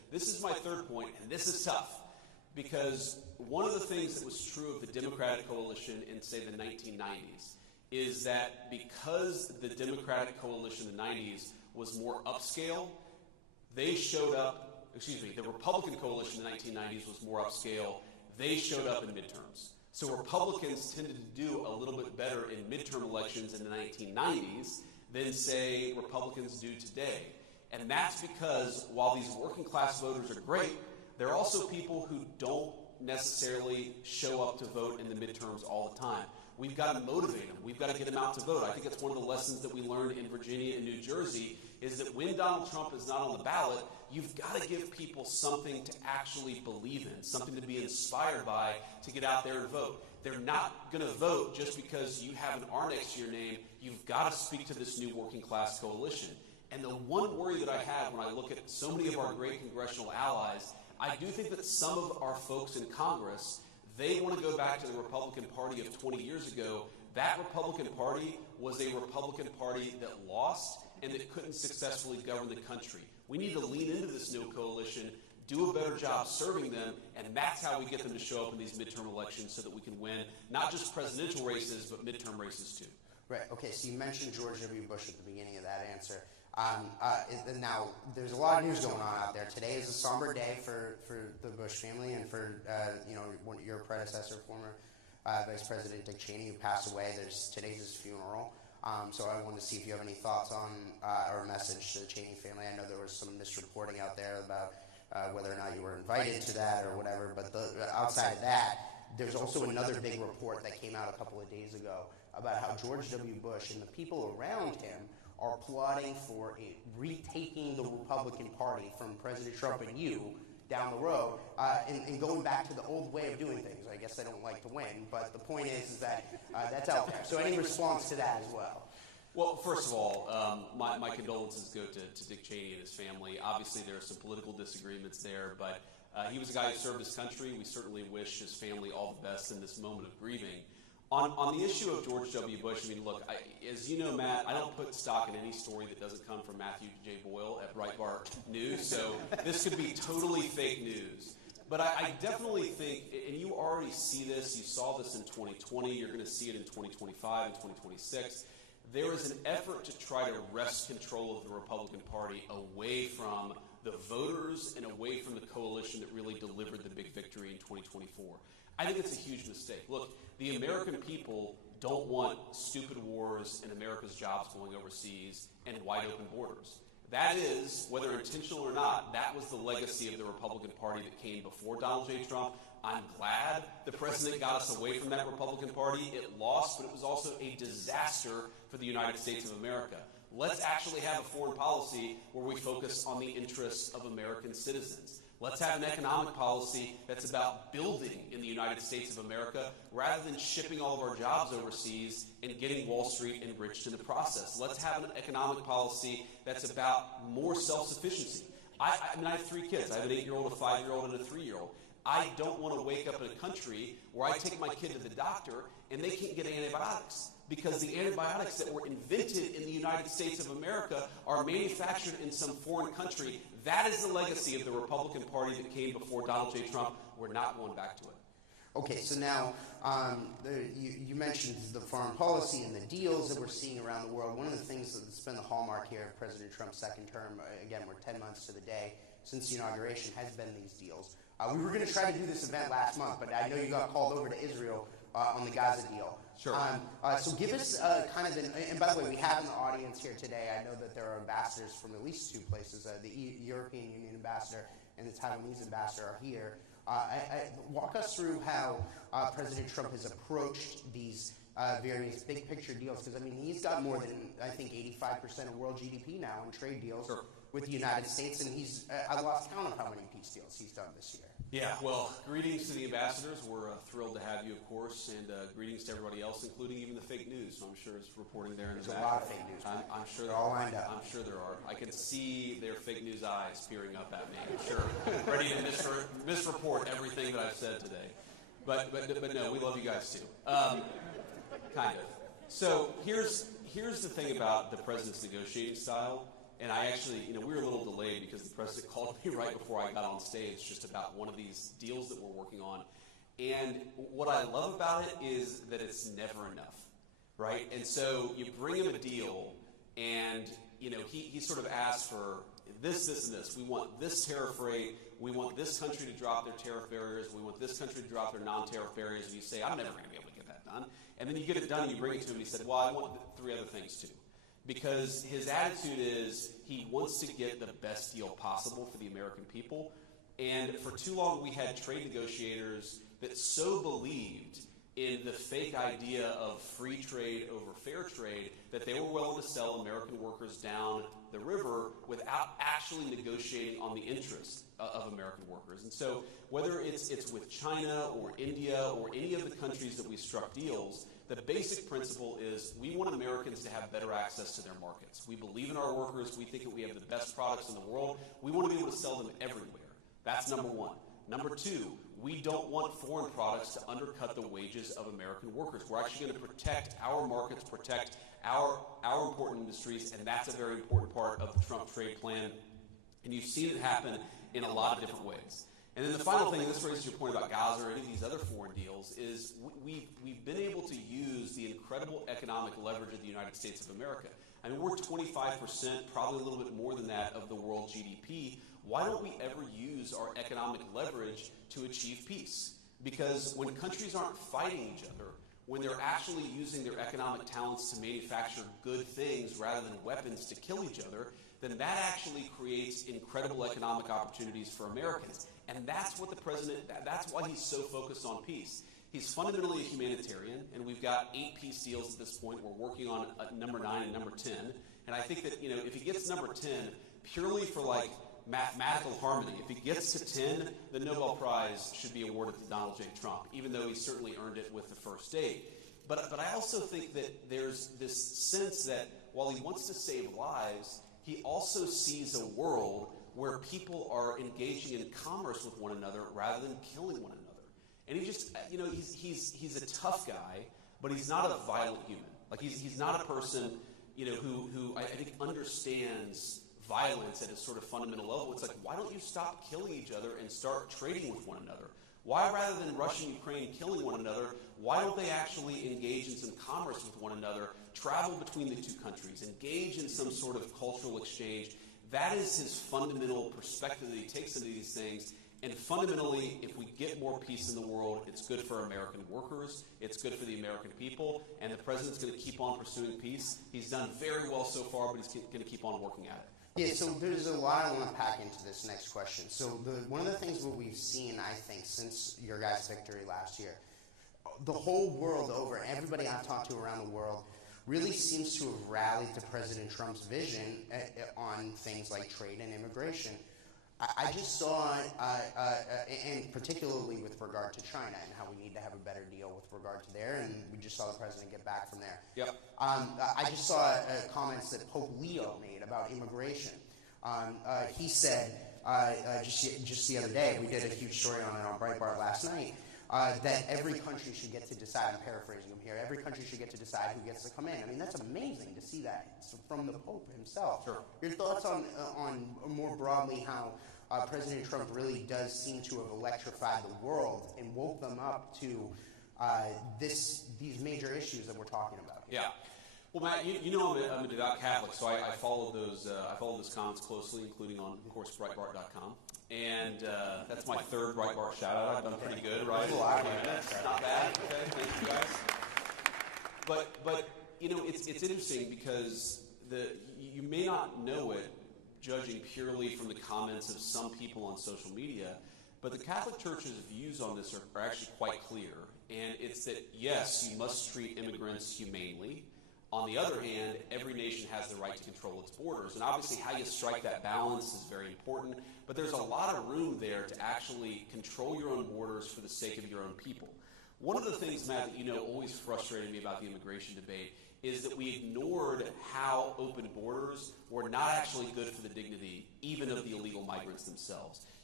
This is my third point, and this is tough, because one of the things that was true of the Democratic coalition in, say, the 1990s is that because the Democratic coalition in the 90s was more upscale, they showed up, the Republican coalition in the 1990s was more upscale, they showed up in midterms. So Republicans tended to do a little bit better in midterm elections in the 1990s than, say, Republicans do today. And that's because while these working class voters are great, there are also people who don't necessarily show up to vote in the midterms all the time. We've got to motivate them. We've got to get them out to vote. I think it's one of the lessons that we learned in Virginia and New Jersey is that when Donald Trump is not on the ballot, you've got to give people something to actually believe in, something to be inspired by to get out there and vote. They're not going to vote just because you have an R next to your name. You've got to speak to this new working class coalition. And the one worry that I have when I look at so many of our great congressional allies, I do think that some of our folks in Congress, they want to go back to the Republican Party of 20 years ago. That Republican Party was a Republican Party that lost and that couldn't successfully govern the country. We need to lean into this new coalition, do a better job serving them, and that's how we get them to show up in these midterm elections so that we can win not just presidential races, but midterm races too. Right. Okay, so you mentioned George W. Bush at the beginning of that answer. Now, there's a lot of news going on out there. Today is a somber day for the Bush family and for your predecessor, former Vice President Dick Cheney, who passed away. Today's his funeral. So I wanted to see if you have any thoughts on or a message to the Cheney family. I know there was some misreporting out there about whether or not you were invited to that or whatever. But outside of that, there's also another big report that came out a couple of days ago about how George W. Bush and the people around him are plotting for retaking the Republican Party from President Trump and you down the road and going back to the old way of doing things. I guess they don't like to win, but the point is that that's out there. So any response to that as well? Well, first of all, my condolences go to Dick Cheney and his family. Obviously, there are some political disagreements there, but he was a guy who served his country. We certainly wish his family all the best in this moment of grieving. On the issue of George W. Bush, I mean, look, as you know, Matt, I don't put stock in any story that doesn't come from Matthew J. Boyle at Breitbart News, so this could be totally fake news. But I definitely think, and you already see this, you saw this in 2020, you're going to see it in 2025 and 2026, there is an effort to try to wrest control of the Republican Party away from the voters and away from the coalition that really delivered the big victory in 2024. I think it's a huge mistake. Look, the American people don't want stupid wars and America's jobs going overseas and wide open borders. That is, whether intentional or not, that was the legacy of the Republican Party that came before Donald J. Trump. I'm glad the president got us away from that Republican Party. It lost, but it was also a disaster for the United States of America. Let's actually have a foreign policy where we focus on the interests of American citizens. Let's have an economic policy that's about building in the United States of America rather than shipping all of our jobs overseas and getting Wall Street enriched in the process. Let's have an economic policy that's about more self-sufficiency. I mean, I have 3 kids. I have an 8-year-old, a 5-year-old, and a 3-year-old. I don't want to wake up in a country where I take my kid to the doctor and they can't get antibiotics because the antibiotics that were invented in the United States of America are manufactured in some foreign country. That is the legacy of the Republican Party that came before Donald J. Trump. We're not going back to it. Okay, so now you mentioned the foreign policy and the deals that we're seeing around the world. One of the things that's been the hallmark here of President Trump's second term, again, we're 10 months to the day since the inauguration, has been these deals. We were going to try to do this event last month, but I know you got called over to Israel on the Gaza deal. Sure. So give us kind of and by the way, we have in the audience here today, I know that there are ambassadors from at least 2 places. The European Union ambassador and the Taiwanese ambassador are here. Walk us through how President Trump has approached these various big picture deals, because I mean he's got more than I think 85% of world GDP now in trade deals with the United States, and he's I lost count of how many peace deals he's done this year. Yeah, well, greetings to the ambassadors. We're thrilled to have you, of course, and greetings to everybody else, including even the fake news. I'm sure is reporting there in the back. There's a lot of fake news. I'm sure they're all lined up. I'm sure there are. I can see their fake news eyes peering up at me. I'm sure, ready to misreport everything that I've said today. But no, we love you guys too. Kind of. So here's the thing about the president's negotiating style. And I actually, we were a little delayed because the president called me right before I got on stage just about one of these deals that we're working on. And what I love about it is that it's never enough, right? And so you bring him a deal, and he sort of asks for this, and this. We want this tariff rate. We want this country to drop their tariff barriers. We want this country to drop their non-tariff barriers. And you say, I'm never going to be able to get that done. And then you get it done, and you bring it to him, and he said, well, I want 3 other things too. Because his attitude is he wants to get the best deal possible for the American people. And for too long, we had trade negotiators that so believed in the fake idea of free trade over fair trade that they were willing to sell American workers down the river without actually negotiating on the interests of American workers. And so whether it's with China or India or any of the countries that we struck deals, the basic principle is we want Americans to have better access to their markets. We believe in our workers. We think that we have the best products in the world. We want to be able to sell them everywhere. That's number one. Number two, we don't want foreign products to undercut the wages of American workers. We're actually going to protect our markets, protect our important industries, and that's a very important part of the Trump trade plan. And you've seen it happen in a lot of different ways. And then the final thing, and this raises your point about Gaza or any of these other foreign deals, is we've been able to use the incredible economic leverage of the United States of America. I mean, we're 25%, probably a little bit more than that, of the world GDP. Why don't we ever use our economic leverage to achieve peace? Because when countries aren't fighting each other, when they're actually using their economic talents to manufacture good things rather than weapons to kill each other, then that actually creates incredible economic opportunities for Americans. And that's what the president, that's why he's so focused on peace. He's fundamentally a humanitarian, and we've got 8 peace deals at this point. We're working on number 9 and number 10. And I think that, if he gets number 10, purely for mathematical harmony, if he gets to 10, the Nobel Prize should be awarded to Donald J. Trump, even though he certainly earned it with the first 8. But I also think that there's this sense that while he wants to save lives, he also sees a world where people are engaging in commerce with one another rather than killing one another. And he just, he's a tough guy, but he's not a violent human. He's not a person, who I think understands violence at a sort of fundamental level. It's why don't you stop killing each other and start trading with one another? Why, rather than Russia and Ukraine killing one another, why don't they actually engage in some commerce with one another, travel between the two countries, engage in some sort of cultural exchange? That is his fundamental perspective that he takes into these things. And fundamentally, if we get more peace in the world, it's good for American workers, it's good for the American people, and the president's going to keep on pursuing peace. He's done very well so far, but he's going to keep on working at it. Yeah, so there's a lot I want to pack into this next question. So one of the things that we've seen, I think, since your guys' victory last year, the whole world over, everybody I've talked to around the world, really seems to have rallied to President Trump's vision on things like trade and immigration. I just saw, and particularly with regard to China and how we need to have a better deal with regard to there, and we just saw the president get back from there. Yep. I just saw comments that Pope Leo made about immigration. He said, just the other day, we did a huge story on it on Breitbart last night, that every country should get to decide, I'm paraphrasing him here, every country should get to decide who gets to come in. I mean, that's amazing to see that from the Pope himself. Sure. Your thoughts on more broadly how President Trump really does seem to have electrified the world and woke them up to these major issues that we're talking about here. Yeah. Well, Matt, I'm a devout Catholic, so I followed those comments closely, including on, of course, Breitbart.com. And that's my 3rd Breitbart shout-out. I've done pretty good, right? That's not bad. Okay, thank you guys. But it's interesting because you may not know it, judging purely from the comments of some people on social media, but the Catholic Church's views on this are actually quite clear. And it's that, yes, you must treat immigrants humanely. On the other hand, every nation has the right to control its borders. And obviously how you strike that balance is very important. But there's a lot of room there to actually control your own borders for the sake of your own people. One of the things, Matt, that always frustrated me about the immigration debate is that we ignored how open borders were not actually good for the dignity even of the illegal migrants themselves.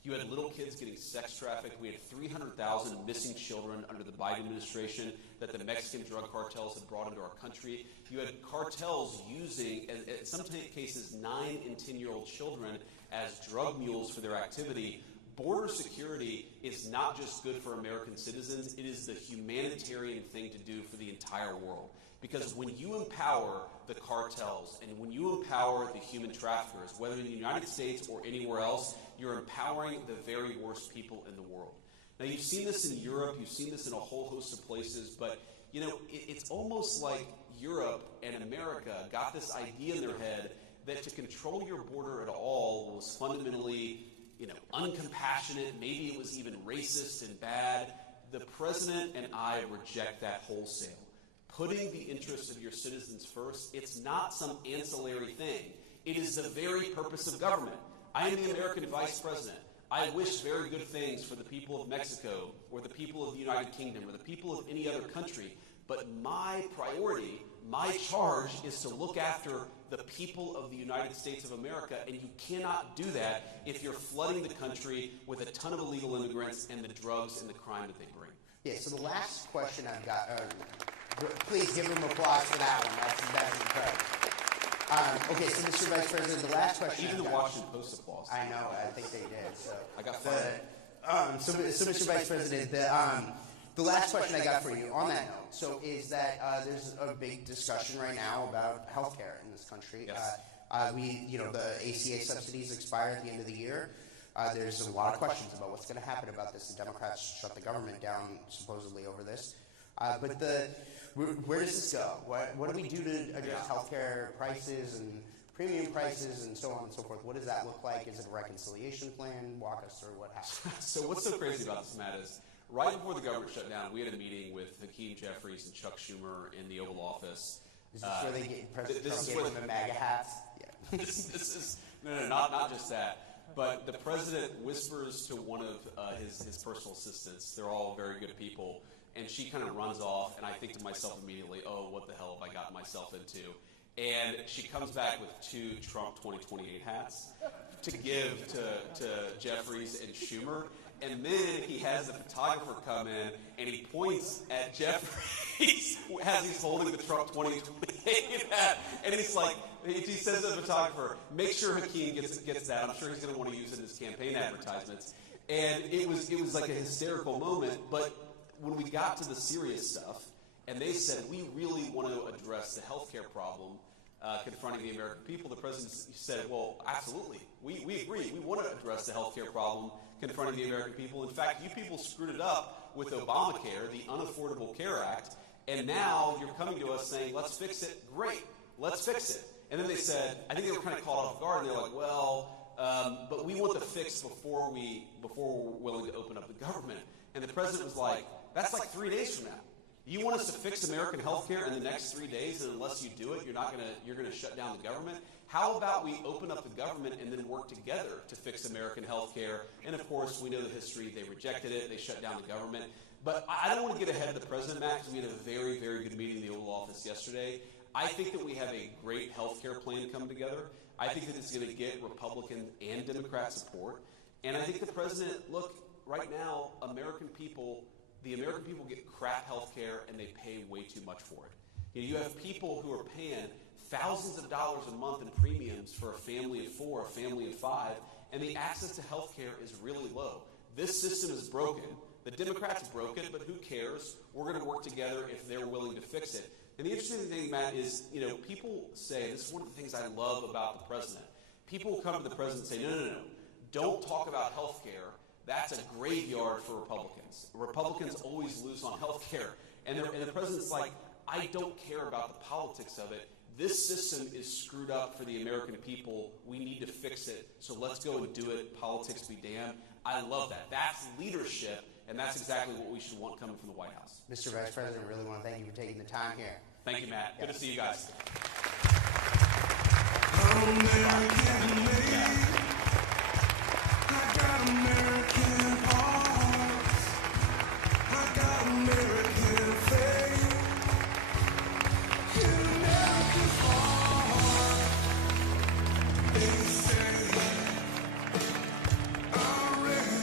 You had little kids getting sex trafficked. We had 300,000 missing children under the Biden administration that the Mexican drug cartels had brought into our country. You had cartels using, in some cases, 9 and 10-year-old children as drug mules for their activity. Border security is not just good for American citizens, it is the humanitarian thing to do for the entire world. Because when you empower the cartels and when you empower the human traffickers, whether in the United States or anywhere else, you're empowering the very worst people in the world. Now, you've seen this in Europe, you've seen this in a whole host of places, but you know, it's almost like Europe and America got this idea in their head that to control your border at all was fundamentally, you know, uncompassionate, maybe it was even racist and bad. The president and I reject that wholesale. Putting the interests of your citizens first, it's not some ancillary thing. It is the very purpose of government. I am the American vice president. I wish very good things for the people of Mexico or the people of the United Kingdom or the people of any other country. But my priority, my charge is to look after the people of the United States of America, and you cannot do that if you're flooding the country with a ton of illegal immigrants and the drugs and the crime that they bring. Yeah, so the last question I've got, please give him applause for that one. That's incredible. Okay, so Mr. Vice President, the last question. Even the Washington Post applause. I know, I think they did. So I got fired. So Mr. Vice President, the last question I got for you on that note, so is that there's a big discussion right now about healthcare in this country. Yes. The ACA subsidies expire at the end of the year. There's a lot of questions about what's going to happen about this. The Democrats shut the government down supposedly over this. Where does this go? What do we do to address healthcare prices and premium prices and so on and so forth? What does that look like? Is it a reconciliation plan? Walk us through what happened. So what's so crazy about this, Matt, is right before the government shut down, we had a meeting with Hakeem Jeffries and Chuck Schumer in the Oval Office. Is this where they get President Trump gave them the MAGA hats? Yeah. this is not just that. But the president whispers to one of his personal assistants. They're all very good people. And she kind of runs off, and I think to myself immediately, oh, what the hell have I gotten myself into? And she comes back with 2 Trump 2028 hats to give to Jeffries and Schumer. And then he has the photographer come in, and he points at Jeffries as he's holding the Trump 2028 hat. And he's like, he says to the photographer, make sure Hakeem gets that. I'm sure he's going to want to use it in his campaign advertisements. And it was like a hysterical moment. But when we got to the serious stuff, and they said, we really want to address the healthcare problem confronting the American people, the president said, well, absolutely. We agree. We want to address the healthcare problem confronting the American people. In fact, you people screwed it up with Obamacare, the Unaffordable Care Act, and now you're coming to us saying, let's fix it. Great, let's fix it. And then they said, I think they were kind of caught off guard, and they're like, well, but we want the fix before we're willing to open up the government. And the president was like, that's like 3 days from now. You want us to fix American health care in the next 3 days, and unless you do it, you're gonna shut down the government? How about we open up the government and then work together to fix American health care? And of course, we know the history. They rejected it. They shut down the government. But I don't want to get ahead of the president, Matt, because we had a very, very good meeting in the Oval Office yesterday. I think that we have a great health care plan come together. I think that it's going to get Republican and Democrat support. And I think the president, look, right now, the American people get crap health care, and they pay way too much for it. You have people who are paying thousands of dollars a month in premiums for a family of 4, a family of 5, and the access to health care is really low. This system is broken. The Democrats broke it, but who cares? We're going to work together if they're willing to fix it. And the interesting thing, Matt, is, people say, this is one of the things I love about the president. People will come to the president and say, no. Don't talk about health care. That's a graveyard for Republicans. Republicans always lose on health care. And the president's like, I don't care about the politics of it. This system is screwed up for the American people. We need to fix it. So let's go and do it. Politics be damned. I love that. That's leadership, and that's exactly what we should want coming from the White House. Mr. Vice President, I really want to thank you for taking the time here. Thank you, Matt. Good to see you guys. American made. I got American hearts. I got American faith. In America's heart, they say, I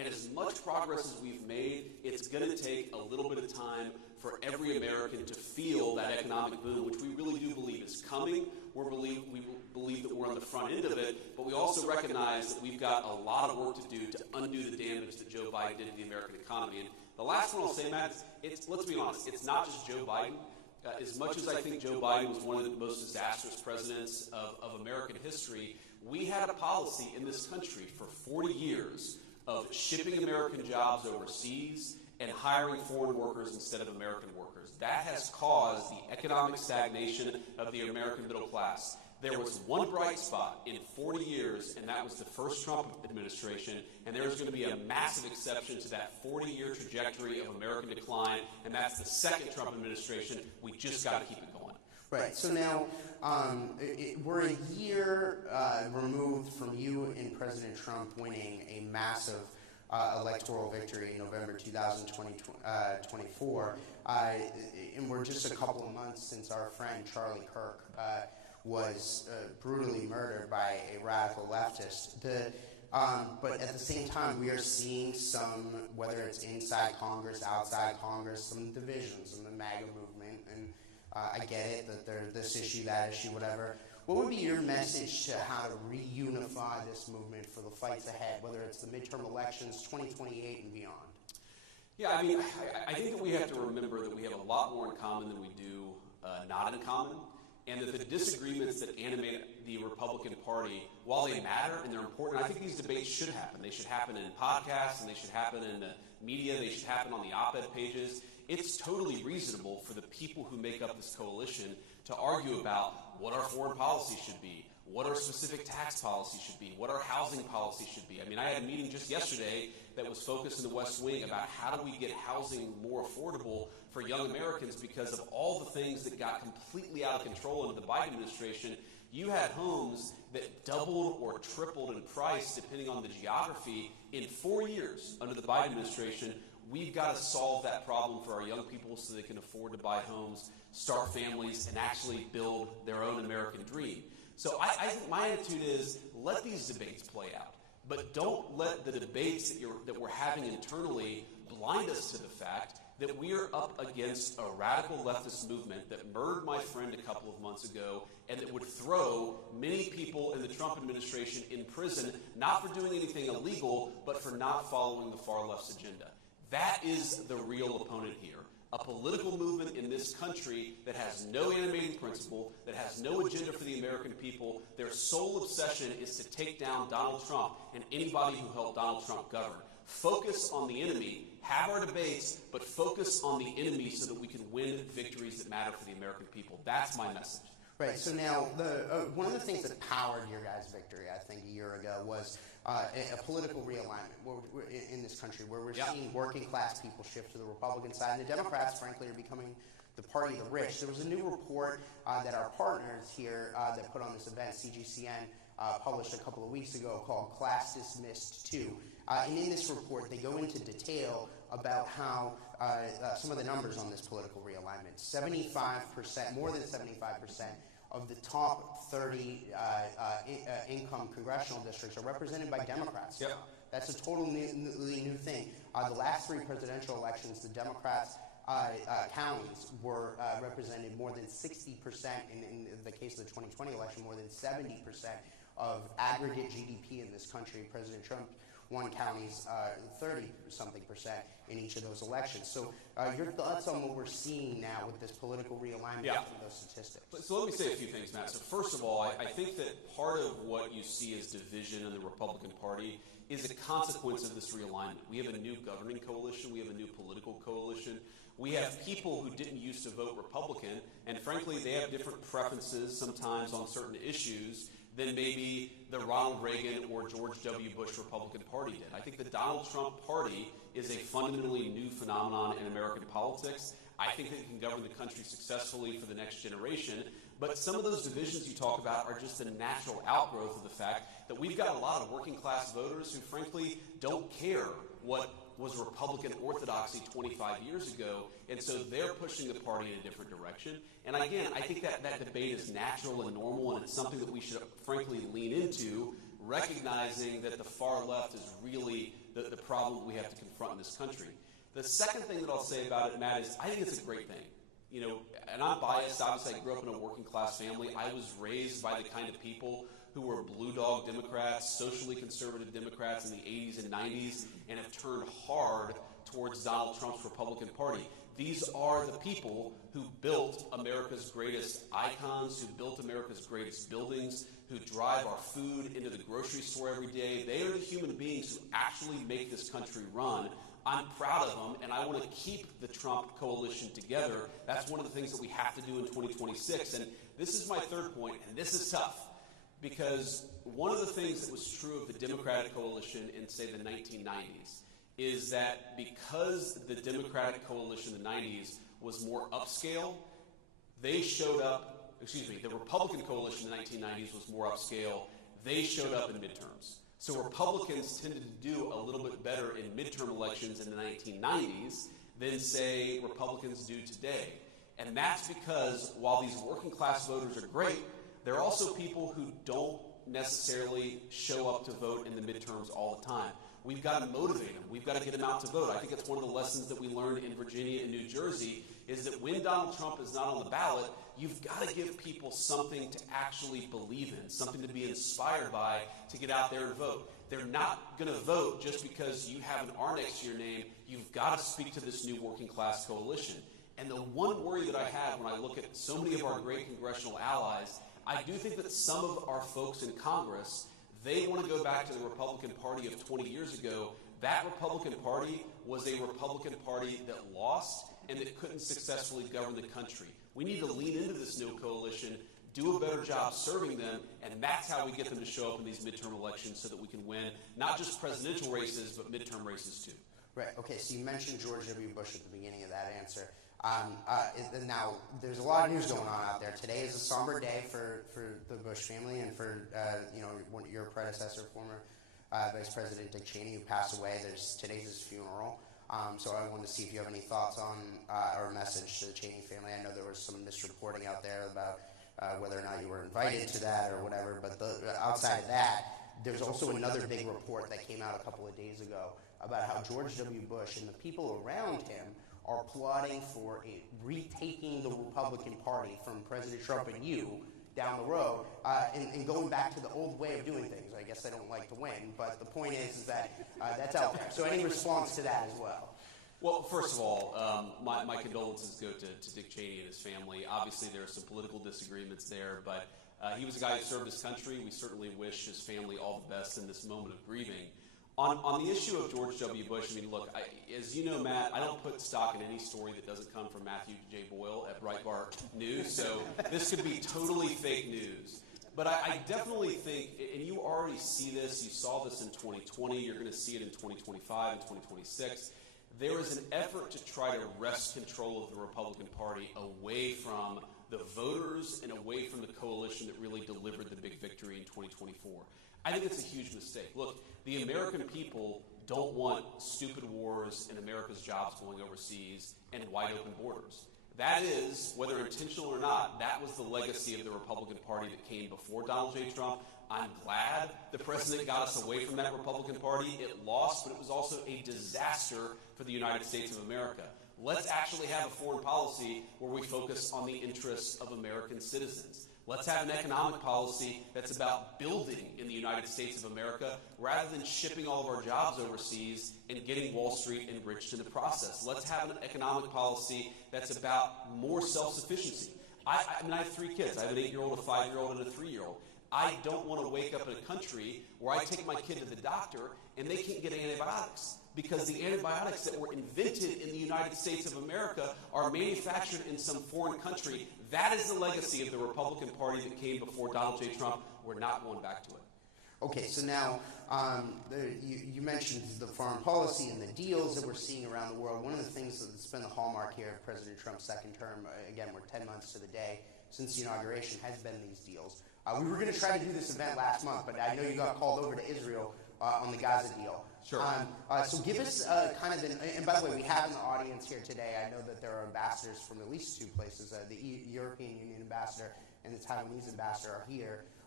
And as much progress as we've made, it's going to take a little bit of time for every American to feel that economic boom, which we really do believe is coming. We believe that we're on the front end of it, but we also recognize that we've got a lot of work to do to undo the damage that Joe Biden did to the American economy. And the last one I'll say, Matt, let's be honest, it's not just Joe Biden. As much as I think Joe Biden was one of the most disastrous presidents of American history, we had a policy in this country for 40 years of shipping American jobs overseas and hiring foreign workers instead of American workers. That has caused the economic stagnation of the American middle class. There was one bright spot in 40 years, and that was the first Trump administration, and there's going to be a massive exception to that 40-year trajectory of American decline, and that's the second Trump administration. We just got to keep it going. Right. So now we're a year removed from you and President Trump winning a massive electoral victory in November 2024. And we're just a couple of months since our friend Charlie Kirk was brutally murdered by a radical leftist. But at the same time, we are seeing some, whether it's inside Congress, outside Congress, some divisions in the MAGA movement. And I get it that there's this issue, that issue, whatever. What would be your message to how to reunify this movement for the fights ahead, whether it's the midterm elections, 2028 and beyond? Yeah, I mean, I think that we have to remember that we have a lot more in common than we do not in common, and that the disagreements that animate the Republican Party, while they matter and they're important, I think these debates should happen. They should happen in podcasts, and they should happen in the media, they should happen on the op-ed pages. It's totally reasonable for the people who make up this coalition to argue about what our foreign policy should be, what our specific tax policy should be, what our housing policy should be. I mean, I had a meeting just yesterday that was focused in the West Wing about how do we get housing more affordable for young Americans because of all the things that got completely out of control under the Biden administration. You had homes that doubled or tripled in price depending on the geography in 4 years under the Biden administration. We've got to solve that problem for our young people so they can afford to buy homes, start families, and actually build their own American dream. So I think my attitude is let these debates play out, but don't let the debates that we're having internally blind us to the fact that we are up against a radical leftist movement that murdered my friend a couple of months ago and that would throw many people in the Trump administration in prison, not for doing anything illegal, but for not following the far left's agenda. That is the real opponent here. A political movement in this country that has no animating principle, that has no agenda for the American people. Their sole obsession is to take down Donald Trump and anybody who helped Donald Trump govern. Focus on the enemy, have our debates, but focus on the enemy so that we can win victories that matter for the American people. That's my message. Right. So now, one of the things that powered your guys' victory, I think, a year ago was a political realignment in this country, where we're seeing working class people shift to the Republican side, and the Democrats, frankly, are becoming the party of the rich. There was a new report that our partners here that put on this event, CGCN, published a couple of weeks ago called Class Dismissed 2. And in this report, they go into detail about how some of the numbers on this political realignment, 75%, more than 75%, of the top 30 income congressional districts are represented by Democrats. Yep. That's a totally new thing. The last three presidential elections, the Democrats' counties were represented more than 60%, in the case of the 2020 election, more than 70% of aggregate GDP in this country. President Trump won counties 30-something% in each of those elections. So your thoughts on what we're seeing now with this political realignment of those statistics? So let me say a few things, Matt. So first of all, I think that part of what you see as division in the Republican Party is a consequence of this realignment. We have a new governing coalition. We have a new political coalition. We have people who didn't used to vote Republican, and frankly, they have different preferences sometimes on certain issues than maybe the Ronald Reagan or George W. Bush Republican Party did. I think the Donald Trump Party is a fundamentally new phenomenon in American politics. I think that it can govern the country successfully for the next generation. But some of those divisions you talk about are just a natural outgrowth of the fact that we've got a lot of working class voters who frankly don't care what was Republican orthodoxy 25 years ago, and so they're pushing the party in a different direction. And again, I think that debate is natural and normal, and it's something that we should frankly lean into, recognizing that the far left is really the problem we have to confront in this country. The second thing that I'll say about it, Matt, is I think it's a great thing. You know, and I'm biased. Obviously, I grew up in a working class family. I was raised by the kind of people who were blue dog Democrats, socially conservative Democrats in the 80s and 90s, and have turned hard towards Donald Trump's Republican Party. These are the people who built America's greatest icons, who built America's greatest buildings, who drive our food into the grocery store every day. They are the human beings who actually make this country run. I'm proud of them, and I want to keep the Trump coalition together. That's one of the things that we have to do in 2026. And this is my third point, and this is tough, because one of the things that was true of the Democratic coalition in, say, the 1990s is that because the Democratic coalition in the 90s was more upscale, they showed up, the Republican coalition in the 1990s was more upscale, they showed up in midterms. So Republicans tended to do a little bit better in midterm elections in the 1990s than, say, Republicans do today. And that's because while these working class voters are great, they're also people who don't necessarily show up to vote in the midterms all the time. We've got to motivate them. We've got to get them out to vote. I think it's one of the lessons that we learned in Virginia and New Jersey is that when Donald Trump is not on the ballot, you've got to give people something to actually believe in, something to be inspired by to get out there and vote. They're not going to vote just because you have an R next to your name. You've got to speak to this new working class coalition. And the one worry that I have when I look at so many of our great congressional allies, I do think that some of our folks in Congress, they want to go back to the Republican Party of 20 years ago. That Republican Party was a Republican Party that lost and that couldn't successfully govern the country. We need to lean into this new coalition, do a better job serving them, and that's how we get them to show up in these midterm elections so that we can win not just presidential races, but midterm races too. Right. Okay, so you mentioned George W. Bush at the beginning of that answer. Now, there's a lot of news going on out there. Today is a somber day for the Bush family and for your predecessor, former Vice President Dick Cheney, who passed away. Today's his funeral. So I wanted to see if you have any thoughts on or a message to the Cheney family. I know there was some misreporting out there about whether or not you were invited to that or whatever. But outside of that, there's also another big report that came out a couple of days ago about how George W. Bush and the people around him are plotting for retaking the Republican Party from President Trump and you down the road and going back to the old way of doing things. I guess they don't like to win, but the point is that that's out there. So any response to that as well? Well, first of all, my condolences go to Dick Cheney and his family. Obviously, there are some political disagreements there, but he was a guy who served his country. We certainly wish his family all the best in this moment of grieving. On the issue of George W. Bush, I mean, look, as you know, Matt, I don't put stock in any story that doesn't come from Matthew J. Boyle at Breitbart News, so this could be totally fake news. But I definitely think, and you already see this, you saw this in 2020, you're going to see it in 2025 and 2026, there is an effort to try to wrest control of the Republican Party away from the voters and away from the coalition that really delivered the big victory in 2024. I think it's a huge mistake. Look, the American people don't want stupid wars and America's jobs going overseas and wide open borders. That is, whether intentional or not, that was the legacy of the Republican Party that came before Donald J. Trump. I'm glad the president got us away from that Republican Party. It lost, but it was also a disaster for the United States of America. Let's actually have a foreign policy where we focus on the interests of American citizens. Let's have an economic policy that's about building in the United States of America rather than shipping all of our jobs overseas and getting Wall Street enriched in the process. Let's have an economic policy that's about more self-sufficiency. I mean, I have 3 kids. I have an 8-year-old, a 5-year-old, and a 3-year-old. I don't want to wake up in a country where I take my kid to the doctor and they can't get antibiotics because the antibiotics that were invented in the United States of America are manufactured in some foreign country. That is the legacy of the Republican Party that came before Donald J. Trump. We're not going back to it. Okay, so now you mentioned the foreign policy and the deals that we're seeing around the world. One of the things that's been the hallmark here of President Trump's second term, again, we're 10 months to the day since the inauguration, has been these deals. We were going to try to do this event last month, but I know you got called over to Israel on the Gaza deal. Sure. So give us kind of and by the way, we have in the audience here today, I know that there are ambassadors from at least 2 places. The European Union ambassador and the Taiwanese ambassador are here.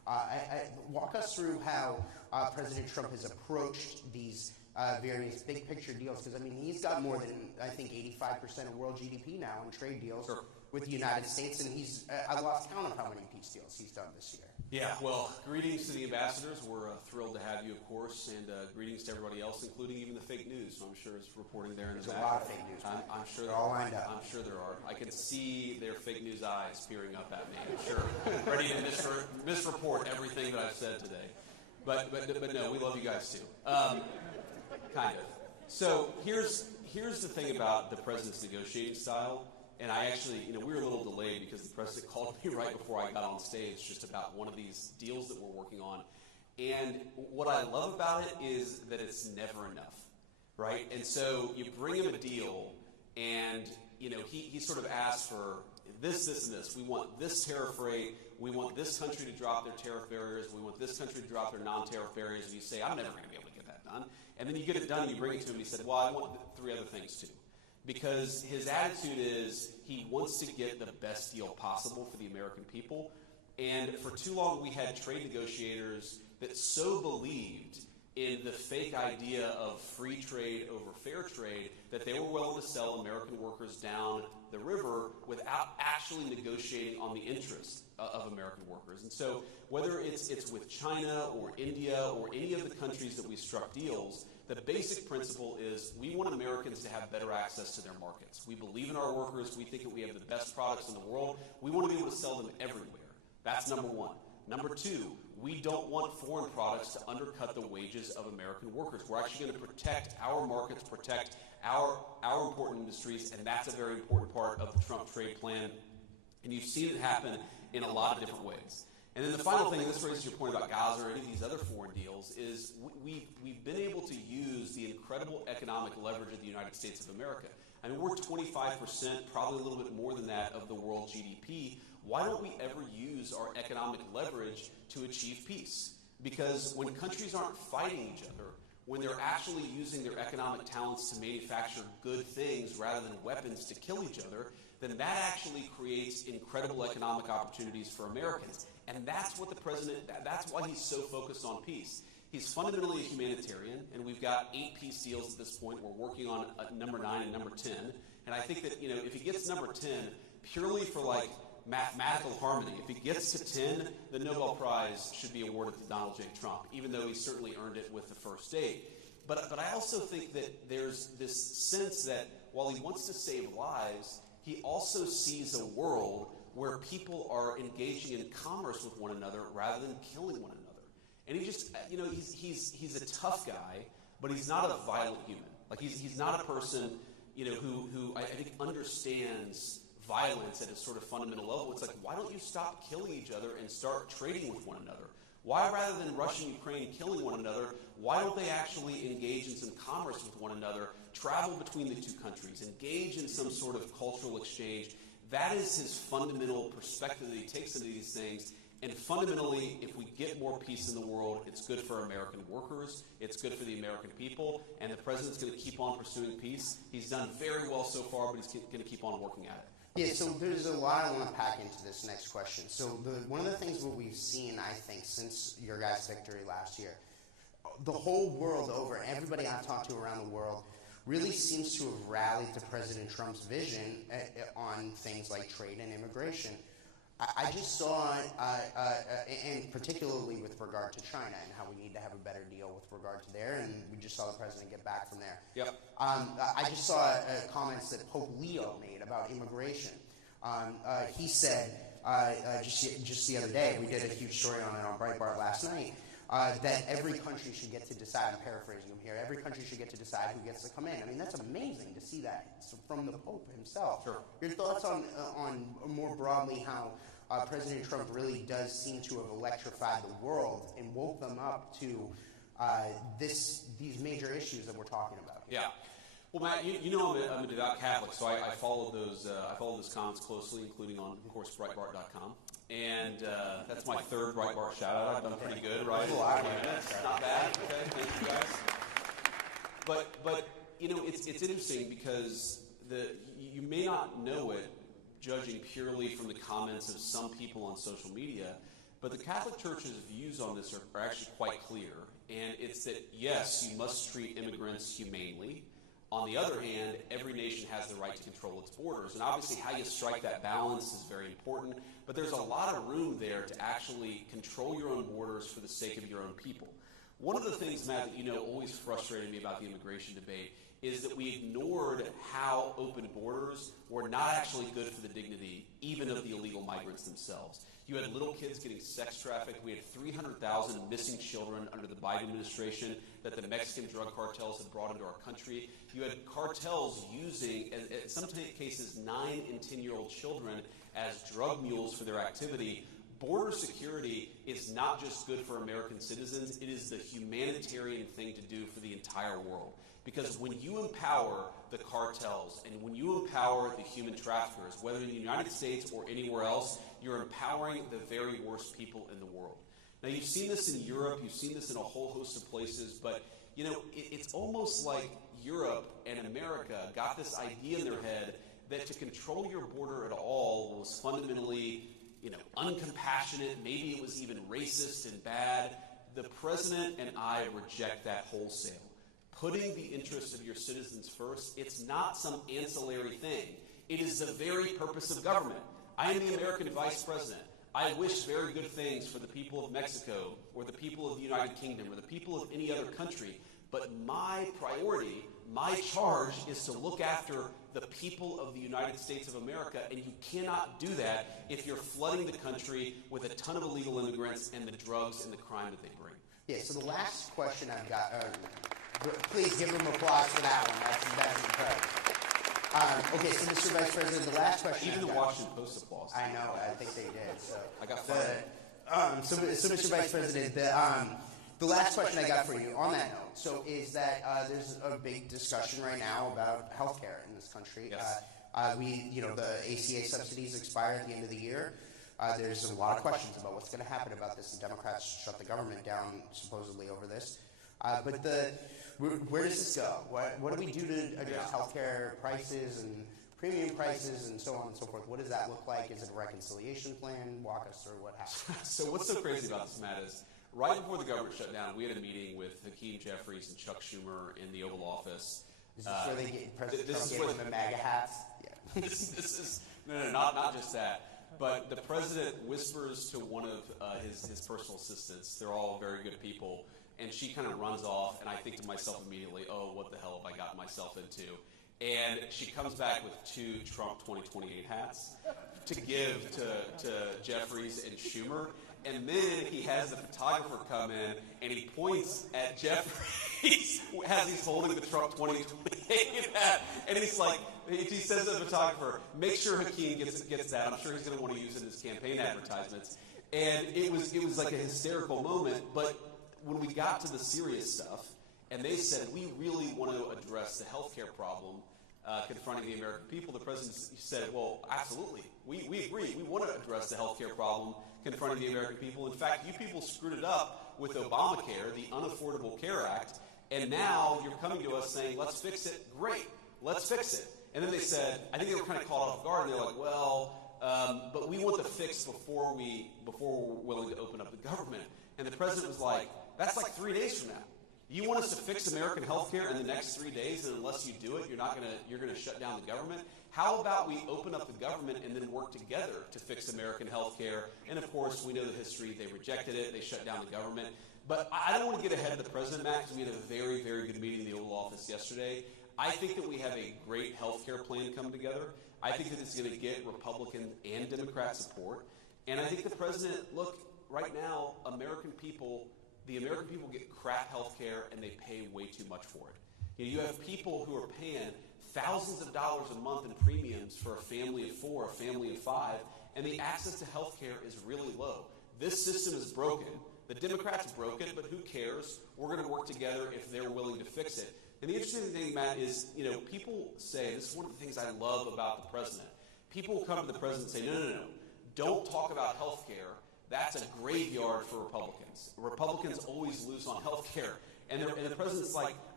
Walk us through how President Trump has approached these various big picture deals, because I mean he's got more than I think 85% of world GDP now in trade deals with the United States, and he's I lost count of how many peace deals he's done this year. Yeah, well, greetings to the ambassadors. We're thrilled to have you, of course, and greetings to everybody else, including even the fake news. I'm sure it's reporting there in the back. There's a lot of fake news. I'm sure they're all lined up. I'm sure there are. I can see their fake news eyes peering up at me. I'm sure, ready to misreport everything that I've said today. But no, we love you guys too. Kind of. So here's the thing about the president's negotiating style. And I actually, we were a little delayed because the president called me right before I got on stage just about one of these deals that we're working on. And what I love about it is that it's never enough, right? And so you bring him a deal, and he sort of asks for this, and this. We want this tariff rate. We want this country to drop their tariff barriers. We want this country to drop their non-tariff barriers. And you say, I'm never going to be able to get that done. And then you get it done, and you bring it to him, and he said, well, I want 3 other things too. Because his attitude is he wants to get the best deal possible for the American people. And for too long, we had trade negotiators that so believed in the fake idea of free trade over fair trade that they were willing to sell American workers down the river without actually negotiating on the interests of American workers. And so whether it's with China or India or any of the countries that we struck deals, the basic principle is we want Americans to have better access to their markets. We believe in our workers. We think that we have the best products in the world. We want to be able to sell them everywhere. That's number one. Number two, we don't want foreign products to undercut the wages of American workers. We're actually going to protect our markets, protect our important industries, and that's a very important part of the Trump trade plan. And you've seen it happen in a lot of different ways. And then the final thing, and this raises your point about Gaza or any of these other foreign deals, is we've been able to use the incredible economic leverage of the United States of America. I mean, we're 25%, probably a little bit more than that, of the world GDP. Why don't we ever use our economic leverage to achieve peace? Because when countries aren't fighting each other, when they're actually using their economic talents to manufacture good things rather than weapons to kill each other, then that actually creates incredible economic opportunities for Americans. And that's what the president, that's why he's so focused on peace. He's fundamentally a humanitarian, and we've got 8 peace deals at this point. We're working on number 9 and number 10. And I think that, if he gets number 10, purely for mathematical harmony, if he gets to 10, the Nobel Prize should be awarded to Donald J. Trump, even though he certainly earned it with the first 8. But I also think that there's this sense that while he wants to save lives, he also sees a world where people are engaging in commerce with one another rather than killing one another. And he just, he's a tough guy, but he's not a violent human. Like he's not a person, who I think understands violence at a sort of fundamental level. It's like, why don't you stop killing each other and start trading with one another? Why, rather than Russia and Ukraine killing one another, why don't they actually engage in some commerce with one another, travel between the 2 countries, engage in some sort of cultural exchange? That is his fundamental perspective that he takes into these things. And fundamentally, if we get more peace in the world, it's good for American workers, it's good for the American people, and the president's going to keep on pursuing peace. He's done very well so far, but he's going to keep on working at it. Yeah, so there's a lot I want to pack into this next question. So one of the things that we've seen, I think, since your guys' victory last year, the whole world over, everybody I've talked to around the world, really seems to have rallied to President Trump's vision on things like trade and immigration. I just saw, and particularly with regard to China and how we need to have a better deal with regard to there, and we just saw the president get back from there. Yep. I just saw comments that Pope Leo made about immigration. He said, just the other day, we did a huge story on it on Breitbart last night, that every country should get to decide, I'm paraphrasing him here, every country should get to decide who gets to come in. I mean, that's amazing to see that from the Pope himself. Sure. Your thoughts on more broadly how President Trump really does seem to have electrified the world and woke them up to these major issues that we're talking about? Yeah. Well, Matt, I'm a devout Catholic, so I followed those comments closely, including on, of course, Breitbart.com. And that's my 3rd Breitbart shout-out. I've done pretty good, right? Not bad. Okay, thank you guys. But it's interesting because you may not know it, judging purely from the comments of some people on social media, But the Catholic Church's views on this are actually quite clear. And it's that, yes, you must treat immigrants humanely. On the other hand, every nation has the right to control its borders. And obviously how you strike that balance is very important. But there's a lot of room there to actually control your own borders for the sake of your own people. One of the things, Matt, that always frustrated me about the immigration debate is that we ignored how open borders were not actually good for the dignity, even of the illegal migrants themselves. You had little kids getting sex trafficked. We had 300,000 missing children under the Biden administration that the Mexican drug cartels had brought into our country. You had cartels using, in some cases, 9 and 10-year-old children as drug mules for their activity. Border security is not just good for American citizens, it is the humanitarian thing to do for the entire world. Because when you empower the cartels and when you empower the human traffickers, whether in the United States or anywhere else, you're empowering the very worst people in the world. Now, you've seen this in Europe, you've seen this in a whole host of places, but it's almost like Europe and America got this idea in their head that to control your border at all was fundamentally uncompassionate, maybe it was even racist and bad. The president and I reject that wholesale. Putting the interests of your citizens first, it's not some ancillary thing. It is the very purpose of government. I am the American vice president. I wish very good things for the people of Mexico or the people of the United Kingdom or the people of any other country. But my priority, my charge is to look after the people of the United States of America, and you cannot do that if you're flooding the country with a ton of illegal immigrants and the drugs and the crime that they bring. Yeah, so the last question I've got, please give them applause for that one. That's incredible. Okay, so Mr. Vice President, the last question Even the Washington Post applause. I know, I think they did. So I got fired. So Mr. Vice President, the last question I got for you on that note, is that there's a big discussion right now about health care in this country. Yes. The ACA subsidies expire at the end of the year. There's a lot of questions about what's going to happen about this. The Democrats shut the government down supposedly over this. Where does this go? What do we do to address healthcare prices and premium prices and so on and so forth? What does that look like? Is it a reconciliation plan? Walk us through what happened. So what's so crazy about this, Matt, is right before the government shut down, we had a meeting with Hakeem Jeffries and Chuck Schumer in the Oval Office. Is this where they get President Trump gave them the MAGA hats? Yeah. this is not just that. But the president whispers to one of his personal assistants. They're all very good people. And she kind of runs off, and I think to myself immediately, oh, what the hell have I gotten myself into? And she comes back with 2 Trump 2028 hats to give to Jeffries and Schumer. And then he has the photographer come in, and he points at Jeffries as he's holding the Trump 2028 hat. And he's like, he says to the photographer, make sure Hakeem gets that. I'm sure he's going to want to use it in his campaign advertisements. And it was like a hysterical moment, but when we got to the serious stuff, and they said, we really want to address the healthcare problem confronting the American people, the president said, well, absolutely. We agree. We want to address the healthcare problem confronting the American people. In fact, you people screwed it up with Obamacare, the Unaffordable Care Act, and now you're coming to us saying, let's fix it. Great. Let's fix it. And then they said, I think they were kind of caught off guard, and they're like, well, but we want the fix before we're willing to open up the government. And the president was like, that's like 3 days from now. You want us to fix American health care in the next 3 days, and unless you do it, you're gonna shut down the government? How about we open up the government and then work together to fix American health care? And of course, we know the history. They rejected it. They shut down the government. But I don't want to get ahead of the president, Matt, because we had a very, very good meeting in the Oval Office yesterday. I think that we have a great health care plan come together. I think that it's going to get Republican and Democrat support. And I think the president, look, right now, the American people get crap health care, and they pay way too much for it. You have people who are paying thousands of dollars a month in premiums for a family of 4, a family of 5, and the access to health care is really low. This system is broken. The Democrats broke it, but who cares? We're going to work together if they're willing to fix it. And the interesting thing, Matt, is, people say, this is one of the things I love about the president. People will come to the president and say, no. Don't talk about health care. That's a graveyard for Republicans. Republicans always lose on health care. And the president's like,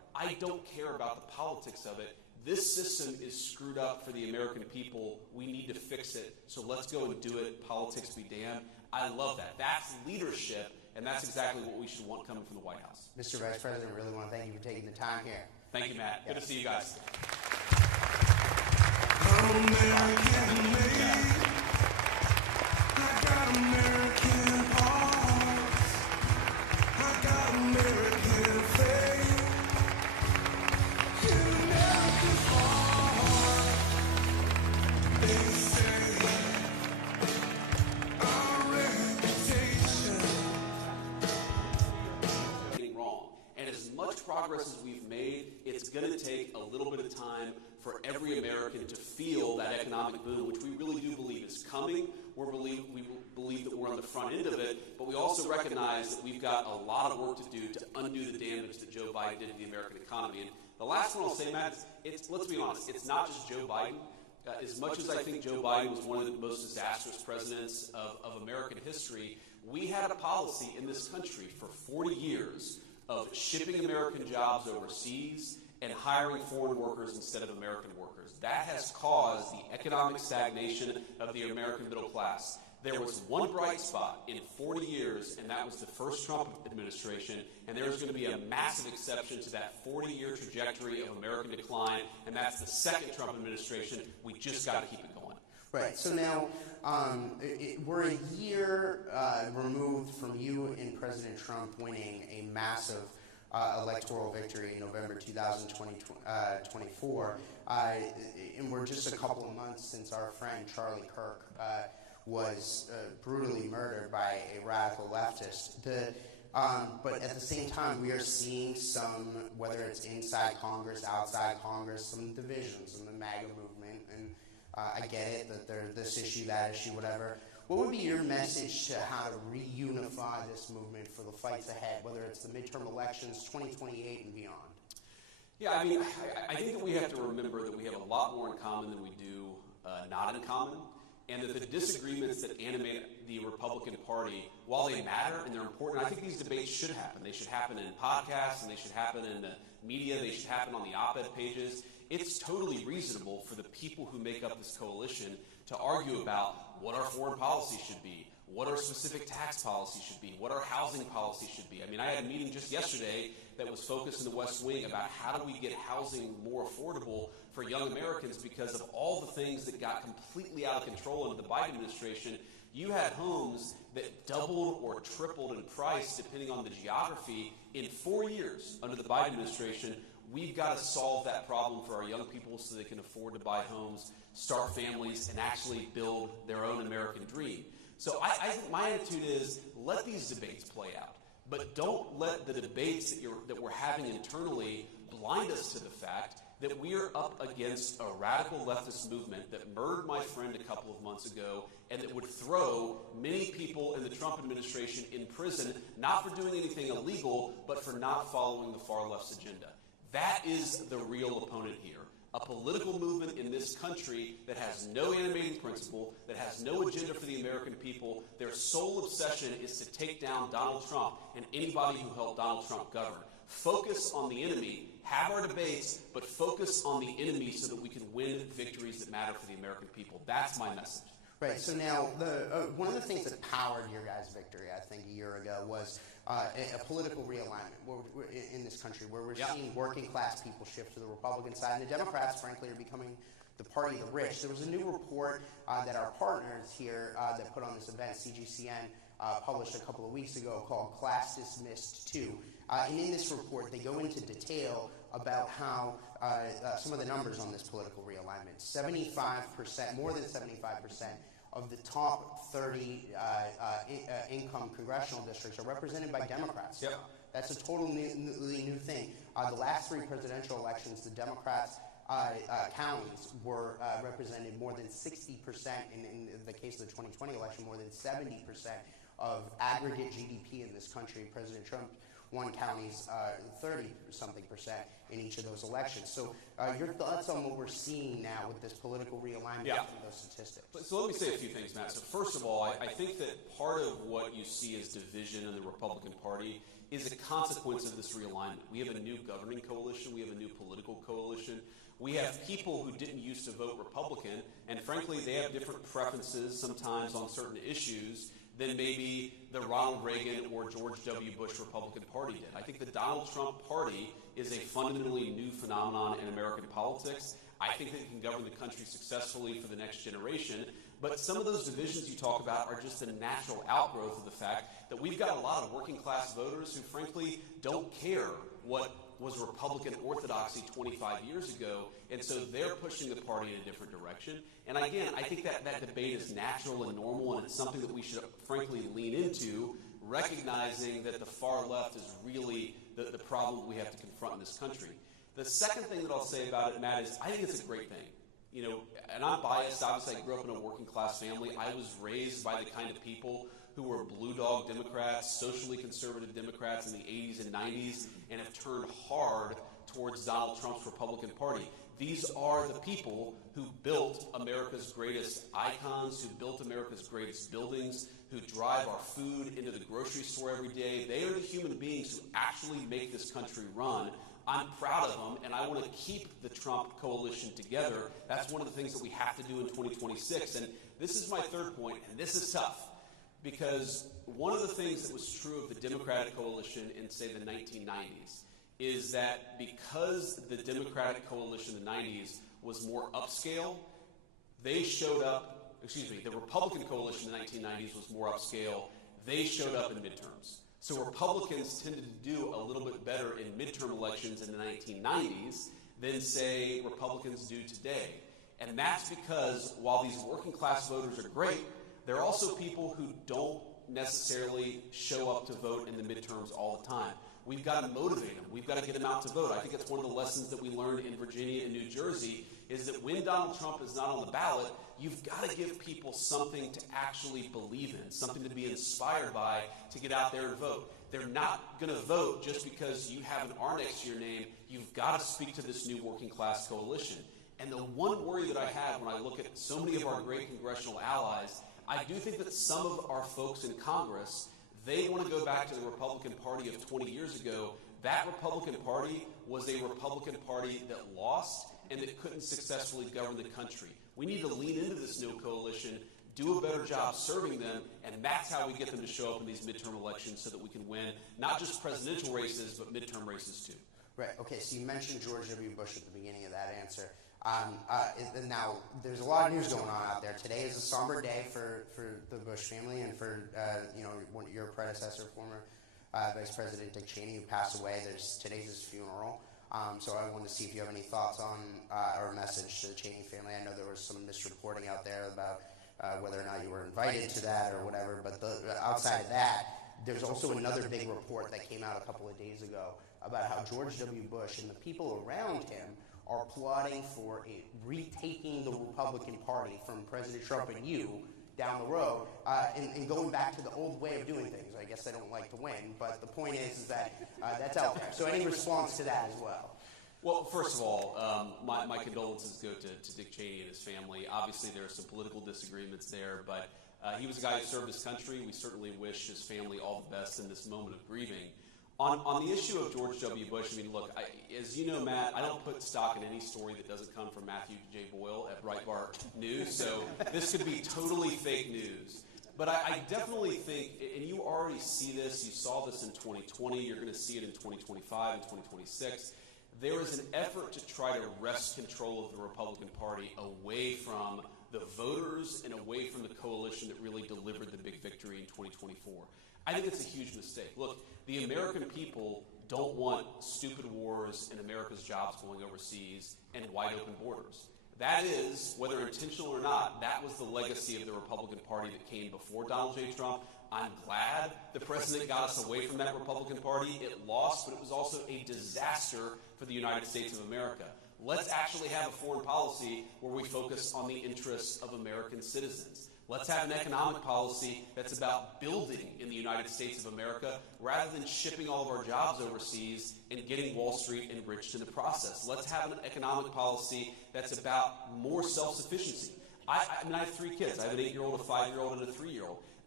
I don't care about the politics of it. This system is screwed up for the American people. We need to fix it. So let's go and do it. Politics be damned. I love that. That's leadership, and that's exactly what we should want coming from the White House. Mr. Vice President, really want to thank you for taking the time here. Thank you, Matt. Good to see you guys. American made. I got American hearts. I got American faith. In America's heart, they say our reputation. Getting wrong. And as much progress as we've made, it's going to take a little bit of time for every American to feel that economic boom, which we really do believe is coming. We believe that we're on the front end of it, but we also recognize that we've got a lot of work to do to undo the damage that Joe Biden did to the American economy. And the last one I'll say, Matt, let's be honest, it's not just Joe Biden. As much as I think Joe Biden was one of the most disastrous presidents of American history, we had a policy in this country for 40 years of shipping American jobs overseas and hiring foreign workers instead of American workers. That has caused the economic stagnation of the American middle class. There was one bright spot in 40 years, and that was the first Trump administration, and there's going to be a massive exception to that 40-year trajectory of American decline, and that's the second Trump administration. We just got to keep it going. Right. So now we're a year removed from you and President Trump winning a massive electoral victory in November 2024. And we're just a couple of months since our friend Charlie Kirk was brutally murdered by a radical leftist. But at the same time, we are seeing some, whether it's inside Congress, outside Congress, some divisions in the MAGA movement. And I get it that there's this issue, that issue, whatever. What would be your message to how to reunify this movement for the fights ahead, whether it's the midterm elections, 2028 and beyond? Yeah, I mean, I think that we have to remember that we have a lot more in common than we do not in common, and that the disagreements that animate the Republican Party, while they matter and they're important, I think these debates should happen. They should happen in podcasts, and they should happen in the media, they should happen on the op-ed pages. It's totally reasonable for the people who make up this coalition to argue about what our foreign policy should be, what our specific tax policy should be, what our housing policy should be. I mean, I had a meeting just yesterday that was focused in the West Wing about how do we get housing more affordable for young Americans because of all the things that got completely out of control under the Biden administration. You had homes that doubled or tripled in price depending on the geography in 4 years under the Biden administration. We've got to solve that problem for our young people so they can afford to buy homes, start families, and actually build their own American dream. So I think my attitude is let these debates play out, but don't let the debates that we're having internally blind us to the fact that we are up against a radical leftist movement that murdered my friend a couple of months ago and that would throw many people in the Trump administration in prison, not for doing anything illegal, but for not following the far left's agenda. That is the real opponent here. A political movement in this country that has no animating principle, that has no agenda for the American people. Their sole obsession is to take down Donald Trump and anybody who helped Donald Trump govern. Focus on the enemy, have our debates, but focus on the enemy so that we can win victories that matter for the American people. That's my message. Right. So now, one of the things that powered your guys' victory, I think, a year ago was a political realignment in this country, where we're seeing working class people shift to the Republican side, and the Democrats, frankly, are becoming the party of the rich. There was a new report that our partners here that put on this event, CGCN, published a couple of weeks ago called Class Dismissed 2. And in this report, they go into detail about how some of the numbers on this political realignment. 75%, more than 75% of the top 30 income congressional districts are represented by Democrats. Yep. That's a totally new thing. The last three presidential elections, the Democrats' counties were represented more than 60%, in the case of the 2020 election, more than 70% of aggregate GDP in this country. President Trump won counties 30-something% in each of those elections. So your thoughts on what we're seeing now with this political realignment from those statistics? So let me say a few things, Matt. So first of all, I think that part of what you see as division in the Republican Party is a consequence of this realignment. We have a new governing coalition. We have a new political coalition. We have people who didn't used to vote Republican, and frankly, they have different preferences sometimes on certain issues than maybe the Ronald Reagan or George W. Bush Republican Party did. I think the Donald Trump Party is a fundamentally new phenomenon in American politics. I think that it can govern the country successfully for the next generation. But some of those divisions you talk about are just a natural outgrowth of the fact that we've got a lot of working class voters who frankly don't care what was Republican orthodoxy 25 years ago, and so they're pushing the party in a different direction. And again, I think that debate is natural and normal, and it's something that we should frankly lean into, recognizing that the far left is really the problem we have to confront in this country. The second thing that I'll say about it, Matt, is I think it's a great thing. You know, and I'm biased. Obviously, I grew up in a working class family. I was raised by the kind of people who were blue dog Democrats, socially conservative Democrats in the 80s and 90s, and have turned hard towards Donald Trump's Republican Party. These are the people who built America's greatest icons, who built America's greatest buildings, who drive our food into the grocery store every day. They are the human beings who actually make this country run. I'm proud of them, and I want to keep the Trump coalition together. That's one of the things that we have to do in 2026. And this is my third point, and this is tough, because one of the things that was true of the Democratic coalition in, say, the 1990s is that because the Democratic coalition in the 90s was more upscale, they showed up, the Republican coalition in the 1990s was more upscale, they showed up in midterms. So Republicans tended to do a little bit better in midterm elections in the 1990s than, say, Republicans do today. And that's because while these working class voters are great, there are also people who don't necessarily show up to vote in the midterms all the time. We've got to motivate them. We've got to get them out to vote. I think it's one of the lessons that we learned in Virginia and New Jersey is that when Donald Trump is not on the ballot, you've got to give people something to actually believe in, something to be inspired by to get out there and vote. They're not going to vote just because you have an R next to your name. You've got to speak to this new working class coalition. And the one worry that I have when I look at so many of our great congressional allies, I do think that some of our folks in Congress, they want to go back to the Republican Party of 20 years ago. That Republican Party was a Republican Party that lost and that couldn't successfully govern the country. We need to lean into this new coalition, do a better job serving them, and that's how we get them to show up in these midterm elections so that we can win not just presidential races, but midterm races too. Right. Okay, so you mentioned George W. Bush at the beginning of that answer. Now, there's a lot of news going on out there. Today is a somber day for the Bush family and for your predecessor, former Vice President Dick Cheney, who passed away. Today's his funeral. So I wanted to see if you have any thoughts on or a message to the Cheney family. I know there was some misreporting out there about whether or not you were invited to that or whatever. But outside of that, there's also another big report that came out a couple of days ago about how George W. Bush and the people around him are plotting for retaking the Republican Party from President Trump and you down the road and going back to the old way of doing things. I guess they don't like to win, but the point is that that's out there. So any response to that as well? Well, first of all, my condolences go to Dick Cheney and his family. Obviously, there are some political disagreements there, but he was a guy who served his country. We certainly wish his family all the best in this moment of grieving. On the issue of George W. Bush, I mean, look, as you know, Matt, I don't put stock in any story that doesn't come from Matthew J. Boyle at Breitbart News, so this could be totally fake news. But I definitely think, and you already see this, you saw this in 2020, you're going to see it in 2025 and 2026, there is an effort to try to wrest control of the Republican Party away from the voters and away from the coalition that really delivered the big victory in 2024. I think it's a huge mistake. Look, the American people don't want stupid wars and America's jobs going overseas and wide open borders. That is, whether intentional or not, that was the legacy of the Republican Party that came before Donald J. Trump. I'm glad the president got us away from that Republican Party. It lost, but it was also a disaster for the United States of America. Let's actually have a foreign policy where we focus on the interests of American citizens. Let's have an economic policy that's about building in the United States of America rather than shipping all of our jobs overseas and getting Wall Street enriched in the process. Let's have an economic policy that's about more self-sufficiency. I have 3 kids. I have an 8-year-old, a 5-year-old, and a 3-year-old.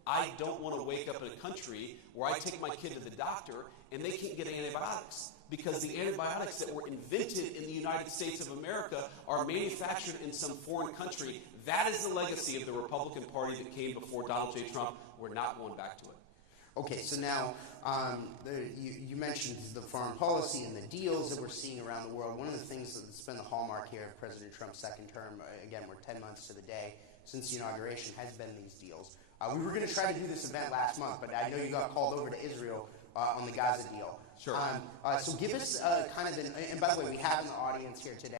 I don't want to wake up in a country where I take my kid to the doctor and they can't get antibiotics because the antibiotics that were invented in the United States of America are manufactured in some foreign country. That is the legacy of the Republican Party that came before Donald J. Trump. We're not going back to it. Okay, so now you mentioned the foreign policy and the deals that we're seeing around the world. One of the things that's been the hallmark here of President Trump's second term, again, we're 10 months to the day since the inauguration, has been these deals. We were going to try to do this event last month, but I know you got called over to Israel on the Gaza deal. Sure. So give us kind of and by the way, we have an audience here today.